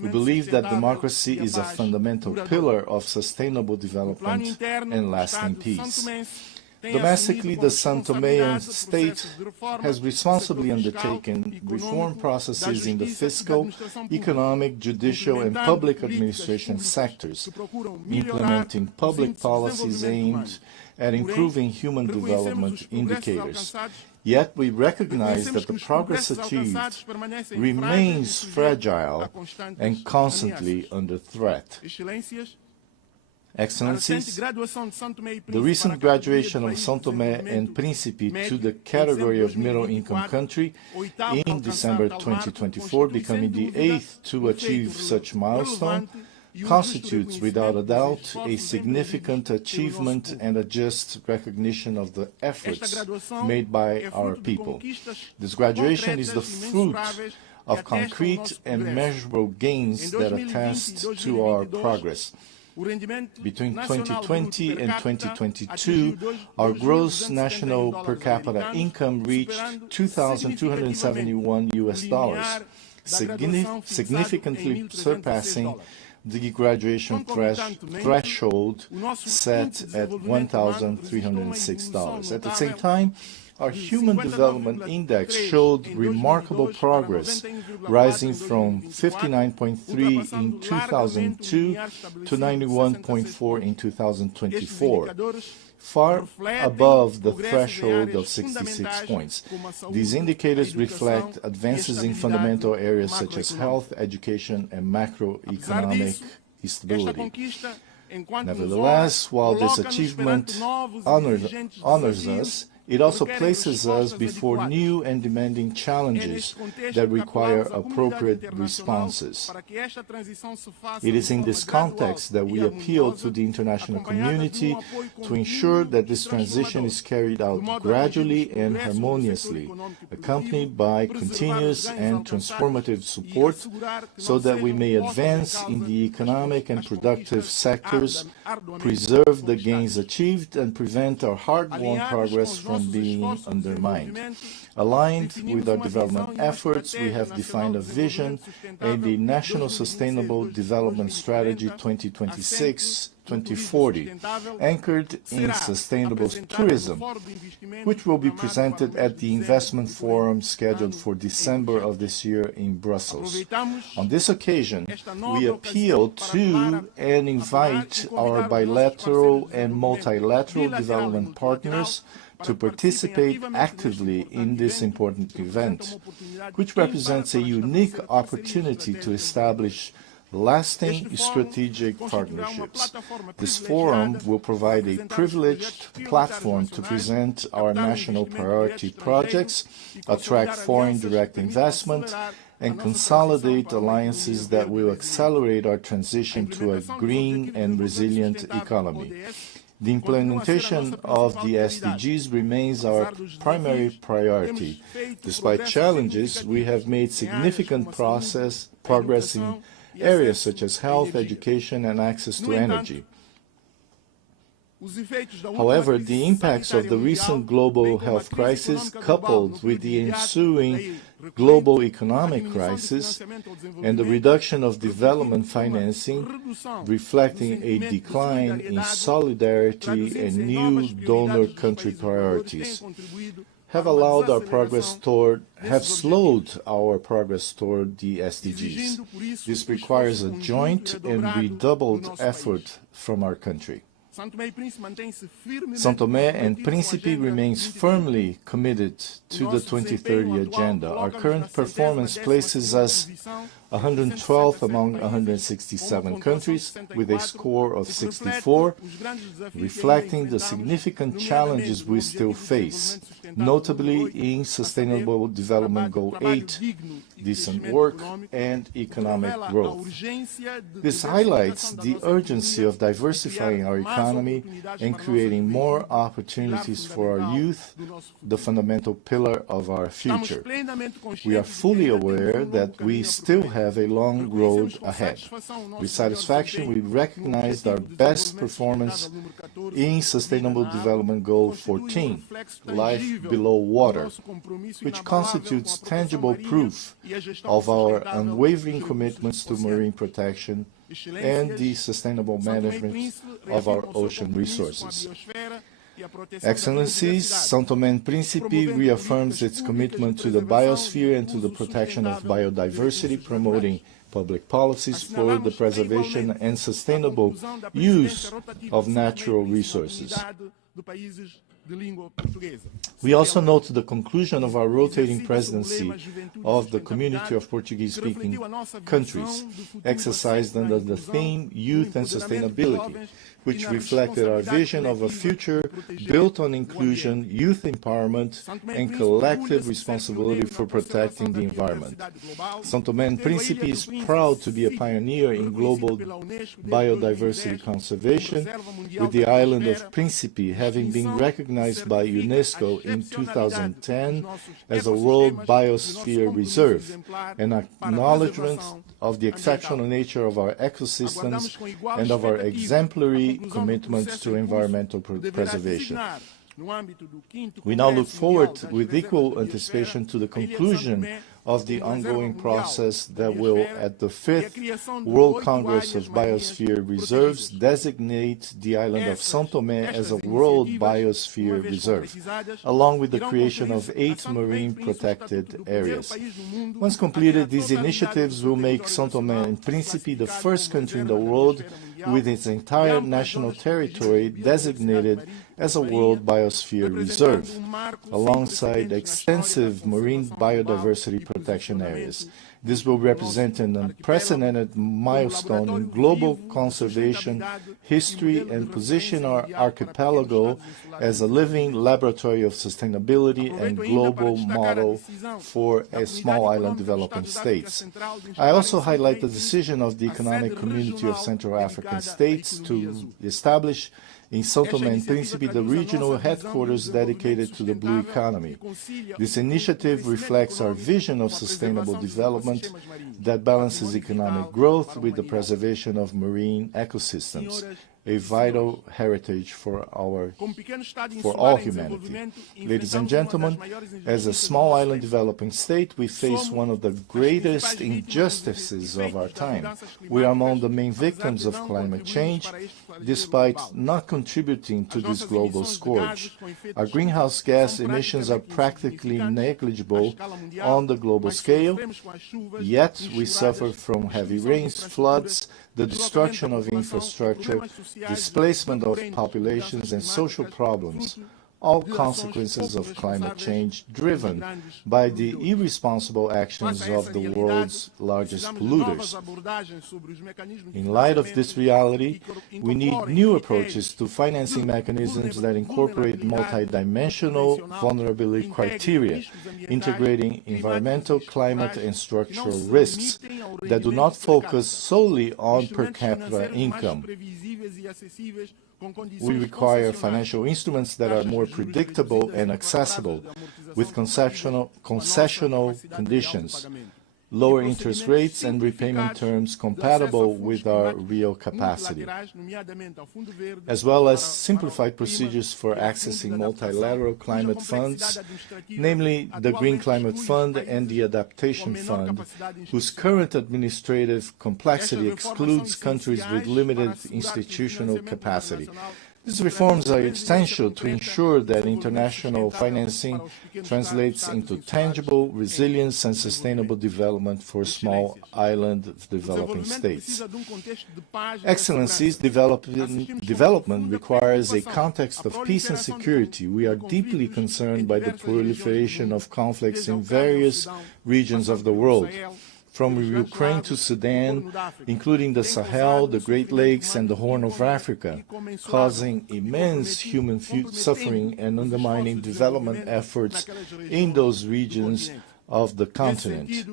We believe that democracy is a fundamental pillar of sustainable development and lasting peace. Domestically, the São Tomean state has responsibly undertaken reform processes in the fiscal, economic, judicial, and public administration sectors, implementing public policies aimed at improving human development indicators. Yet we recognize that the progress achieved remains fragile and constantly under threat. Excellencies, the recent graduation of São Tomé and Príncipe to the category of middle-income country in December 2024, becoming the 8th to achieve such milestone, constitutes without a doubt a significant achievement and a just recognition of the efforts made by our people. This graduation is the fruit of concrete and measurable gains that attest to our progress. Between 2020 and 2022, our gross national per capita income reached $2,271, significantly surpassing the graduation threshold set at $1,306. At the same time, our Human Development Index showed remarkable progress, rising from 59.3 in 2002 to 91.4 in 2024, far above the threshold of 66 points. These indicators reflect advances in fundamental areas such as health, education, and macroeconomic stability. Nevertheless, while this achievement honors us, it also places us before new and demanding challenges that require appropriate responses. It is in this context that we appeal to the international community to ensure that this transition is carried out gradually and harmoniously, accompanied by continuous and transformative support, so that we may advance in the economic and productive sectors, preserve the gains achieved, and prevent our hard-won progress from being undermined. Aligned with our development efforts, we have defined a vision and the National Sustainable Development Strategy 2026-2040, anchored in sustainable tourism, which will be presented at the Investment Forum scheduled for December of this year in Brussels. On this occasion, we appeal to and invite our bilateral and multilateral development partners to participate actively in this important event, which represents a unique opportunity to establish lasting strategic partnerships. This forum will provide a privileged platform to present our national priority projects, attract foreign direct investment, and consolidate alliances that will accelerate our transition to a green and resilient economy. The implementation of the SDGs remains our primary priority. Despite challenges, we have made significant progress in areas such as health, education, and access to energy. However, the impacts of the recent global health crisis, coupled with the ensuing global economic crisis and the reduction of development financing, reflecting a decline in solidarity and new donor country priorities, have slowed our progress toward the SDGs. This requires a joint and redoubled effort from our country. São Tomé and Príncipe remains firmly committed to the 2030 agenda. Our current performance places us 112th among 167 countries, with a score of 64, reflecting the significant challenges we still face, notably in Sustainable Development Goal 8, decent work and economic growth. This highlights the urgency of diversifying our economy and creating more opportunities for our youth, the fundamental pillar of our future. We are fully aware that we still have have a long road ahead. With satisfaction, we recognized our best performance in Sustainable Development Goal 14, Life Below Water, which constitutes tangible proof of our unwavering commitments to marine protection and the sustainable management of our ocean resources. Excellencies, São Tomé and Príncipe reaffirms its commitment to the biosphere and to the protection of biodiversity, promoting public policies for the preservation and sustainable use of natural resources. We also note the conclusion of our rotating presidency of the Community of Portuguese-speaking countries, exercised under the theme Youth and Sustainability, which reflected our vision of a future built on inclusion, youth empowerment, and collective responsibility for protecting the environment. São Tomé and Príncipe is proud to be a pioneer in global biodiversity conservation, with the island of Príncipe having been recognized by UNESCO in 2010 as a World Biosphere Reserve, an acknowledgement of the exceptional nature of our ecosystems and of our exemplary commitments to environmental preservation. We now look forward with equal anticipation to the conclusion of the ongoing process that will, at the 5th World Congress of Biosphere Reserves, designate the island of São Tomé as a World Biosphere Reserve, along with the creation of 8 marine protected areas. Once completed, these initiatives will make São Tomé and Príncipe the first country in the world with its entire national territory designated as a World Biosphere Reserve, alongside extensive marine biodiversity protection areas. This will represent an unprecedented milestone in global conservation history and position our archipelago as a living laboratory of sustainability and global model for small island developing states. I also highlight the decision of the Economic Community of Central African States to establish in São Tomé and Príncipe the regional headquarters dedicated to the blue economy. This initiative reflects our vision of sustainable development that balances economic growth with the preservation of marine ecosystems, a vital heritage for all humanity. Ladies and gentlemen, as a small island developing state, we face one of the greatest injustices of our time. We are among the main victims of climate change, despite not contributing to this global scourge. Our greenhouse gas emissions are practically negligible on the global scale, yet we suffer from heavy rains, floods, the destruction of infrastructure, displacement of populations, and social problems, all consequences of climate change driven by the irresponsible actions of the world's largest polluters. In light of this reality, we need new approaches to financing mechanisms that incorporate multidimensional vulnerability criteria, integrating environmental, climate, and structural risks that do not focus solely on per capita income. We require financial instruments that are more predictable and accessible, with concessional conditions, lower interest rates, and repayment terms compatible with our real capacity, as well as simplified procedures for accessing multilateral climate funds, namely the Green Climate Fund and the Adaptation Fund, whose current administrative complexity excludes countries with limited institutional capacity. These reforms are essential to ensure that international financing translates into tangible resilience and sustainable development for small island developing states. Excellencies, development requires a context of peace and security. We are deeply concerned by the proliferation of conflicts in various regions of the world, from Ukraine to Sudan, including the Sahel, the Great Lakes, and the Horn of Africa, causing immense human suffering and undermining development efforts in those regions of the continent.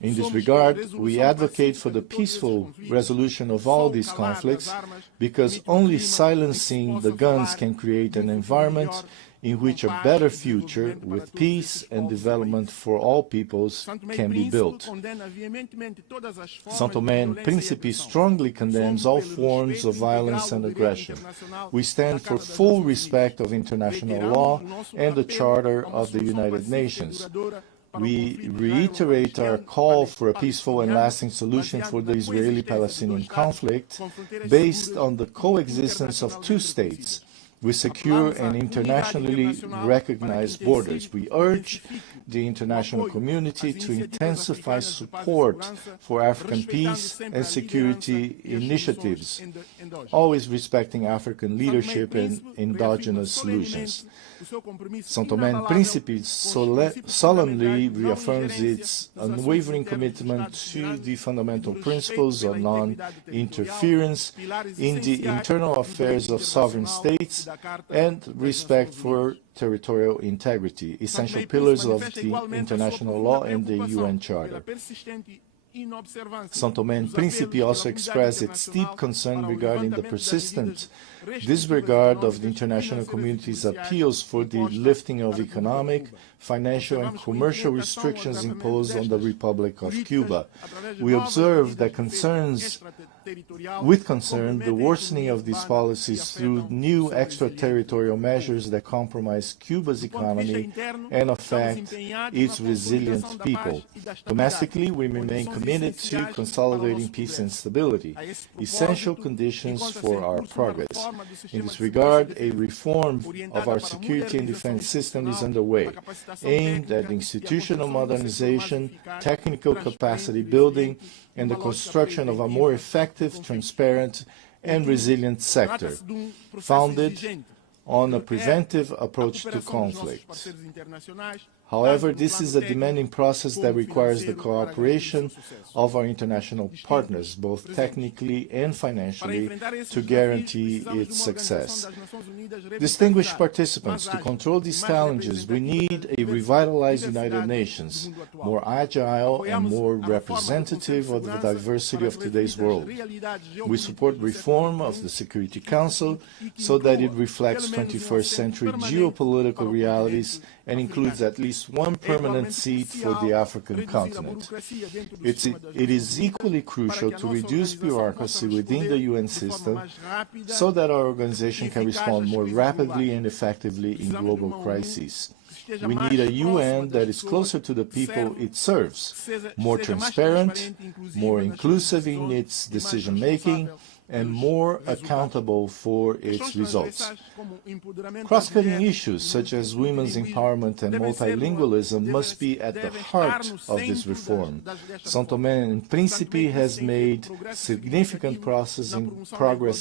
In this regard, we advocate for the peaceful resolution of all these conflicts, because only silencing the guns can create an environment in which a better future with peace and development for all peoples can be built. São Tomé and Príncipe strongly condemns all forms of violence and aggression. We stand for full respect of international law and the Charter of the United Nations. We reiterate our call for a peaceful and lasting solution for the Israeli-Palestinian conflict based on the coexistence of two states with secure and internationally recognized borders. We urge the international community to intensify support for African peace and security initiatives, always respecting African leadership and endogenous solutions. São Tomé and Príncipe solemnly reaffirms its unwavering commitment to the fundamental principles of non-interference in the internal affairs of sovereign states and respect for territorial integrity, essential pillars of the international law and the UN Charter. São Tomé and Príncipe also expressed its deep concern regarding the persistent disregard of the international community's appeals for the lifting of economic, financial and commercial restrictions imposed on the Republic of Cuba. We observe that with concern the worsening of these policies through new extraterritorial measures that compromise Cuba's economy and affect its resilient people. Domestically, we remain committed to consolidating peace and stability, essential conditions for our progress. In this regard, a reform of our security and defense system is underway, aimed at institutional modernization, technical capacity building, and the construction of a more effective, transparent, and resilient sector, founded on a preventive approach to conflict. However, this is a demanding process that requires the cooperation of our international partners, both technically and financially, to guarantee its success. Distinguished participants, to control these challenges, we need a revitalized United Nations, more agile and more representative of the diversity of today's world. We support reform of the Security Council so that it reflects 21st century geopolitical realities and includes at least one permanent seat for the African continent. It is equally crucial to reduce bureaucracy within the UN system so that our organization can respond more rapidly and effectively in global crises. We need a UN that is closer to the people it serves, more transparent, more inclusive in its decision-making, and more accountable for its results. Cross-cutting issues such as women's empowerment and multilingualism must be at the heart of this reform. São Tomé and Príncipe has made significant progress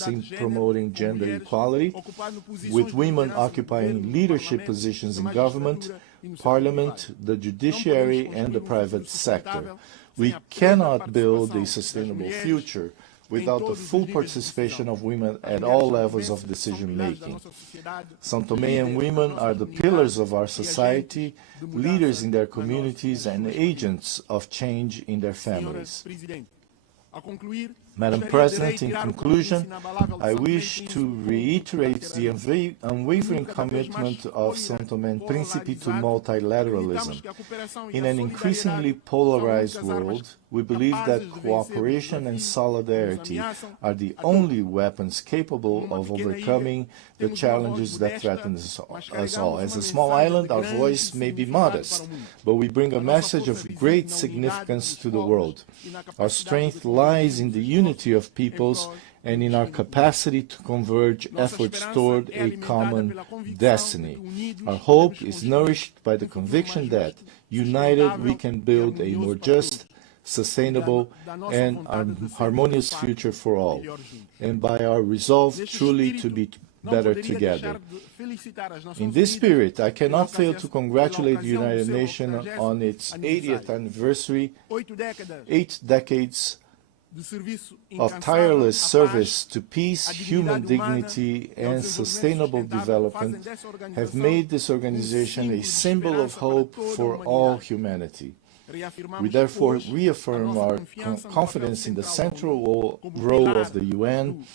in promoting gender equality, with women occupying leadership positions in government, parliament, the judiciary, and the private sector. We cannot build a sustainable future without the full participation of women at all levels of decision-making. São Tomé and women are the pillars of our society, leaders in their communities, and agents of change in their families. Madam President, in conclusion, I wish to reiterate the unwavering commitment of São Tomé and Príncipe to multilateralism. In an increasingly polarized world, we believe that cooperation and solidarity are the only weapons capable of overcoming the challenges that threaten us all. As a small island, our voice may be modest, but we bring a message of great significance to the world. Our strength lies in the unity of peoples and in our capacity to converge efforts toward a common destiny. Our hope is nourished by the conviction that, united, we can build a more just, sustainable, and harmonious future for all, and by our resolve truly to be better together. In this spirit, I cannot fail to congratulate the United Nations on its 80th anniversary. 8 decades of tireless service to peace, human dignity, and sustainable development have made this organization a symbol of hope for all humanity. We therefore reaffirm our confidence in the central role of the UN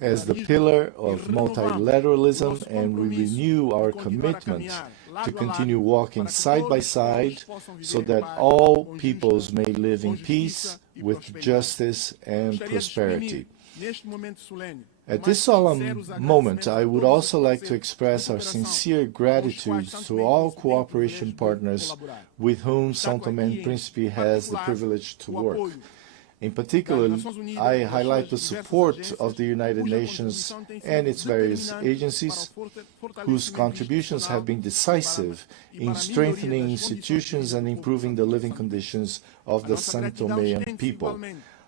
as the pillar of multilateralism, and we renew our commitment to continue walking side by side so that all peoples may live in peace with justice and prosperity. At this solemn moment, I would also like to express our sincere gratitude to all cooperation partners with whom São Tomé and Príncipe has the privilege to work. In particular, I highlight the support of the United Nations and its various agencies, whose contributions have been decisive in strengthening institutions and improving the living conditions of the São Toméan people.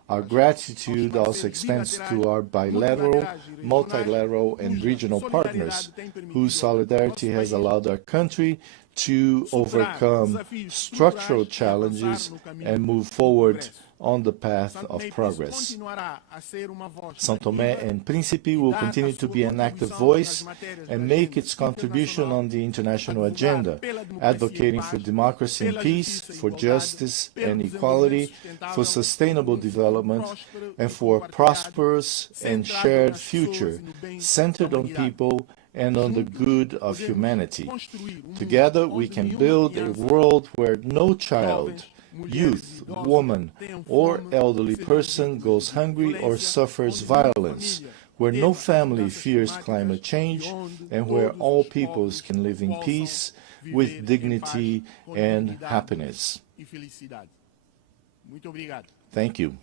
Our gratitude also extends to our bilateral, multilateral, and regional partners, whose solidarity has allowed our country to overcome structural challenges and move forward on the path of progress. São Tomé and Príncipe will continue to be an active voice and make its contribution on the international agenda, advocating for democracy and peace, for justice and equality, for sustainable development, and for a prosperous and shared future centered on people and on the good of humanity. Together we can build a world where no child, youth, woman, or elderly person goes hungry or suffers violence, where no family fears climate change, and where all peoples can live in peace with dignity and happiness. Thank you.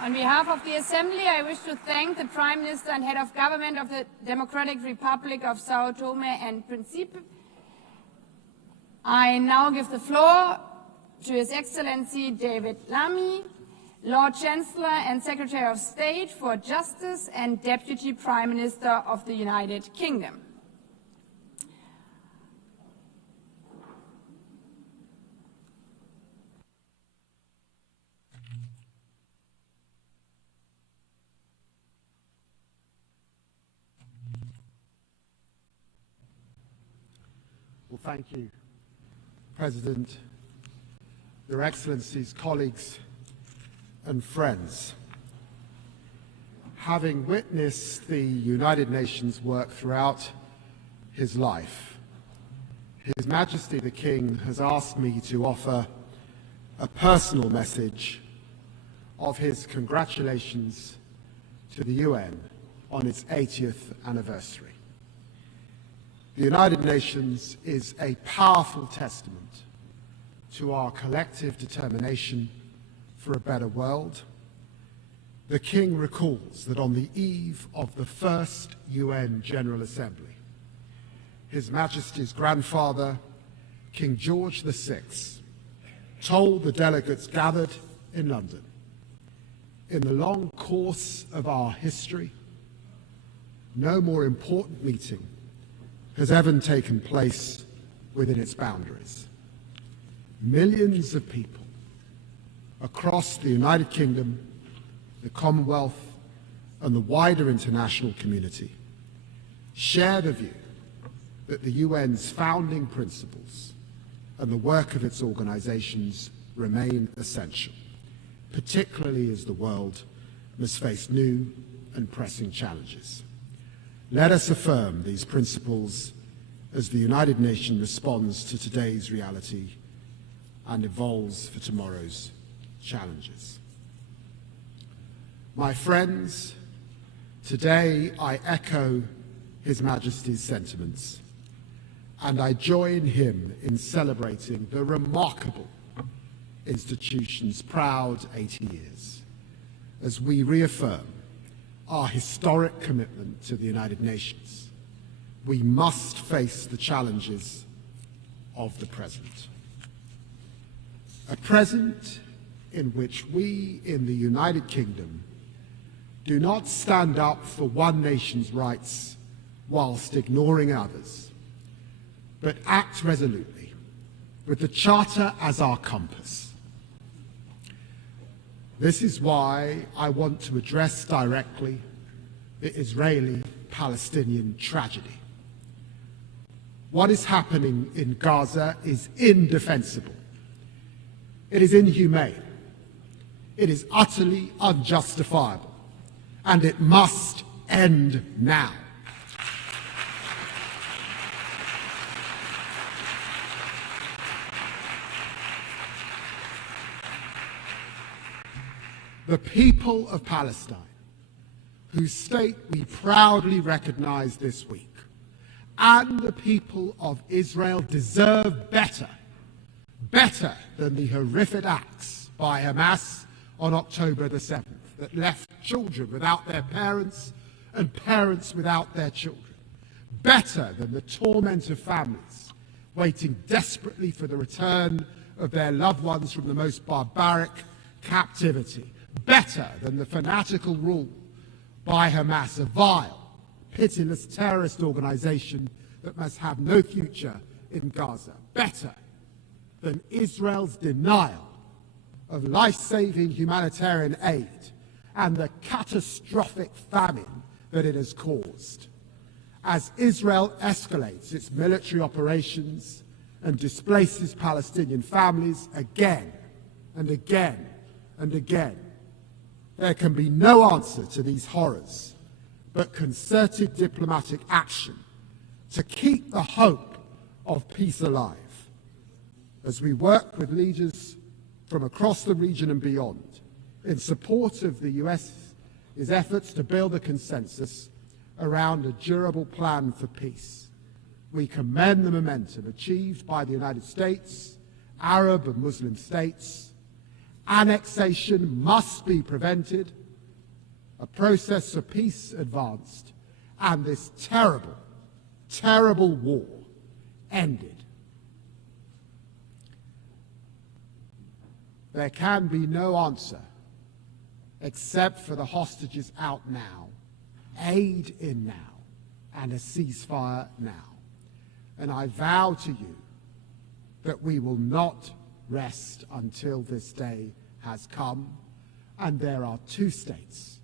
On behalf of the Assembly, I wish to thank the Prime Minister and Head of Government of the Democratic Republic of São Tomé and Príncipe. I now give the floor to His Excellency David Lammy, Lord Chancellor and Secretary of State for Justice and Deputy Prime Minister of the United Kingdom. Well, thank you, President, Your Excellencies, colleagues and friends. Having witnessed the United Nations work throughout his life, His Majesty the King has asked me to offer a personal message of his congratulations to the UN on its 80th anniversary. The United Nations is a powerful testament to our collective determination for a better world. The King recalls that on the eve of the first UN General Assembly, His Majesty's grandfather, King George VI, told the delegates gathered in London, "In the long course of our history, no more important meeting has ever taken place within its boundaries. Millions of people across the United Kingdom, the Commonwealth, and the wider international community share the view that the UN's founding principles and the work of its organizations remain essential, particularly as the world must face new and pressing challenges. Let us affirm these principles as the United Nations responds to today's reality and evolves for tomorrow's challenges." My friends, today I echo His Majesty's sentiments, and I join him in celebrating the remarkable institution's proud 80 years as we reaffirm our historic commitment to the United Nations. We must face the challenges of the present. A present in which we in the United Kingdom do not stand up for one nation's rights whilst ignoring others, but act resolutely with the Charter as our compass. This is why I want to address directly the Israeli-Palestinian tragedy. What is happening in Gaza is indefensible. It is inhumane. It is utterly unjustifiable. And it must end now. The people of Palestine, whose state we proudly recognize this week, and the people of Israel deserve better than the horrific acts by Hamas on October the 7th that left children without their parents and parents without their children. Better than the torment of families waiting desperately for the return of their loved ones from the most barbaric captivity. Better than the fanatical rule by Hamas, a vile, pitiless terrorist organization that must have no future in Gaza. Better than Israel's denial of life-saving humanitarian aid and the catastrophic famine that it has caused. As Israel escalates its military operations and displaces Palestinian families again and again and again, there can be no answer to these horrors but concerted diplomatic action to keep the hope of peace alive. As we work with leaders from across the region and beyond in support of the US's efforts to build a consensus around a durable plan for peace, we commend the momentum achieved by the United States, Arab and Muslim states. Annexation must be prevented, a process for peace advanced, and this terrible, terrible war ended. There can be no answer except for the hostages out now, aid in now, and a ceasefire now. And I vow to you that we will not rest until this day has come, and there are two states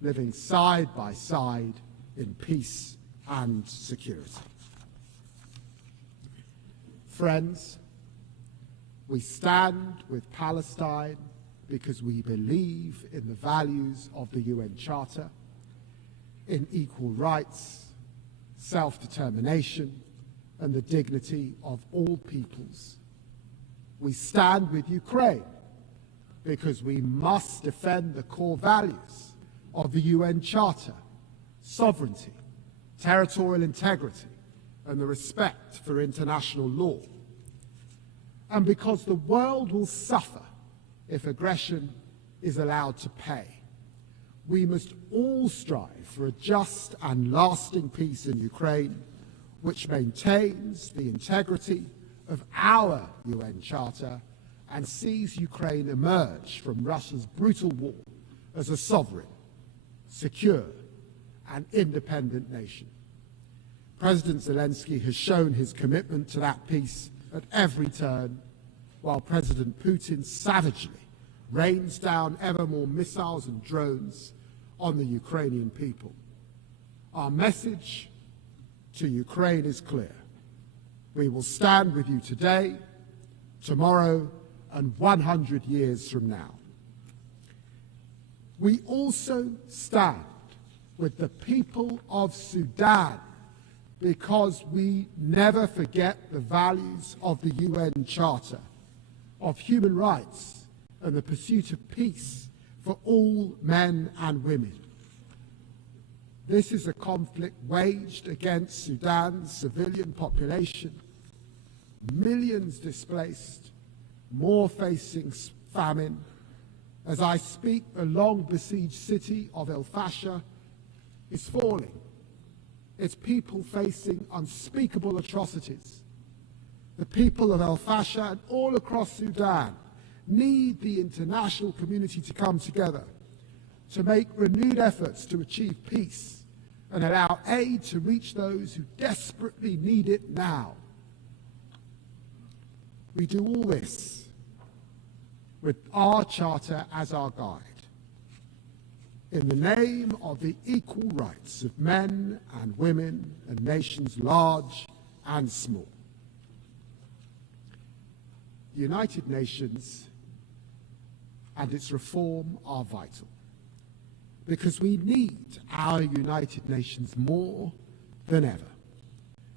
living side by side in peace and security. Friends, we stand with Palestine because we believe in the values of the UN Charter, in equal rights, self-determination, and the dignity of all peoples. We stand with Ukraine because we must defend the core values of the UN Charter: sovereignty, territorial integrity, and the respect for international law. And because the world will suffer if aggression is allowed to pay. We must all strive for a just and lasting peace in Ukraine, which maintains the integrity of our UN Charter and sees Ukraine emerge from Russia's brutal war as a sovereign, secure, and independent nation. President Zelensky has shown his commitment to that peace at every turn, while President Putin savagely rains down ever more missiles and drones on the Ukrainian people. Our message to Ukraine is clear. We will stand with you today, tomorrow, and 100 years from now. We also stand with the people of Sudan because we never forget the values of the UN Charter, of human rights, and the pursuit of peace for all men and women. This is a conflict waged against Sudan's civilian population, millions displaced, more facing famine. As I speak, the long-besieged city of El Fasher is falling, its people facing unspeakable atrocities. The people of El Fasher and all across Sudan need the international community to come together to make renewed efforts to achieve peace and allow aid to reach those who desperately need it now. We do all this with our charter as our guide, in the name of the equal rights of men and women and nations large and small. The United Nations and its reform are vital because we need our United Nations more than ever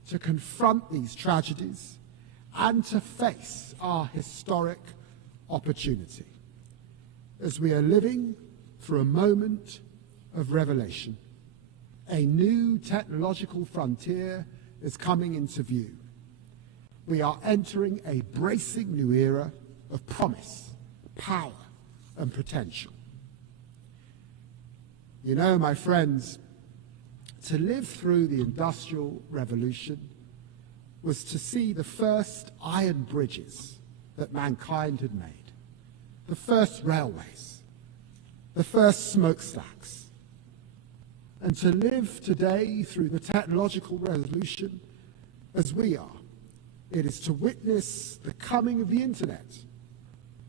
to confront these tragedies and to face our historic opportunity as we are living through a moment of revelation. A new technological frontier is coming into view. We are entering a bracing new era of promise, power, and potential. You know, my friends, to live through the Industrial Revolution was to see the first iron bridges that mankind had made, the first railways, the first smokestacks. And to live today through the technological revolution as we are, it is to witness the coming of the internet,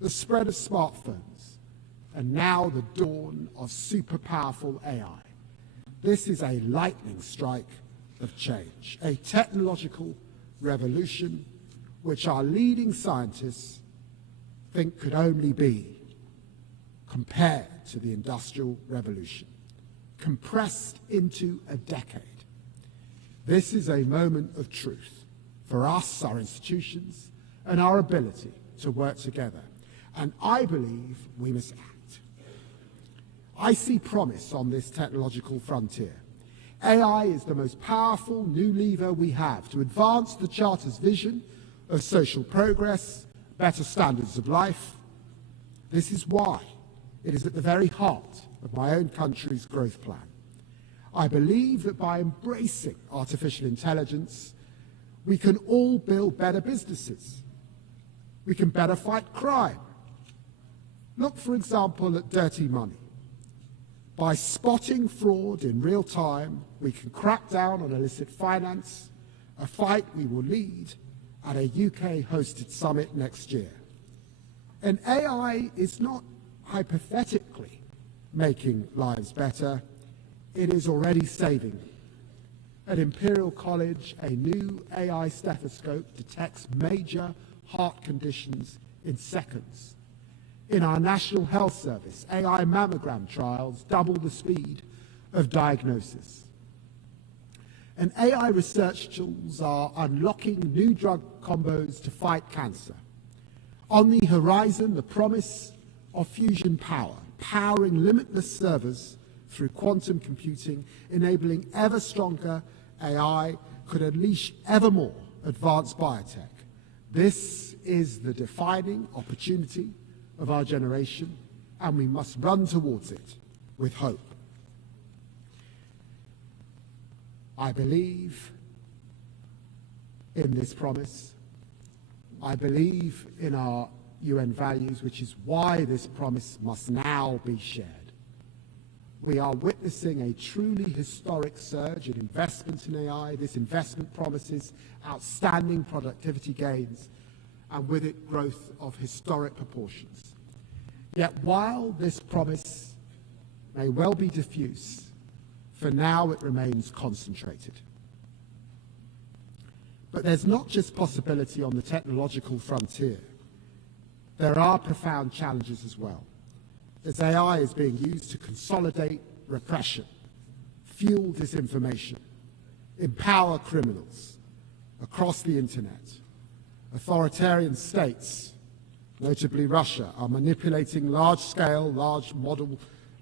the spread of smartphones, and now the dawn of super powerful AI. This is a lightning strike of change, a technological revolution which our leading scientists think could only be compared to the Industrial Revolution, compressed into a decade. This is a moment of truth for us, our institutions, and our ability to work together. And I believe we must act. I see promise on this technological frontier. AI is the most powerful new lever we have to advance the Charter's vision of social progress, better standards of life. This is why it is at the very heart of my own country's growth plan. I believe that by embracing artificial intelligence, we can all build better businesses. We can better fight crime. Look, for example, at dirty money. By spotting fraud in real time, we can crack down on illicit finance, a fight we will lead at a UK-hosted summit next year. And AI is not hypothetically making lives better, it is already saving them. At Imperial College, a new AI stethoscope detects major heart conditions in seconds. In our National Health Service, AI mammogram trials double the speed of diagnosis. And AI research tools are unlocking new drug combos to fight cancer. On the horizon, the promise of fusion power, powering limitless servers through quantum computing, enabling ever stronger AI, could unleash ever more advanced biotech. This is the defining opportunity of our generation, and we must run towards it with hope. I believe in this promise. I believe in our UN values, which is why this promise must now be shared. We are witnessing a truly historic surge in investment in AI. This investment promises outstanding productivity gains, and with it growth of historic proportions. Yet while this promise may well be diffuse, for now it remains concentrated. But there's not just possibility on the technological frontier. There are profound challenges as well, as AI is being used to consolidate repression, fuel disinformation, empower criminals across the internet. Authoritarian states, notably Russia, are manipulating large-scale, large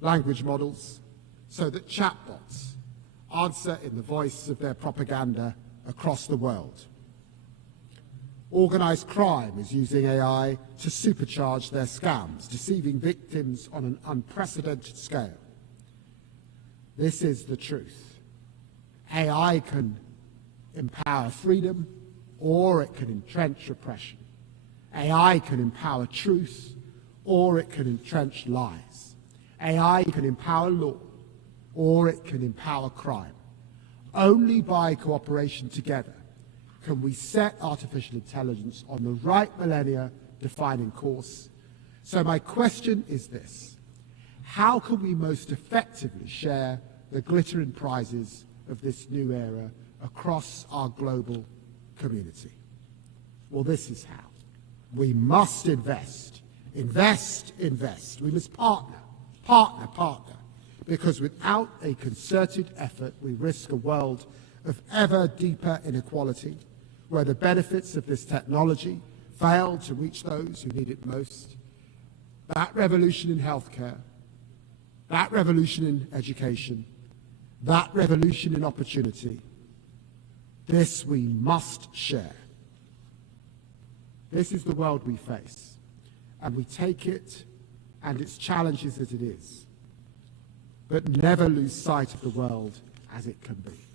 language models so that chatbots answer in the voice of their propaganda across the world. Organized crime is using AI to supercharge their scams, deceiving victims on an unprecedented scale. This is the truth. AI can empower freedom, or it can entrench repression. AI can empower truth, or it can entrench lies. AI can empower law, or it can empower crime. Only by cooperation together can we set artificial intelligence on the right millennia-defining course. So my question is this: how can we most effectively share the glittering prizes of this new era across our global community. Well, this is how. We must invest. Invest, invest. We must partner, partner, partner. Because without a concerted effort, we risk a world of ever deeper inequality, where the benefits of this technology fail to reach those who need it most. That revolution in healthcare, that revolution in education, that revolution in opportunity, this we must share. This is the world we face, and we take it and its challenges as it is, but never lose sight of the world as it can be.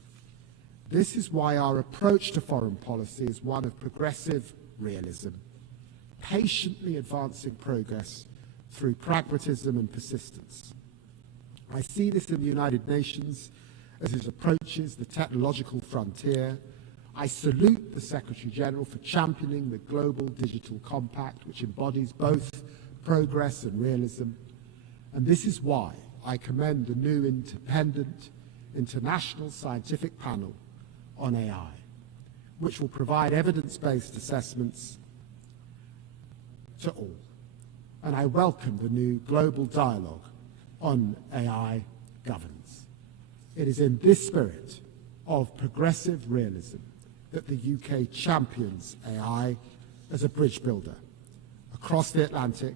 This is why our approach to foreign policy is one of progressive realism, patiently advancing progress through pragmatism and persistence. I see this in the United Nations as it approaches the technological frontier. I salute the Secretary General for championing the Global Digital Compact, which embodies both progress and realism. And this is why I commend the new independent international scientific panel on AI, which will provide evidence-based assessments to all. And I welcome the new global dialogue on AI governance. It is in this spirit of progressive realism that the UK champions AI as a bridge builder across the Atlantic,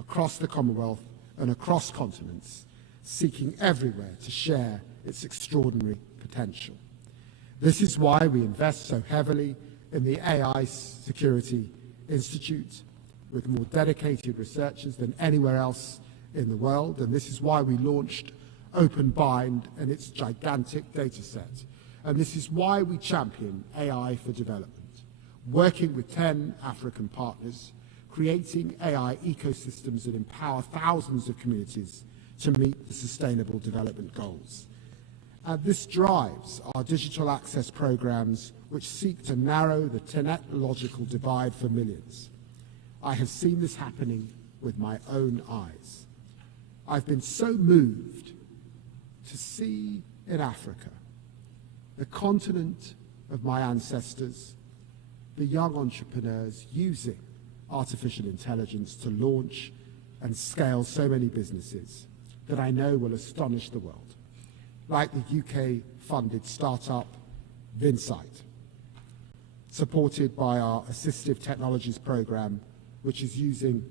across the Commonwealth, and across continents, seeking everywhere to share its extraordinary potential. This is why we invest so heavily in the AI Security Institute, with more dedicated researchers than anywhere else in the world, and this is why we launched OpenBind and its gigantic data set. And this is why we champion AI for development, working with 10 African partners, creating AI ecosystems that empower thousands of communities to meet the Sustainable Development Goals. And this drives our digital access programs, which seek to narrow the technological divide for millions. I have seen this happening with my own eyes. I've been so moved to see in Africa, the continent of my ancestors, the young entrepreneurs using artificial intelligence to launch and scale so many businesses that I know will astonish the world, like the UK-funded startup Vinsight, supported by our Assistive Technologies program, which is using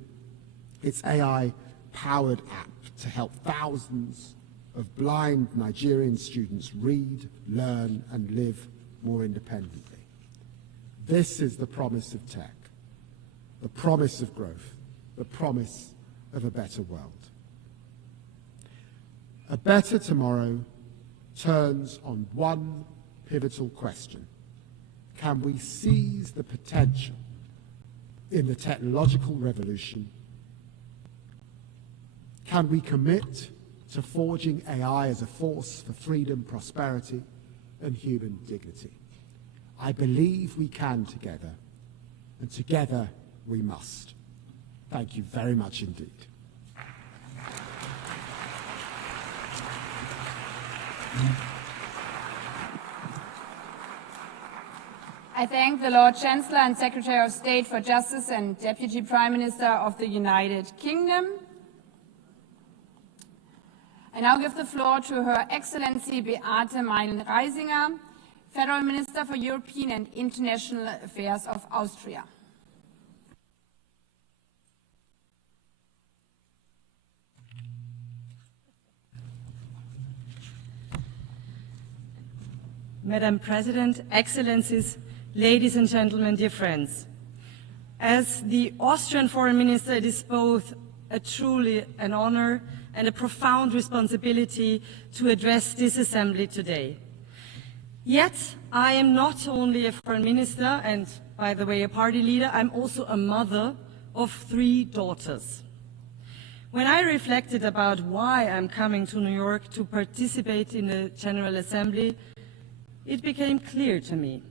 its AI-powered app to help thousands of blind Nigerian students read, learn, and live more independently. This is the promise of tech, the promise of growth, the promise of a better world. A better tomorrow turns on one pivotal question. Can we seize the potential in the technological revolution? Can we commit to forging AI as a force for freedom, prosperity, and human dignity? I believe we can together, and together we must. Thank you very much indeed. I thank the Lord Chancellor and Secretary of State for Justice and Deputy Prime Minister of the United Kingdom. I now give the floor to Her Excellency Beate Meinen-Reisinger, Federal Minister for European and International Affairs of Austria. Madam President, Excellencies, ladies and gentlemen, dear friends. As the Austrian Foreign Minister, it is both truly an honor and a profound responsibility to address this assembly today. Yet, I am not only a foreign minister and, by the way, a party leader, I'm also a mother of 3 daughters. When I reflected about why I'm coming to New York to participate in the General Assembly, it became clear to me.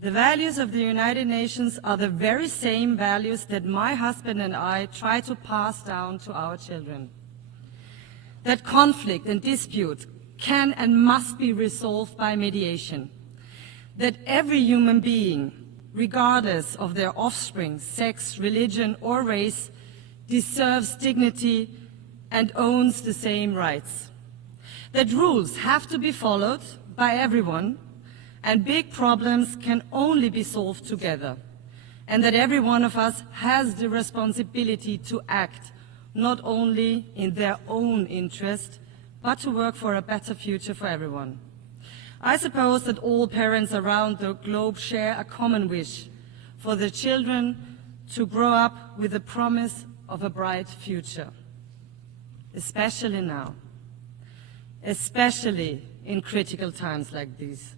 The values of the United Nations are the very same values that my husband and I try to pass down to our children. That conflict and dispute can and must be resolved by mediation. that every human being, regardless of their offspring, sex, religion, or race, deserves dignity and owns the same rights. That rules have to be followed by everyone, and big problems can only be solved together, and that every one of us has the responsibility to act not only in their own interest, but to work for a better future for everyone. I suppose that all parents around the globe share a common wish for their children to grow up with the promise of a bright future, especially now, especially in critical times like these,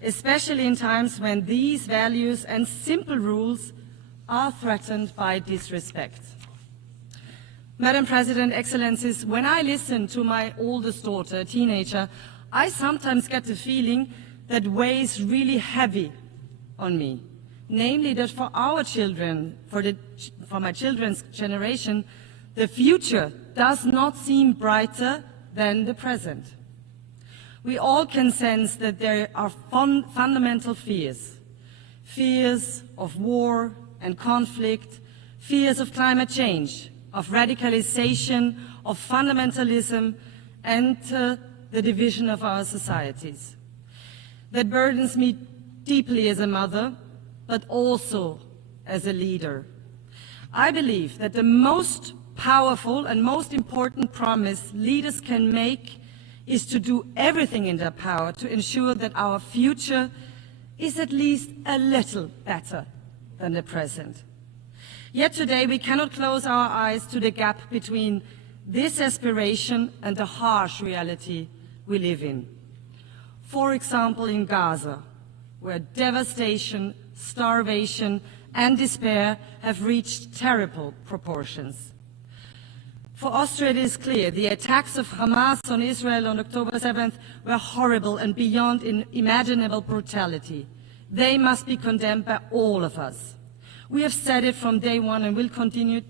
especially in times when these values and simple rules are threatened by disrespect. Madam President, Excellencies, when I listen to my oldest daughter, a teenager, I sometimes get the feeling that weighs really heavy on me, namely that for our children, for my children's generation, the future does not seem brighter than the present. We all can sense that there are fundamental fears of war and conflict, fears of climate change, of radicalization, of fundamentalism, and the division of our societies. That burdens me deeply as a mother, but also as a leader. I believe that the most powerful and most important promise leaders can make is to do everything in their power to ensure that our future is at least a little better than the present. Yet today we cannot close our eyes to the gap between this aspiration and the harsh reality we live in. For example, in Gaza, where devastation, starvation, and despair have reached terrible proportions. For Austria, it is clear the attacks of Hamas on Israel on October 7th were horrible and beyond imaginable brutality. They must be condemned by all of us. We have said it from day one and will continue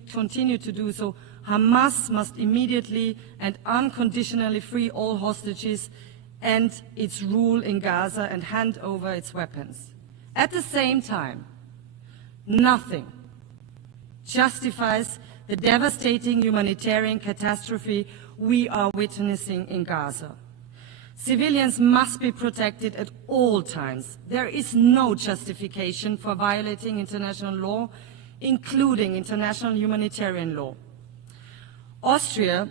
to do so. Hamas must immediately and unconditionally free all hostages and its rule in Gaza and hand over its weapons. At the same time, nothing justifies the devastating humanitarian catastrophe we are witnessing in Gaza. Civilians must be protected at all times. There is no justification for violating international law, including international humanitarian law. Austria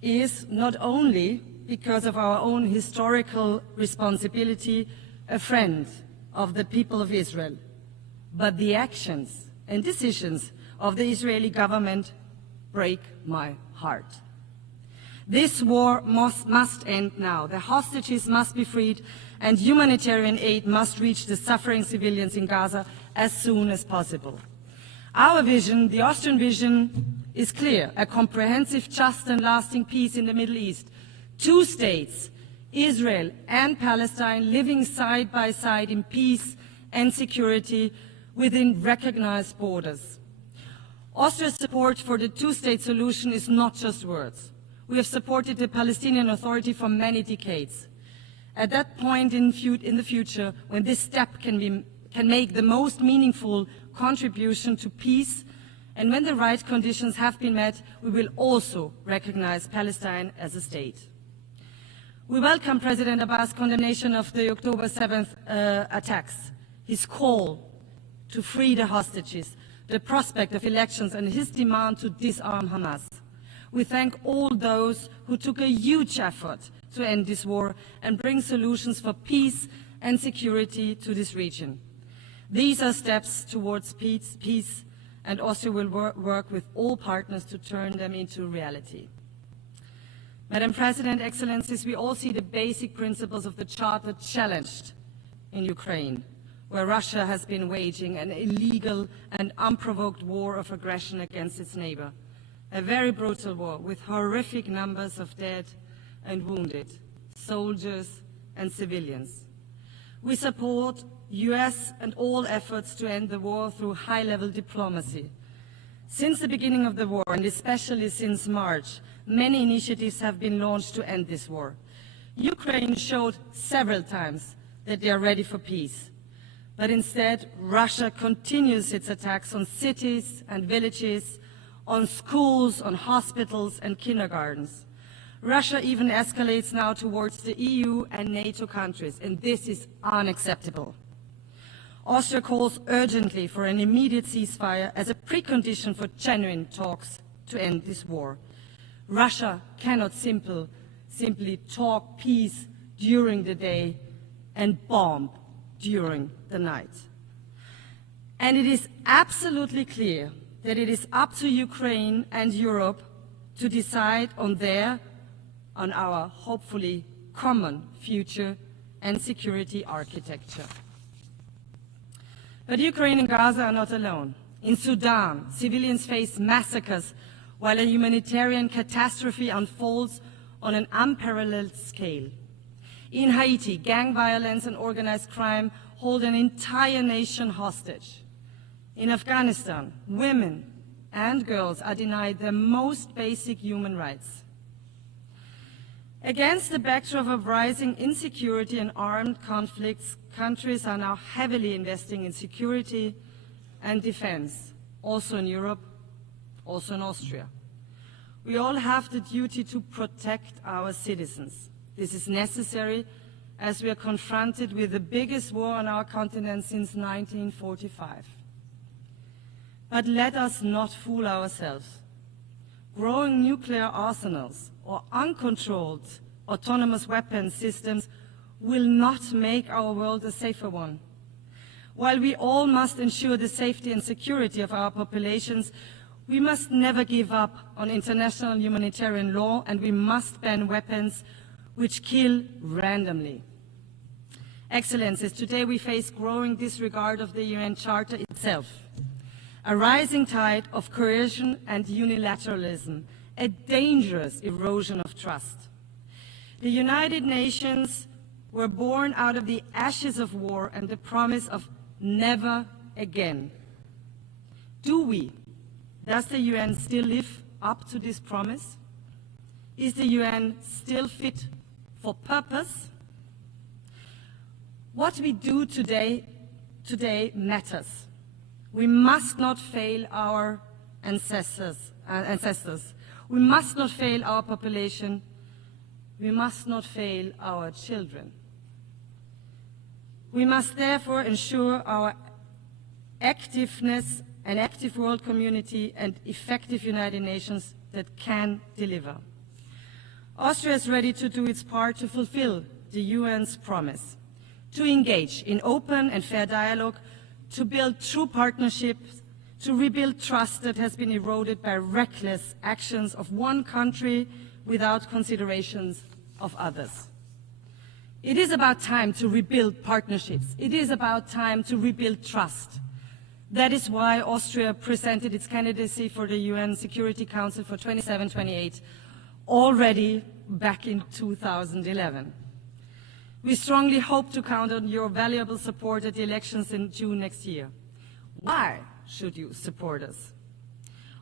is not only, because of our own historical responsibility, a friend of the people of Israel, but the actions and decisions of the Israeli government break my heart. This war must end now. The hostages must be freed, and humanitarian aid must reach the suffering civilians in Gaza as soon as possible. Our vision, the Austrian vision, is clear: a comprehensive, just and lasting peace in the Middle East. 2 states, Israel and Palestine, living side by side in peace and security within recognized borders. Austria's support for the 2-state solution is not just words. We have supported the Palestinian Authority for many decades. At that point in the future, when this step can make the most meaningful contribution to peace, and when the right conditions have been met, we will also recognize Palestine as a state. We welcome President Abbas' condemnation of the October 7th attacks, his call to free the hostages, the prospect of elections, and his demand to disarm Hamas. We thank all those who took a huge effort to end this war and bring solutions for peace and security to this region. These are steps towards peace, and Austria will work with all partners to turn them into reality. Madam President, Excellencies, we all see the basic principles of the Charter challenged in Ukraine, where Russia has been waging an illegal and unprovoked war of aggression against its neighbor. A very brutal war with horrific numbers of dead and wounded, soldiers and civilians. We support US and all efforts to end the war through high-level diplomacy. Since the beginning of the war, and especially since March, many initiatives have been launched to end this war. Ukraine showed several times that they are ready for peace. But instead, Russia continues its attacks on cities and villages, on schools, on hospitals and kindergartens. Russia even escalates now towards the EU and NATO countries, and this is unacceptable. Austria calls urgently for an immediate ceasefire as a precondition for genuine talks to end this war. Russia cannot simply talk peace during the day and bomb during the night. And it is absolutely clear that it is up to Ukraine and Europe to decide on our hopefully common future and security architecture. But Ukraine and Gaza are not alone. In Sudan, civilians face massacres while a humanitarian catastrophe unfolds on an unparalleled scale. In Haiti, gang violence and organized crime hold an entire nation hostage. In Afghanistan, women and girls are denied their most basic human rights. Against the backdrop of rising insecurity and armed conflicts, countries are now heavily investing in security and defense, also in Europe, also in Austria. We all have the duty to protect our citizens. This is necessary as we are confronted with the biggest war on our continent since 1945. But let us not fool ourselves. Growing nuclear arsenals or uncontrolled autonomous weapons systems will not make our world a safer one. While we all must ensure the safety and security of our populations, we must never give up on international humanitarian law, and we must ban weapons which kill randomly. Excellencies, today we face growing disregard of the UN Charter itself, a rising tide of coercion and unilateralism, a dangerous erosion of trust. The United Nations were born out of the ashes of war and the promise of never again. Does the UN still live up to this promise? Is the UN still fit for purpose? What we do today matters. We must not fail our ancestors. We must not fail our population. We must not fail our children. We must therefore ensure our activeness, an active world community and effective United Nations that can deliver. Austria is ready to do its part to fulfill the UN's promise, to engage in open and fair dialogue, to build true partnerships, to rebuild trust that has been eroded by reckless actions of one country without considerations of others. It is about time to rebuild partnerships. It is about time to rebuild trust. That is why Austria presented its candidacy for the UN Security Council for 27-28 already back in 2011. We strongly hope to count on your valuable support at the elections in June next year. Why should you support us?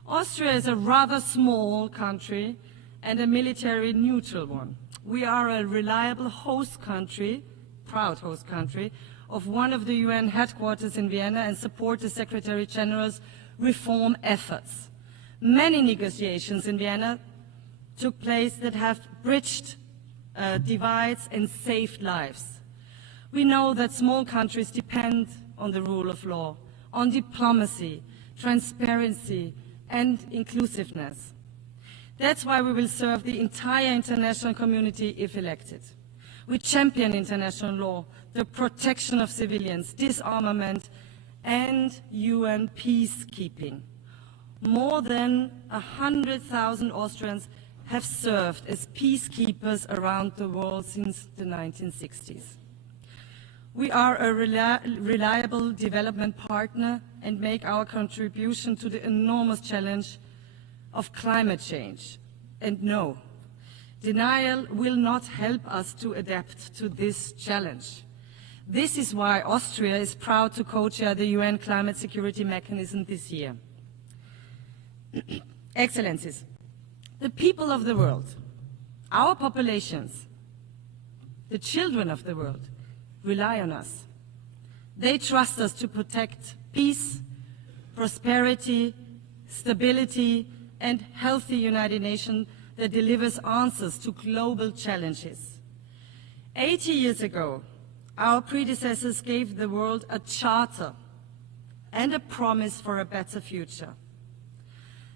Austria is a rather small country and a military neutral one. We are a reliable host country, proud host country, of one of the UN headquarters in Vienna and support the Secretary General's reform efforts. Many negotiations in Vienna took place that have bridged divides and saved lives. We know that small countries depend on the rule of law, on diplomacy, transparency, and inclusiveness. That's why we will serve the entire international community if elected. We champion international law, the protection of civilians, disarmament, and UN peacekeeping. More than 100,000 Austrians have served as peacekeepers around the world since the 1960s. We are a reliable development partner and make our contribution to the enormous challenge of climate change. And no, denial will not help us to adapt to this challenge. This is why Austria is proud to co-chair the UN Climate Security Mechanism this year. Excellencies, the people of the world, our populations, the children of the world, rely on us. They trust us to protect peace, prosperity, stability, and healthy United Nations that delivers answers to global challenges. 80 years ago, our predecessors gave the world a charter and a promise for a better future.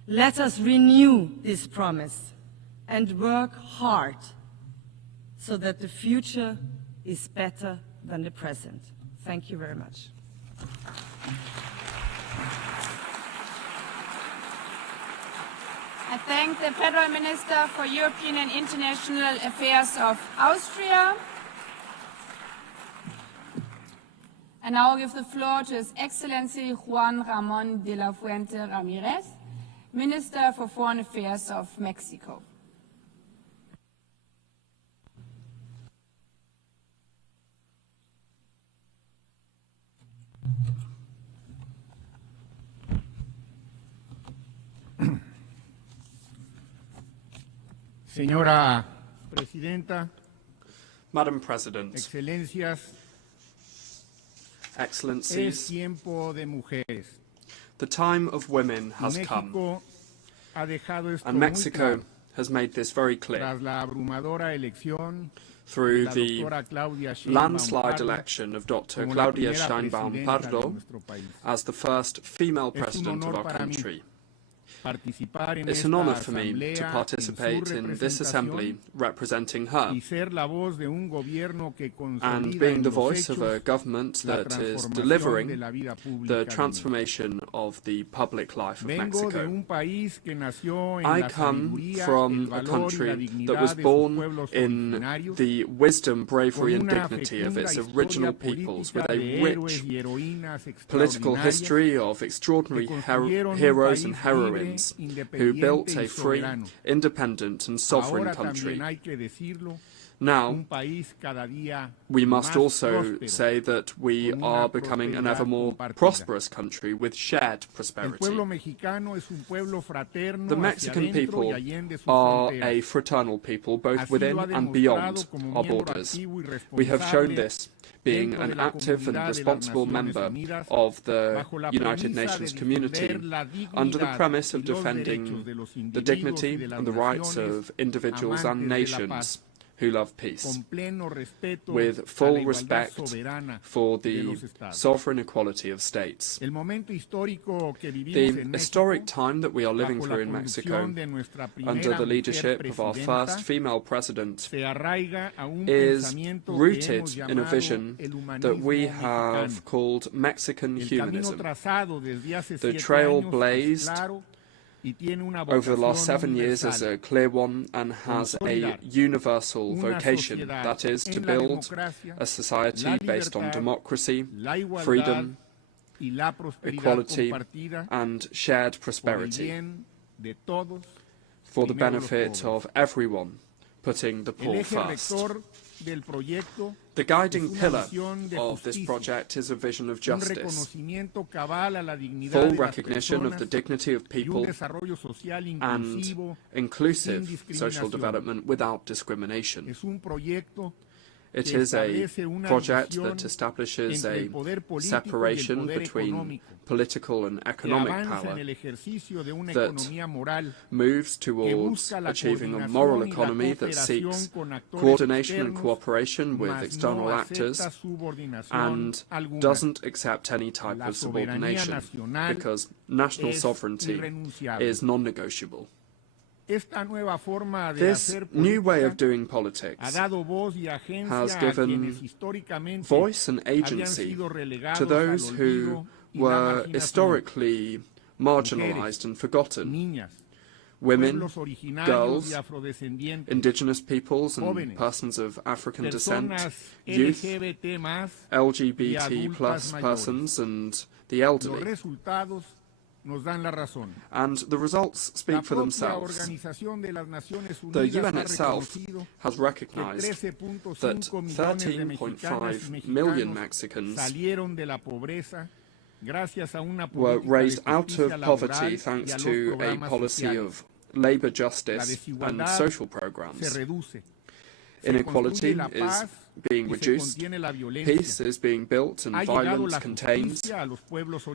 Let us renew this promise and work hard so that the future is better than the present. Thank you very much. I thank the Federal Minister for European and International Affairs of Austria. I now give the floor to His Excellency Juan Ramón de la Fuente Ramírez, Minister for Foreign Affairs of Mexico. Señora Presidenta, Madam President, Excelencias, Excellencies, es tiempo de mujeres. The time of women has come, and Mexico has made this very clear through the landslide election of Dr. Claudia Sheinbaum Pardo as the first female president of our country. It's an honor for me to participate in this assembly representing her and being the voice of a government that is delivering the transformation of the public life of Mexico. I come from a country that was born in the wisdom, bravery and dignity of its original peoples, with a rich political history of extraordinary heroes and heroines who built a free, independent and sovereign country. Now, we must also say that we are becoming an ever more prosperous country with shared prosperity. The Mexican people are a fraternal people, both within and beyond our borders. We have shown this being an active and responsible member of the United Nations community under the premise of defending the dignity and the rights of individuals and nations who love peace, with full respect for the sovereign equality of states. The historic time that we are living through in Mexico, under the leadership of our first female president, is rooted in a vision that we have called Mexican humanism. The trail blazed over the last 7 years is a clear one and has a universal vocation, that is, to build a society based on democracy, freedom, equality and shared prosperity for the benefit of everyone, putting the poor first. The guiding pillar of this project is a vision of justice, full recognition of the dignity of people, and inclusive social development without discrimination. It is a project that establishes a separation between political and economic power that moves towards achieving a moral economy that seeks coordination and cooperation with external actors and doesn't accept any type of subordination, because national sovereignty is non-negotiable. This new way of doing politics has given voice and agency to those who were historically marginalized and forgotten. Women, girls, indigenous peoples and persons of African descent, youth, LGBT plus persons and the elderly. And the results speak for themselves. The UN itself has recognized that 13.5 million Mexicans were raised out of poverty thanks to a policy of labor justice and social programs. Inequality is being reduced, peace is being built and violence contained,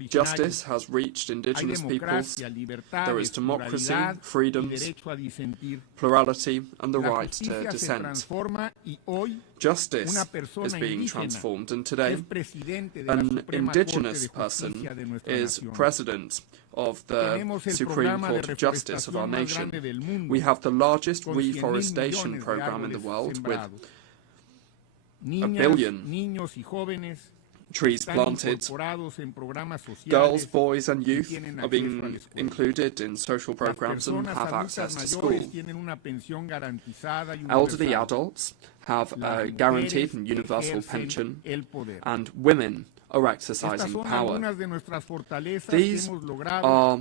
justice has reached indigenous peoples, there is democracy, freedoms, plurality and the right to dissent. Justice is being transformed, and today an indigenous person is president of the Supreme Court of Justice of our nation. We have the largest reforestation program in the world, with 1 billion trees planted. Girls, boys and youth are being included in social programs and have access to school. Elderly adults have a guaranteed and universal pension, and women are exercising power. These are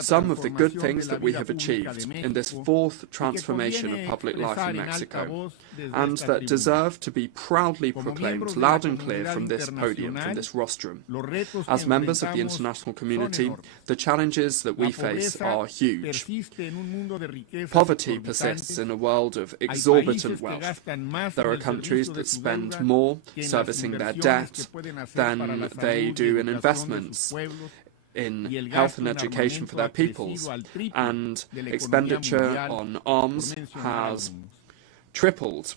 some of the good things that we have achieved in this fourth transformation of public life in Mexico, and that deserve to be proudly proclaimed loud and clear from this podium, from this rostrum. As members of the international community, the challenges that we face are huge. Poverty persists in a world of exorbitant wealth. There are countries that spend more servicing their debt than they do in investments, in health and education for their peoples, and expenditure on arms has tripled,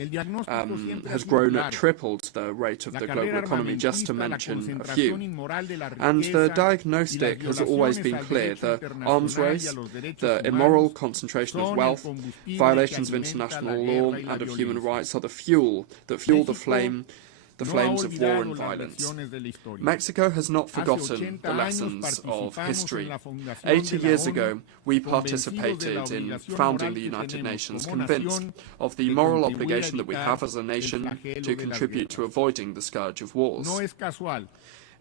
has grown at tripled the rate of the global economy, just to mention a few. And the diagnostic has always been clear: the arms race, the immoral concentration of wealth, violations of international law and of human rights are the fuel that fuel the flames of war and violence. Mexico has not forgotten the lessons of history. 80 years ago, we participated in founding the United Nations, convinced of the moral obligation that we have as a nation to contribute to avoiding the scourge of wars.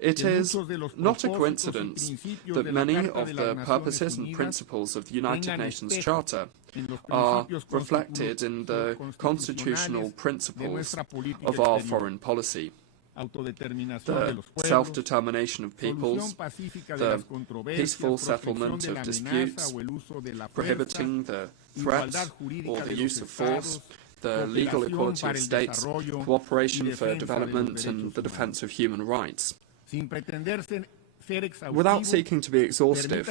It is not a coincidence that many of the purposes and principles of the United Nations Charter are reflected in the constitutional principles of our foreign policy. The self-determination of peoples, the peaceful settlement of disputes, prohibiting the threats or the use of force, the legal equality of states, cooperation for development and the defense of human rights. Without seeking to be exhaustive,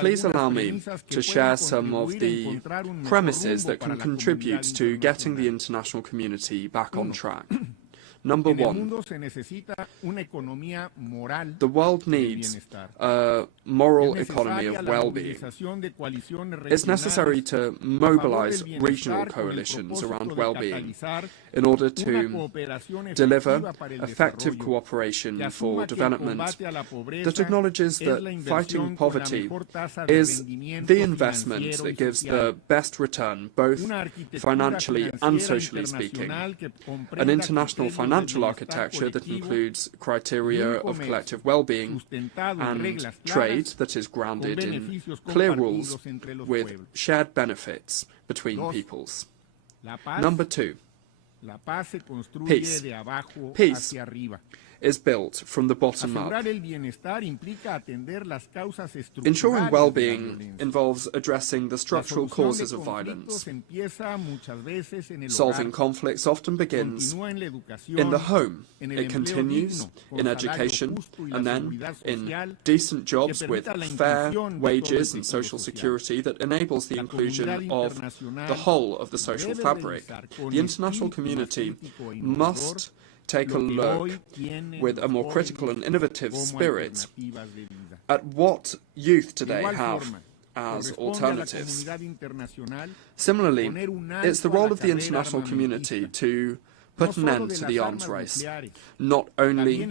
please allow me to share some of the premises that can contribute to getting the international community back on track. Number one, the world needs a moral economy of well-being. It's necessary to mobilize regional coalitions around well-being in order to deliver effective cooperation for development that acknowledges that fighting poverty is the investment that gives the best return, both financially and socially speaking. An international financial architecture that includes criteria of collective well-being and trade that is grounded in clear rules with shared benefits between peoples. Number two, peace. Peace is built from the bottom up. Ensuring well-being involves addressing the structural causes of violence. Solving conflicts often begins in the home. It continues in education, and then in decent jobs with fair wages and social security that enables the inclusion of the whole of the social fabric. The international community must take a look with a more critical and innovative spirit at what youth today have as alternatives. Similarly, it's the role of the international community to put an end to the arms race, not only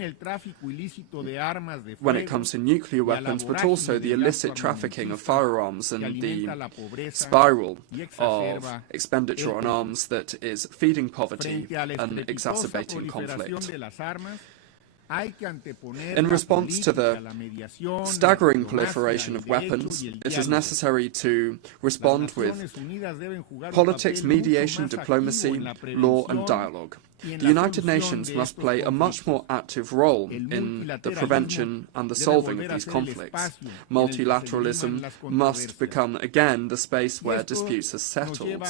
when it comes to nuclear weapons, but also the illicit trafficking of firearms and the spiral of expenditure on arms that is feeding poverty and exacerbating conflict. In response to the staggering proliferation of weapons, it is necessary to respond with politics, mediation, diplomacy, law and dialogue. The United Nations must play a much more active role in the prevention and the solving of these conflicts. Multilateralism must become again the space where disputes are settled.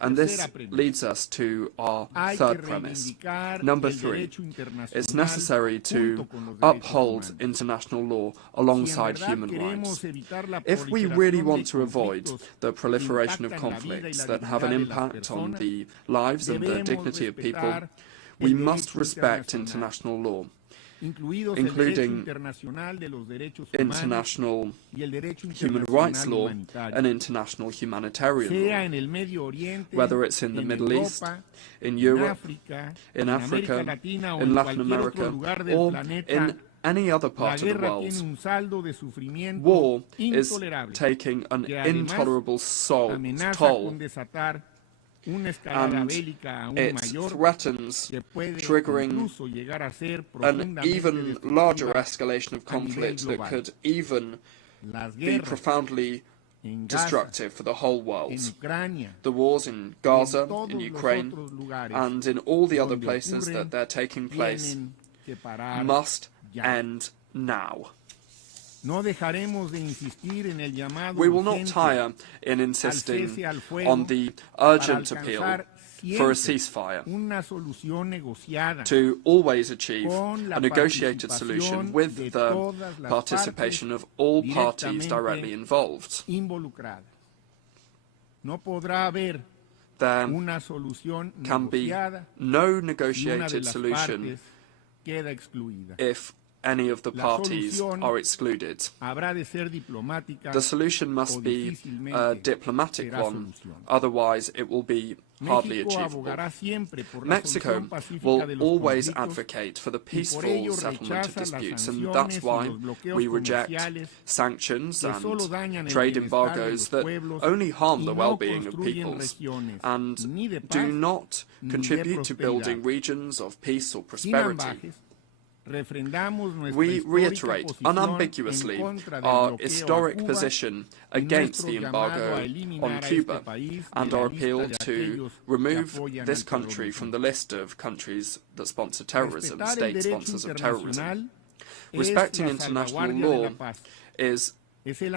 And this leads us to our third premise. Number 3, it's necessary to uphold international law alongside human rights. If we really want to avoid the proliferation of conflicts that have an impact on the lives and the dignity of people, we must respect international law, including international human rights law and international humanitarian law, whether it's in the Middle East, in Europe, in Africa, in Latin America, or in any other part of the world. War is taking an intolerable toll, and it threatens triggering an even larger escalation of conflict that could even be profoundly destructive for the whole world. The wars in Gaza, in Ukraine, and in all the other places that they're taking place must end now. We will not tire in insisting on the urgent appeal for a ceasefire, to always achieve a negotiated solution with the participation of all parties directly involved. There can be no negotiated solution if any of the parties are excluded. The solution must be a diplomatic one, otherwise it will be hardly achievable. Mexico will always advocate for the peaceful settlement of disputes, and that's why we reject sanctions and trade embargoes that only harm the well-being of peoples and do not contribute to building regions of peace or prosperity. We reiterate unambiguously our historic position against the embargo on Cuba and our appeal to remove this country from the list of countries that sponsor terrorism, state sponsors of terrorism. Respecting international law is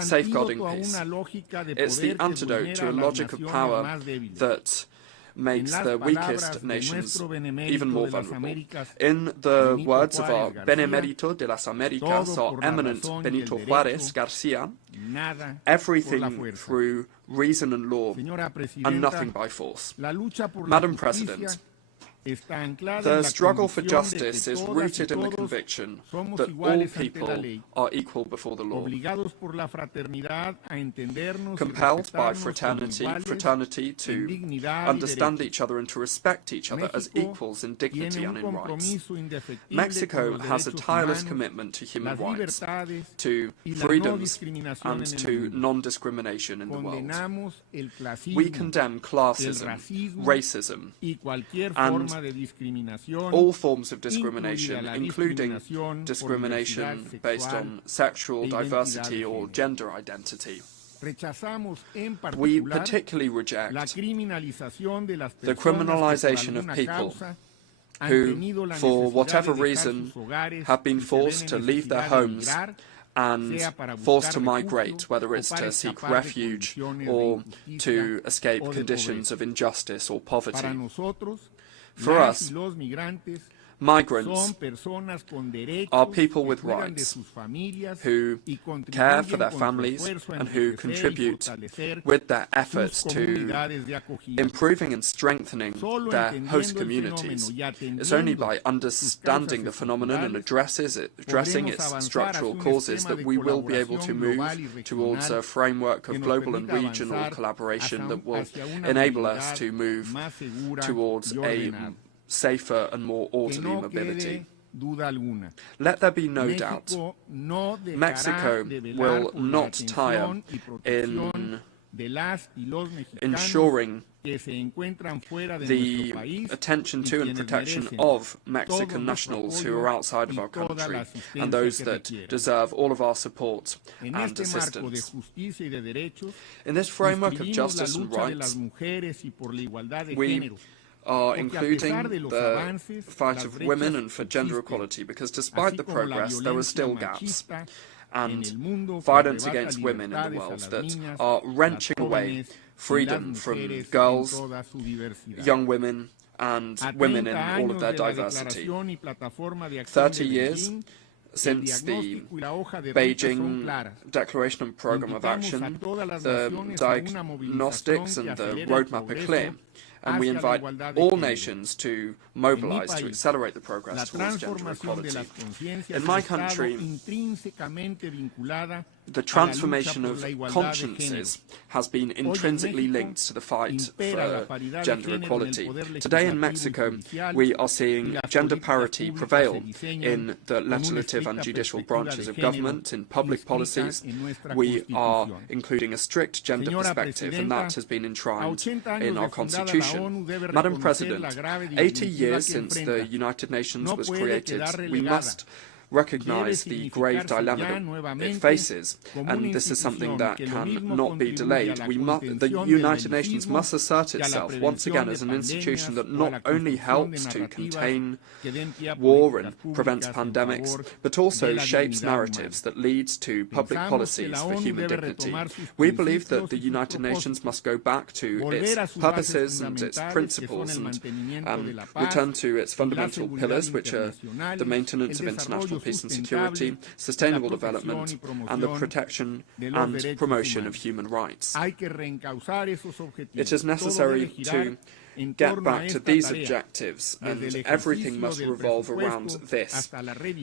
safeguarding peace. It's the antidote to a logic of power that makes the weakest nations even more vulnerable. In the words of our Benemérito de las Américas, our eminent Benito Juárez Garcia, everything through reason and law and nothing by force. Madam President, the struggle for justice is rooted in the conviction that all people are equal before the law, compelled by fraternity to understand each other and to respect each other as equals in dignity and in rights. Mexico has a tireless commitment to human rights, to freedoms, and to non-discrimination in the world. We condemn classism, racism, and all forms of discrimination, including discrimination based on sexual diversity or gender identity. We particularly reject the criminalization of people who, for whatever reason, have been forced to leave their homes and forced to migrate, whether it's to seek refuge or to escape conditions of injustice or poverty. For us, migrants are people with rights who care for their families and who contribute with their efforts to improving and strengthening their host communities. It's only by understanding the phenomenon and addressing its structural causes that we will be able to move towards a framework of global and regional collaboration that will enable us to move towards a safer and more orderly mobility. Let there be no doubt, Mexico will not tire in ensuring the attention to and protection of Mexican nationals who are outside of our country and those that deserve all of our support and assistance. In this framework of justice and rights, we are including the fight of women and for gender equality, because despite the progress, there are still gaps and violence against women in the world that are wrenching away freedom from girls, young women, and women in all of their diversity. 30 years since the Beijing Declaration and Programme of Action, the diagnostics and the roadmap are clear, and we invite all nations to mobilize to accelerate the progress towards gender equality. In my country, the transformation of consciences has been intrinsically linked to the fight for gender equality. Today in Mexico, we are seeing gender parity prevail in the legislative and judicial branches of government, in public policies. We are including a strict gender perspective, and that has been enshrined in our constitution. Madam President, 80 years since the United Nations was created, we must recognize the grave dilemma it faces, and this is something that cannot be delayed. The United Nations must assert itself once again as an institution that not only helps to contain war and prevents pandemics, but also shapes narratives that leads to public policies for human dignity. We believe that the United Nations must go back to its purposes and its principles and return to its fundamental pillars, which are the maintenance of international peace and security, sustainable development, and the protection and promotion of human rights. It is necessary to get back to these objectives, and everything must revolve around this,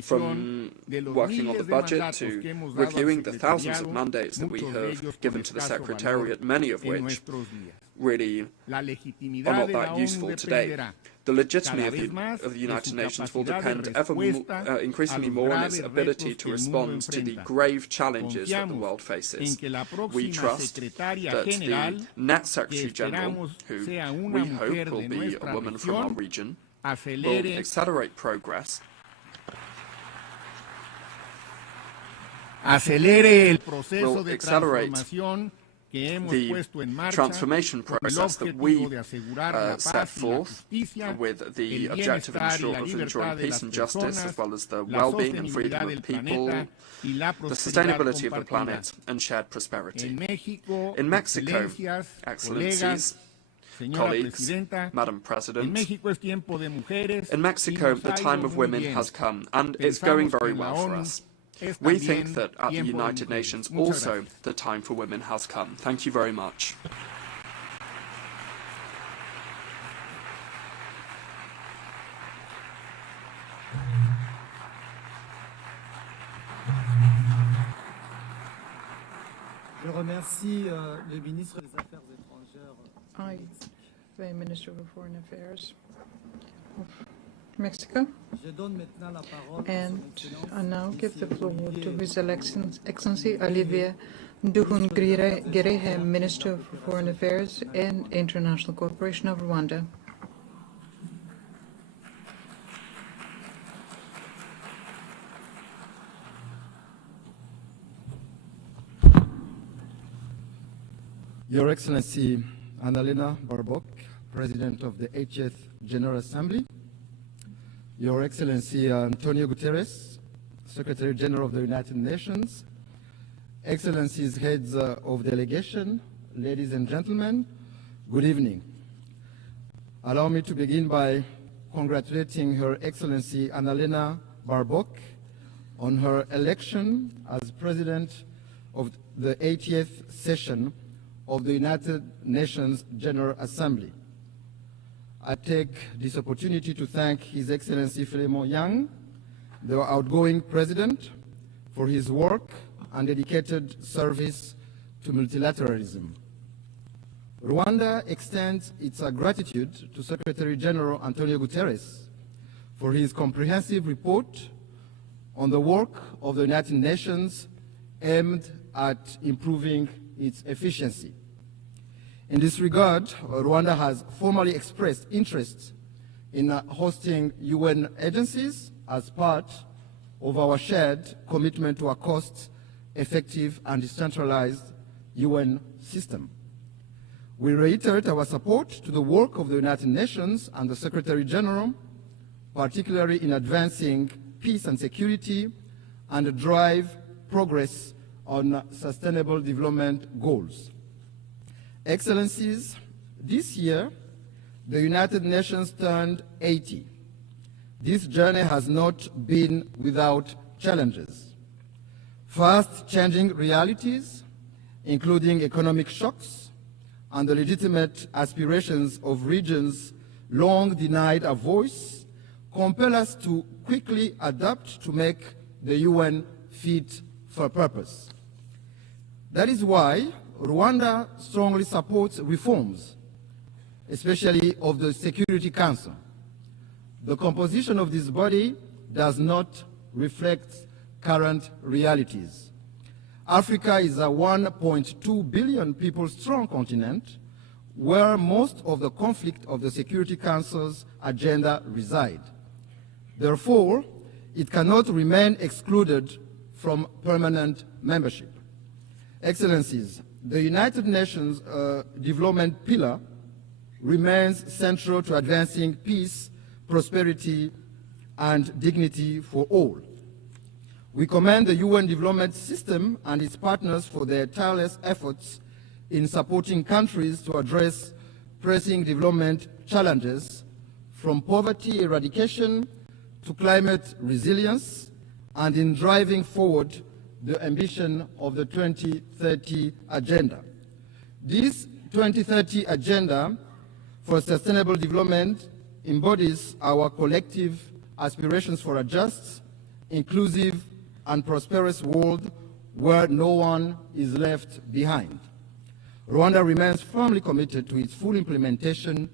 from working on the budget to reviewing the thousands of mandates that we have given to the Secretariat, many of which really are not that useful today. The legitimacy of the United Nations will depend increasingly more on its ability to respond to the grave challenges that the world faces. We trust that the next Secretary General, who we hope will be a woman from our region, will accelerate progress, will accelerate the transformation process that we set forth with the objective of ensuring peace and justice, as well as the well-being and freedom of people, the sustainability of the planet, and shared prosperity. In Mexico, Excellencies, colleagues, Madam President, in Mexico the time of women has come, and it's going very well for us. We think that at the United Nations also the time for women has come. Thank you very much. Je remercie le ministre des Affaires étrangères. I thank the Minister of Foreign Affairs of Mexico, and I now give the floor to His Excellency Olivier Nduhungirehe, Minister of Foreign Affairs and International Cooperation of Rwanda. Your Excellency Annalena Baerbock, President of the 80th General Assembly, Your Excellency Antonio Guterres, Secretary General of the United Nations, Excellencies, Heads of Delegation, ladies and gentlemen, good evening. Allow me to begin by congratulating Her Excellency Annalena Baerbock on her election as President of the 80th session of the United Nations General Assembly. I take this opportunity to thank His Excellency Philemon Yang, the outgoing President, for his work and dedicated service to multilateralism. Rwanda extends its gratitude to Secretary General Antonio Guterres for his comprehensive report on the work of the United Nations aimed at improving its efficiency. In this regard, Rwanda has formally expressed interest in hosting UN agencies as part of our shared commitment to a cost-effective and decentralized UN system. We reiterate our support to the work of the United Nations and the Secretary General, particularly in advancing peace and security and drive progress on sustainable development goals. Excellencies, this year, the United Nations turned 80. This journey has not been without challenges. Fast-changing realities, including economic shocks and the legitimate aspirations of regions long denied a voice, compel us to quickly adapt to make the UN fit for purpose. That is why Rwanda strongly supports reforms, especially of the Security Council. The composition of this body does not reflect current realities. Africa is a 1.2 billion people strong continent where most of the conflict of the Security Council's agenda reside. Therefore, it cannot remain excluded from permanent membership. Excellencies, the United Nations development pillar remains central to advancing peace, prosperity, and dignity for all. We commend the UN development system and its partners for their tireless efforts in supporting countries to address pressing development challenges, from poverty eradication to climate resilience, and in driving forward the ambition of the 2030 Agenda. This 2030 Agenda for Sustainable Development embodies our collective aspirations for a just, inclusive, and prosperous world where no one is left behind. Rwanda remains firmly committed to its full implementation,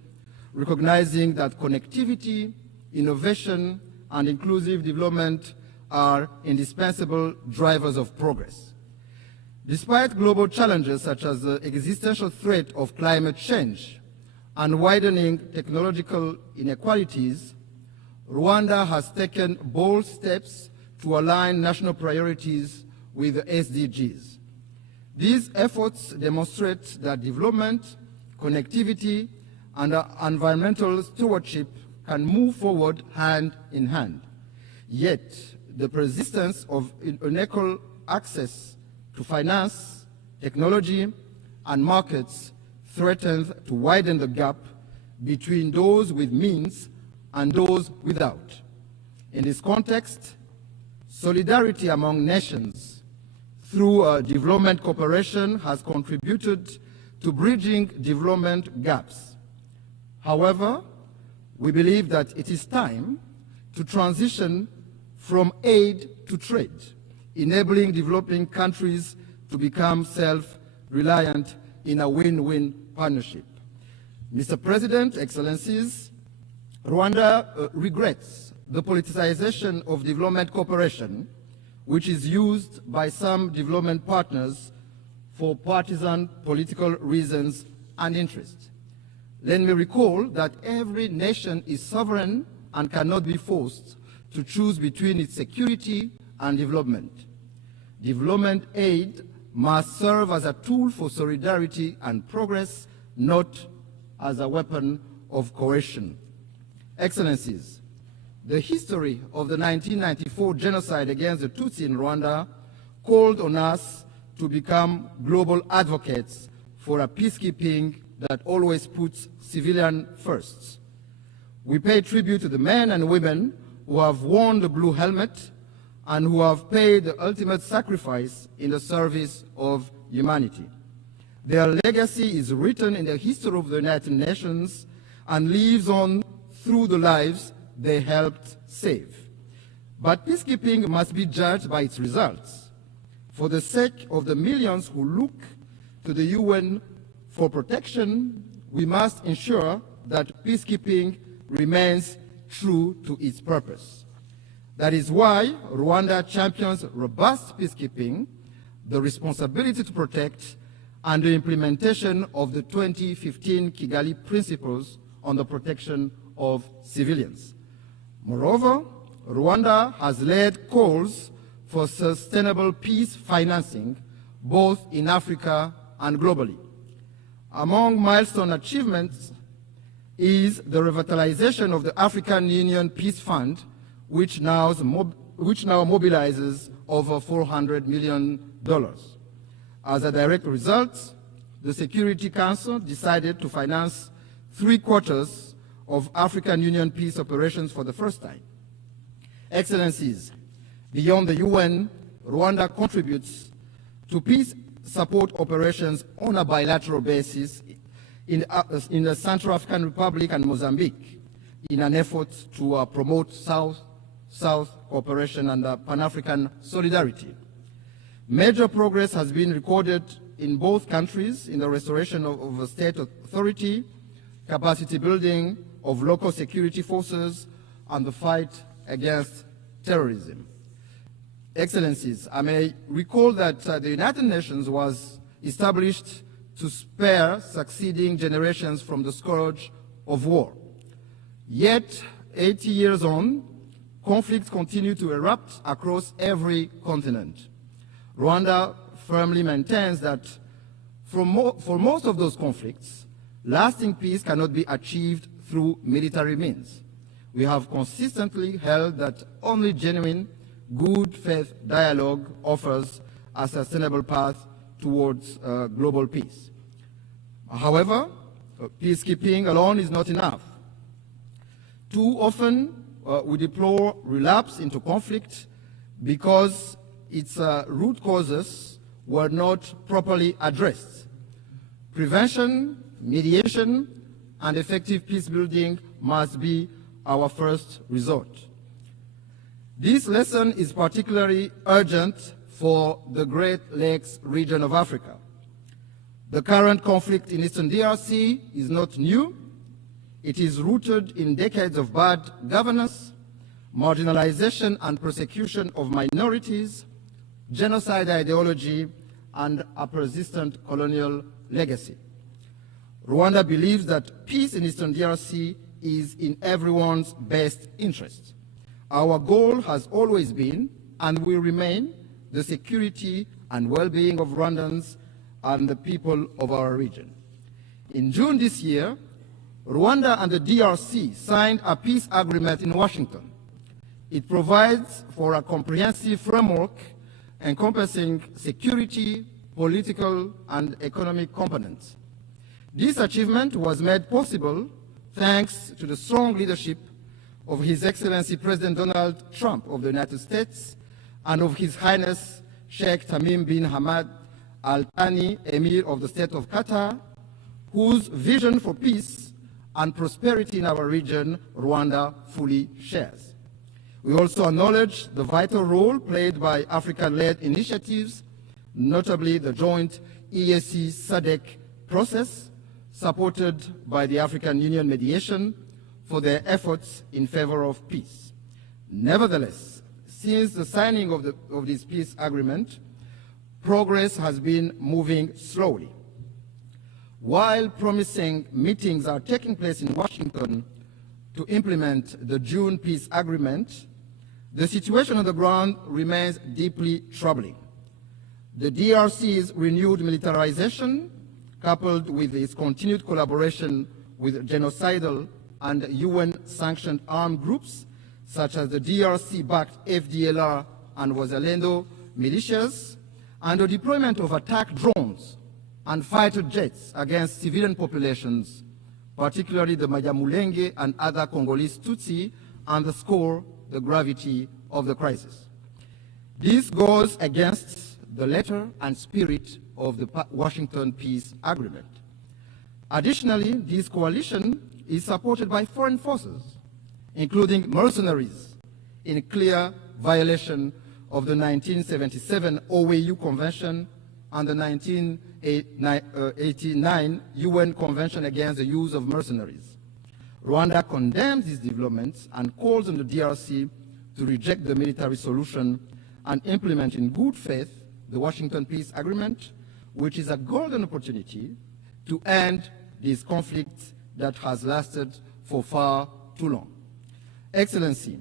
recognizing that connectivity, innovation, and inclusive development are indispensable drivers of progress. Despite global challenges such as the existential threat of climate change and widening technological inequalities, Rwanda has taken bold steps to align national priorities with the SDGs. These efforts demonstrate that development, connectivity, and environmental stewardship can move forward hand in hand. Yet, the persistence of unequal access to finance, technology, and markets threatens to widen the gap between those with means and those without. In this context, solidarity among nations through development cooperation has contributed to bridging development gaps. However, we believe that it is time to transition from aid to trade, enabling developing countries to become self-reliant in a win-win partnership. Mr. President, Excellencies, Rwanda regrets the politicization of development cooperation, which is used by some development partners for partisan political reasons and interests. Let me recall that every nation is sovereign and cannot be forced to choose between its security and development. Development aid must serve as a tool for solidarity and progress, not as a weapon of coercion. Excellencies, the history of the 1994 genocide against the Tutsi in Rwanda called on us to become global advocates for a peacekeeping that always puts civilians first. We pay tribute to the men and women who have worn the blue helmet and who have paid the ultimate sacrifice in the service of humanity. Their legacy is written in the history of the United Nations and lives on through the lives they helped save. But peacekeeping must be judged by its results. For the sake of the millions who look to the UN for protection, we must ensure that peacekeeping remains true to its purpose. That is why Rwanda champions robust peacekeeping, the responsibility to protect, and the implementation of the 2015 Kigali Principles on the protection of civilians. Moreover, Rwanda has led calls for sustainable peace financing both in Africa and globally. Among milestone achievements is the revitalization of the African Union Peace Fund, which now mobilizes over $400 million. As a direct result, the Security Council decided to finance 3/4 of African Union peace operations for the first time. Excellencies, beyond the UN, Rwanda contributes to peace support operations on a bilateral basis in the Central African Republic and Mozambique in an effort to promote South-South cooperation and Pan-African solidarity. Major progress has been recorded in both countries in the restoration of state authority, capacity building of local security forces, and the fight against terrorism. Excellencies, I may recall that the United Nations was established to spare succeeding generations from the scourge of war. Yet, 80 years on, conflicts continue to erupt across every continent. Rwanda firmly maintains that for most of those conflicts, lasting peace cannot be achieved through military means. We have consistently held that only genuine, good faith dialogue offers a sustainable path towards global peace. However, peacekeeping alone is not enough. Too often, we deplore relapse into conflict because its root causes were not properly addressed. Prevention, mediation, and effective peace building must be our first resort. This lesson is particularly urgent for the Great Lakes region of Africa. The current conflict in Eastern DRC is not new. It is rooted in decades of bad governance, marginalization and persecution of minorities, genocide ideology, and a persistent colonial legacy. Rwanda believes that peace in Eastern DRC is in everyone's best interest. Our goal has always been, and will remain, the security and well-being of Rwandans and the people of our region. In June this year, Rwanda and the DRC signed a peace agreement in Washington. It provides for a comprehensive framework encompassing security, political, and economic components. This achievement was made possible thanks to the strong leadership of His Excellency President Donald Trump of the United States and of His Highness Sheikh Tamim bin Hamad Al Thani, Emir of the State of Qatar, whose vision for peace and prosperity in our region, Rwanda, fully shares. We also acknowledge the vital role played by African-led initiatives, notably the joint EAC SADC process, supported by the African Union mediation, for their efforts in favor of peace. Nevertheless, since the signing of this peace agreement, progress has been moving slowly. While promising meetings are taking place in Washington to implement the June peace agreement, the situation on the ground remains deeply troubling. The DRC's renewed militarization, coupled with its continued collaboration with genocidal and UN-sanctioned armed groups, such as the DRC-backed FDLR and Wazalendo militias, and the deployment of attack drones and fighter jets against civilian populations, particularly the Banyamulenge and other Congolese Tutsi, underscore the gravity of the crisis. This goes against the letter and spirit of the Washington Peace Agreement. Additionally, this coalition is supported by foreign forces, including mercenaries, in clear violation of the 1977 OAU Convention and the 1989 UN Convention against the use of mercenaries. Rwanda condemns these developments and calls on the DRC to reject the military solution and implement in good faith the Washington Peace Agreement, which is a golden opportunity to end this conflict that has lasted for far too long. Excellency,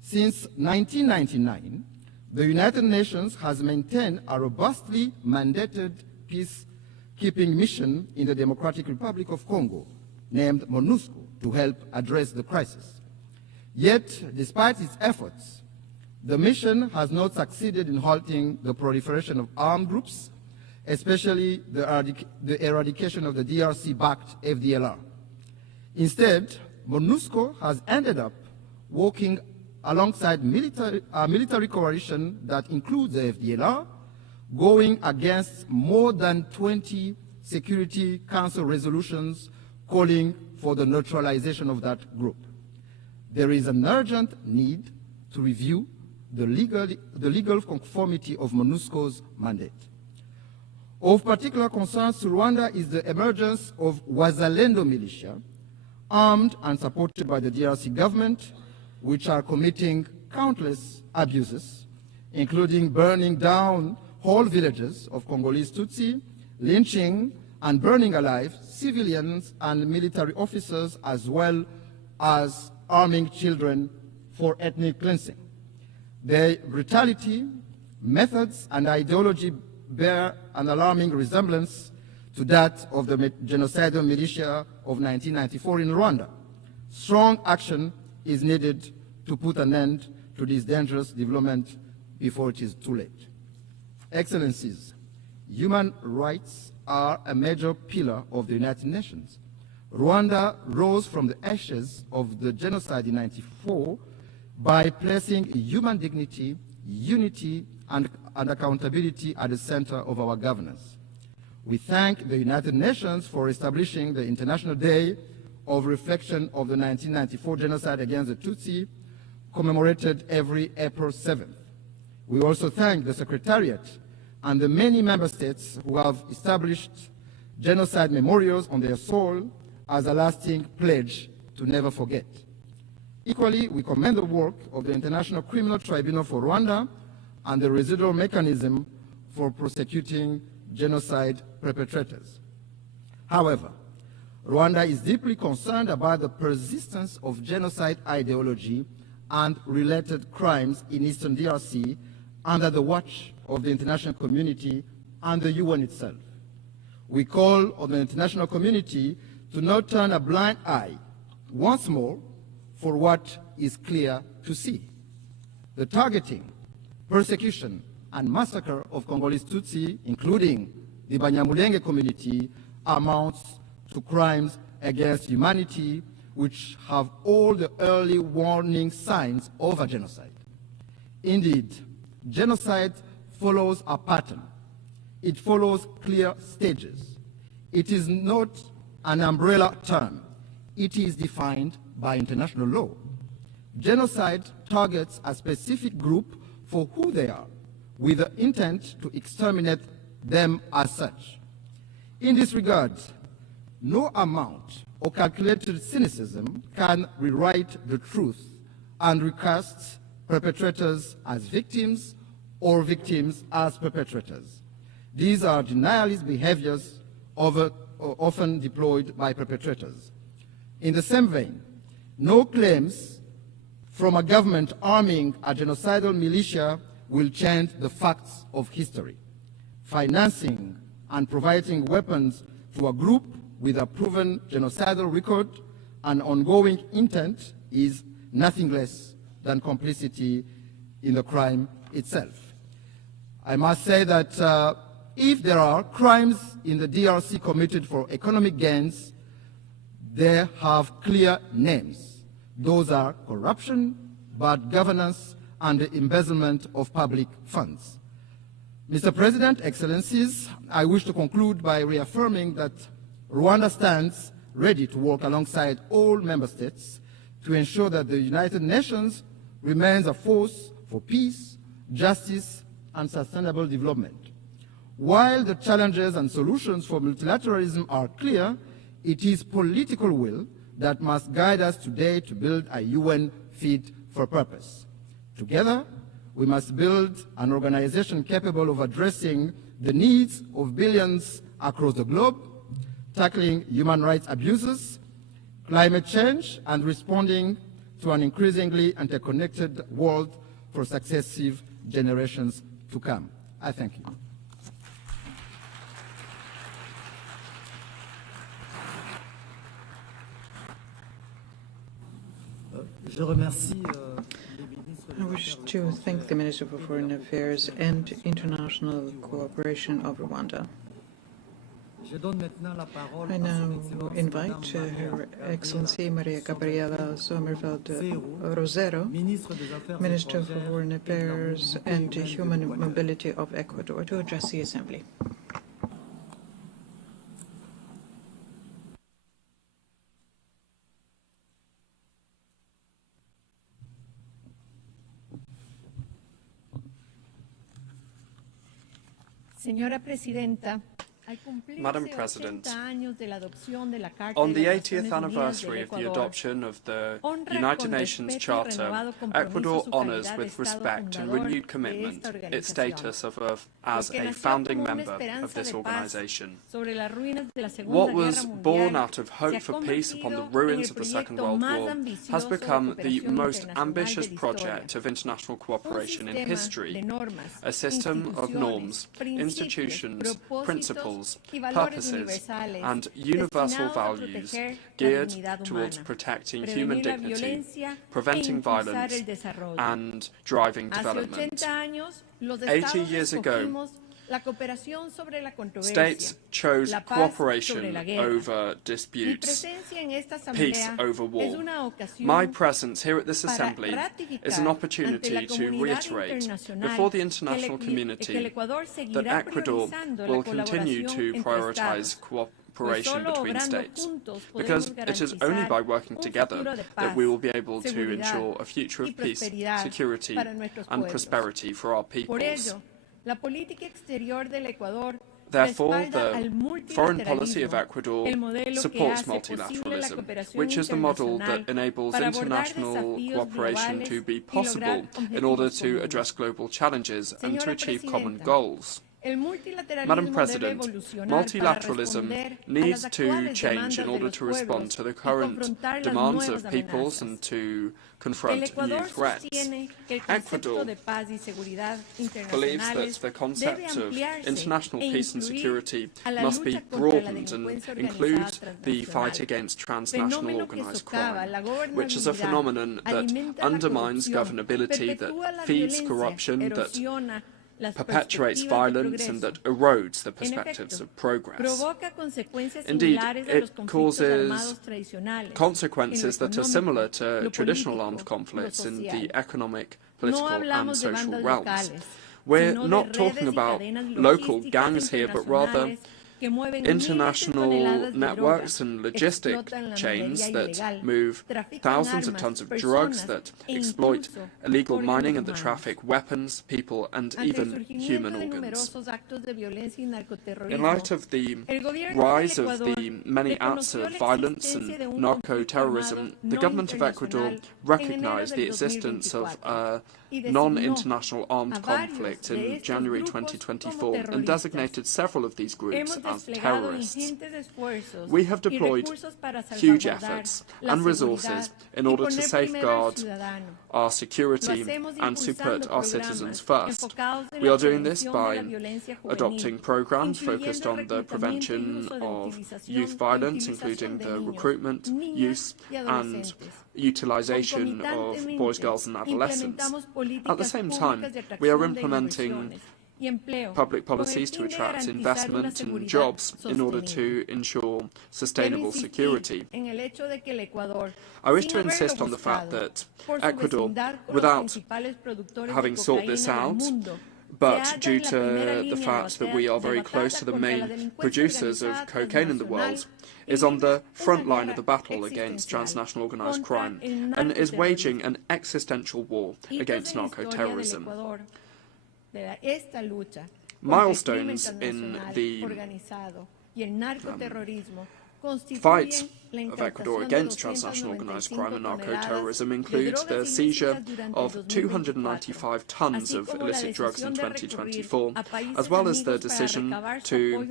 since 1999, the United Nations has maintained a robustly mandated peacekeeping mission in the Democratic Republic of Congo, named MONUSCO, to help address the crisis. Yet, despite its efforts, the mission has not succeeded in halting the proliferation of armed groups, especially the eradication of the DRC-backed FDLR. Instead, MONUSCO has ended up working alongside military coalition that includes the FDLR, going against more than 20 Security Council resolutions calling for the neutralization of that group. There is an urgent need to review the legal conformity of MONUSCO's mandate. Of particular concern to Rwanda is the emergence of Wazalendo militia, armed and supported by the DRC government, which are committing countless abuses, including burning down whole villages of Congolese Tutsi, lynching and burning alive civilians and military officers, as well as arming children for ethnic cleansing. Their brutality, methods, and ideology bear an alarming resemblance to that of the genocidal militia of 1994 in Rwanda. Strong action is needed to put an end to this dangerous development before it is too late. Excellencies, human rights are a major pillar of the United Nations. Rwanda rose from the ashes of the genocide in 1994 by placing human dignity, unity, and accountability at the center of our governance. We thank the United Nations for establishing the International Day of Reflection of the 1994 genocide against the Tutsi, commemorated every April 7th. We also thank the Secretariat and the many member states who have established genocide memorials on their soil as a lasting pledge to never forget. Equally, we commend the work of the International Criminal Tribunal for Rwanda and the residual mechanism for prosecuting genocide perpetrators. However, Rwanda is deeply concerned about the persistence of genocide ideology and related crimes in Eastern DRC under the watch of the international community and the UN itself. We call on the international community to not turn a blind eye once more for what is clear to see. The targeting, persecution, and massacre of Congolese Tutsi, including the Banyamulenge community, amounts to crimes against humanity which have all the early warning signs of a genocide. Indeed, genocide follows a pattern. It follows clear stages. It is not an umbrella term. It is defined by international law. Genocide targets a specific group for who they are, with the intent to exterminate them as such. In this regard, no amount of calculated cynicism can rewrite the truth and recast perpetrators as victims or victims as perpetrators. These are denialist behaviors often deployed by perpetrators. In the same vein, no claims from a government arming a genocidal militia will change the facts of history. Financing and providing weapons to a group with a proven genocidal record and ongoing intent is nothing less than complicity in the crime itself. I must say that if there are crimes in the DRC committed for economic gains, they have clear names. Those are corruption, bad governance, and the embezzlement of public funds. Mr. President, Excellencies, I wish to conclude by reaffirming that Rwanda stands ready to work alongside all member states to ensure that the United Nations remains a force for peace, justice, and sustainable development. While the challenges and solutions for multilateralism are clear, it is political will that must guide us today to build a UN fit for purpose. Together, we must build an organization capable of addressing the needs of billions across the globe, tackling human rights abuses, climate change, and responding to an increasingly interconnected world for successive generations to come. I thank you. I wish to thank the Minister for Foreign Affairs and International Cooperation of Rwanda. I now invite Her Excellency Maria Gabriela Sommerfeld Rosero, Minister for Foreign Affairs and Human Mobility of Ecuador, to address the Assembly. Señora Presidenta, Madam President, on the 80th anniversary of the adoption of the United Nations Charter, Ecuador honours with respect and renewed commitment its status as a founding member of this organisation. What was born out of hope for peace upon the ruins of the Second World War has become the most ambitious project of international cooperation in history, a system of norms, institutions, principles, purposes and universal values geared towards protecting human dignity, preventing violence and driving development. 80 years ago, states chose cooperation over disputes, peace over war. My presence here at this Assembly is an opportunity to reiterate before the international community that Ecuador will continue to prioritise cooperation between states, because it is only by working together that we will be able to ensure a future of peace, security and prosperity for our peoples. Therefore, the foreign policy of Ecuador supports multilateralism, which is the model that enables international cooperation to be possible in order to address global challenges and to achieve common goals. Madam President, multilateralism needs to change in order to respond to the current demands of peoples and to confront new threats. Ecuador believes that the concept of international peace and security must be broadened and include the fight against transnational organised crime, which is a phenomenon that undermines governability, that feeds corruption, that perpetuates violence and that erodes the perspectives of progress. Indeed, it causes consequences that are similar to traditional armed conflicts in the economic, political and social realms. We're not talking about local gangs here, but rather international networks and logistic chains that move thousands of tons of drugs, that exploit illegal mining and that traffic weapons, people and even human organs. In light of the rise of the many acts of violence and narco-terrorism, the government of Ecuador recognized the existence of a non-international armed conflict in January 2024 and designated several of these groups as terrorists. We have deployed huge efforts and resources in order to safeguard our security and to put our citizens first. We are doing this by adopting programs focused on the prevention of youth violence, including the recruitment, use and utilisation of boys, girls and adolescents. At the same time, we are implementing public policies to attract investment and jobs in order to ensure sustainable security. I wish to insist on the fact that Ecuador, without having sought this out, but due to the fact that we are very close to the main producers of cocaine in the world, is on the front line of the battle against transnational organised crime and is waging an existential war against narco-terrorism. Milestones in the fight of Ecuador against transnational organised crime and narco-terrorism includes the seizure of 295 tons of illicit drugs in 2024, as well as the decision to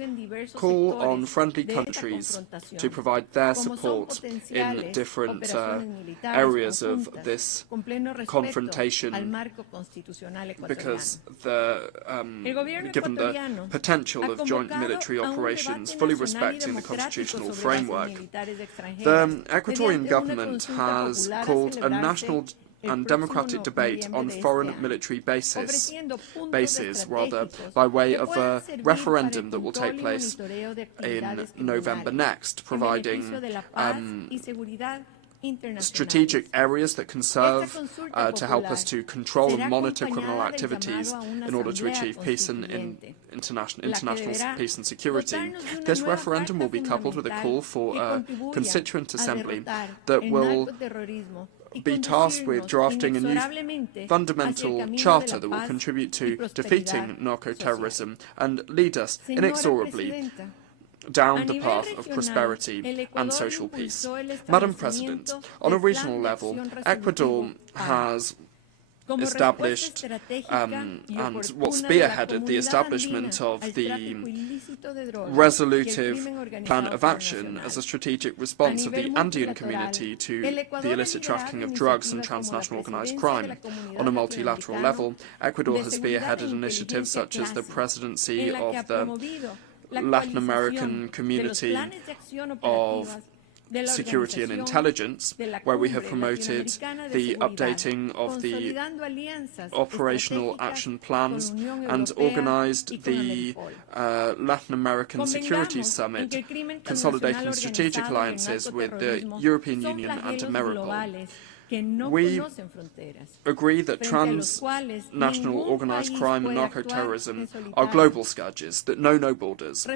call on friendly countries to provide their support in different areas of this confrontation, because given the potential of joint military operations, fully respecting the constitutional framework. The Ecuadorian government has called a national and democratic debate on foreign military bases, by way of a referendum that will take place in November next, providing strategic areas that can serve to help us to control and monitor criminal activities in order to achieve peace and international peace and security. This referendum will be coupled with a call for a constituent assembly that will be tasked with drafting a new fundamental charter that will contribute to defeating narco-terrorism and lead us inexorably down the path of prosperity and social peace. Madam President, on a regional level, Ecuador has established and spearheaded the establishment of the resolutive plan of action as a strategic response of the Andean community to the illicit trafficking of drugs and transnational organized crime. On a multilateral level, Ecuador has spearheaded initiatives such as the presidency of the Latin American Community of Security and Intelligence, where we have promoted the updating of the operational action plans and organized the Latin American Security Summit, consolidating strategic alliances with the European Union and Ameripol. We agree that transnational organized crime and narco-terrorism are global scourges that know no borders,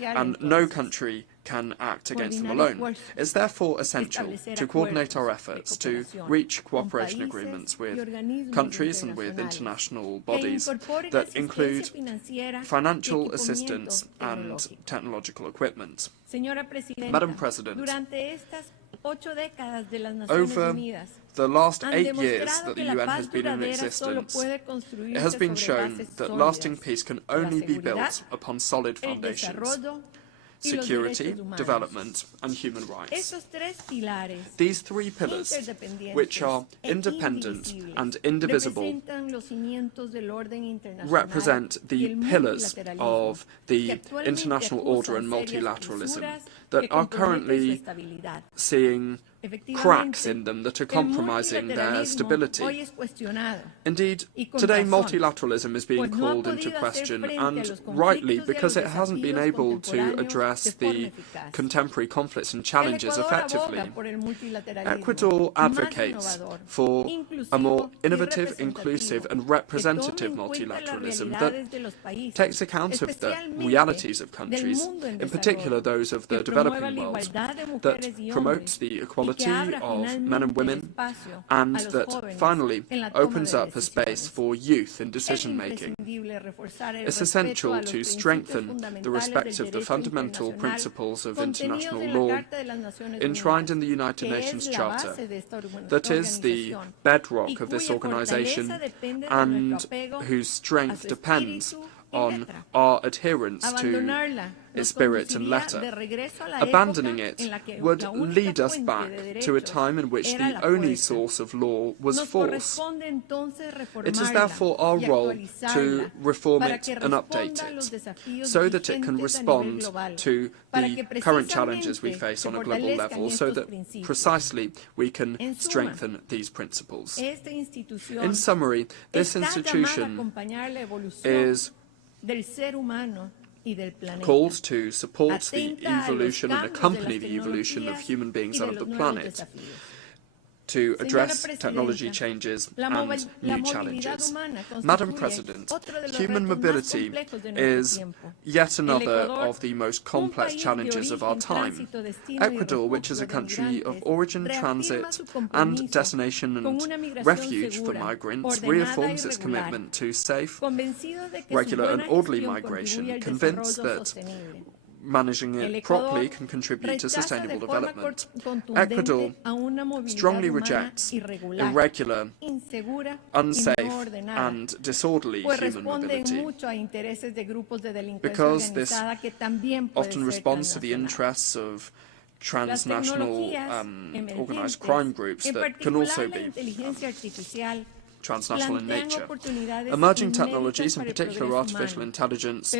and no country can act against them alone. It's therefore essential to coordinate our efforts to reach cooperation agreements with countries and with international bodies that include financial assistance and technological equipment. Madam President, over the last 8 years that the UN has been in existence, it has been shown that lasting peace can only be built upon solid foundations: security, development, and human rights. These three pillars, which are independent and indivisible, represent the pillars of the international order and multilateralism that are currently seeing cracks in them that are compromising their stability. Indeed, today multilateralism is being called into question, and rightly, because it hasn't been able to address the contemporary conflicts and challenges effectively. Ecuador advocates for a more innovative, inclusive and representative multilateralism that takes account of the realities of countries, in particular those of the developing world, that promotes the equality of men and women, and that finally opens up a space for youth in decision-making. It's essential to strengthen the respect of the fundamental principles of international law enshrined in the United Nations Charter, that is the bedrock of this organization and whose strength depends on our adherence to its spirit and letter. Abandoning it would lead us back to a time in which the only source of law was force. It is therefore our role to reform it and update it, so that it can respond to the current challenges we face on a global level, so that precisely we can strengthen these principles. In summary, this institution is called to support the evolution and accompany the evolution of human beings and of the planet, to address technology changes and new challenges. Madam President, human mobility is yet another of the most complex challenges of our time. Ecuador, which is a country of origin, transit and destination and refuge for migrants, reaffirms its commitment to safe, regular and orderly migration, convinced that managing it properly can contribute to sustainable development. Ecuador strongly rejects irregular, unsafe and disorderly human mobility, because this often responds to the interests of transnational organized crime groups that can also be transnational in nature. Emerging technologies, in particular artificial intelligence,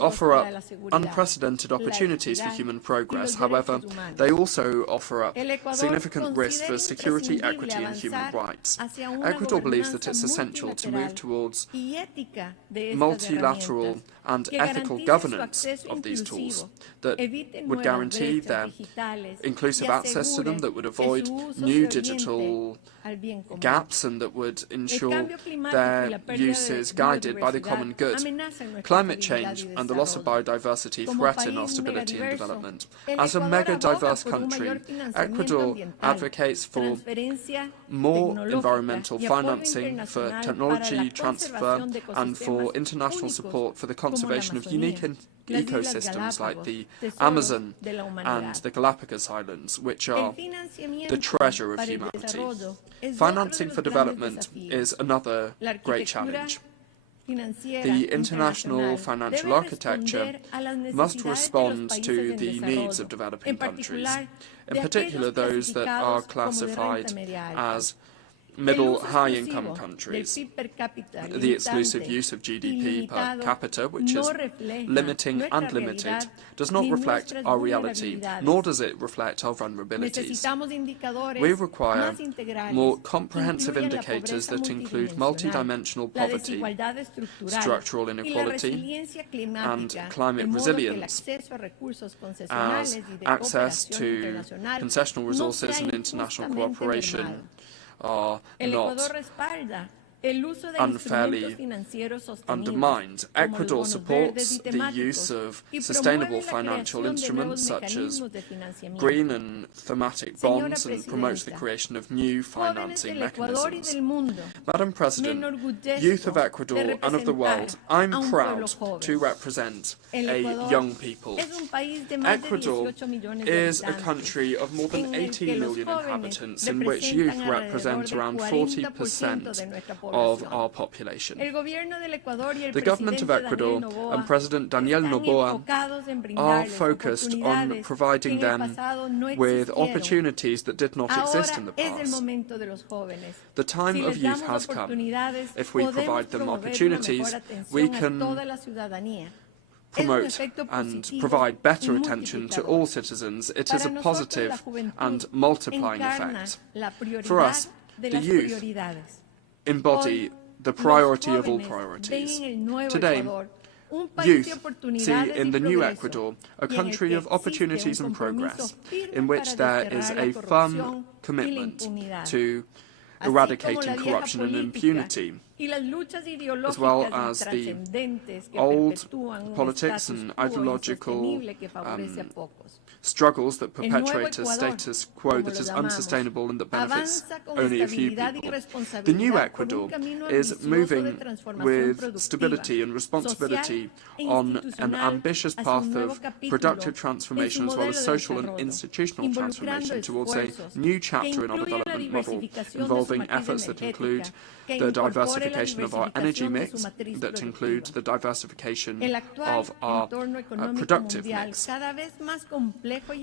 offer up unprecedented opportunities for human progress. However, they also offer up significant risks for security, equity and human rights. Ecuador believes that it's essential to move towards multilateral and ethical governance of these tools that would guarantee their inclusive access to them, that would avoid new digital gaps and that would ensure their use is guided by the common good. Climate change and the loss of biodiversity threaten our stability and development. As a mega-diverse country, Ecuador advocates for more environmental financing, for technology transfer and for international support for the conservation of unique ecosystems like the Amazon and the Galapagos Islands, which are the treasure of humanity. Financing for development is another great challenge. The international financial architecture must respond to the needs of developing countries, in particular those that are classified as middle high-income countries. The exclusive use of GDP per capita, which is limiting and limited, does not reflect our reality, nor does it reflect our vulnerabilities. We require more comprehensive indicators that include multidimensional poverty, structural inequality, and climate resilience, as access to concessional resources and international cooperation are not unfairly undermined. Ecuador supports the use of sustainable financial instruments such as green and thematic bonds and promotes the creation of new financing mechanisms. Madam President, youth of Ecuador and of the world, I'm proud to represent a young people. Ecuador is a country of more than 18 million inhabitants in which youth represent around 40% of our population. The government of Ecuador and President Daniel Noboa are focused on providing them with opportunities that did not exist in the past. The time of youth has come. If we provide them opportunities, we can promote and provide better attention to all citizens. It is a positive and multiplying effect. For us, the youth embody the priority of all priorities. Today, youth see in the new Ecuador a country of opportunities and progress, in which there is a firm commitment to eradicating corruption and impunity, as well as the old politics and ideological struggles that perpetuate a status quo that is unsustainable and that benefits only a few people. The new Ecuador is moving with stability and responsibility on an ambitious path of productive transformation as well as social and institutional transformation towards a new chapter in our development model, involving efforts that include the diversification of our energy mix, that include the diversification of our productive mix.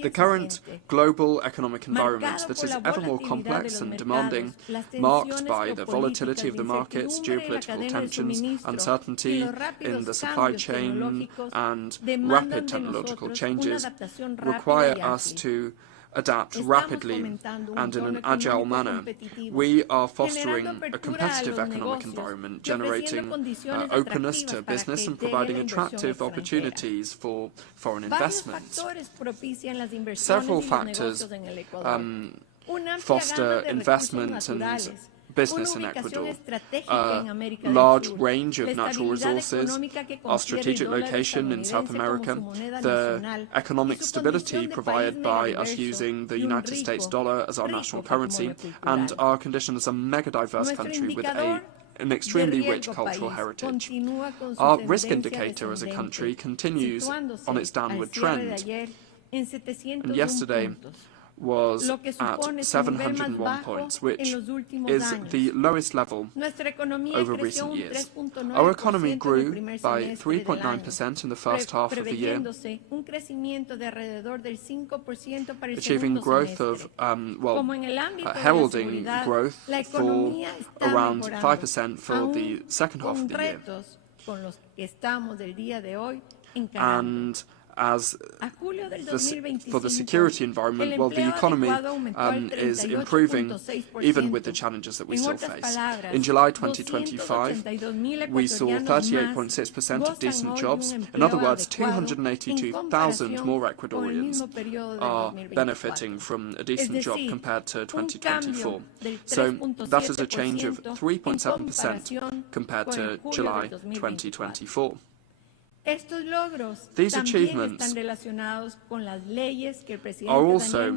The current global economic environment that is ever more complex and demanding, marked by the volatility of the markets, geopolitical tensions, uncertainty in the supply chain, and rapid technological changes, require us to adapt rapidly and in an agile manner. We are fostering a competitive economic environment, generating openness to business and providing attractive opportunities for foreign investment. Several factors foster investment and business in Ecuador. A large range of natural resources, our strategic location in South America, the economic stability provided by us using the United States dollar as our national currency, and our condition as a mega-diverse country with an extremely rich cultural heritage. Our risk indicator as a country continues on its downward trend, and yesterday was at 701 points, which is the lowest level over recent years. Our economy grew by 3.9% in the first half of the year, achieving growth of, heralding growth for around 5% for the second half of the year. And as for the security environment, well, the economy is improving even with the challenges that we still face. In July 2025, we saw 38.6% of decent jobs. In other words, 282,000 more Ecuadorians are benefiting from a decent job compared to 2024. So that is a change of 3.7% compared to July 2024. These achievements are also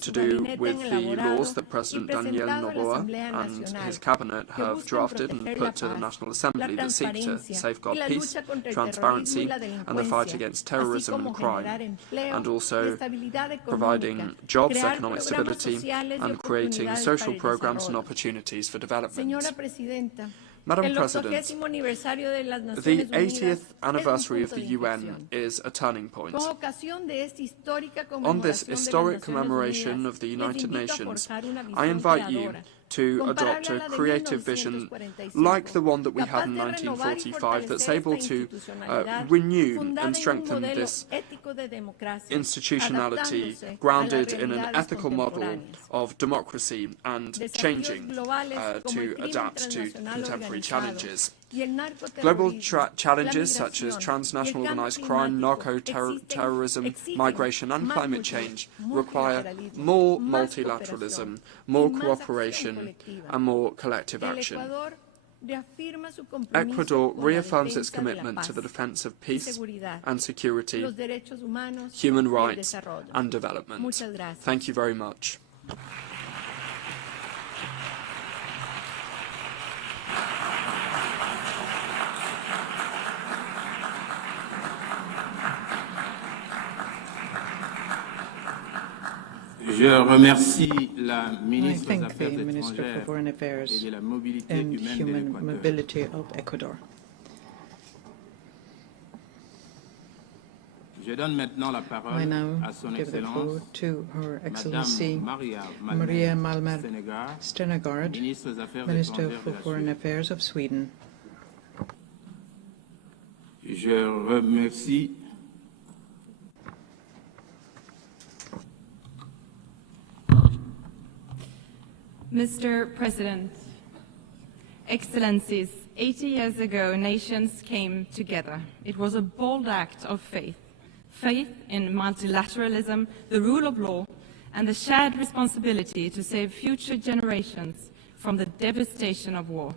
to do with the laws that President Daniel Noboa and his cabinet have drafted and put to the National Assembly that seek to safeguard peace, transparency and the fight against terrorism and crime, and also providing jobs, economic stability and creating social programs and opportunities for development. Madam President, the 80th anniversary of the UN is a turning point. On this historic commemoration of the United Nations, I invite you to adopt a creative vision like the one that we had in 1945 that's able to renew and strengthen this institutionality grounded in an ethical model of democracy and changing to adapt to contemporary challenges. Global challenges such as transnational organised crime, narco-terrorism, migration and climate change require more multilateralism, more cooperation and more collective action. Ecuador reaffirms its commitment to the defence of peace and security, human rights and development. Thank you very much. Je remercie la ministre des Affaires étrangères et de la mobilité humaine de l'Équateur. Je donne maintenant la parole à son Excellence, Maria Malmer Stenegard, Minister for Foreign Affairs of Sweden. Je remercie Mr. President, Excellencies, 80 years ago, nations came together. It was a bold act of faith. Faith in multilateralism, the rule of law, and the shared responsibility to save future generations from the devastation of war.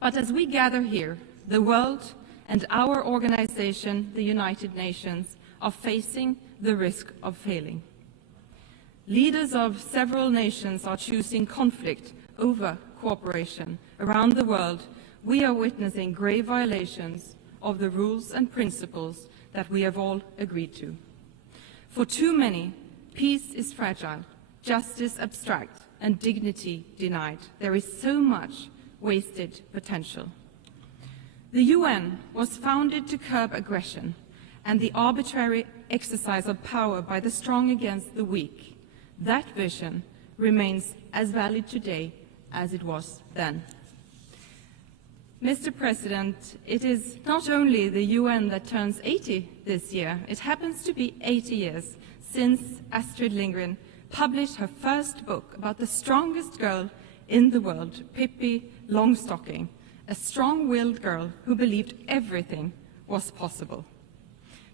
But as we gather here, the world and our organization, the United Nations, are facing the risk of failing. Leaders of several nations are choosing conflict over cooperation. Around the world, we are witnessing grave violations of the rules and principles that we have all agreed to. For too many, peace is fragile, justice abstract, and dignity denied. There is so much wasted potential. The UN was founded to curb aggression and the arbitrary exercise of power by the strong against the weak. That vision remains as valid today as it was then. Mr. President, it is not only the UN that turns 80 this year, it happens to be 80 years since Astrid Lindgren published her first book about the strongest girl in the world, Pippi Longstocking, a strong-willed girl who believed everything was possible.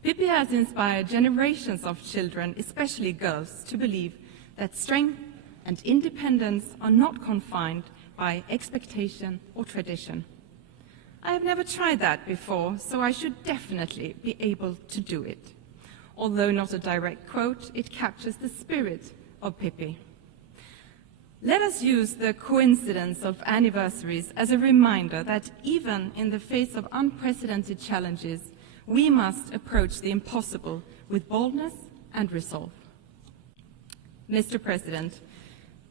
Pippi has inspired generations of children, especially girls, to believe that strength and independence are not confined by expectation or tradition. I have never tried that before, so I should definitely be able to do it. Although not a direct quote, it captures the spirit of Pippi. Let us use the coincidence of anniversaries as a reminder that even in the face of unprecedented challenges, we must approach the impossible with boldness and resolve. Mr. President,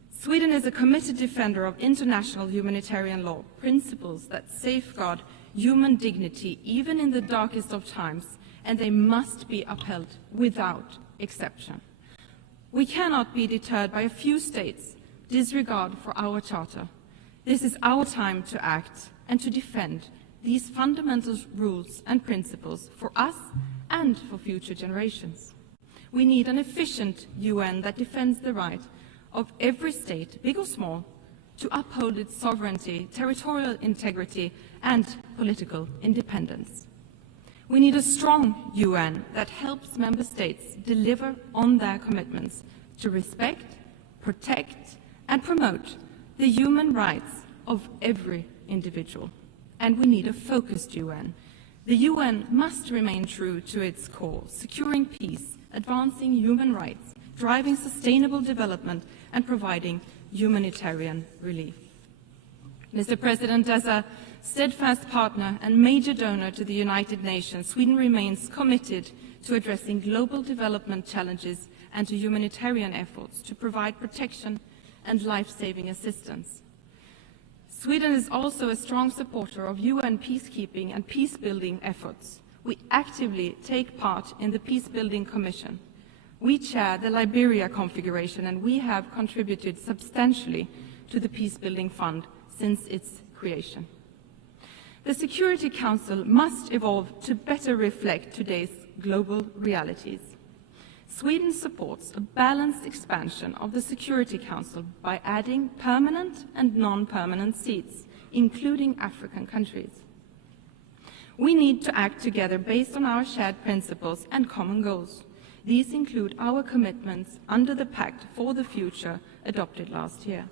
Sweden is a committed defender of international humanitarian law, principles that safeguard human dignity even in the darkest of times, and they must be upheld without exception. We cannot be deterred by a few states' disregard for our charter. This is our time to act and to defend these fundamental rules and principles for us and for future generations. We need an efficient UN that defends the right of every state, big or small, to uphold its sovereignty, territorial integrity, and political independence. We need a strong UN that helps member states deliver on their commitments to respect, protect, and promote the human rights of every individual. And we need a focused UN. The UN must remain true to its core, securing peace, advancing human rights, driving sustainable development, and providing humanitarian relief. Mr. President, as a steadfast partner and major donor to the United Nations, Sweden remains committed to addressing global development challenges and to humanitarian efforts to provide protection and life-saving assistance. Sweden is also a strong supporter of UN peacekeeping and peace-building efforts. We actively take part in the Peace-Building Commission. We chair the Liberia configuration, and we have contributed substantially to the Peace-Building Fund since its creation. The Security Council must evolve to better reflect today's global realities. Sweden supports a balanced expansion of the Security Council by adding permanent and non-permanent seats, including African countries. We need to act together based on our shared principles and common goals. These include our commitments under the Pact for the Future adopted last year.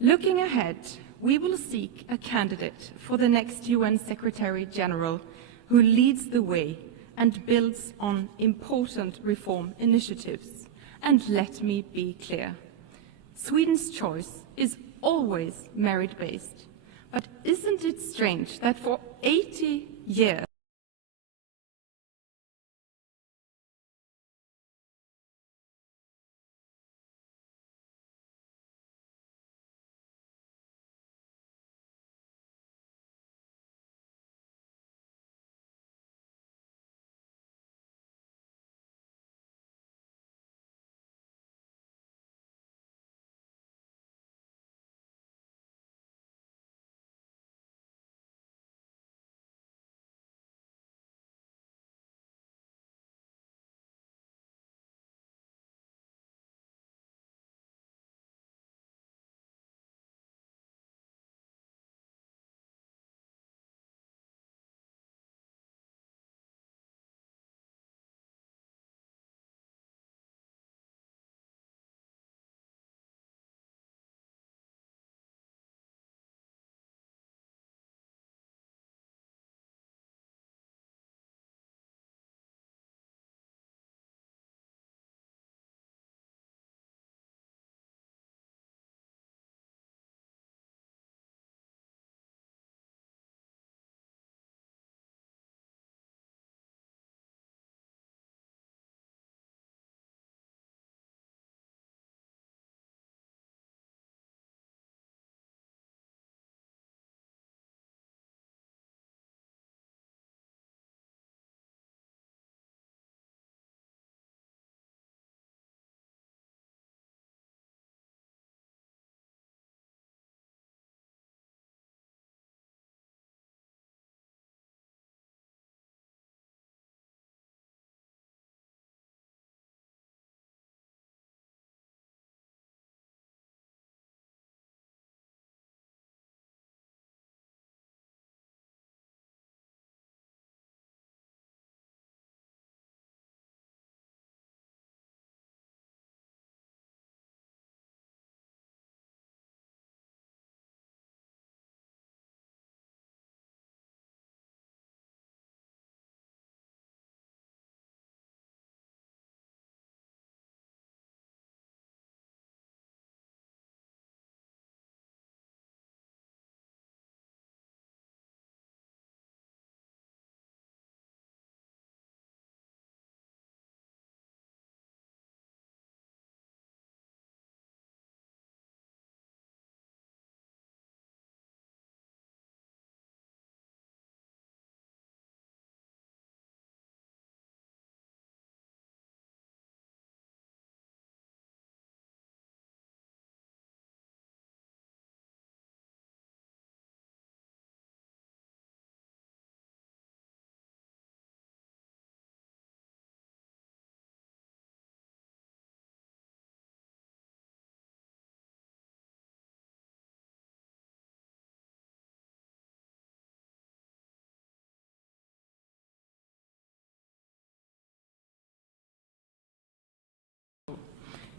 Looking ahead, we will seek a candidate for the next UN Secretary General who leads the way and builds on important reform initiatives. And let me be clear, Sweden's choice is always merit-based. But isn't it strange that for 80 years,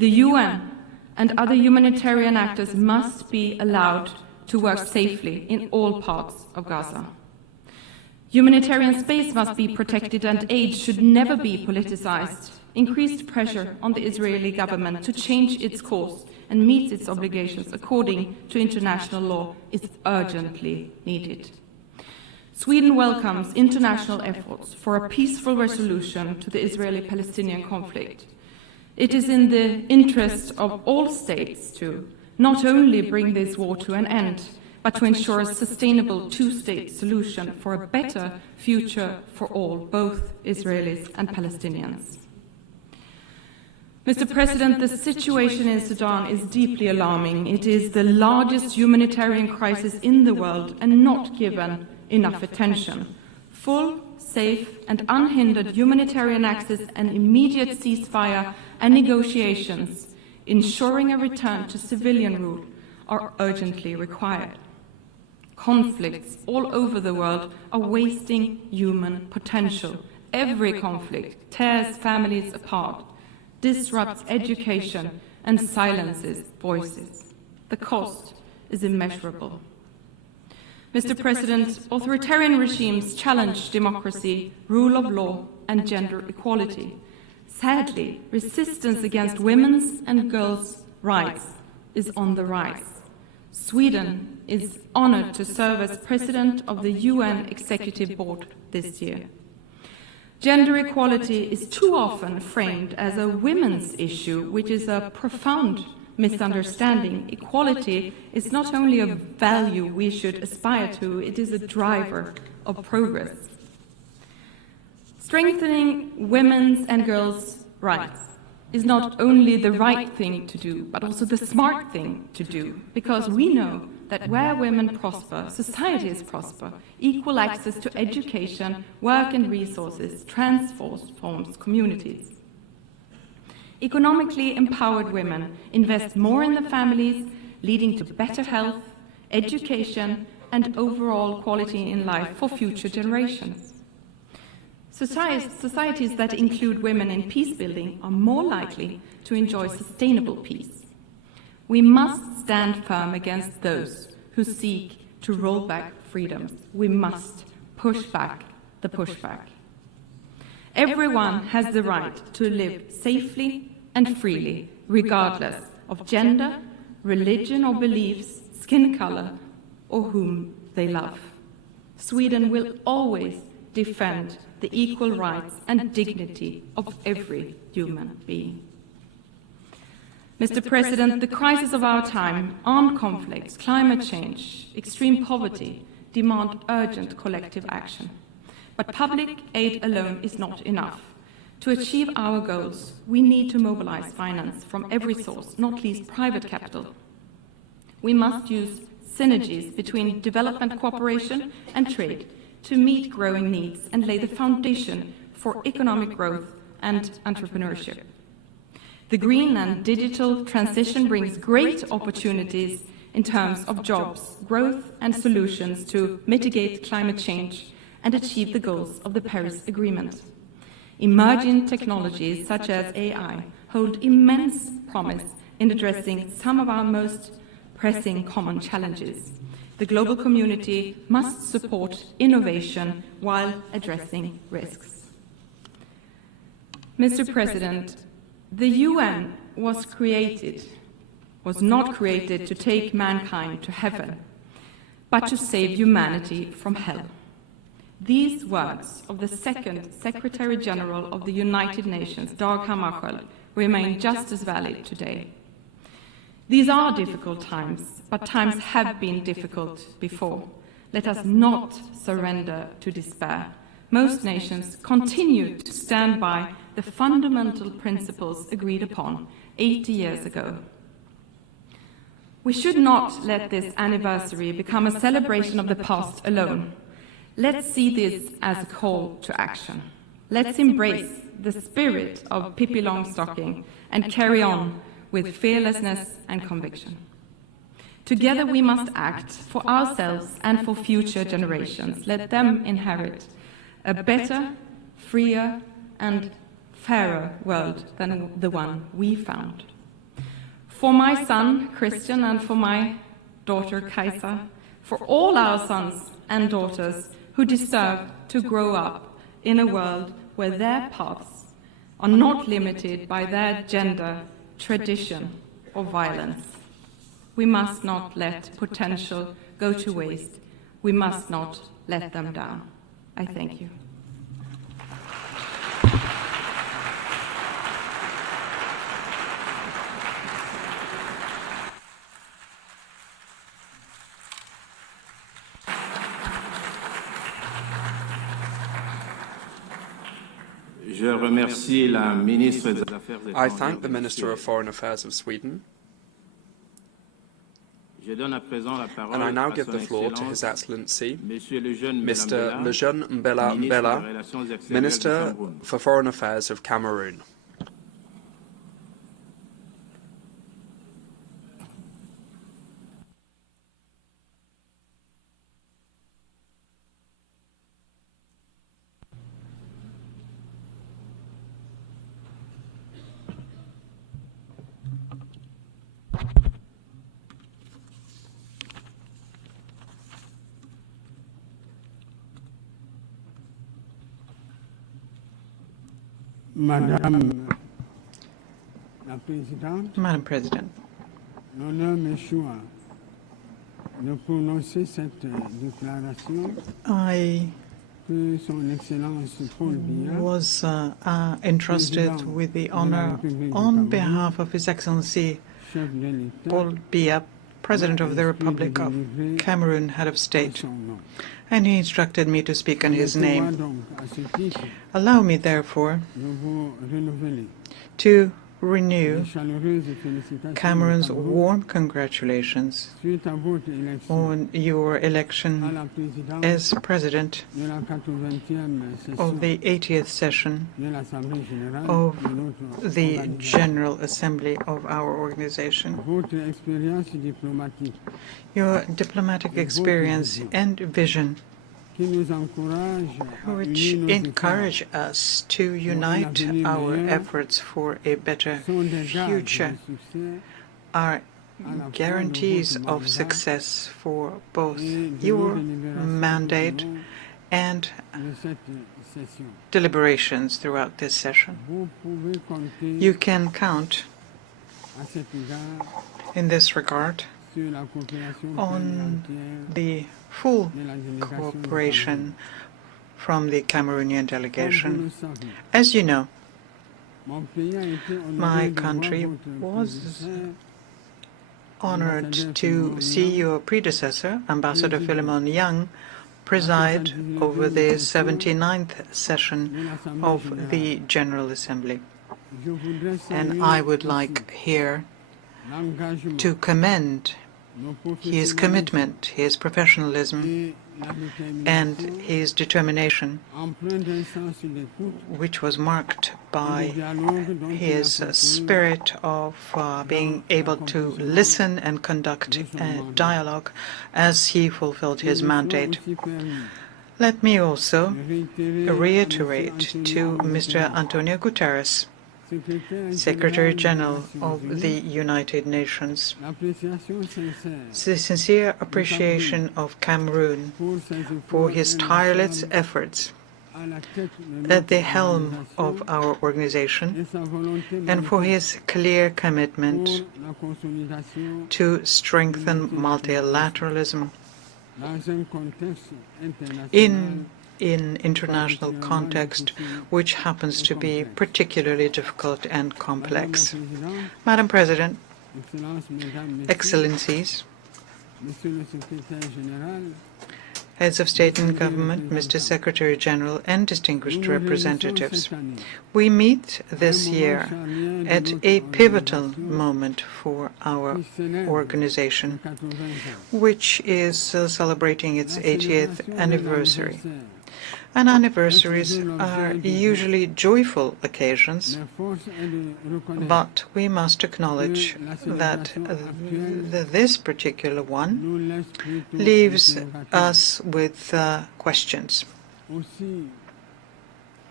The UN and other humanitarian actors must be allowed to work safely in all parts of Gaza. Humanitarian space must be protected and aid should never be politicized. Increased pressure on the Israeli government to change its course and meet its obligations according to international law is urgently needed. Sweden welcomes international efforts for a peaceful resolution to the Israeli-Palestinian conflict. It is in the interest of all states to not only bring this war to an end, but to ensure a sustainable two-state solution for a better future for all, both Israelis and Palestinians. Mr. President, the situation in Sudan is deeply alarming. It is the largest humanitarian crisis in the world and not given enough attention. Full, safe and unhindered humanitarian access and immediate ceasefire and negotiations, ensuring a return to civilian rule, are urgently required. Conflicts all over the world are wasting human potential. Every conflict tears families apart, disrupts education and silences voices. The cost is immeasurable. Mr. President, authoritarian regimes challenge democracy, rule of law and gender equality. Sadly, resistance against women's and girls' rights is on the rise. Sweden is honored to serve as President of the UN Executive Board this year. Gender equality is too often framed as a women's issue, which is a profound misunderstanding. Equality is not only a value we should aspire to, it is a driver of progress. Strengthening women's and girls' rights is not only the right thing to do, but also the smart thing to do, because we know that where women prosper, societies prosper. Equal access to education, work and resources transforms communities. Economically empowered women invest more in the families, leading to better health, education, and overall quality in life for future generations. Societies that include women in peace-building are more likely to enjoy sustainable peace. We must stand firm against those who seek to roll back freedoms. We must push back the pushback. Everyone has the right to live safely and freely, regardless of gender, religion or beliefs, skin color, or whom they love. Sweden will always defend the equal rights and dignity of every human being. Mr. President, the crisis of our time, armed conflicts, climate change, extreme poverty, demand urgent collective action. But public aid alone is not enough. To achieve our goals, we need to mobilize finance from every source, not least private capital. We must use synergies between development cooperation and trade to meet growing needs and lay the foundation for economic growth and entrepreneurship. The green and digital transition brings great opportunities in terms of jobs, growth and solutions to mitigate climate change and achieve the goals of the Paris Agreement. Emerging technologies such as AI hold immense promise in addressing some of our most pressing common challenges. The global community must support innovation while addressing risks. Mr. President, the UN was not created to take mankind to heaven, but to save humanity from hell. These words of the second Secretary General of the United Nations, Dag Hammarskjöld, remain just as valid today. These are difficult times, but times have been difficult before. Let us not surrender to despair. Most nations continue to stand by the fundamental principles agreed upon 80 years ago. We should not let this anniversary become a celebration of the past alone. Let's see this as a call to action. Let's embrace the spirit of Pippi Longstocking and carry on with fearlessness and conviction. Together we must act for ourselves and for future generations. Let them inherit a better, freer and fairer world than the one we found. for my son, Christian, and for my daughter, Kaisa, for all our sons and daughters who deserve to grow up in a world where their paths are not limited by their gender, tradition, or violence. We must not let potential go to waste. We must not let them down. I thank you. I thank the Minister of Foreign Affairs of Sweden, and I now give the floor to His Excellency, Mr. Lejeune Mbela Mbela, Minister for Foreign Affairs of Cameroon. Madam President, I was entrusted with the honor on behalf of His Excellency Paul Biya, President of the Republic of Cameroon, Head of State, and he instructed me to speak in his name. Allow me, therefore, to renew Cameroon's warm congratulations on your election as President of the 80th session of the General Assembly of our organization. Your diplomatic experience and vision, which encourage us to unite our efforts for a better future, are guarantees of success for both your mandate and deliberations throughout this session. You can count, in this regard, on the full cooperation from the Cameroonian delegation. As you know, my country was honored to see your predecessor, Ambassador Philemon Young, preside over the 79th session of the General Assembly. And I would like here to commend his commitment, his professionalism, and his determination, which was marked by his spirit of being able to listen and conduct a dialogue as he fulfilled his mandate. Let me also reiterate to Mr. Antonio Guterres, Secretary General of the United Nations, the sincere appreciation of Cameroon for his tireless efforts at the helm of our organization and for his clear commitment to strengthen multilateralism in an international context which happens to be particularly difficult and complex. Madam President, Excellencies, Heads of State and Government, Mr. Secretary General, and distinguished representatives, we meet this year at a pivotal moment for our organization, which is celebrating its 80th anniversary. And anniversaries are usually joyful occasions, but we must acknowledge that this particular one leaves us with questions.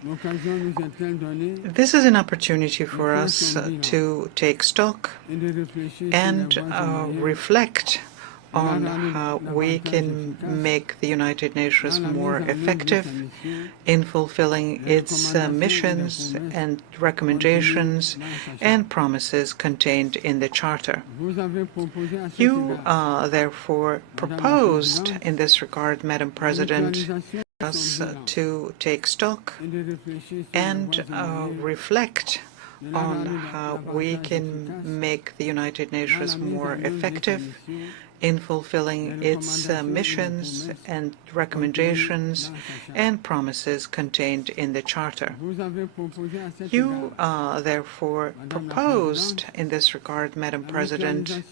This is an opportunity for us to take stock and reflect on how we can make the United Nations more effective in fulfilling its missions and recommendations and promises contained in the Charter. You therefore proposed in this regard, Madam President, us to take stock and reflect on how we can make the United Nations more effective in fulfilling its missions and recommendations and promises contained in the Charter. You therefore proposed in this regard, Madam President,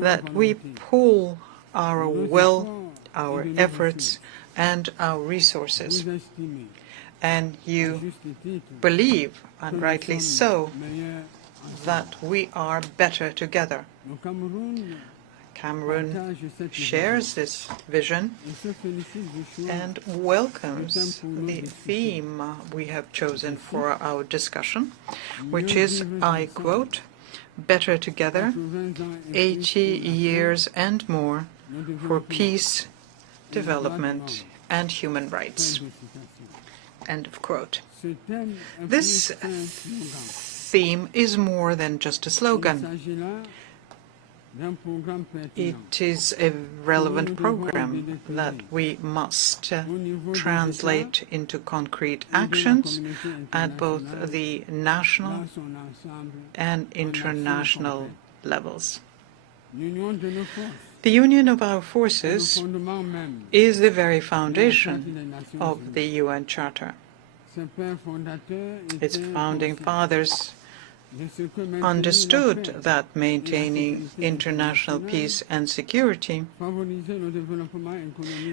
that we pool our will, our efforts, and our resources. And you believe, and rightly so, that we are better together. Cameroon shares this vision and welcomes the theme we have chosen for our discussion, which is, I quote, "Better together, 80 years and more for peace, development, and human rights." End of quote. This theme is more than just a slogan. It is a relevant program that we must translate into concrete actions at both the national and international levels. The union of our forces is the very foundation of the UN Charter. Its founding fathers understood that maintaining international peace and security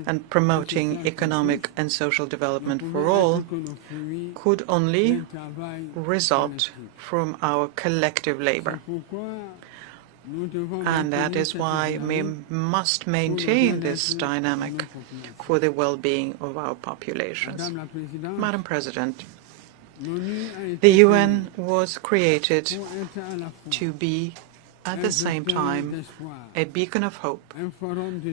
and promoting economic and social development for all could only result from our collective labor. And that is why we must maintain this dynamic for the well-being of our populations. Madam President, the UN was created to be, at the same time, a beacon of hope,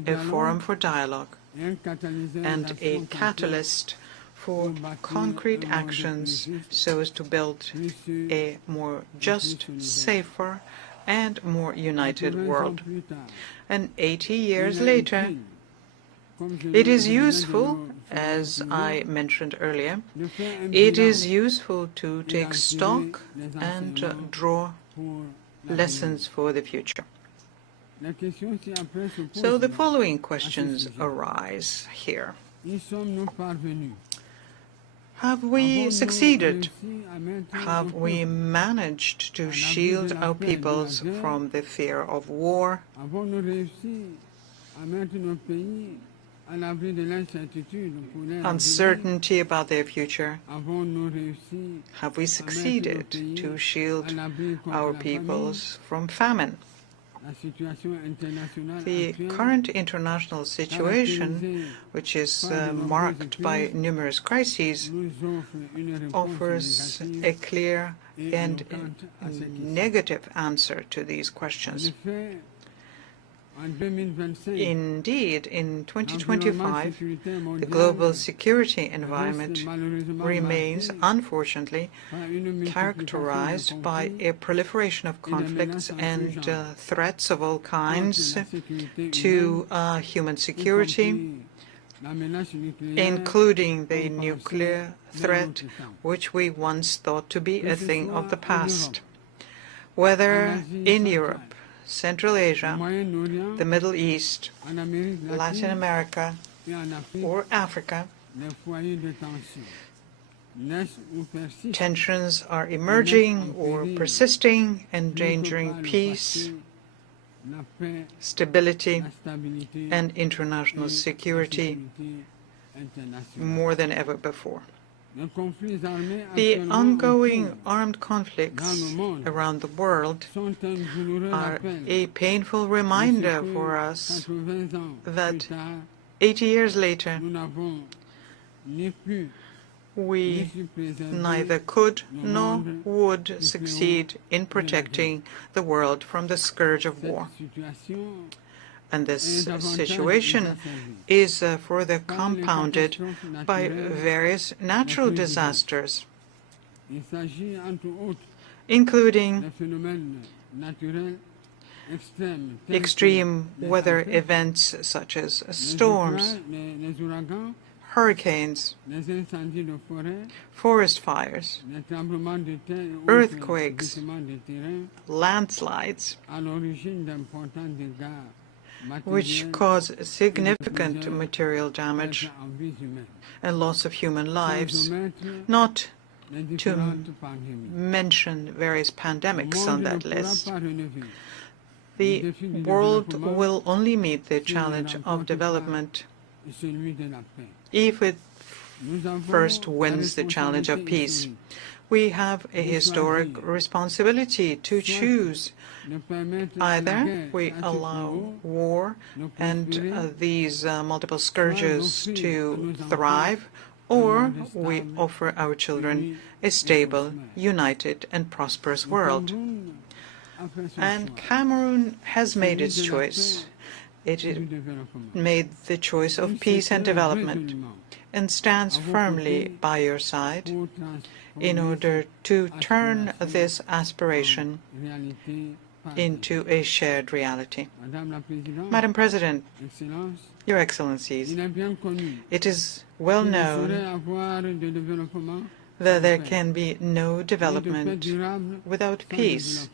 a forum for dialogue, and a catalyst for concrete actions so as to build a more just, safer, and more united world. And 80 years later, it is useful, as I mentioned earlier, it is useful to take stock and draw lessons for the future. So the following questions arise here. Have we succeeded? Have we managed to shield our peoples from the fear of war? Uncertainty about their future? Have we succeeded to shield our peoples from famine? The current international situation, which is marked by numerous crises, offers a clear and negative answer to these questions. Indeed, in 2025, the global security environment remains, unfortunately, characterized by a proliferation of conflicts and threats of all kinds to human security, including the nuclear threat, which we once thought to be a thing of the past. Whether in Europe, Central Asia, the Middle East, Latin America, or Africa, tensions are emerging or persisting, endangering peace, stability, and international security more than ever before. The ongoing armed conflicts around the world are a painful reminder for us that 80 years later, we neither could nor would succeed in protecting the world from the scourge of war. And this situation is further compounded by various natural disasters, including extreme weather events such as storms, hurricanes, forest fires, earthquakes, landslides, which cause significant material damage and loss of human lives, not to mention various pandemics on that list. The world will only meet the challenge of development if it first wins the challenge of peace. We have a historic responsibility to choose. Either we allow war and these multiple scourges to thrive, or we offer our children a stable, united, and prosperous world. And Cameroon has made its choice. It made the choice of peace and development and stands firmly by your side in order to turn this aspiration into a shared reality. Madam President, Your Excellencies, it is well known that there can be no development without peace,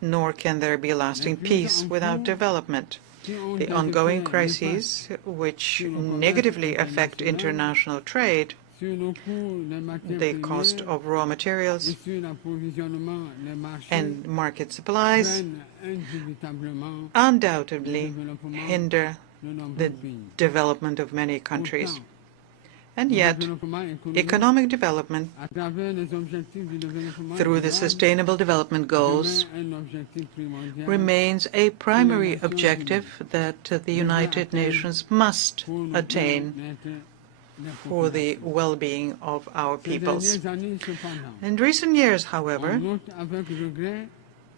nor can there be lasting peace without development. The ongoing crises, which negatively affect international trade, the cost of raw materials and market supplies, undoubtedly hinder the development of many countries. And yet, economic development through the Sustainable Development Goals remains a primary objective that the United Nations must attain for the well-being of our peoples. In recent years, however,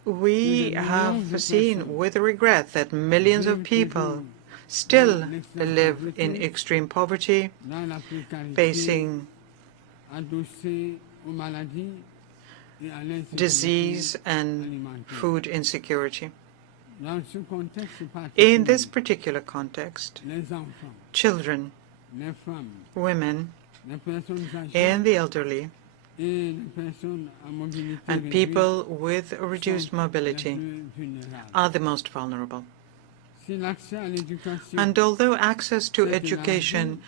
we have seen with regret that millions of people still live in extreme poverty, facing disease and food insecurity. In this particular context, children, women, and the elderly, and people with reduced mobility are the most vulnerable. And although access to education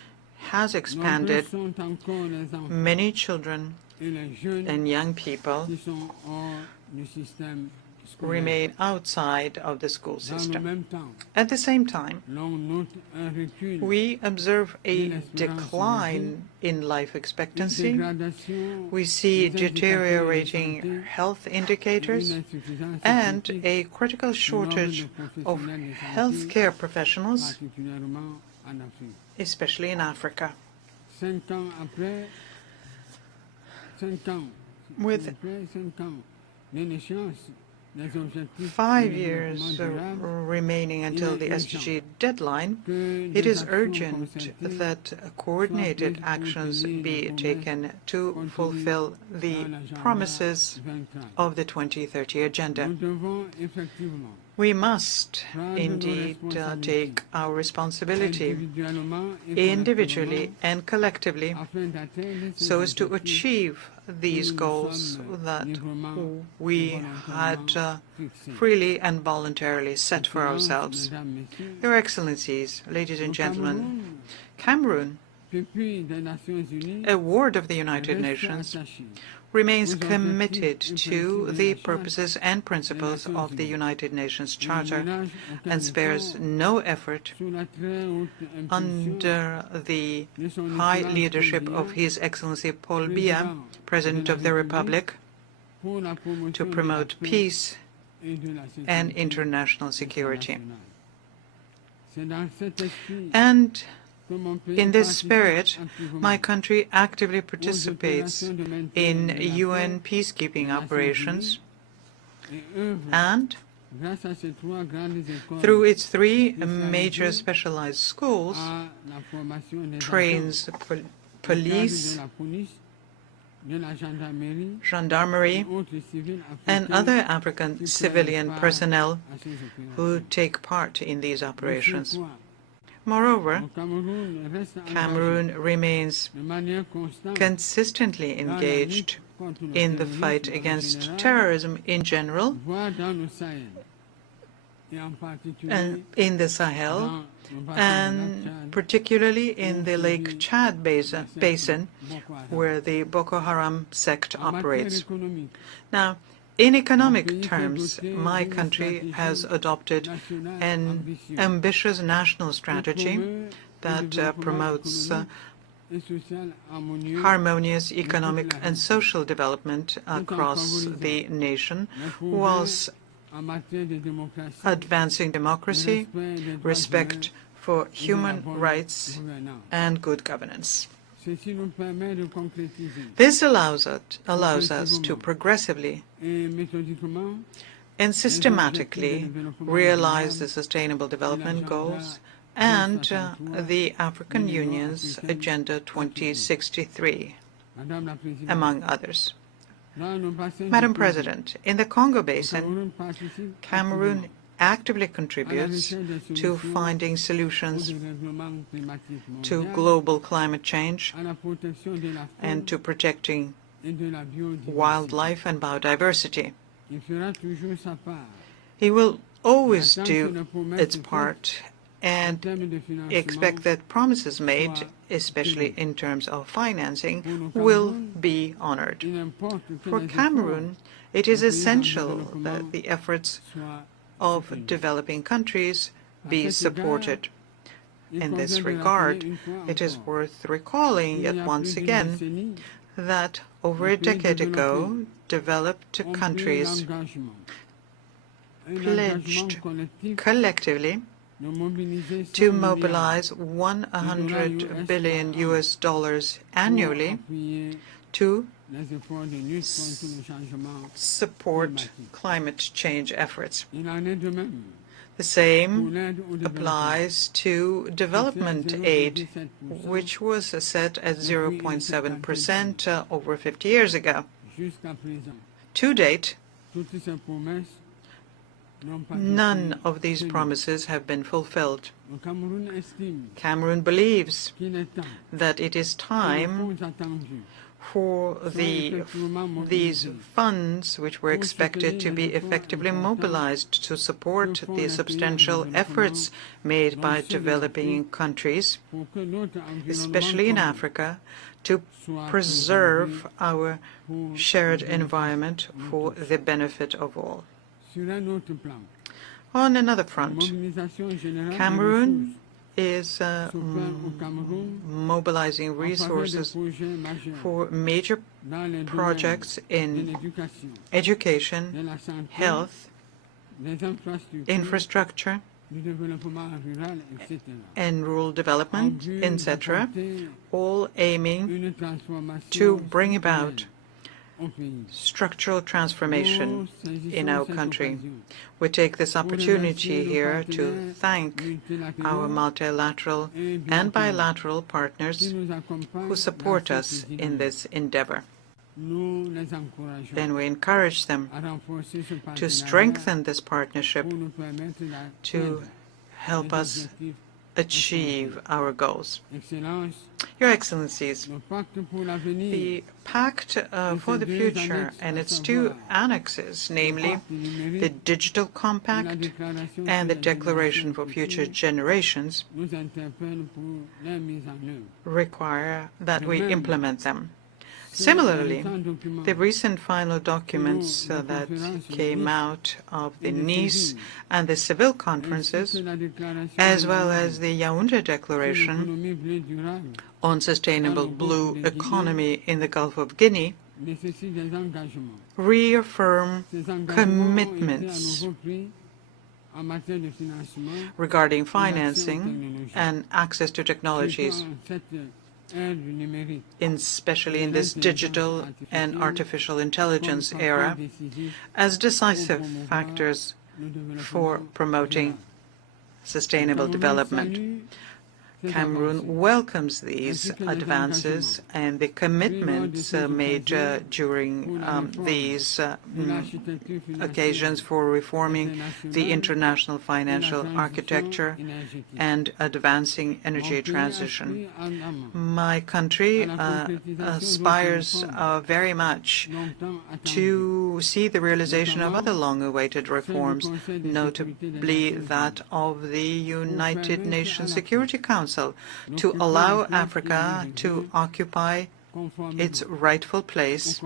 has expanded, many children and young people remain outside of the school system. At the same time, we observe a decline in life expectancy. We see deteriorating health indicators and a critical shortage of healthcare professionals, especially in Africa. With 5 years remaining until the SDG deadline, it is urgent that coordinated actions be taken to fulfill the promises of the 2030 Agenda. We must indeed take our responsibility individually and collectively so as to achieve these goals that we had freely and voluntarily set for ourselves. Your Excellencies, ladies and gentlemen, Cameroon, a ward of the United Nations, remains committed to the purposes and principles of the United Nations Charter and spares no effort under the high leadership of His Excellency Paul Biya, President of the Republic, to promote peace and international security. And In this spirit, my country actively participates in UN peacekeeping operations and, through its three major specialized schools, trains police, gendarmerie, and other African civilian personnel who take part in these operations. Moreover, Cameroon remains consistently engaged in the fight against terrorism in general, and in the Sahel, and particularly in the Lake Chad basin, where the Boko Haram sect operates. Now, in economic terms, my country has adopted an ambitious national strategy that promotes harmonious economic and social development across the nation, whilst advancing democracy, respect for human rights, and good governance. This allows us to progressively and systematically realize the Sustainable Development Goals and the African Union's Agenda 2063, among others. Madam President, in the Congo Basin, Cameroon actively contributes to finding solutions to global climate change and to protecting wildlife and biodiversity. He will always do its part and expect that promises made, especially in terms of financing, will be honored. For Cameroon, it is essential that the efforts of developing countries be supported. In this regard, it is worth recalling yet once again that over a decade ago, developed countries pledged collectively to mobilize $100 billion annually to support climate change efforts. The same applies to development aid, which was set at 0.7% over 50 years ago. To date, none of these promises have been fulfilled. Cameroon believes that it is time for these funds, which were expected to be effectively mobilized to support the substantial efforts made by developing countries, especially in Africa, to preserve our shared environment for the benefit of all. On another front, Cameroon is mobilizing resources for major projects in education, health, infrastructure, and rural development, etc., all aiming to bring about structural transformation in our country. We take this opportunity here to thank our multilateral and bilateral partners who support us in this endeavor. Then we encourage them to strengthen this partnership to help us achieve our goals. Your Excellencies, the Pact for the Future and its two annexes, namely the Digital Compact and the Declaration for Future Generations, require that we implement them. Similarly, the recent final documents that came out of the Nice and the Seville conferences, as well as the Yaoundé Declaration on Sustainable Blue Economy in the Gulf of Guinea, reaffirm commitments regarding financing and access to technologies, especially in this digital and artificial intelligence era, as decisive factors for promoting sustainable development. Cameroon welcomes these advances and the commitments made during these occasions for reforming the international financial architecture and advancing energy transition. My country aspires very much to see the realization of other long-awaited reforms, notably that of the United Nations Security Council, to allow Africa to occupy its rightful place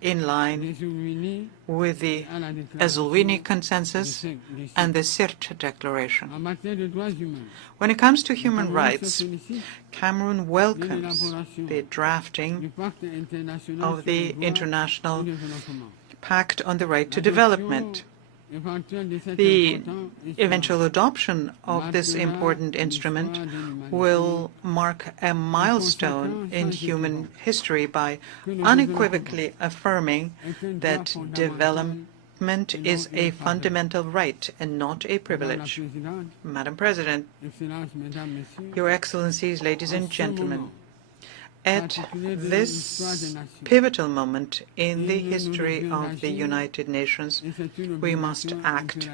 in line with the Eswini Consensus and the Sirte Declaration. When it comes to human rights, Cameroon welcomes the drafting of the International Pact on the Right to Development. The eventual adoption of this important instrument will mark a milestone in human history by unequivocally affirming that development is a fundamental right and not a privilege. Madam President, Your Excellencies, ladies and gentlemen, at this pivotal moment in the history of the United Nations, we must act.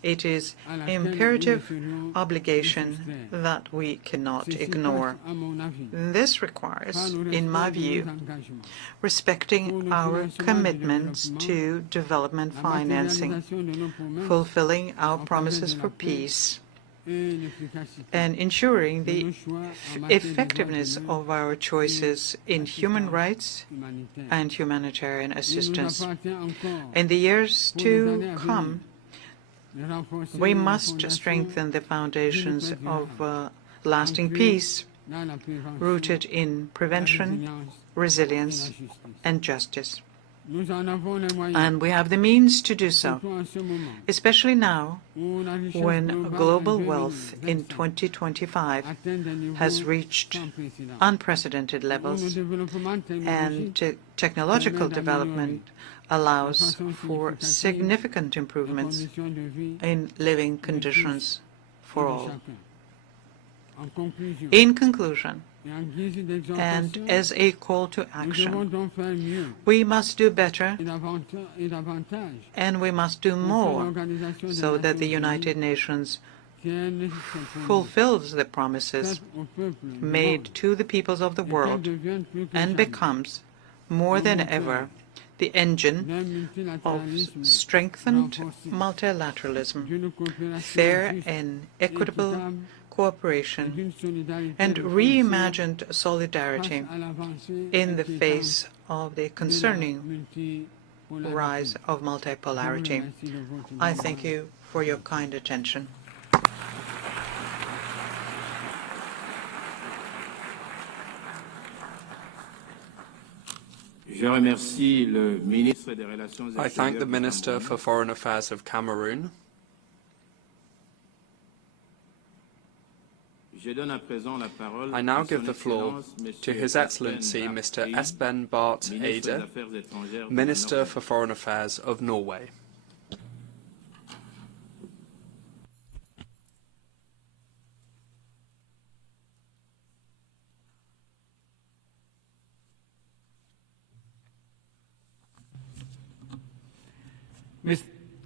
It is an imperative obligation that we cannot ignore. This requires, in my view, respecting our commitments to development financing, fulfilling our promises for peace, and ensuring the effectiveness of our choices in human rights and humanitarian assistance. In the years to come, we must strengthen the foundations of lasting peace, rooted in prevention, resilience, and justice. And we have the means to do so, especially now when global wealth in 2025 has reached unprecedented levels and technological development allows for significant improvements in living conditions for all. In conclusion, and as a call to action, we must do better and we must do more so that the United Nations fulfills the promises made to the peoples of the world and becomes, more than ever, the engine of strengthened multilateralism, fair and equitable cooperation, and reimagined solidarity in the face of the concerning rise of multipolarity. I thank you for your kind attention. I thank the Minister for Foreign Affairs of Cameroon. I now give the floor to His Excellency Mr. Espen Barth Eide, Minister for Foreign Affairs of Norway.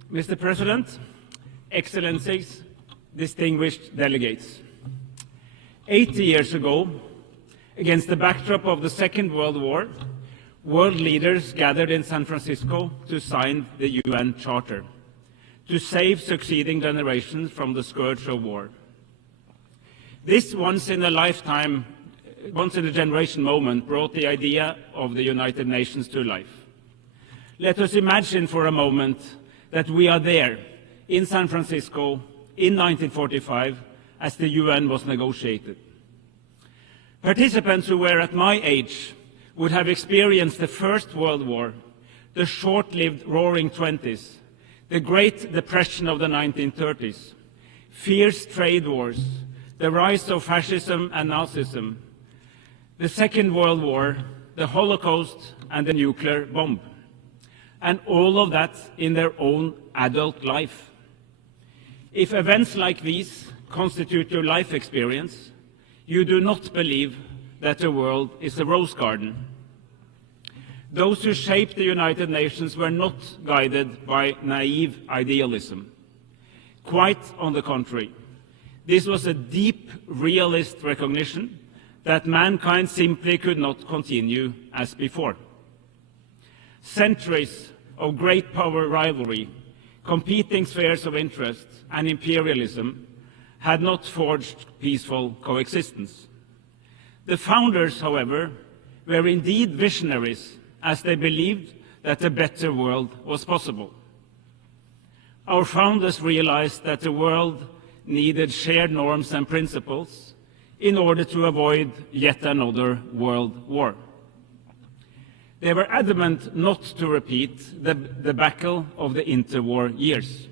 Mr. President, Excellencies, distinguished delegates. 80 years ago, against the backdrop of the Second World War, world leaders gathered in San Francisco to sign the UN Charter, to save succeeding generations from the scourge of war. This once-in-a-generation moment brought the idea of the United Nations to life. Let us imagine for a moment that we are there, in San Francisco, in 1945, as the UN was negotiated. Participants who were at my age would have experienced the First World War, the short-lived Roaring Twenties, the Great Depression of the 1930s, fierce trade wars, the rise of fascism and Nazism, the Second World War, the Holocaust, and the nuclear bomb. And all of that in their own adult life. If events like these constitute your life experience, you do not believe that the world is a rose garden. Those who shaped the United Nations were not guided by naive idealism. Quite on the contrary, this was a deep realist recognition that mankind simply could not continue as before. Centuries of great power rivalry, competing spheres of interest, and imperialism had not forged peaceful coexistence. The founders, however, were indeed visionaries, as they believed that a better world was possible. Our founders realized that the world needed shared norms and principles in order to avoid yet another world war. They were adamant not to repeat the debacle of the interwar years.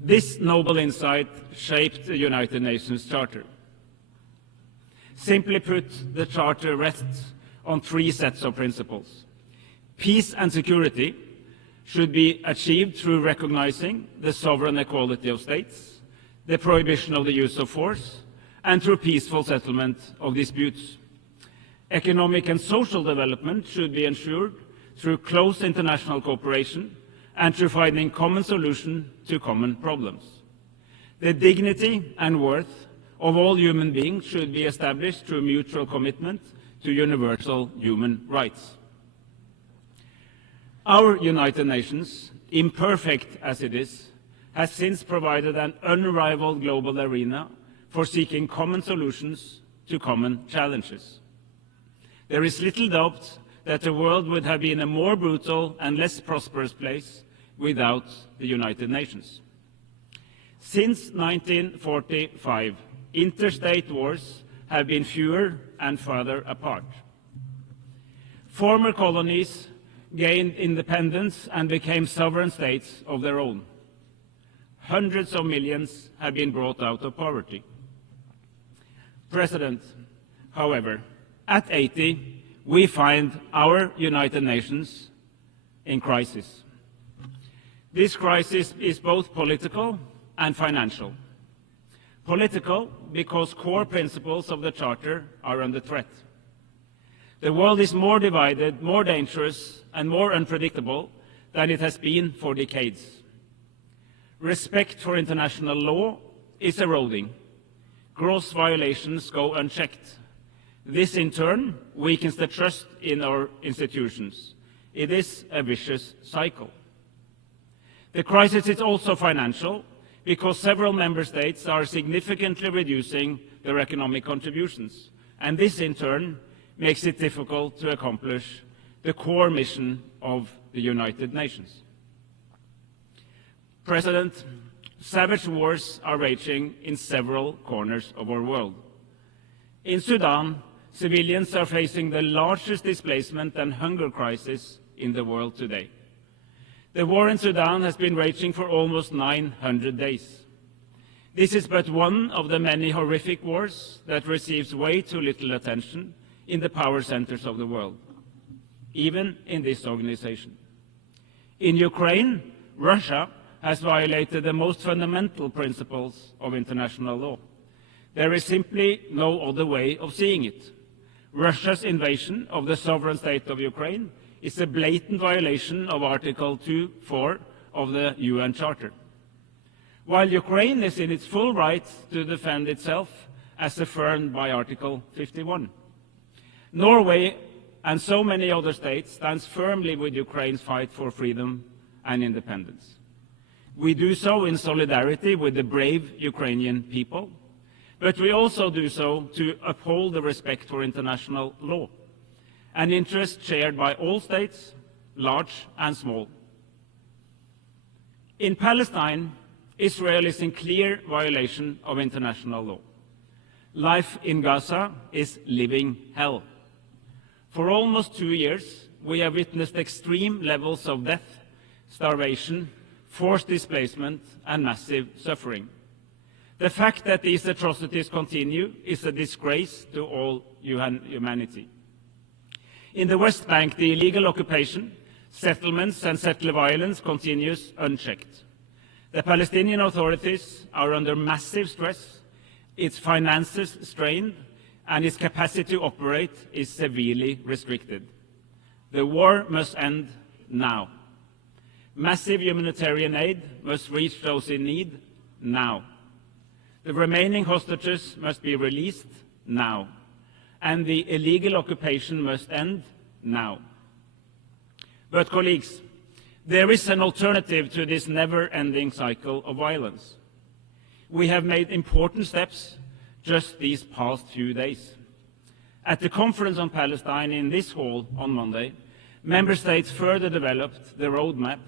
This noble insight shaped the United Nations Charter. Simply put, the Charter rests on three sets of principles. Peace and security should be achieved through recognizing the sovereign equality of states, the prohibition of the use of force, and through peaceful settlement of disputes. Economic and social development should be ensured through close international cooperation and through finding common solutions to common problems. The dignity and worth of all human beings should be established through mutual commitment to universal human rights. Our United Nations, imperfect as it is, has since provided an unrivaled global arena for seeking common solutions to common challenges. There is little doubt that the world would have been a more brutal and less prosperous place without the United Nations. Since 1945, interstate wars have been fewer and farther apart. Former colonies gained independence and became sovereign states of their own. Hundreds of millions have been brought out of poverty. President, however, at 80, we find our United Nations in crisis. This crisis is both political and financial. Political, because core principles of the Charter are under threat. The world is more divided, more dangerous, and more unpredictable than it has been for decades. Respect for international law is eroding. Gross violations go unchecked. This, in turn, weakens the trust in our institutions. It is a vicious cycle. The crisis is also financial, because several member states are significantly reducing their economic contributions, and this, in turn, makes it difficult to accomplish the core mission of the United Nations. President, savage wars are raging in several corners of our world. In Sudan, civilians are facing the largest displacement and hunger crisis in the world today. The war in Sudan has been raging for almost 900 days. This is but one of the many horrific wars that receives way too little attention in the power centers of the world, even in this organization. In Ukraine, Russia has violated the most fundamental principles of international law. There is simply no other way of seeing it. Russia's invasion of the sovereign state of Ukraine is a blatant violation of Article 2.4 of the UN Charter. While Ukraine is in its full right to defend itself, as affirmed by Article 51. Norway and so many other states stand firmly with Ukraine's fight for freedom and independence. We do so in solidarity with the brave Ukrainian people, but we also do so to uphold the respect for international law, an interest shared by all states, large and small. In Palestine, Israel is in clear violation of international law. Life in Gaza is living hell. For almost 2 years, we have witnessed extreme levels of death, starvation, forced displacement, and massive suffering. The fact that these atrocities continue is a disgrace to all humanity. In the West Bank, the illegal occupation, settlements and settler violence continues unchecked. The Palestinian authorities are under massive stress, its finances strained, and its capacity to operate is severely restricted. The war must end now. Massive humanitarian aid must reach those in need now. The remaining hostages must be released now, and the illegal occupation must end now. But, colleagues, there is an alternative to this never-ending cycle of violence. We have made important steps just these past few days. At the conference on Palestine in this hall on Monday, member states further developed the roadmap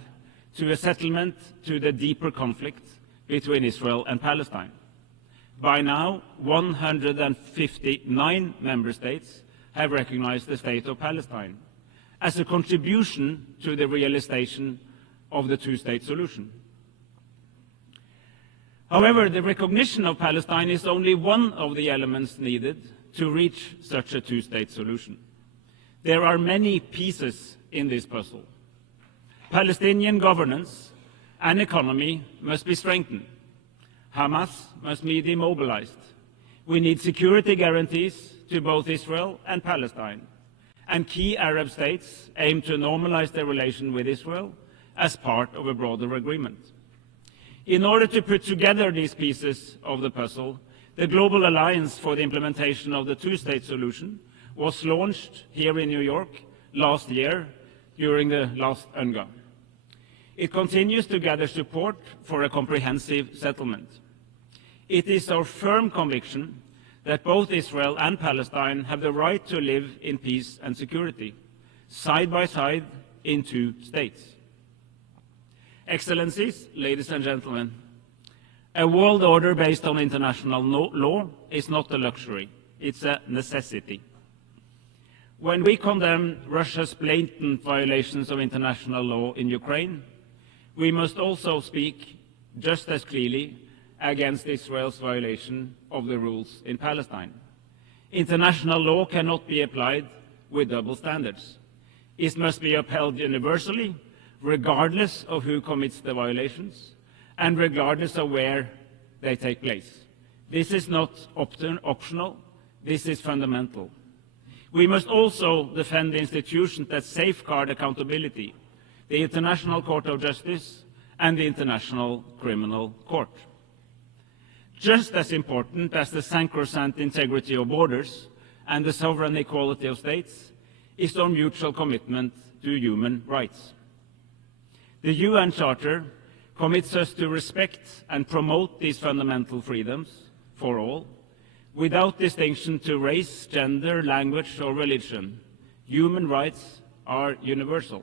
to a settlement to the deeper conflict between Israel and Palestine. By now, 159 member states have recognized the State of Palestine as a contribution to the realization of the two-state solution. However, the recognition of Palestine is only one of the elements needed to reach such a two-state solution. There are many pieces in this puzzle. Palestinian governance and economy must be strengthened. Hamas must be demobilized. We need security guarantees to both Israel and Palestine. And key Arab states aim to normalize their relation with Israel as part of a broader agreement. In order to put together these pieces of the puzzle, the Global Alliance for the Implementation of the Two-State Solution was launched here in New York last year during the last UNGA. It continues to gather support for a comprehensive settlement. It is our firm conviction that both Israel and Palestine have the right to live in peace and security, side by side in two states. Excellencies, ladies and gentlemen, a world order based on international law is not a luxury, it's a necessity. When we condemn Russia's blatant violations of international law in Ukraine, we must also speak just as clearly against Israel's violation of the rules in Palestine. International law cannot be applied with double standards. It must be upheld universally, regardless of who commits the violations and regardless of where they take place. This is not optional, this is fundamental. We must also defend the institutions that safeguard accountability, the International Court of Justice and the International Criminal Court. Just as important as the sacrosanct integrity of borders and the sovereign equality of states is our mutual commitment to human rights. The UN Charter commits us to respect and promote these fundamental freedoms for all, without distinction to race, gender, language or religion. Human rights are universal.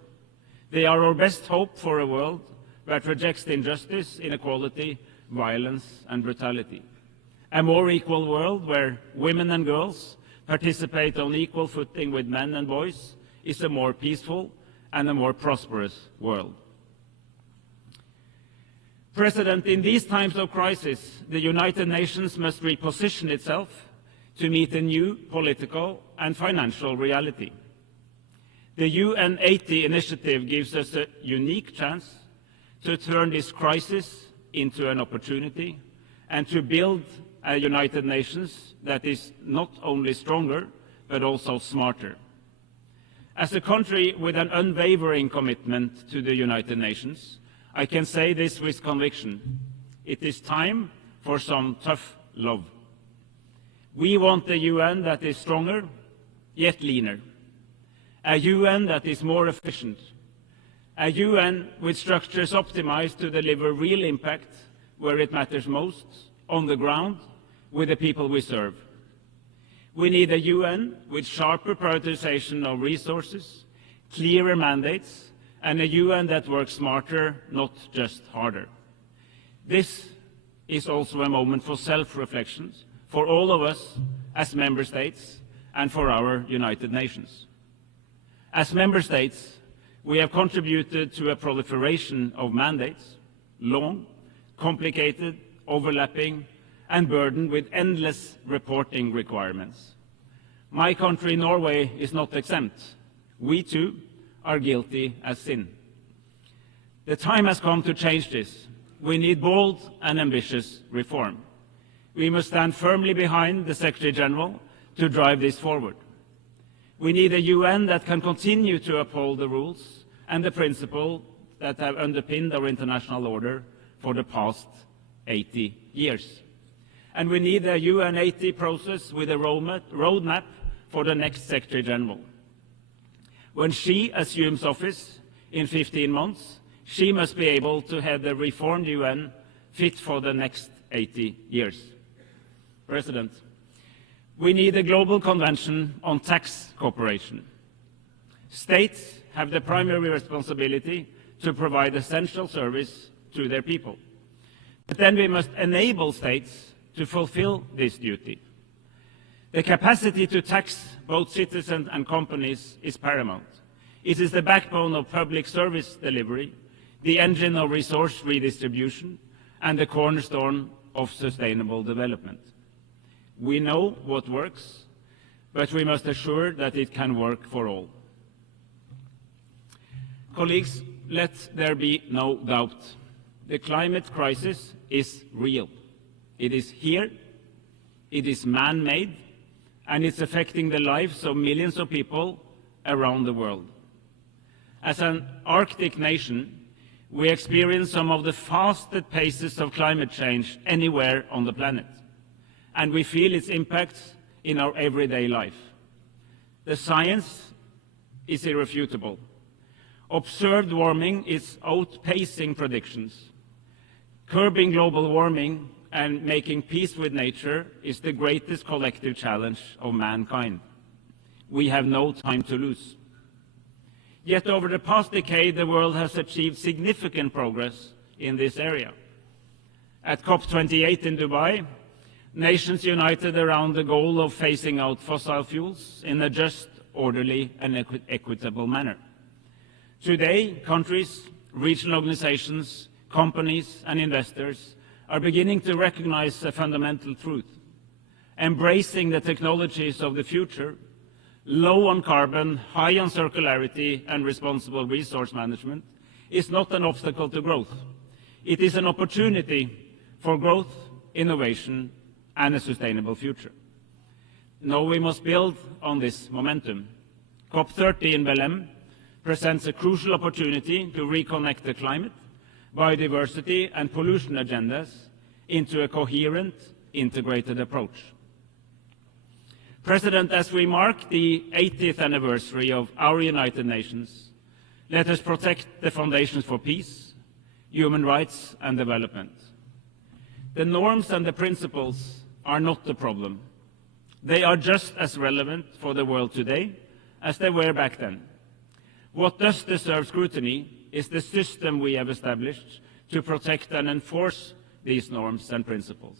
They are our best hope for a world that rejects injustice, inequality, violence and brutality. A more equal world where women and girls participate on equal footing with men and boys is a more peaceful and a more prosperous world. President, in these times of crisis, the United Nations must reposition itself to meet a new political and financial reality. The UN 80 initiative gives us a unique chance to turn this crisis into an opportunity and to build a United Nations that is not only stronger, but also smarter. As a country with an unwavering commitment to the United Nations, I can say this with conviction. It is time for some tough love. We want a UN that is stronger, yet leaner. A UN that is more efficient. A UN with structures optimized to deliver real impact where it matters most, on the ground, with the people we serve. We need a UN with sharper prioritization of resources, clearer mandates, and a UN that works smarter, not just harder. This is also a moment for self-reflection for all of us as member states and for our United Nations. As member states, we have contributed to a proliferation of mandates, long, complicated, overlapping, and burdened with endless reporting requirements. My country, Norway, is not exempt. We too are guilty as sin. The time has come to change this. We need bold and ambitious reform. We must stand firmly behind the Secretary General to drive this forward. We need a UN that can continue to uphold the rules and the principles that have underpinned our international order for the past 80 years. And we need a UN 80 process with a roadmap for the next Secretary General. When she assumes office in 15 months, she must be able to head the reformed UN fit for the next 80 years. President, we need a global convention on tax cooperation. States have the primary responsibility to provide essential service to their people. But then we must enable states to fulfill this duty. The capacity to tax both citizens and companies is paramount. It is the backbone of public service delivery, the engine of resource redistribution, and the cornerstone of sustainable development. We know what works, but we must assure that it can work for all. Colleagues, let there be no doubt. The climate crisis is real. It is here, it is man-made, and it's affecting the lives of millions of people around the world. As an Arctic nation, we experience some of the fastest paces of climate change anywhere on the planet, and we feel its impacts in our everyday life. The science is irrefutable. Observed warming is outpacing predictions. Curbing global warming and making peace with nature is the greatest collective challenge of mankind. We have no time to lose. Yet over the past decade, the world has achieved significant progress in this area. At COP28 in Dubai, nations united around the goal of phasing out fossil fuels in a just, orderly, and equitable manner. Today, countries, regional organizations, companies, and investors are beginning to recognize a fundamental truth. Embracing the technologies of the future, low on carbon, high on circularity, and responsible resource management, is not an obstacle to growth. It is an opportunity for growth, innovation, and a sustainable future. Now we must build on this momentum. COP30 in Belém presents a crucial opportunity to reconnect the climate, biodiversity, and pollution agendas into a coherent, integrated approach. President, as we mark the 80th anniversary of our United Nations, let us protect the foundations for peace, human rights, and development. The norms and the principles are not the problem. They are just as relevant for the world today as they were back then. What does deserve scrutiny is the system we have established to protect and enforce these norms and principles.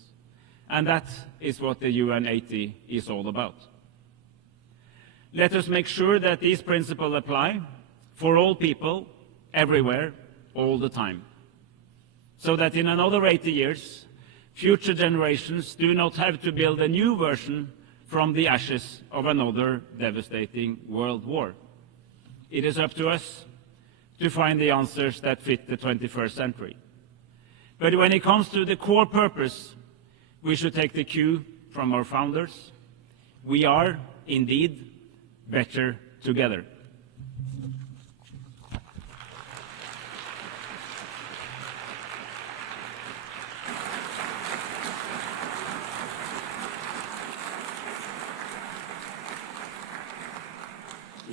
And that is what the UN 80 is all about. Let us make sure that these principles apply for all people, everywhere, all the time, so that in another 80 years, future generations do not have to build a new version from the ashes of another devastating world war. It is up to us to find the answers that fit the 21st century. But when it comes to the core purpose, we should take the cue from our founders. We are, indeed, better together.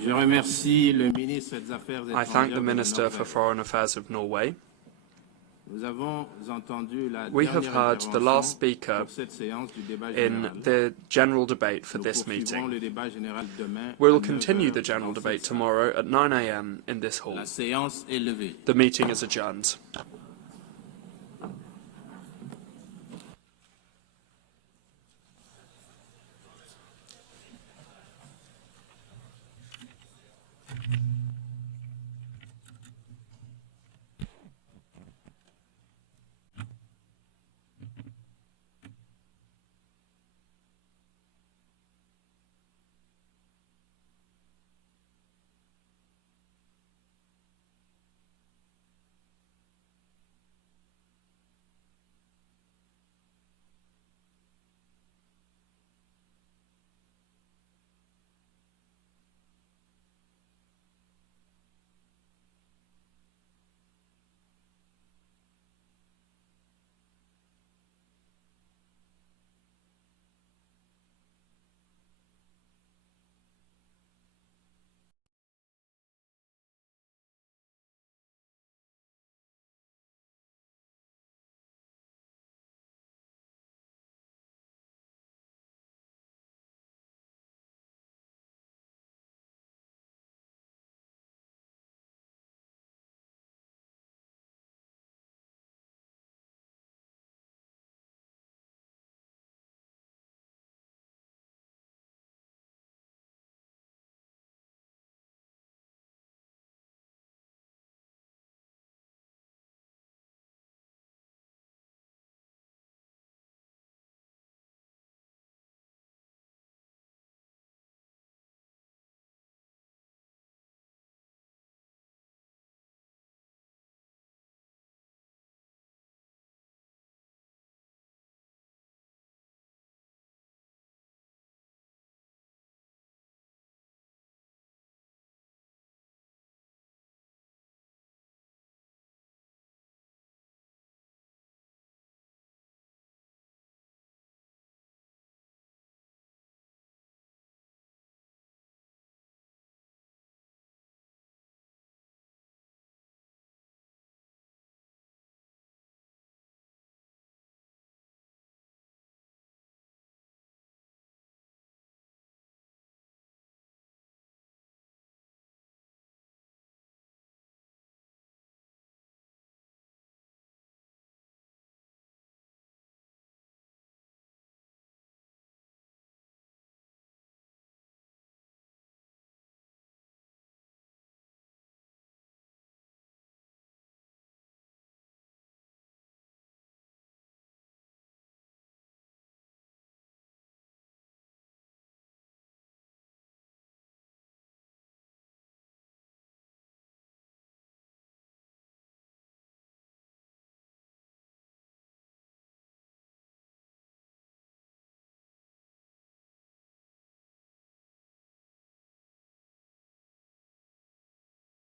I thank the Minister for Foreign Affairs of Norway. We have heard the last speaker in the general debate for this meeting. We will continue the general debate tomorrow at 9 a.m. in this hall. The meeting is adjourned.